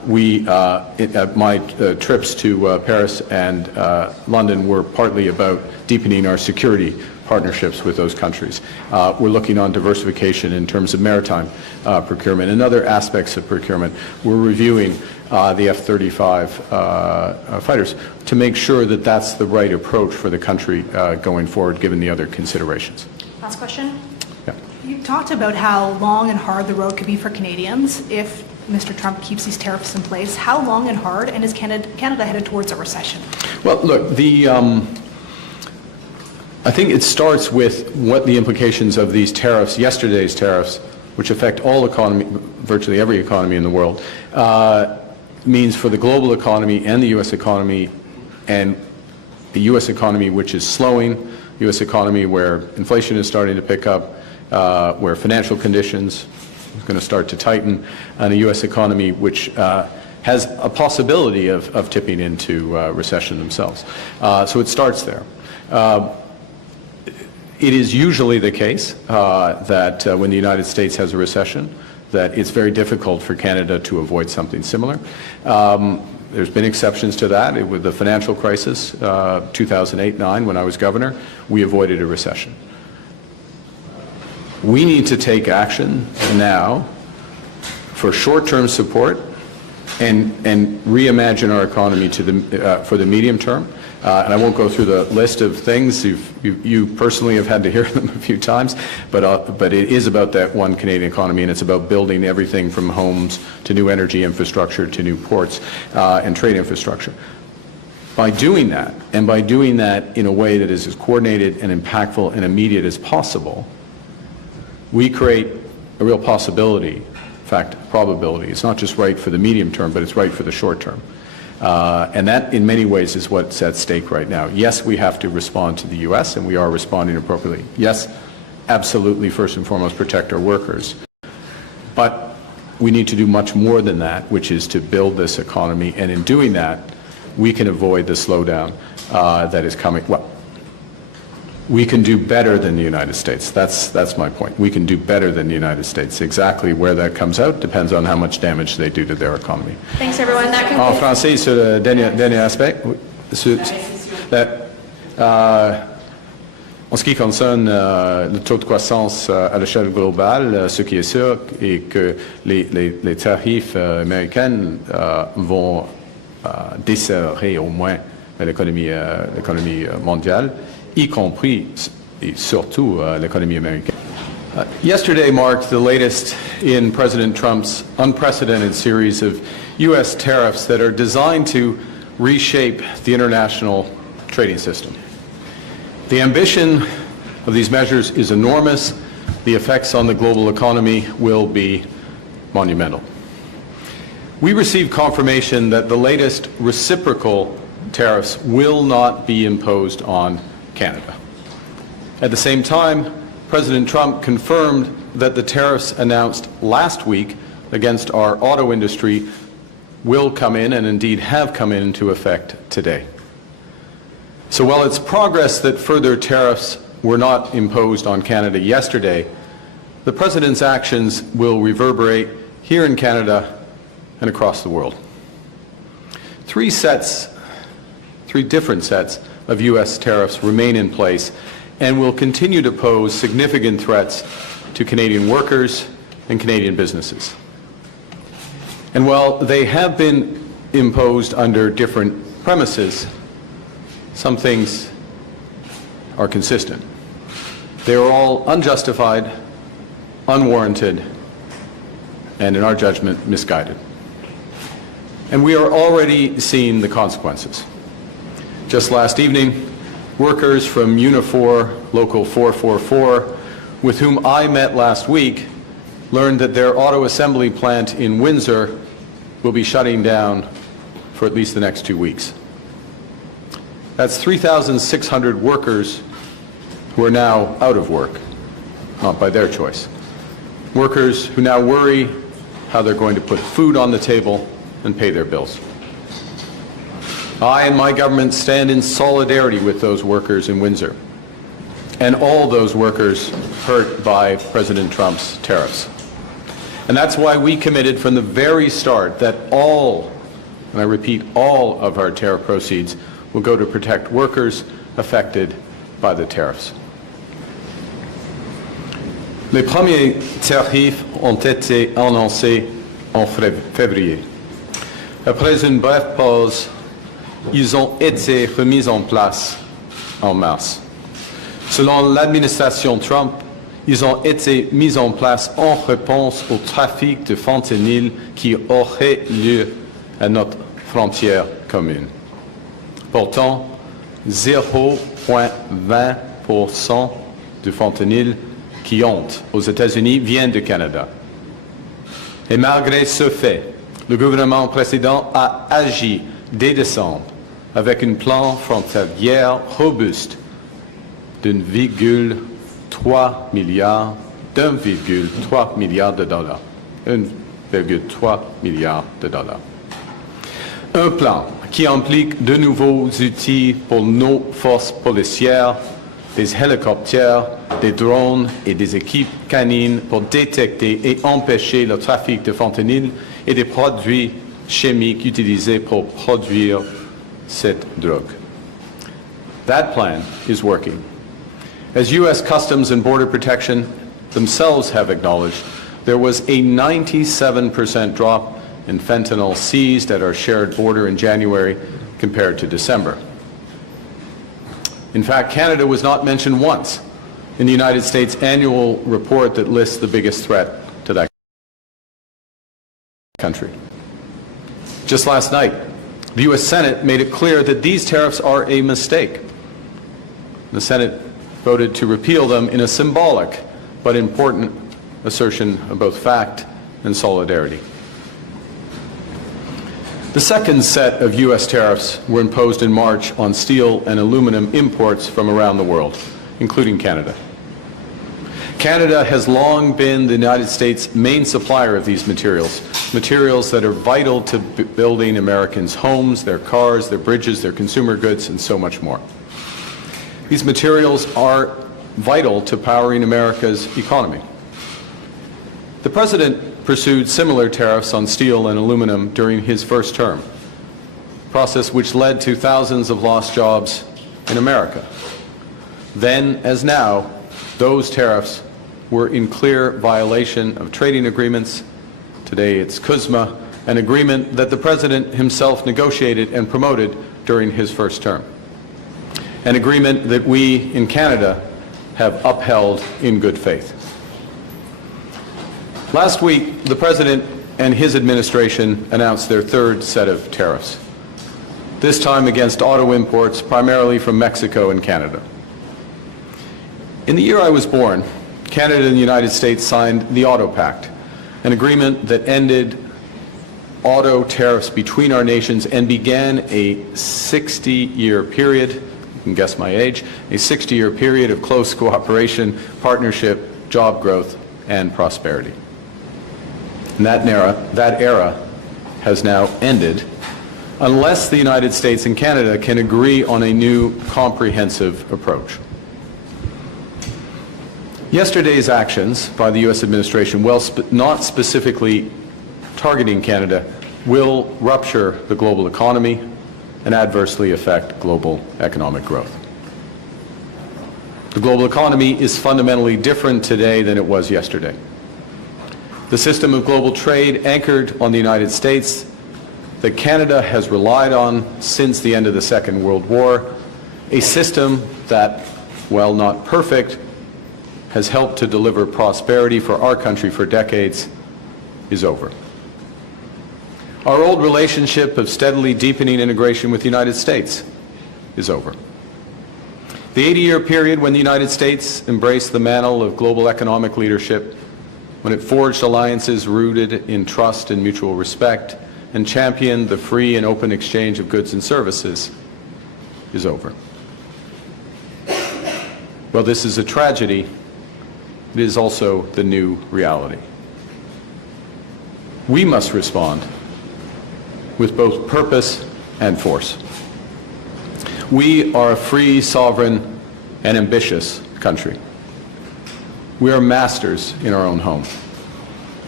My trips to Paris and London were partly about deepening our security partnerships with those countries. We're looking on diversification in terms of maritime procurement and other aspects of procurement. We're reviewing the F-35 fighters to make sure that that's the right approach for the country going forward, given the other considerations. Last question. Yeah. You talked about how long and hard the road could be for Canadians if Mr. Trump keeps these tariffs in place. How long and hard, and is Canada headed towards a recession? Well, look, I think it starts with what the implications of these tariffs, yesterday's tariffs, which affect all economy, virtually every economy in the world, means for the global economy and the U.S. economy, and the U.S. economy which is slowing, U.S. economy where inflation is starting to pick up, where financial conditions are going to start to tighten, and a U.S. economy which has a possibility of tipping into recession themselves. So it starts there. It is usually the case that when the United States has a recession, that it's very difficult for Canada to avoid something similar. There's been exceptions to that. With the financial crisis, 2008-9, when I was governor, we avoided a recession. We need to take action now for short-term support and reimagine our economy for the medium term. And I won't go through the list of things. You personally have had to hear them a few times, but it is about that one Canadian economy, and it's about building everything from homes to new energy infrastructure to new ports and trade infrastructure. By doing that, and by doing that in a way that is as coordinated and impactful and immediate as possible, we create a real possibility, in fact, probability. It's not just right for the medium term, but it's right for the short term. And that, in many ways, is what's at stake right now. Yes, we have to respond to the U.S., and we are responding appropriately. Yes, absolutely, first and foremost, protect our workers. But we need to do much more than that, which is to build this economy. And in doing that, we can avoid the slowdown that is coming. Well, we can do better than the United States. That's my point. We can do better than the United States. Exactly where that comes out depends on how much damage they do to their economy. Thanks, everyone. That En concludes. français, sur le dernier aspect, en ce qui concerne le taux de croissance à l'échelle globale, ce qui est sûr est que les tarifs américains vont desserrer au moins l'économie mondiale, y compris et surtout l'économie américaine. Yesterday marked the latest in President Trump's unprecedented series of U.S. tariffs that are designed to reshape the international trading system. The ambition of these measures is enormous. The effects on the global economy will be monumental. We received confirmation that the latest reciprocal tariffs will not be imposed on Canada. At the same time, President Trump confirmed that the tariffs announced last week against our auto industry will come in, and indeed have come into effect today. So while it's progress that further tariffs were not imposed on Canada yesterday, the President's actions will reverberate here in Canada and across the world. Three different sets of U.S. tariffs remain in place and will continue to pose significant threats to Canadian workers and Canadian businesses. And while they have been imposed under different premises, some things are consistent. They are all unjustified, unwarranted, and in our judgment, misguided. And we are already seeing the consequences. Just last evening, workers from Unifor Local 444, with whom I met last week, learned that their auto assembly plant in Windsor will be shutting down for at least the next 2 weeks. That's 3,600 workers who are now out of work, not by their choice. Workers who now worry how they're going to put food on the table and pay their bills. I and my government stand in solidarity with those workers in Windsor and all those workers hurt by President Trump's tariffs. And that's why we committed from the very start that all, and I repeat, all of our tariff proceeds will go to protect workers affected by the tariffs. Les premiers tarifs ont été annoncés en février. Après une brève pause, ils ont été remis en place en mars. Selon l'administration Trump, ils ont été mis en place en réponse au trafic de fentanyl qui aurait lieu à notre frontière commune. Pourtant, 0,20% du fentanyl qui entre aux États-Unis vient du Canada. Et malgré ce fait, le gouvernement précédent a agi dès décembre avec un plan frontalier robuste d'1,3 milliard de dollars. 1,3 milliard de dollars. Un plan qui implique de nouveaux outils pour nos forces policières, des hélicoptères, des drones et des équipes canines pour détecter et empêcher le trafic de fentanyl et des produits chimiques utilisés pour produire cette drogue. That plan is working. As U.S. Customs and Border Protection themselves have acknowledged, there was a 97% drop in fentanyl seized at our shared border in January compared to December. In fact, Canada was not mentioned once in the United States annual report that lists the biggest threat to that country. Just last night, the U.S. Senate made it clear that these tariffs are a mistake. The Senate voted to repeal them in a symbolic but important assertion of both fact and solidarity. The second set of U.S. tariffs were imposed in March on steel and aluminum imports from around the world, including Canada. Canada has long been the United States' main supplier of these materials, materials that are vital to building Americans' homes, their cars, their bridges, their consumer goods, and so much more. These materials are vital to powering America's economy. The President pursued similar tariffs on steel and aluminum during his first term, a process which led to thousands of lost jobs in America. Then, as now, those tariffs were in clear violation of trading agreements. Today it's CUSMA, an agreement that the President himself negotiated and promoted during his first term. An agreement that we in Canada have upheld in good faith. Last week, the President and his administration announced their third set of tariffs, this time against auto imports primarily from Mexico and Canada. In the year I was born, Canada and the United States signed the Auto Pact, an agreement that ended auto tariffs between our nations and began a 60-year period, you can guess my age, a 60-year period of close cooperation, partnership, job growth, and prosperity. And that era has now ended unless the United States and Canada can agree on a new comprehensive approach. Yesterday's actions by the U.S. administration, while not specifically targeting Canada, will rupture the global economy and adversely affect global economic growth. The global economy is fundamentally different today than it was yesterday. The system of global trade anchored on the United States that Canada has relied on since the end of the Second World War, a system that, while not perfect, has helped to deliver prosperity for our country for decades, is over. Our old relationship of steadily deepening integration with the United States is over. The 80-year period when the United States embraced the mantle of global economic leadership, when it forged alliances rooted in trust and mutual respect, and championed the free and open exchange of goods and services, is over. Well, this is a tragedy. It is also the new reality. We must respond with both purpose and force. We are a free, sovereign, and ambitious country. We are masters in our own home.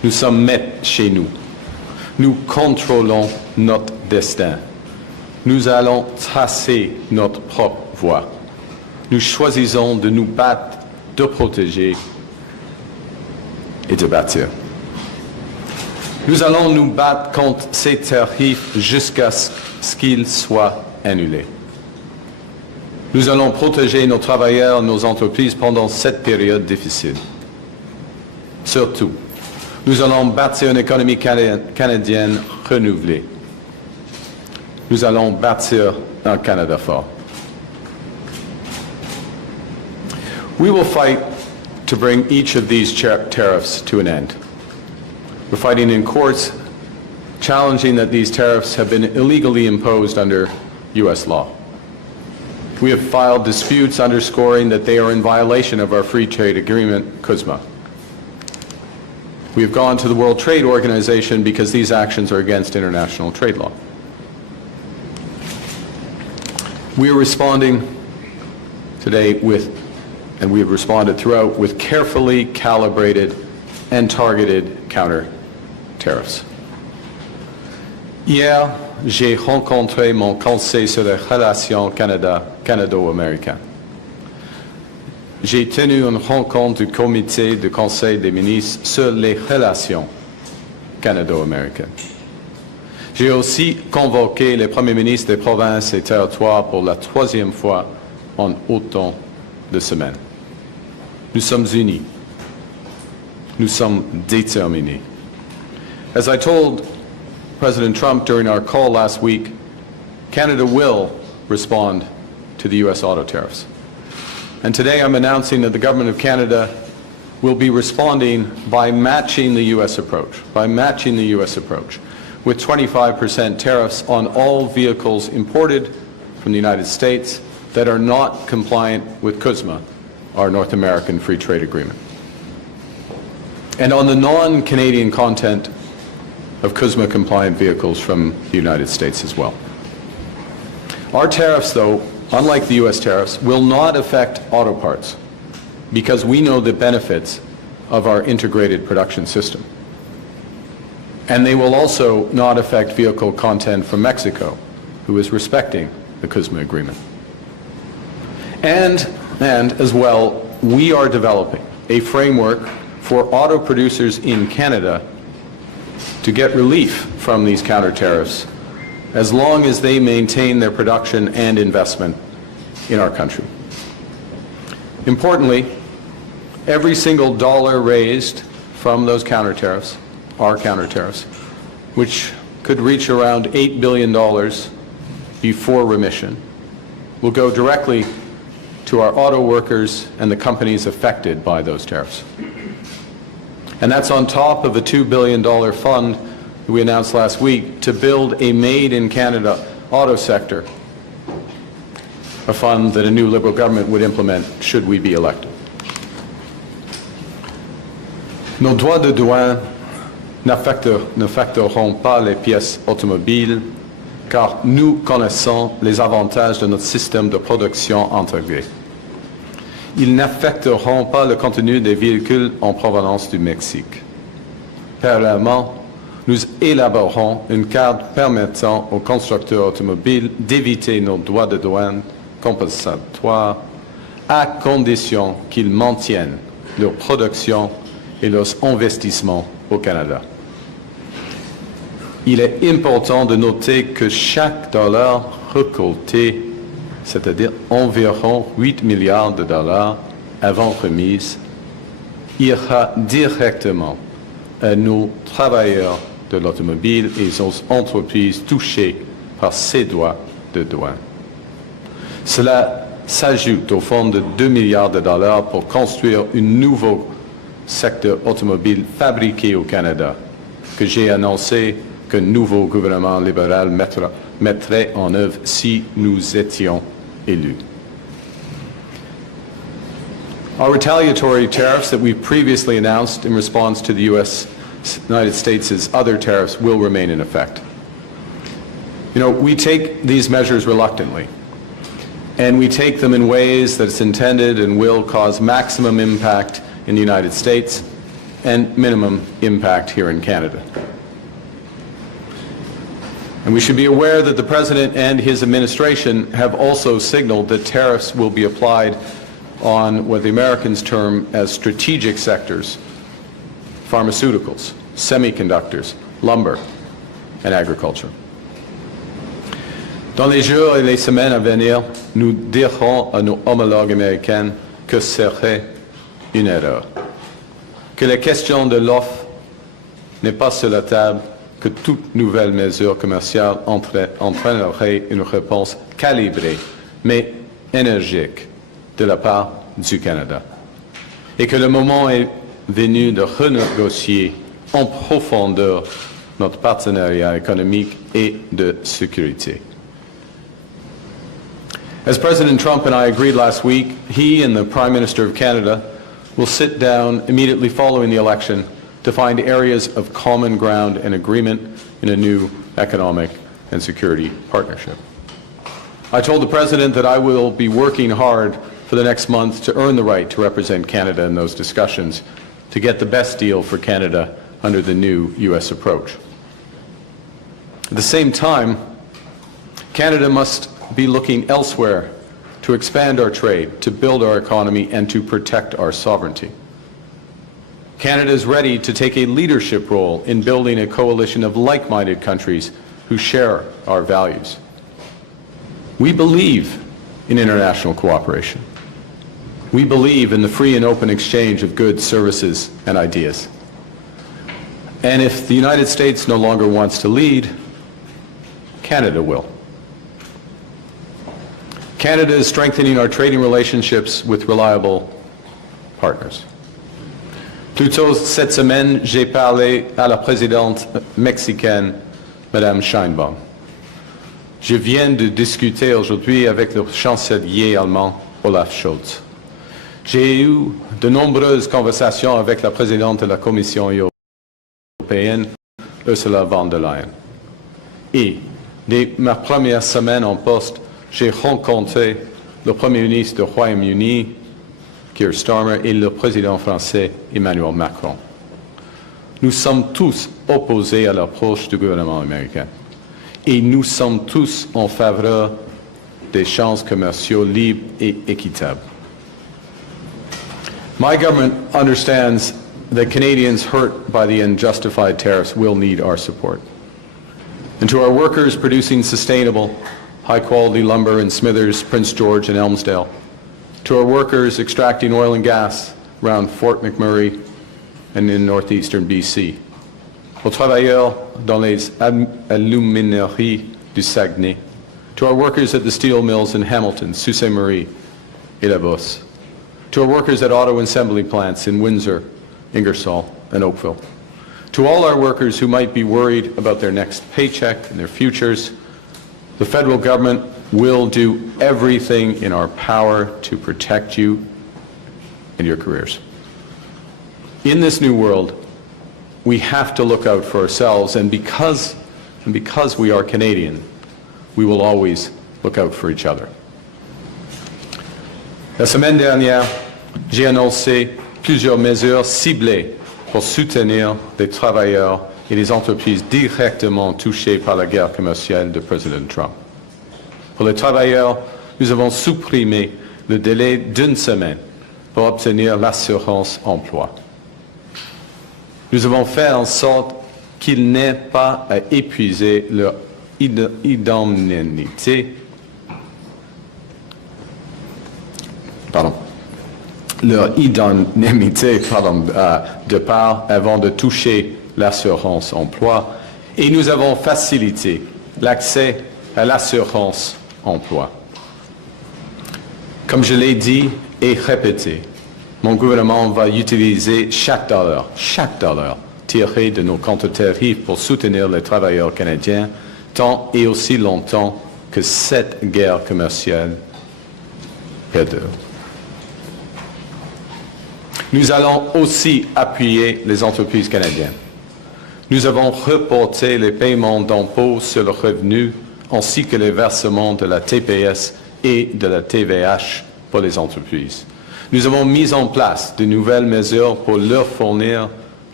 Nous sommes maîtres chez nous. Nous contrôlons notre destin. Nous allons tracer notre propre voie. Nous choisissons de nous battre, de protéger et de bâtir. Nous allons nous battre contre ces tarifs jusqu'à ce qu'ils soient annulés. Nous allons protéger nos travailleurs, nos entreprises pendant cette période difficile. Surtout, nous allons bâtir une économie canadienne renouvelée. Nous allons bâtir un Canada fort. We will fight to bring each of these tariffs to an end. We're fighting in courts, challenging that these tariffs have been illegally imposed under U.S. law. We have filed disputes underscoring that they are in violation of our free trade agreement, CUSMA. We have gone to the World Trade Organization because these actions are against international trade law. We are responding today with, and we have responded throughout, with carefully calibrated and targeted counter-tariffs. Hier, j'ai rencontré mon conseil sur les relations canado-américaines. J'ai tenu une rencontre du comité du Conseil des ministres sur les relations canado-américaines. J'ai aussi convoqué les premiers ministres des provinces et territoires pour la troisième fois en autant de semaines. Nous sommes unis. Nous sommes déterminés. As I told President Trump during our call last week, Canada will respond to the U.S. auto tariffs. And today I'm announcing that the Government of Canada will be responding by matching the U.S. approach, with 25% tariffs on all vehicles imported from the United States that are not compliant with CUSMA, our North American Free Trade Agreement. And on the non-Canadian content of CUSMA-compliant vehicles from the United States as well. Our tariffs, though, unlike the U.S. tariffs, will not affect auto parts because we know the benefits of our integrated production system. And they will also not affect vehicle content from Mexico, who is respecting the CUSMA agreement. And as well, we are developing a framework for auto producers in Canada to get relief from these counter-tariffs as long as they maintain their production and investment in our country. Importantly, every single dollar raised from those counter-tariffs, our counter-tariffs, which could reach around $8 billion before remission, will go directly to our auto workers and the companies affected by those tariffs. And that's on top of a $2 billion fund that we announced last week to build a made-in-Canada auto sector, a fund that a new Liberal government would implement should we be elected. Nos droits de douane n'affecteront pas les pièces automobiles car nous connaissons les avantages de notre système de production intégré. Ils n'affecteront pas le contenu des véhicules en provenance du Mexique. Parallèlement, nous élaborerons une carte permettant aux constructeurs automobiles d'éviter nos droits de douane compensatoires à condition qu'ils maintiennent leur production et leurs investissements au Canada. Il est important de noter que chaque dollar récolté, c'est-à-dire environ 8 milliards de dollars avant remise, ira directement à nos travailleurs de l'automobile et aux entreprises touchées par ces droits de douane. Cela s'ajoute au fonds de 2 milliards de dollars pour construire un nouveau secteur automobile fabriqué au Canada, que j'ai annoncé que le nouveau gouvernement libéral mettrait en œuvre si nous étions élus. Our retaliatory tariffs that we previously announced in response to the United States' other tariffs will remain in effect. You know, we take these measures reluctantly, and we take them in ways that it's intended and will cause maximum impact in the United States and minimum impact here in Canada. And we should be aware that the President and his administration have also signaled that tariffs will be applied on what the Americans term as strategic sectors: pharmaceuticals, semiconductors, lumber, and agriculture. Dans les jours et les semaines à venir, nous dirons à nos homologues américains que ce serait une erreur, que la question de l'offre n'est pas sur la table, que toute nouvelle mesure commerciale entraînerait une réponse calibrée, mais énergique, de la part du Canada, et que le moment est venu de renégocier en profondeur notre partenariat économique et de sécurité. As President Trump and I agreed last week, he and the Prime Minister of Canada will sit down immediately following the election to find areas of common ground and agreement in a new economic and security partnership. I told the President that I will be working hard for the next month to earn the right to represent Canada in those discussions, to get the best deal for Canada under the new U.S. approach. At the same time, Canada must be looking elsewhere to expand our trade, to build our economy, and to protect our sovereignty. Canada is ready to take a leadership role in building a coalition of like-minded countries who share our values. We believe in international cooperation. We believe in the free and open exchange of goods, services, and ideas. And if the United States no longer wants to lead, Canada will. Canada is strengthening our trading relationships with reliable partners. Plus tôt cette semaine, j'ai parlé à la présidente mexicaine, Madame Sheinbaum. Je viens de discuter aujourd'hui avec le chancelier allemand, Olaf Scholz. J'ai eu de nombreuses conversations avec la présidente de la Commission européenne, Ursula von der Leyen. Et dès ma première semaine en poste, j'ai rencontré le Premier ministre du Royaume-Uni, Keir Starmer, et le président français, Emmanuel Macron. Nous sommes tous opposés à l'approche du gouvernement américain. Et nous sommes tous en faveur d'échanges commerciaux libres et équitables. My government understands that Canadians hurt by the unjustified tariffs will need our support. And to our workers producing sustainable, high-quality lumber in Smithers, Prince George, and Elmsdale, to our workers extracting oil and gas around Fort McMurray and in northeastern BC, aux travailleurs dans les alumineries du Saguenay, to our workers at the steel mills in Hamilton, Sault Ste. Marie, et La Bosse, to our workers at auto assembly plants in Windsor, Ingersoll, and Oakville, to all our workers who might be worried about their next paycheck and their futures, the federal government will do everything in our power to protect you and your careers. In this new world, we have to look out for ourselves, and because we are Canadian, we will always look out for each other. La semaine dernière, j'ai annoncé plusieurs mesures ciblées pour soutenir les travailleurs et les entreprises directement touchées par la guerre commerciale de Président Trump. Pour les travailleurs, nous avons supprimé le délai d'une semaine pour obtenir l'assurance emploi. Nous avons fait en sorte qu'ils n'aient pas à épuiser leur indemnité, de part avant de toucher l'assurance emploi, et nous avons facilité l'accès à l'assurance emploi. Comme je l'ai dit et répété, mon gouvernement va utiliser chaque dollar tiré de nos Counter-Tariffs pour soutenir les travailleurs canadiens tant et aussi longtemps que cette guerre commerciale perdure. Nous allons aussi appuyer les entreprises canadiennes. Nous avons reporté les paiements d'impôts sur le revenu ainsi que les versements de la TPS et de la TVH pour les entreprises. Nous avons mis en place de nouvelles mesures pour leur fournir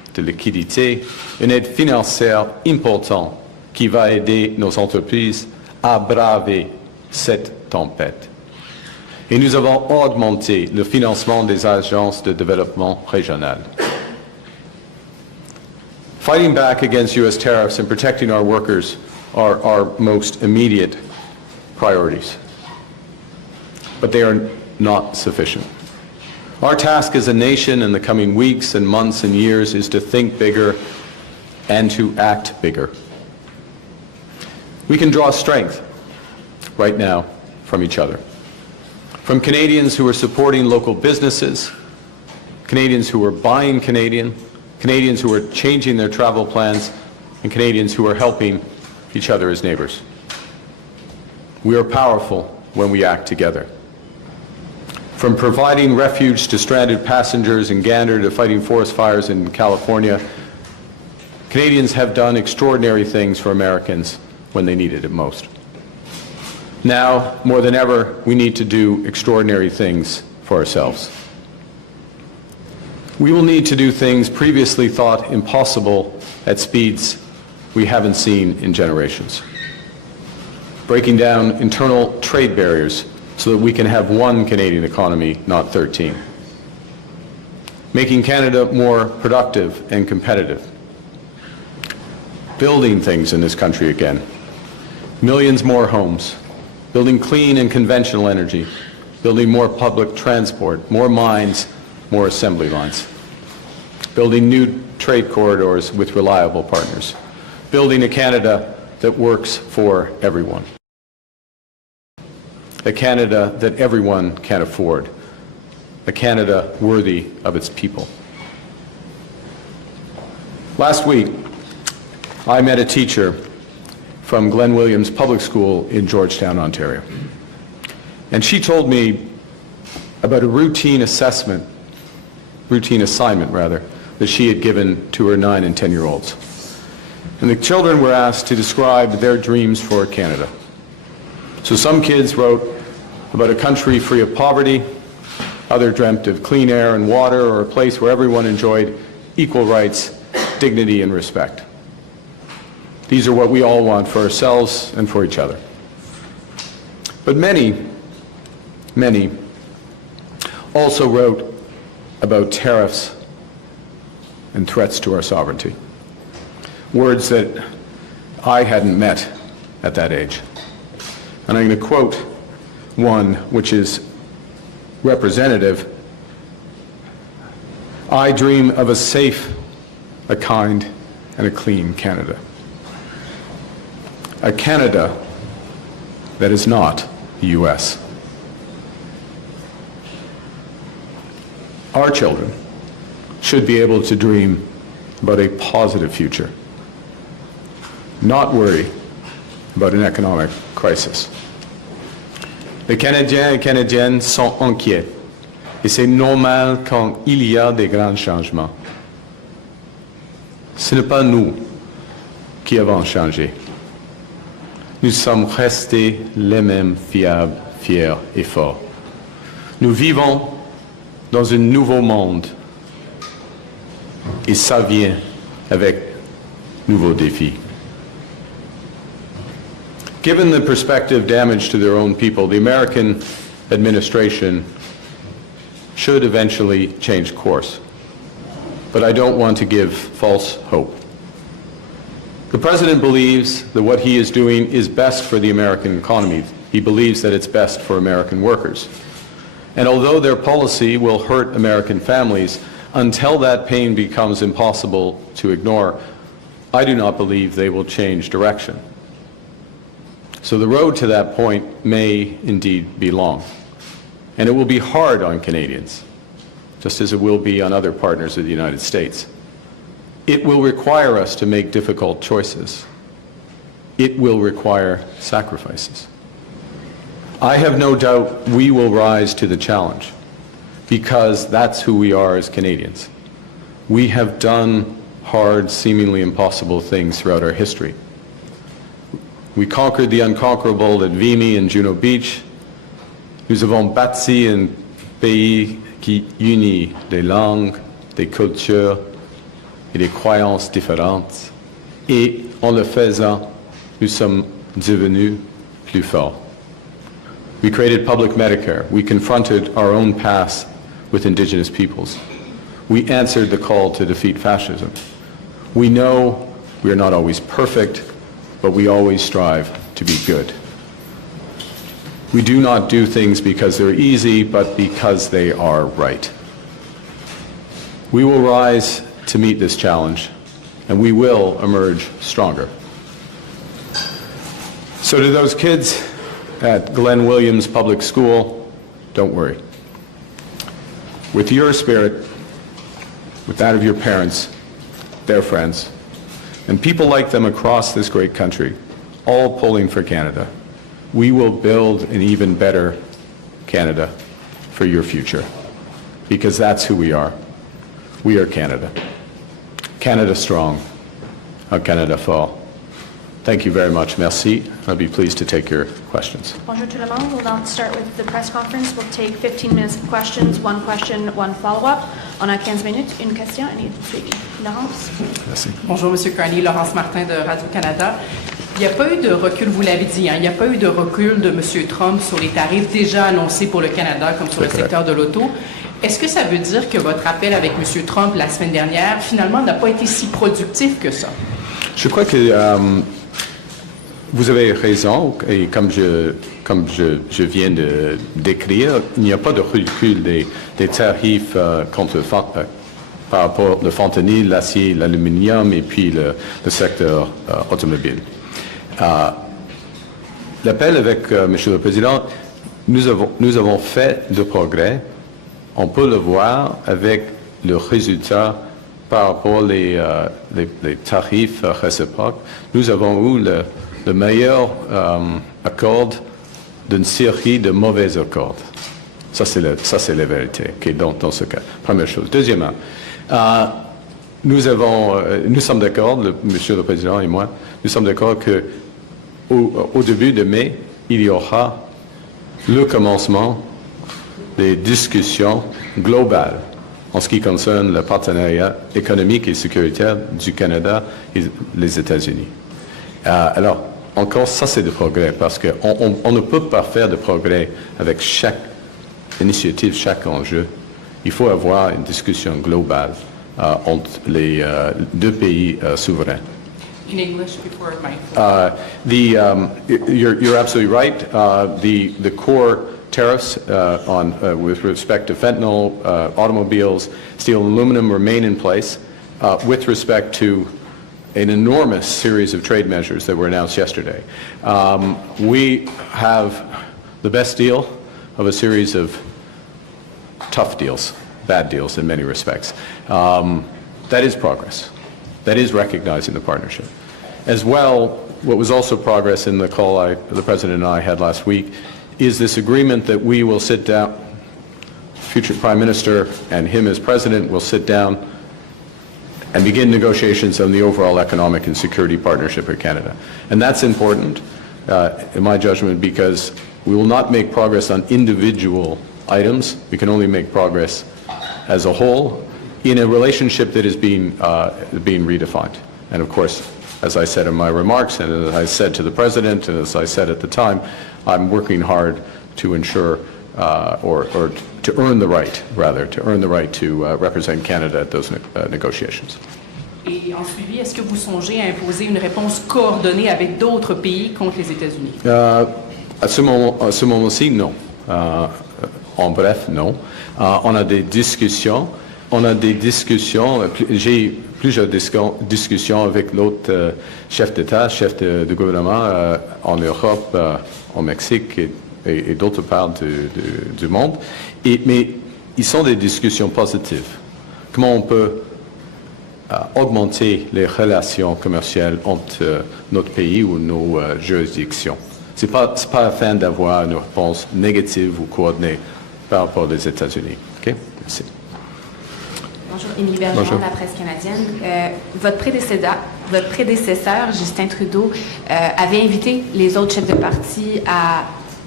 de liquidité, une aide financière importante qui va aider nos entreprises à braver cette tempête. Et nous avons augmenté le financement des agences de développement régionales. Fighting back against U.S. tariffs and protecting our workers are our most immediate priorities. But they are not sufficient. Our task as a nation in the coming weeks and months and years is to think bigger and to act bigger. We can draw strength right now from each other. From Canadians who are supporting local businesses, Canadians who are buying Canadian, Canadians who are changing their travel plans, and Canadians who are helping each other as neighbors. We are powerful when we act together. From providing refuge to stranded passengers in Gander to fighting forest fires in California, Canadians have done extraordinary things for Americans when they needed it most. Now, more than ever, we need to do extraordinary things for ourselves. We will need to do things previously thought impossible at speeds we haven't seen in generations. Breaking down internal trade barriers so that we can have one Canadian economy, not 13. Making Canada more productive and competitive. Building things in this country again. Millions more homes. Building clean and conventional energy. Building more public transport, more mines, more assembly lines. Building new trade corridors with reliable partners. Building a Canada that works for everyone. A Canada that everyone can afford. A Canada worthy of its people. Last week, I met a teacher from Glen Williams Public School in Georgetown, Ontario. And she told me about a routine assignment, that she had given to her 9 and 10-year-olds. And the children were asked to describe their dreams for Canada. So some kids wrote about a country free of poverty, others dreamt of clean air and water, or a place where everyone enjoyed equal rights, dignity, and respect. These are what we all want for ourselves and for each other. But many also wrote about tariffs and threats to our sovereignty. Words that I hadn't met at that age. And I'm going to quote one which is representative. I dream of a safe, a kind, and a clean Canada. A Canada that is not the U.S. Our children should be able to dream about a positive future, not worry about an economic crisis. Les Canadiens et Canadiennes sont inquiets, et c'est normal quand il y a des grands changements. Ce n'est pas nous qui avons changé. Nous sommes restés les mêmes fiables, fiers et forts. Nous vivons dans un nouveau monde et ça vient avec nouveaux défis. Given the prospective damage to their own people, the American administration should eventually change course. But I don't want to give false hope. The President believes that what he is doing is best for the American economy. He believes that it's best for American workers. And although their policy will hurt American families, until that pain becomes impossible to ignore, I do not believe they will change direction. So the road to that point may indeed be long. And it will be hard on Canadians, just as it will be on other partners of the United States. It will require us to make difficult choices. It will require sacrifices. I have no doubt we will rise to the challenge, because that's who we are as Canadians. We have done hard, seemingly impossible things throughout our history. We conquered the unconquerable at Vimy and Juno Beach. Nous avons bâti un pays qui unit des langues, des cultures, et des croyances différentes. Et en le faisant, nous sommes devenus plus forts. We created public Medicare. We confronted our own past with Indigenous peoples. We answered the call to defeat fascism. We know we are not always perfect, but we always strive to be good. We do not do things because they're easy, but because they are right. We will rise to meet this challenge, and we will emerge stronger. So to those kids at Glenn Williams Public School, don't worry. With your spirit, with that of your parents, their friends, and people like them across this great country, all pulling for Canada, we will build an even better Canada for your future, because that's who we are. We are Canada. Canada strong, a Canada fort. Thank you very much. Merci. I'll be pleased to take your questions. Bonjour tout le monde. We'll now start with the press conference. We'll take 15 minutes of questions, one question, one follow-up. On a 15 minutes, une question et une suivi. Laurence? Merci. Bonjour, M. Carney. Laurence Martin de Radio-Canada. Il n'y a pas eu de recul, vous l'avez dit, il n'y a pas eu de recul de M. Trump sur les tarifs déjà annoncés pour le Canada, comme sur le secteur de l'auto. Est-ce que ça veut dire que votre appel avec M. Trump la semaine dernière, finalement, n'a pas été si productif que ça? Je crois que vous avez raison, et comme je viens de décrire, il n'y a pas de recul des tarifs par rapport au fentanyl, l'acier, l'aluminium et puis le secteur automobile. L'appel avec Monsieur le Président, nous avons fait de progrès. On peut le voir avec le résultat par rapport les tarifs réciproques. Nous avons eu le meilleur accord d'une série de mauvais accords. Ça, c'est la vérité dans ce cas. Première chose. Deuxièmement, nous sommes d'accord, Monsieur le Président et moi, nous sommes d'accord qu'au début de mai, il y aura le commencement des discussions globales en ce qui concerne le partenariat économique et sécuritaire du Canada et les États-Unis. Alors, encore, ça c'est du progrès, parce qu'on ne peut pas faire de progrès avec chaque initiative, chaque enjeu. Il faut avoir une discussion globale entre les deux pays souverains. In English before my... You're absolutely right. The core tariffs with respect to fentanyl, automobiles, steel and aluminum remain in place. With respect to an enormous series of trade measures that were announced yesterday, we have the best deal of a series of tough deals, bad deals in many respects. That is progress. That is recognizing the partnership. As well, what was also progress in the call the President and I had last week is this agreement that we will sit down, future Prime Minister and him as President will sit down and begin negotiations on the overall economic and security partnership with Canada. And that's important, in my judgment, because we will not make progress on individual items. We can only make progress as a whole in a relationship that is being redefined. And of course, as I said in my remarks, and as I said to the President, and as I said at the time, I'm working hard to ensure, or to earn the right, rather, to represent Canada at those negotiations. Et en suivi, est-ce que vous songez à imposer une réponse coordonnée avec d'autres pays contre les États-Unis? À ce moment-ci, non. En bref, non. On a des discussions. J'ai plusieurs discussions avec l'autre chef d'État, chef de gouvernement en Europe, au Mexique et d'autres parts du monde. Mais ils sont des discussions positives. Comment on peut augmenter les relations commerciales entre notre pays ou nos juridictions? Ce n'est pas afin d'avoir une réponse négative ou coordonnée par rapport aux États-Unis. OK? Merci. Bonjour, Émilie Bergeron de la presse canadienne. Votre prédécesseur, Justin Trudeau, avait invité les autres chefs de parti à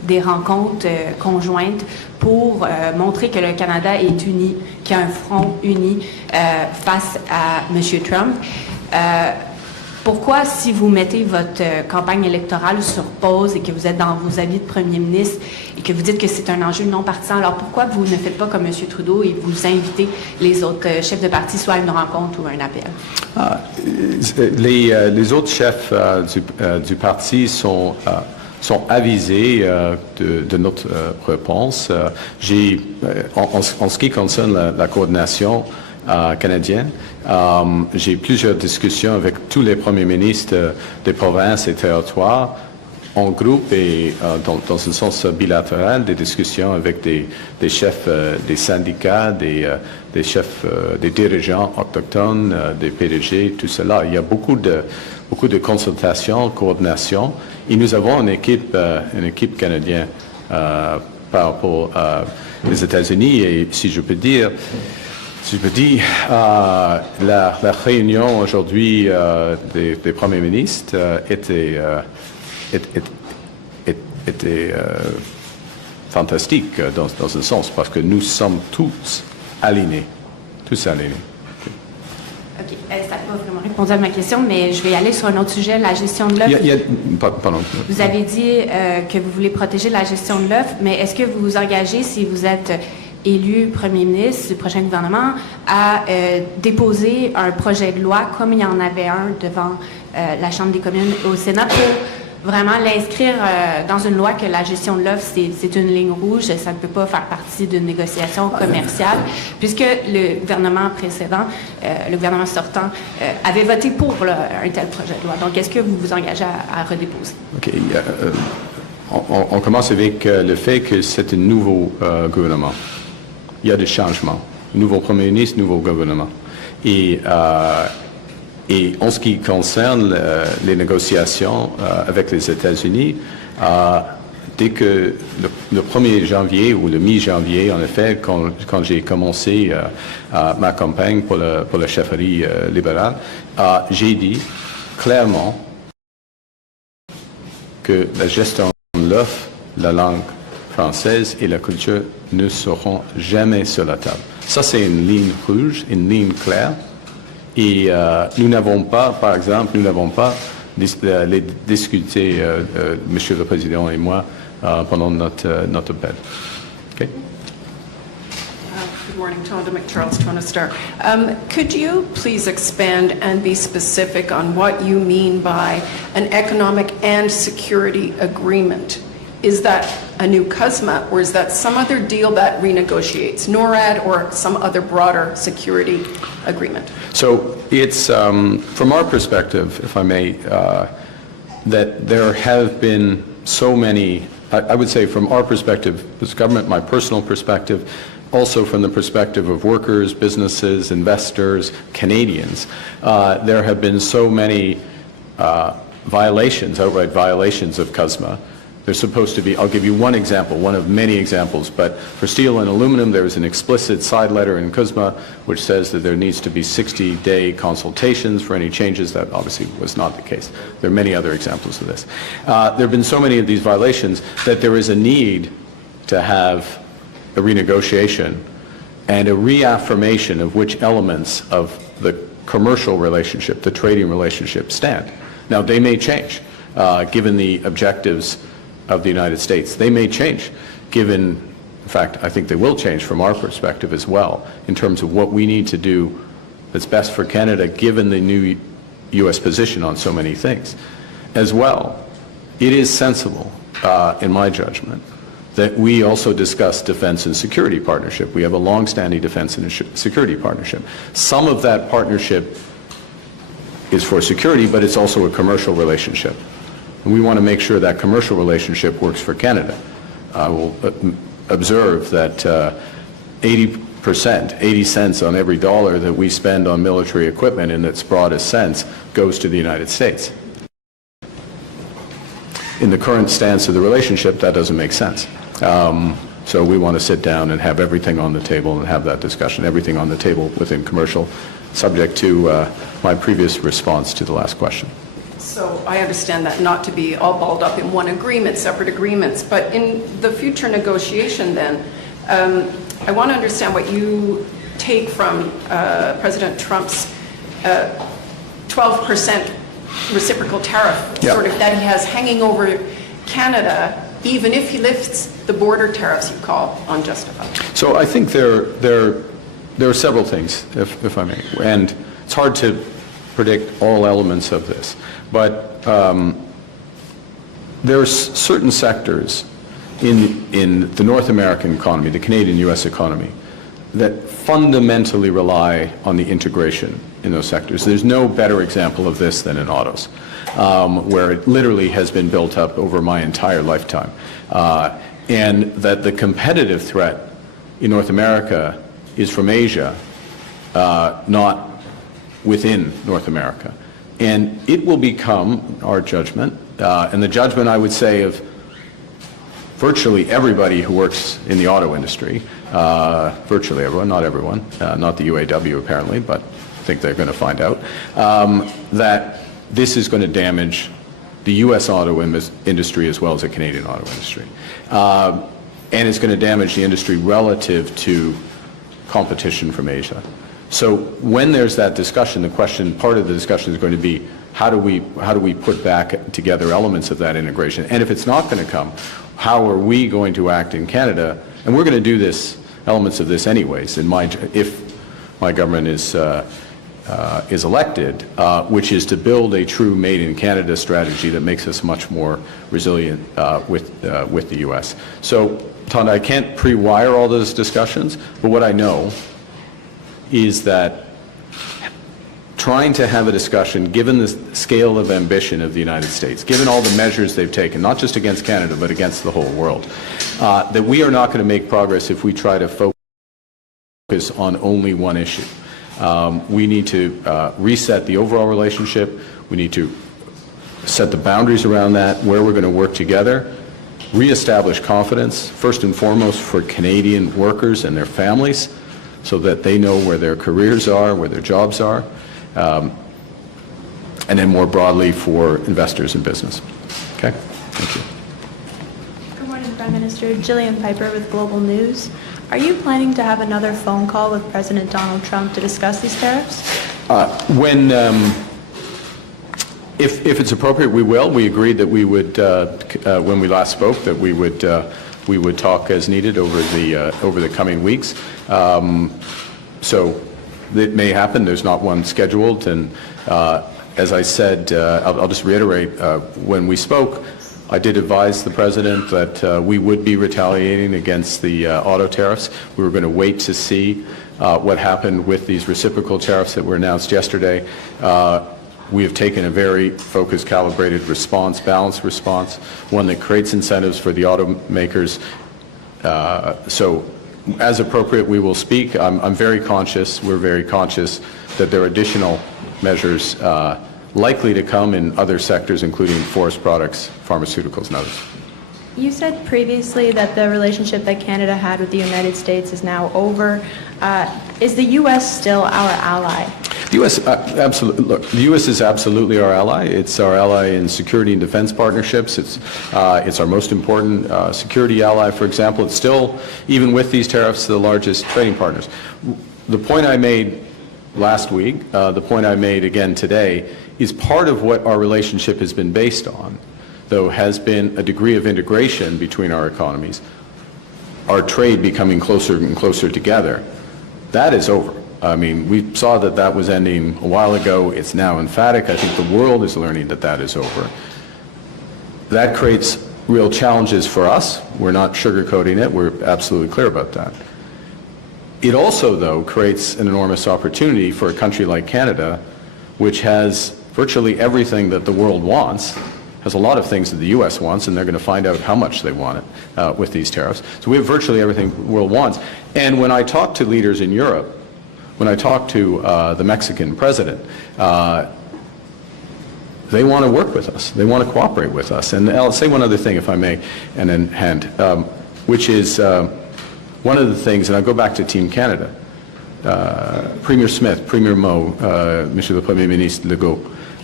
des rencontres conjointes pour montrer que le Canada est uni, qu'il y a un front uni face à M. Trump. Pourquoi, si vous mettez votre campagne électorale sur pause et que vous êtes dans vos habits de premier ministre et que vous dites que c'est un enjeu non partisan, alors pourquoi vous ne faites pas comme M. Trudeau et vous invitez les autres chefs de parti soit à une rencontre ou à un appel? Les autres chefs du parti sont avisés de notre réponse. En ce qui concerne la coordination canadienne, j'ai plusieurs discussions avec tous les premiers ministres des provinces et territoires en groupe et dans un sens bilatéral, des discussions avec des chefs des syndicats, des chefs, des dirigeants autochtones, des PDG, tout cela. Il y a beaucoup de consultations, coordination, et nous avons une équipe canadienne par rapport aux États-Unis, et si je peux dire, la réunion aujourd'hui des premiers ministres était fantastique dans un sens, parce que nous sommes tous alignés. OK. Ça n'a pas vraiment répondu à ma question, mais je vais aller sur un autre sujet, la gestion de l'œuf. Pardon. Vous avez dit que vous voulez protéger la gestion de l'œuf, mais est-ce que vous vous engagez, si vous êtes élu premier ministre du prochain gouvernement, à déposer un projet de loi, comme il y en avait un devant la Chambre des communes au Sénat, pour vraiment l'inscrire dans une loi que la gestion de l'œuf, c'est une ligne rouge, ça ne peut pas faire partie d'une négociation commerciale, puisque le gouvernement précédent, le gouvernement sortant, avait voté pour un tel projet de loi. Donc, est-ce que vous vous engagez à redéposer? OK. On commence avec le fait que c'est un nouveau gouvernement. Il y a des changements. Nouveau premier ministre, nouveau gouvernement. Et en ce qui concerne les négociations avec les États-Unis, dès que le 1er janvier ou le mi-janvier, en effet, quand j'ai commencé ma campagne pour la chefferie libérale, j'ai dit clairement que la gestion de l'œuf, la langue française et la culture ne seront jamais sur la table. Ça, c'est une ligne rouge, une ligne claire. Et nous n'avons pas, par exemple, les discuté, Monsieur le Président et moi, pendant notre appel. Okay? Good morning, Tonda McCharles, Toronto Star. Could you please expand and be specific on what you mean by an economic and security agreement? Is that a new CUSMA, or is that some other deal that renegotiates NORAD or some other broader security agreement? So it's, from our perspective, if I may, that there have been so many, I would say from our perspective, this government, my personal perspective, also from the perspective of workers, businesses, investors, Canadians, there have been so many violations, outright violations of CUSMA. There's supposed to be, I'll give you one example, one of many examples, but for steel and aluminum, there is an explicit side letter in CUSMA which says that there needs to be 60-day consultations for any changes. That obviously was not the case. There are many other examples of this. There have been so many of these violations that there is a need to have a renegotiation and a reaffirmation of which elements of the commercial relationship, the trading relationship, stand. Now, they may change, given the objectives of the United States. They may change, given, in fact, I think they will change from our perspective as well, in terms of what we need to do that's best for Canada, given the new U.S. position on so many things. As well, it is sensible, in my judgment, that we also discuss defense and security partnership. We have a long-standing defense and security partnership. Some of that partnership is for security, but it's also a commercial relationship. And we want to make sure that commercial relationship works for Canada. I will observe that 80%, 80 cents on every dollar that we spend on military equipment in its broadest sense goes to the United States. In the current stance of the relationship, that doesn't make sense. So we want to sit down and have everything on the table and have that discussion, everything on the table within commercial, subject to my previous response to the last question. So I understand that not to be all balled up in one agreement, separate agreements, but in the future negotiation then, I want to understand what you take from President Trump's 12% reciprocal tariff, sort of that he has hanging over Canada, even if he lifts the border tariffs you call unjustified. So I think there are several things, if I may, and it's hard to predict all elements of this, but there are certain sectors in the North American economy, the Canadian-U.S. economy, that fundamentally rely on the integration in those sectors. There's no better example of this than in autos, where it literally has been built up over my entire lifetime. And that the competitive threat in North America is from Asia, not within North America. And it will become our judgment, and the judgment, I would say, of virtually everybody who works in the auto industry, virtually everyone, not everyone, not the UAW apparently, but I think they're going to find out, that this is going to damage the U.S. auto industry as well as the Canadian auto industry. And it's going to damage the industry relative to competition from Asia. So when there's that discussion, part of the discussion is going to be how do we put back together elements of that integration? And if it's not going to come, how are we going to act in Canada? And we're going to do elements of this anyways, if my government is elected, which is to build a true Made in Canada strategy that makes us much more resilient with the U.S. So, Tonda, I can't pre-wire all those discussions, but what I know is that trying to have a discussion, given the scale of ambition of the United States, given all the measures they've taken, not just against Canada, but against the whole world, that we are not going to make progress if we try to focus on only one issue. We need to reset the overall relationship. We need to set the boundaries around that, where we're going to work together, reestablish confidence, first and foremost for Canadian workers and their families, so that they know where their careers are, where their jobs are, and then more broadly for investors in business. Okay? Thank you. Good morning, Prime Minister. Jillian Piper with Global News. Are you planning to have another phone call with President Donald Trump to discuss these tariffs? If it's appropriate, we will. We agreed that we would, when we last spoke, that we would talk as needed over the coming weeks. So it may happen. There's not one scheduled. And as I said, I'll just reiterate, when we spoke, I did advise the President that we would be retaliating against the auto tariffs. We were going to wait to see what happened with these reciprocal tariffs that were announced yesterday. We have taken a very focused, calibrated response, balanced response, one that creates incentives for the automakers. So as appropriate, we will speak. I'm very conscious, we're very conscious that there are additional measures likely to come in other sectors, including forest products, pharmaceuticals, and others. You said previously that the relationship that Canada had with the United States is now over. Is the U.S. still our ally? The U.S. Absolutely. Look, the U.S. is absolutely our ally. It's our ally in security and defense partnerships. It's our most important security ally. For example, it's still, even with these tariffs, the largest trading partners. The point I made last week, the point I made again today, is part of what our relationship has been based on, though, has been a degree of integration between our economies, our trade becoming closer and closer together. That is over. I mean, we saw that that was ending a while ago. It's now emphatic. I think the world is learning that that is over. That creates real challenges for us. We're not sugarcoating it. We're absolutely clear about that. It also, though, creates an enormous opportunity for a country like Canada, which has virtually everything that the world wants, has a lot of things that the U.S. wants, and they're going to find out how much they want it with these tariffs. So we have virtually everything the world wants. And when I talk to leaders in Europe, when I talk to the Mexican president, they want to work with us. They want to cooperate with us. And I'll say one other thing, if I may, and then hand, which is one of the things, and I'll go back to Team Canada, Premier Smith, Premier Moe, Monsieur le Premier Ministre Legault,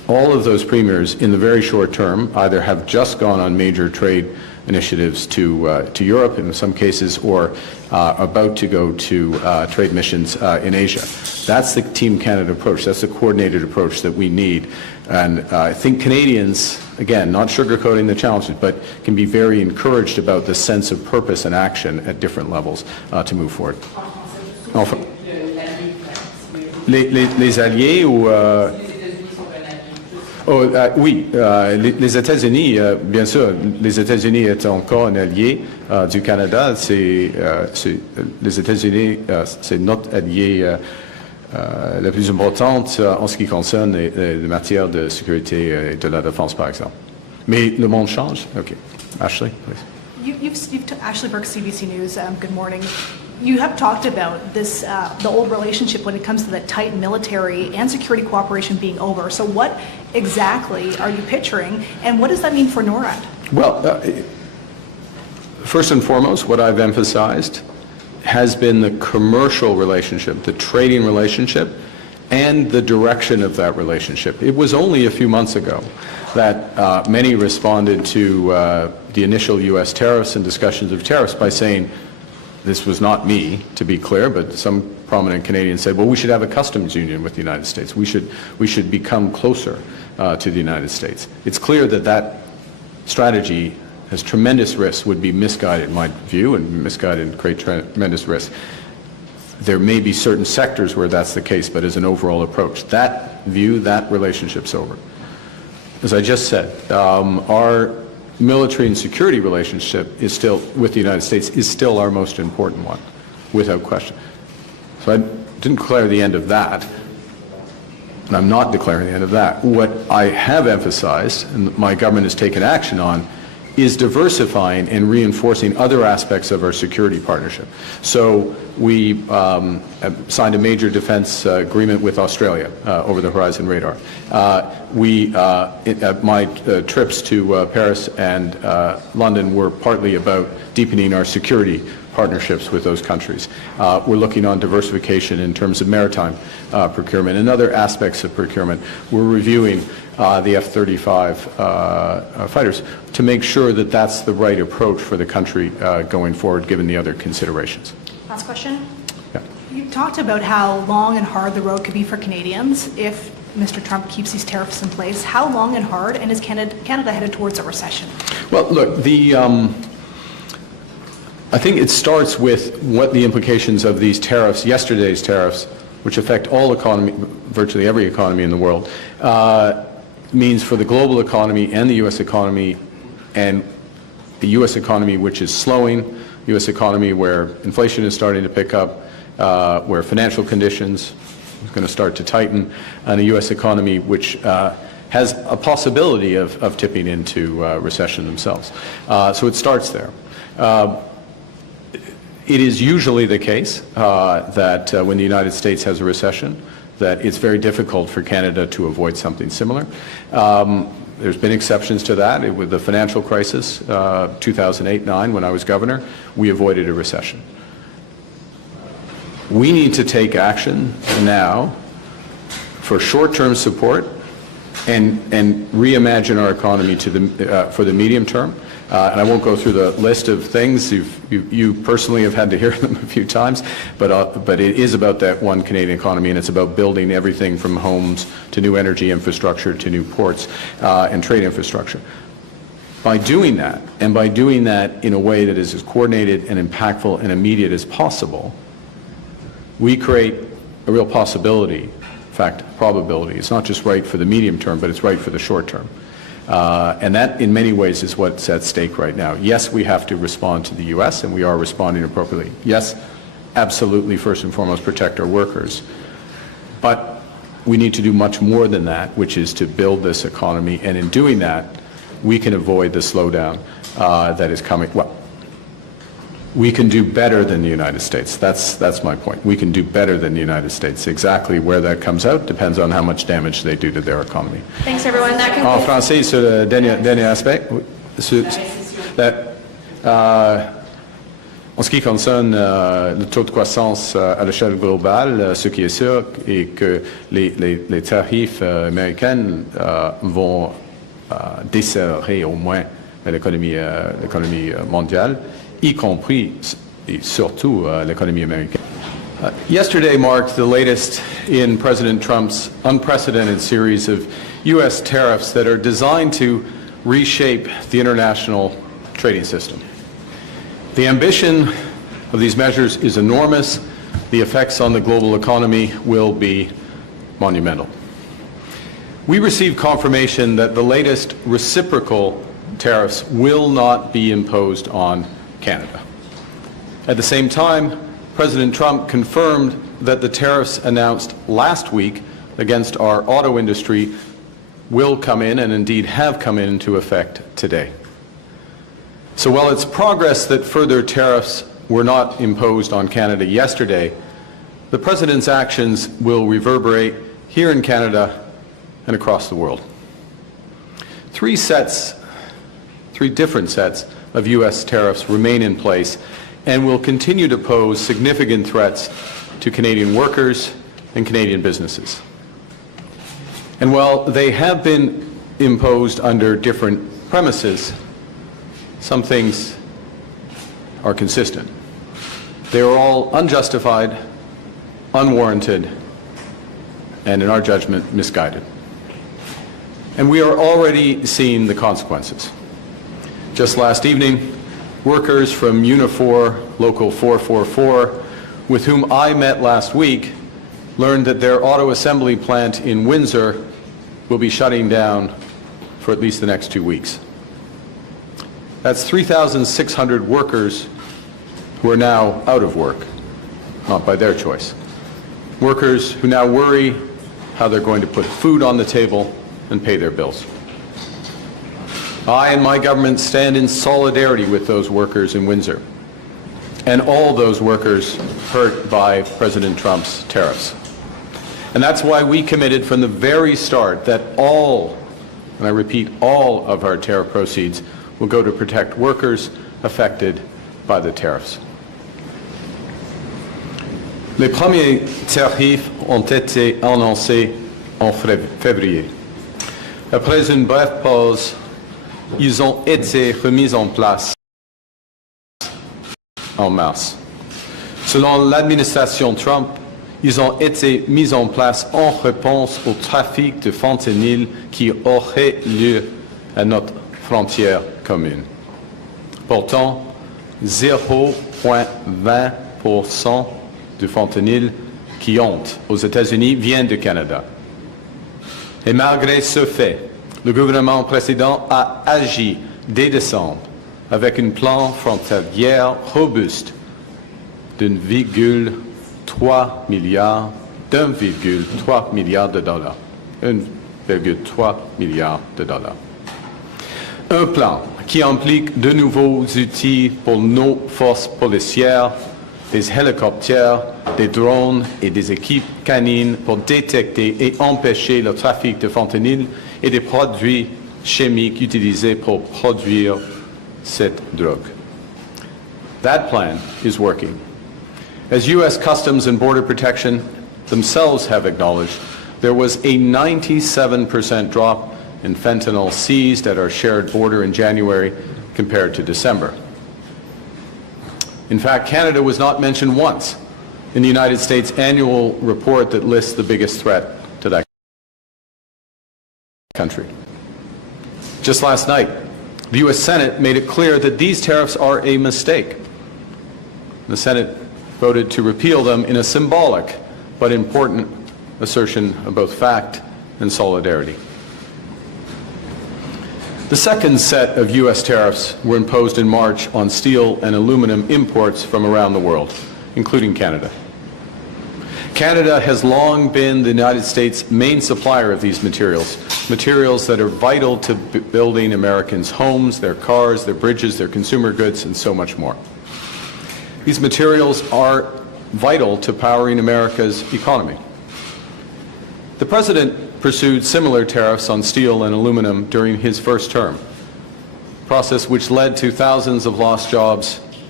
all of those premiers in the very short term either have just gone on major trade initiatives to Europe in some cases, or about to go to trade missions in Asia. That's the Team Canada approach. That's the coordinated approach that we need. And I think Canadians, again, not sugarcoating the challenges, but can be very encouraged about the sense of purpose and action at different levels to move forward. Enfin, les alliés ou... oui, les États-Unis, bien sûr, les États-Unis étant encore un allié du Canada. Les États-Unis, c'est notre allié la plus importante en ce qui concerne les matières de sécurité et de la défense, par exemple. Mais le monde change. OK. Ashley, please. Ashley Burke, CBC News. Good morning. You have talked about this, the old relationship when it comes to the tight military and security cooperation being over. So what exactly are you picturing, and what does that mean for NORAD? Well, first and foremost, what I've emphasized has been the commercial relationship, the trading relationship, and the direction of that relationship. It was only a few months ago that many responded to the initial U.S. tariffs and discussions of tariffs by saying, this was not me, to be clear, but some prominent Canadians said, well, we should have a customs union with the United States. We should become closer to the United States. It's clear that that strategy has tremendous risks, would be misguided in my view, and misguided and create tremendous risk. There may be certain sectors where that's the case, but as an overall approach, that view, that relationship's over. As I just said, our military and security relationship is still, with the United States, is still our most important one, without question. So I didn't declare the end of that, and I'm not declaring the end of that. What I have emphasized, and my government has taken action on, is diversifying and reinforcing other aspects of our security partnership. So we signed a major defense agreement with Australia, over the horizon radar. My trips to Paris and London were partly about deepening our security partnerships with those countries. We're looking on diversification in terms of maritime procurement and other aspects of procurement. We're reviewing the F-35 fighters to make sure that that's the right approach for the country going forward, given the other considerations. Last question. Yeah. You talked about how long and hard the road could be for Canadians if Mr. Trump keeps these tariffs in place. How long and hard, and is Canada headed towards a recession? Well, look, I think it starts with what the implications of these tariffs, yesterday's tariffs, which affect all economy, virtually every economy in the world, means for the global economy and the U.S. economy, and the U.S. economy which is slowing, U.S. economy where inflation is starting to pick up, where financial conditions are going to start to tighten, and a U.S. economy which has a possibility of tipping into recession themselves. So it starts there. It is usually the case that when the United States has a recession, that it's very difficult for Canada to avoid something similar. There's been exceptions to that. With the financial crisis, 2008-9, when I was governor, we avoided a recession. We need to take action now for short-term support and reimagine our economy for the medium term. And I won't go through the list of things. You personally have had to hear them a few times, but it is about that one Canadian economy, and it's about building everything from homes to new energy infrastructure to new ports and trade infrastructure. By doing that, and by doing that in a way that is as coordinated and impactful and immediate as possible, we create a real possibility, in fact, probability. It's not just right for the medium term, but it's right for the short term. And that, in many ways, is what's at stake right now. Yes, we have to respond to the U.S., and we are responding appropriately. Yes, absolutely, first and foremost, protect our workers. But we need to do much more than that, which is to build this economy. And in doing that, we can avoid the slowdown that is coming. Well, we can do better than the United States. That's my point. We can do better than the United States. Exactly where that comes out depends on how much damage they do to their economy. Thanks, everyone. That En concludes. français, sur le dernier aspect, En ce qui concerne le taux de croissance à l'échelle globale, ce qui est sûr est que les tarifs américains vont desserrer au moins l'économie mondiale, y compris et surtout l'économie américaine. Yesterday marked the latest in President Trump's unprecedented series of U.S. tariffs that are designed to reshape the international trading system. The ambition of these measures is enormous. The effects on the global economy will be monumental. We received confirmation that the latest reciprocal tariffs will not be imposed on Canada. At the same time, President Trump confirmed that the tariffs announced last week against our auto industry will come in, and indeed have come into effect today. So while it's progress that further tariffs were not imposed on Canada yesterday, the President's actions will reverberate here in Canada and across the world. Three different sets of U.S. tariffs remain in place and will continue to pose significant threats to Canadian workers and Canadian businesses. And while they have been imposed under different premises, some things are consistent. They are all unjustified, unwarranted, and in our judgment, misguided. And we are already seeing the consequences. Just last evening, workers from Unifor Local 444, with whom I met last week, learned that their auto assembly plant in Windsor will be shutting down for at least the next 2 weeks. That's 3,600 workers who are now out of work, not by their choice. Workers who now worry how they're going to put food on the table and pay their bills. I and my government stand in solidarity with those workers in Windsor and all those workers hurt by President Trump's tariffs. And that's why we committed from the very start that all, and I repeat, all of our tariff proceeds will go to protect workers affected by the tariffs. Les premiers tarifs ont été annoncés en février. Après une brève pause, ils ont été remis en place en mars. Selon l'administration Trump, ils ont été mis en place en réponse au trafic de fentanyl qui aurait lieu à notre frontière commune. Pourtant, 0,20% du fentanyl qui entre aux États-Unis vient du Canada. Et malgré ce fait, le gouvernement précédent a agi dès décembre avec un plan frontalier robuste d'1,3 milliard de dollars. 1,3 milliard de dollars. Un plan qui implique de nouveaux outils pour nos forces policières, des hélicoptères, des drones et des équipes canines pour détecter et empêcher le trafic de fentanyl et des produits chimiques utilisés pour produire cette drogue. That plan is working. As U.S. Customs and Border Protection themselves have acknowledged, there was a 97% drop in fentanyl seized at our shared border in January compared to December. In fact, Canada was not mentioned once in the United States annual report that lists the biggest threat to that country. Just last night, the U.S. Senate made it clear that these tariffs are a mistake. The Senate voted to repeal them in a symbolic but important assertion of both fact and solidarity. The second set of U.S. tariffs were imposed in March on steel and aluminum imports from around the world, including Canada. Canada has long been the United States' main supplier of these materials that are vital to building Americans' homes, their cars, their bridges, their consumer goods, and so much more. These materials are vital to powering America's economy. The President pursued similar tariffs on steel and aluminum during his first term, a process which led to thousands of lost jobs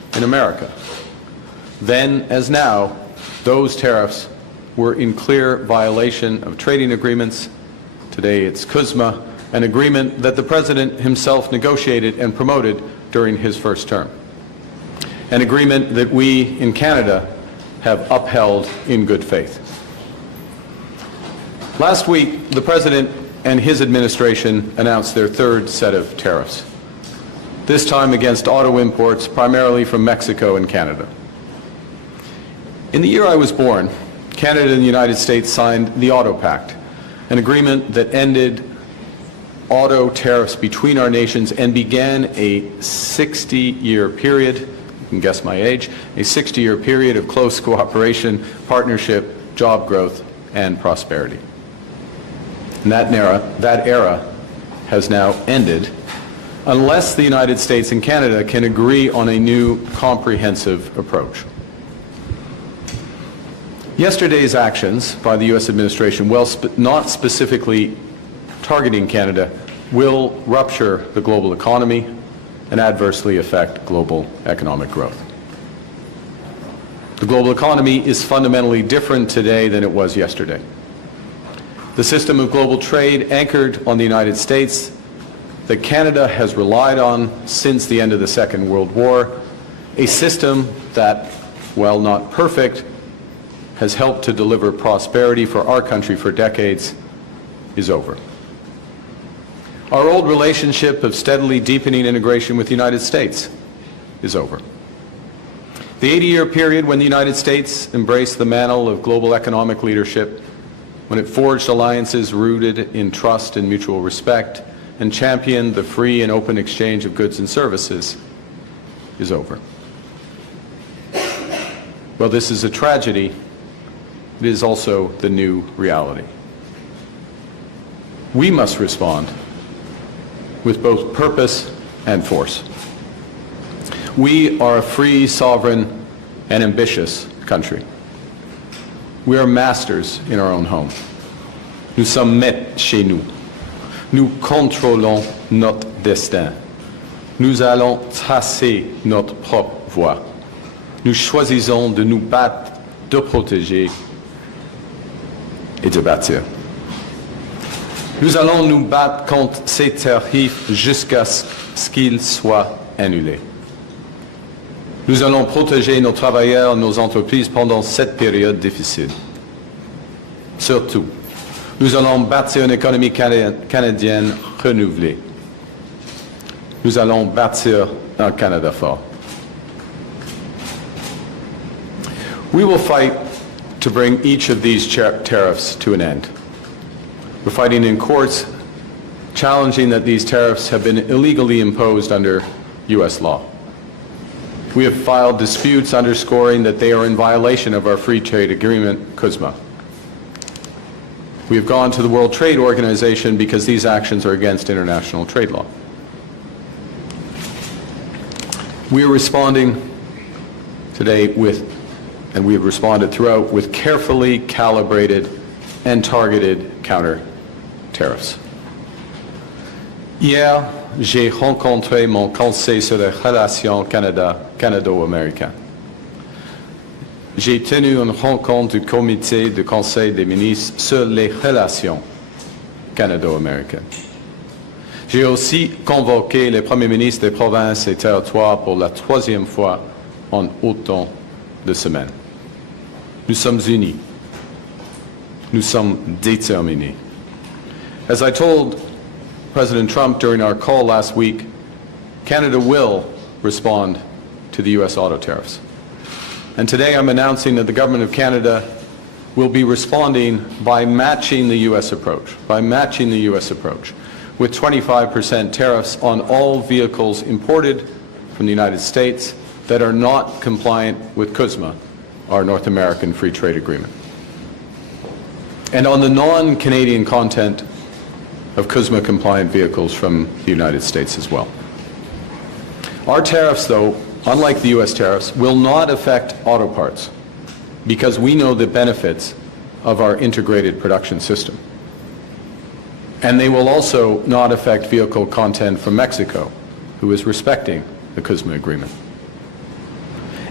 in America. Then, as now, those tariffs were in clear violation of trading agreements. Today it's CUSMA, an agreement that the President himself negotiated and promoted during his first term. An agreement that we in Canada have upheld in good faith. Last week, the President and his administration announced their third set of tariffs, this time against auto imports primarily from Mexico and Canada. In the year I was born, Canada and the United States signed the Auto Pact, an agreement that ended auto tariffs between our nations and began a 60-year period, you can guess my age, a 60-year period of close cooperation, partnership, job growth, and prosperity. And that era has now ended unless the United States and Canada can agree on a new comprehensive approach. Yesterday's actions by the U.S. administration, while not specifically targeting Canada, will rupture the global economy and adversely affect global economic growth. The global economy is fundamentally different today than it was yesterday. The system of global trade anchored on the United States that Canada has relied on since the end of the Second World War, a system that, while not perfect, has helped to deliver prosperity for our country for decades, is over. Our old relationship of steadily deepening integration with the United States is over. The 80-year period when the United States embraced the mantle of global economic leadership, when it forged alliances rooted in trust and mutual respect, and championed the free and open exchange of goods and services, is over. Well, this is a tragedy. It is also the new reality. We must respond with both purpose and force. We are a free, sovereign, and ambitious country. We are masters in our own home. Nous sommes maîtres chez nous. Nous contrôlons notre destin. Nous allons tracer notre propre voie. Nous choisissons de nous battre, de protéger et de bâtir. Nous allons nous battre contre ces tarifs jusqu'à ce qu'ils soient annulés. Nous allons protéger nos travailleurs, nos entreprises pendant cette période difficile. Surtout, nous allons bâtir une économie canadienne renouvelée. Nous allons bâtir un Canada fort. We will fight to bring each of these tariffs to an end. We're fighting in courts, challenging that these tariffs have been illegally imposed under U.S. law. We have filed disputes underscoring that they are in violation of our free trade agreement, CUSMA. We have gone to the World Trade Organization because these actions are against international trade law. We are responding today with, and we have responded throughout, with carefully calibrated and targeted counter-tariffs. Hier, j'ai rencontré mon conseil sur les relations canado-américaines. J'ai tenu une rencontre du comité du Conseil des ministres sur les relations canado-américaines. J'ai aussi convoqué les premiers ministres des provinces et territoires pour la troisième fois en autant de semaines. Nous sommes unis. Nous sommes déterminés. As I told President Trump during our call last week, Canada will respond to the U.S. auto tariffs. And today I'm announcing that the Government of Canada will be responding by matching the U.S. approach, with 25% tariffs on all vehicles imported from the United States that are not compliant with CUSMA, our North American Free Trade Agreement. And on the non-Canadian content of CUSMA-compliant vehicles from the United States as well. Our tariffs, though, unlike the U.S. tariffs, will not affect auto parts because we know the benefits of our integrated production system. And they will also not affect vehicle content from Mexico, who is respecting the CUSMA agreement.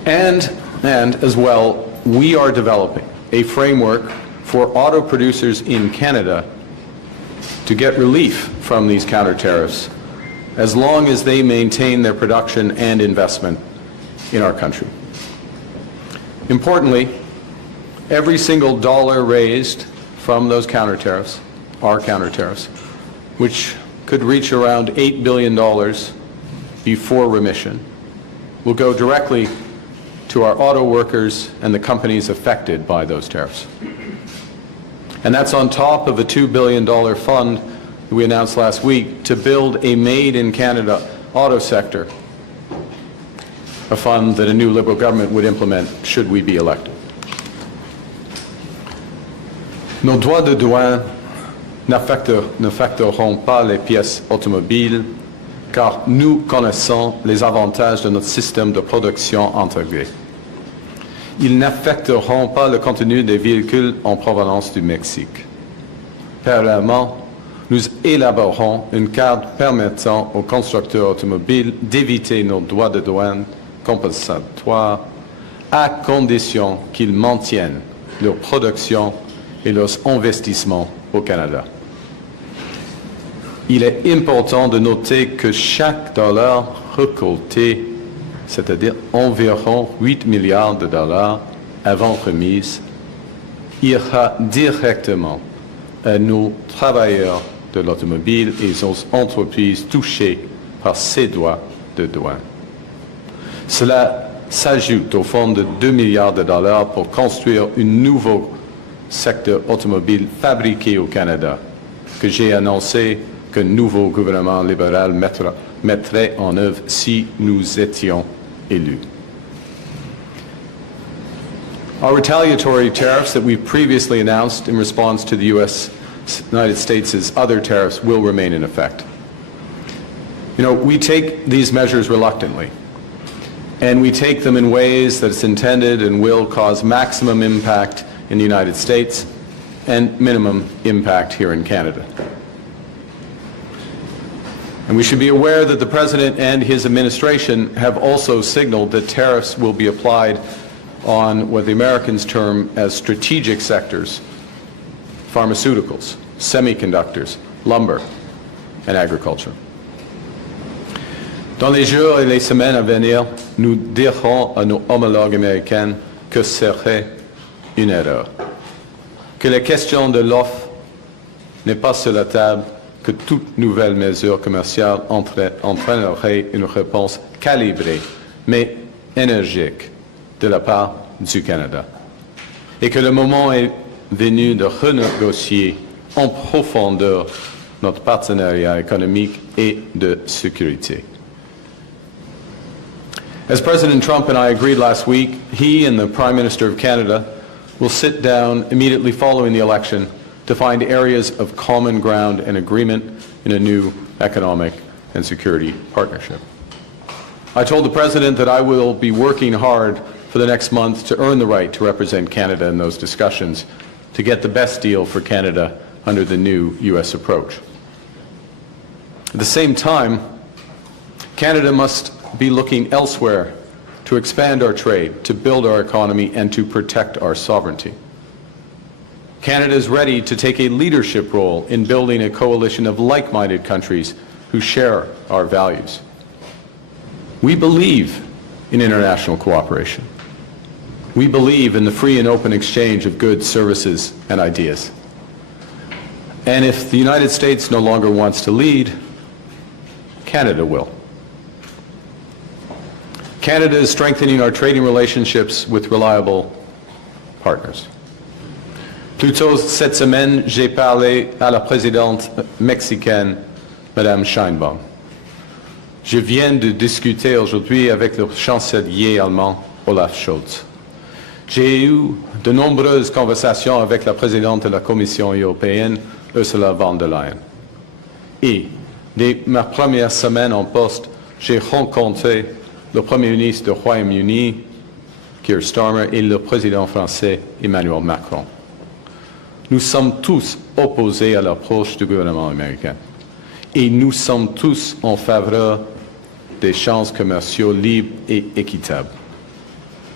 And as well, we are developing a framework for auto producers in Canada to get relief from these counter-tariffs as long as they maintain their production and investment in our country. Importantly, every single dollar raised from those counter-tariffs, our counter-tariffs, which could reach around $8 billion before remission, will go directly to our auto workers and the companies affected by those tariffs. And that's on top of a $2 billion fund that we announced last week to build a made-in-Canada auto sector, a fund that a new Liberal government would implement should we be elected. Nos droits de douane n'affecteront pas les pièces automobiles car nous connaissons les avantages de notre système de production intégré. Ils n'affecteront pas le contenu des véhicules en provenance du Mexique. Parallèlement, nous élaborerons une carte permettant aux constructeurs automobiles d'éviter nos droits de douane compensatoires à condition qu'ils maintiennent leur production et leurs investissements au Canada. Il est important de noter que chaque dollar récolté, c'est-à-dire environ 8 milliards de dollars avant remise, ira directement à nos travailleurs de l'automobile et aux entreprises touchées par ces droits de douane. Cela s'ajoute au fonds de 2 milliards de dollars pour construire un nouveau secteur automobile fabriqué au Canada, que j'ai annoncé qu'un nouveau gouvernement libéral mettrait en œuvre si nous étions élus. Our retaliatory tariffs that we've previously announced in response to the United States' other tariffs will remain in effect. You know, we take these measures reluctantly, and we take them in ways that it's intended and will cause maximum impact in the United States and minimum impact here in Canada. And we should be aware that the President and his administration have also signaled that tariffs will be applied on what the Americans term as strategic sectors: pharmaceuticals, semiconductors, lumber, and agriculture. Dans les jours et les semaines à venir, nous dirons à nos homologues américains que serait une erreur, que la question de l'offre n'est pas sur la table, que toute nouvelle mesure commerciale entraînerait une réponse calibrée, mais énergique, de la part du Canada, et que le moment est venu de renégocier en profondeur notre partenariat économique et de sécurité. As President Trump and I agreed last week, he and the Prime Minister of Canada will sit down immediately following the election to find areas of common ground and agreement in a new economic and security partnership. I told the President that I will be working hard for the next month to earn the right to represent Canada in those discussions, to get the best deal for Canada under the new U.S. approach. At the same time, Canada must be looking elsewhere to expand our trade, to build our economy, and to protect our sovereignty. Canada is ready to take a leadership role in building a coalition of like-minded countries who share our values. We believe in international cooperation. We believe in the free and open exchange of goods, services, and ideas. And if the United States no longer wants to lead, Canada will. Canada is strengthening our trading relationships with reliable partners. Plus tôt cette semaine, j'ai parlé à la présidente mexicaine, Madame Sheinbaum. Je viens de discuter aujourd'hui avec le chancelier allemand, Olaf Scholz. J'ai eu de nombreuses conversations avec la présidente de la Commission européenne, Ursula von der Leyen. Et dès ma première semaine en poste, j'ai rencontré le Premier ministre du Royaume-Uni, Keir Starmer, et le président français, Emmanuel Macron. Nous sommes tous opposés à l'approche du gouvernement américain. Et nous sommes tous en faveur d'échanges commerciaux libres et équitables.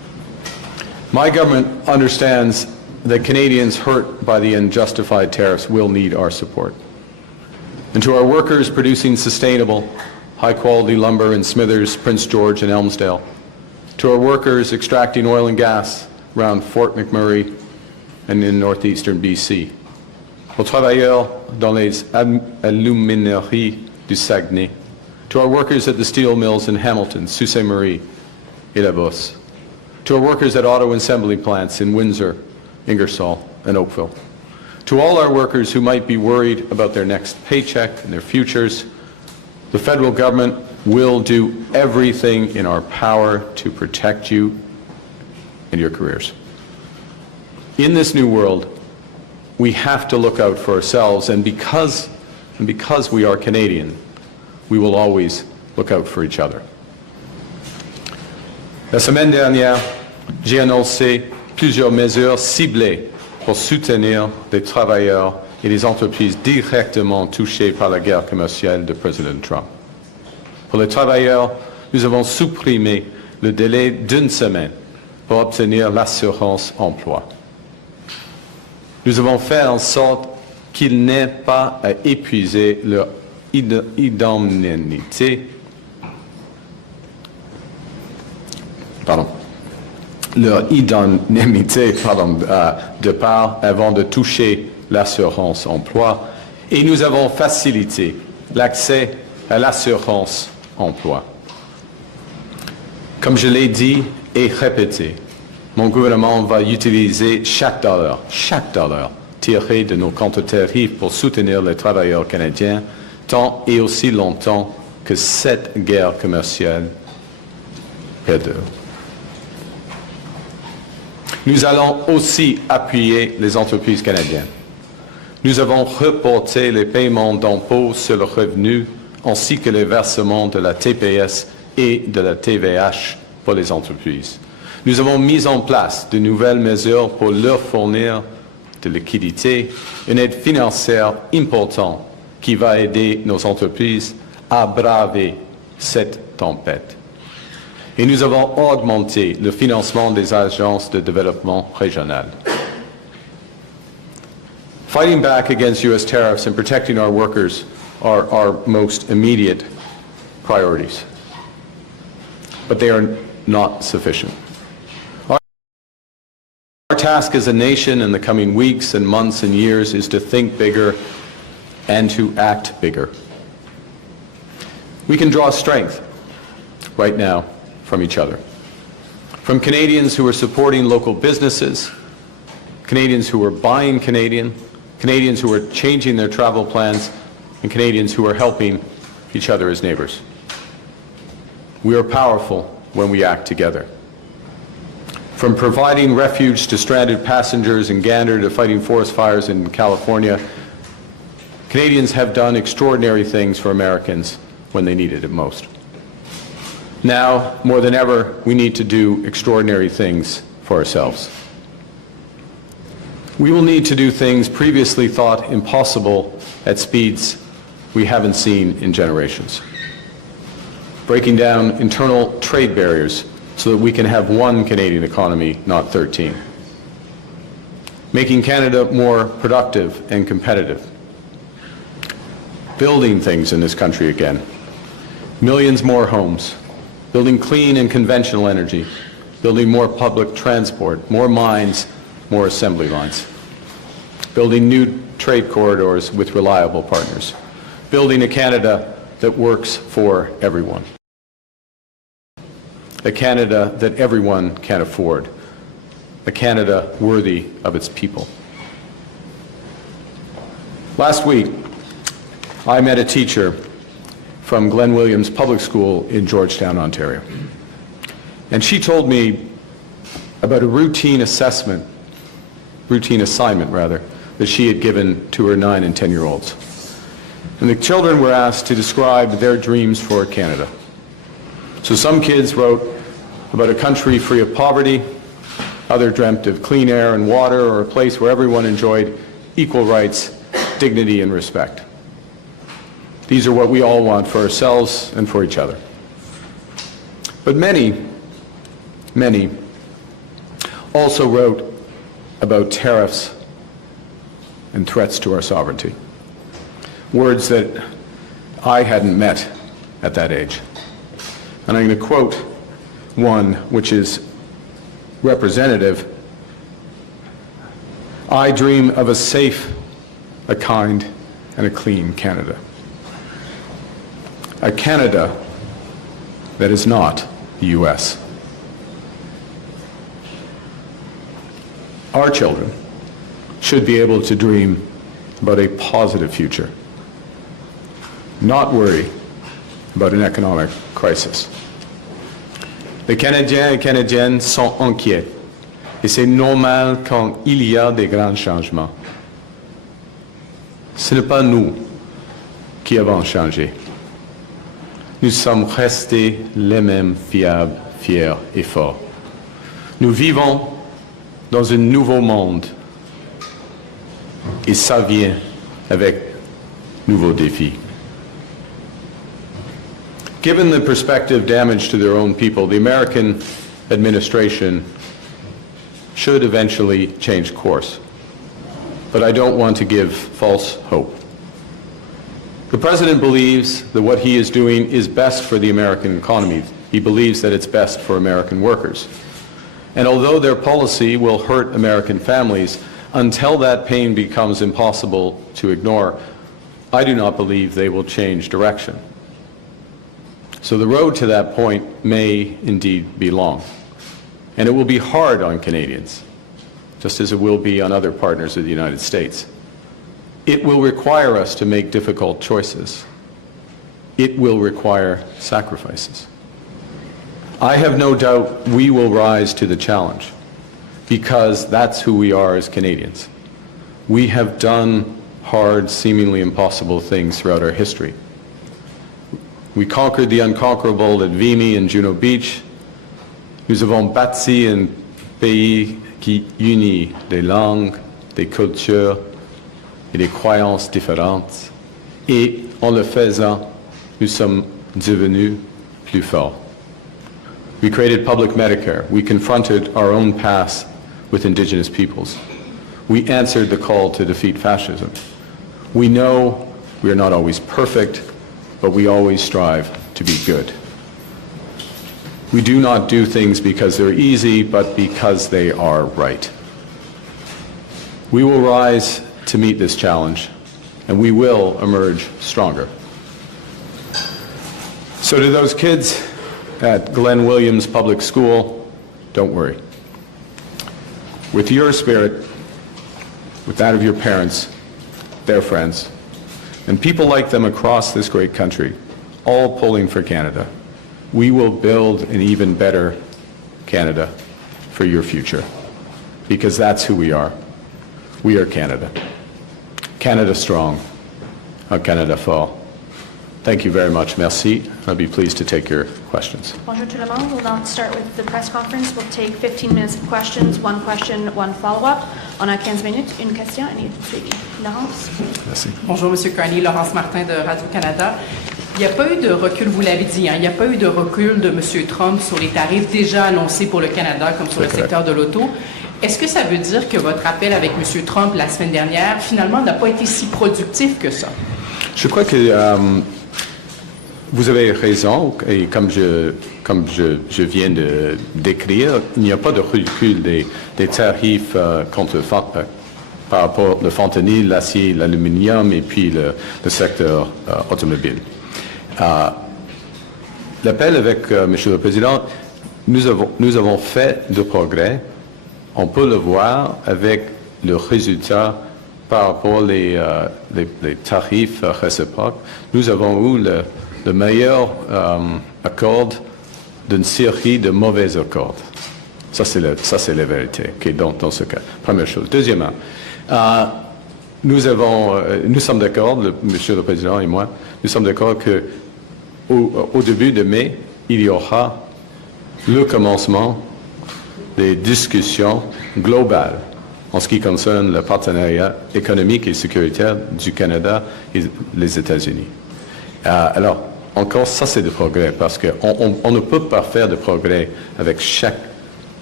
My government understands that Canadians hurt by the unjustified tariffs will need our support. And to our workers producing sustainable, high-quality lumber in Smithers, Prince George, and Elmsdale, to our workers extracting oil and gas around Fort McMurray and in northeastern BC, aux travailleurs dans les alumineries du Saguenay, to our workers at the steel mills in Hamilton, Sault Ste. Marie, et La Bosse, to our workers at auto assembly plants in Windsor, Ingersoll, and Oakville, to all our workers who might be worried about their next paycheck and their futures, the federal government will do everything in our power to protect you and your careers. In this new world, we have to look out for ourselves, and because we are Canadian, we will always look out for each other. La semaine dernière, j'ai annoncé plusieurs mesures ciblées pour soutenir les travailleurs et les entreprises directement touchées par la guerre commerciale de Président Trump. Pour les travailleurs, nous avons supprimé le délai d'1 semaine pour obtenir l'assurance emploi. Nous avons fait en sorte qu'ils n'aient pas à épuiser leur indemnité, de part avant de toucher l'assurance emploi, et nous avons facilité l'accès à l'assurance emploi. Comme je l'ai dit et répété, mon gouvernement va utiliser chaque dollar tiré de nos Counter-Tariffs pour soutenir les travailleurs canadiens tant et aussi longtemps que cette guerre commerciale perdure. Nous allons aussi appuyer les entreprises canadiennes. Nous avons reporté les paiements d'impôts sur le revenu ainsi que les versements de la TPS et de la TVH pour les entreprises. Nous avons mis en place de nouvelles mesures pour leur fournir de liquidités, une aide financière importante qui va aider nos entreprises à braver cette tempête. Et nous avons augmenté le financement des agences de développement régionales. Fighting back against U.S. tariffs and protecting our workers are our most immediate priorities. But they are not sufficient. Our task as a nation in the coming weeks and months and years is to think bigger and to act bigger. We can draw strength right now from each other. From Canadians who are supporting local businesses, Canadians who are buying Canadian, Canadians who are changing their travel plans, and Canadians who are helping each other as neighbors. We are powerful when we act together. From providing refuge to stranded passengers in Gander to fighting forest fires in California, Canadians have done extraordinary things for Americans when they needed it most. Now, more than ever, we need to do extraordinary things for ourselves. We will need to do things previously thought impossible at speeds we haven't seen in generations. Breaking down internal trade barriers so that we can have one Canadian economy, not 13. Making Canada more productive and competitive. Building things in this country again. Millions more homes. Building clean and conventional energy. Building more public transport, more mines, more assembly lines. Building new trade corridors with reliable partners. Building a Canada that works for everyone. A Canada that everyone can afford. A Canada worthy of its people. Last week, I met a teacher from Glen Williams Public School in Georgetown, Ontario. And she told me about a routine assignment, that she had given to her 9 and 10-year-olds. And the children were asked to describe their dreams for Canada. So some kids wrote about a country free of poverty, others dreamt of clean air and water, or a place where everyone enjoyed equal rights, dignity, and respect. These are what we all want for ourselves and for each other. But many also wrote about tariffs and threats to our sovereignty. Words that I hadn't met at that age. And I'm going to quote one which is representative. I dream of a safe, a kind, and a clean Canada. A Canada that is not the U.S. Our children should be able to dream about a positive future, not worry about an economic crisis. Les Canadiens et Canadiennes sont inquiets, et c'est normal quand il y a des grands changements. Ce n'est pas nous qui avons changé. Nous sommes restés les mêmes fiables, fiers et forts. Nous vivons dans un nouveau monde, et ça vient avec nouveaux défis. Given the prospective damage to their own people, the American administration should eventually change course. But I don't want to give false hope. The President believes that what he is doing is best for the American economy. He believes that it's best for American workers. And although their policy will hurt American families, until that pain becomes impossible to ignore, I do not believe they will change direction. So the road to that point may indeed be long. And it will be hard on Canadians, just as it will be on other partners of the United States. It will require us to make difficult choices. It will require sacrifices. I have no doubt we will rise to the challenge, because that's who we are as Canadians. We have done hard, seemingly impossible things throughout our history. We conquered the unconquerable at Vimy and Juno Beach. Nous avons bâti un pays qui unit des langues, des cultures et des croyances différentes. Et en le faisant, nous sommes devenus plus forts. We created public Medicare. We confronted our own past with Indigenous peoples. We answered the call to defeat fascism. We know we are not always perfect, but we always strive to be good. We do not do things because they're easy, but because they are right. We will rise to meet this challenge, and we will emerge stronger. So to those kids at Glenn Williams Public School, don't worry. With your spirit, with that of your parents, their friends, and people like them across this great country, all pulling for Canada, we will build an even better Canada for your future, because that's who we are. We are Canada. Canada strong, a Canada fort. Thank you very much. Merci. I'll be pleased to take your questions. Bonjour tout le monde. We'll now start with the press conference. We'll take 15 minutes of questions, one question, one follow-up. On a 15 minutes, une question et une suivi. Laurence? Merci. Bonjour, M. Carney. Laurence Martin de Radio-Canada. Il n'y a pas eu de recul, vous l'avez dit, il n'y a pas eu de recul de M. Trump sur les tarifs déjà annoncés pour le Canada, comme sur le secteur de l'auto. Est-ce que ça veut dire que votre appel avec M. Trump la semaine dernière, finalement, n'a pas été si productif que ça? Je crois que vous avez raison, et comme je viens de décrire, il n'y a pas de recul des tarifs par rapport au fentanyl, l'acier, l'aluminium et puis le secteur automobile. L'appel avec Monsieur le Président, nous avons fait de progrès. On peut le voir avec le résultat par rapport les tarifs réciproques. Nous avons eu le meilleur accord d'une série de mauvais accords. Ça, c'est la vérité, okay, dans ce cas. Première chose. Deuxièmement, nous sommes d'accord, Monsieur le Président et moi, nous sommes d'accord qu'au début de mai, il y aura le commencement des discussions globales en ce qui concerne le partenariat économique et sécuritaire du Canada et les États-Unis. Alors, encore, ça c'est de progrès, parce qu'on ne peut pas faire de progrès avec chaque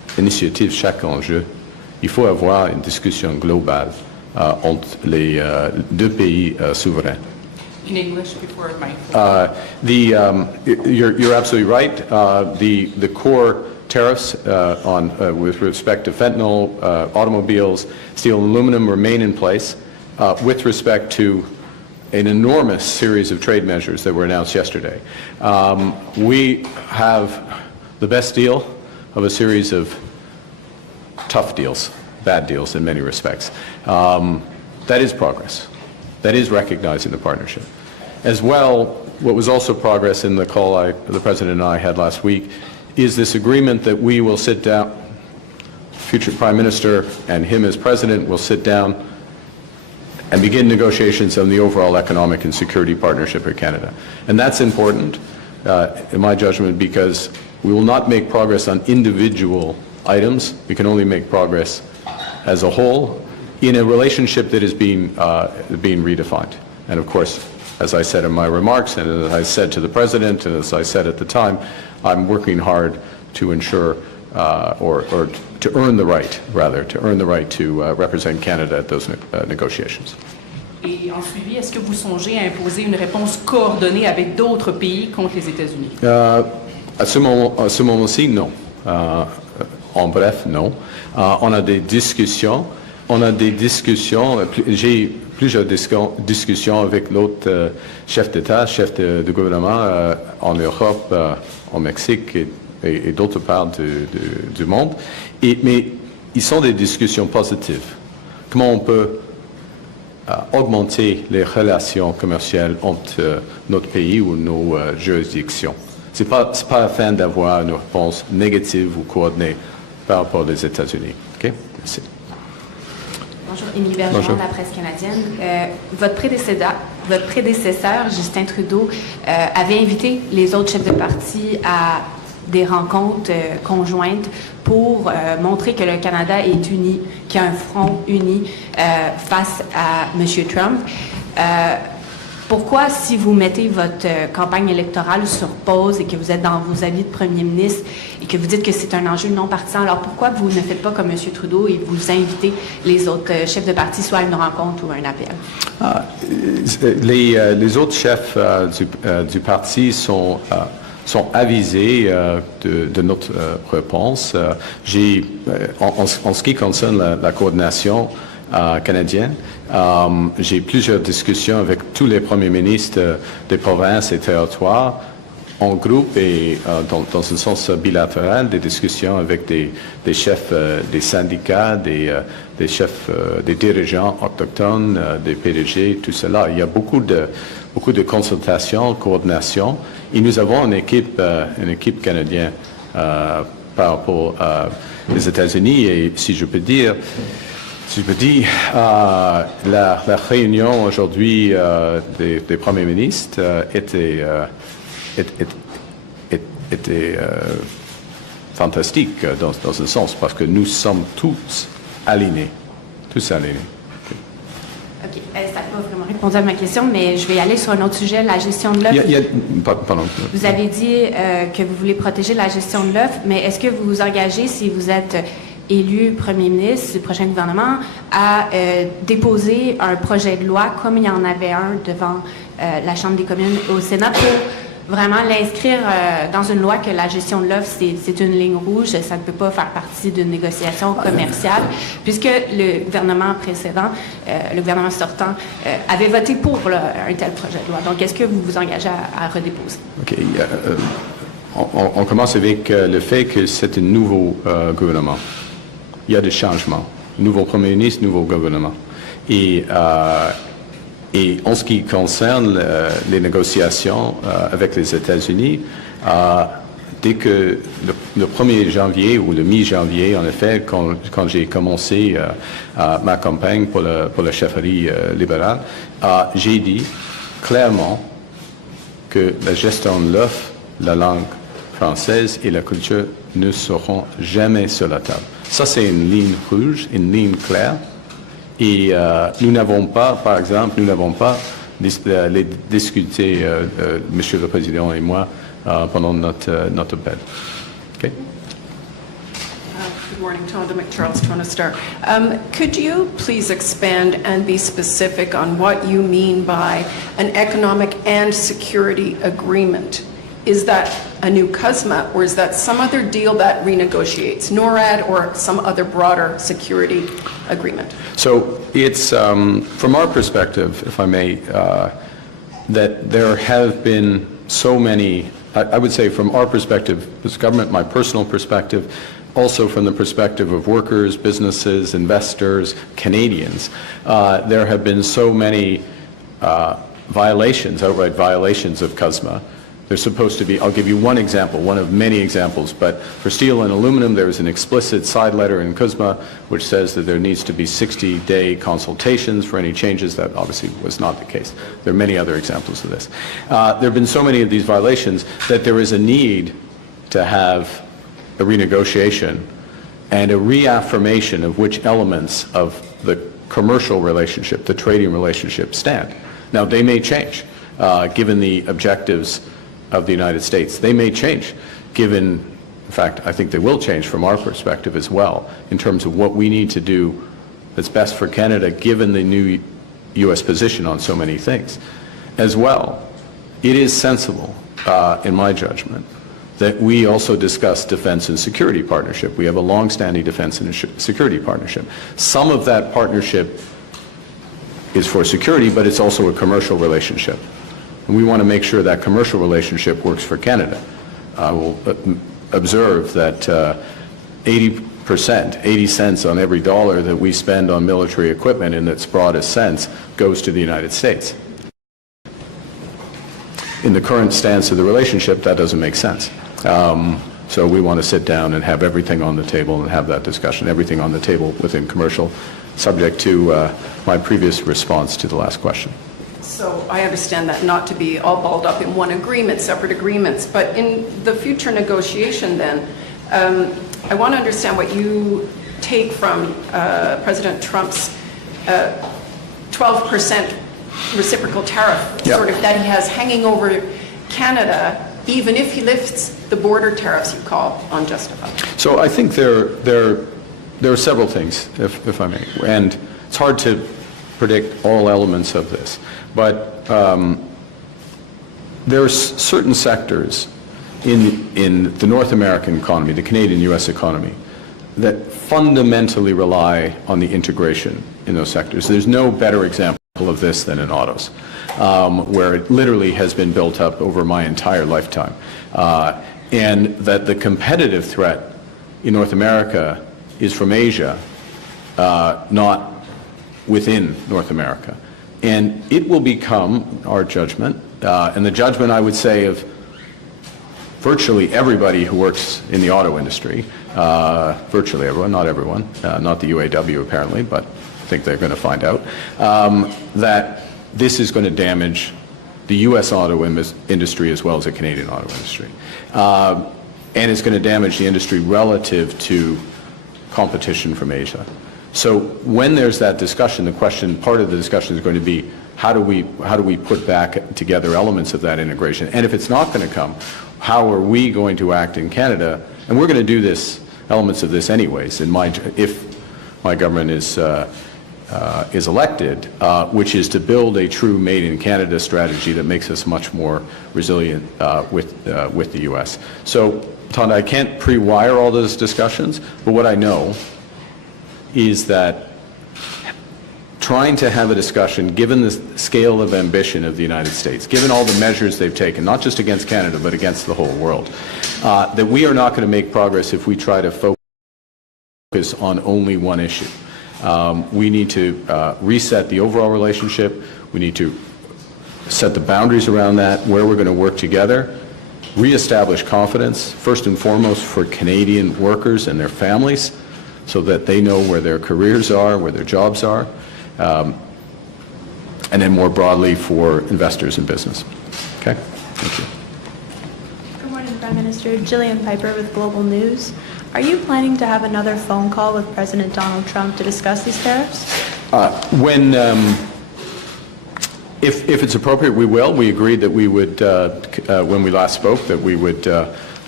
initiative, chaque enjeu, il faut avoir une discussion globale entre les deux pays souverains. In English before my... You're absolutely right. The core tariffs with respect to fentanyl, automobiles, steel and aluminum remain in place with respect to an enormous series of trade measures that were announced yesterday. We have the best deal of a series of tough deals, bad deals in many respects. That is progress. That is recognizing the partnership. As well, what was also progress in the call the President and I had last week is this agreement that we will sit down, future Prime Minister and him as President will sit down and begin negotiations on the overall economic and security partnership with Canada. And that's important, in my judgment, because we will not make progress on individual items. We can only make progress as a whole in a relationship that is being redefined. And of course, as I said in my remarks, and as I said to the President, and as I said at the time, I'm working hard to ensure, or to earn the right, rather, to represent Canada at those negotiations. Et en suivi, est-ce que vous songez à imposer une réponse coordonnée avec d'autres pays contre les États-Unis? À ce moment-ci, non. En bref, non. On a des discussions. J'ai plusieurs discussions avec l'autre chef d'État, chef de gouvernement en Europe, au Mexique et d'autres parts du monde. Mais ils sont des discussions positives. Comment on peut augmenter les relations commerciales entre notre pays ou nos juridictions? C'est pas afin d'avoir une réponse négative ou coordonnée par rapport aux États-Unis. OK? Merci. Bonjour, Émilie Bergeron de la presse canadienne. Votre prédécesseur, Justin Trudeau, avait invité les autres chefs de parti à des rencontres conjointes pour montrer que le Canada est uni, qu'il y a un front uni face à M. Trump. Pourquoi, si vous mettez votre campagne électorale sur pause et que vous êtes dans vos avis de premier ministre et que vous dites que c'est un enjeu non partisan, alors pourquoi vous ne faites pas comme M. Trudeau et vous invitez les autres chefs de parti soit à une rencontre ou à un appel? Les autres chefs du parti sont avisés de notre réponse. En ce qui concerne la coordination canadienne, j'ai plusieurs discussions avec tous les premiers ministres des provinces et territoires en groupe et dans un sens bilatéral, des discussions avec des chefs des syndicats, des chefs des dirigeants autochtones, des PDG, tout cela. Il y a beaucoup de consultations, coordination, et nous avons une équipe canadienne par rapport aux États-Unis, et si je peux dire, la réunion aujourd'hui des premiers ministres était fantastique dans un sens, parce que nous sommes tous alignés. OK. Ça n'a pas vraiment répondu à ma question, mais je vais aller sur un autre sujet, la gestion de l'œuf. Pardon. Vous avez dit que vous voulez protéger la gestion de l'œuf, mais est-ce que vous vous engagez, si vous êtes élu premier ministre du prochain gouvernement, à déposer un projet de loi, comme il y en avait un devant la Chambre des communes au Sénat, pour vraiment l'inscrire dans une loi que la gestion de l'œuf, c'est une ligne rouge, ça ne peut pas faire partie d'une négociation commerciale, puisque le gouvernement précédent, le gouvernement sortant, avait voté pour un tel projet de loi. Donc, est-ce que vous vous engagez à redéposer? OK. On commence avec le fait que c'est un nouveau gouvernement. Il y a des changements. Nouveau premier ministre, nouveau gouvernement. Et en ce qui concerne les négociations avec les États-Unis, dès que le 1er janvier ou le mi-janvier, en effet, quand j'ai commencé ma campagne pour la chefferie libérale, j'ai dit clairement que la gestion de l'œuf, la langue française et la culture ne seront jamais sur la table. Ça, c'est une ligne rouge, une ligne claire. Et nous n'avons pas, par exemple, discuté, Monsieur le Président et moi, pendant notre appel. Okay? Good morning, Tonda McCharles, Toronto Star. Could you please expand and be specific on what you mean by an economic and security agreement? Is that a new CUSMA, or is that some other deal that renegotiates NORAD or some other broader security agreement? So it's, from our perspective, if I may, that there have been so many, I would say from our perspective as government, my personal perspective, also from the perspective of workers, businesses, investors, Canadians, there have been so many violations, outright violations of CUSMA. There's supposed to be, I'll give you one example, one of many examples, but for steel and aluminum, there is an explicit side letter in CUSMA which says that there needs to be 60-day consultations for any changes. That obviously was not the case. There are many other examples of this. There have been so many of these violations that there is a need to have a renegotiation and a reaffirmation of which elements of the commercial relationship, the trading relationship, stand. Now, they may change, given the objectives of the United States. They may change, given, in fact, I think they will change from our perspective as well, in terms of what we need to do that's best for Canada, given the new U.S. position on so many things. As well, it is sensible, in my judgment, that we also discuss defense and security partnership. We have a long-standing defense and security partnership. Some of that partnership is for security, but it's also a commercial relationship. And we want to make sure that commercial relationship works for Canada. I will observe that 80%, 80 cents on every dollar that we spend on military equipment in its broadest sense goes to the United States. In the current stance of the relationship, that doesn't make sense. So we want to sit down and have everything on the table and have that discussion, everything on the table within commercial, subject to my previous response to the last question. So I understand that not to be all balled up in one agreement, separate agreements, but in the future negotiation then, I want to understand what you take from President Trump's 12% reciprocal tariff, Yeah. sort of that he has hanging over Canada, even if he lifts the border tariffs you call unjustified. So I think there are several things, if I may, and it's hard to predict all elements of this. But there are certain sectors in the North American economy, the Canadian-U.S. economy, that fundamentally rely on the integration in those sectors. There's no better example of this than in autos, where it literally has been built up over my entire lifetime. And that the competitive threat in North America is from Asia, not within North America. And it will become our judgment, and the judgment, I would say, of virtually everybody who works in the auto industry, virtually everyone, not everyone, not the UAW apparently, but I think they're going to find out, that this is going to damage the U.S. auto industry as well as the Canadian auto industry. And it's going to damage the industry relative to competition from Asia. So when there's that discussion, the question, part of the discussion is going to be, how do we put back together elements of that integration? And if it's not going to come, how are we going to act in Canada? And we're going to do this, elements of this anyways, if my government is elected, which is to build a true Made in Canada strategy that makes us much more resilient with the U.S. So, Tonda, I can't pre-wire all those discussions, but what I know is that trying to have a discussion, given the scale of ambition of the United States, given all the measures they've taken, not just against Canada, but against the whole world, that we are not going to make progress if we try to focus on only one issue. We need to reset the overall relationship. We need to set the boundaries around that, where we're going to work together, reestablish confidence, first and foremost for Canadian workers and their families, so that they know where their careers are, where their jobs are, and then more broadly for investors and business. Okay? Thank you. Good morning, Prime Minister. Jillian Piper with Global News. Are you planning to have another phone call with President Donald Trump to discuss these tariffs? If it's appropriate, we will. We agreed that we would, when we last spoke, that we would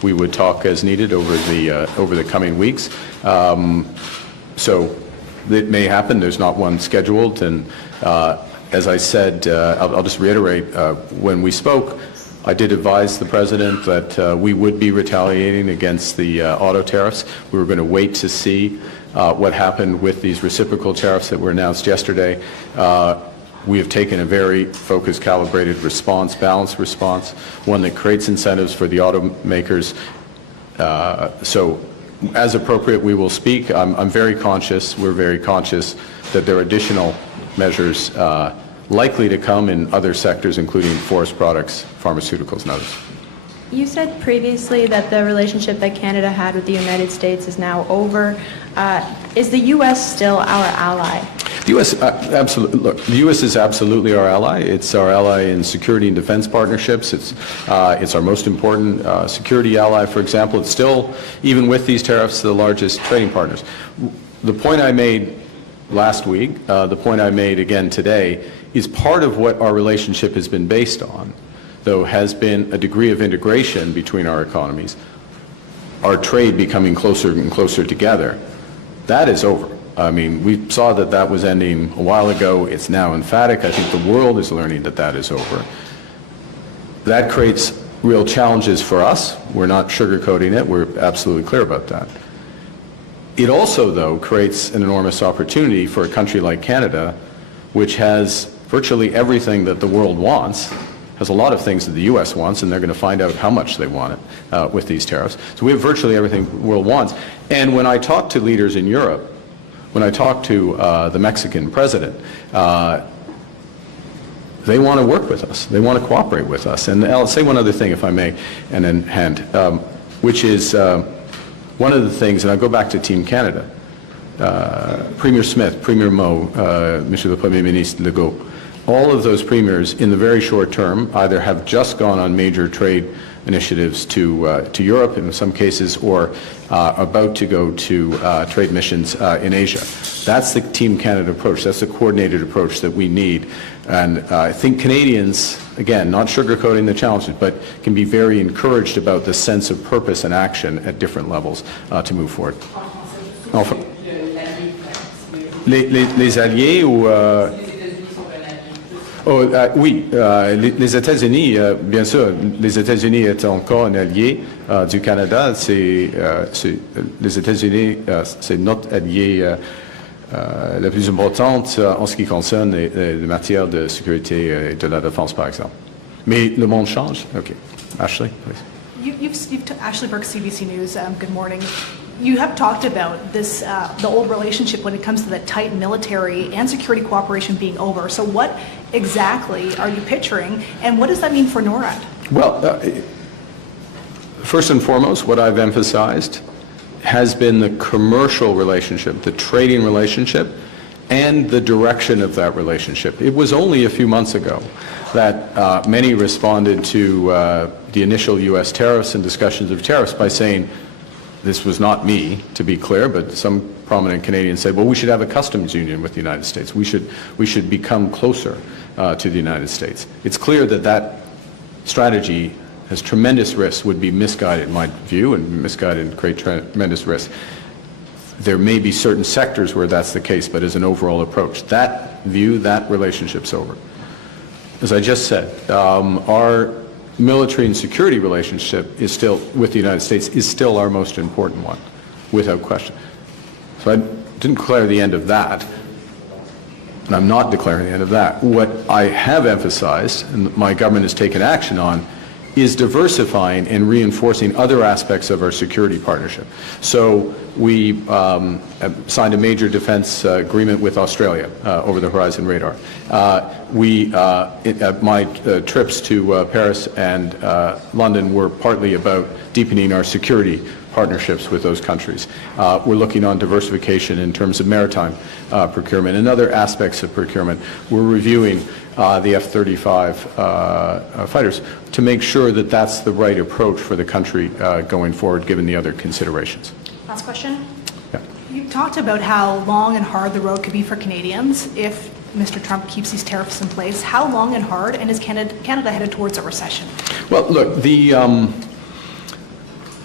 we would talk as needed over the coming weeks. So it may happen. There's not one scheduled. And as I said, I'll just reiterate, when we spoke, I did advise the President that we would be retaliating against the auto tariffs. We were going to wait to see what happened with these reciprocal tariffs that were announced yesterday. We have taken a very focused, calibrated response, balanced response, one that creates incentives for the automakers. So as appropriate, we will speak. I'm very conscious, we're very conscious that there are additional measures likely to come in other sectors, including forest products, pharmaceuticals, and others. You said previously that the relationship that Canada had with the United States is now over. Is the U.S. still our ally? The U.S. Absolutely. Look, the U.S. is absolutely our ally. It's our ally in security and defense partnerships. It's our most important security ally. For example, it's still, even with these tariffs, the largest trading partners. The point I made last week, the point I made again today, is part of what our relationship has been based on, though, has been a degree of integration between our economies, our trade becoming closer and closer together. That is over. I mean, we saw that that was ending a while ago. It's now emphatic. I think the world is learning that that is over. That creates real challenges for us. We're not sugarcoating it. We're absolutely clear about that. It also, though, creates an enormous opportunity for a country like Canada, which has virtually everything that the world wants, has a lot of things that the U.S. wants, and they're going to find out how much they want it with these tariffs. So we have virtually everything the world wants. And when I talk to leaders in Europe, when I talk to the Mexican president, they want to work with us. They want to cooperate with us. And I'll say one other thing, if I may, and then hand, which is one of the things, and I'll go back to Team Canada, Premier Smith, Premier Moe, Monsieur le Premier Ministre Legault, all of those premiers in the very short term either have just gone on major trade initiatives to Europe in some cases, or about to go to trade missions in Asia. That's the Team Canada approach. That's the coordinated approach that we need. And I think Canadians, again, not sugarcoating the challenges, but can be very encouraged about the sense of purpose and action at different levels to move forward. Enfin, les alliés ou... oui, les États-Unis, bien sûr, les États-Unis est encore un allié du Canada. Les États-Unis, c'est notre allié la plus importante en ce qui concerne les matières de sécurité et de la défense, par exemple. Mais le monde change. OK. Ashley, please. Ashley Burke, CBC News. Good morning. You have talked about this, the old relationship when it comes to the tight military and security cooperation being over. So what exactly are you picturing, and what does that mean for NORAD? Well, first and foremost, what I've emphasized has been the commercial relationship, the trading relationship, and the direction of that relationship. It was only a few months ago that many responded to the initial U.S. tariffs and discussions of tariffs by saying, this was not me, to be clear, but some prominent Canadians said, well, we should have a customs union with the United States. We should become closer to the United States. It's clear that that strategy has tremendous risks, would be misguided in my view, and misguided and create tremendous risks. There may be certain sectors where that's the case, but as an overall approach, that view, that relationship's over. As I just said, our military and security relationship is still, with the United States, is still our most important one, without question. So I didn't declare the end of that, and I'm not declaring the end of that. What I have emphasized, and my government has taken action on, is diversifying and reinforcing other aspects of our security partnership. So we signed a major defense agreement with Australia, over the Horizon Radar. My trips to Paris and London were partly about deepening our security partnerships with those countries. We're looking on diversification in terms of maritime procurement and other aspects of procurement. We're reviewing the F-35 fighters to make sure that that's the right approach for the country going forward, given the other considerations. Last question. Yeah. You talked about how long and hard the road could be for Canadians if Mr. Trump keeps these tariffs in place. How long and hard, and is Canada headed towards a recession? Well, look,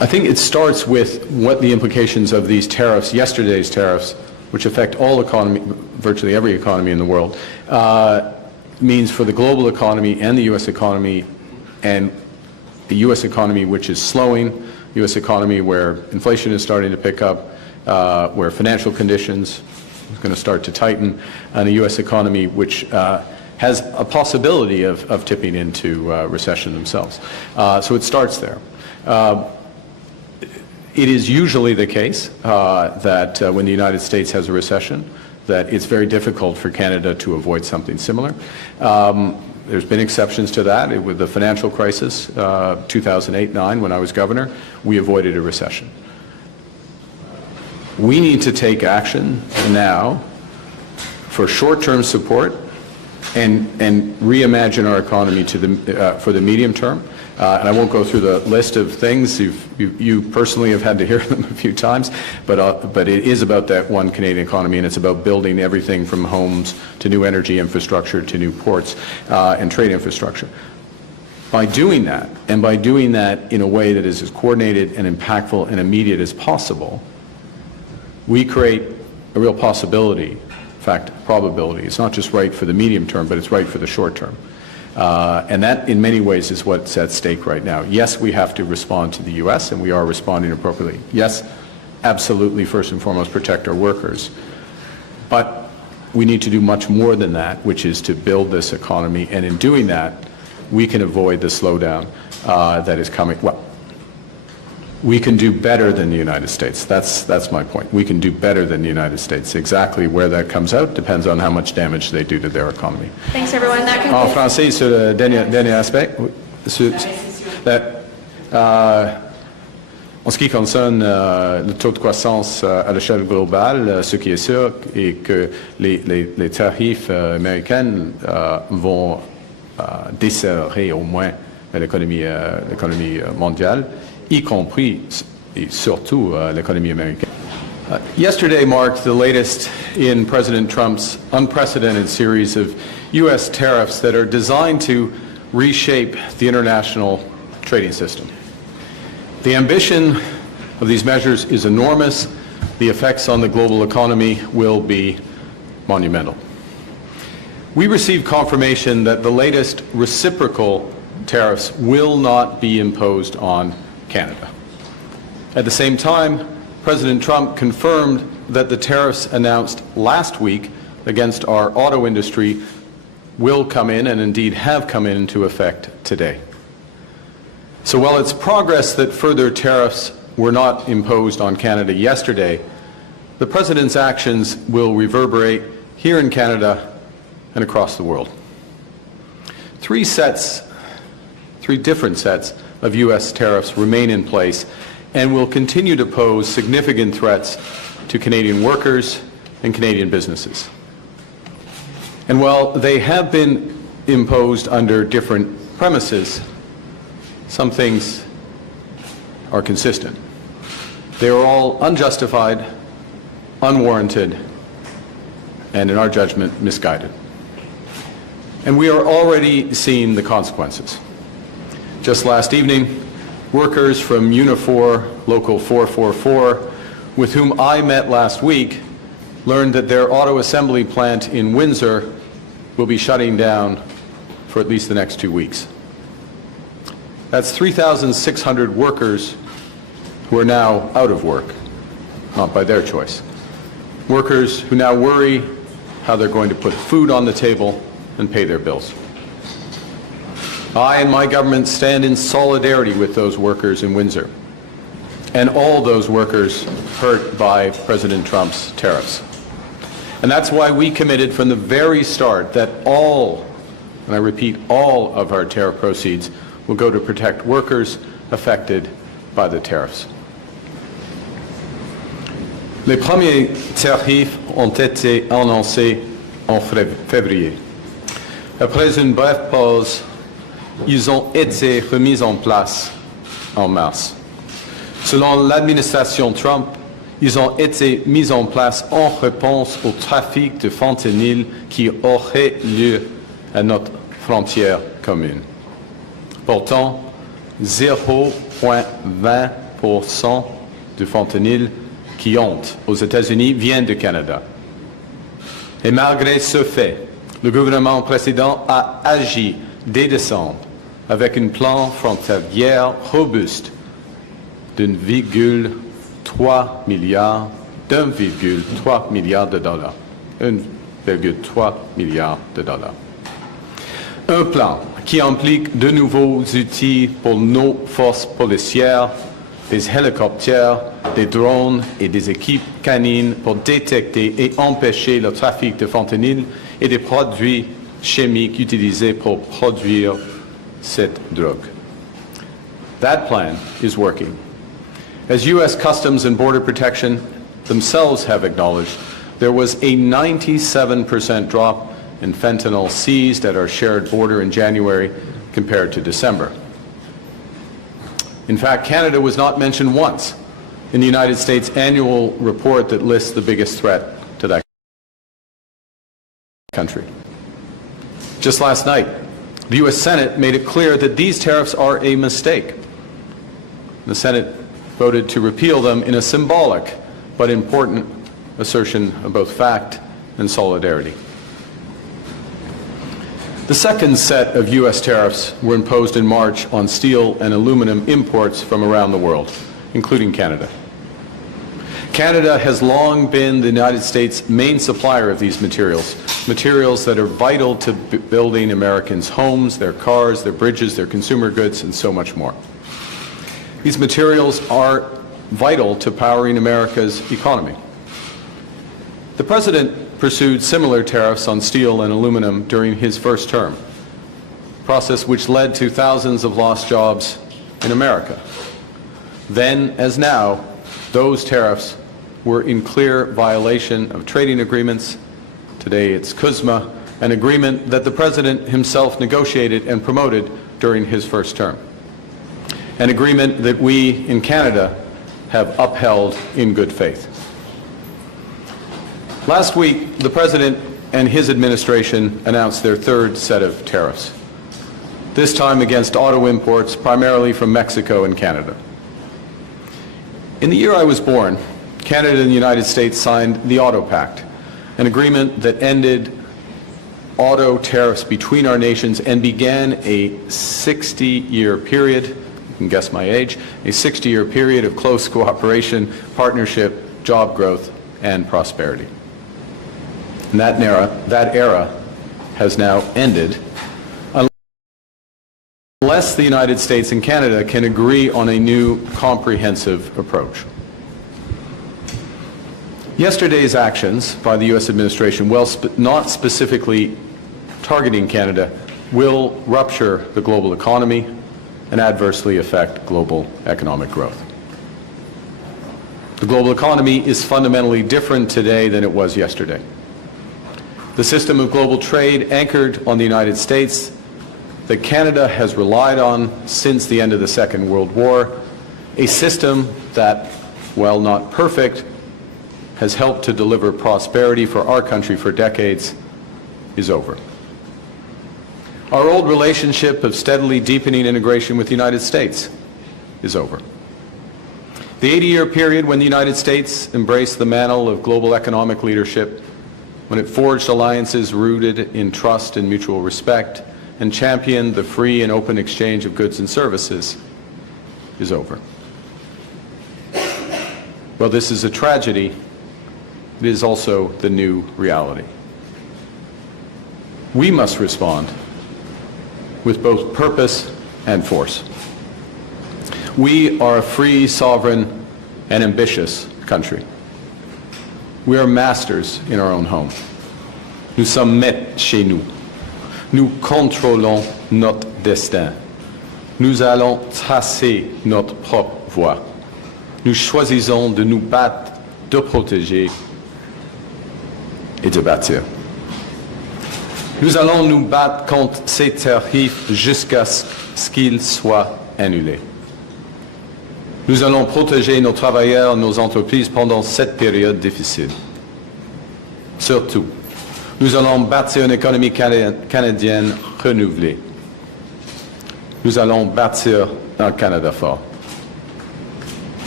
I think it starts with what the implications of these tariffs, yesterday's tariffs, which affect all economy, virtually every economy in the world, means for the global economy and the U.S. economy, and the U.S. economy which is slowing, U.S. economy where inflation is starting to pick up, where financial conditions are going to start to tighten, and a U.S. economy which has a possibility of tipping into recession themselves. So it starts there. It is usually the case that when the United States has a recession, that it's very difficult for Canada to avoid something similar. There's been exceptions to that. With the financial crisis, 2008-9, when I was governor, we avoided a recession. We need to take action now for short-term support and reimagine our economy for the medium term. And I won't go through the list of things. You personally have had to hear them a few times, but it is about that one Canadian economy, and it's about building everything from homes to new energy infrastructure to new ports and trade infrastructure. By doing that, and by doing that in a way that is as coordinated and impactful and immediate as possible, we create a real possibility, in fact, probability. It's not just right for the medium term, but it's right for the short term. And that, in many ways, is what's at stake right now. Yes, we have to respond to the U.S., and we are responding appropriately. Yes, absolutely, first and foremost, protect our workers. But we need to do much more than that, which is to build this economy. And in doing that, we can avoid the slowdown that is coming. Well, we can do better than the United States. That's my point. We can do better than the United States. Exactly where that comes out depends on how much damage they do to their economy. Thanks, everyone. That En concludes. français, sur le dernier aspect, en ce qui concerne le taux de croissance à l'échelle globale, ce qui est sûr est que les tarifs américains vont desserrer au moins l'économie mondiale, y compris et surtout l'économie américaine. Yesterday marked the latest in President Trump's unprecedented series of U.S. tariffs that are designed to reshape the international trading system. The ambition of these measures is enormous. The effects on the global economy will be monumental. We received confirmation that the latest reciprocal tariffs will not be imposed on Canada. At the same time, President Trump confirmed that the tariffs announced last week against our auto industry will come in, and indeed have come into effect today. So while it's progress that further tariffs were not imposed on Canada yesterday, the President's actions will reverberate here in Canada and across the world. Three different sets of U.S. tariffs remain in place and will continue to pose significant threats to Canadian workers and Canadian businesses. And while they have been imposed under different premises, some things are consistent. They are all unjustified, unwarranted, and in our judgment, misguided. And we are already seeing the consequences. Just last evening, workers from Unifor Local 444, with whom I met last week, learned that their auto assembly plant in Windsor will be shutting down for at least the next 2 weeks. That's 3,600 workers who are now out of work, not by their choice. Workers who now worry how they're going to put food on the table and pay their bills. I and my government stand in solidarity with those workers in Windsor and all those workers hurt by President Trump's tariffs. And that's why we committed from the very start that all, and I repeat, all of our tariff proceeds will go to protect workers affected by the tariffs. Les premiers tarifs ont été annoncés en février. Après une brève pause, ils ont été remis en place en mars. Selon l'administration Trump, ils ont été mis en place en réponse au trafic de fentanyl qui aurait lieu à notre frontière commune. Pourtant, 0,20% 50% du fentanyl qui entre aux États-Unis vient du Canada. Et malgré ce fait, le gouvernement précédent a agi dès décembre avec un plan frontalier robuste d'1,3 milliard de dollars. 1,3 milliard de dollars. Un plan qui implique de nouveaux outils pour nos forces policières, des hélicoptères, des drones et des équipes canines pour détecter et empêcher le trafic de fentanyl et des produits chimiques utilisés pour produire cette drogue. That plan is working. As U.S. Customs and Border Protection themselves have acknowledged, there was a 97% drop in fentanyl seized at our shared border in January compared to December. In fact, Canada was not mentioned once in the United States annual report that lists the biggest threat to that country. Just last night, the U.S. Senate made it clear that these tariffs are a mistake. The Senate voted to repeal them in a symbolic but important assertion of both fact and solidarity. The second set of U.S. tariffs were imposed in March on steel and aluminum imports from around the world, including Canada. Canada has long been the United States' main supplier of these materials, materials that are vital to building Americans' homes, their cars, their bridges, their consumer goods, and so much more. These materials are vital to powering America's economy. The President pursued similar tariffs on steel and aluminum during his first term, a process which led to thousands of lost jobs in America. Then, as now, those tariffs were in clear violation of trading agreements. Today it's CUSMA, an agreement that the President himself negotiated and promoted during his first term. An agreement that we in Canada have upheld in good faith. Last week, the President and his administration announced their third set of tariffs, this time against auto imports primarily from Mexico and Canada. In the year I was born, Canada and the United States signed the Auto Pact, an agreement that ended auto tariffs between our nations and began a 60-year period, you can guess my age, a 60-year period of close cooperation, partnership, job growth, and prosperity. And that era has now ended unless the United States and Canada can agree on a new comprehensive approach. Yesterday's actions by the U.S. administration, while not specifically targeting Canada, will rupture the global economy and adversely affect global economic growth. The global economy is fundamentally different today than it was yesterday. The system of global trade anchored on the United States that Canada has relied on since the end of the Second World War, a system that, while not perfect, has helped to deliver prosperity for our country for decades, is over. Our old relationship of steadily deepening integration with the United States is over. The 80-year period when the United States embraced the mantle of global economic leadership, when it forged alliances rooted in trust and mutual respect, and championed the free and open exchange of goods and services, is over. Well, this is a tragedy. It is also the new reality. We must respond with both purpose and force. We are a free, sovereign, and ambitious country. We are masters in our own home. Nous sommes maîtres chez nous. Nous contrôlons notre destin. Nous allons tracer notre propre voie. Nous choisissons de nous battre, de protéger et de bâtir. Nous allons nous battre contre ces tarifs jusqu'à ce qu'ils soient annulés. Nous allons protéger nos travailleurs, nos entreprises pendant cette période difficile. Surtout, nous allons bâtir une économie canadienne renouvelée. Nous allons bâtir un Canada fort.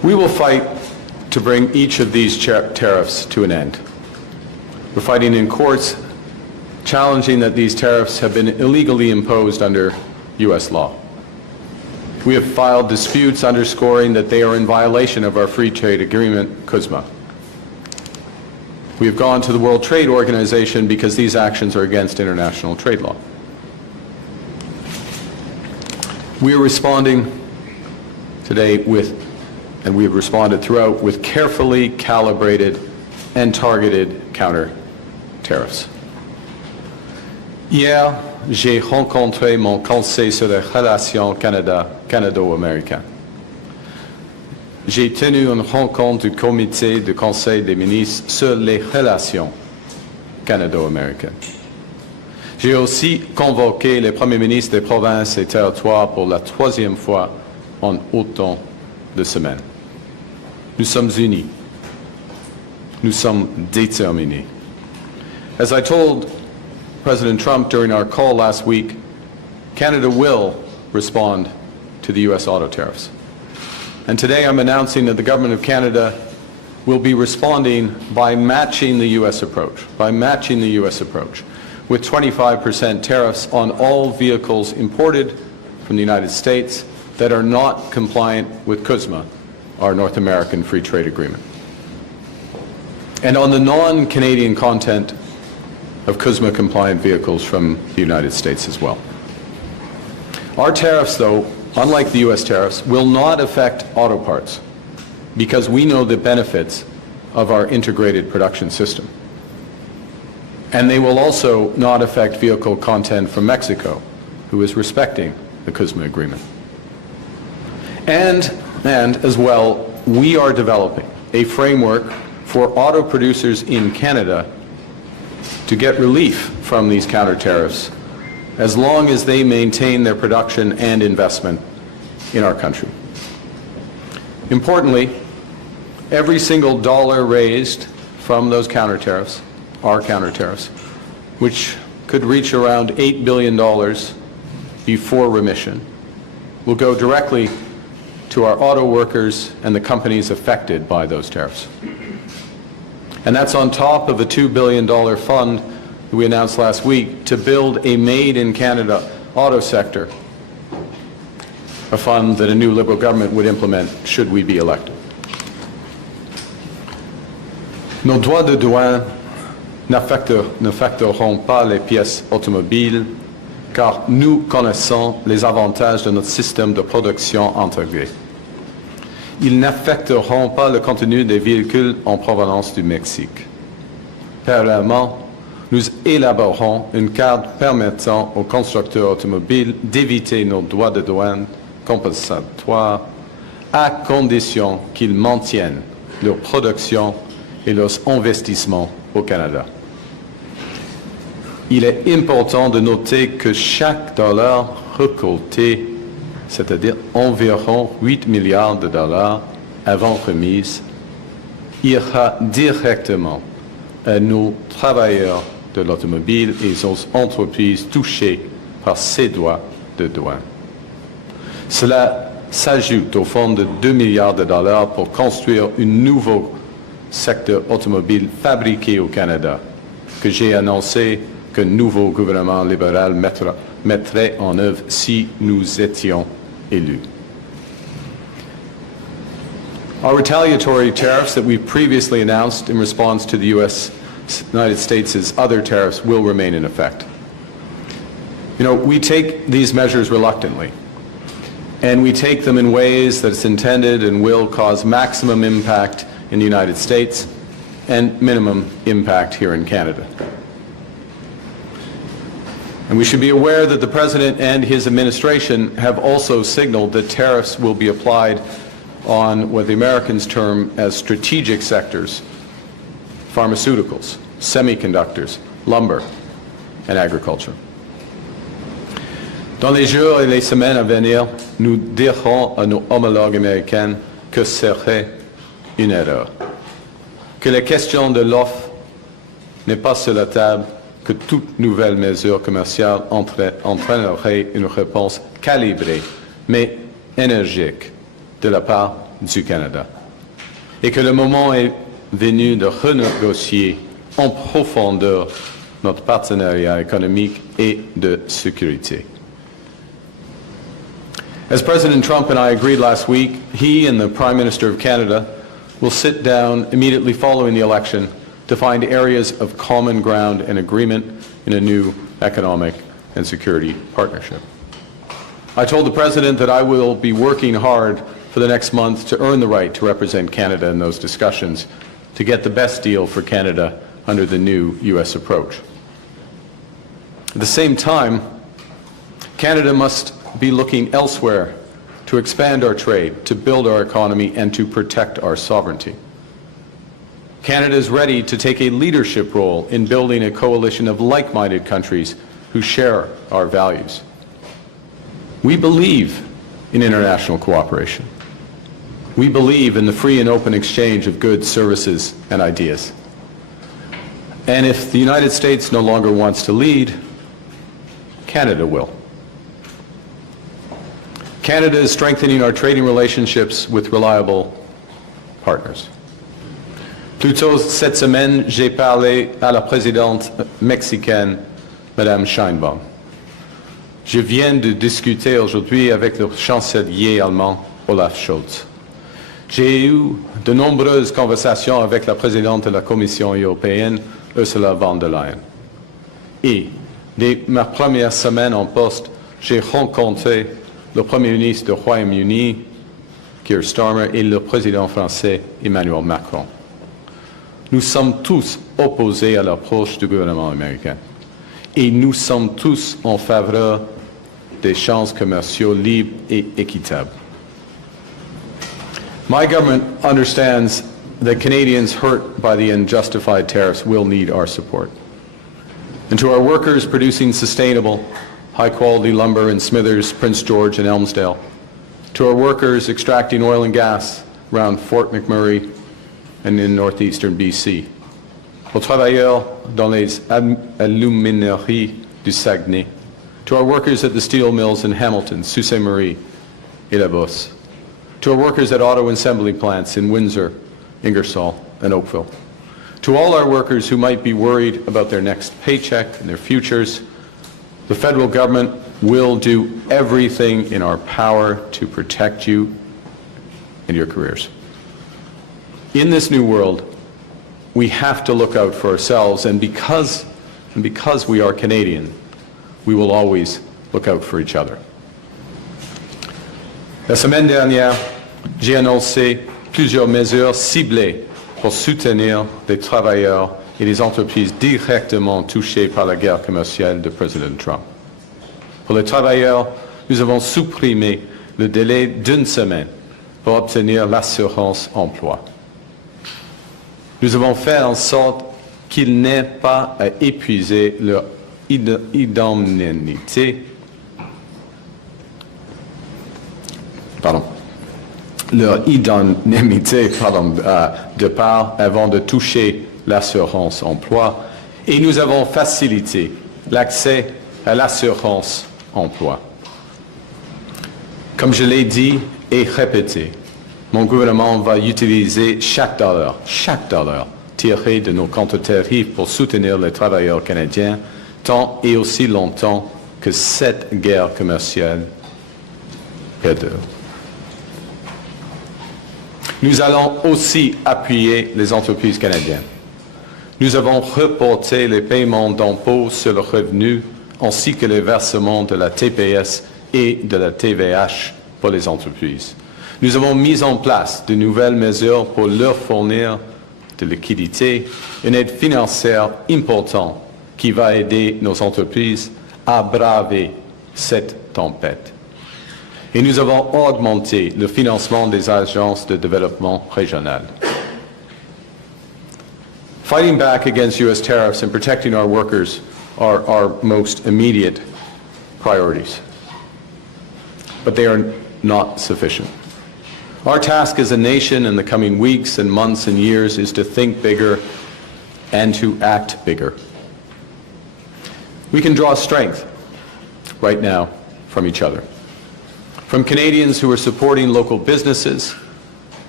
We will fight to bring each of these tariffs to an end. We're fighting in courts, challenging that these tariffs have been illegally imposed under U.S. law. We have filed disputes underscoring that they are in violation of our free trade agreement, CUSMA. We have gone to the World Trade Organization because these actions are against international trade law. We are responding today with, and we have responded throughout, with carefully calibrated and targeted counter-tariffs. Hier, j'ai rencontré mon conseil sur les relations canado-américaines. J'ai tenu une rencontre du comité du Conseil des ministres sur les relations canado-américaines. J'ai aussi convoqué les premiers ministres des provinces et territoires pour la troisième fois en autant de semaines. Nous sommes unis. Nous sommes déterminés. As I told President Trump during our call last week, Canada will respond to the U.S. auto tariffs. And today I'm announcing that the Government of Canada will be responding by matching the U.S. approach, with 25% tariffs on all vehicles imported from the United States that are not compliant with CUSMA, our North American Free Trade Agreement. And on the non-Canadian content of CUSMA-compliant vehicles from the United States as well. Our tariffs, though, unlike the U.S. tariffs, will not affect auto parts because we know the benefits of our integrated production system. And they will also not affect vehicle content from Mexico, who is respecting the CUSMA agreement. And as well, we are developing a framework for auto producers in Canada to get relief from these counter-tariffs as long as they maintain their production and investment in our country. Importantly, every single dollar raised from those counter-tariffs, our counter-tariffs, which could reach around $8 billion before remission, will go directly to our auto workers and the companies affected by those tariffs. And that's on top of a $2 billion fund that we announced last week to build a made-in-Canada auto sector, a fund that a new Liberal government would implement should we be elected. Nos droits de douane n'affecteront pas les pièces automobiles car nous connaissons les avantages de notre système de production intégré. Ils n'affecteront pas le contenu des véhicules en provenance du Mexique. Parallèlement, nous élaborerons une carte permettant aux constructeurs automobiles d'éviter nos droits de douane compensatoires à condition qu'ils maintiennent leur production et leurs investissements au Canada. Il est important de noter que chaque dollar récolté, c'est-à-dire environ 8 milliards de dollars avant remise, ira directement à nos travailleurs de l'automobile et aux entreprises touchées par ces droits de douane. Cela s'ajoute au fonds de 2 milliards de dollars pour construire un nouveau secteur automobile fabriqué au Canada, que j'ai annoncé que le nouveau gouvernement libéral mettrait en œuvre si nous étions élus. Our retaliatory tariffs that we previously announced in response to the United States' other tariffs will remain in effect. You know, we take these measures reluctantly, and we take them in ways that it's intended and will cause maximum impact in the United States and minimum impact here in Canada. And we should be aware that the President and his administration have also signaled that tariffs will be applied on what the Americans term as strategic sectors: pharmaceuticals, semiconductors, lumber, and agriculture. Dans les jours et les semaines à venir, nous dirons à nos homologues américains que ce serait une erreur, que la question de l'offre n'est pas sur la table, que toute nouvelle mesure commerciale entraînerait une réponse calibrée, mais énergique, de la part du Canada et que le moment est venu de renégocier en profondeur notre partenariat économique et de sécurité. As President Trump and I agreed last week, he and the Prime Minister of Canada will sit down immediately following the election to find areas of common ground and agreement in a new economic and security partnership. I told the President that I will be working hard for the next month to earn the right to represent Canada in those discussions, to get the best deal for Canada under the new U.S. approach. At the same time, Canada must be looking elsewhere to expand our trade, to build our economy, and to protect our sovereignty. Canada is ready to take a leadership role in building a coalition of like-minded countries who share our values. We believe in international cooperation. We believe in the free and open exchange of goods, services, and ideas. And if the United States no longer wants to lead, Canada will. Canada is strengthening our trading relationships with reliable partners. Plus tôt cette semaine, j'ai parlé à la présidente mexicaine, Madame Sheinbaum. Je viens de discuter aujourd'hui avec le chancelier allemand, Olaf Scholz. J'ai eu de nombreuses conversations avec la présidente de la Commission européenne, Ursula von der Leyen. Et dès ma première semaine en poste, j'ai rencontré le Premier ministre du Royaume-Uni, Keir Starmer, et le président français, Emmanuel Macron. Nous sommes tous opposés à l'approche du gouvernement américain. Et nous sommes tous en faveur des échanges commerciaux libres et équitables. My government understands that Canadians hurt by the unjustified tariffs will need our support. And to our workers producing sustainable, high-quality lumber in Smithers, Prince George, and Elmsdale, to our workers extracting oil and gas around Fort McMurray and in northeastern BC, aux travailleurs dans les alumineries du Saguenay, to our workers at the steel mills in Hamilton, Sault Ste. Marie, et La Bosse, to our workers at auto assembly plants in Windsor, Ingersoll, and Oakville, to all our workers who might be worried about their next paycheck and their futures, the federal government will do everything in our power to protect you and your careers. In this new world, we have to look out for ourselves, and because we are Canadian, we will always look out for each other. La semaine dernière, j'ai annoncé plusieurs mesures ciblées pour soutenir les travailleurs et les entreprises directement touchées par la guerre commerciale de Président Trump. Pour les travailleurs, nous avons supprimé le délai d'une semaine pour obtenir l'assurance emploi. Nous avons fait en sorte qu'ils n'aient pas à épuiser leur indemnité, de part avant de toucher l'assurance emploi, et nous avons facilité l'accès à l'assurance emploi. Comme je l'ai dit et répété, mon gouvernement va utiliser chaque dollar tiré de nos Counter-Tariffs pour soutenir les travailleurs canadiens tant et aussi longtemps que cette guerre commerciale perdure. Nous allons aussi appuyer les entreprises canadiennes. Nous avons reporté les paiements d'impôts sur le revenu ainsi que les versements de la TPS et de la TVH pour les entreprises. Nous avons mis en place de nouvelles mesures pour leur fournir de liquidités, une aide financière importante qui va aider nos entreprises à braver cette tempête. Et nous avons augmenté le financement des agences de développement régionales. Fighting back against U.S. tariffs and protecting our workers are our most immediate priorities. But they are not sufficient. Our task as a nation in the coming weeks and months and years is to think bigger and to act bigger. We can draw strength right now from each other. From Canadians who are supporting local businesses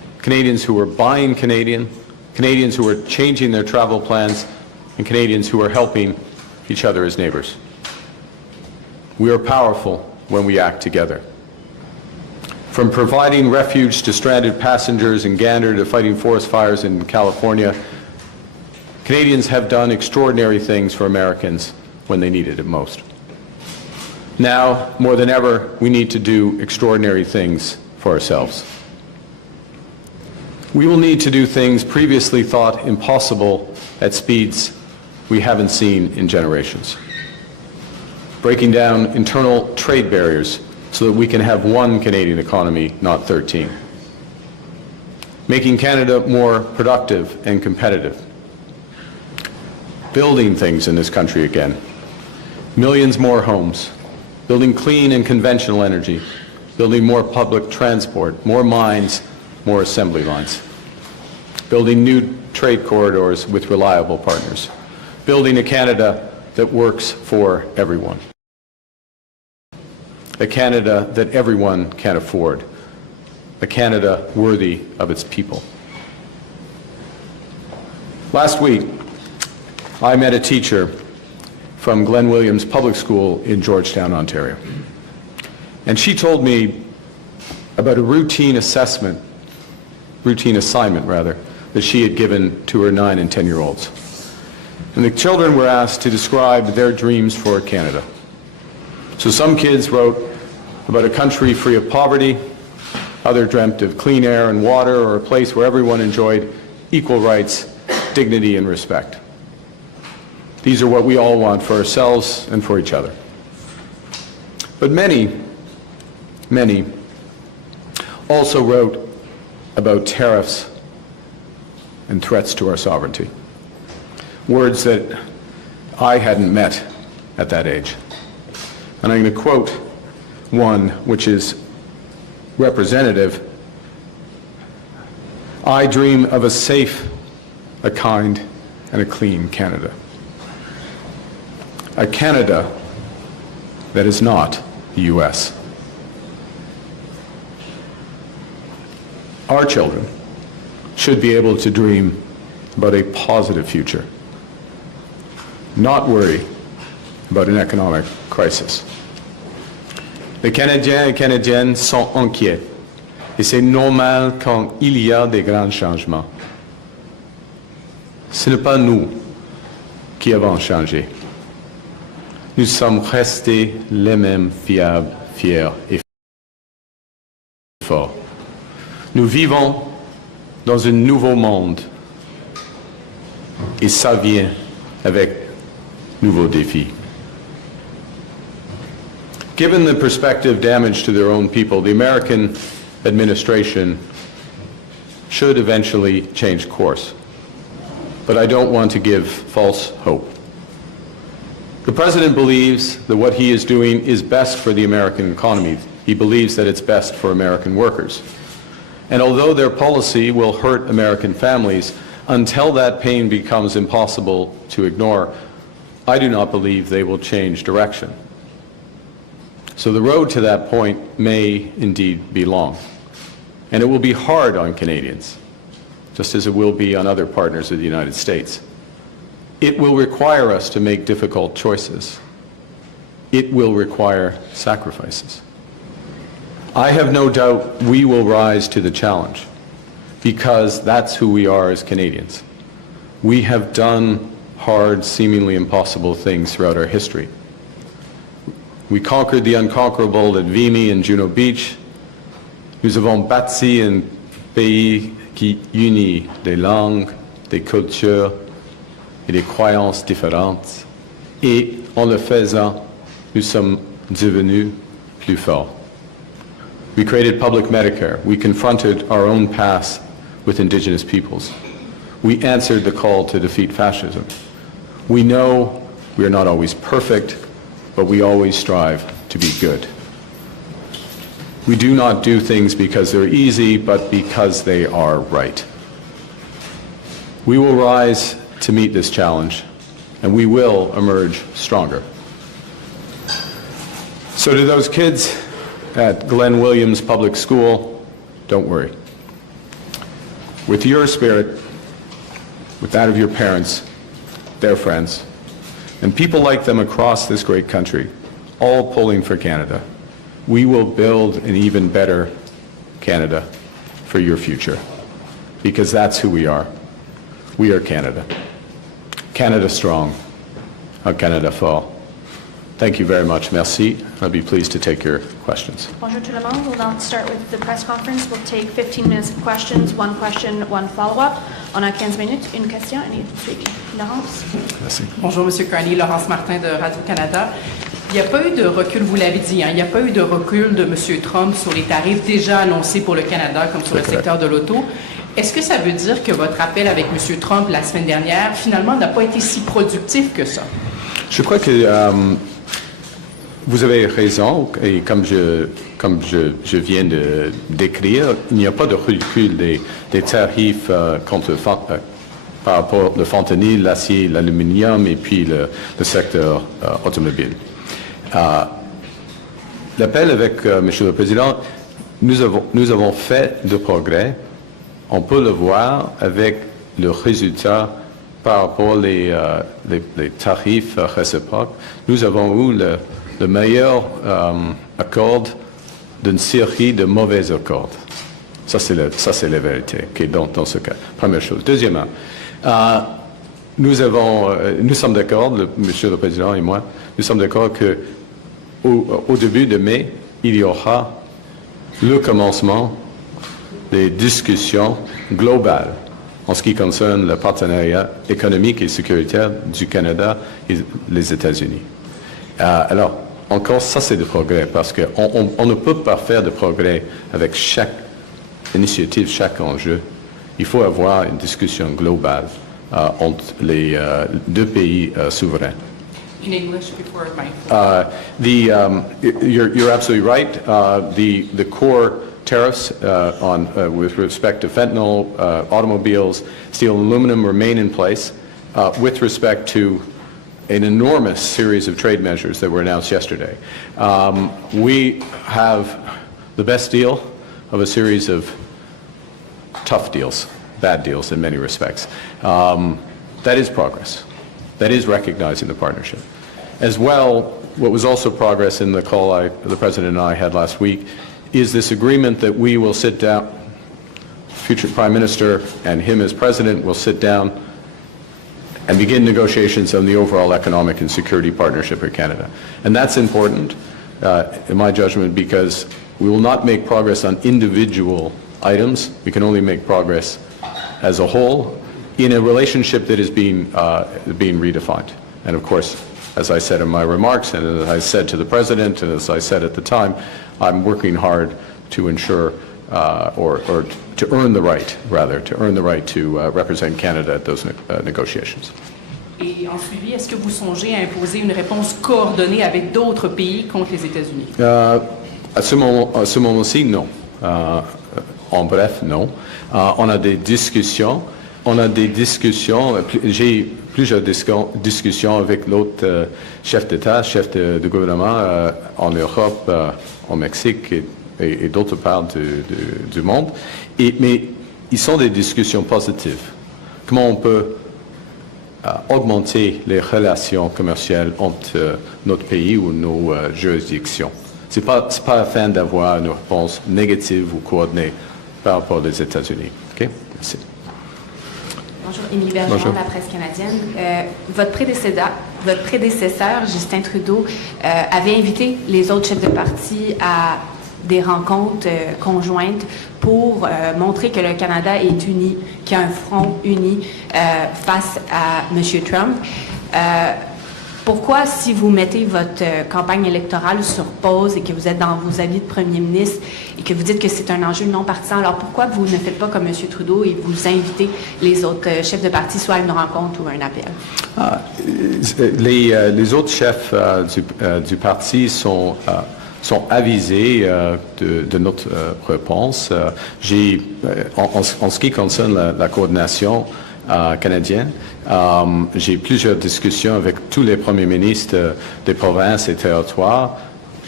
Canadians who are buying Canadian, Canadians who are changing their travel plans, and Canadians who are helping each other as neighbors. We are powerful when we act together. From providing refuge to stranded passengers in Gander to fighting forest fires in California, Canadians have done extraordinary things for Americans when they needed it most. Now, more than ever, we need to do extraordinary things for ourselves. We will need to do things previously thought impossible at speeds we haven't seen in generations. Breaking down internal trade barriers so that we can have one Canadian economy, not 13. Making Canada more productive and competitive. Building things in this country again. Millions more homes. Building clean and conventional energy. Building more public transport, more mines, more assembly lines. Building new trade corridors with reliable partners. Building a Canada that works for everyone. A Canada that everyone can afford. A Canada worthy of its people. Last week, I met a teacher from Glen Williams Public School in Georgetown, Ontario. And she told me about a routine assignment that she had given to her 9 and 10-year-olds. And the children were asked to describe their dreams for Canada. So some kids wrote about a country free of poverty, others dreamt of clean air and water, or a place where everyone enjoyed equal rights, dignity, and respect. These are what we all want for ourselves and for each other. But many also wrote about tariffs and threats to our sovereignty. Words that I hadn't met at that age. And I'm going to quote one which is representative. I dream of a safe, a kind, and a clean Canada. A Canada that is not the U.S. Our children should be able to dream about a positive future, not worry about an economic crisis. Les Canadiens et Canadiennes sont inquiets, et c'est normal quand il y a des grands changements. Ce n'est pas nous qui avons changé. Nous sommes restés les mêmes fiables, fiers et forts. Nous vivons dans un nouveau monde et ça vient avec nouveaux défis. Given the prospective damage to their own people, the American administration should eventually change course. But I don't want to give false hope. The President believes that what he is doing is best for the American economy. He believes that it's best for American workers. And although their policy will hurt American families, until that pain becomes impossible to ignore, I do not believe they will change direction. So the road to that point may indeed be long. And it will be hard on Canadians, just as it will be on other partners of the United States. It will require us to make difficult choices. It will require sacrifices. I have no doubt we will rise to the challenge, because that's who we are as Canadians. We have done hard, seemingly impossible things throughout our history. We conquered the unconquerable at Vimy and Juno Beach. Nous avons bâti un pays qui unit des langues, des cultures et des croyances différentes. Et en le faisant, nous sommes devenus plus forts. We created public Medicare. We confronted our own past with Indigenous peoples. We answered the call to defeat fascism. We know we are not always perfect, but we always strive to be good. We do not do things because they're easy, but because they are right. We will rise to meet this challenge, and we will emerge stronger. So to those kids at Glen Williams Public School, don't worry. with your spirit, with that of your parents, their friends, and people like them across this great country, all pulling for Canada, we will build an even better Canada for your future, because that's who we are. We are Canada. Canada strong, a Canada fort. Thank you very much. Merci. I'll be pleased to take your questions. Bonjour tout le monde. We'll now start with the press conference. We'll take 15 minutes of questions, one question, one follow-up. On a 15 minutes, une question et une suivi. Laurence? Merci. Bonjour, M. Carney. Laurence Martin de Radio-Canada. Il n'y a pas eu de recul, vous l'avez dit, il n'y a pas eu de recul de M. Trump sur les tarifs déjà annoncés pour le Canada, comme sur le secteur de l'auto. Est-ce que ça veut dire que votre appel avec M. Trump la semaine dernière, finalement, n'a pas été si productif que ça? Je crois que vous avez raison, et comme je viens de décrire, il n'y a pas de recul des tarifs par rapport au fentanyl, l'acier, l'aluminium et puis le secteur automobile. L'appel avec Monsieur le Président, nous avons fait de progrès. On peut le voir avec le résultat par rapport les tarifs réciproques. Nous avons eu le meilleur accord d'une série de mauvais accords. Ça, c'est la vérité dans ce cas. Première chose. Deuxièmement, nous sommes d'accord, Monsieur le Président et moi, nous sommes d'accord qu'au début de mai, il y aura le commencement des discussions globales en ce qui concerne le partenariat économique et sécuritaire du Canada et les États-Unis. Alors, encore, ça c'est de progrès, parce qu'on ne peut pas faire de progrès avec chaque initiative, chaque enjeu. Il faut avoir une discussion globale entre les deux pays souverains. In English before my... You're absolutely right. The core tariffs with respect to fentanyl, automobiles, steel and aluminum remain in place. With respect to an enormous series of trade measures that were announced yesterday, we have the best deal of a series of tough deals, bad deals in many respects. That is progress. That is recognizing the partnership. As well, what was also progress in the call the President and I had last week is this agreement that we will sit down, future Prime Minister and him as President will sit down and begin negotiations on the overall economic and security partnership with Canada. And that's important, in my judgment, because we will not make progress on individual items. We can only make progress as a whole in a relationship that is being redefined. And of course, as I said in my remarks, and as I said to the President, and as I said at the time, I'm working hard to ensure, or to earn the right, rather, to represent Canada at those negotiations. Et en suivi, est-ce que vous songez à imposer une réponse coordonnée avec d'autres pays contre les États-Unis? À ce moment-ci, non. En bref, non. On a des discussions. J'ai plusieurs discussions avec l'autre chef d'État, chef de gouvernement en Europe, au Mexique et d'autres parts du monde. Mais ils sont des discussions positives. Comment on peut augmenter les relations commerciales entre notre pays ou nos juridictions? Ce n'est pas afin d'avoir une réponse négative ou coordonnée par rapport aux États-Unis. OK? Merci. Bonjour, Émilie Bergeron de la presse canadienne. Votre prédécesseur, Justin Trudeau, avait invité les autres chefs de parti à des rencontres conjointes pour montrer que le Canada est uni, qu'il y a un front uni face à M. Trump. Pourquoi, si vous mettez votre campagne électorale sur pause et que vous êtes dans vos avis de premier ministre et que vous dites que c'est un enjeu non partisan, alors pourquoi vous ne faites pas comme M. Trudeau et vous invitez les autres chefs de parti soit à une rencontre ou à un appel? Les autres chefs du parti sont avisés de notre réponse. En ce qui concerne la coordination canadienne, j'ai plusieurs discussions avec tous les premiers ministres des provinces et territoires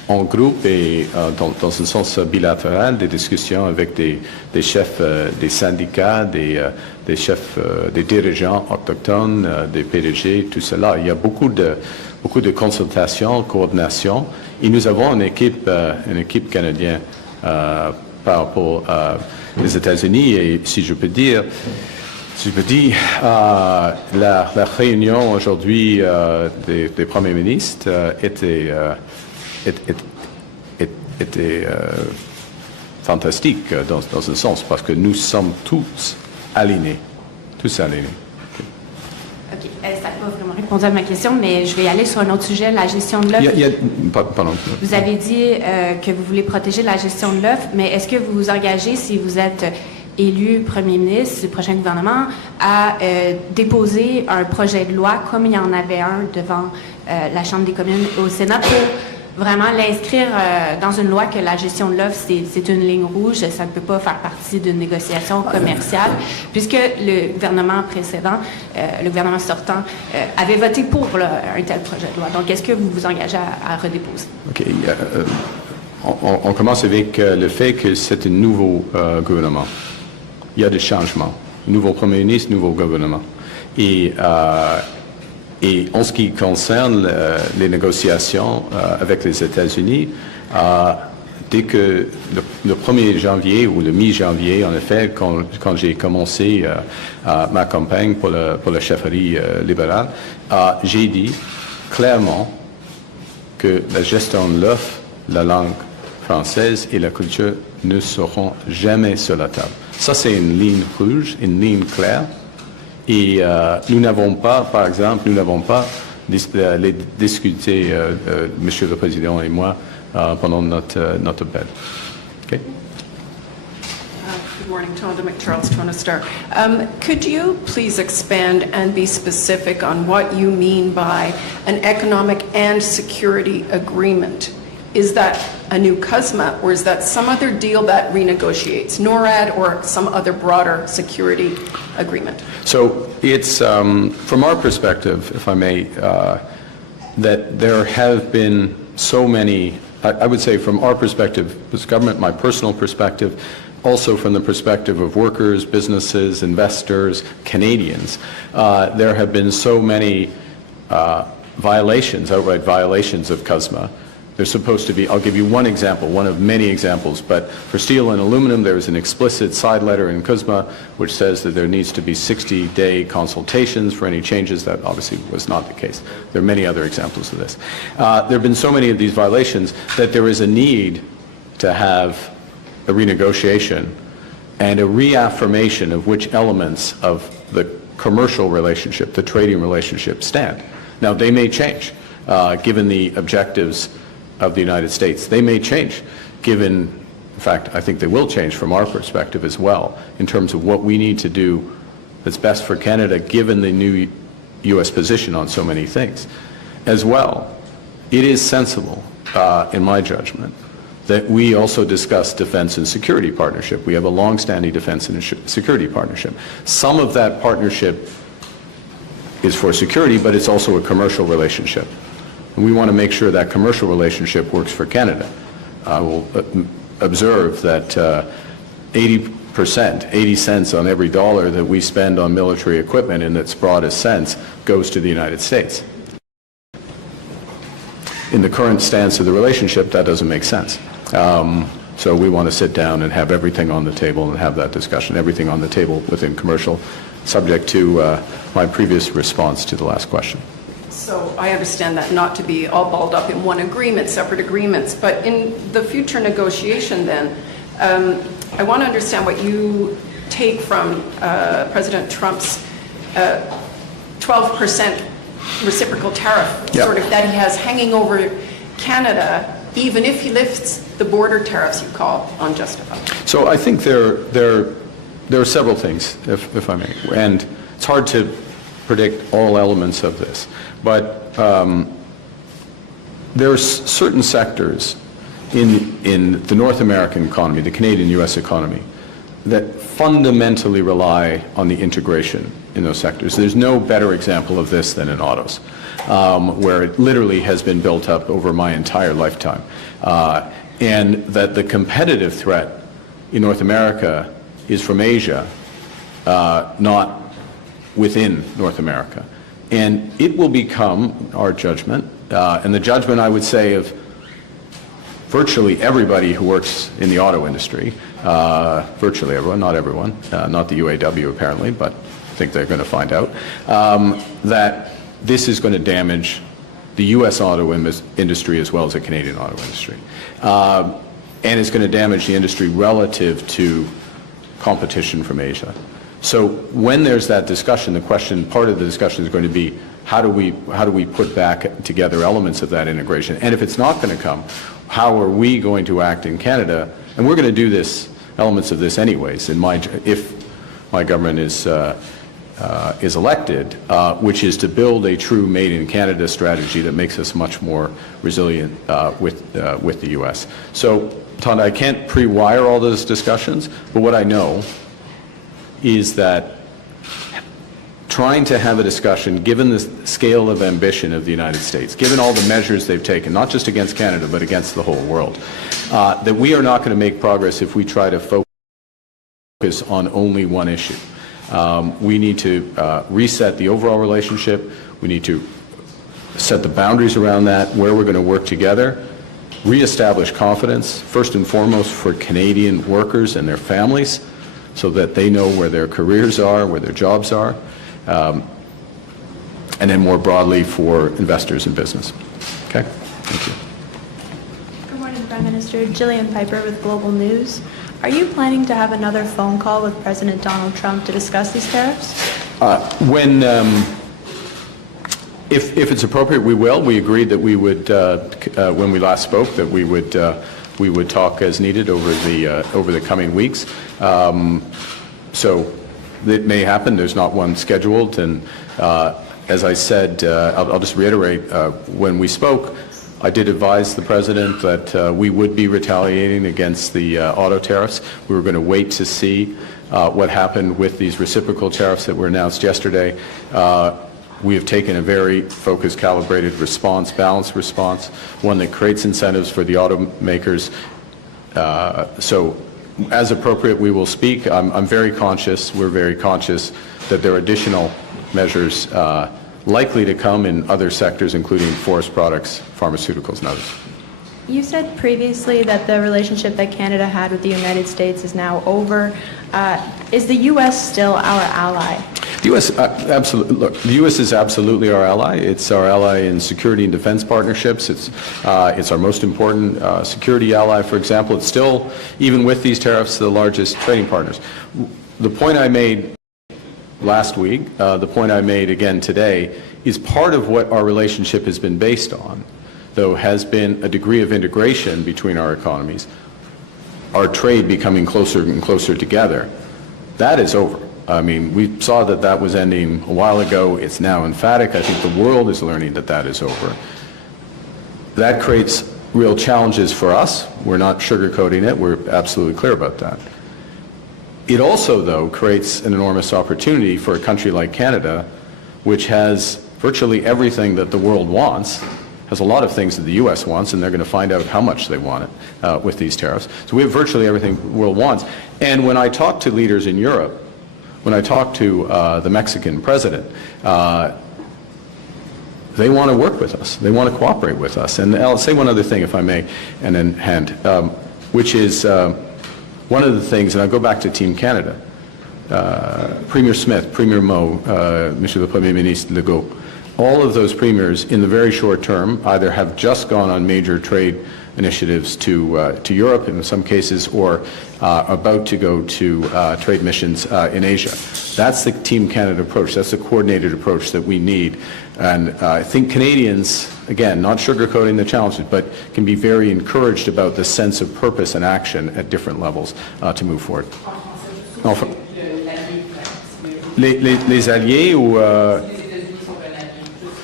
en groupe et dans un sens bilatéral des discussions avec des chefs des syndicats, des chefs, des dirigeants autochtones, des PDG, tout cela. Il y a beaucoup de consultations, coordination, et nous avons une équipe canadienne par rapport aux États-Unis, et si je peux dire, la réunion aujourd'hui des premiers ministres était fantastique dans un sens, parce que nous sommes tous alignés. OK. Ça n'a pas vraiment répondu à ma question, mais je vais aller sur un autre sujet, la gestion de l'œuf. Pardon. Vous avez dit que vous voulez protéger la gestion de l'œuf, mais est-ce que vous vous engagez, si vous êtes élu premier ministre du prochain gouvernement, à déposer un projet de loi, comme il y en avait un devant la Chambre des communes au Sénat, pour vraiment l'inscrire dans une loi que la gestion de l'œuf, c'est une ligne rouge, ça ne peut pas faire partie d'une négociation commerciale, puisque le gouvernement précédent, le gouvernement sortant, avait voté pour un tel projet de loi. Donc, est-ce que vous vous engagez à redéposer? OK. On commence avec le fait que c'est un nouveau gouvernement. Il y a des changements. Nouveau premier ministre, nouveau gouvernement. Et en ce qui concerne les négociations avec les États-Unis, dès que le 1er janvier ou le mi-janvier, en effet, quand j'ai commencé ma campagne pour la chefferie libérale, j'ai dit clairement que la gestion de l'œuf, la langue française et la culture ne seront jamais sur la table. Ça, c'est une ligne rouge, une ligne claire. Et nous n'avons pas, par exemple, les discuté, Monsieur le Président et moi, pendant notre bed. Okay? Good morning, Tonda McCharles, Toronto Star. Could you please expand and be specific on what you mean by an economic and security agreement? Is that a new CUSMA, or is that some other deal that renegotiates NORAD or some other broader security agreement? So it's, from our perspective, if I may, that there have been so many, I would say from our perspective, as government, my personal perspective, also from the perspective of workers, businesses, investors, Canadians, there have been so many violations, outright violations of CUSMA. There's supposed to be, I'll give you one example, one of many examples, but for steel and aluminum, there is an explicit side letter in CUSMA which says that there needs to be 60-day consultations for any changes. That obviously was not the case. There are many other examples of this. There have been so many of these violations that there is a need to have a renegotiation and a reaffirmation of which elements of the commercial relationship, the trading relationship, stand. Now, they may change, given the objectives of the United States. They may change, given, in fact, I think they will change from our perspective as well, in terms of what we need to do that's best for Canada, given the new U.S. position on so many things. As well, it is sensible, in my judgment, that we also discuss defense and security partnership. We have a long-standing defense and security partnership. Some of that partnership is for security, but it's also a commercial relationship. And we want to make sure that commercial relationship works for Canada. I will observe that 80%, 80 cents on every dollar that we spend on military equipment in its broadest sense goes to the United States. In the current stance of the relationship, that doesn't make sense. So we want to sit down and have everything on the table and have that discussion, everything on the table within commercial, subject to my previous response to the last question. So I understand that not to be all balled up in one agreement, separate agreements, but in the future negotiation then, I want to understand what you take from President Trump's 12% reciprocal tariff, sort of that he has hanging over Canada, even if he lifts the border tariffs you call unjustified. So I think there are several things, if I may, and it's hard to predict all elements of this. But there are certain sectors in the North American economy, the Canadian-U.S. economy, that fundamentally rely on the integration in those sectors. There's no better example of this than in autos, where it literally has been built up over my entire lifetime. And that the competitive threat in North America is from Asia, not within North America. And it will become our judgment, and the judgment, I would say, of virtually everybody who works in the auto industry, virtually everyone, not everyone, not the UAW apparently, but I think they're going to find out, that this is going to damage the U.S. auto industry as well as the Canadian auto industry. And it's going to damage the industry relative to competition from Asia. So when there's that discussion, the question, part of the discussion is going to be, how do we put back together elements of that integration? And if it's not going to come, how are we going to act in Canada? And we're going to do this, elements of this anyways, if my government is elected, which is to build a true Made in Canada strategy that makes us much more resilient with the U.S. So, Tonda, I can't pre-wire all those discussions, but what I know is that trying to have a discussion, given the scale of ambition of the United States, given all the measures they've taken, not just against Canada, but against the whole world, that we are not going to make progress if we try to focus on only one issue. We need to reset the overall relationship. We need to set the boundaries around that, where we're going to work together, reestablish confidence, first and foremost for Canadian workers and their families, so that they know where their careers are, where their jobs are, and then more broadly for investors in business. Okay? Thank you. Good morning, Prime Minister. Jillian Piper with Global News. Are you planning to have another phone call with President Donald Trump to discuss these tariffs? If it's appropriate, we will. We agreed that we would, when we last spoke, that we would talk as needed over the coming weeks. So it may happen. There's not one scheduled. And as I said, I'll just reiterate, when we spoke, I did advise the President that we would be retaliating against the auto tariffs. We were going to wait to see what happened with these reciprocal tariffs that were announced yesterday. We have taken a very focused, calibrated response, balanced response, one that creates incentives for the automakers. So as appropriate, we will speak. I'm very conscious, we're very conscious that there are additional measures likely to come in other sectors, including forest products, pharmaceuticals, and others. You said previously that the relationship that Canada had with the United States is now over. Is the U.S. still our ally? The U.S. Absolutely. Look, the U.S. is absolutely our ally. It's our ally in security and defense partnerships. It's our most important security ally. For example, it's still, even with these tariffs, the largest trading partners. The point I made last week, the point I made again today, is part of what our relationship has been based on, though, has been a degree of integration between our economies, our trade becoming closer and closer together. That is over. I mean, we saw that that was ending a while ago. It's now emphatic. I think the world is learning that that is over. That creates real challenges for us. We're not sugarcoating it. We're absolutely clear about that. It also, though, creates an enormous opportunity for a country like Canada, which has virtually everything that the world wants, has a lot of things that the U.S. wants, and they're going to find out how much they want it with these tariffs. So we have virtually everything the world wants. And when I talk to leaders in Europe, when I talk to the Mexican president, they want to work with us. They want to cooperate with us. And I'll say one other thing, if I may, and then hand, which is one of the things, and I'll go back to Team Canada, Premier Smith, Premier Moe, Monsieur le Premier Ministre Legault, all of those premiers in the very short term either have just gone on major trade initiatives to Europe in some cases, or about to go to trade missions in Asia. That's the Team Canada approach. That's the coordinated approach that we need. And I think Canadians, again, not sugarcoating the challenges, but can be very encouraged about the sense of purpose and action at different levels to move forward. Enfin, les alliés ou...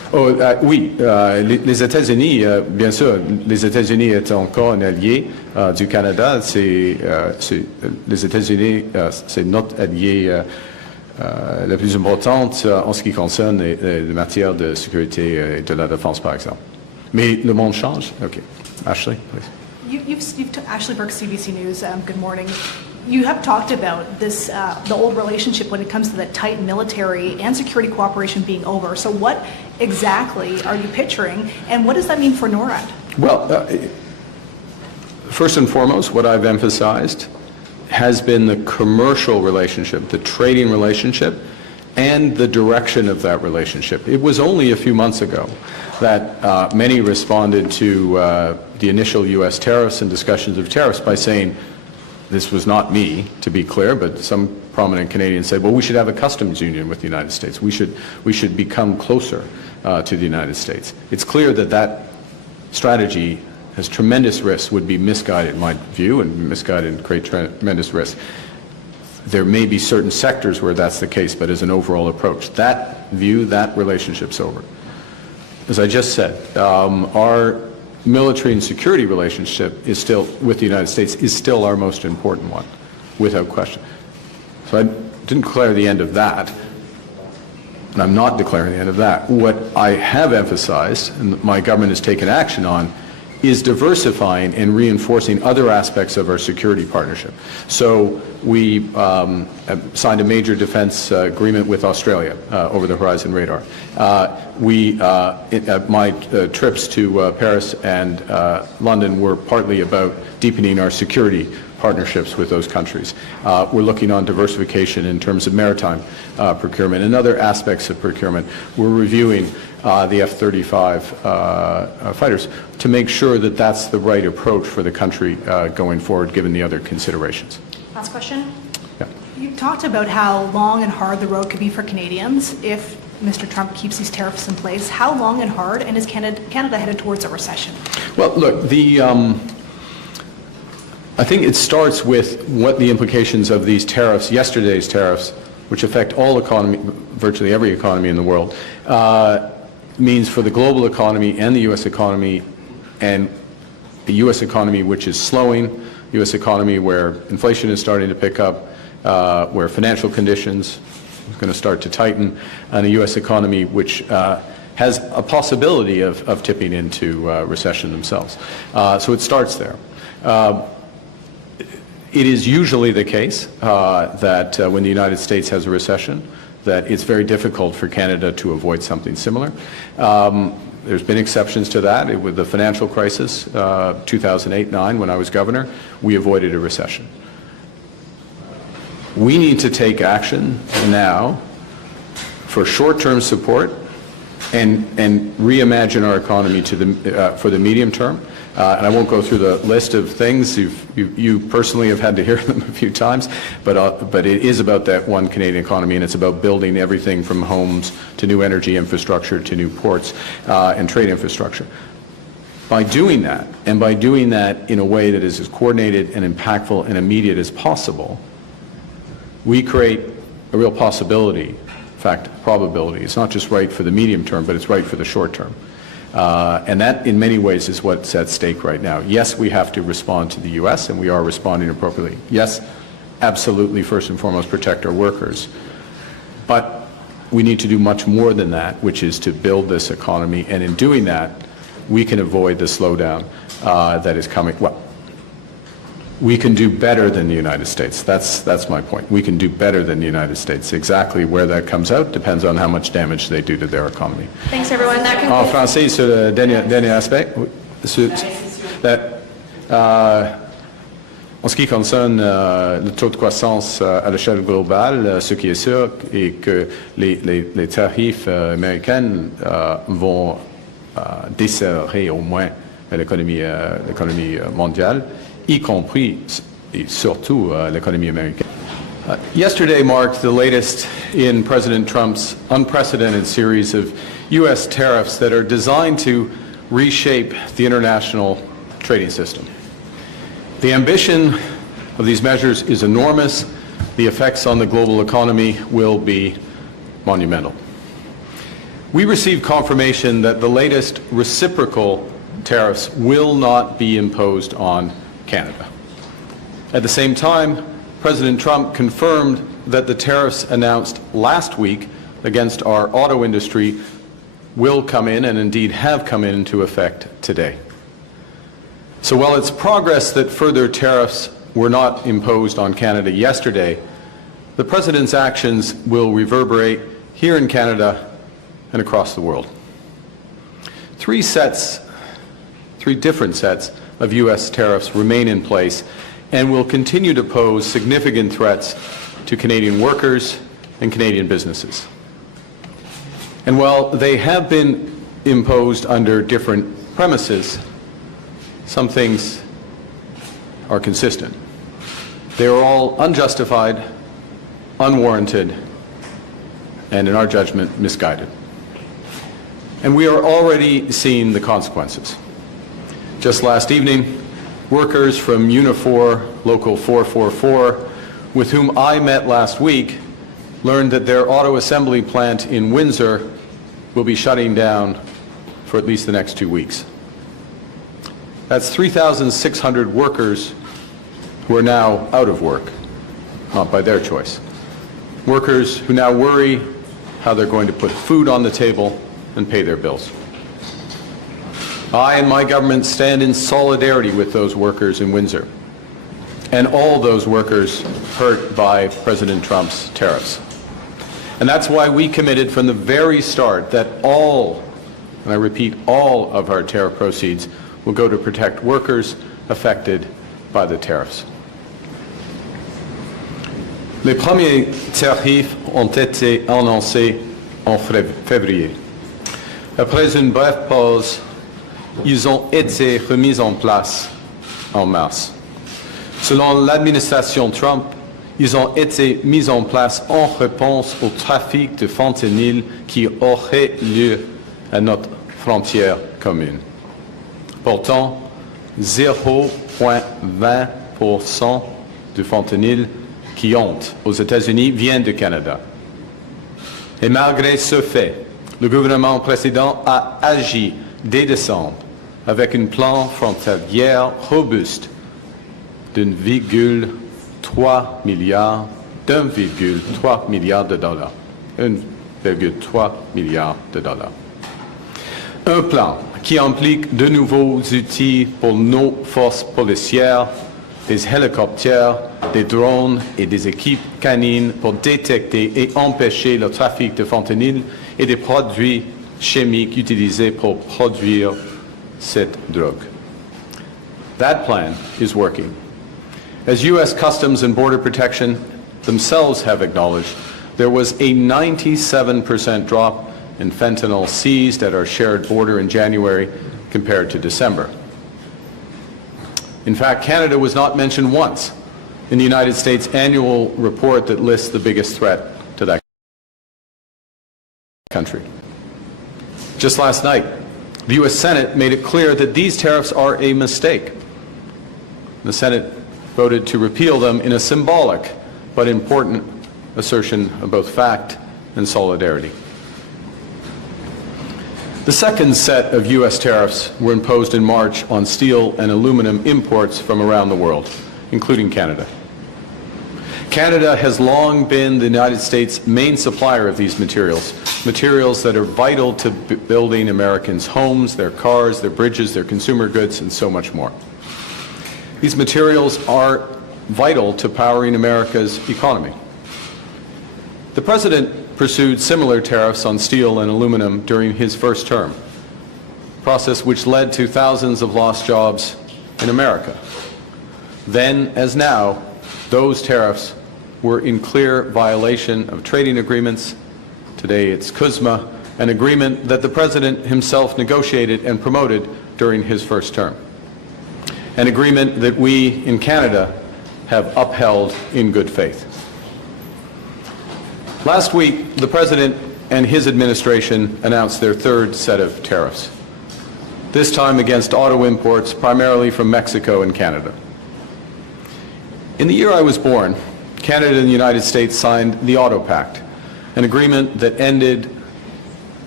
Oui, les États-Unis, bien sûr, les États-Unis est encore un allié du Canada. Les États-Unis, c'est notre allié la plus importante en ce qui concerne les matières de sécurité et de la défense, par exemple. Mais le monde change. OK. Ashley, please. Ashley Burke, CBC News. Good morning. You have talked about this, the old relationship when it comes to the tight military and security cooperation being over. So what exactly are you picturing, and what does that mean for NORAD? Well, first and foremost, what I've emphasized has been the commercial relationship, the trading relationship, and the direction of that relationship. It was only a few months ago that many responded to the initial U.S. tariffs and discussions of tariffs by saying, this was not me, to be clear, but some prominent Canadians said, well, we should have a customs union with the United States. We should become closer to the United States. It's clear that that strategy has tremendous risks, would be misguided in my view, and misguided and create tremendous risks. There may be certain sectors where that's the case, but as an overall approach, that view, that relationship's over. As I just said, our military and security relationship is still, with the United States, is still our most important one, without question. So I didn't declare the end of that, and I'm not declaring the end of that. What I have emphasized, and my government has taken action on, is diversifying and reinforcing other aspects of our security partnership. So we signed a major defense agreement with Australia over the Horizon Radar. My trips to Paris and London were partly about deepening our security partnerships with those countries. We're looking on diversification in terms of maritime procurement and other aspects of procurement. We're reviewing the F-35 fighters to make sure that that's the right approach for the country going forward, given the other considerations. Last question. Yeah. You talked about how long and hard the road could be for Canadians if Mr. Trump keeps these tariffs in place. How long and hard, and is Canada headed towards a recession? Well, look, I think it starts with what the implications of these tariffs, yesterday's tariffs, which affect all economy, virtually every economy in the world, means for the global economy and the U.S. economy, and the U.S. economy which is slowing, U.S. economy where inflation is starting to pick up, where financial conditions are going to start to tighten, and a U.S. economy which has a possibility of tipping into recession themselves. So it starts there. It is usually the case that when the United States has a recession, that it's very difficult for Canada to avoid something similar. There's been exceptions to that. With the financial crisis, 2008-9, when I was governor, we avoided a recession. We need to take action now for short-term support and reimagine our economy for the medium term. And I won't go through the list of things. You personally have had to hear them a few times, but it is about that one Canadian economy, and it's about building everything from homes to new energy infrastructure to new ports and trade infrastructure. By doing that, and by doing that in a way that is as coordinated and impactful and immediate as possible, we create a real possibility, in fact, probability. It's not just right for the medium term, but it's right for the short term. And that, in many ways, is what's at stake right now. Yes, we have to respond to the U.S., and we are responding appropriately. Yes, absolutely, first and foremost, protect our workers. But we need to do much more than that, which is to build this economy. And in doing that, we can avoid the slowdown that is coming. Well, we can do better than the United States. That's my point. We can do better than the United States. Exactly where that comes out depends on how much damage they do to their economy. Thanks, everyone. That En concludes. français, sur le dernier aspect, en ce qui concerne le taux de croissance à l'échelle globale, ce qui est sûr est que les tarifs américains vont desserrer au moins l'économie mondiale, y compris et surtout l'économie américaine. Yesterday marked the latest in President Trump's unprecedented series of U.S. tariffs that are designed to reshape the international trading system. The ambition of these measures is enormous. The effects on the global economy will be monumental. We received confirmation that the latest reciprocal tariffs will not be imposed on Canada. At the same time, President Trump confirmed that the tariffs announced last week against our auto industry will come in, and indeed have come into effect today. So while it's progress that further tariffs were not imposed on Canada yesterday, the President's actions will reverberate here in Canada and across the world. Three different sets of U.S. tariffs remain in place and will continue to pose significant threats to Canadian workers and Canadian businesses. And while they have been imposed under different premises, some things are consistent. They are all unjustified, unwarranted, and in our judgment, misguided. And we are already seeing the consequences. Just last evening, workers from Unifor Local 444, with whom I met last week, learned that their auto assembly plant in Windsor will be shutting down for at least the next 2 weeks. That's 3,600 workers who are now out of work, not by their choice. Workers who now worry how they're going to put food on the table and pay their bills. I and my government stand in solidarity with those workers in Windsor and all those workers hurt by President Trump's tariffs. And that's why we committed from the very start that all, and I repeat, all of our tariff proceeds will go to protect workers affected by the tariffs. Les premiers tarifs ont été annoncés en février. Après une brève pause, ils ont été remis en place en mars. Selon l'administration Trump, ils ont été mis en place en réponse au trafic de fentanyl qui aurait lieu à notre frontière commune. Pourtant, 0,20% du fentanyl qui entre aux États-Unis vient du Canada. Et malgré ce fait, le gouvernement précédent a agi dès décembre avec un plan frontalier robuste d'1,3 milliard de dollars. 1,3 milliard de dollars. Un plan qui implique de nouveaux outils pour nos forces policières, des hélicoptères, des drones et des équipes canines pour détecter et empêcher le trafic de fentanyl et des produits chimiques utilisés pour produire cette drogue. That plan is working. As U.S. Customs and Border Protection themselves have acknowledged, there was a 97% drop in fentanyl seized at our shared border in January compared to December. In fact, Canada was not mentioned once in the United States annual report that lists the biggest threat to that country. Just last night, the U.S. Senate made it clear that these tariffs are a mistake. The Senate voted to repeal them in a symbolic but important assertion of both fact and solidarity. The second set of U.S. tariffs were imposed in March on steel and aluminum imports from around the world, including Canada. Canada has long been the United States' main supplier of these materials, materials that are vital to building Americans' homes, their cars, their bridges, their consumer goods, and so much more. These materials are vital to powering America's economy. The President pursued similar tariffs on steel and aluminum during his first term, a process which led to thousands of lost jobs in America. Then, as now, those tariffs were in clear violation of trading agreements. Today it's CUSMA, an agreement that the President himself negotiated and promoted during his first term. An agreement that we in Canada have upheld in good faith. Last week, the President and his administration announced their third set of tariffs, this time against auto imports primarily from Mexico and Canada. In the year I was born, Canada and the United States signed the Auto Pact, an agreement that ended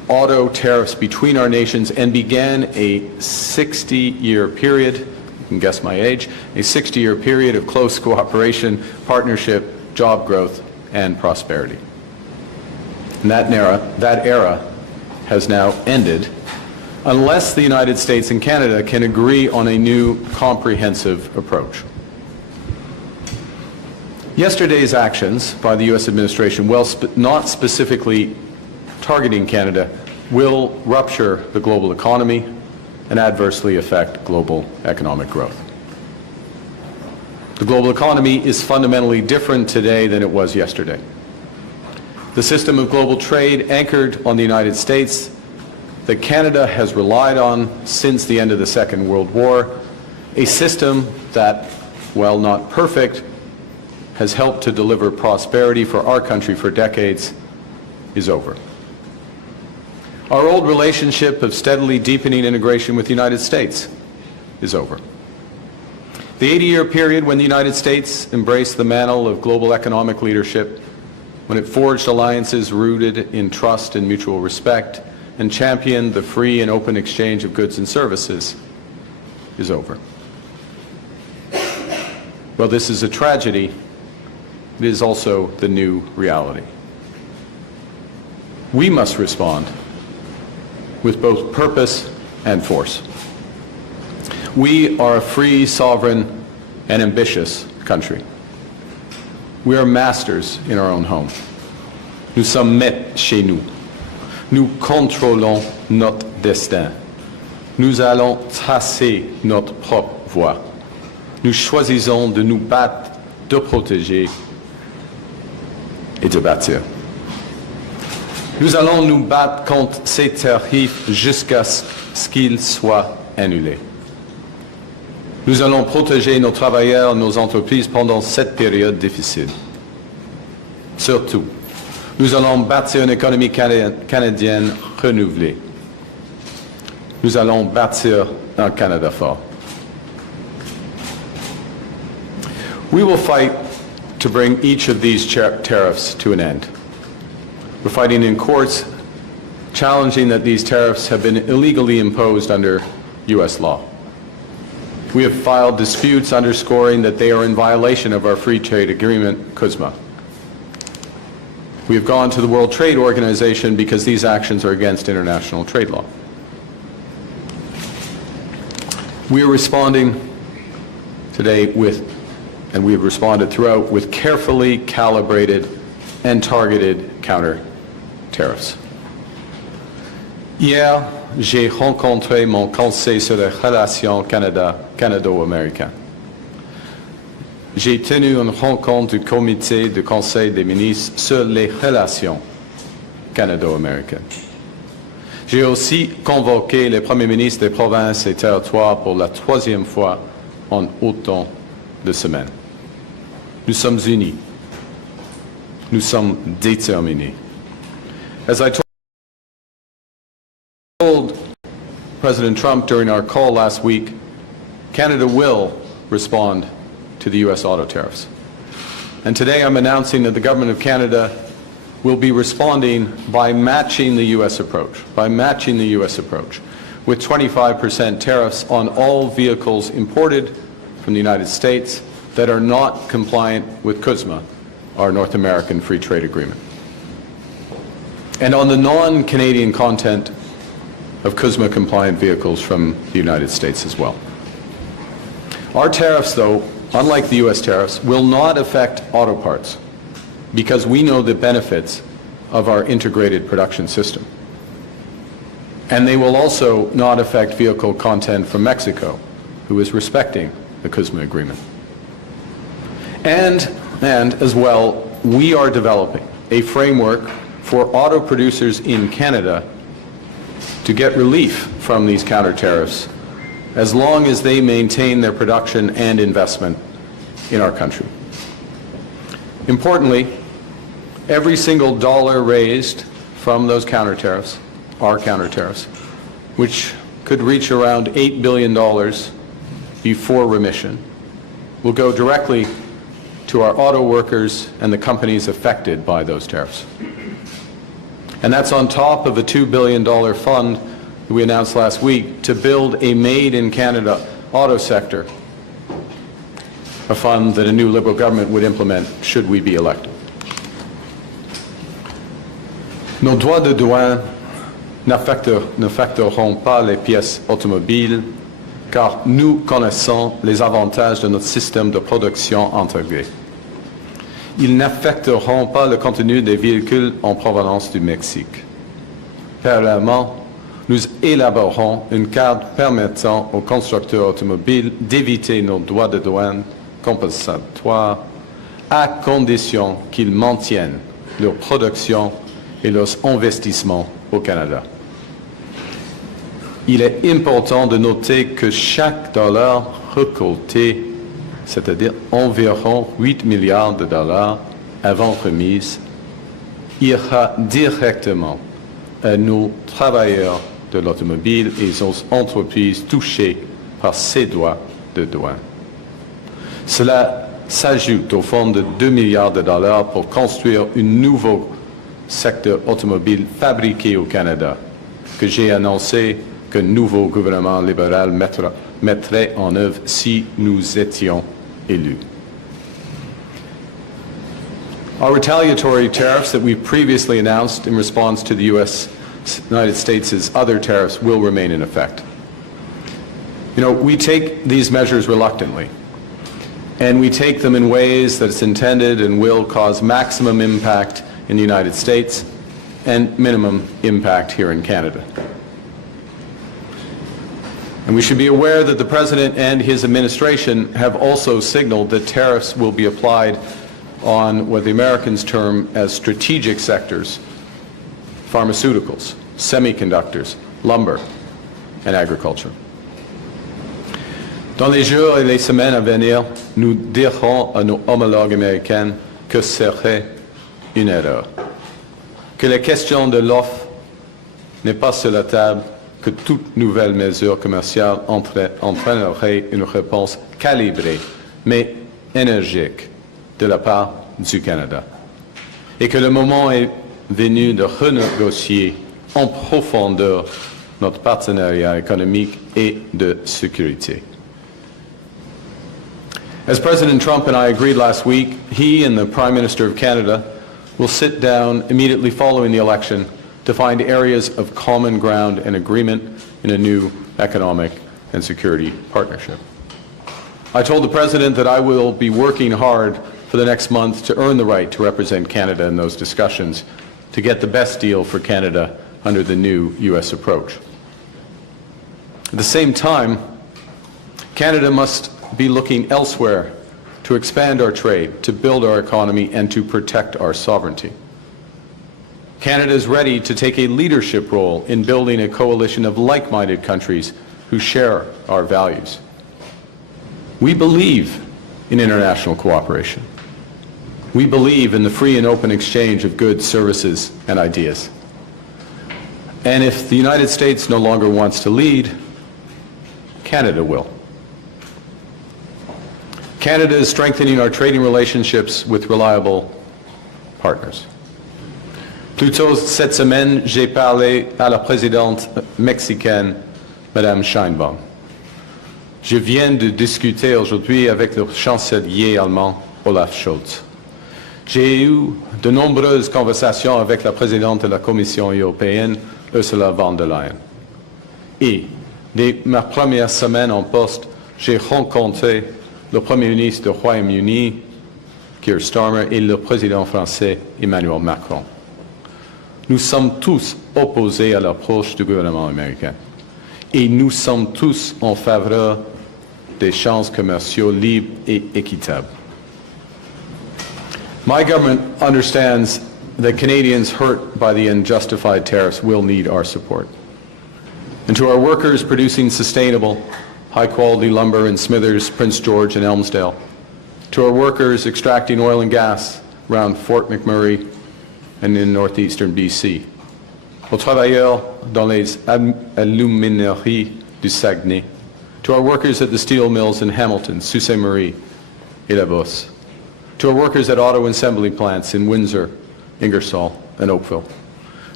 auto tariffs between our nations and began a 60-year period, you can guess my age, a 60-year period of close cooperation, partnership, job growth, and prosperity. And that era has now ended unless the United States and Canada can agree on a new comprehensive approach. Yesterday's actions by the U.S. administration, while not specifically targeting Canada, will rupture the global economy and adversely affect global economic growth. The global economy is fundamentally different today than it was yesterday. The system of global trade anchored on the United States that Canada has relied on since the end of the Second World War, a system that, while not perfect, has helped to deliver prosperity for our country for decades, is over. Our old relationship of steadily deepening integration with the United States is over. The 80-year period when the United States embraced the mantle of global economic leadership, when it forged alliances rooted in trust and mutual respect, and championed the free and open exchange of goods and services, is over. Well, this is a tragedy. It is also the new reality. We must respond with both purpose and force. We are a free, sovereign, and ambitious country. We are masters in our own home. Nous sommes maîtres chez nous. Nous contrôlons notre destin. Nous allons tracer notre propre voie. Nous choisissons de nous battre, de protéger et de bâtir. Nous allons nous battre contre ces tarifs jusqu'à ce qu'ils soient annulés. Nous allons protéger nos travailleurs, nos entreprises pendant cette période difficile. Surtout, nous allons bâtir une économie canadienne renouvelée. Nous allons bâtir un Canada fort. We will fight to bring each of these tariffs to an end. We're fighting in courts, challenging that these tariffs have been illegally imposed under U.S. law. We have filed disputes underscoring that they are in violation of our free trade agreement, CUSMA. We have gone to the World Trade Organization because these actions are against international trade law. We are responding today with, and we have responded throughout, with carefully calibrated and targeted counter-tariffs. Hier, j'ai rencontré mon conseil sur les relations canado-américaines. J'ai tenu une rencontre du comité du Conseil des ministres sur les relations canado-américaines. J'ai aussi convoqué les premiers ministres des provinces et territoires pour la troisième fois en autant de semaines. Nous sommes unis. Nous sommes déterminés. As I told President Trump during our call last week, Canada will respond to the U.S. auto tariffs. And today I'm announcing that the Government of Canada will be responding by matching the U.S. approach, with 25% tariffs on all vehicles imported from the United States that are not compliant with CUSMA, our North American Free Trade Agreement. And on the non-Canadian content of CUSMA-compliant vehicles from the United States as well. Our tariffs, though, unlike the U.S. tariffs, will not affect auto parts because we know the benefits of our integrated production system. And they will also not affect vehicle content from Mexico, who is respecting the CUSMA agreement. And as well, we are developing a framework for auto producers in Canada to get relief from these counter-tariffs as long as they maintain their production and investment in our country. Importantly, every single dollar raised from those counter-tariffs, our counter-tariffs, which could reach around $8 billion before remission, will go directly to our auto workers and the companies affected by those tariffs. And that's on top of a $2 billion fund that we announced last week to build a made-in-Canada auto sector, a fund that a new Liberal government would implement should we be elected. Nos droits de douane n'affecteront pas les pièces automobiles car nous connaissons les avantages de notre système de production intégré. Ils n'affecteront pas le contenu des véhicules en provenance du Mexique. Parallèlement, nous élaborerons une carte permettant aux constructeurs automobiles d'éviter nos droits de douane compensatoires à condition qu'ils maintiennent leur production et leurs investissements au Canada. Il est important de noter que chaque dollar récolté, c'est-à-dire environ 8 milliards de dollars avant remise, ira directement à nos travailleurs de l'automobile et aux entreprises touchées par ces droits de douane. Cela s'ajoute au fonds de 2 milliards de dollars pour construire un nouveau secteur automobile fabriqué au Canada, que j'ai annoncé que le nouveau gouvernement libéral mettrait en œuvre si nous étions élus. Our retaliatory tariffs that we previously announced in response to the United States' other tariffs will remain in effect. You know, we take these measures reluctantly, and we take them in ways that it's intended and will cause maximum impact in the United States and minimum impact here in Canada. And we should be aware that the President and his administration have also signaled that tariffs will be applied on what the Americans term as strategic sectors: pharmaceuticals, semiconductors, lumber, and agriculture. Dans les jours et les semaines à venir, nous dirons à nos homologues américains que ce serait une erreur, que la question de l'offre n'est pas sur la table, que toute nouvelle mesure commerciale entraînerait une réponse calibrée, mais énergique, de la part du Canada, et que le moment est venu de renégocier en profondeur notre partenariat économique et de sécurité. As President Trump and I agreed last week, he and the Prime Minister of Canada will sit down immediately following the election to find areas of common ground and agreement in a new economic and security partnership. I told the President that I will be working hard for the next month to earn the right to represent Canada in those discussions, to get the best deal for Canada under the new U.S. approach. At the same time, Canada must be looking elsewhere to expand our trade, to build our economy, and to protect our sovereignty. Canada is ready to take a leadership role in building a coalition of like-minded countries who share our values. We believe in international cooperation. We believe in the free and open exchange of goods, services, and ideas. And if the United States no longer wants to lead, Canada will. Canada is strengthening our trading relationships with reliable partners. Plus tôt cette semaine, j'ai parlé à la présidente mexicaine, Madame Sheinbaum. Je viens de discuter aujourd'hui avec le chancelier allemand, Olaf Scholz. J'ai eu de nombreuses conversations avec la présidente de la Commission européenne, Ursula von der Leyen. Et, dès ma première semaine en poste, j'ai rencontré le Premier ministre du Royaume-Uni, Keir Starmer, et le président français, Emmanuel Macron. Nous sommes tous opposés à l'approche du gouvernement américain. Et nous sommes tous en faveur d'échanges commerciaux libres et équitables. My government understands that Canadians hurt by the unjustified tariffs will need our support. And to our workers producing sustainable, high-quality lumber in Smithers, Prince George, and Elmsdale, to our workers extracting oil and gas around Fort McMurray and in northeastern BC, aux travailleurs dans les alumineries du Saguenay, to our workers at the steel mills in Hamilton, Sault Ste. Marie, et La Bosse, to our workers at auto assembly plants in Windsor, Ingersoll, and Oakville,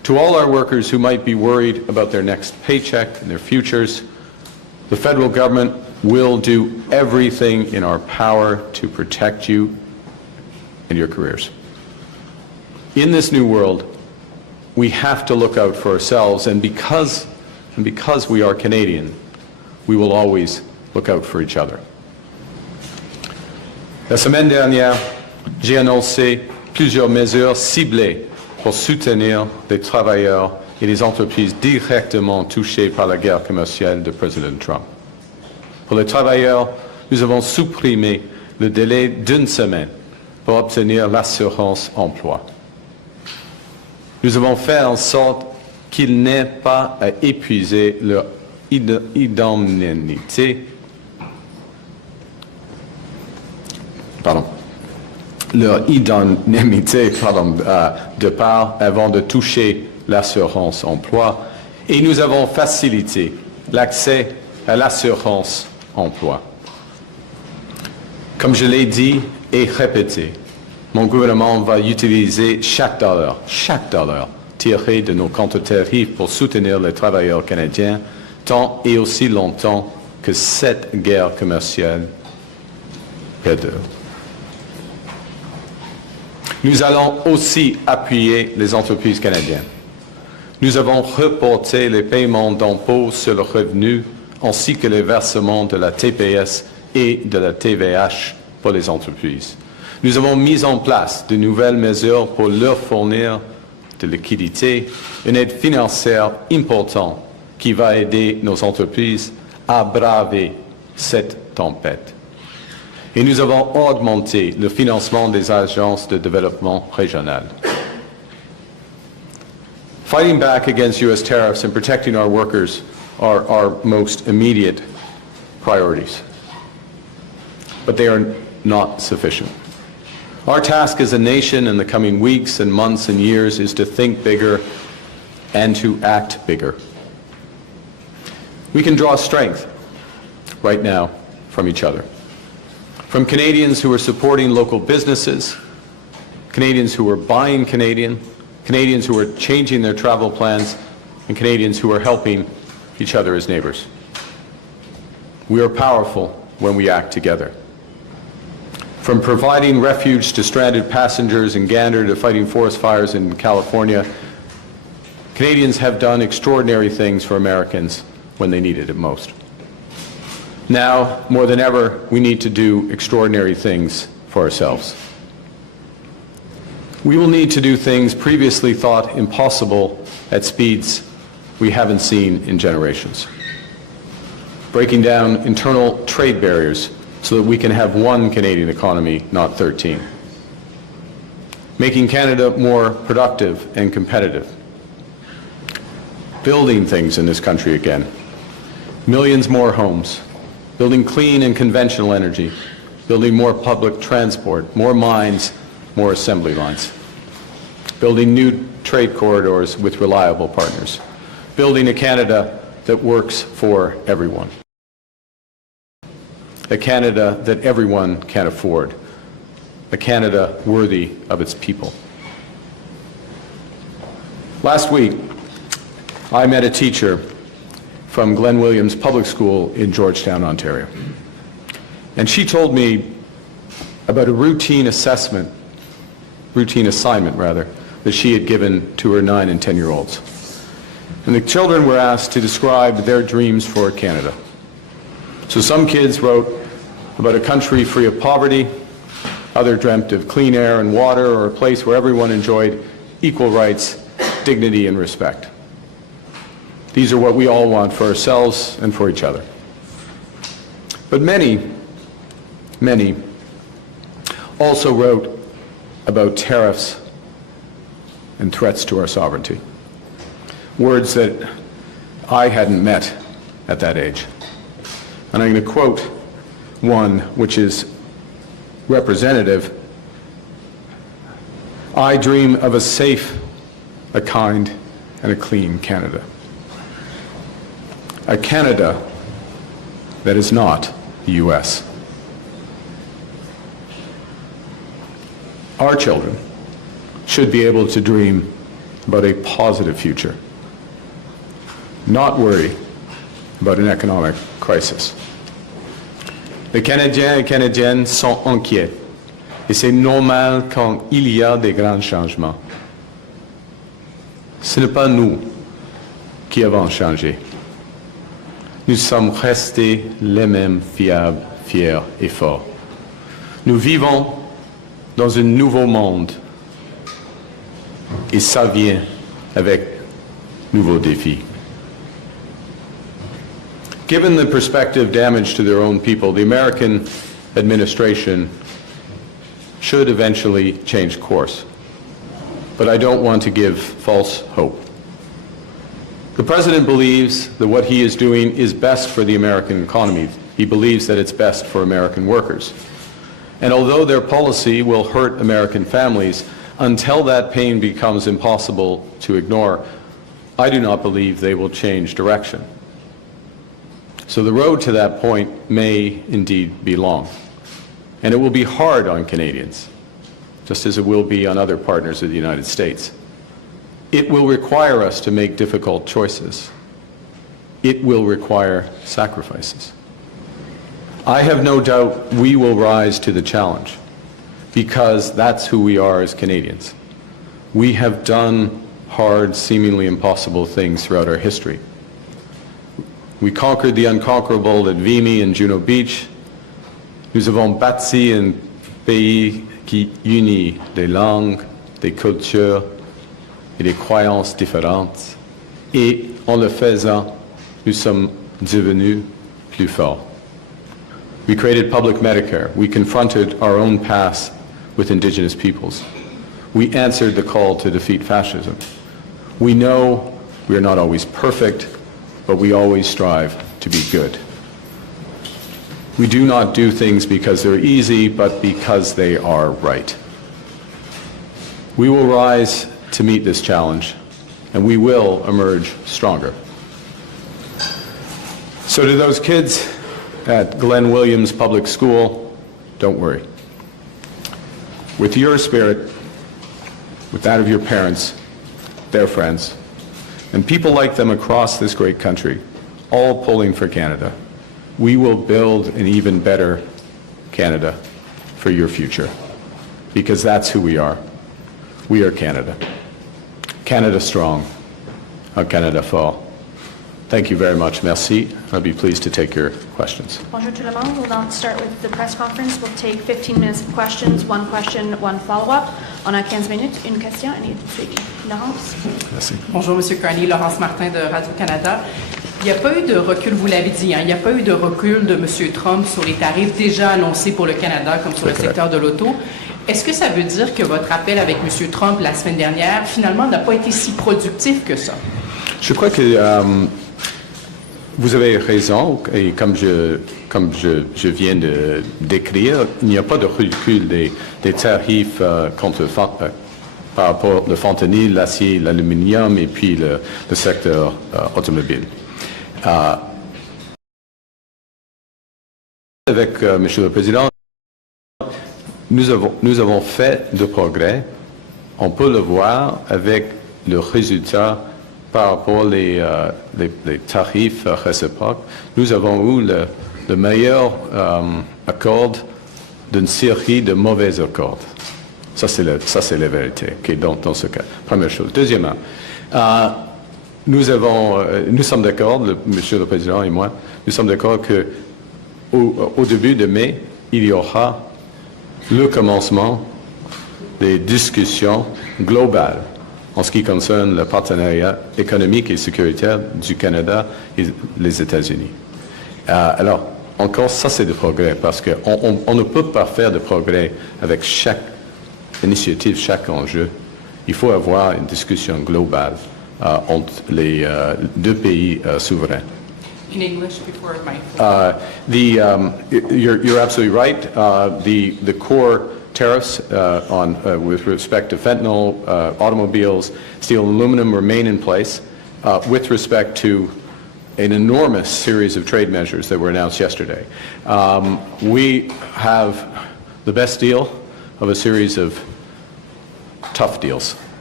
To all our workers who might be worried about their next paycheck and their futures, the federal government will do everything in our power to protect you and your careers. In this new world, we have to look out for ourselves, and because we are Canadian, we will always look out for each other. La semaine dernière, j'ai annoncé plusieurs mesures ciblées pour soutenir les travailleurs et les entreprises directement touchées par la guerre commerciale de Président Trump. Pour les travailleurs, nous avons supprimé le délai d'1 semaine pour obtenir l'assurance emploi. Nous avons fait en sorte qu'ils n'aient pas à épuiser leur indemnité, de part avant de toucher l'assurance emploi, et nous avons facilité l'accès à l'assurance emploi. Comme je l'ai dit et répété, mon gouvernement va utiliser chaque dollar tiré de nos Counter-Tariffs pour soutenir les travailleurs canadiens tant et aussi longtemps que cette guerre commerciale perdure. Nous allons aussi appuyer les entreprises canadiennes. Nous avons reporté les paiements d'impôts sur le revenu ainsi que les versements de la TPS et de la TVH pour les entreprises. Nous avons mis en place de nouvelles mesures pour leur fournir de liquidités, une aide financière importante qui va aider nos entreprises à braver cette tempête. Et nous avons augmenté le financement des agences de développement régional. Fighting back against U.S. tariffs and protecting our workers are our most immediate priorities. But they are not sufficient. Our task as a nation in the coming weeks and months and years is to think bigger and to act bigger. We can draw strength right now from each other. From Canadians who are supporting local businesses, Canadians who are buying Canadian, Canadians who are changing their travel plans, and Canadians who are helping each other as neighbors. We are powerful when we act together. From providing refuge to stranded passengers in Gander to fighting forest fires in California, Canadians have done extraordinary things for Americans when they needed it most. Now, more than ever, we need to do extraordinary things for ourselves. We will need to do things previously thought impossible at speeds we haven't seen in generations. Breaking down internal trade barriers so that we can have one Canadian economy, not 13. Making Canada more productive and competitive. Building things in this country again. Millions more homes. Building clean and conventional energy, building more public transport, more mines, more assembly lines, building new trade corridors with reliable partners, building a Canada that works for everyone, a Canada that everyone can afford, a Canada worthy of its people. Last week, I met a teacher from Glen Williams Public School in Georgetown, Ontario. And she told me about a routine assignment, that she had given to her 9 and 10-year-olds. And the children were asked to describe their dreams for Canada. So some kids wrote about a country free of poverty, others dreamt of clean air and water, or a place where everyone enjoyed equal rights, dignity, and respect. These are what we all want for ourselves and for each other. But many also wrote about tariffs and threats to our sovereignty. Words that I hadn't met at that age. And I'm going to quote one which is representative. I dream of a safe, a kind, and a clean Canada. A Canada that is not the U.S. Our children should be able to dream about a positive future, not worry about an economic crisis. Les Canadiens et Canadiennes sont inquiets, et c'est normal quand il y a des grands changements. Ce n'est pas nous qui avons changé. Nous sommes restés les mêmes fiables, fiers et forts. Nous vivons dans un nouveau monde et ça vient avec nouveaux défis. Given the prospective damage to their own people, the American administration should eventually change course. But I don't want to give false hope. The President believes that what he is doing is best for the American economy. He believes that it's best for American workers. And although their policy will hurt American families, until that pain becomes impossible to ignore, I do not believe they will change direction. So the road to that point may indeed be long. And it will be hard on Canadians, just as it will be on other partners of the United States. It will require us to make difficult choices. It will require sacrifices. I have no doubt we will rise to the challenge because that's who we are as Canadians. We have done hard, seemingly impossible things throughout our history. We conquered the unconquerable at Vimy and Juno Beach. Nous avons bâti un pays qui unit des langues, des cultures et des croyances différentes. Et en le faisant, nous sommes devenus plus forts. We created public Medicare. We confronted our own past with Indigenous peoples. We answered the call to defeat fascism. We know we are not always perfect, but we always strive to be good. We do not do things because they're easy, but because they are right. We will rise to meet this challenge, and we will emerge stronger. So to those kids at Glenn Williams Public School, don't worry. With your spirit, with that of your parents, their friends, and people like them across this great country, all pulling for Canada, we will build an even better Canada for your future, because that's who we are. We are Canada. Canada strong, un Canada fort. Thank you very much. Merci. I'll be pleased to take your questions. Bonjour tout le monde. We'll now start with the press conference. We'll take 15 minutes of questions, one question, one follow-up. On a 15 minutes, une question et une suivi. Laurence? Merci. Bonjour, M. Carney. Laurence Martin de Radio-Canada. Il n'y a pas eu de recul, vous l'avez dit, hein, il n'y a pas eu de recul de M. Trump sur les tarifs déjà annoncés pour le Canada, comme sur le secteur de l'auto. Est-ce que ça veut dire que votre appel avec M. Trump la semaine dernière, finalement, n'a pas été si productif que ça? Je crois que vous avez raison, et comme je viens de décrire, il n'y a pas de recul des tarifs par rapport au fentanyl, l'acier, l'aluminium et puis le secteur automobile. Avec Monsieur le Président, nous avons fait de progrès. On peut le voir avec le résultat par rapport les tarifs réciproques. Nous avons eu le meilleur accord d'une série de mauvais accords. Ça, c'est la vérité, okay, dans ce cas. Première chose. Deuxièmement, nous sommes d'accord, Monsieur le Président et moi, nous sommes d'accord qu'au début de mai, il y aura le commencement des discussions globales en ce qui concerne le partenariat économique et sécuritaire du Canada et les États-Unis. Alors, encore, ça c'est de progrès, parce qu'on ne peut pas faire de progrès avec chaque initiative, chaque enjeu. Il faut avoir une discussion globale entre les deux pays souverains. In English before my... You're absolutely right. The core tariffs with respect to fentanyl, automobiles, steel and aluminum remain in place. With respect to an enormous series of trade measures that were announced yesterday. We have the best deal of a series of tough deals.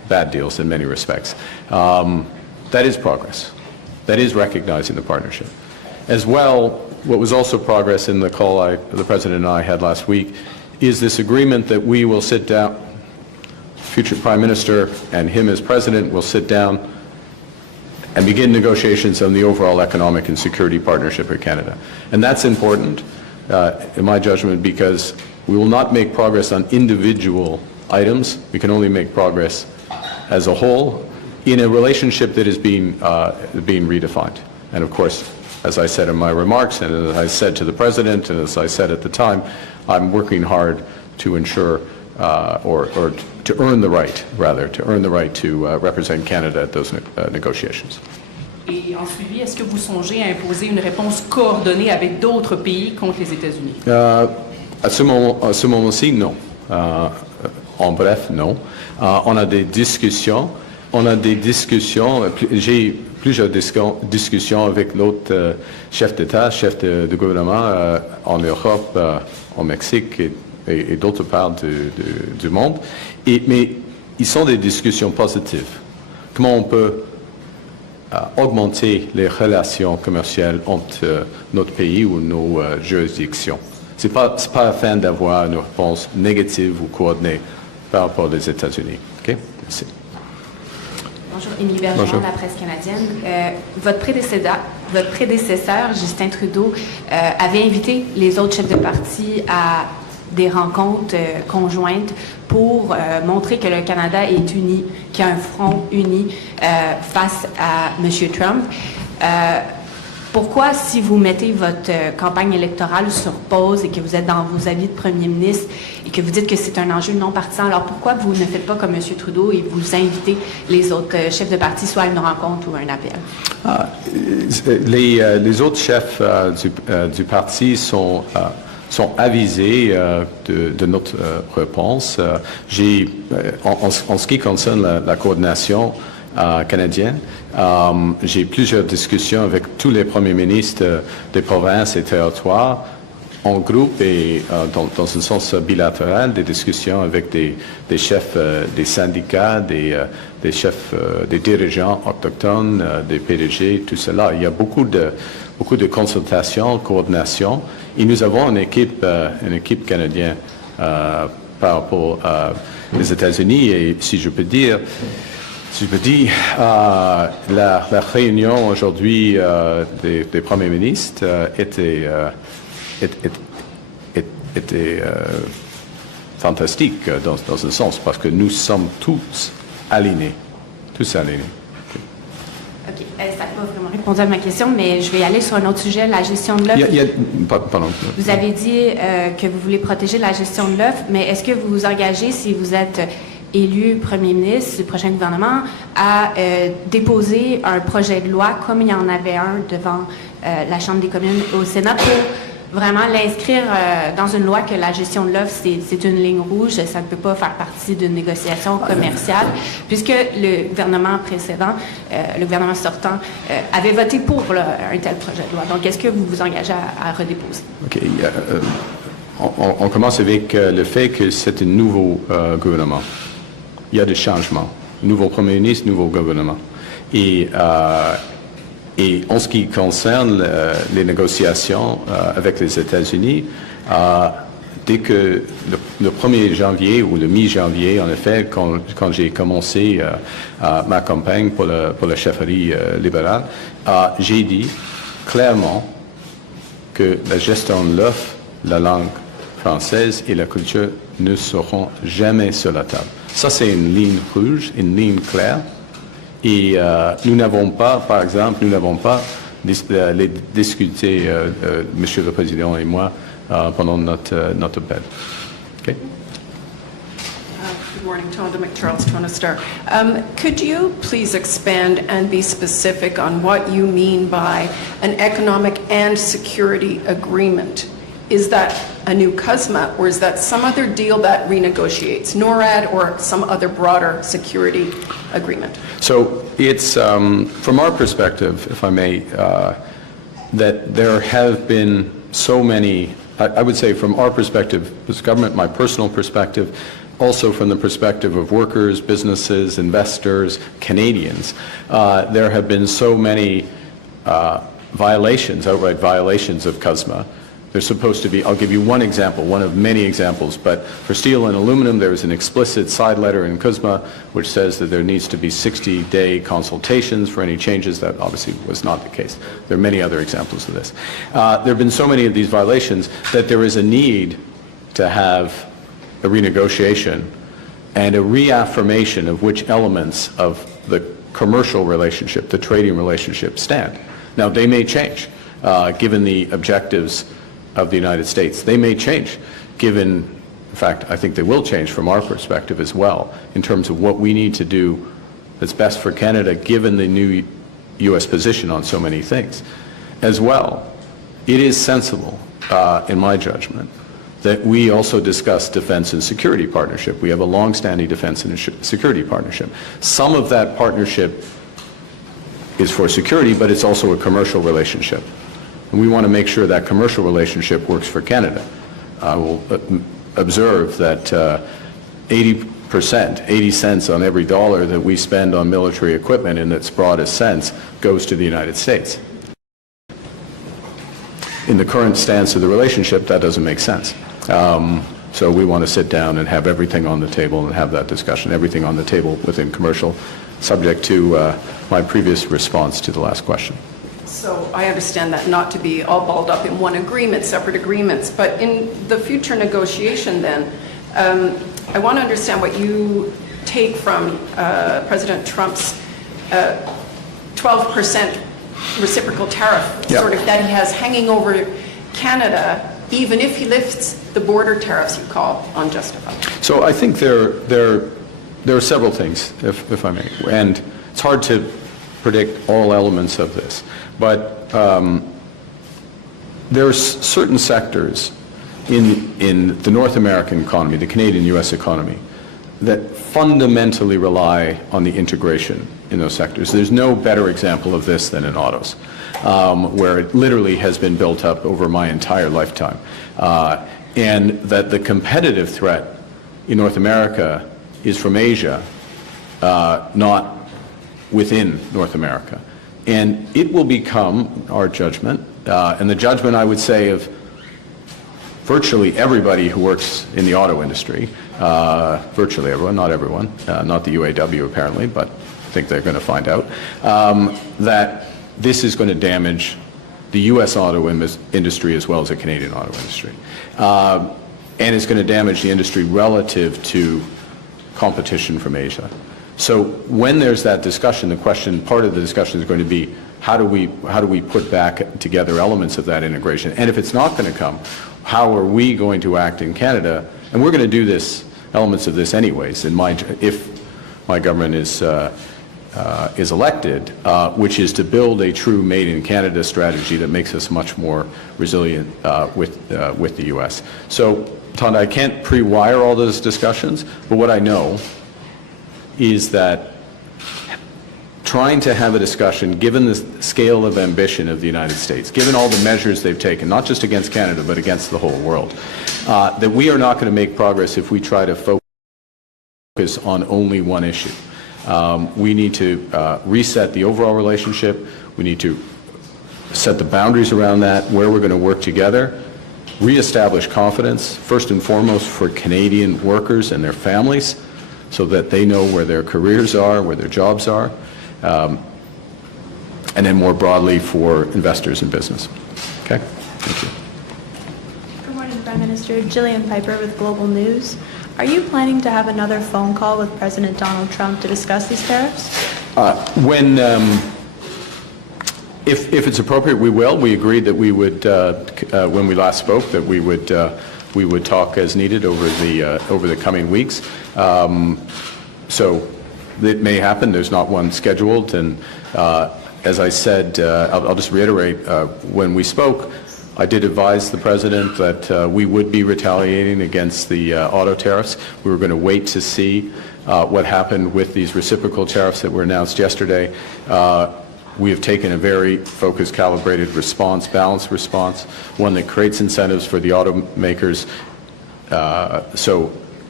bad deals in many respects. That is progress. That is recognizing the partnership. As well, what was also progress in the call the President and I had last week is this agreement that we will sit down, future Prime Minister and him as President will sit down and begin negotiations on the overall economic and security partnership with Canada. And that's important, in my judgment, because we will not make progress on individual items. We can only make progress as a whole in a relationship that is being redefined. And of course, as I said in my remarks, and as I said to the President, and as I said at the time, I'm working hard to ensure, or to earn the right, rather, to represent Canada at those negotiations. Et en suivi, est-ce que vous songez à imposer une réponse coordonnée avec d'autres pays contre les États-Unis? À ce moment-ci, non. En bref, non. On a des discussions. J'ai plusieurs discussions avec l'autre chef d'État, chef de gouvernement en Europe, au Mexique et d'autres parts du monde. Mais ils sont des discussions positives. Comment on peut augmenter les relations commerciales entre notre pays ou nos juridictions. Ce n'est pas afin d'avoir une réponse négative ou coordonnée par rapport aux États-Unis. OK? Merci. Bonjour, Émilie Bergeron de la presse canadienne. Votre prédécesseur, Justin Trudeau, avait invité les autres chefs de parti à des rencontres conjointes pour montrer que le Canada est uni, qu'il y a un front uni face à M. Trump. Pourquoi, si vous mettez votre campagne électorale sur pause et que vous êtes dans vos avis de premier ministre et que vous dites que c'est un enjeu non partisan, alors pourquoi vous ne faites pas comme M. Trudeau et vous invitez les autres chefs de parti soit à une rencontre ou à un appel? Les autres chefs du parti sont avisés de notre réponse. En ce qui concerne la coordination canadienne, j'ai plusieurs discussions avec tous les premiers ministres des provinces et territoires en groupe et dans un sens bilatéral, des discussions avec des chefs des syndicats, des chefs des dirigeants autochtones, des PDG, tout cela. Il y a beaucoup de consultations, coordination, et nous avons une équipe canadienne par rapport aux États-Unis, et si je peux dire, la réunion aujourd'hui des premiers ministres était fantastique dans un sens, parce que nous sommes tous alignés. OK. Ça n'a pas vraiment répondu à ma question, mais je vais aller sur un autre sujet, la gestion de l'œuf. Pardon. Vous avez dit que vous voulez protéger la gestion de l'œuf, mais est-ce que vous vous engagez, si vous êtes élu premier ministre du prochain gouvernement, à déposer un projet de loi, comme il y en avait un devant la Chambre des communes au Sénat, pour vraiment l'inscrire dans une loi que la gestion de l'œuf, c'est une ligne rouge, ça ne peut pas faire partie d'une négociation commerciale, puisque le gouvernement précédent, le gouvernement sortant, avait voté pour un tel projet de loi. Donc, est-ce que vous vous engagez à redéposer? OK. On commence avec le fait que c'est un nouveau gouvernement. Il y a des changements. Nouveau premier ministre, nouveau gouvernement. Et en ce qui concerne les négociations avec les États-Unis, dès que le 1er janvier ou le mi-janvier, en effet, quand j'ai commencé ma campagne pour la chefferie libérale, j'ai dit clairement que la gestion de l'œuf, la langue française et la culture ne seront jamais sur la table. Ça, c'est une ligne rouge, une ligne claire. Et nous n'avons pas, par exemple, les discuté, Monsieur le Président et moi, pendant notre appel. Okay? Good morning, Tonda McCharles, Toronto Star. Could you please expand and be specific on what you mean by an economic and security agreement? Is that a new CUSMA, or is that some other deal that renegotiates NORAD or some other broader security agreement? So it's, from our perspective, if I may, that there have been so many, I would say from our perspective, as government, my personal perspective, also from the perspective of workers, businesses, investors, Canadians. There have been so many violations, outright violations of CUSMA. There's supposed to be, I'll give you one example, one of many examples, but for steel and aluminum, there is an explicit side letter in CUSMA which says that there needs to be 60-day consultations for any changes. That obviously was not the case. There are many other examples of this. There have been so many of these violations that there is a need to have a renegotiation and a reaffirmation of which elements of the commercial relationship, the trading relationship, stand. Now, they may change, given the objectives of the United States. They may change, given, in fact, I think they will change from our perspective as well, in terms of what we need to do that's best for Canada, given the new U.S. position on so many things. As well, it is sensible, in my judgment, that we also discuss defense and security partnership. We have a long-standing defense and security partnership. Some of that partnership is for security, but it's also a commercial relationship. And we want to make sure that commercial relationship works for Canada. I will observe that 80%, 80 cents on every dollar that we spend on military equipment in its broadest sense goes to the United States. In the current stance of the relationship, that doesn't make sense. So we want to sit down and have everything on the table and have that discussion, everything on the table within commercial, subject to my previous response to the last question. So I understand that not to be all balled up in one agreement, separate agreements, but in the future negotiation then, I want to understand what you take from President Trump's 12% reciprocal tariff, Yep. sort of that he has hanging over Canada, even if he lifts the border tariffs you call unjustified. So I think there are several things, if I may, and it's hard to predict all elements of this, but there are certain sectors in the North American economy, the Canadian-U.S. economy, that fundamentally rely on the integration in those sectors. There's no better example of this than in autos, where it literally has been built up over my entire lifetime. And that the competitive threat in North America is from Asia, not within North America. And it will become our judgment, and the judgment, I would say, of virtually everybody who works in the auto industry, virtually everyone, not everyone, not the UAW apparently, but I think they're going to find out, that this is going to damage the U.S. auto industry as well as the Canadian auto industry. And it's going to damage the industry relative to competition from Asia. So when there's that discussion, the question, part of the discussion is going to be, how do we put back together elements of that integration? And if it's not going to come, how are we going to act in Canada? And we're going to do this, elements of this anyways, if my government is elected, which is to build a true Made in Canada strategy that makes us much more resilient with the U.S. So, Tonda, I can't pre-wire all those discussions, but what I know is that trying to have a discussion, given the scale of ambition of the United States, given all the measures they've taken, not just against Canada, but against the whole world, that we are not going to make progress if we try to focus on only one issue. We need to reset the overall relationship. We need to set the boundaries around that, where we're going to work together, reestablish confidence, first and foremost for Canadian workers and their families, so that they know where their careers are, where their jobs are, and then more broadly for investors and business. Okay? Thank you. Good morning, Prime Minister. Jillian Piper with Global News. Are you planning to have another phone call with President Donald Trump to discuss these tariffs? If it's appropriate, we will. We agreed that we would, when we last spoke, that we would talk as needed over the coming weeks. So it may happen. There's not one scheduled. And as I said, I'll just reiterate, when we spoke, I did advise the President that we would be retaliating against the auto tariffs. We were going to wait to see what happened with these reciprocal tariffs that were announced yesterday. We have taken a very focused, calibrated response, balanced response, one that creates incentives for the automakers. So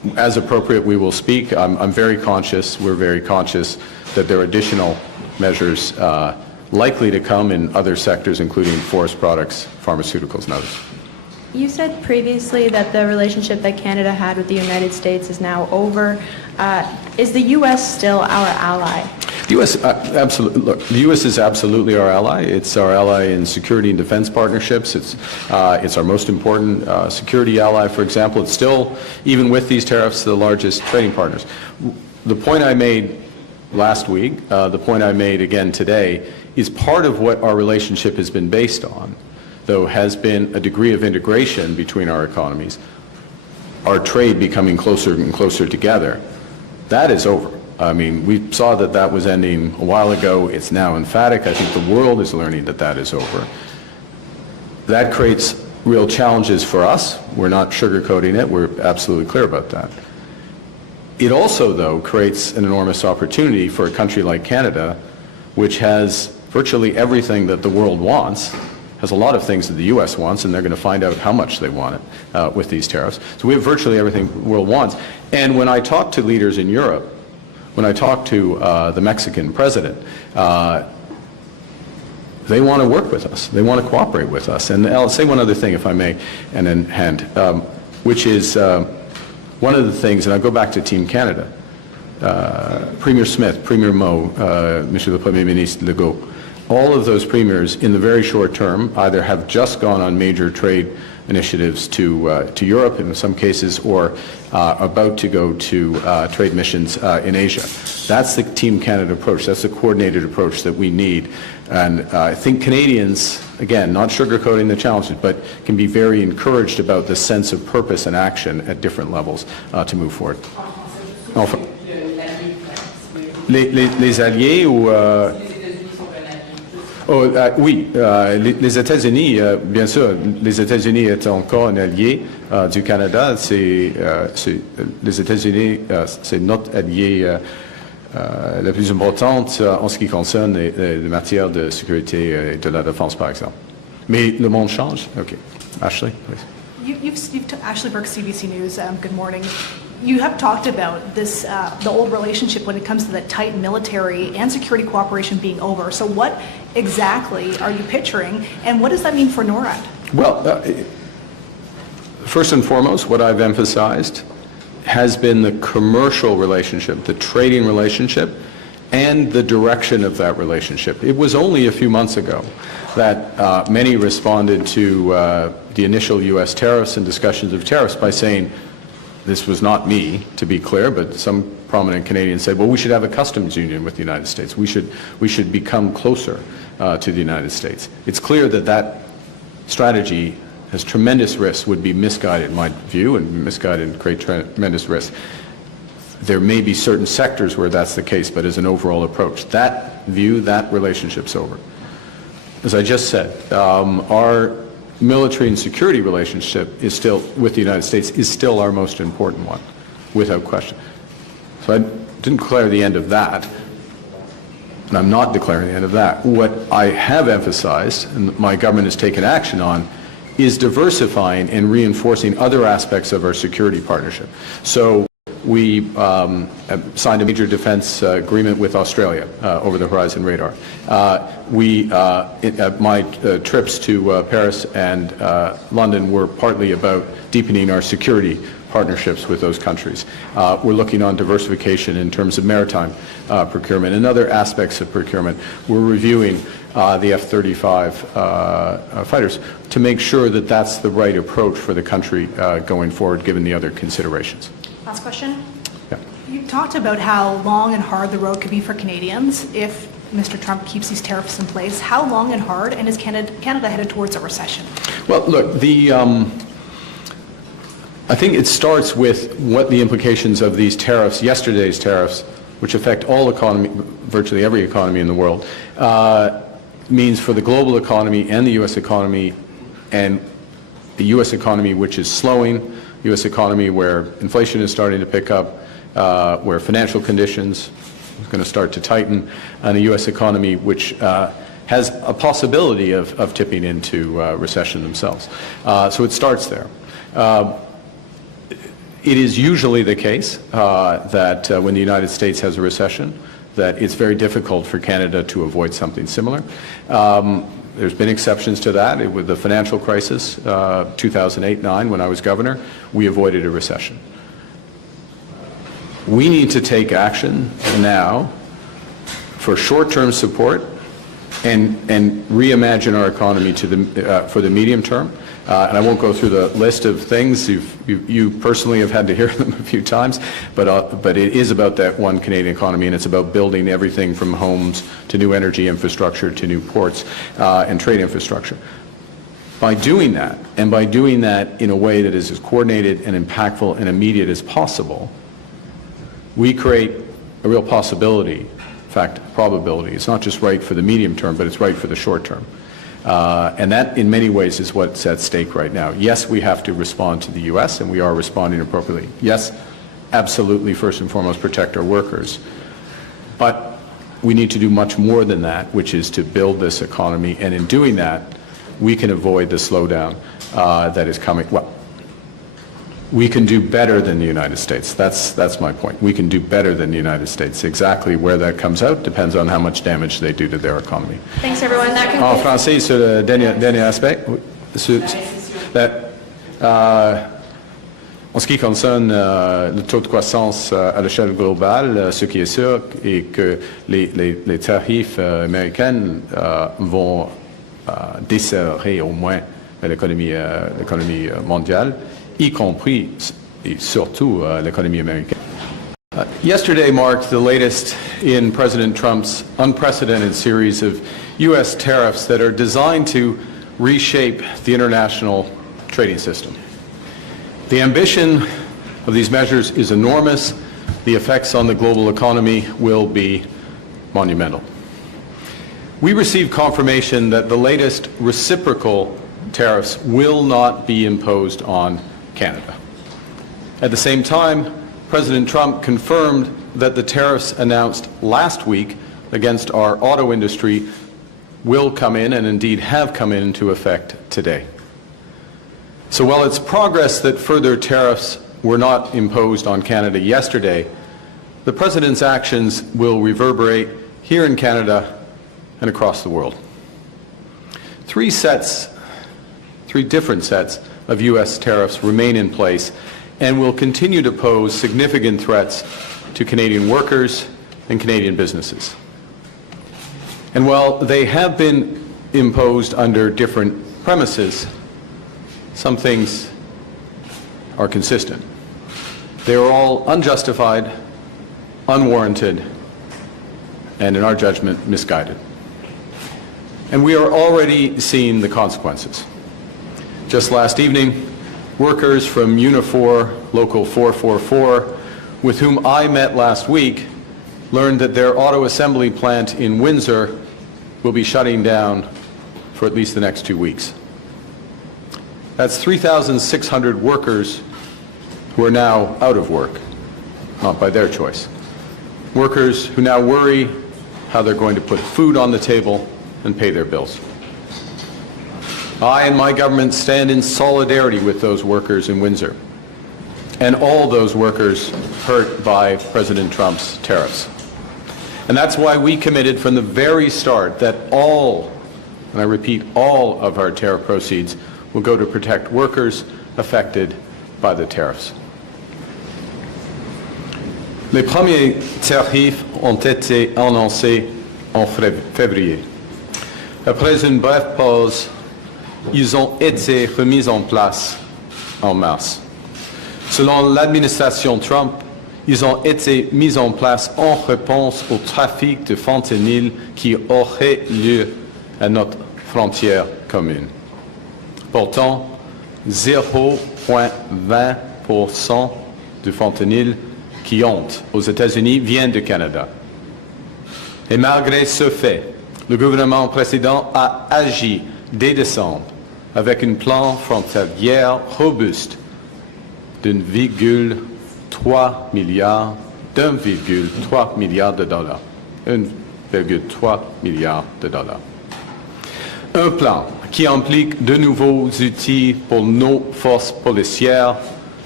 as appropriate, we will speak. I'm very conscious, we're very conscious that there are additional measures likely to come in other sectors, including forest products, pharmaceuticals, and others. You said previously that the relationship that Canada had with the United States is now over. Is the U.S. still our ally? The U.S. Absolutely. Look, the U.S. is absolutely our ally. It's our ally in security and defense partnerships. It's our most important security ally. For example, it's still, even with these tariffs, the largest trading partners. The point I made last week, the point I made again today, is part of what our relationship has been based on, though, has been a degree of integration between our economies, our trade becoming closer and closer together. That is over. I mean, we saw that that was ending a while ago. It's now emphatic. I think the world is learning that that is over. That creates real challenges for us. We're not sugarcoating it. We're absolutely clear about that. It also, though, creates an enormous opportunity for a country like Canada, which has virtually everything that the world wants, has a lot of things that the U.S. wants, and they're going to find out how much they want it with these tariffs. So we have virtually everything the world wants. And when I talk to leaders in Europe, when I talk to the Mexican president, they want to work with us. They want to cooperate with us. And I'll say one other thing, if I may, and then hand, which is one of the things, and I'll go back to Team Canada, Premier Smith, Premier Moe, Monsieur le Premier Ministre Legault, all of those premiers in the very short term either have just gone on major trade initiatives to Europe in some cases, or about to go to trade missions in Asia. That's the Team Canada approach. That's the coordinated approach that we need. And I think Canadians, again, not sugarcoating the challenges, but can be very encouraged about the sense of purpose and action at different levels to move forward. Enfin, les alliés ou... oui, les États-Unis, bien sûr, les États-Unis est encore un allié du Canada. Les États-Unis, c'est notre allié la plus importante en ce qui concerne les matières de sécurité et de la défense, par exemple. Mais le monde change. OK. Ashley, please. Ashley Burke, CBC News. Good morning. You have talked about this, the old relationship when it comes to the tight military and security cooperation being over. So what exactly are you picturing, and what does that mean for NORAD? Well, first and foremost, what I've emphasized has been the commercial relationship, the trading relationship, and the direction of that relationship. It was only a few months ago that many responded to the initial U.S. tariffs and discussions of tariffs by saying, this was not me, to be clear, but some prominent Canadians said, well, we should have a customs union with the United States. We should become closer to the United States. It's clear that that strategy has tremendous risks, would be misguided in my view, and misguided and create tremendous risks. There may be certain sectors where that's the case, but as an overall approach, that view, that relationship's over. As I just said, our military and security relationship is still, with the United States, is still our most important one, without question. So I didn't declare the end of that, and I'm not declaring the end of that. What I have emphasized, and my government has taken action on, is diversifying and reinforcing other aspects of our security partnership. So we signed a major defense agreement with Australia, over the horizon radar. My trips to Paris and London were partly about deepening our security partnerships with those countries. We're looking on diversification in terms of maritime procurement and other aspects of procurement. We're reviewing the F-35 fighters to make sure that that's the right approach for the country going forward, given the other considerations. Last question. Yeah. You talked about how long and hard the road could be for Canadians if Mr. Trump keeps these tariffs in place. How long and hard, and is Canada headed towards a recession? Well, look, I think it starts with what the implications of these tariffs, yesterday's tariffs, which affect all economy, virtually every economy in the world, means for the global economy and the U.S. economy, and the U.S. economy which is slowing, U.S. economy where inflation is starting to pick up, where financial conditions are going to start to tighten, and a U.S. economy which has a possibility of tipping into recession themselves. So it starts there. It is usually the case that when the United States has a recession, that it's very difficult for Canada to avoid something similar. There's been exceptions to that. With the financial crisis, 2008-9, when I was governor, we avoided a recession. We need to take action now for short-term support and reimagine our economy for the medium term. And I won't go through the list of things. You personally have had to hear them a few times, but it is about that one Canadian economy, and it's about building everything from homes to new energy infrastructure to new ports and trade infrastructure. By doing that, and by doing that in a way that is as coordinated and impactful and immediate as possible, we create a real possibility, in fact, probability. It's not just right for the medium term, but it's right for the short term. And that, in many ways, is what's at stake right now. Yes, we have to respond to the U.S., and we are responding appropriately. Yes, absolutely, first and foremost, protect our workers. But we need to do much more than that, which is to build this economy. And in doing that, we can avoid the slowdown that is coming. Well, we can do better than the United States. That's my point. We can do better than the United States. Exactly where that comes out depends on how much damage they do to their economy. Thanks, everyone. That En concludes. français, sur le dernier aspect, en ce qui concerne le taux de croissance à l'échelle globale, ce qui est sûr est que les tarifs américains vont desserrer au moins l'économie mondiale, y compris et surtout l'économie américaine. Yesterday marked the latest in President Trump's unprecedented series of U.S. tariffs that are designed to reshape the international trading system. The ambition of these measures is enormous. The effects on the global economy will be monumental. We received confirmation that the latest reciprocal tariffs will not be imposed on Canada. At the same time, President Trump confirmed that the tariffs announced last week against our auto industry will come in, and indeed have come into effect today. So while it's progress that further tariffs were not imposed on Canada yesterday, the President's actions will reverberate here in Canada and across the world. Three different sets of U.S. tariffs remain in place and will continue to pose significant threats to Canadian workers and Canadian businesses. And while they have been imposed under different premises, some things are consistent. They are all unjustified, unwarranted, and in our judgment, misguided. And we are already seeing the consequences. Just last evening, workers from Unifor Local 444, with whom I met last week, learned that their auto assembly plant in Windsor will be shutting down for at least the next 2 weeks. That's 3,600 workers who are now out of work, not by their choice. Workers who now worry how they're going to put food on the table and pay their bills. I and my government stand in solidarity with those workers in Windsor and all those workers hurt by President Trump's tariffs. And that's why we committed from the very start that all, and I repeat, all of our tariff proceeds will go to protect workers affected by the tariffs. Les premiers tarifs ont été annoncés en février. Après une brève pause, ils ont été remis en place en mars. Selon l'administration Trump, ils ont été mis en place en réponse au trafic de fentanyl qui aurait lieu à notre frontière commune. Pourtant, 0,20% du fentanyl qui entre aux États-Unis vient du Canada. Et malgré ce fait, le gouvernement précédent a agi dès décembre avec un plan frontalier robuste d'1,3 milliard de dollars. 1,3 milliard de dollars. Un plan qui implique de nouveaux outils pour nos forces policières,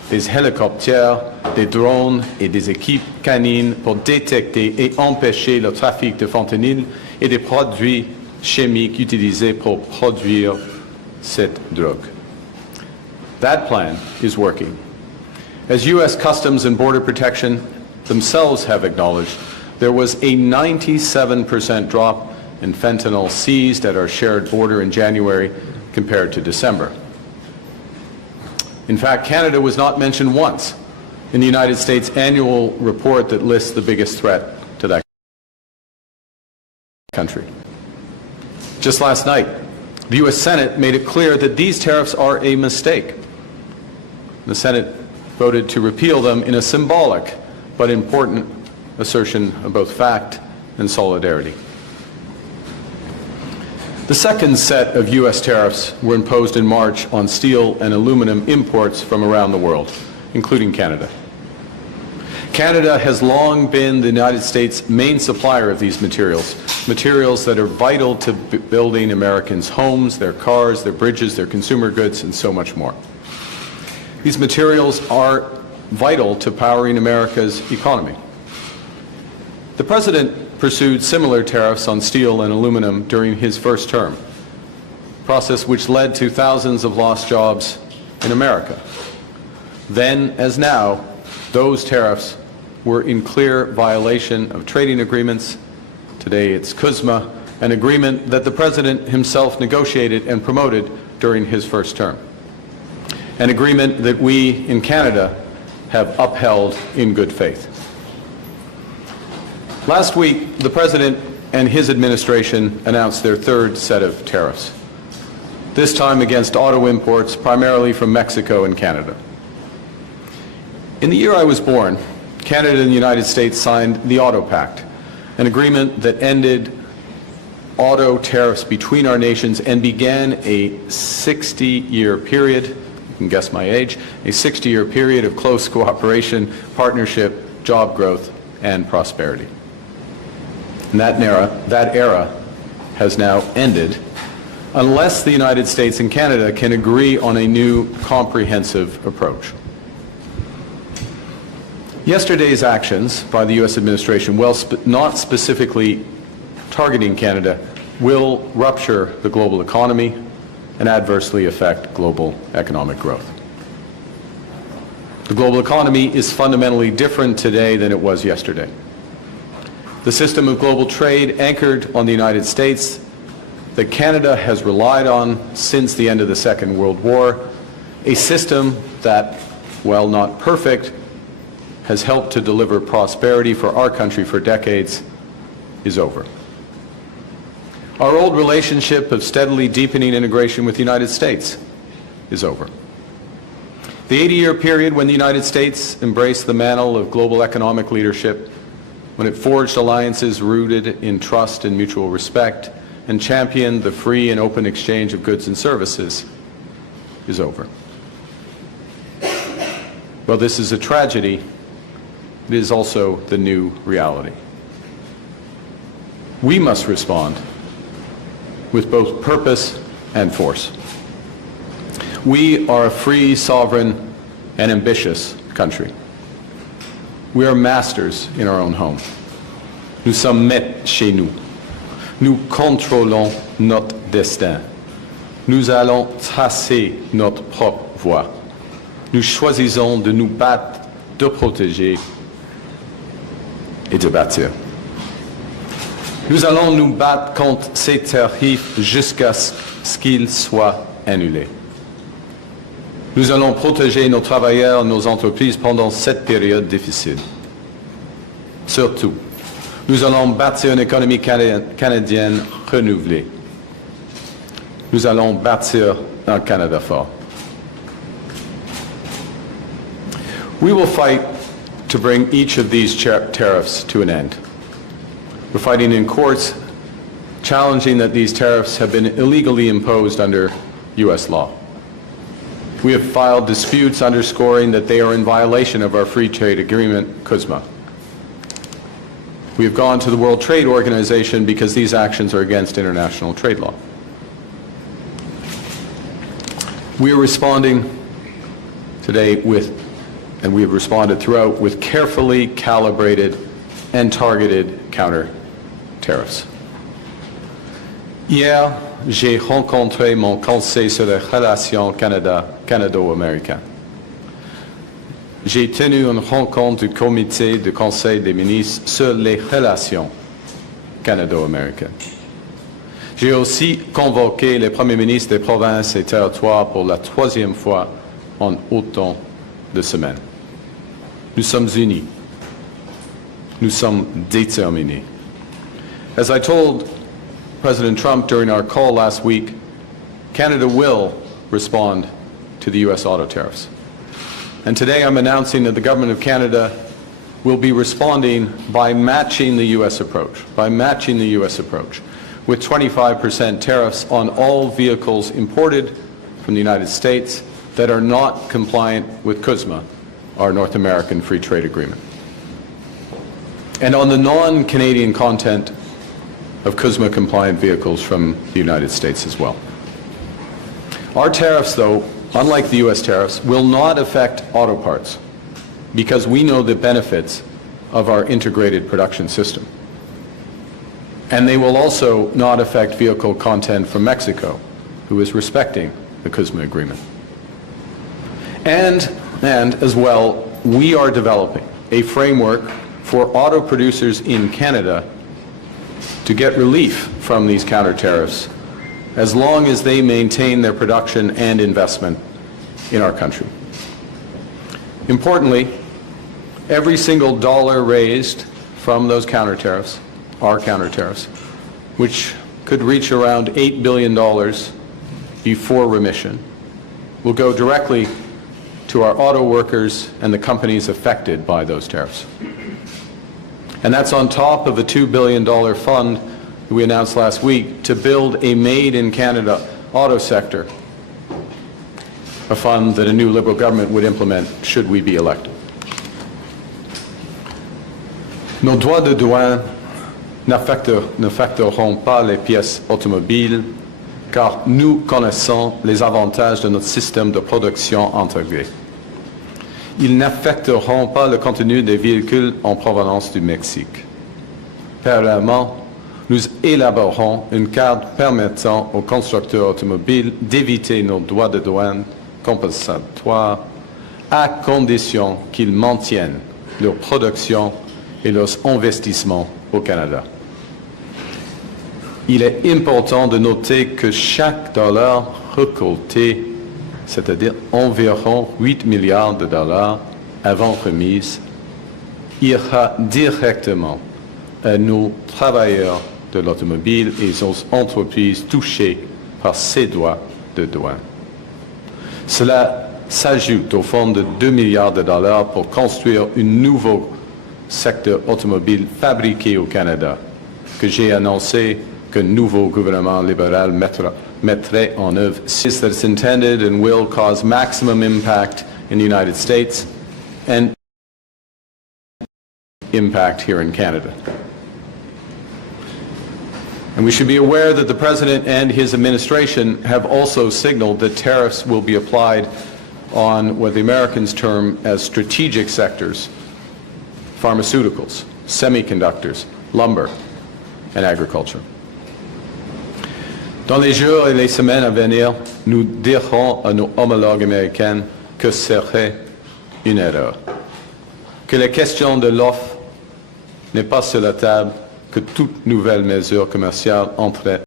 des hélicoptères, des drones et des équipes canines pour détecter et empêcher le trafic de fentanyl et des produits chimiques utilisés pour produire cette drogue. That plan is working. As U.S. Customs and Border Protection themselves have acknowledged, there was a 97% drop in fentanyl seized at our shared border in January compared to December. In fact, Canada was not mentioned once in the United States annual report that lists the biggest threat to that country. Just last night, the U.S. Senate made it clear that these tariffs are a mistake. The Senate voted to repeal them in a symbolic but important assertion of both fact and solidarity. The second set of U.S. tariffs were imposed in March on steel and aluminum imports from around the world, including Canada. Canada has long been the United States' main supplier of these materials, materials that are vital to building Americans' homes, their cars, their bridges, their consumer goods, and so much more. These materials are vital to powering America's economy. The President pursued similar tariffs on steel and aluminum during his first term, a process which led to thousands of lost jobs in America. Then, as now, those tariffs were in clear violation of trading agreements. Today it's CUSMA, an agreement that the President himself negotiated and promoted during his first term. An agreement that we in Canada have upheld in good faith. Last week, the President and his administration announced their third set of tariffs, this time against auto imports primarily from Mexico and Canada. In the year I was born, Canada and the United States signed the Auto Pact, an agreement that ended auto tariffs between our nations and began a 60-year period, you can guess my age, a 60-year period of close cooperation, partnership, job growth, and prosperity. And that era has now ended unless the United States and Canada can agree on a new comprehensive approach. Yesterday's actions by the U.S. administration, while not specifically targeting Canada, will rupture the global economy and adversely affect global economic growth. The global economy is fundamentally different today than it was yesterday. The system of global trade anchored on the United States that Canada has relied on since the end of the Second World War, a system that, while not perfect, has helped to deliver prosperity for our country for decades, is over. Our old relationship of steadily deepening integration with the United States is over. The 80-year period when the United States embraced the mantle of global economic leadership, when it forged alliances rooted in trust and mutual respect, and championed the free and open exchange of goods and services, is over. Well, this is a tragedy. It is also the new reality. We must respond with both purpose and force. We are a free, sovereign, and ambitious country. We are masters in our own home. Nous sommes maîtres chez nous. Nous contrôlons notre destin. Nous allons tracer notre propre voie. Nous choisissons de nous battre, de protéger et de bâtir. Nous allons nous battre contre ces tarifs jusqu'à ce qu'ils soient annulés. Nous allons protéger nos travailleurs, nos entreprises pendant cette période difficile. Surtout, nous allons bâtir une économie canadienne renouvelée. Nous allons bâtir un Canada fort. We will fight to bring each of these tariffs to an end. We're fighting in courts, challenging that these tariffs have been illegally imposed under U.S. law. We have filed disputes underscoring that they are in violation of our free trade agreement, CUSMA. We have gone to the World Trade Organization because these actions are against international trade law. We are responding today with and we have responded throughout with carefully calibrated and targeted counter-tariffs. Hier, j'ai rencontré mon conseil sur les relations canado-américaines. J'ai tenu une rencontre du comité du Conseil des ministres sur les relations canado-américaines. J'ai aussi convoqué les premiers ministres des provinces et territoires pour la 3e fois en autant de semaines. Nous sommes unis. Nous sommes déterminés. As I told President Trump during our call last week, Canada will respond to the U.S. auto tariffs. And today I'm announcing that the Government of Canada will be responding by matching the U.S. approach, with 25% tariffs on all vehicles imported from the United States that are not compliant with CUSMA, our North American Free Trade Agreement. And on the non-Canadian content of CUSMA-compliant vehicles from the United States as well. Our tariffs, though, unlike the U.S. tariffs, will not affect auto parts because we know the benefits of our integrated production system. And they will also not affect vehicle content from Mexico, who is respecting the CUSMA agreement. And as well, we are developing a framework for auto producers in Canada to get relief from these counter-tariffs as long as they maintain their production and investment in our country. Importantly, every single dollar raised from those counter-tariffs, our counter-tariffs, which could reach around $8 billion before remission, will go directly to our auto workers and the companies affected by those tariffs. And that's on top of a $2 billion fund that we announced last week to build a made-in-Canada auto sector, a fund that a new Liberal government would implement should we be elected. Nos droits de douane n'affecteront pas les pièces automobiles car nous connaissons les avantages de notre système de production intégré. Ils n'affecteront pas le contenu des véhicules en provenance du Mexique. Parallèlement, nous élaborerons une carte permettant aux constructeurs automobiles d'éviter nos droits de douane compensatoires à condition qu'ils maintiennent leur production et leurs investissements au Canada. Il est important de noter que chaque dollar récolté, c'est-à-dire environ 8 milliards de dollars avant remise, ira directement à nos travailleurs de l'automobile et aux entreprises touchées par ces droits de douane. Cela s'ajoute au fonds de 2 milliards de dollars pour construire un nouveau secteur automobile fabriqué au Canada, que j'ai annoncé qu'un nouveau gouvernement libéral mettrait en œuvre. That's intended and will cause maximum impact in the United States and impact here in Canada. And we should be aware that the President and his administration have also signaled that tariffs will be applied on what the Americans term as strategic sectors: pharmaceuticals, semiconductors, lumber, and agriculture. Dans les jours et les semaines à venir, nous dirons à nos homologues américains que ce serait une erreur, que la question de l'offre n'est pas sur la table, que toute nouvelle mesure commerciale entraîne